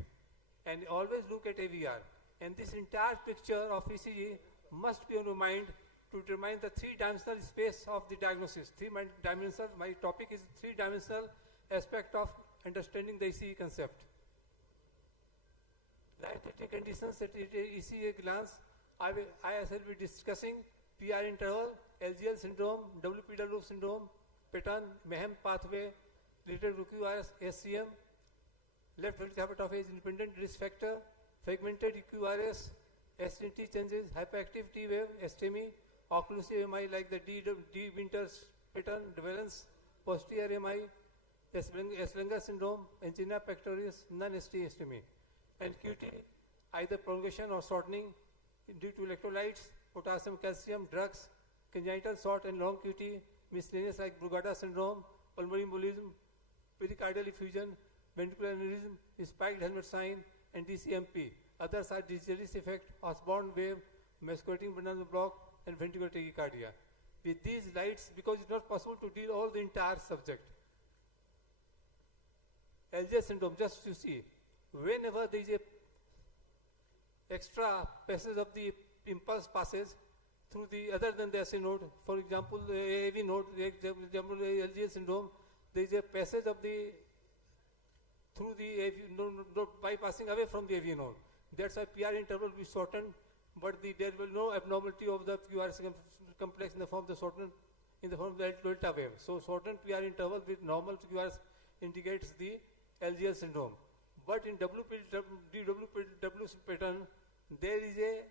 And always look at AVR. And this entire picture of ECG must be on your mind to determine the three-dimensional space of the diagnosis. Three-dimensional, my topic is three-dimensional aspect of understanding the ECG concept. Life-threatening conditions at ECG glance, I will be discussing PR interval, LGL syndrome, WPW syndrome, pattern, Mehem pathway, related to QRS, SCM, left ventricular hypertrophy is independent risk factor, fragmented QRS, SNT changes, hyperactive T wave, STEMI, occlusive MI like the D Winters pattern, valence, posterior MI, Eslinger syndrome, angina pectoris, non-ST STEMI, and QT, either prolongation or shortening due to electrolytes, potassium, calcium, drugs, congenital short and long QT, miscellaneous like Brugada syndrome, pulmonary embolism, pericardial effusion, ventricular aneurysm, spiked helmet sign, and DCMP. Others are Diabetic effect, Osborne wave, masculating bundle block, and ventricular tachycardia. With these lights, because it's not possible to deal all the entire subject. LJ syndrome, just to see, whenever there is a extra passage of the impulse passes through the other than the SA node, for example, the AV node, example LGL syndrome, there is a passage of the through the AV node bypassing away from the AV node. That's why PR interval will be shortened, but there will be no abnormality of the QRS complex in the form of the shortened in the form of the delta wave. So shortened PR interval with normal QRS indicates the LGL syndrome. But in DWPW pattern, there is a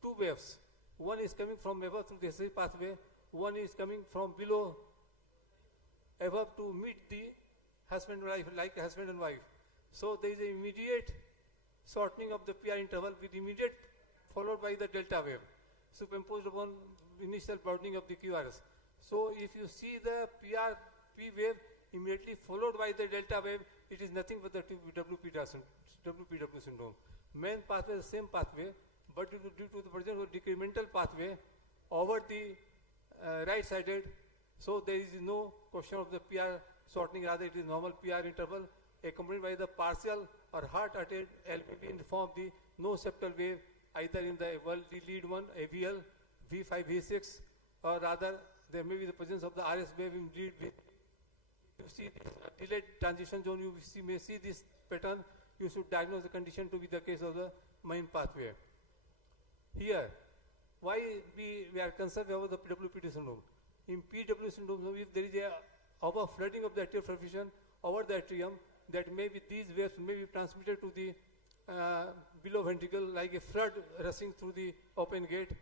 two waves. One is coming from above through the SC pathway, one is coming from below above to meet the husband and wife, like husband and wife. So there is an immediate shortening of the PR interval with immediate followed by the delta wave, superimposed upon initial broadening of the QRS. So if you see the P wave, immediately followed by the delta wave, it is nothing but the WPW syndrome. Main pathway is the same pathway, but due to the presence of decremental pathway over the right-sided, so there is no question of the PR shortening, rather it is normal PR interval accompanied by the partial or heart-attenuated LPV in the form of the no septal wave, either in the lead one, AVL, V5, V6, or rather there may be the presence of the RS wave in lead. You see this delayed transition zone, you may see this pattern, you should diagnose the condition to be the case of the main pathway. Here, why we are concerned about the PWPD syndrome? In PW syndrome, if there is a overflooding of the atrial perfusion over the atrium, that may be these waves may be transmitted to the below ventricle like a flood rushing through the open gate,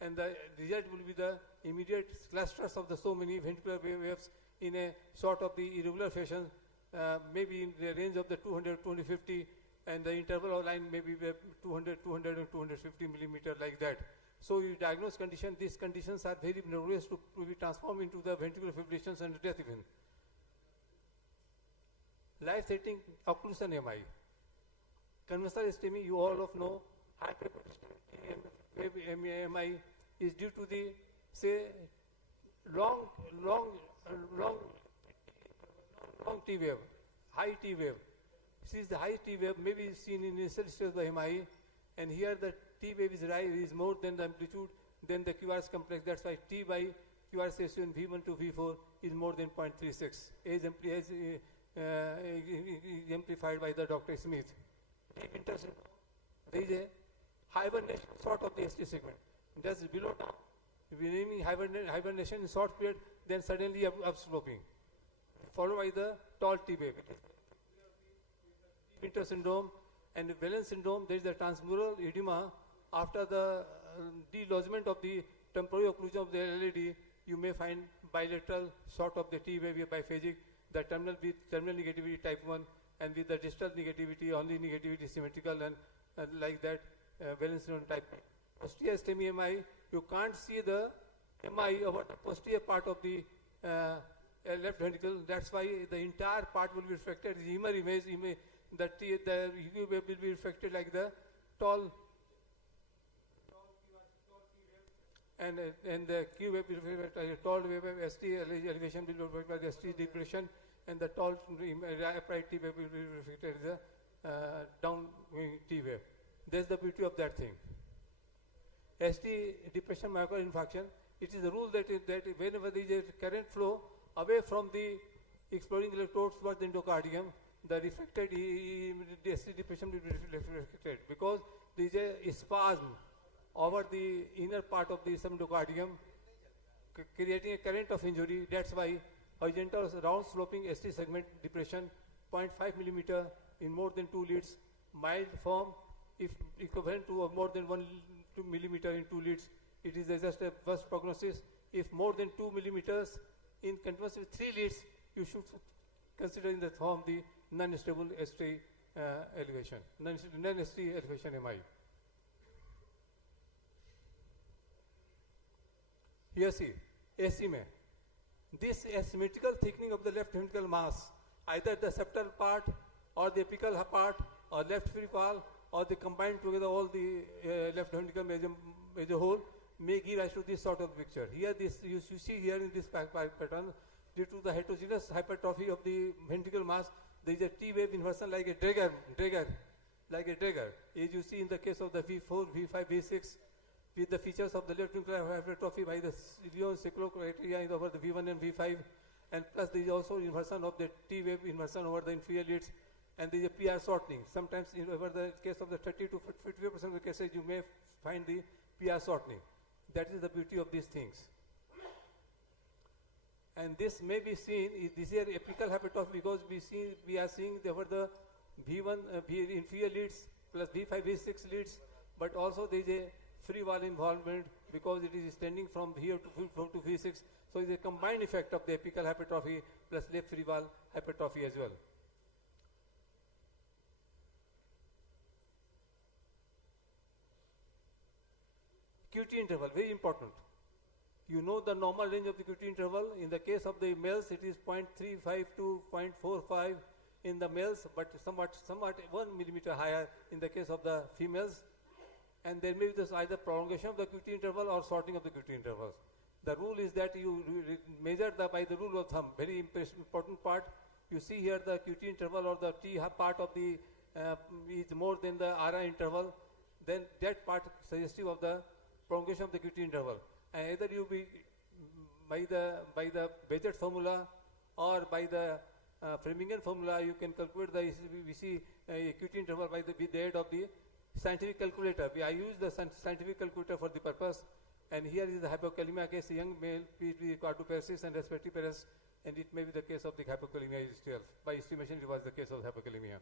and the result will be the immediate clusters of the so many ventricular waves in a sort of the irregular fashion, maybe in the range of the 200, 250, and the interval of line may be 200, 200 and 250 millimeter like that. So you diagnose condition, these conditions are very notorious to be transformed into the ventricular fibrillations and death even. Life-threatening occlusion MI. Conventional STEMI, you all of know, MI is due to the, say, long T wave, high T wave. Since the high T wave may be seen in initial stage of the MI, and here the T wave is more than the amplitude than the QRS complex. That's why T by QRS ratio in V1 to V4 is more than 0.36, as exemplified by the Dr. Smith. There is a hibernation sort of the ST segment. Just below down, if you naming hibernation in short period, then suddenly upsloping, followed by the tall T wave. Winter syndrome and Valence syndrome, there is a transmural edema after the delodgement of the temporary occlusion of the LED. You may find bilateral sort of the T wave biphasic, the terminal with terminal negativity type 1, and with the distal negativity, only negativity symmetrical, and like that, Valence syndrome type. Posterior STEMI MI, you can't see the MI over the posterior part of the left ventricle. That's why the entire part will be reflected. The image, the UV wave will be reflected like the tall, and the Q wave will be reflected like the tall wave, ST elevation will be reflected by the ST depression, and the tall upright T wave will be reflected as the downwing T wave. That's the beauty of that thing. ST depression myocardial infarction, it is the rule that whenever there is a current flow away from the exploding electrodes towards the endocardium, the reflected the ST depression will be reflected, because there is a spasm over the inner part of the endocardium creating a current of injury. That's why horizontal round sloping ST segment depression 0.5 millimeter in more than 2 leads, mild form if equivalent to more than 1 millimeter in 2 leads, it is just a worst prognosis. If more than 2 millimeters in continuous with 3 leads, you should consider in the form the non-stable ST elevation, non-ST elevation MI. Here see, AC में. This asymmetrical thickening of the left ventricle mass, either the septal part or the apical part or left free wall, or they combine together all the left ventricle as a whole, may give rise to this sort of picture. Here, this you see here in this pattern, due to the heterogeneous hypertrophy of the ventricle mass, there is a T wave inversion like a dragger, as you see in the case of the V4, V5, V6, with the features of the left ventricular hypertrophy by the cyclocriteria over the V1 and V5, and plus there is also inversion of the T wave inversion over the inferior leads, and there is a PR shortening. Sometimes over the case of the 30 to 55% of the cases, you may find the PR shortening. That is the beauty of these things. And this may be seen, this is apical hypertrophy, because we are seeing over the V1, inferior leads plus V5, V6 leads, but also there is a free wall involvement because it is extending from here to V6. So it's a combined effect of the apical hypertrophy plus left free wall hypertrophy as well. QT interval, very important. You know the normal range of the QT interval. In the case of the males, it is 0.35 to 0.45 in the males, but somewhat 1 millimeter higher in the case of the females. And there may be this either prolongation of the QT interval or shortening of the QT intervals. The rule is that you measure by the rule of thumb. Very important part. You see here the QT interval or the T part of the is more than the RI interval. Then that part suggestive of the prolongation of the QT interval. And either you be by the Bechet formula or by the Framingham formula, you can calculate the VC QT interval with the aid of the scientific calculator. I use the scientific calculator for the purpose. And here is the hypokalemia case, young male, cardioparasis and respiratory paress, and it may be the case of the hypokalemia itself. By estimation, it was the case of hypokalemia.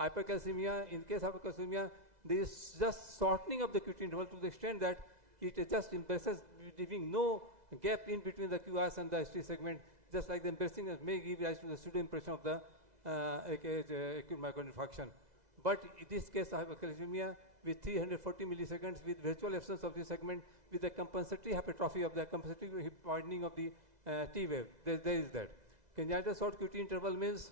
Hypercalcemia, in case of hypercalcemia, there is just shortening of the QT interval to the extent that it just impresses, leaving no gap in between the QRS and the ST segment, just like the impressing may give rise to the pseudo impression of the acute myocardial infarction. But in this case of hypercalcemia, with 340 milliseconds, with virtual absence of the segment, with the compensatory hypertrophy of the compensatory widening of the T wave, there is that. Congenital short QT interval means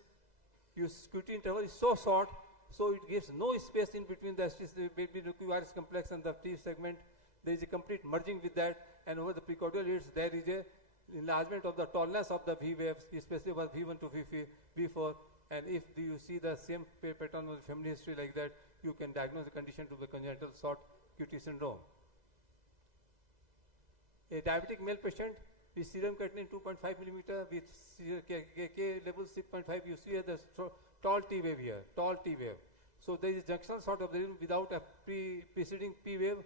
QT interval is so short, so it gives no space in between the QRS complex and the T segment. There is a complete merging with that, and over the precordial leads, there is a enlargement of the tallness of the V waves, especially for V1 to V4. And if you see the same pattern of the family history like that, you can diagnose the condition to the congenital short QT syndrome. A diabetic male patient with serum creatinine 2.5 millimeter with K level 6.5, you see the tall T wave here, tall T wave. So there is a junctional sort of rhythm without a preceding P wave.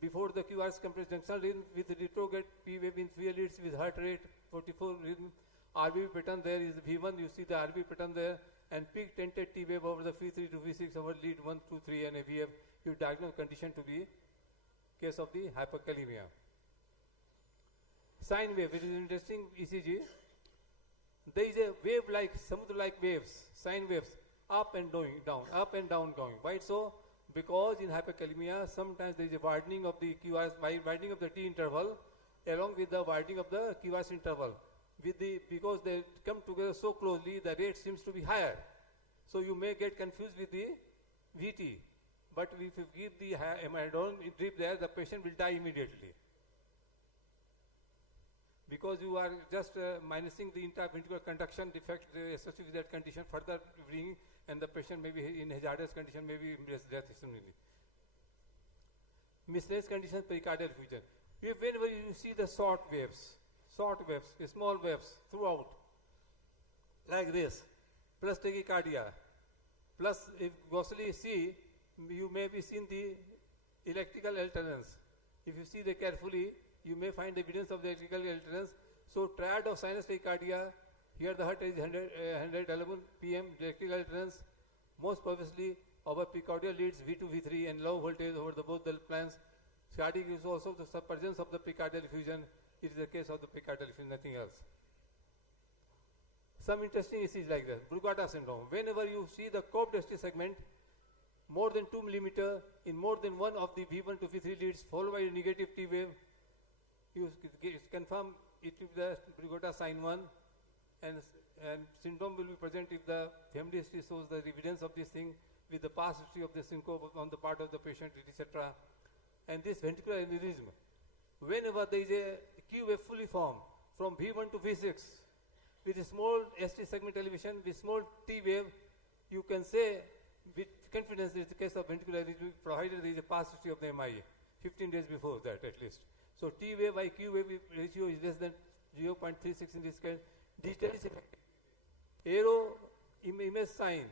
Before the QRS compressed junctional rhythm with retrograde P wave in 3 leads with heart rate 44 rhythm. RBB pattern there is V1, you see the RBB pattern there, and peak tented T wave over the V3 to V6 over lead 1, 2, 3 and a VF. You diagnose condition to be case of the hyperkalemia. Sine wave, it is interesting ECG. There is a wave like, samudra-like waves, sine waves, up and down, up and down going. Why so? Because in hyperkalemia, sometimes there is a widening of the QRS, widening of the T interval, along with the widening of the QRS interval. Because they come together so closely, the rate seems to be higher. So you may get confused with the VT. But if you give the amidone drip there, the patient will die immediately. Because you are just minusing the interventricular conduction defect associated with that condition, further bringing, and the patient may be in hazardous condition, may be death suddenly. Miscellaneous conditions, pericardial effusion. Whenever you see the short waves, small waves throughout, like this, plus tachycardia, plus if glossally see, you may be seen the electrical alternance. If you see the carefully, you may find evidence of the electrical alternance. So triad of sinus tachycardia, here the heart is 111 PM, electrical alternance, most obviously our precordial leads V2, V3 and low voltage over the both the plans. Cardiac is also the subpresence of the precordial effusion. It is the case of the precordial effusion, nothing else. Some interesting issues like that. Brugada syndrome. Whenever you see the curved ST segment, more than 2 millimeter in more than one of the V1 to V3 leads, followed by a negative T wave, you confirm it will be the Brugada sign 1, and syndrome will be present if the family history shows the evidence of this thing with the past history of the syncope on the part of the patient, etc. And this ventricular aneurysm, whenever there is a Q wave fully formed from V1 to V6 with a small ST segment elevation with small T wave, you can say with confidence it's the case of ventricular aneurysm, provided there is a past history of the MI, 15 days before that at least. So T wave by Q wave ratio is less than 0.36 in this case. Digitally effective. Arrow image sign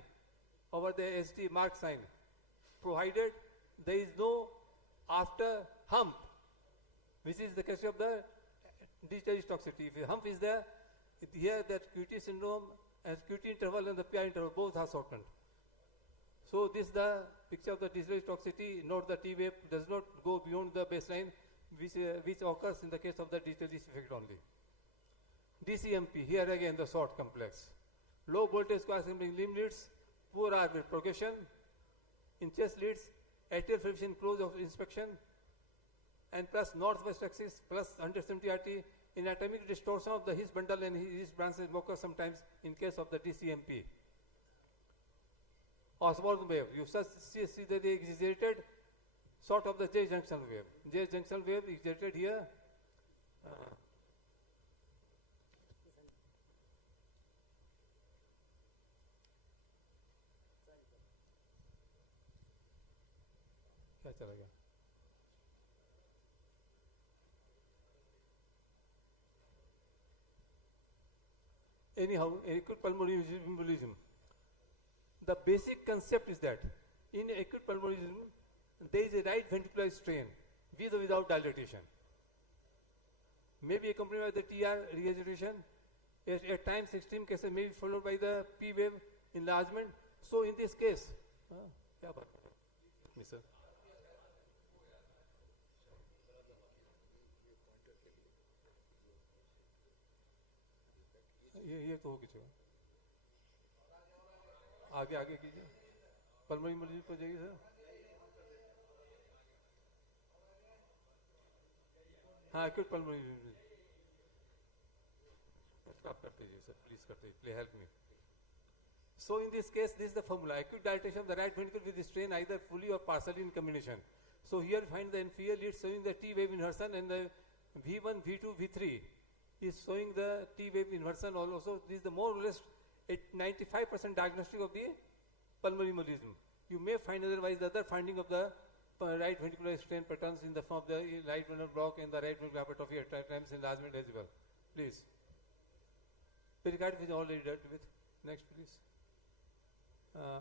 over the ST mark sign, provided there is no after hump, which is the case of the digital toxicity. If a hump is there, here that QT syndrome and QT interval and the PI interval both are shortened. So this is the picture of the digital toxicity. Note the T wave does not go beyond the baseline, which occurs in the case of the digital effect only. DCMP, here again the short complex. Low voltage corresponding limb leads, poor RV progression. In chest leads, atrial fibrillation close of inspection. and plus northwest axis plus 170 RT in atomic distortion of the His bundle and His branches occur sometimes in case of the DCMP. Osborne wave, you see the exaggerated sort of the J junction wave. J junction wave exaggerated here. क्या चला गया? Anyhow, acute pulmonary embolism. The basic concept is that in acute pulmonary embolism, there is a right ventricular strain with or without dilatation. May be accompanied by the TR regurgitation. At times, extreme cases may be followed by the P wave enlargement. So, in this case, sir. ये तो हो कीजिएगा आगे आगे कीजिए pulmonary embolism पर जाइए sir हाँ एक्यूट पल्मोनरी स्टॉप करते जाइए सर प्लीज करते please help me so in this case this is the formula acute dilatation of the right ventricle with the strain either fully or partially in combination so here find the inferior lead showing the T wave inversion and the V1 V2 V3 is showing the T wave inversion also. This is the more or less 95% diagnostic of the pulmonary embolism. You may find otherwise the other finding of the right ventricular strain patterns in the form of the right ventricular block and the right ventricular hypertrophy at times enlargement as well. Please. Pericarditis is already dealt with. Next please.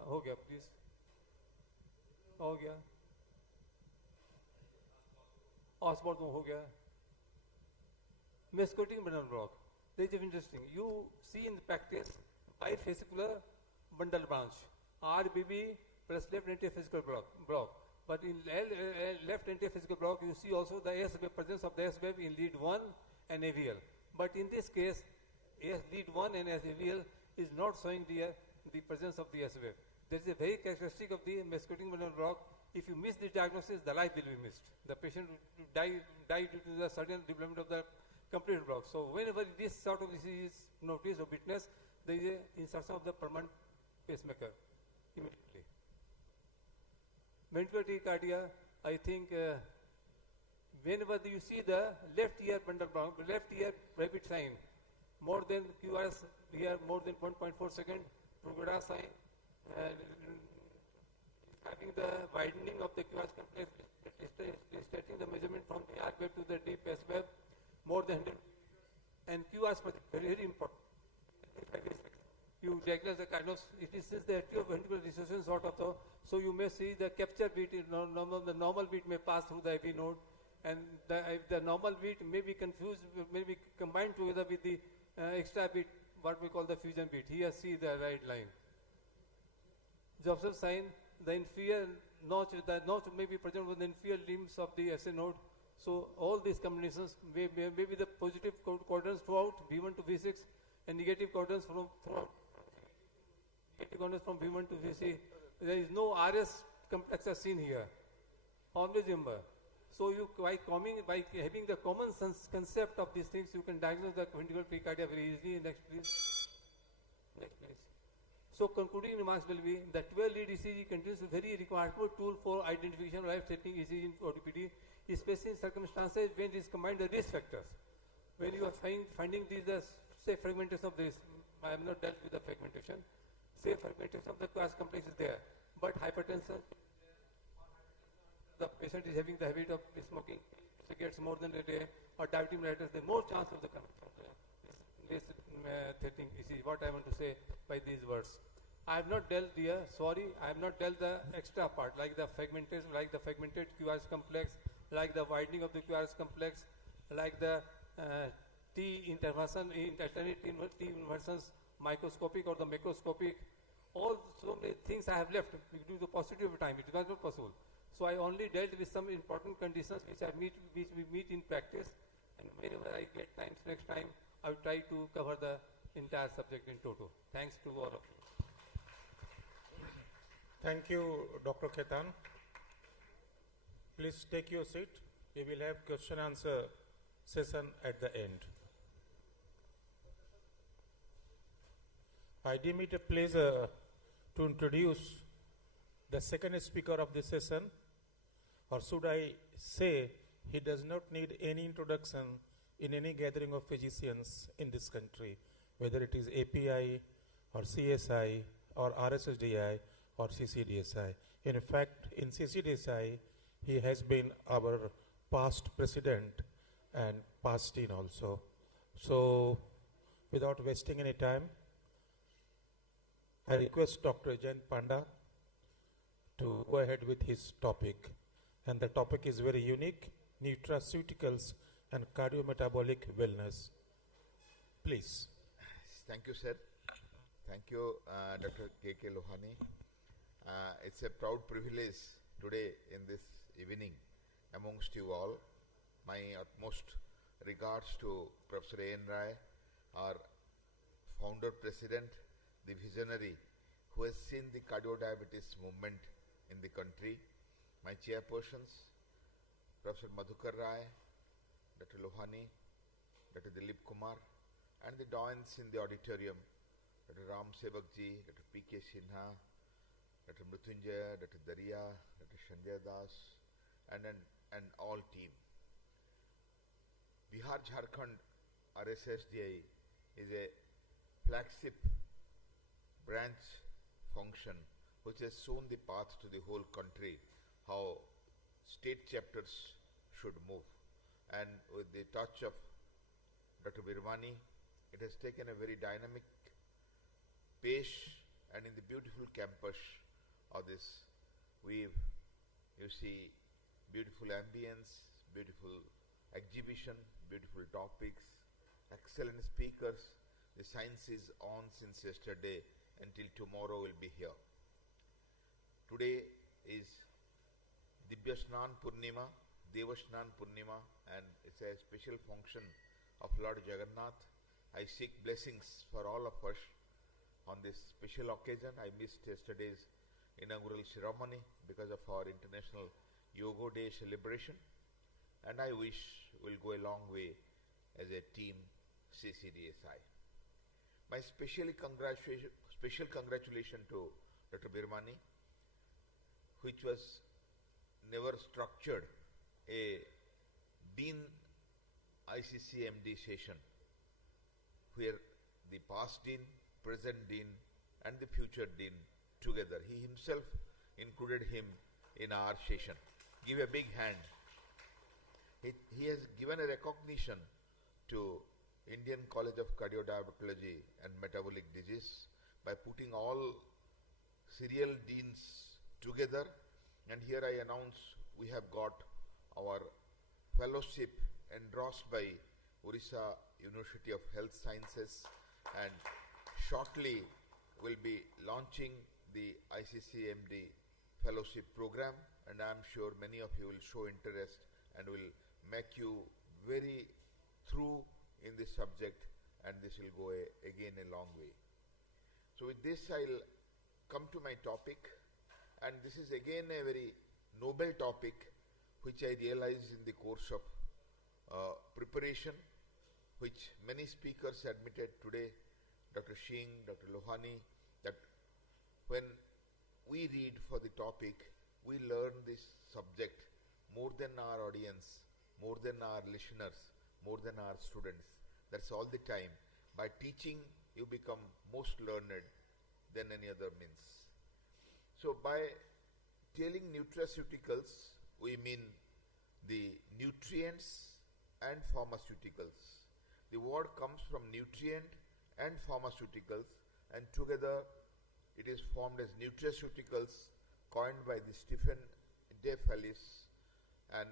हो गया please. हो गया. Osborne हो गया. Mescotic bundle block. This is interesting. You see in the practice bifascicular bundle branch, RBB plus left antiphysical block. But in left antiphysical block, you see also the S wave, presence of the S wave in lead 1 and AVL. But in this case, lead 1 and AVL is not showing the presence of the S wave. There is a very characteristic of the mescotic bundle block. If you miss the diagnosis, the life will be missed. The patient will die due to the sudden development of the complete block. So whenever this sort of disease is noticed or witnessed, there is a insertion of the permanent pacemaker immediately. Ventricular tachycardia, I think whenever you see the left ear bundle block, left ear rapid sign, more than QRS here, more than 1.4 second, Prugada sign, having the widening of the QRS complex, stating the measurement from the arc wave to the deep S wave, more than 100 and QRS very, very important. You diagnose the diagnosis, it is since the atrial ventricular dissociation sort of so you may see the capture beat, the normal beat may pass through the AV node and the normal beat may be confused, may be combined together with the extra beat, what we call the fusion beat. Here see the right line. Joseph sign, the inferior notch, the notch may be present with the inferior limbs of the SA node. So all these combinations may be the positive coordinates throughout V1 to V6 and negative coordinates from V1 to VC. There is no RS complex as seen here. Always remember. So you by having the common sense concept of these things, you can diagnose the ventricular tachycardia very easily. Next please. Next please. So concluding remarks will be that 12 lead ECG continues a very remarkable tool for identification of life-threatening ECG in ODPD, especially in circumstances when it is combined with risk factors. When you are finding these, say fragmentation of this, I have not dealt with the fragmentation, say fragmentation of the class complex is there, but hypertension, the patient is having the habit of smoking cigarettes more than a day, or diabetic mellitus, the more chance of the this threatening ECG. What I want to say by these words. I have not dealt here, sorry, I have not dealt the extra part, like the fragmentation, like the fragmented QRS complex, like the widening of the QRS complex, like the T inversion, alternate T inversions, microscopic or the macroscopic, all so many things I have left due to the paucity of time. It was not possible. So I only dealt with some important conditions which we meet in practice, and whenever I get time next time, I will try to cover the entire subject in toto. Thanks to all of you. Thank you, Dr. Ketan. Please take your seat. we will have question answer session at the end. I deem it a pleasure to introduce the second speaker of this session, or should I say, he does not need any introduction in any gathering of physicians in this country, whether it is API or CSI or RSSDI or CCDSI. In fact, in CCDSI, he has been our past president and past dean also. So, without wasting any time, I request Dr. Jayant Panda to go ahead with his topic. And the topic is very unique, nutraceuticals and cardiometabolic wellness. Please. Thank you, sir. Thank you, Dr. K.K. Lohani. It's a proud privilege today in this evening amongst you all. My utmost regards to Professor A.N. Rai, our founder president, the visionary who has seen the cardio-diabetes movement in the country, my chairpersons, Professor Madhukar Rai, Dr. Lohani, Dr. Dilip Kumar, and the doyens in the auditorium, Dr. Ram Sevakji, Dr. P.K. Sinha, Dr. Mrutyunjaya, Dr. Daria, Dr. Sanjay Das, and all team. Bihar Jharkhand RSSDI is a flagship branch function which has shown the path to the whole country how state chapters should move. And with the touch of Dr. Birmani, it has taken a very dynamic pace, and in the beautiful campus of this, you see beautiful ambience, beautiful exhibition, beautiful topics, excellent speakers. The science is on since yesterday until tomorrow will be here. Today is Divyasnan Purnima, Devasnan Purnima, and it's a special function of Lord Jagannath. I seek blessings for all of us on this special occasion. I missed yesterday's inaugural ceremony because of our International Yoga Day celebration, and I wish we'll go a long way as a team CCDSI. My special congratulations to Dr. Birmani, which was never structured a Dean ICCMD session where the past Dean, present Dean and the future Dean together. He himself included him in our session. Give a big hand. He has given a recognition to Indian College of Cardiodiabetology and Metabolic Disease by putting all serial deans together, and here I announce we have got our fellowship endorsed by Orissa University of Health Sciences, and shortly will be launching the ICCMD fellowship program, and I am sure many of you will show interest and will make you very through in this subject, and this will go again a long way. So with this I'll come to my topic, and this is again a very noble topic which I realized in the course of preparation, which many speakers admitted today, Dr. Singh, Dr. Lohani, that when we read for the topic, we learn this subject more than our audience, more than our listeners, more than our students. That's all the time. By teaching, you become most learned than any other means. So by telling nutraceuticals, we mean the nutrients and pharmaceuticals. The word comes from nutrient and pharmaceuticals, and together it is formed as nutraceuticals, coined by the Stephen De Fallis, and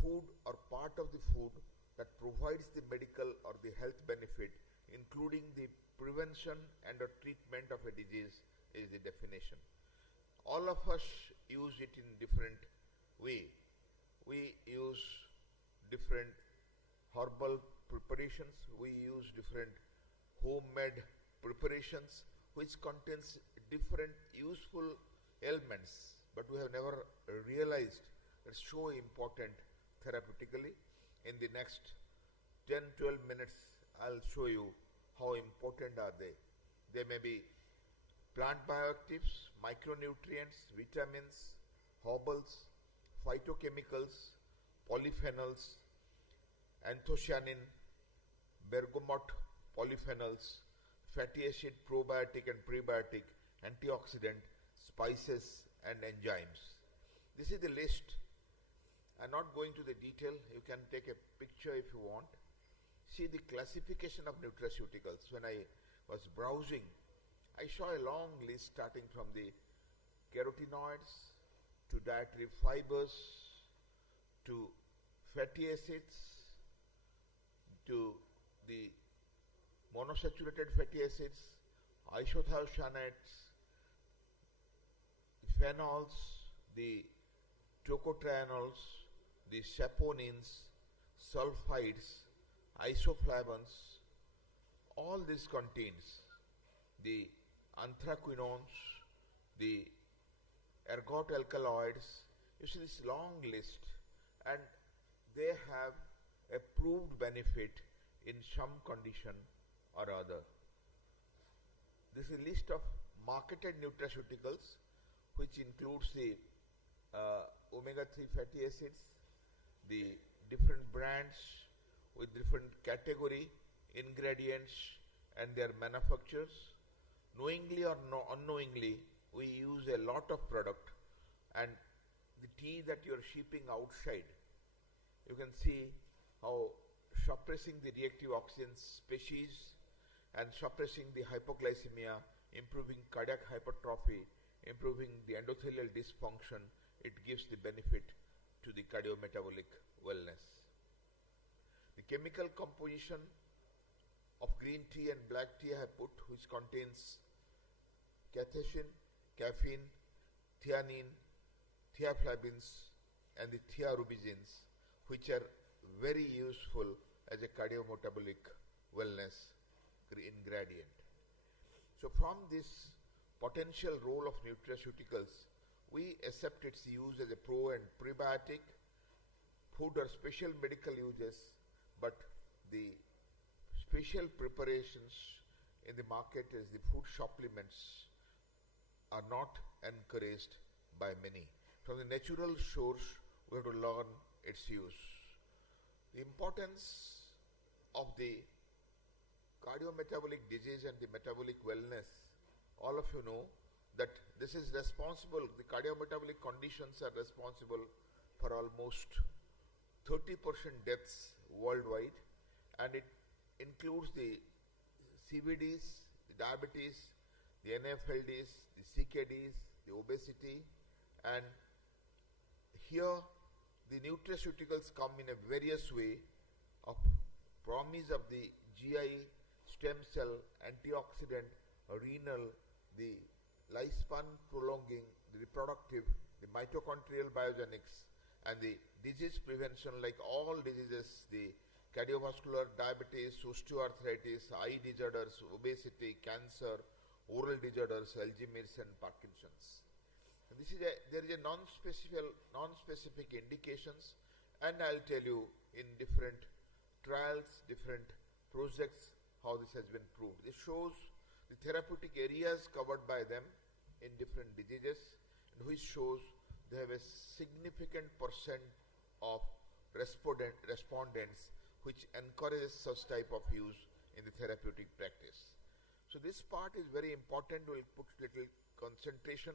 food or part of the food that provides the medical or the health benefit, including the prevention and or treatment of a disease, is the definition. All of us use it in different way. We use different herbal preparations, we use different homemade preparations which contains different useful elements, but we have never realized it's so important therapeutically. In the next 10-12 minutes, I'll show you how important are they. They may be plant bioactives, micronutrients, vitamins, herbals, phytochemicals, polyphenols, anthocyanin, bergamot polyphenols, fatty acid, probiotic and prebiotic, antioxidant, spices and enzymes. This is the list. I'm not going to the detail. You can take a picture if you want. See the classification of nutraceuticals. When I was browsing, I saw a long list starting from the carotenoids to dietary fibers to fatty acids to the monosaturated fatty acids, isothiocyanates, phenols, the tocotrienols, the saponins, sulfides, isoflavones. All this contains the anthraquinones, the ergot alkaloids. You see this long list, and they have a proved benefit in some condition or other. This is a list of marketed nutraceuticals, which includes the omega-3 fatty acids, the different brands with different category, ingredients and their manufacturers. Knowingly or unknowingly, we use a lot of product, and the tea that you are shipping outside, you can see how suppressing the reactive oxygen species and suppressing the hypoglycemia, improving cardiac hypertrophy, improving the endothelial dysfunction, it gives the benefit to the cardiometabolic wellness. The chemical composition of green tea and black tea I have put, which contains catechin, caffeine, theanine, thiaflavins and the thiarubicins, which are very useful as a cardiometabolic wellness ingredient. So from this potential role of nutraceuticals, we accept its use as a pro and prebiotic, food or special medical uses, but the special preparations in the market as the food supplements are not encouraged by many. From the natural source, we have to learn its use. The importance of the cardiometabolic disease and the metabolic wellness, all of you know that this is responsible, the cardiometabolic conditions are responsible for almost 30% deaths worldwide, and it includes the CVDs, the diabetes, the NAFLDs, the CKDs, the obesity, and here the nutraceuticals come in a various way of promise of the GI, stem cell, antioxidant, renal, the lifespan prolonging, the reproductive, the mitochondrial biogenics, and the disease prevention, like all diseases, the cardiovascular, diabetes, osteoarthritis, eye disorders, obesity, cancer, oral disorders, Alzheimer's and Parkinson's. And this is there is a non-specific indications, and I'll tell you in different trials, different projects, how this has been proved. This shows the therapeutic areas covered by them in different diseases, and which shows they have a significant percent of respondents which encourages such type of use in the therapeutic practice. So this part is very important. We'll put little concentration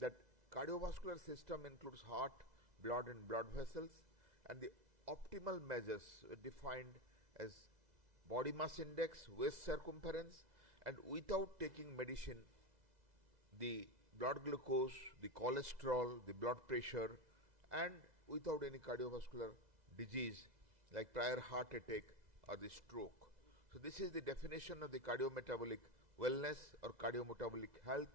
that cardiovascular system includes heart, blood and blood vessels, and the optimal measures are defined as body mass index, waist circumference, and without taking medicine, the blood glucose, the cholesterol, the blood pressure, and without any cardiovascular disease like prior heart attack or the stroke. So this is the definition of the cardiometabolic wellness or cardiometabolic health.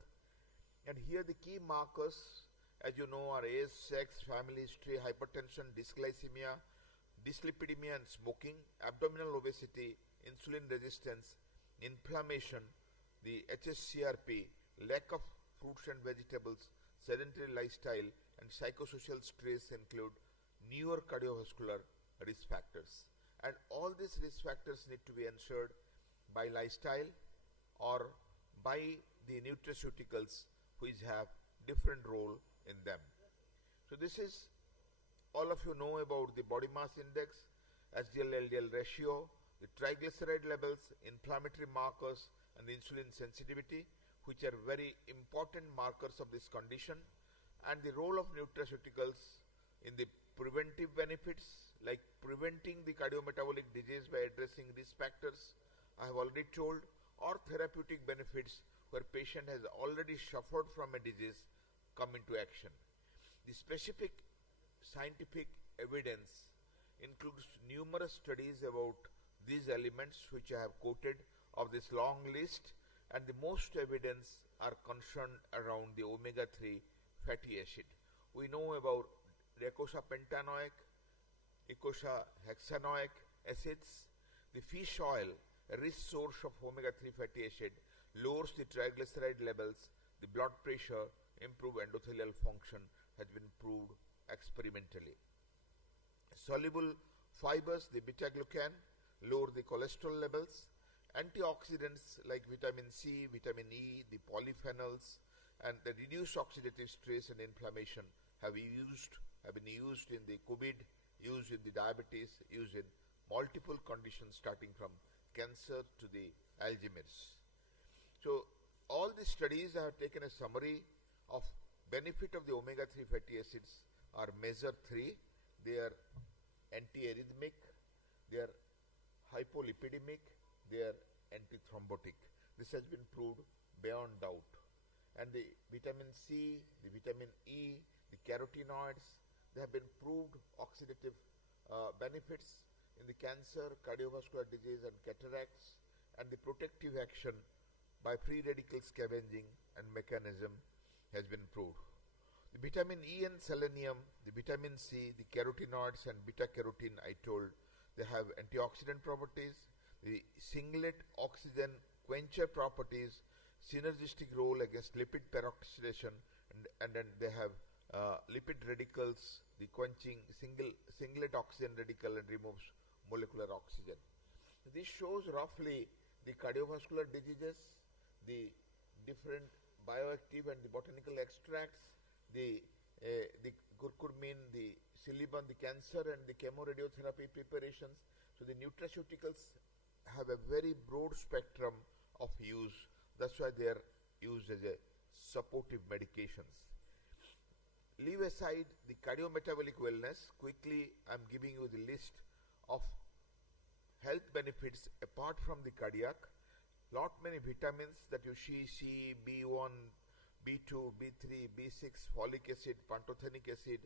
And here the key markers, as you know, are age, sex, family history, hypertension, dysglycemia, dyslipidemia and smoking, abdominal obesity, insulin resistance, inflammation, the HSCRP, lack of fruits and vegetables, sedentary lifestyle, and psychosocial stress include newer cardiovascular risk factors. And all these risk factors need to be ensured by lifestyle or by the nutraceuticals which have different role in them. So this is, all of you know about the body mass index, HDL-LDL ratio, the triglyceride levels, inflammatory markers and the insulin sensitivity, which are very important markers of this condition, and the role of nutraceuticals in the preventive benefits like preventing the cardiometabolic disease by addressing risk factors, I have already told, or therapeutic benefits where patient has already suffered from a disease come into action. The specific scientific evidence includes numerous studies about these elements which I have quoted of this long list, and the most evidence are concerned around the omega-3 fatty acid. We know about eicosapentaenoic, eicosahexaenoic acids. The fish oil, a rich source of omega-3 fatty acid, lowers the triglyceride levels, the blood pressure, improve endothelial function, has been proved experimentally. Soluble fibers, the beta-glucan, lower the cholesterol levels. Antioxidants like vitamin C, vitamin E, the polyphenols, and the reduced oxidative stress and inflammation have been used in the COVID, used in the diabetes, used in multiple conditions starting from cancer to the Alzheimer's. So all the studies I have taken a summary of benefit of the omega-3 fatty acids are measure 3. They are antiarrhythmic, they are hypolipidemic, they are antithrombotic. This has been proved beyond doubt. And the vitamin C, the vitamin E, the carotenoids, they have been proved oxidative benefits in the cancer, cardiovascular disease and cataracts, and the protective action by free radical scavenging and mechanism has been proved. The vitamin E and selenium, the vitamin C, the carotenoids and beta-carotene, I told, they have antioxidant properties, the singlet oxygen quencher properties, synergistic role against lipid peroxidation, and then they have lipid radicals, the quenching singlet oxygen radical and removes molecular oxygen. This shows roughly the cardiovascular diseases, the different bioactive and the botanical extracts, the curcumin, the Siliban, the cancer and the chemoradiotherapy preparations. So the nutraceuticals have a very broad spectrum of use. That's why they are used as a supportive medications. Leave aside the cardiometabolic wellness. Quickly, I'm giving you the list of health benefits apart from the cardiac. Lot many vitamins that you see, C, B1, B2, B3, B6, folic acid, pantothenic acid,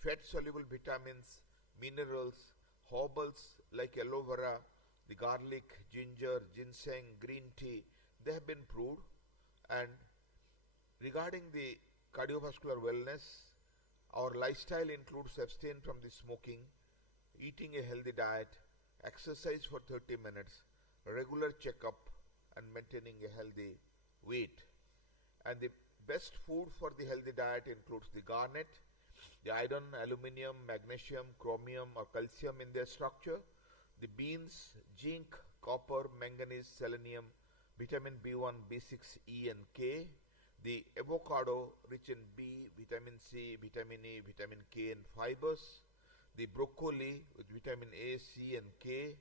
fat-soluble vitamins, minerals, herbals like aloe vera, the garlic, ginger, ginseng, green tea, they have been proved. And regarding the cardiovascular wellness, our lifestyle includes abstain from the smoking, eating a healthy diet, exercise for 30 minutes, regular checkup and maintaining a healthy weight. And the best food for the healthy diet includes the garnet, the iron, aluminium, magnesium, chromium or calcium in their structure, the beans, zinc, copper, manganese, selenium, vitamin B1, B6, E and K, the avocado rich in B, vitamin C, vitamin E, vitamin K and fibers, the broccoli with vitamin A, C and K,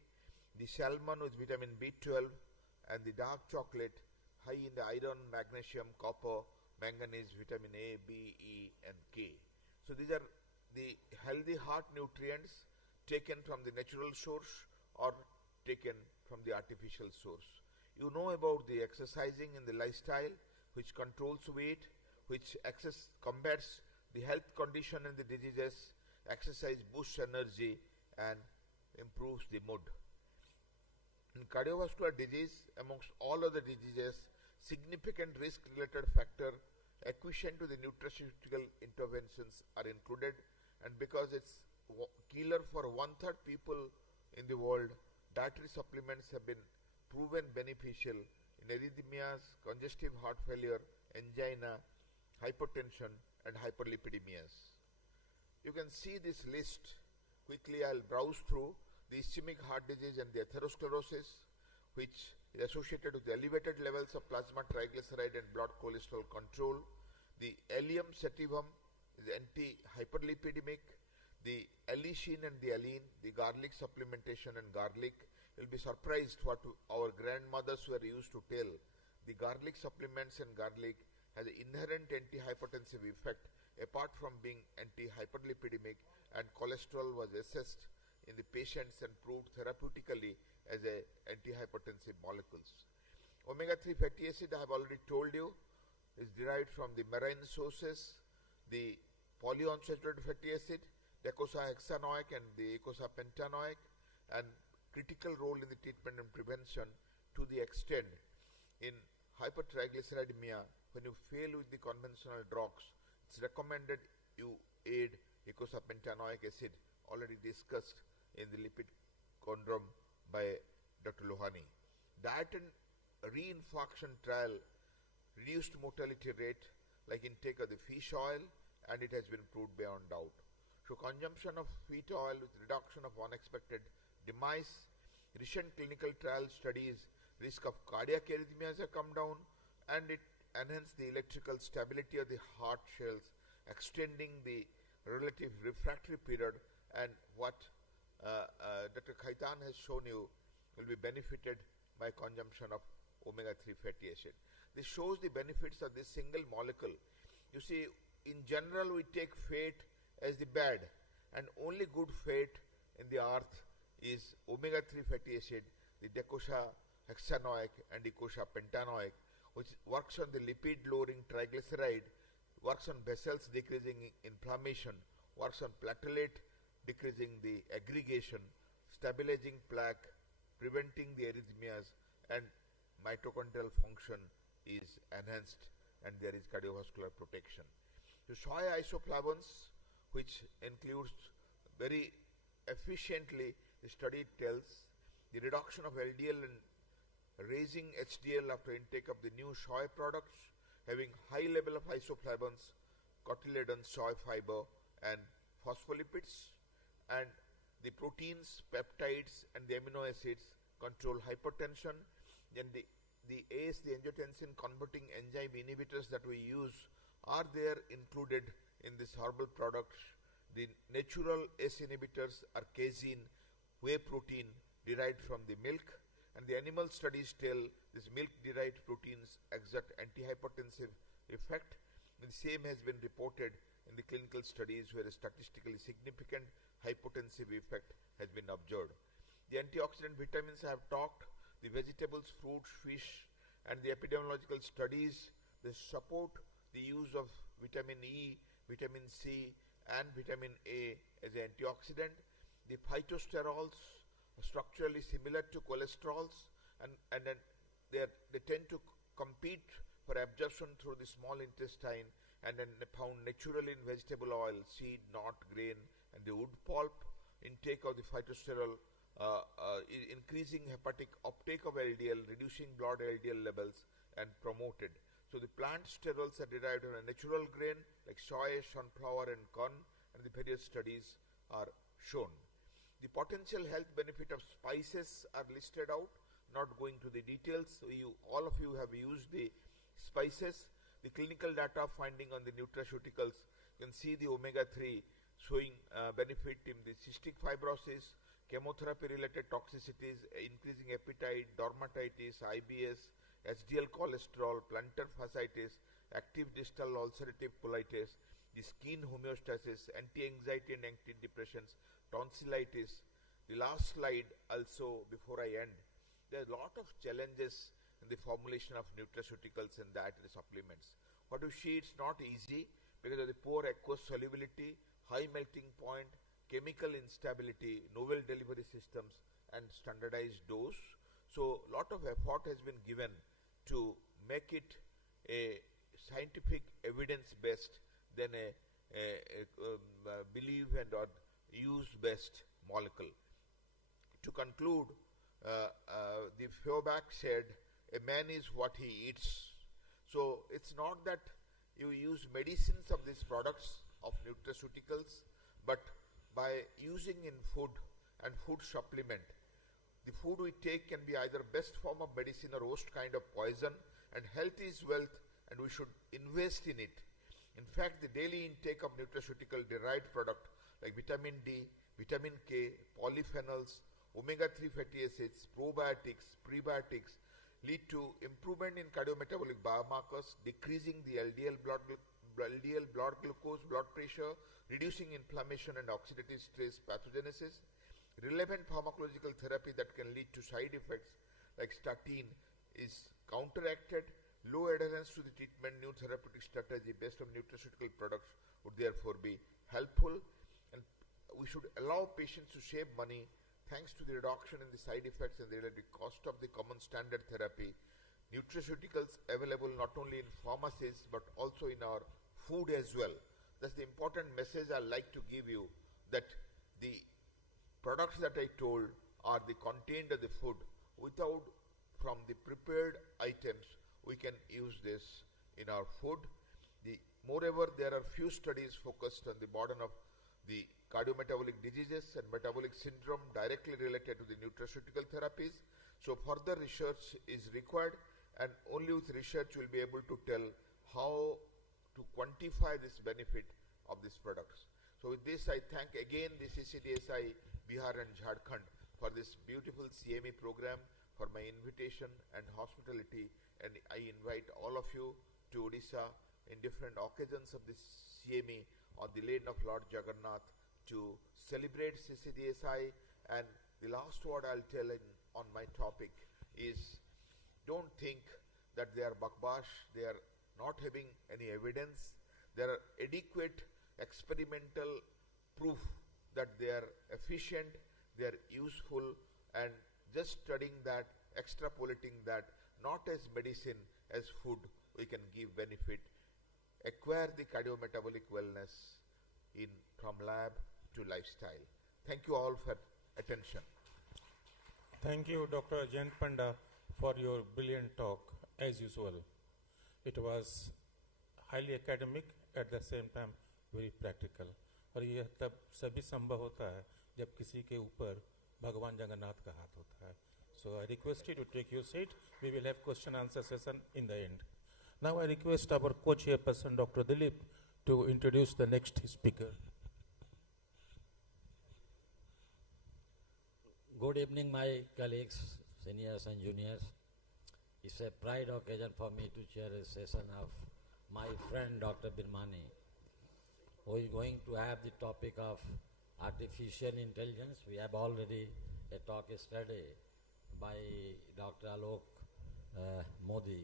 the salmon with vitamin B12 and the dark chocolate high in the iron, magnesium, copper, manganese, vitamin A, B, E and K. So these are the healthy heart nutrients taken from the natural source or taken from the artificial source. You know about the exercising in the lifestyle which controls weight, which combats the health condition and the diseases. Exercise boosts energy and improves the mood. In cardiovascular disease, amongst all other diseases, significant risk-related factor equivalent to the nutraceutical interventions are included, and because it's killer for 1/3 people in the world, dietary supplements have been proven beneficial in arrhythmias, congestive heart failure, angina, hypertension and hyperlipidemias. You can see this list. Quickly I'll browse through the ischemic heart disease and the atherosclerosis, which is associated with elevated levels of plasma triglyceride and blood cholesterol control. The allium sativum is anti-hyperlipidemic. The allicin and the alline, the garlic supplementation and garlic. You'll be surprised what our grandmothers were used to tell. The garlic supplements and garlic has an inherent anti-hypertensive effect apart from being anti-hyperlipidemic, and cholesterol was assessed in the patients and proved therapeutically as a anti-hypertensive molecules. Omega-3 fatty acid, I have already told you, is derived from the marine sources, the polyunsaturated fatty acid, docosahexaenoic and the eicosapentaenoic, and critical role in the treatment and prevention to the extent in hypertriglyceridemia. When you fail with the conventional drugs, it's recommended you aid eicosapentaenoic acid, already discussed in the lipid condom by Dr. Lohani. Diet and reinfarction trial reduced mortality rate like intake of the fish oil, and it has been proved beyond doubt. So consumption of wheat oil with reduction of unexpected demise. Recent clinical trial studies, risk of cardiac arrhythmias have come down, and it enhanced the electrical stability of the heart cells, extending the relative refractory period, and what Dr. Khaitan has shown you will be benefited by consumption of omega-3 fatty acid. This shows the benefits of this single molecule. You see, in general we take fat as the bad, and only good fat in the earth is omega-3 fatty acid, the docosahexaenoic and eicosapentaenoic, which works on the lipid lowering triglyceride, works on vessels decreasing inflammation, works on platelet decreasing the aggregation, stabilizing plaque, preventing the arrhythmias, and mitochondrial function is enhanced, and there is cardiovascular protection. The soy isoflavones, which includes very efficiently, the study tells the reduction of LDL and raising HDL after intake of the new soy products, having high level of isoflavones, cotyledons, soy fiber, and phospholipids, and the proteins, peptides, and the amino acids control hypertension. Then the ACE, the angiotensin converting enzyme inhibitors that we use are there included in this herbal products. The natural ACE inhibitors are casein, whey protein derived from the milk, and the animal studies tell these milk-derived proteins exert antihypertensive effect. The same has been reported in the clinical studies where a statistically significant hypotensive effect has been observed. The antioxidant vitamins I have talked, the vegetables, fruits, fish, and the epidemiological studies, they support the use of vitamin E, vitamin C, and vitamin A as an antioxidant. The phytosterols are structurally similar to cholesterols, and then they tend to compete for absorption through the small intestine, and then found naturally in vegetable oil, seed, nut, grain, and the wood pulp. Intake of the phytosterol increasing hepatic uptake of LDL, reducing blood LDL levels, and promoted. So the plant sterols are derived from a natural grain like soy, sunflower, and corn, and the various studies are shown. The potential health benefit of spices are listed out, not going to the details. So all of you have used the spices. The clinical data finding on the nutraceuticals, you can see the omega-3 showing benefit in the cystic fibrosis, chemotherapy-related toxicities, increasing appetite, dermatitis, IBS, HDL cholesterol, plantar fasciitis, active distal ulcerative colitis, the skin homeostasis, anti-anxiety and antidepressants, tonsillitis. The last slide also before I end, there are a lot of challenges in the formulation of nutraceuticals and dietary supplements. What you see, it's not easy because of the poor aqueous solubility, high melting point, chemical instability, novel delivery systems, and standardized dose. So a lot of effort has been given to make it a scientific evidence-based than a believe and or use-based molecule. To conclude, the Feuerbach said, a man is what he eats. So it's not that you use medicines of these products of nutraceuticals, but by using in food and food supplement, the food we take can be either best form of medicine or worst kind of poison, and health is wealth and we should invest in it. In fact, the daily intake of nutraceutical derived product like vitamin D, vitamin K, polyphenols, omega-3 fatty acids, probiotics, prebiotics lead to improvement in cardiometabolic biomarkers, decreasing the LDL blood glucose, blood pressure, reducing inflammation and oxidative stress pathogenesis. Relevant pharmacological therapy that can lead to side effects like statin is counteracted. Low adherence to the treatment, new therapeutic strategy based on nutraceutical products would therefore be helpful, and we should allow patients to save money thanks to the reduction in the side effects and the related cost of the common standard therapy. Nutraceuticals available not only in pharmacies but also in our food as well. That's the important message I like to give you, that the products that I told are the contained of the food. Without, from the prepared items, we can use this in our food. Moreover, there are few studies focused on the burden of the cardiometabolic diseases and metabolic syndrome directly related to the nutraceutical therapies. So further research is required, and only with research we will be able to tell how to quantify this benefit of these products. So with this, I thank again the CCDSI Bihar and Jharkhand for this beautiful CME program, for my invitation and hospitality, and I invite all of you to Odisha in different occasions of this CME on the lane of Lord Jagannath to celebrate CCDSI. And the last word I'll tell on my topic is, don't think that they are bakbash, they are not having any evidence. There are adequate experimental proof that they are efficient, they are useful, and just studying that, extrapolating that, not as medicine, as food, we can give benefit, acquire the cardiometabolic wellness from lab to lifestyle. Thank you all for attention. Thank you, Dr. Jayant Panda, for your brilliant talk, as usual. It was highly academic, at the same time very practical. और यह तब सभी संभव होता है जब किसी के ऊपर भगवान जगन्नाथ का हाथ होता है. So I request you to take your seat. We will have question answer session in the end. Now I request our co-chairperson Dr. Dilip to introduce the next speaker. Good evening, my colleagues, seniors and juniors. It's a pride occasion for me to chair a session of my friend Dr. Bani, who is going to have the topic of artificial intelligence. We have already a talk yesterday by Dr. Alok Modi,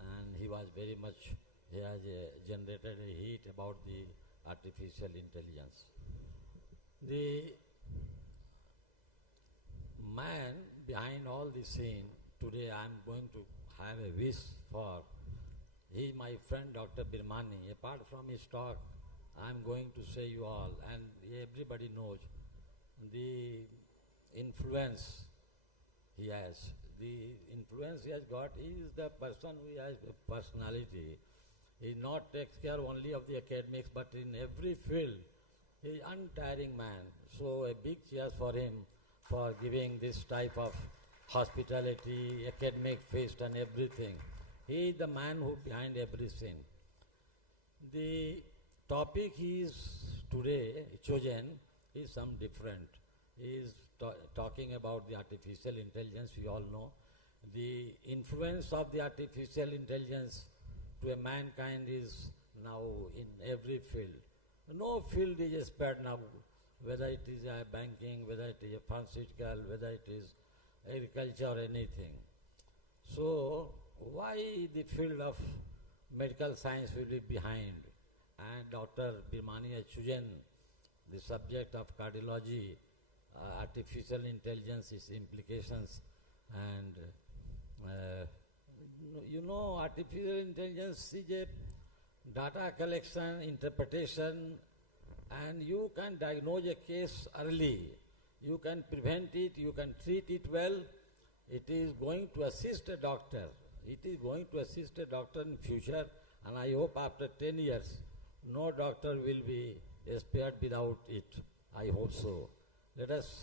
and he was very much, he has generated a heat about the artificial intelligence. The man behind all the scene, today I am going to have a wish for. He is my friend Dr. Bani. Apart from his talk, I am going to say you all, and everybody knows the influence he has. The influence he has got, he is the person who has a personality. He not takes care only of the academics, but in every field, he is untiring man. So a big cheers for him for giving this type of hospitality, academic feast and everything. He is the man who behind everything. The topic he is today chosen is some different. He is talking about the artificial intelligence. We all know the influence of the artificial intelligence to a mankind is now in every field. No field is spared now, whether it is banking, whether it is pharmaceutical, whether it is agriculture or anything. So why the field of medical science will be behind? And Dr. Bani has chosen the subject of cardiology, artificial intelligence, its implications, and you know, artificial intelligence is a data collection, interpretation, and you can diagnose a case early. You can prevent it, you can treat it well. It is going to assist a doctor. It is going to assist a doctor in future, and I hope after 10 years, no doctor will be spared without it. I hope so. Let us,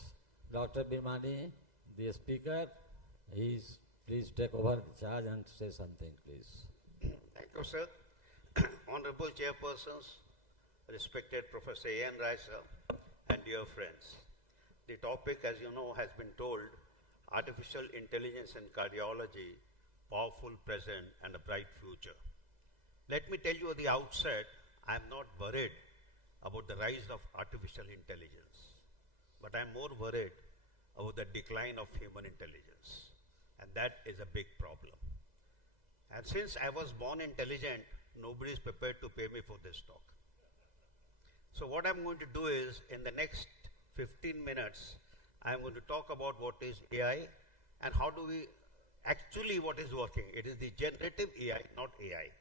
Dr. Bimani, the speaker, please take over the charge and say something, please. Thank you, sir. Honorable chairpersons, respected Professor A.N. Rai, sir, and dear friends. The topic, as you know, has been told, artificial intelligence in cardiology, powerful present and a bright future. Let me tell you at the outset, I am not worried about the rise of artificial intelligence, but I am more worried about the decline of human intelligence, and that is a big problem. And since I was born intelligent, nobody is prepared to pay me for this talk. So what I'm going to do is, in the next 15 minutes, I'm going to talk about what is AI and how do we actually what is working. It is the generative AI, not AI.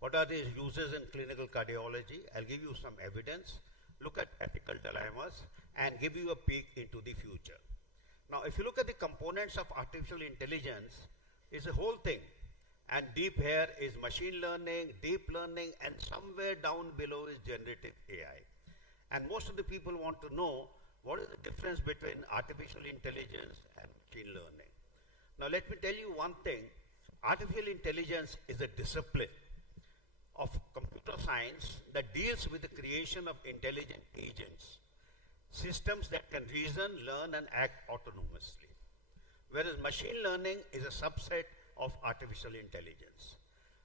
What are the uses in clinical cardiology? I'll give you some evidence, look at ethical dilemmas, and give you a peek into the future. Now, if you look at the components of artificial intelligence, it's a whole thing. And deep here is machine learning, deep learning, and somewhere down below is generative AI. And most of the people want to know what is the difference between artificial intelligence and machine learning. Now let me tell you one thing. Artificial intelligence is a discipline of computer science that deals with the creation of intelligent agents, systems that can reason, learn, and act autonomously. Whereas machine learning is a subset of artificial intelligence.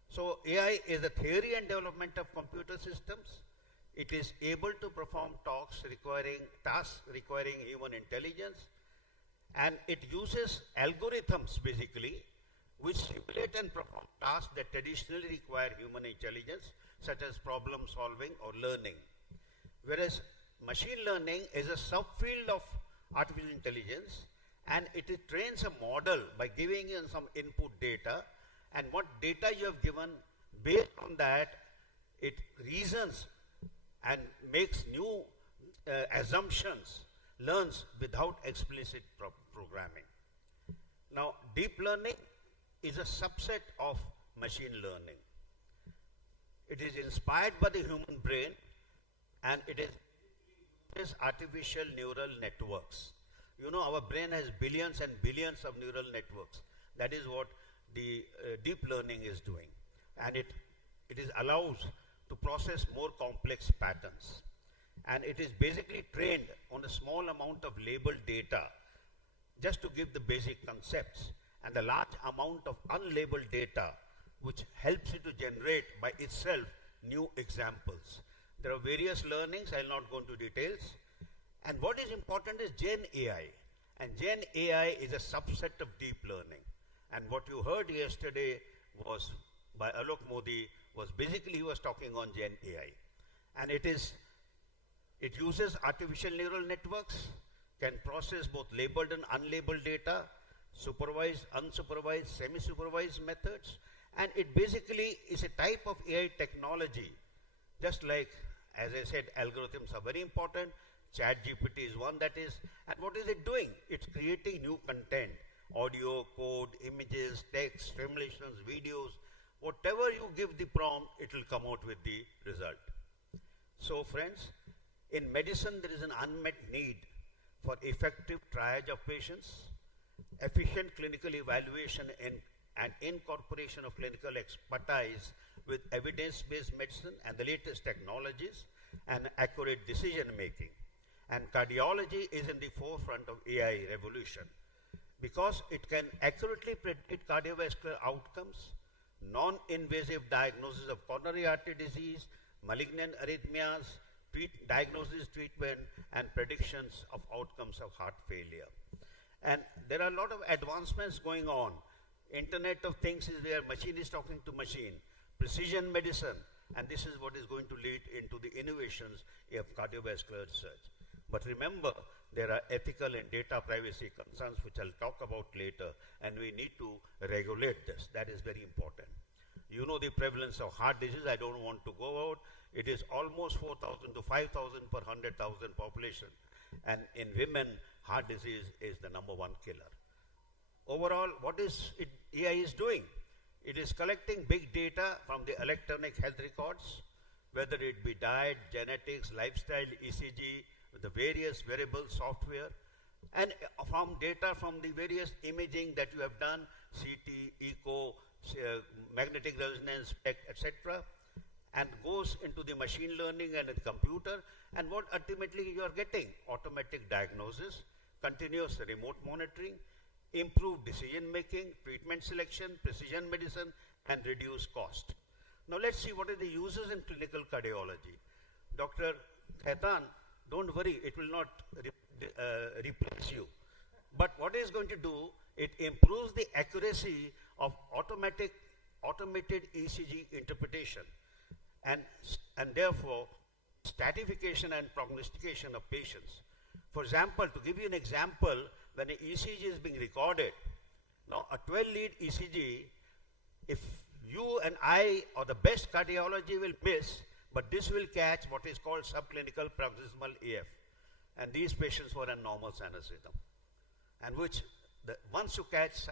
So AI is a theory and development of computer systems. It is able to perform tasks requiring human intelligence, and it uses algorithms basically which simulate and perform tasks that traditionally require human intelligence, such as problem solving or learning. Whereas machine learning is a subfield of artificial intelligence, and it trains a model by giving you some input data, and what data you have given, based on that, it reasons and makes new assumptions, learns without explicit programming. Now, deep learning is a subset of machine learning. It is inspired by the human brain, and it is artificial neural networks. You know, our brain has billions and billions of neural networks. That is what the deep learning is doing. And it allows to process more complex patterns. And it is basically trained on a small amount of labeled data just to give the basic concepts, and a large amount of unlabeled data which helps it to generate by itself new examples. There are various learnings, I will not go into details. And what is important is Gen AI. And Gen AI is a subset of deep learning. And what you heard yesterday was by Alok Modi, was basically he was talking on Gen AI. And it uses artificial neural networks, can process both labeled and unlabeled data, supervised, unsupervised, semi-supervised methods, and it basically is a type of AI technology. Just like, as I said, algorithms are very important. ChatGPT is one that is, and what is it doing? It's creating new content, audio, code, images, text, simulations, videos. Whatever you give the prompt, it will come out with the result. So friends, in medicine there is an unmet need for effective triage of patients, efficient clinical evaluation and incorporation of clinical expertise with evidence-based medicine and the latest technologies and accurate decision making. And cardiology is in the forefront of AI revolution because it can accurately predict cardiovascular outcomes, non-invasive diagnosis of coronary artery disease, malignant arrhythmias, diagnosis, treatment, and predictions of outcomes of heart failure. And there are a lot of advancements going on. Internet of Things is where machine is talking to machine, precision medicine, and this is what is going to lead into the innovations of cardiovascular research. But remember, there are ethical and data privacy concerns which I'll talk about later, and we need to regulate this. That is very important. You know the prevalence of heart disease, I don't want to go out. It is almost 4,000 to 5,000 per 100,000 population. And in women, heart disease is the #1 killer. Overall, what is AI is doing? It is collecting big data from the electronic health records whether it be diet, genetics, lifestyle, ECG, the various wearable software, and from data from the various imaging that you have done, CT, echo, magnetic resonance, etc., and goes into the machine learning and the computer, and what ultimately you are getting: automatic diagnosis, continuous remote monitoring, improved decision making, treatment selection, precision medicine, and reduced cost. Now let's see what are the uses in clinical cardiology. Dr. Khaitan, don't worry, it will not replace you. But what it is going to do, it improves the accuracy of automated ECG interpretation, and therefore stratification and prognostication of patients. For example, to give you an example, when an ECG is being recorded, now a 12-lead ECG, if you and I or the best cardiology will miss, but this will catch what is called subclinical paroxysmal AF. And these patients were on normal sinus rhythm. And which, once you catch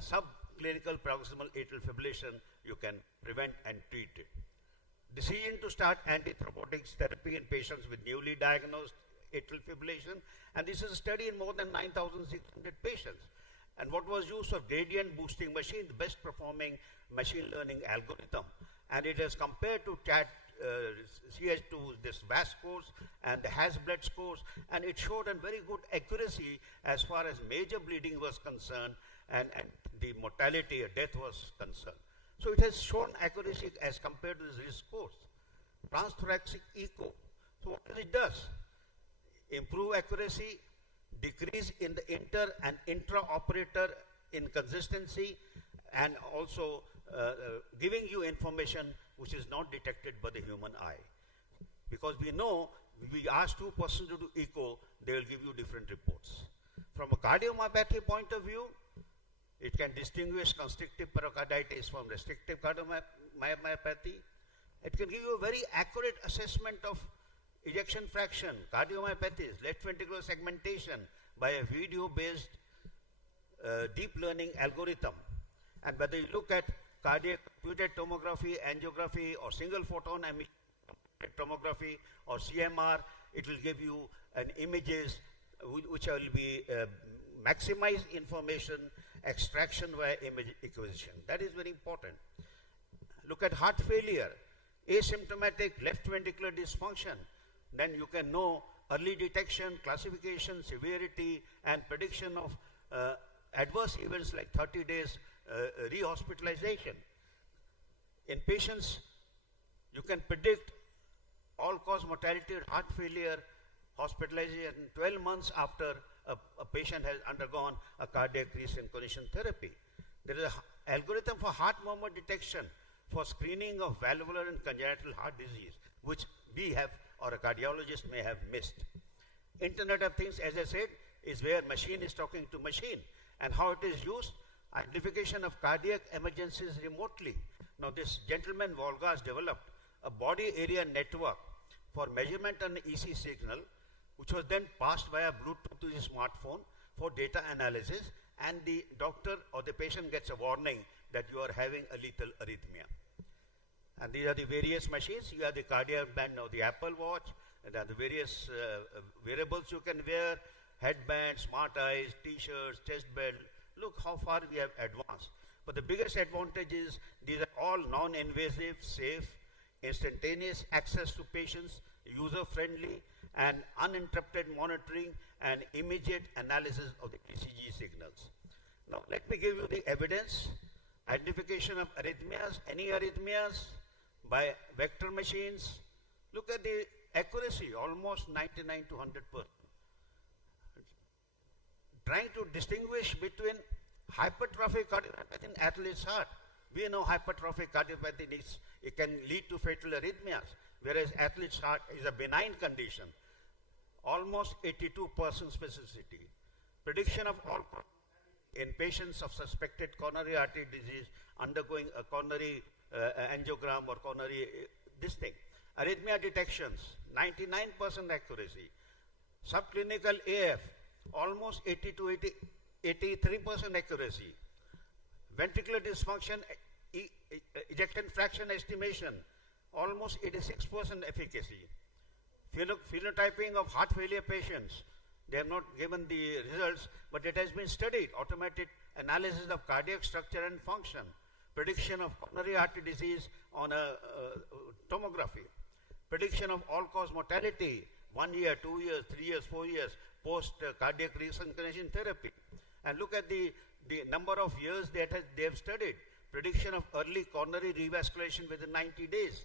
subclinical paroxysmal atrial fibrillation, you can prevent and treat it. Decision to start antithrombotics therapy in patients with newly diagnosed atrial fibrillation, and this is a study in more than 9,600 patients. And what was used for gradient boosting machine, the best performing machine learning algorithm, and it is compared to CH2, this VAS scores and the Has-Blood scores, and it showed a very good accuracy as far as major bleeding was concerned and the mortality or death was concerned. So it has shown accuracy as compared to the risk scores. Transthoracic echo. So what it does? Improve accuracy, decrease in the inter and intra-operator inconsistency, and also giving you information which is not detected by the human eye. Because we know, we ask 2 persons to do echo, they will give you different reports. From a cardiomyopathy point of view, it can distinguish constrictive pericarditis from restrictive cardiomyopathy. It can give you a very accurate assessment of ejection fraction, cardiomyopathies, left ventricular segmentation by a video-based deep learning algorithm. And whether you look at cardiac computed tomography, angiography, or single photon tomography, or CMR, it will give you an images which will be maximize information extraction via image acquisition. That is very important. Look at heart failure, asymptomatic left ventricular dysfunction. Then you can know early detection, classification, severity, and prediction of adverse events like 30 days rehospitalization. In patients, you can predict all-cause mortality of heart failure, hospitalization 12 months after a patient has undergone a cardiac resynchronization therapy. There is an algorithm for heart murmur detection for screening of valvular and congenital heart disease, which we have or a cardiologist may have missed. Internet of Things, as I said, is where machine is talking to machine, and how it is used. Identification of cardiac emergencies remotely. Now this gentleman Volgas developed a body area network for measurement on the EC signal, which was then passed via Bluetooth to the smartphone for data analysis, and the doctor or the patient gets a warning that you are having a lethal arrhythmia. And these are the various machines. You have the cardiac band of the Apple Watch, and there are the various wearables you can wear, headbands, smart eyes, t-shirts, chest belt. Look how far we have advanced. But the biggest advantage is these are all non-invasive, safe, instantaneous access to patients, user-friendly, and uninterrupted monitoring and immediate analysis of the ECG signals. Now let me give you the evidence. Identification of arrhythmias, any arrhythmias by vector machines. Look at the accuracy, almost 99 to 100%. Trying to distinguish between hypertrophic cardiomyopathy and athlete's heart. We know hypertrophic cardiomyopathy it can lead to fatal arrhythmias, whereas athlete's heart is a benign condition. Almost 82% specificity. Prediction of all in patients of suspected coronary artery disease undergoing a coronary angiogram or coronary this thing. Arrhythmia detections, 99% accuracy. Subclinical AF, almost 80 to 83% accuracy. Ventricular dysfunction, ejection fraction estimation, almost 86% efficacy. Phenotyping of heart failure patients, they have not given the results, but it has been studied. Automated analysis of cardiac structure and function, prediction of coronary artery disease on a tomography, prediction of all-cause mortality 1 year, 2 years, 3 years, 4 years post cardiac resynchronization therapy. And look at the number of years that they have studied. Prediction of early coronary revascularization within 90 days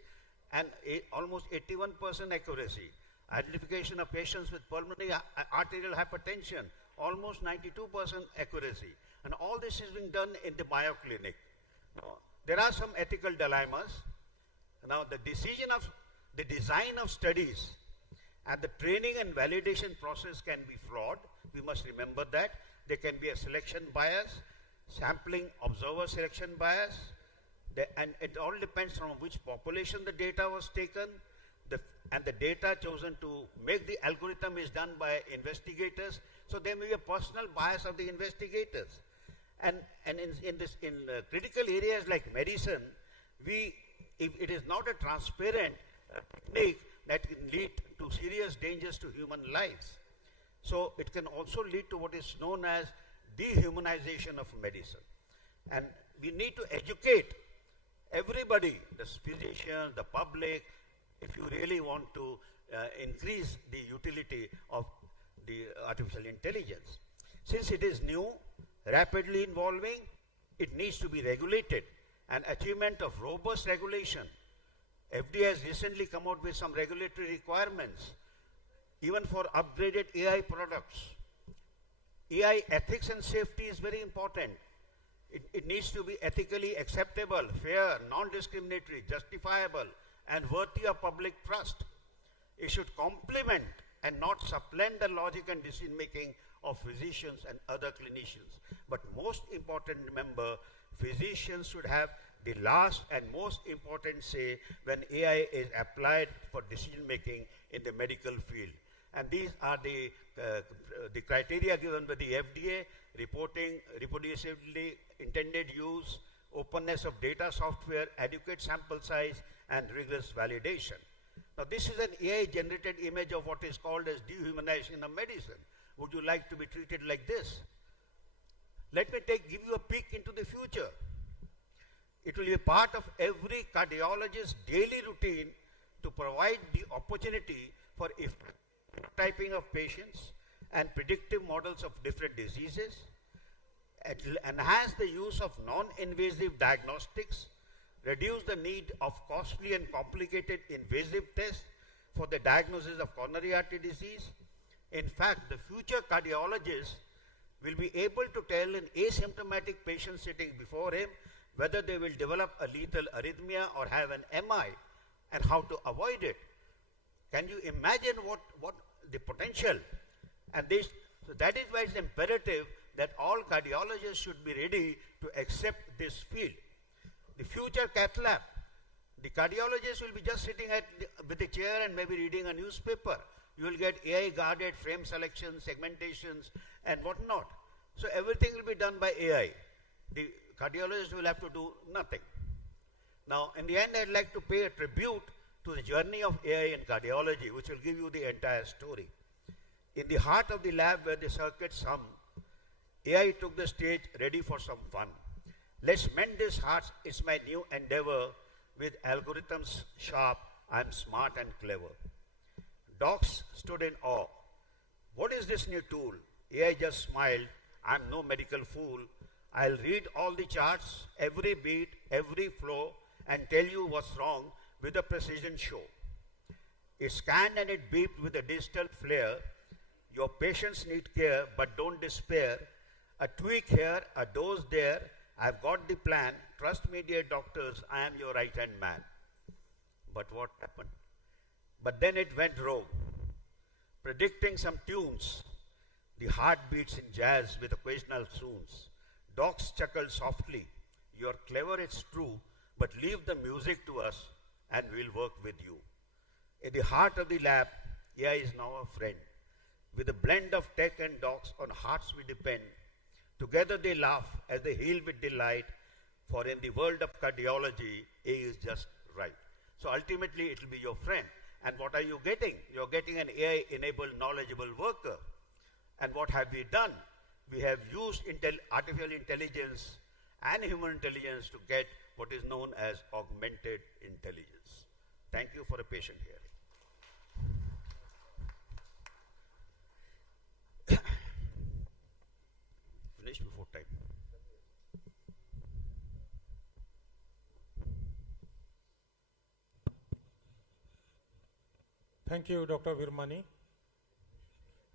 and almost 81% accuracy. Identification of patients with pulmonary arterial hypertension, almost 92% accuracy. And all this is being done in the Mayo Clinic. Now, there are some ethical dilemmas. Now, the design of studies and the training and validation process can be flawed. We must remember that. There can be a selection bias, sampling observer selection bias, and it all depends on which population the data was taken, and the data chosen to make the algorithm is done by investigators. So there may be a personal bias of the investigators. And in critical areas like medicine, if it is not a transparent technique, that can lead to serious dangers to human lives. So it can also lead to what is known as dehumanization of medicine. And we need to educate everybody, the physicians, the public, if you really want to increase the utility of the artificial intelligence. Since it is new, rapidly evolving, it needs to be regulated. And achievement of robust regulation. FDA has recently come out with some regulatory requirements, even for upgraded AI products. AI ethics and safety is very important. It needs to be ethically acceptable, fair, non-discriminatory, justifiable, and worthy of public trust. It should complement and not supplant the logic and decision-making of physicians and other clinicians. But most important, remember, physicians should have the last and most important say when AI is applied for decision-making in the medical field. And these are the criteria given by the FDA: reporting, reproducibility, intended use, openness of data software, adequate sample size, and rigorous validation. Now, this is an AI-generated image of what is called as dehumanization of medicine. Would you like to be treated like this? Let me give you a peek into the future. It will be a part of every cardiologist's daily routine to provide the opportunity for typing of patients and predictive models of different diseases. It will enhance the use of non-invasive diagnostics, reduce the need of costly and complicated invasive tests for the diagnosis of coronary artery disease. In fact, the future cardiologist will be able to tell an asymptomatic patient sitting before him whether they will develop a lethal arrhythmia or have an MI, and how to avoid it. Can you imagine what the potential? And so that is why it's imperative that all cardiologists should be ready to accept this field. The future cath lab, the cardiologist will be just sitting with a chair and maybe reading a newspaper. You will get AI-guarded frame selections, segmentations, and whatnot. So everything will be done by AI. The cardiologist will have to do nothing. Now, in the end, I'd like to pay a tribute to the journey of AI in cardiology, which will give you the entire story. In the heart of the lab where the circuits hum, AI took the stage ready for some fun. Let's mend these hearts, it's my new endeavor. With algorithms sharp, I'm smart and clever. Docs stood in awe. What is this new tool? AI just smiled. I'm no medical fool. I'll read all the charts, every beat, every flow, and tell you what's wrong with a precision show. It scanned and it beeped with a digital flair. Your patients need care, but don't despair. A tweak here, a dose there. I've got the plan. Trust me, dear doctors, I am your right-hand man. But what happened? But then it went rogue, predicting some tunes. The heart beats in jazz with occasional swoons. Docs chuckled softly. You're clever, it's true, but leave the music to us and we'll work with you. In the heart of the lab, AI is now a friend. With a blend of tech and docs, on hearts we depend. Together they laugh as they heal with delight, for in the world of cardiology, AI is just right. So ultimately it will be your friend. And what are you getting? You're getting an AI-enabled, knowledgeable worker. And what have we done? We have used artificial intelligence and human intelligence to get what is known as augmented intelligence. Thank you for a patient hearing. Finished before time. Thank you, Dr. Virmani.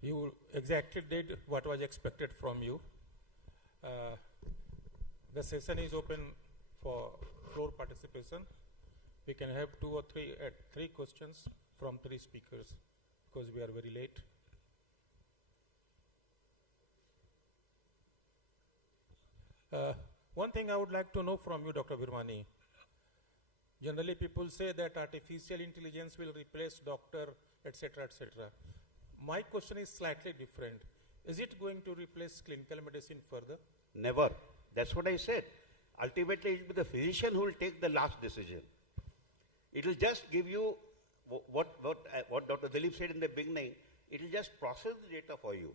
You exactly did what was expected from you. The session is open for floor participation. We can have three questions from 3 speakers because we are very late. One thing I would like to know from you, Dr. Virmani. Generally, people say that artificial intelligence will replace doctor, etc., etc. My question is slightly different. Is it going to replace clinical medicine further? Never. That's what I said. Ultimately, it will be the physician who will take the last decision. It will just give you what Dr. Dilip said in the beginning. It will just process the data for you.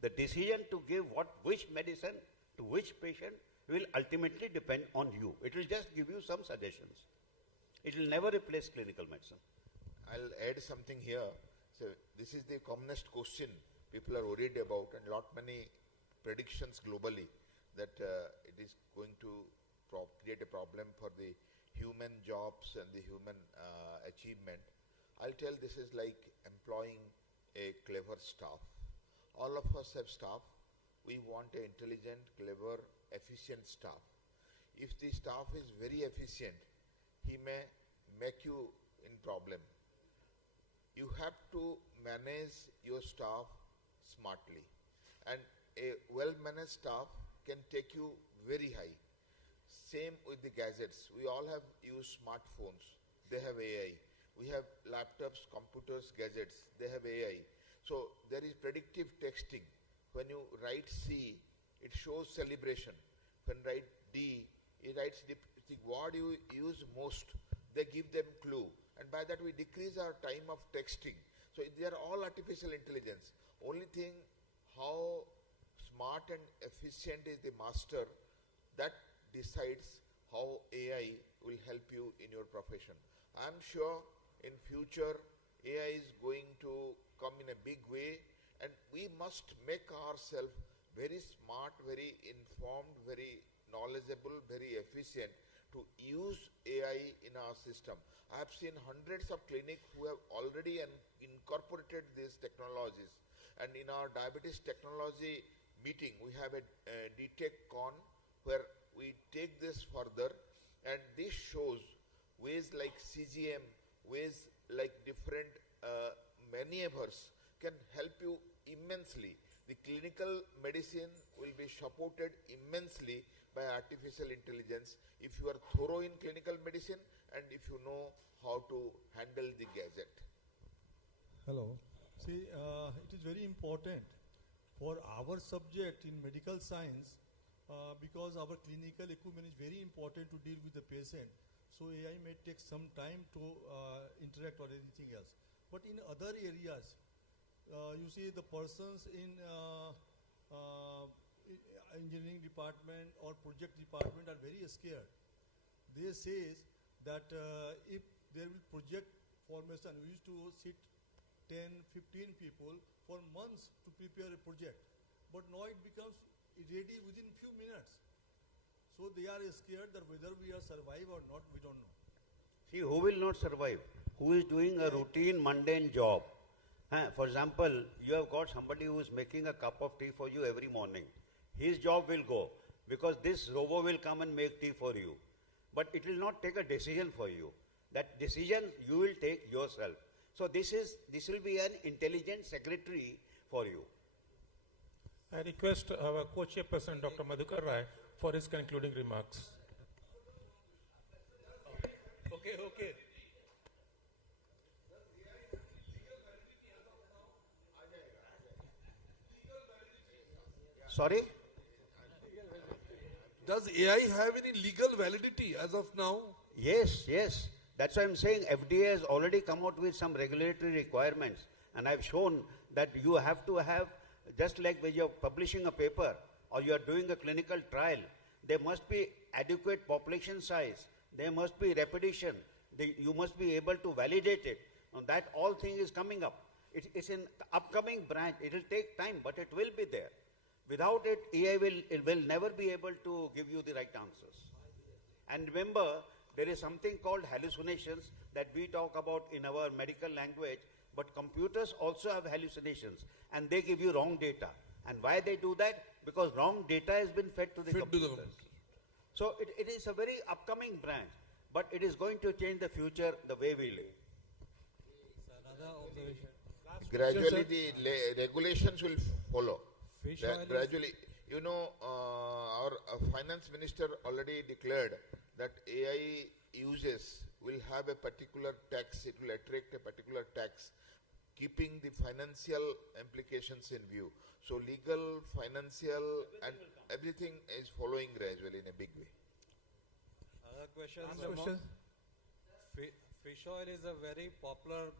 The decision to give which medicine to which patient will ultimately depend on you. It will just give you some suggestions. It will never replace clinical medicine. I'll add something here. So this is the commonest question people are worried about, and many predictions globally that it is going to create a problem for the human jobs and the human achievement. I'll tell this is like employing a clever staff. All of us have staff. We want an intelligent, clever, efficient staff. If the staff is very efficient, he may make you in problem. You have to manage your staff smartly, and a well-managed staff can take you very high. Same with the gadgets. We all have used smartphones. They have AI. We have laptops, computers, gadgets. They have AI. So there is predictive texting. When you write C, it shows celebration. When you write D, it writes the word you use most. They give them clue. And by that we decrease our time of texting. So they are all artificial intelligence. Only thing, how smart and efficient is the master, that decides how AI will help you in your profession. I'm sure in future AI is going to come in a big way, and we must make ourselves very smart, very informed, very knowledgeable, very efficient to use AI in our system. I have seen hundreds of clinics who have already incorporated these technologies. And in our diabetes technology meeting, we have a Ccdsicon where we take this further, and this shows ways like CGM, ways like different maneuvers can help you immensely. The clinical medicine will be supported immensely by artificial intelligence if you are thorough in clinical medicine and if you know how to handle the gadget. Hello. See, it is very important for our subject in medical science because our clinical equipment is very important to deal with the patient. So AI may take some time to interact or anything else. But in other areas, you see the persons in engineering department or project department are very scared. They say that if there will project formation, we used to sit 10, 15 people for months to prepare a project. But now it becomes ready within few minutes. So they are scared that whether we are survive or not, we don't know. See, who will not survive? Who is doing a routine, mundane job? For example, you have got somebody who is making a cup of tea for you every morning. His job will go because this robot will come and make tea for you. But it will not take a decision for you. That decision you will take yourself. So this will be an intelligent secretary for you. I request our co-chairperson, Dr. Madhukar Rai, for his concluding remarks. Okay. Sorry? Does AI have any legal validity as of now? Yes. That's why I'm saying FDA has already come out with some regulatory requirements. And I've shown that you have to have, just like when you're publishing a paper or you're doing a clinical trial, there must be adequate population size, there must be repetition, you must be able to validate it. And that all thing is coming up. It's in the upcoming branch. It will take time, but it will be there. Without it, AI will never be able to give you the right answers. And remember, there is something called hallucinations that we talk about in our medical language, but computers also have hallucinations, and they give you wrong data. And why they do that? Because wrong data has been fed to the computers. So it is a very upcoming branch, but it is going to change the future the way we live. Another observation. Gradually, the regulations will follow. Gradually, you know, our finance minister already declared that AI uses will have a particular tax, it will attract a particular tax, keeping the financial implications in view. So legal, financial, and everything is following gradually in a big way. Another question. Question. Fish oil is a very popular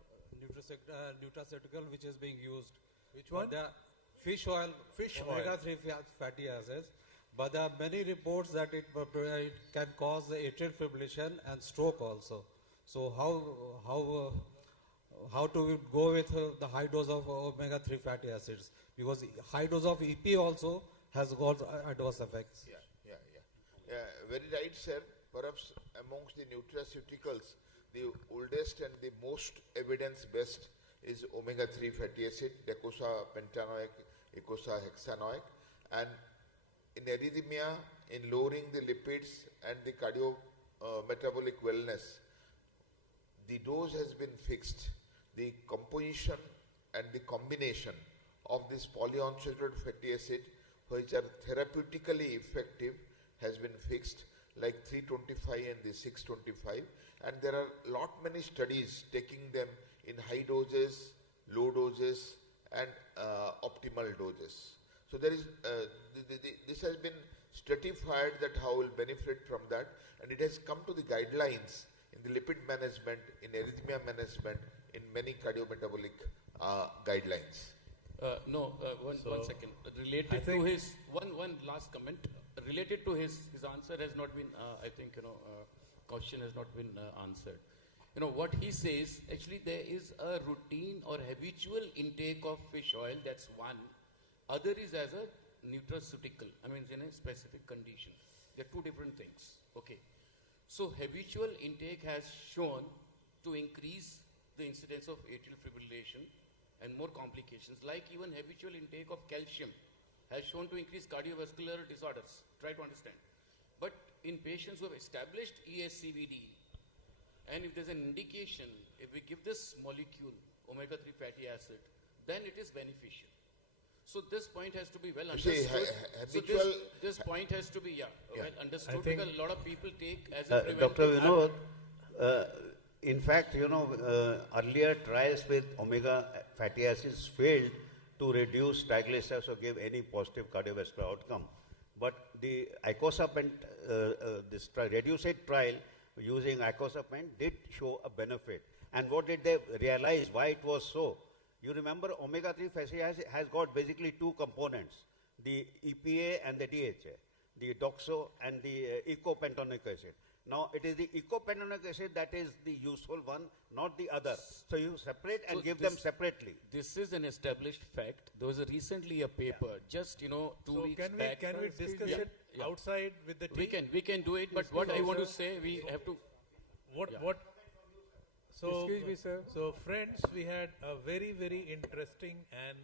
nutraceutical which is being used. Which one? Fish oil, omega-3 fatty acids. But there are many reports that it can cause atrial fibrillation and stroke also. So how do we go with the high dose of omega-3 fatty acids? Because high dose of EP also has got adverse effects. Yeah, very right, sir. Perhaps amongst the nutraceuticals, the oldest and the most evidence-based is omega-3 fatty acid, docosahexaenoic, icosahexaenoic, and in arrhythmia, in lowering the lipids and the cardiometabolic wellness, the dose has been fixed. The composition and the combination of this polyunsaturated fatty acid, which are therapeutically effective, has been fixed, like 325 and the 625, and there are many studies taking them in high doses, low doses, and optimal doses. So there is this has been stratified that how will benefit from that, and it has come to the guidelines in the lipid management, in arrhythmia management, in many cardiometabolic guidelines. One second. Related to his one last comment. Related to his answer has not been. I think question has not been answered. What he says. Actually, there is a routine or habitual intake of fish oil. That's one. Other is as a nutraceutical. I mean, in a specific condition. They're two different things. Okay. So habitual intake has shown to increase the incidence of atrial fibrillation and more complications, like even habitual intake of calcium has shown to increase cardiovascular disorders. Try to understand. But in patients who have established ESCVD, and if there's an indication, if we give this molecule, omega-3 fatty acid, then it is beneficial. So this point has to be well understood. This point has to be well understood, because a lot of people take as a preventive. Dr. Vinod, in fact, earlier trials with omega fatty acids failed to reduce triglycerides or give any positive cardiovascular outcome. But the icosapent, this reduced trial using icosapent did show a benefit. And what did they realize? Why it was so? You remember omega-3 fatty acid has got basically two components, the EPA and the DHA, the doxo and the ecopentanoic acid. Now, it is the ecopentanoic acid that is the useful one, not the other. So, you separate and give them separately. This is an established fact. There was recently a paper, just, 2 weeks back. Can we discuss it outside with the team? We can do it, but what I want to say, we have to... So, excuse me, sir. So, friends, we had a very, very interesting and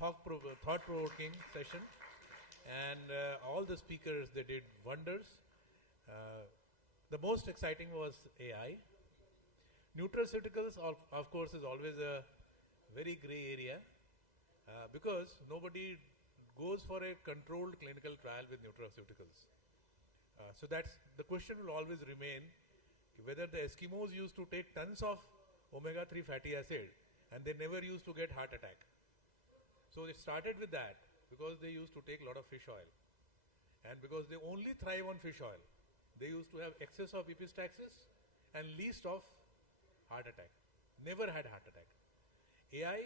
thought-provoking session. And all the speakers, they did wonders. The most exciting was AI. Nutraceuticals, of course, is always a very gray area because nobody goes for a controlled clinical trial with nutraceuticals. So that's the question will always remain whether the Eskimos used to take tons of omega-3 fatty acid and they never used to get heart attack. So it started with that because they used to take a lot of fish oil, and because they only thrive on fish oil, they used to have excess of epistaxis and least of heart attack. Never had heart attack. AI,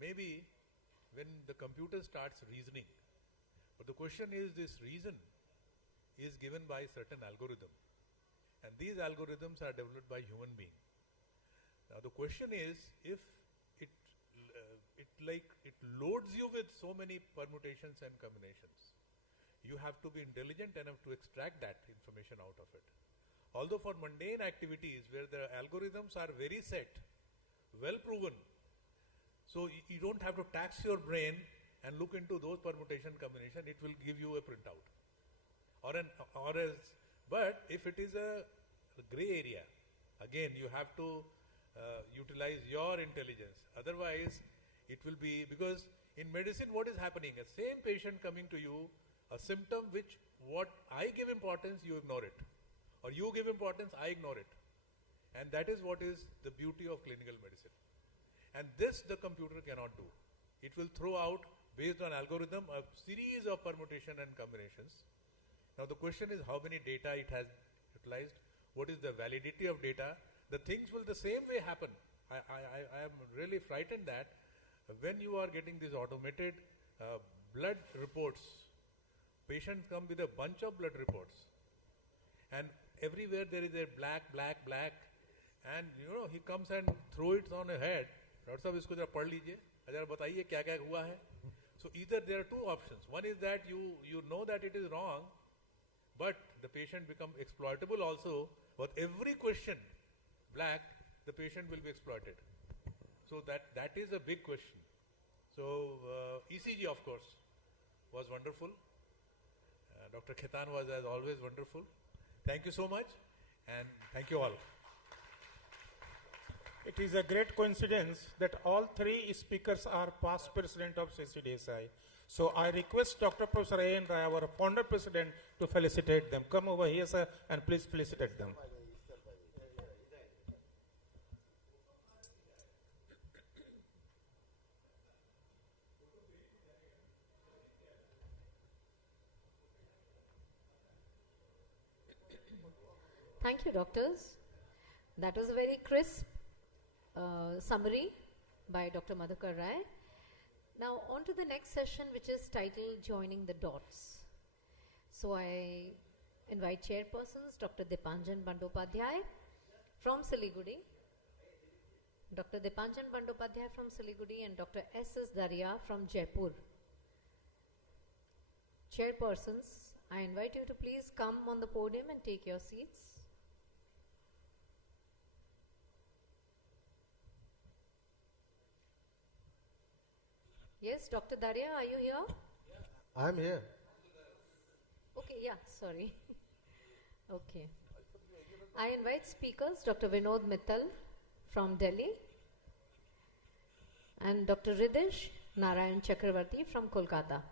maybe when the computer starts reasoning, but the question is, this reason is given by certain algorithm, and these algorithms are developed by human being. Now the question is, if it loads you with so many permutations and combinations, you have to be intelligent enough to extract that information out of it. Although for mundane activities where the algorithms are very set, well proven, so you don't have to tax your brain and look into those permutation combination, it will give you a printout. But if it is a gray area, again you have to utilize your intelligence. Otherwise, it will be, because in medicine what is happening? A same patient coming to you, a symptom which what I give importance, you ignore it. Or you give importance, I ignore it. And that is what is the beauty of clinical medicine. And this the computer cannot do. It will throw out, based on algorithm, a series of permutation and combinations. Now the question is how many data it has utilized, what is the validity of data. The things will the same way happen. I am really frightened that when you are getting these automated blood reports, patients come with a bunch of blood reports, and everywhere there is a black, and he comes and throw it on a head. Doctor Sahab, isko jara pad lijiye, jara bataiye kya kya hua hai. So either there are two options. One is that you know that it is wrong, but the patient become exploitable also. But every question black, the patient will be exploited. So that is a big question. So ECG, of course, was wonderful. Dr. Khetan was, as always, wonderful. Thank you so much, and thank you all. It is a great coincidence that all three speakers are past president of CCDSI. So I request Dr. Professor A.N. Rai, our founder president, to felicitate them. Come over here, sir, and please felicitate them. Thank you, doctors. That was a very crisp summary by Dr. Madhukar Rai. Now on to the next session, which is titled Joining the Dots. So I invite chairpersons Dr. Dipanjan Bandopadhyay from Siliguri, Dr. Dipanjan Bandopadhyay from Siliguri, and Dr. S.S. Daria from Jaipur. Chairpersons, I invite you to please come on the podium and take your seats. Yes, Dr. Daria, are you here? I am here. Okay, yeah, sorry. Okay. I invite speakers Dr. Vinod Mittal from Delhi and Dr. Ridish Narayan Chakravarti from Kolkata.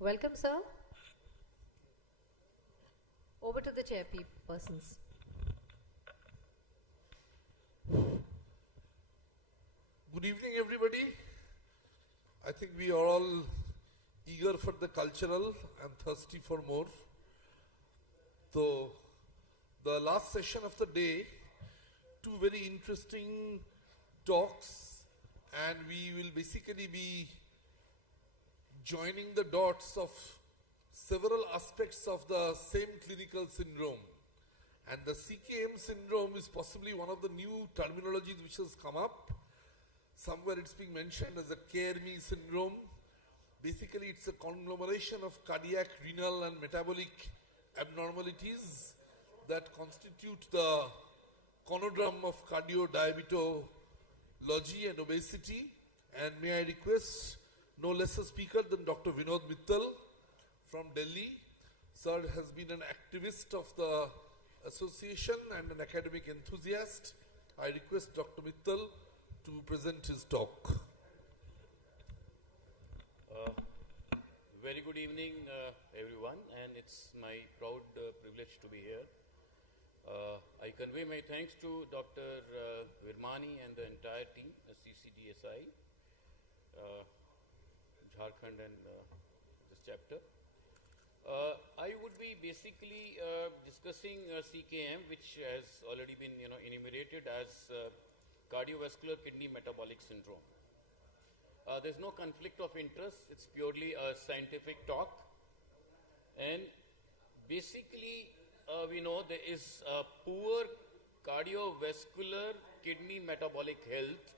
Welcome, sir. Over to the chairpersons. Good evening, everybody. I think we are all eager for the cultural and thirsty for more. So, the last session of the day, two very interesting talks, and we will basically be joining the dots of several aspects of the same clinical syndrome. And the CKM syndrome is possibly one of the new terminologies which has come up. Somewhere it's being mentioned as a care-me syndrome. Basically, it's a conglomeration of cardiac, renal and metabolic abnormalities that constitute the conundrum of cardio-diabetology and obesity. And may I request no less a speaker than Dr. Vinod Mittal from Delhi. Sir has been an activist of the association and an academic enthusiast. I request Dr. Mittal to present his talk. Very good evening, everyone, and it's my proud privilege to be here. I convey my thanks to Dr. Virmani and the entire team, CCDSI, Jharkhand and this chapter. I would be basically discussing CKM, which has already been enumerated as cardiovascular kidney metabolic syndrome. There's no conflict of interest. It's purely a scientific talk. And basically, we know there is poor cardiovascular kidney metabolic health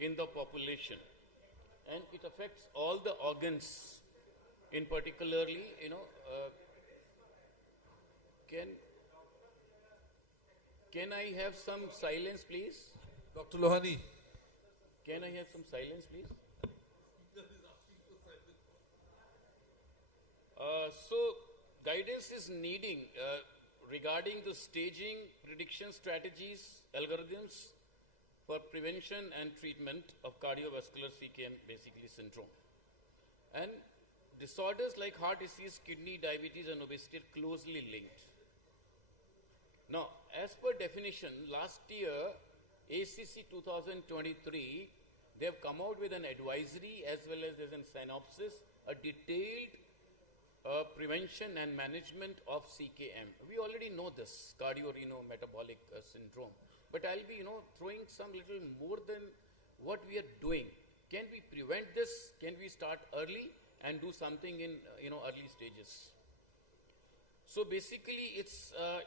in the population. And it affects all the organs, in particularly, can I have some silence, please? Dr. Lohani. Can I have some silence, please? So, guidance is needing regarding the staging, prediction strategies, algorithms for prevention and treatment of cardiovascular CKM, basically syndrome. And disorders like heart disease, kidney, diabetes, and obesity are closely linked. Now, as per definition, last year, ACC 2023, they have come out with an advisory as well as a synopsis, a detailed prevention and management of CKM. We already know this, cardiorenal-metabolic syndrome. But I'll be, throwing some little more than what we are doing. Can we prevent this? Can we start early and do something in, early stages? So basically, it's, a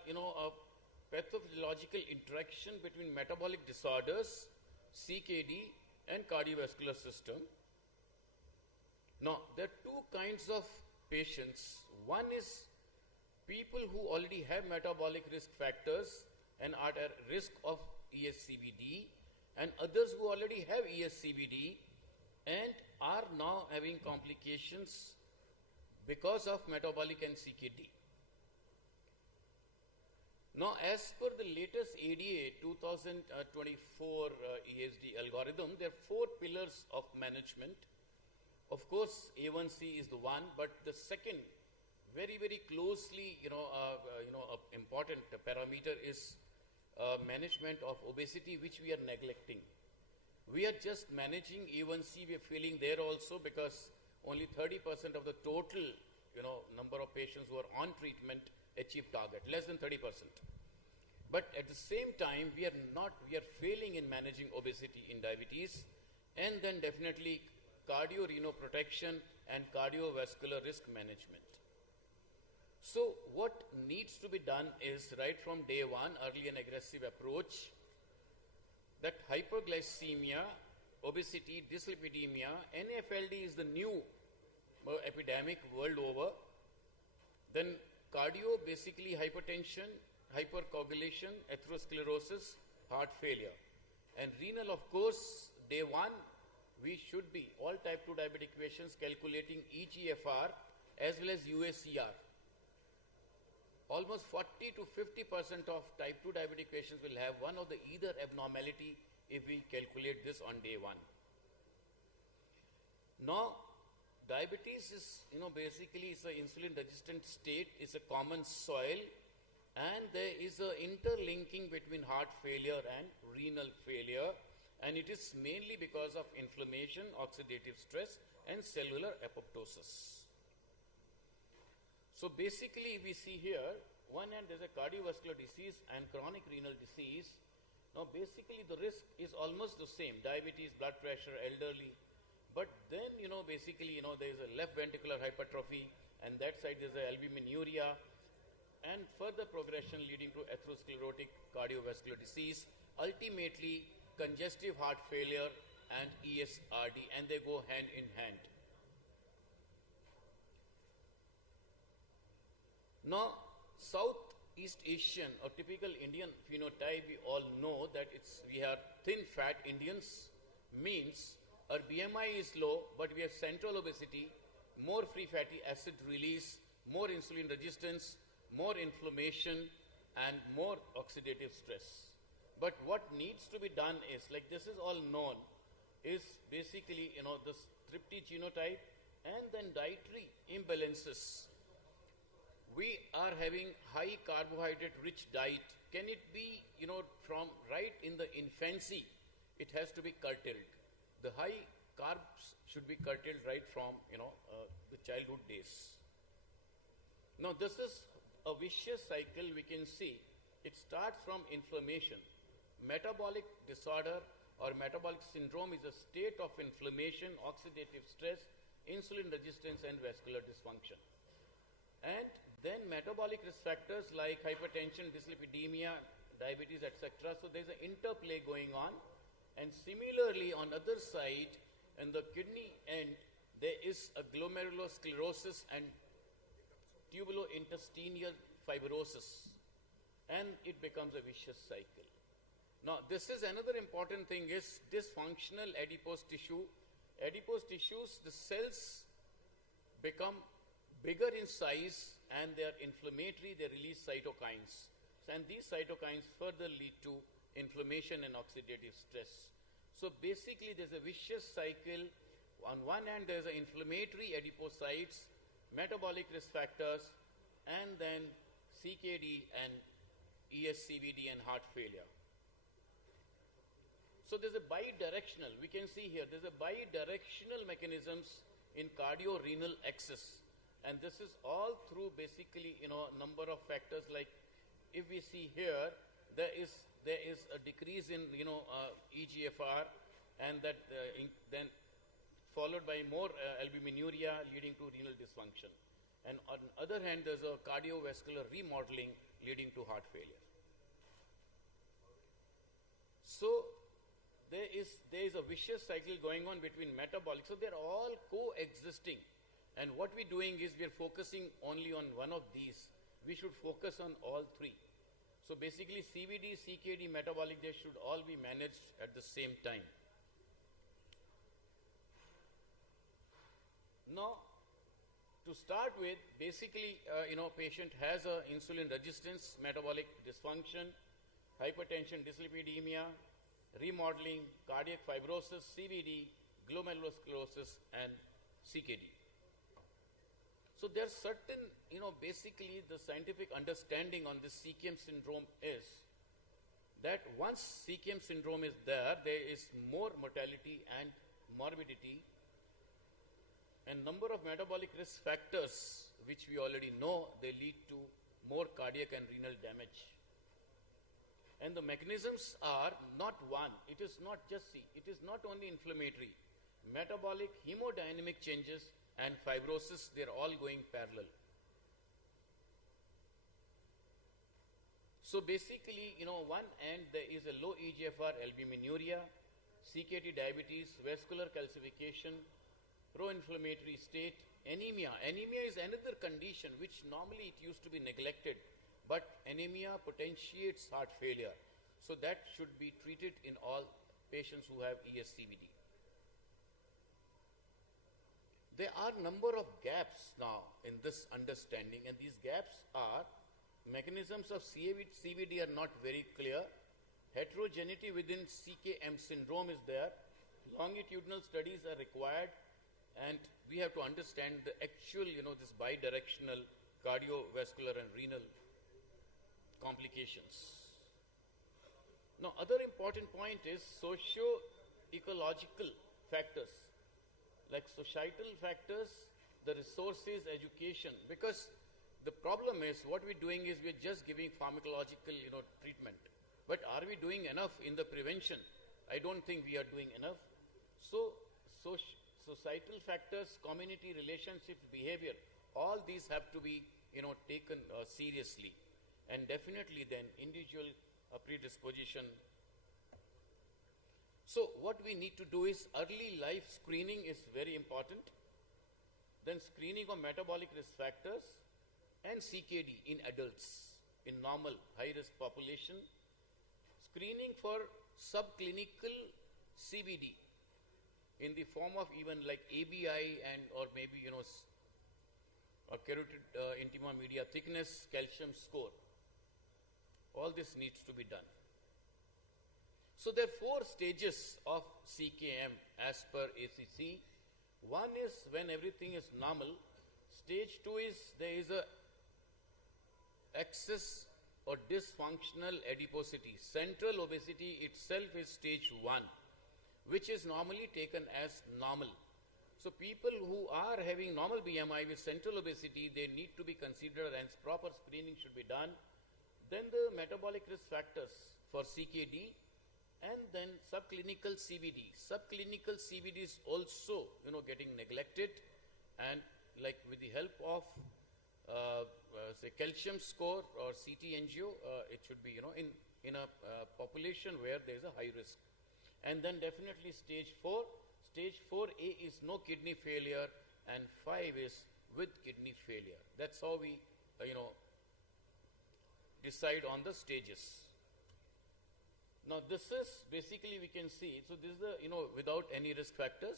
pathological interaction between metabolic disorders, CKD, and cardiovascular system. Now, there are two kinds of patients. One is people who already have metabolic risk factors and are at risk of ESCVD, and others who already have ESCVD and are now having complications because of metabolic and CKD. Now, as per the latest ADA 2024 ESD algorithm, there are 4 pillars of management. Of course, A1C is the one, but the second, very, very closely, important parameter is management of obesity, which we are neglecting. We are just managing A1C. We are failing there also because only 30% of the total, number of patients who are on treatment achieve target, less than 30%. But at the same time, we are failing in managing obesity in diabetes, and then definitely cardio-renal protection and cardiovascular risk management. So what needs to be done is right from day one, early and aggressive approach, that hyperglycemia, obesity, dyslipidemia, NAFLD is the new epidemic world over. Then cardio, basically hypertension, hypercoagulation, atherosclerosis, heart failure. And renal, of course, day one, we should be, all type 2 diabetic patients, calculating eGFR as well as UACR. Almost 40 to 50% of type 2 diabetic patients will have one of the either abnormality if we calculate this on day one. Now, diabetes is, basically it's an insulin resistant state, it's a common soil, and there is an interlinking between heart failure and renal failure, and it is mainly because of inflammation, oxidative stress, and cellular apoptosis. So basically we see here, one hand there's a cardiovascular disease and chronic renal disease. Now basically the risk is almost the same, diabetes, blood pressure, elderly. But then, basically, there's a left ventricular hypertrophy, and that side there's a albuminuria, and further progression leading to atherosclerotic cardiovascular disease, ultimately congestive heart failure and ESRD, and they go hand in hand. Now, Southeast Asian or typical Indian phenotype, we all know that we are thin fat Indians, means our BMI is low, but we have central obesity, more free fatty acid release, more insulin resistance, more inflammation, and more oxidative stress. But what needs to be done is, like this is all known, is basically, this thrifty genotype and then dietary imbalances. We are having high carbohydrate rich diet. Can it be, from right in the infancy, it has to be curtailed. The high carbs should be curtailed right from, the childhood days. Now this is a vicious cycle we can see. It starts from inflammation. Metabolic disorder or metabolic syndrome is a state of inflammation, oxidative stress, insulin resistance and vascular dysfunction. And then metabolic risk factors like hypertension, dyslipidemia, diabetes, etc. So there's an interplay going on. And similarly on other side, in the kidney end, there is a glomerulosclerosis and tubulointestinal fibrosis. And it becomes a vicious cycle. Now, this is another important thing is dysfunctional adipose tissue. Adipose tissues, the cells become bigger in size and they are inflammatory, they release cytokines. And these cytokines further lead to inflammation and oxidative stress. So basically there's a vicious cycle. On one hand there's an inflammatory adipocytes, metabolic risk factors, and then CKD and ESCVD and heart failure. So there's a bidirectional, we can see here, there's a bidirectional mechanisms in cardio-renal axis. And this is all through basically, number of factors like if we see here, there is a decrease in, EGFR and that then followed by more albuminuria leading to renal dysfunction. And on the other hand, there's a cardiovascular remodeling leading to heart failure. So there is a vicious cycle going on between metabolic. So they're all coexisting. And what we're doing is we're focusing only on one of these. We should focus on all three. So basically CVD, CKD, metabolic, they should all be managed at the same time. Now, to start with, basically, patient has a insulin resistance, metabolic dysfunction, hypertension, dyslipidemia, remodeling, cardiac fibrosis, CVD, glomerulosclerosis, and CKD. So there's certain, basically the scientific understanding on this CKM syndrome is that once CKM syndrome is there is more mortality and morbidity, and number of metabolic risk factors, which we already know, they lead to more cardiac and renal damage. And the mechanisms are not one. It is not just it is not only inflammatory. Metabolic, hemodynamic changes and fibrosis, they're all going parallel. So basically, one end there is a low EGFR albuminuria, CKD diabetes, vascular calcification, pro-inflammatory state, anemia. Anemia is another condition which normally it used to be neglected. But anemia potentiates heart failure. So that should be treated in all patients who have ESCVD. There are number of gaps now in this understanding, and these gaps are mechanisms of CVD are not very clear. Heterogeneity within CKM syndrome is there. Longitudinal studies are required, and we have to understand the actual, this bidirectional cardiovascular and renal complications. Now, other important point is socio-ecological factors, like societal factors, the resources, education, because the problem is what we're doing is we're just giving pharmacological, treatment. But are we doing enough in the prevention? I don't think we are doing enough. So, societal factors, community relationships, behavior, all these have to be, taken seriously. And definitely then individual predisposition. So what we need to do is early life screening is very important. Then screening of metabolic risk factors and CKD in adults, in normal high-risk population. Screening for subclinical CVD in the form of even like ABI and or maybe, a carotid intima media thickness, calcium score. All this needs to be done. So there are 4 stages of CKM as per ACC. One is when everything is normal. Stage 2 is there is a excess or dysfunctional adiposity. Central obesity itself is stage 1, which is normally taken as normal. So people who are having normal BMI with central obesity, they need to be considered and proper screening should be done. Then the metabolic risk factors for CKD and then subclinical CVD. Subclinical CVD is also, getting neglected, and like with the help of say calcium score or CT angio, it should be, in a population where there is a high risk. And then definitely stage 4. Stage 4A is no kidney failure and 5 is with kidney failure. That's how we, decide on the stages. Now this is basically we can see, so this is the, without any risk factors.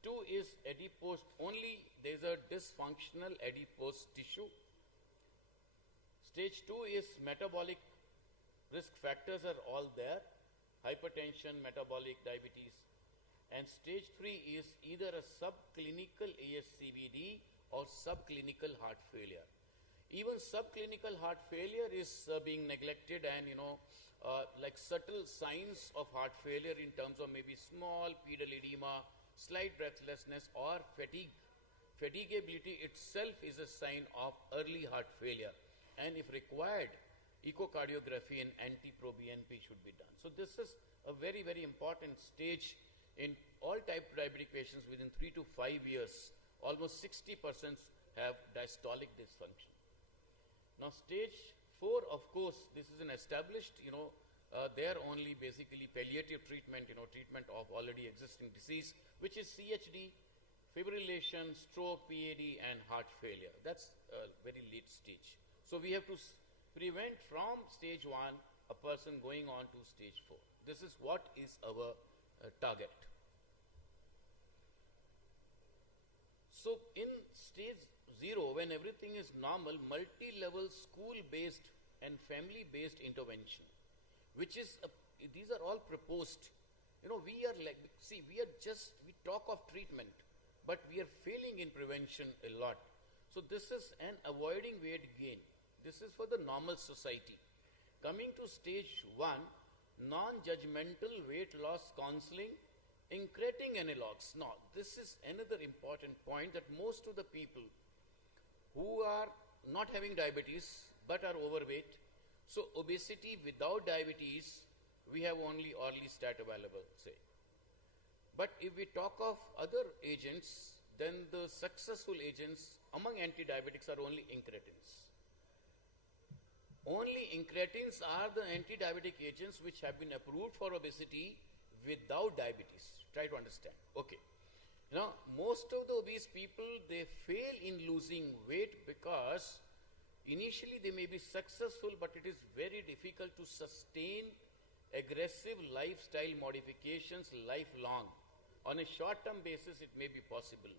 2 is adipose only, there is a dysfunctional adipose tissue. Stage 2 is metabolic risk factors are all there, hypertension, metabolic, diabetes. And stage 3 is either a subclinical ASCVD or subclinical heart failure. Even subclinical heart failure is being neglected, and like subtle signs of heart failure in terms of maybe small pedal edema, slight breathlessness or fatigue. Fatigability itself is a sign of early heart failure, and if required, echocardiography and anti-proBNP should be done. So this is a very, very important stage in all type 2 diabetic patients. Within 3 to 5 years, almost 60% have diastolic dysfunction. Now stage 4, of course, this is an established, there only basically palliative treatment, treatment of already existing disease, which is CHD, fibrillation, stroke, PAD and heart failure. That's a very late stage. So we have to prevent from stage 1 a person going on to stage 4. This is what is our target. So in stage 0, when everything is normal, multi-level school-based and family-based intervention, which is, these are all proposed. We are like, see, we talk of treatment, but we are failing in prevention a lot. So this is an avoiding weight gain. This is for the normal society. Coming to stage 1, non-judgmental weight loss counseling, incretin analogs. Now, this is another important point, that most of the people who are not having diabetes but are overweight, so obesity without diabetes, we have only orlistat available, say. But if we talk of other agents, then the successful agents among anti-diabetics are only incretins. Only incretins are the anti-diabetic agents which have been approved for obesity without diabetes. Try to understand. Okay. Now, most of the obese people, they fail in losing weight because initially they may be successful, but it is very difficult to sustain aggressive lifestyle modifications lifelong. On a short-term basis, it may be possible.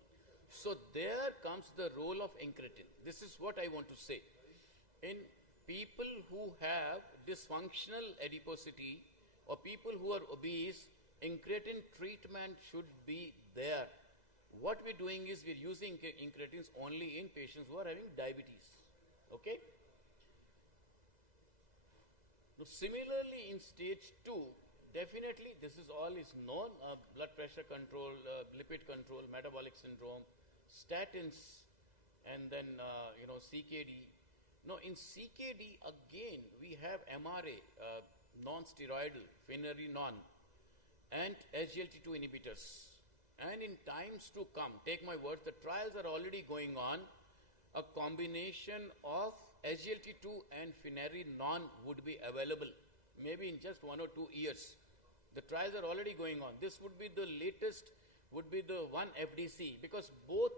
So there comes the role of incretin. This is what I want to say. In people who have dysfunctional adiposity or people who are obese, incretin treatment should be there. What we're doing is we're using incretins only in patients who are having diabetes. Okay? Now, similarly, in stage 2, definitely this is all is known, blood pressure control, lipid control, metabolic syndrome, statins, and then, CKD. Now, in CKD, again, we have MRA, non-steroidal, finerenone, and SGLT2 inhibitors. And in times to come, take my word, the trials are already going on. A combination of SGLT2 and finerenone would be available, maybe in just 1 or 2 years. The trials are already going on. This would be the latest, would be the one FDC, because both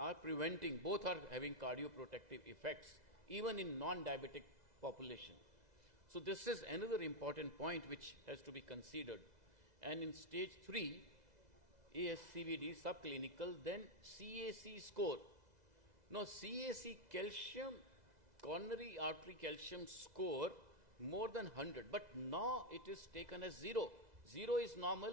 are preventing, both are having cardioprotective effects, even in non-diabetic population. So this is another important point which has to be considered. And in stage 3, ASCVD subclinical, then CAC score. Now CAC calcium, coronary artery calcium score more than 100, but now it is taken as 0. 0 is normal.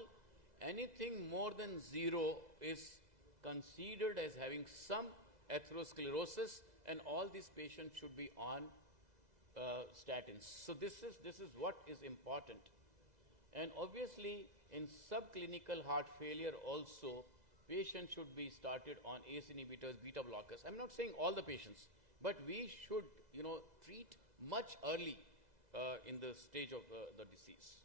Anything more than 0 is considered as having some atherosclerosis, and all these patients should be on statins. So this is what is important. And obviously in subclinical heart failure also, patients should be started on ACE inhibitors, beta blockers. I'm not saying all the patients, but we should, treat much early in the stage of the disease.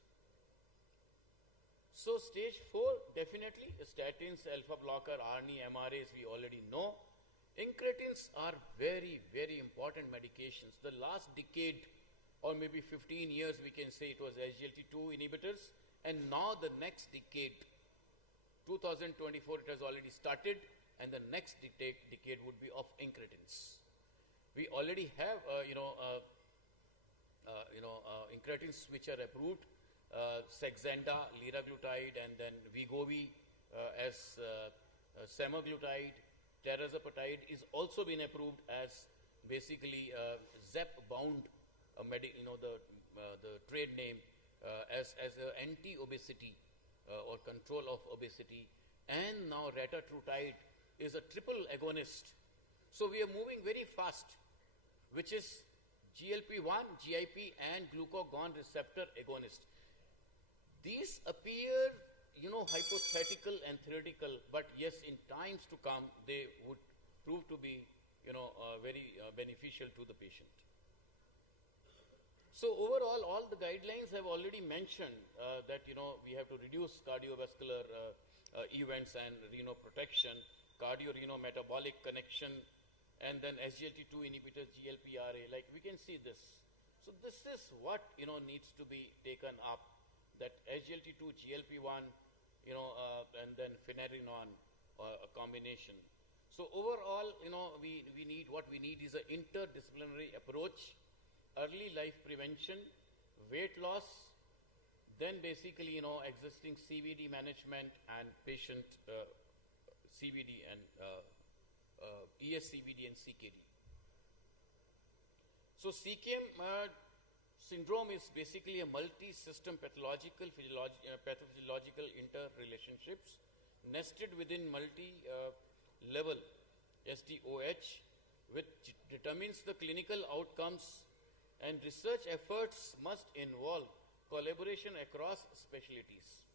So stage 4, definitely statins, alpha blocker, ARNI, MRAs, we already know. Incretins are very, very important medications. The last decade or maybe 15 years, we can say it was SGLT2 inhibitors, and now the next decade, 2024, it has already started, and the next decade would be of incretins. We already have, incretins which are approved, Saxenda, liraglutide, and then Wegovy as semaglutide. Tirzepatide is also been approved as basically ZEP-bound, the trade name, as an anti-obesity or control of obesity. And now retatrutide is a triple agonist. So we are moving very fast, which is GLP-1, GIP, and glucagon receptor agonist. These appear, hypothetical and theoretical, but yes, in times to come, they would prove to be, very beneficial to the patient. So overall, all the guidelines have already mentioned that, we have to reduce cardiovascular events and renoprotection, cardio-renometabolic connection, and then SGLT2 inhibitors, GLP-RA, like we can see this. So this is what, needs to be taken up, that SGLT2, GLP-1, and then finerenone, a combination. So overall, we need, what we need is an interdisciplinary approach, early life prevention, weight loss, then basically, existing CVD management and patient CVD and ESCVD and CKD. So CKM syndrome is basically a multi-system pathological, pathophysiological interrelationships nested within multi-level SDOH, which determines the clinical outcomes, and research efforts must involve collaboration across specialties.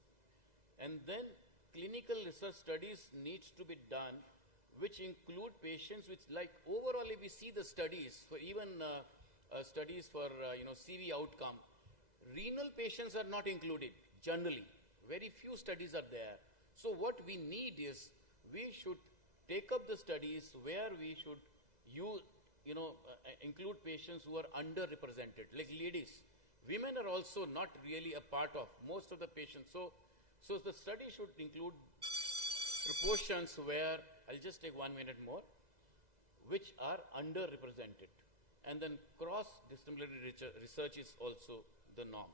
And then clinical research studies needs to be done, which include patients which, like overall if we see the studies for even studies for CV outcome, renal patients are not included generally. Very few studies are there. So what we need is, we should take up the studies where we should include patients who are underrepresented, like ladies. Women are also not really a part of most of the patients. So the study should include proportions where, I'll just take 1 minute more, which are underrepresented. And then cross-disciplinary research is also the norm.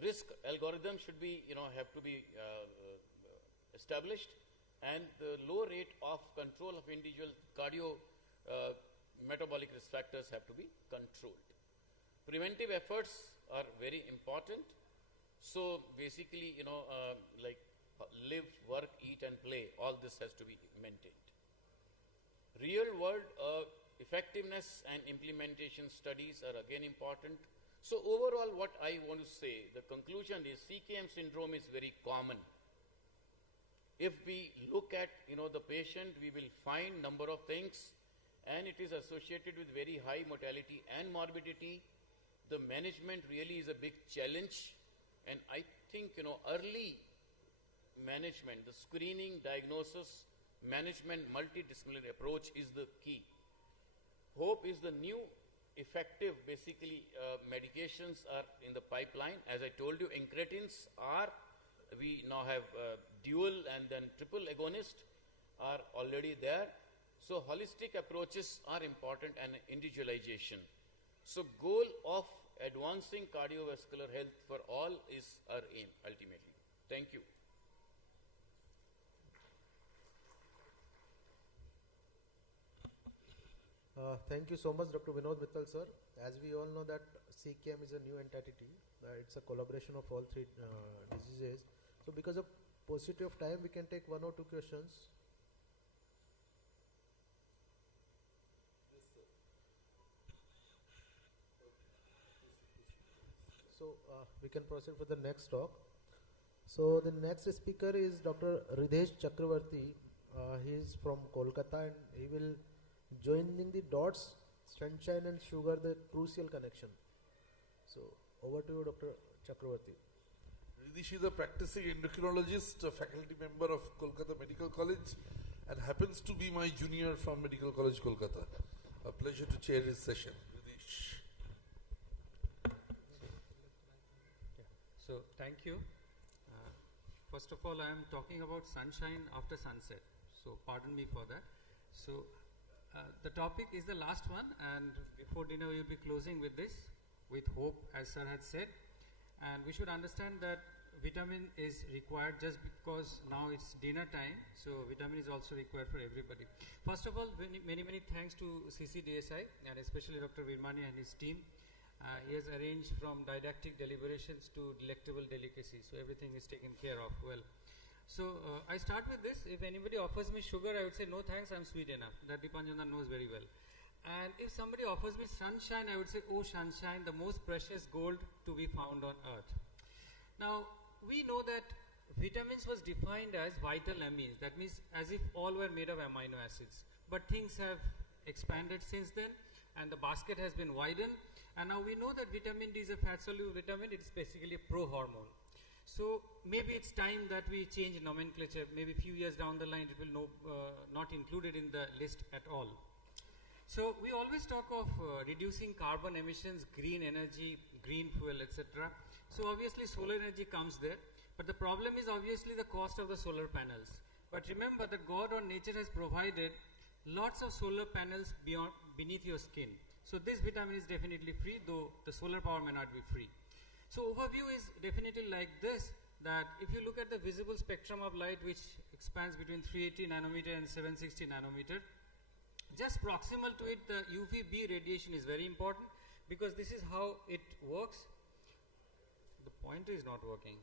Risk algorithm should be, have to be established, and the low rate of control of individual metabolic risk factors have to be controlled. Preventive efforts are very important. So basically, like live, work, eat, and play, all this has to be maintained. Real world effectiveness and implementation studies are again important. So overall, what I want to say, the conclusion is CKM syndrome is very common. If we look at, the patient, we will find number of things, and it is associated with very high mortality and morbidity. The management really is a big challenge, and I think, early management, the screening, diagnosis, management, multidisciplinary approach is the key. Hope is the new effective, basically, medications are in the pipeline. As I told you, incretins are, we now have dual and then triple agonist are already there. So holistic approaches are important, and individualization. So goal of advancing cardiovascular health for all is our aim ultimately. Thank you. Thank you so much, Dr. Vinod Mittal, sir. As we all know that CKM is a new entity. It's a collaboration of all three diseases. So because of paucity of time, we can take 1 or 2 questions. So we can proceed with the next talk. So the next speaker is Dr. Ridhesh Chakravarti. He is from Kolkata and he will joining the dots, sunshine and sugar, the crucial connection. So over to you, Dr. Chakravarti. Ridish is a practicing endocrinologist, a faculty member of Kolkata Medical College, and happens to be my junior from Medical College, Kolkata. A pleasure to chair his session. Ridish. So, thank you. First of all, I am talking about sunshine after sunset. So, pardon me for that. So, the topic is the last one, and before dinner we will be closing with this, with hope, as sir had said. And we should understand that vitamin is required just because now it's dinner time, so vitamin is also required for everybody. First of all, many thanks to CCDSI and especially Dr. Virmani and his team. He has arranged from didactic deliberations to delectable delicacies, so everything is taken care of well. So I start with this. If anybody offers me sugar, I would say no thanks, I'm sweet enough. That Dipanjana knows very well. And if somebody offers me sunshine, I would say, oh sunshine, the most precious gold to be found on earth. Now, we know that vitamins was defined as vital amines. That means as if all were made of amino acids. But things have expanded since then, and the basket has been widened. And now we know that vitamin D is a fat-soluble vitamin. It's basically a pro-hormone. So maybe it's time that we change nomenclature. Maybe a few years down the line, it will not included in the list at all. So we always talk of reducing carbon emissions, green energy, green fuel, etc. So obviously solar energy comes there. But the problem is obviously the cost of the solar panels. But remember that God or nature has provided lots of solar panels beneath your skin. So this vitamin is definitely free, though the solar power may not be free. So overview is definitely like this, that if you look at the visible spectrum of light, which expands between 380 nanometer and 760 nanometer, just proximal to it, the UVB radiation is very important, because this is how it works. The pointer is not working.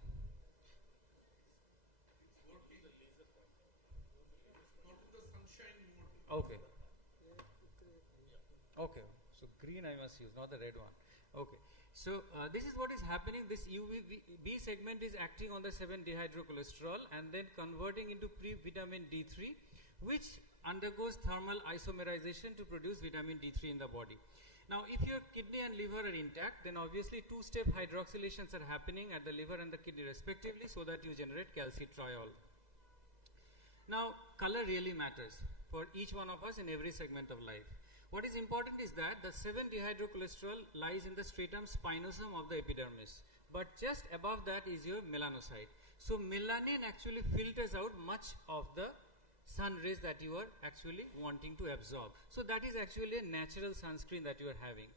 Okay. Okay. So green I must use, not the red one. Okay. So this is what is happening. This UVB segment is acting on the 7-dehydrocholesterol and then converting into pre-vitamin D3, which undergoes thermal isomerization to produce vitamin D3 in the body. Now, if your kidney and liver are intact, then obviously two-step hydroxylations are happening at the liver and the kidney respectively, so that you generate calcitriol. Now, color really matters for each one of us in every segment of life. What is important is that the 7-dehydrocholesterol lies in the stratum spinosum of the epidermis, but just above that is your melanocyte. So melanin actually filters out much of the sun rays that you are actually wanting to absorb. So that is actually a natural sunscreen that you are having.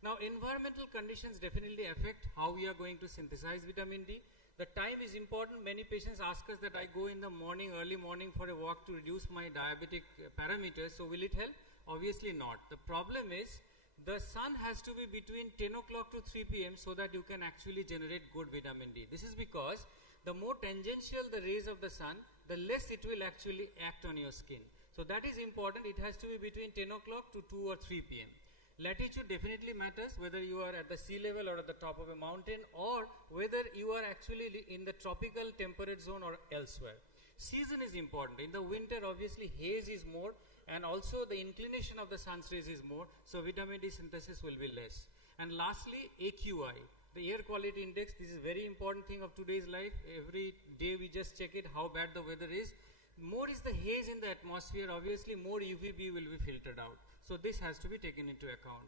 Now environmental conditions definitely affect how we are going to synthesize vitamin D. The time is important. Many patients ask us that I go in the morning, early morning for a walk to reduce my diabetic parameters, so will it help? Obviously not. The problem is the sun has to be between 10 o'clock to 3 p.m. so that you can actually generate good vitamin D. This is because the more tangential the rays of the sun, the less it will actually act on your skin. So that is important. It has to be between 10 o'clock to 2 or 3 p.m. Latitude definitely matters, whether you are at the sea level or at the top of a mountain, or whether you are actually in the tropical temperate zone or elsewhere. Season is important. In the winter, obviously haze is more, and also the inclination of the sun's rays is more, so vitamin D synthesis will be less. And lastly, AQI, the air quality index. This is a very important thing of today's life. Every day we just check it, how bad the weather is. More is the haze in the atmosphere, obviously more UVB will be filtered out. So this has to be taken into account.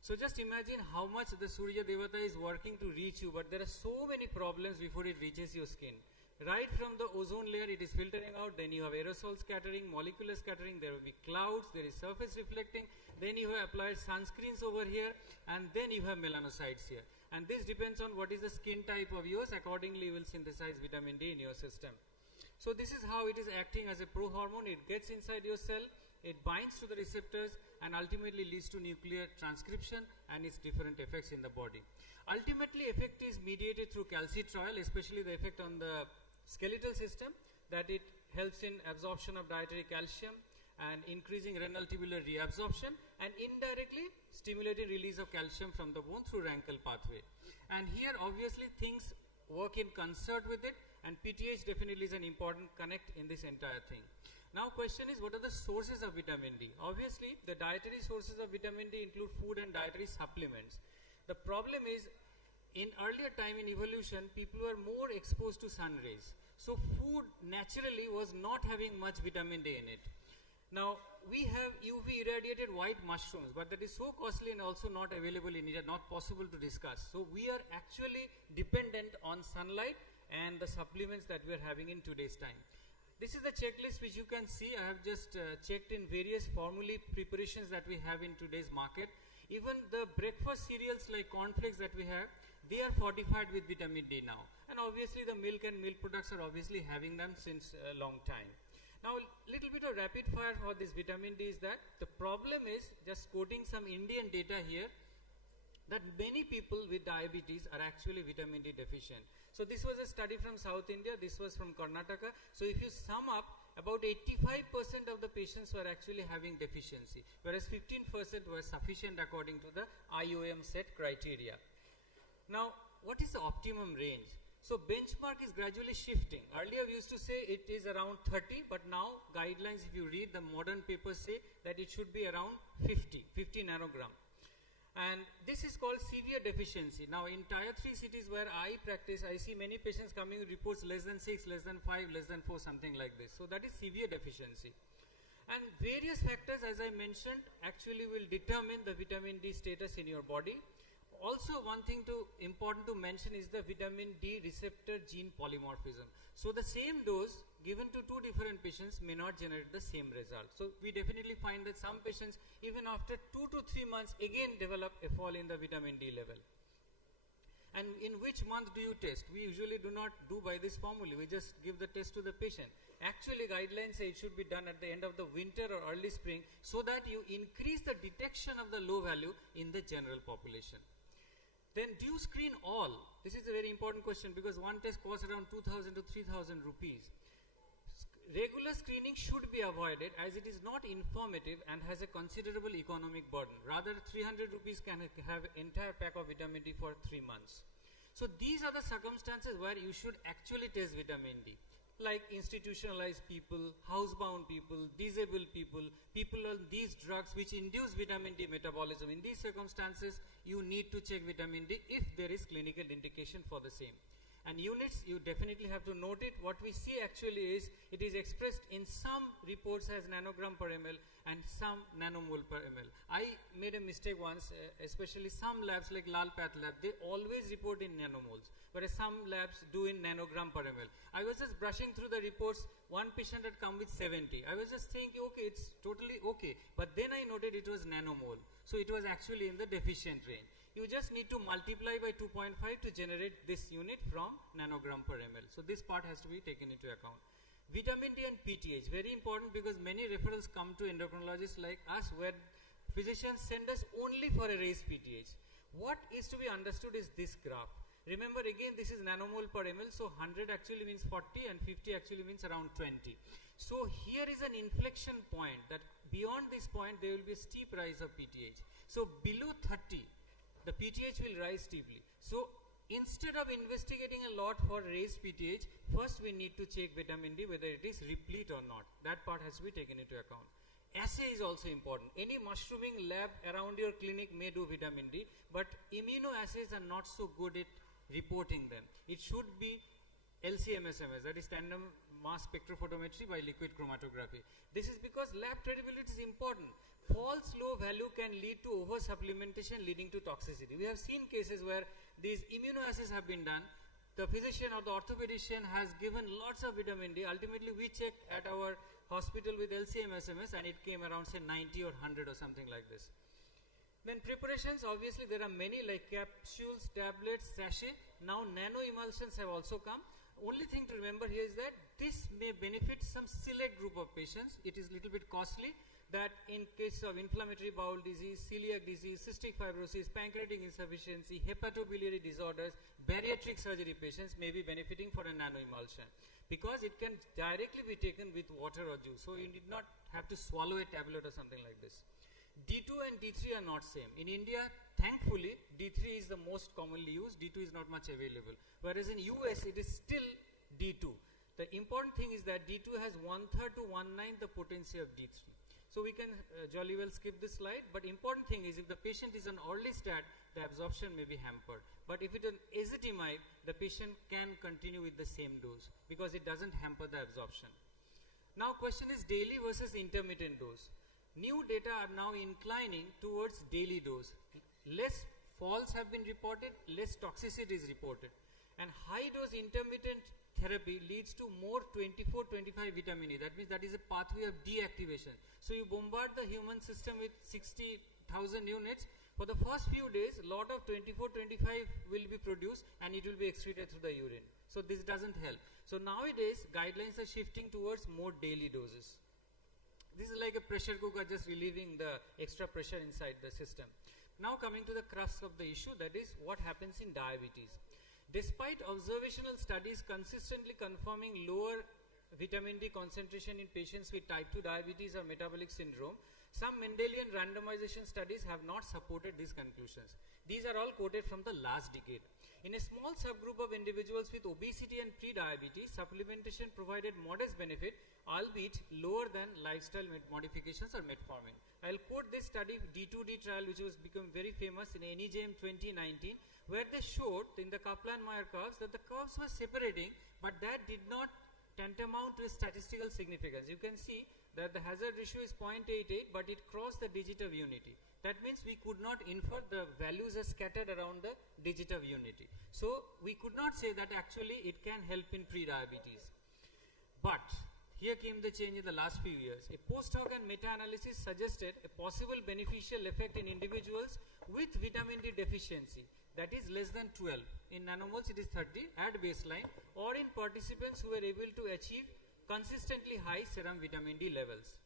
So just imagine how much the Surya Devata is working to reach you, but there are so many problems before it reaches your skin. Right from the ozone layer, it is filtering out, then you have aerosol scattering, molecular scattering, there will be clouds, there is surface reflecting, then you have applied sunscreens over here, and then you have melanocytes here. And this depends on what is the skin type of yours. Accordingly, you will synthesize vitamin D in your system. So this is how it is acting as a pro-hormone. It gets inside your cell, it binds to the receptors, and ultimately leads to nuclear transcription and its different effects in the body. Ultimately, effect is mediated through calcitriol, especially the effect on the skeletal system, that it helps in absorption of dietary calcium and increasing renal tubular reabsorption, and indirectly stimulating release of calcium from the bone through Rankel pathway. And here obviously things work in concert with it, and PTH definitely is an important connect in this entire thing. Now question is, what are the sources of vitamin D? Obviously, the dietary sources of vitamin D include food and dietary supplements. The problem is, in earlier time in evolution, people were more exposed to sun rays. So food naturally was not having much vitamin D in it. Now, we have UV irradiated white mushrooms, but that is so costly and also not available in India, not possible to discuss. So we are actually dependent on sunlight and the supplements that we are having in today's time. This is the checklist which you can see. I have just checked in various formulae preparations that we have in today's market. Even the breakfast cereals like cornflakes that we have, they are fortified with vitamin D now. And obviously the milk and milk products are obviously having them since a long time. Now, a little bit of rapid fire for this vitamin D is that the problem is, just quoting some Indian data here, that many people with diabetes are actually vitamin D deficient. So this was a study from South India, this was from Karnataka. So if you sum up, about 85% of the patients were actually having deficiency, whereas 15% were sufficient according to the IOM set criteria. Now, what is the optimum range? So benchmark is gradually shifting. Earlier we used to say it is around 30, but now guidelines, if you read the modern papers, say that it should be around 50 nanogram. And this is called severe deficiency. Now in tier 3 cities where I practice, I see many patients coming with reports less than 6, less than 5, less than 4, something like this. So that is severe deficiency. And various factors, as I mentioned, actually will determine the vitamin D status in your body. Also, one thing important to mention is the vitamin D receptor gene polymorphism. So the same dose given to two different patients may not generate the same result. So we definitely find that some patients, even after 2 to 3 months, again develop a fall in the vitamin D level. And in which month do you test? We usually do not do by this formula. We just give the test to the patient. Actually, guidelines say it should be done at the end of the winter or early spring, so that you increase the detection of the low value in the general population. Then do you screen all? This is a very important question, because one test costs around 2,000 to 3,000 rupees. Regular screening should be avoided, as it is not informative and has a considerable economic burden. Rather, 300 rupees can have entire pack of vitamin D for 3 months. So these are the circumstances where you should actually test vitamin D. Like institutionalized people, housebound people, disabled people, people on these drugs which induce vitamin D metabolism. In these circumstances, you need to check vitamin D if there is clinical indication for the same. And units, you definitely have to note it. What we see actually is, it is expressed in some reports as nanogram per ml and some nanomole per ml. I made a mistake once, especially some labs like Lal Path lab, they always report in nanomoles, whereas some labs do in nanogram per ml. I was just brushing through the reports, one patient had come with 70. I was just thinking, okay, it's totally okay. But then I noted it was nanomole. So it was actually in the deficient range. You just need to multiply by 2.5 to generate this unit from nanogram per ml. So this part has to be taken into account. Vitamin D and PTH, very important, because many referrals come to endocrinologists like us where physicians send us only for a raised PTH. What is to be understood is this graph. Remember again, this is nanomole per ml, so 100 actually means 40 and 50 actually means around 20. So here is an inflection point that beyond this point there will be a steep rise of PTH. So below 30, the PTH will rise steeply. So instead of investigating a lot for raised PTH, first we need to check vitamin D whether it is replete or not. That part has to be taken into account. Assay is also important. Any mushrooming lab around your clinic may do vitamin D, but immunoassays are not so good at reporting them. It should be LC-MS-MS, that is tandem mass spectrophotometry by liquid chromatography. This is because lab credibility is important. False low value can lead to over supplementation leading to toxicity. We have seen cases where these immunoassays have been done. The physician or the orthopedician has given lots of vitamin D. Ultimately, we checked at our hospital with LC-MS-MS and it came around say 90 or 100 or something like this. Then preparations, obviously there are many like capsules, tablets, sachet. Now nano emulsions have also come. Only thing to remember here is that this may benefit some select group of patients. It is little bit costly. That in case of inflammatory bowel disease, celiac disease, cystic fibrosis, pancreatic insufficiency, hepatobiliary disorders, bariatric surgery patients may be benefiting for a nano emulsion, because it can directly be taken with water or juice. So you need not have to swallow a tablet or something like this. D2 and D3 are not same. In India, thankfully, D3 is the most commonly used, D2 is not much available. Whereas in US, it is still D2. The important thing is that D2 has 1/3 to 1/9 the potency of D3. So we can jolly well skip this slide, but important thing is if the patient is on orlistat, the absorption may be hampered. But if it is an ezetimibe, the patient can continue with the same dose because it doesn't hamper the absorption. Now question is daily versus intermittent dose. New data are now inclining towards daily dose. Less falls have been reported, less toxicity is reported. And high dose intermittent therapy leads to more 24-25 vitamin E. That means that is a pathway of deactivation. So you bombard the human system with 60,000 units. For the first few days, a lot of 24-25 will be produced and it will be excreted through the urine. So this doesn't help. So nowadays, guidelines are shifting towards more daily doses. This is like a pressure cooker just relieving the extra pressure inside the system. Now coming to the crux of the issue, that is what happens in diabetes. Despite observational studies consistently confirming lower vitamin D concentration in patients with type 2 diabetes or metabolic syndrome, some Mendelian randomization studies have not supported these conclusions. These are all quoted from the last decade. In a small subgroup of individuals with obesity and pre-diabetes, supplementation provided modest benefit, albeit lower than lifestyle modifications or metformin. I'll quote this study, D2D trial, which was become very famous in NEJM 2019, where they showed in the Kaplan-Meier curves that the curves were separating, but that did not tantamount to a statistical significance. You can see that the hazard ratio is 0.88, but it crossed the digit of unity. That means we could not infer the values are scattered around the digit of unity. So we could not say that actually it can help in pre-diabetes. But here came the change in the last few years. A post hoc and meta-analysis suggested a possible beneficial effect in individuals with vitamin D deficiency, that is less than 12. In nanomoles it is 30 at baseline, or in participants who were able to achieve consistently high serum vitamin D levels.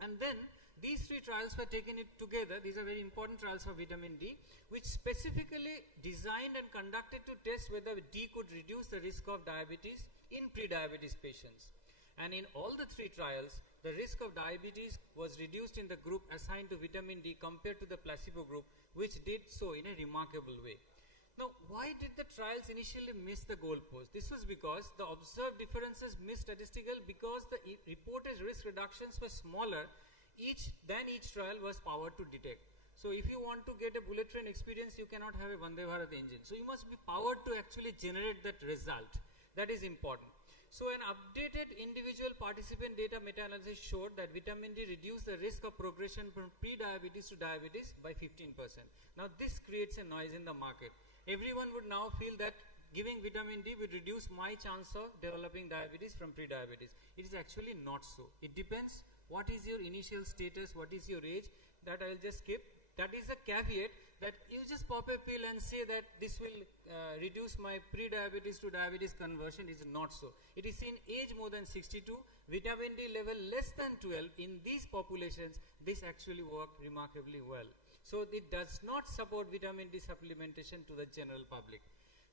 And then these three trials were taken together. These are very important trials for vitamin D, which specifically designed and conducted to test whether D could reduce the risk of diabetes in pre-diabetes patients. And in all the three trials, the risk of diabetes was reduced in the group assigned to vitamin D compared to the placebo group, which did so in a remarkable way. Now, why did the trials initially miss the goalpost? This was because the observed differences missed statistical because the reported risk reductions were smaller than each trial was powered to detect. So if you want to get a bullet train experience, you cannot have a Vande Bharat engine. So you must be powered to actually generate that result. That is important. So an updated individual participant data meta-analysis showed that vitamin D reduced the risk of progression from pre-diabetes to diabetes by 15%. Now this creates a noise in the market. Everyone would now feel that giving vitamin D would reduce my chance of developing diabetes from pre-diabetes. It is actually not so. It depends what is your initial status, what is your age, that I will just skip. That is a caveat that you just pop a pill and say that this will reduce my pre-diabetes to diabetes conversion. It is not so. It is in age more than 62, vitamin D level less than 12, in these populations, this actually worked remarkably well. So it does not support vitamin D supplementation to the general public.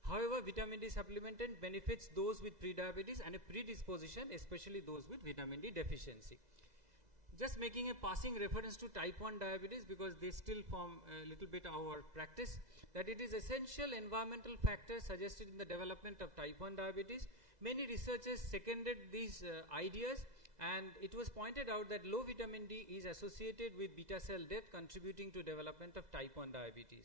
However, vitamin D supplementation benefits those with pre-diabetes and a predisposition, especially those with vitamin D deficiency. Just making a passing reference to type 1 diabetes because they still form a little bit our practice, that it is essential environmental factors suggested in the development of type 1 diabetes. Many researchers seconded these ideas, and it was pointed out that low vitamin D is associated with beta cell death, contributing to development of type 1 diabetes.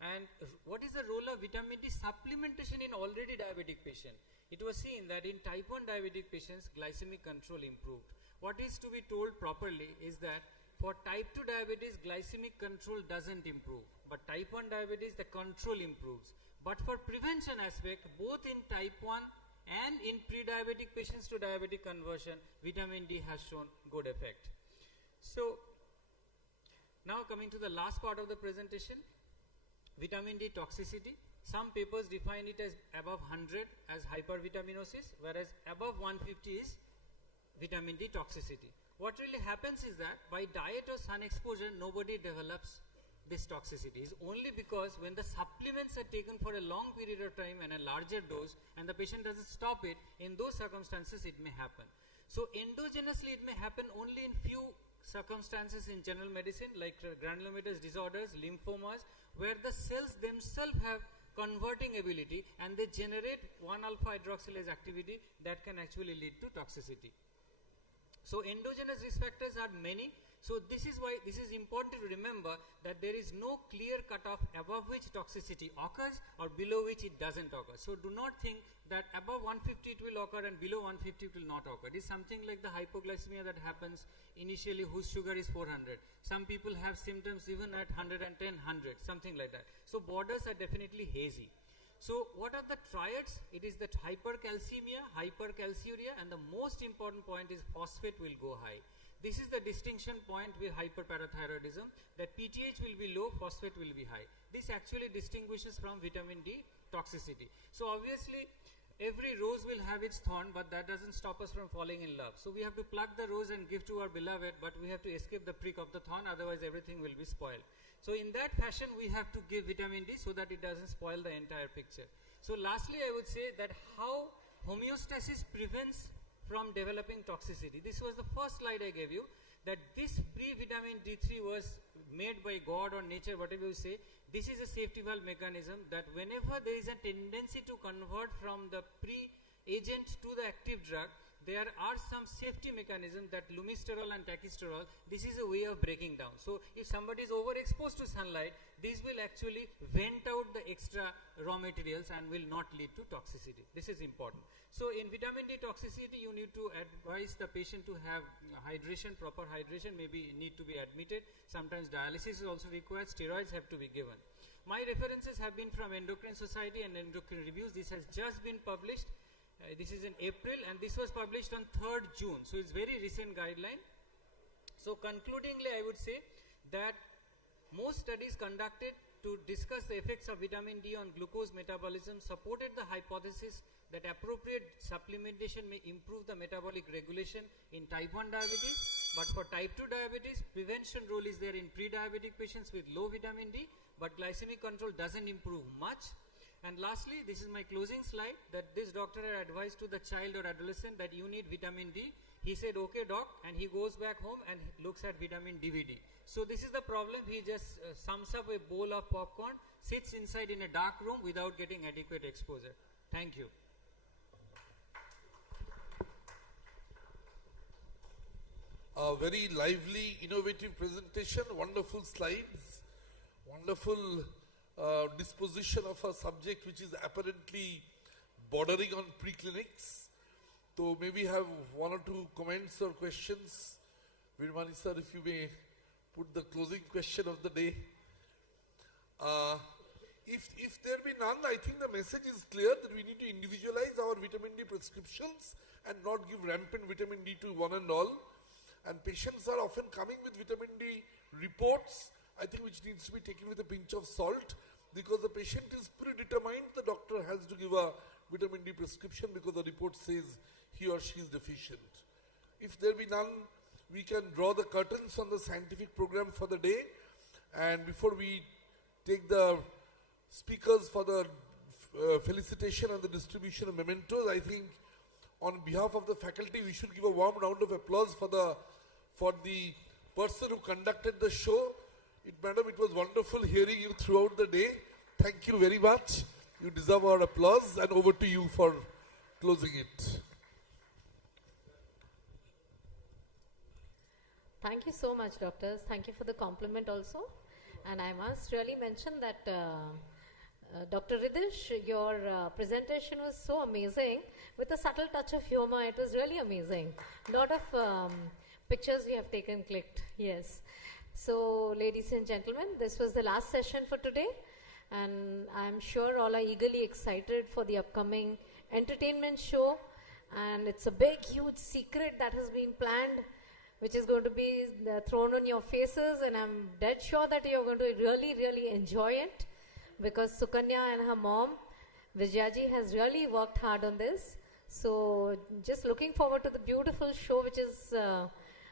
And what is the role of vitamin D supplementation in already diabetic patient? It was seen that in type 1 diabetic patients, glycemic control improved. What is to be told properly is that for type 2 diabetes, glycemic control doesn't improve, but type 1 diabetes, the control improves. But for prevention aspect, both in type 1 and in pre-diabetic patients to diabetic conversion, vitamin D has shown good effect. So now coming to the last part of the presentation, vitamin D toxicity. Some papers define it as above 100 as hypervitaminosis, whereas above 150 is vitamin D toxicity. What really happens is that by diet or sun exposure, nobody develops this toxicity. It's only because when the supplements are taken for a long period of time and a larger dose and the patient doesn't stop it, in those circumstances it may happen. So endogenously it may happen only in few circumstances in general medicine like granulomatous disorders, lymphomas, where the cells themselves have converting ability and they generate 1-alpha hydroxylase activity that can actually lead to toxicity. So endogenous risk factors are many. So this is why this is important to remember that there is no clear cutoff above which toxicity occurs or below which it doesn't occur. So do not think that above 150 it will occur and below 150 it will not occur. It is something like the hypoglycemia that happens initially whose sugar is 400. Some people have symptoms even at 110, 100, something like that. So borders are definitely hazy. So what are the triads? It is that hypercalcemia, hypercalciuria, and the most important point is phosphate will go high. This is the distinction point with hyperparathyroidism, that PTH will be low, phosphate will be high. This actually distinguishes from vitamin D toxicity. So obviously every rose will have its thorn, but that doesn't stop us from falling in love. So we have to pluck the rose and give to our beloved, but we have to escape the prick of the thorn, otherwise everything will be spoiled. So in that fashion we have to give vitamin D so that it doesn't spoil the entire picture. So lastly I would say that how homeostasis prevents from developing toxicity. This was the first slide I gave you, that this pre-vitamin D3 was made by God or nature, whatever you say. This is a safety valve mechanism that whenever there is a tendency to convert from the pre-agent to the active drug, there are some safety mechanisms that lumisterol and tachysterol, this is a way of breaking down. So if somebody is overexposed to sunlight, this will actually vent out the extra raw materials and will not lead to toxicity. This is important. So in vitamin D toxicity, you need to advise the patient to have hydration, proper hydration, maybe need to be admitted. Sometimes dialysis is also required, steroids have to be given. My references have been from Endocrine Society and Endocrine Reviews. This has just been published. This is in April and this was published on 3rd June. So it's very recent guideline. So concludingly, I would say that most studies conducted to discuss the effects of vitamin D on glucose metabolism supported the hypothesis that appropriate supplementation may improve the metabolic regulation in type 1 diabetes. But for type 2 diabetes, prevention role is there in pre-diabetic patients with low vitamin D, but glycemic control doesn't improve much. And lastly, this is my closing slide, that this doctor had advised to the child or adolescent that you need vitamin D. He said, okay doc, and he goes back home and looks at vitamin DVD. So this is the problem. He just sums up a bowl of popcorn, sits inside in a dark room without getting adequate exposure. Thank you. A very lively, innovative presentation, wonderful slides, wonderful disposition of a subject which is apparently bordering on preclinics. So maybe have one or two comments or questions. Virmani sir, if you may put the closing question of the day. If there be none, I think the message is clear that we need to individualize our vitamin D prescriptions and not give rampant vitamin D to one and all. And patients are often coming with vitamin D reports, I think, which needs to be taken with a pinch of salt, because the patient is predetermined the doctor has to give a vitamin D prescription because the report says he or she is deficient. If there be none, we can draw the curtains on the scientific program for the day. And before we take the speakers for the felicitation and the distribution of mementos, I think on behalf of the faculty we should give a warm round of applause for the person who conducted the show. Madam, it was wonderful hearing you throughout the day. Thank you very much. You deserve our applause, and over to you for closing it. Thank you so much, doctors. Thank you for the compliment also. And I must really mention that Dr. Ridish, your presentation was so amazing with a subtle touch of humor. It was really amazing. Lot of pictures we have taken, clicked. Yes. So, ladies and gentlemen, this was the last session for today, and I'm sure all are eagerly excited for the upcoming entertainment show. And it's a big, huge secret that has been planned, which is going to be thrown on your faces, and I'm dead sure that you're going to really, really enjoy it, because Sukanya and her mom, Vijayaji, has really worked hard on this. So just looking forward to the beautiful show which is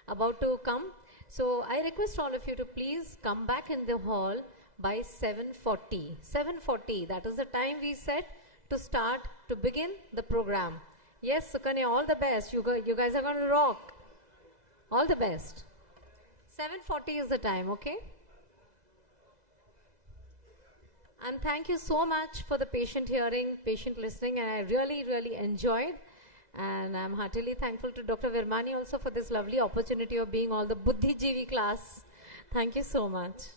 about to come. So I request all of you to please come back in the hall by 7:40. 7:40, that is the time we set to start, to begin the program. Yes, Sukanya, all the best. You guys are going to rock. All the best. 7:40 is the time, okay? And thank you so much for the patient hearing, patient listening, and I really, really enjoyed. And I'm heartily thankful to Dr. Virmani also for this lovely opportunity of being all the Buddhijeevi class. Thank you so much.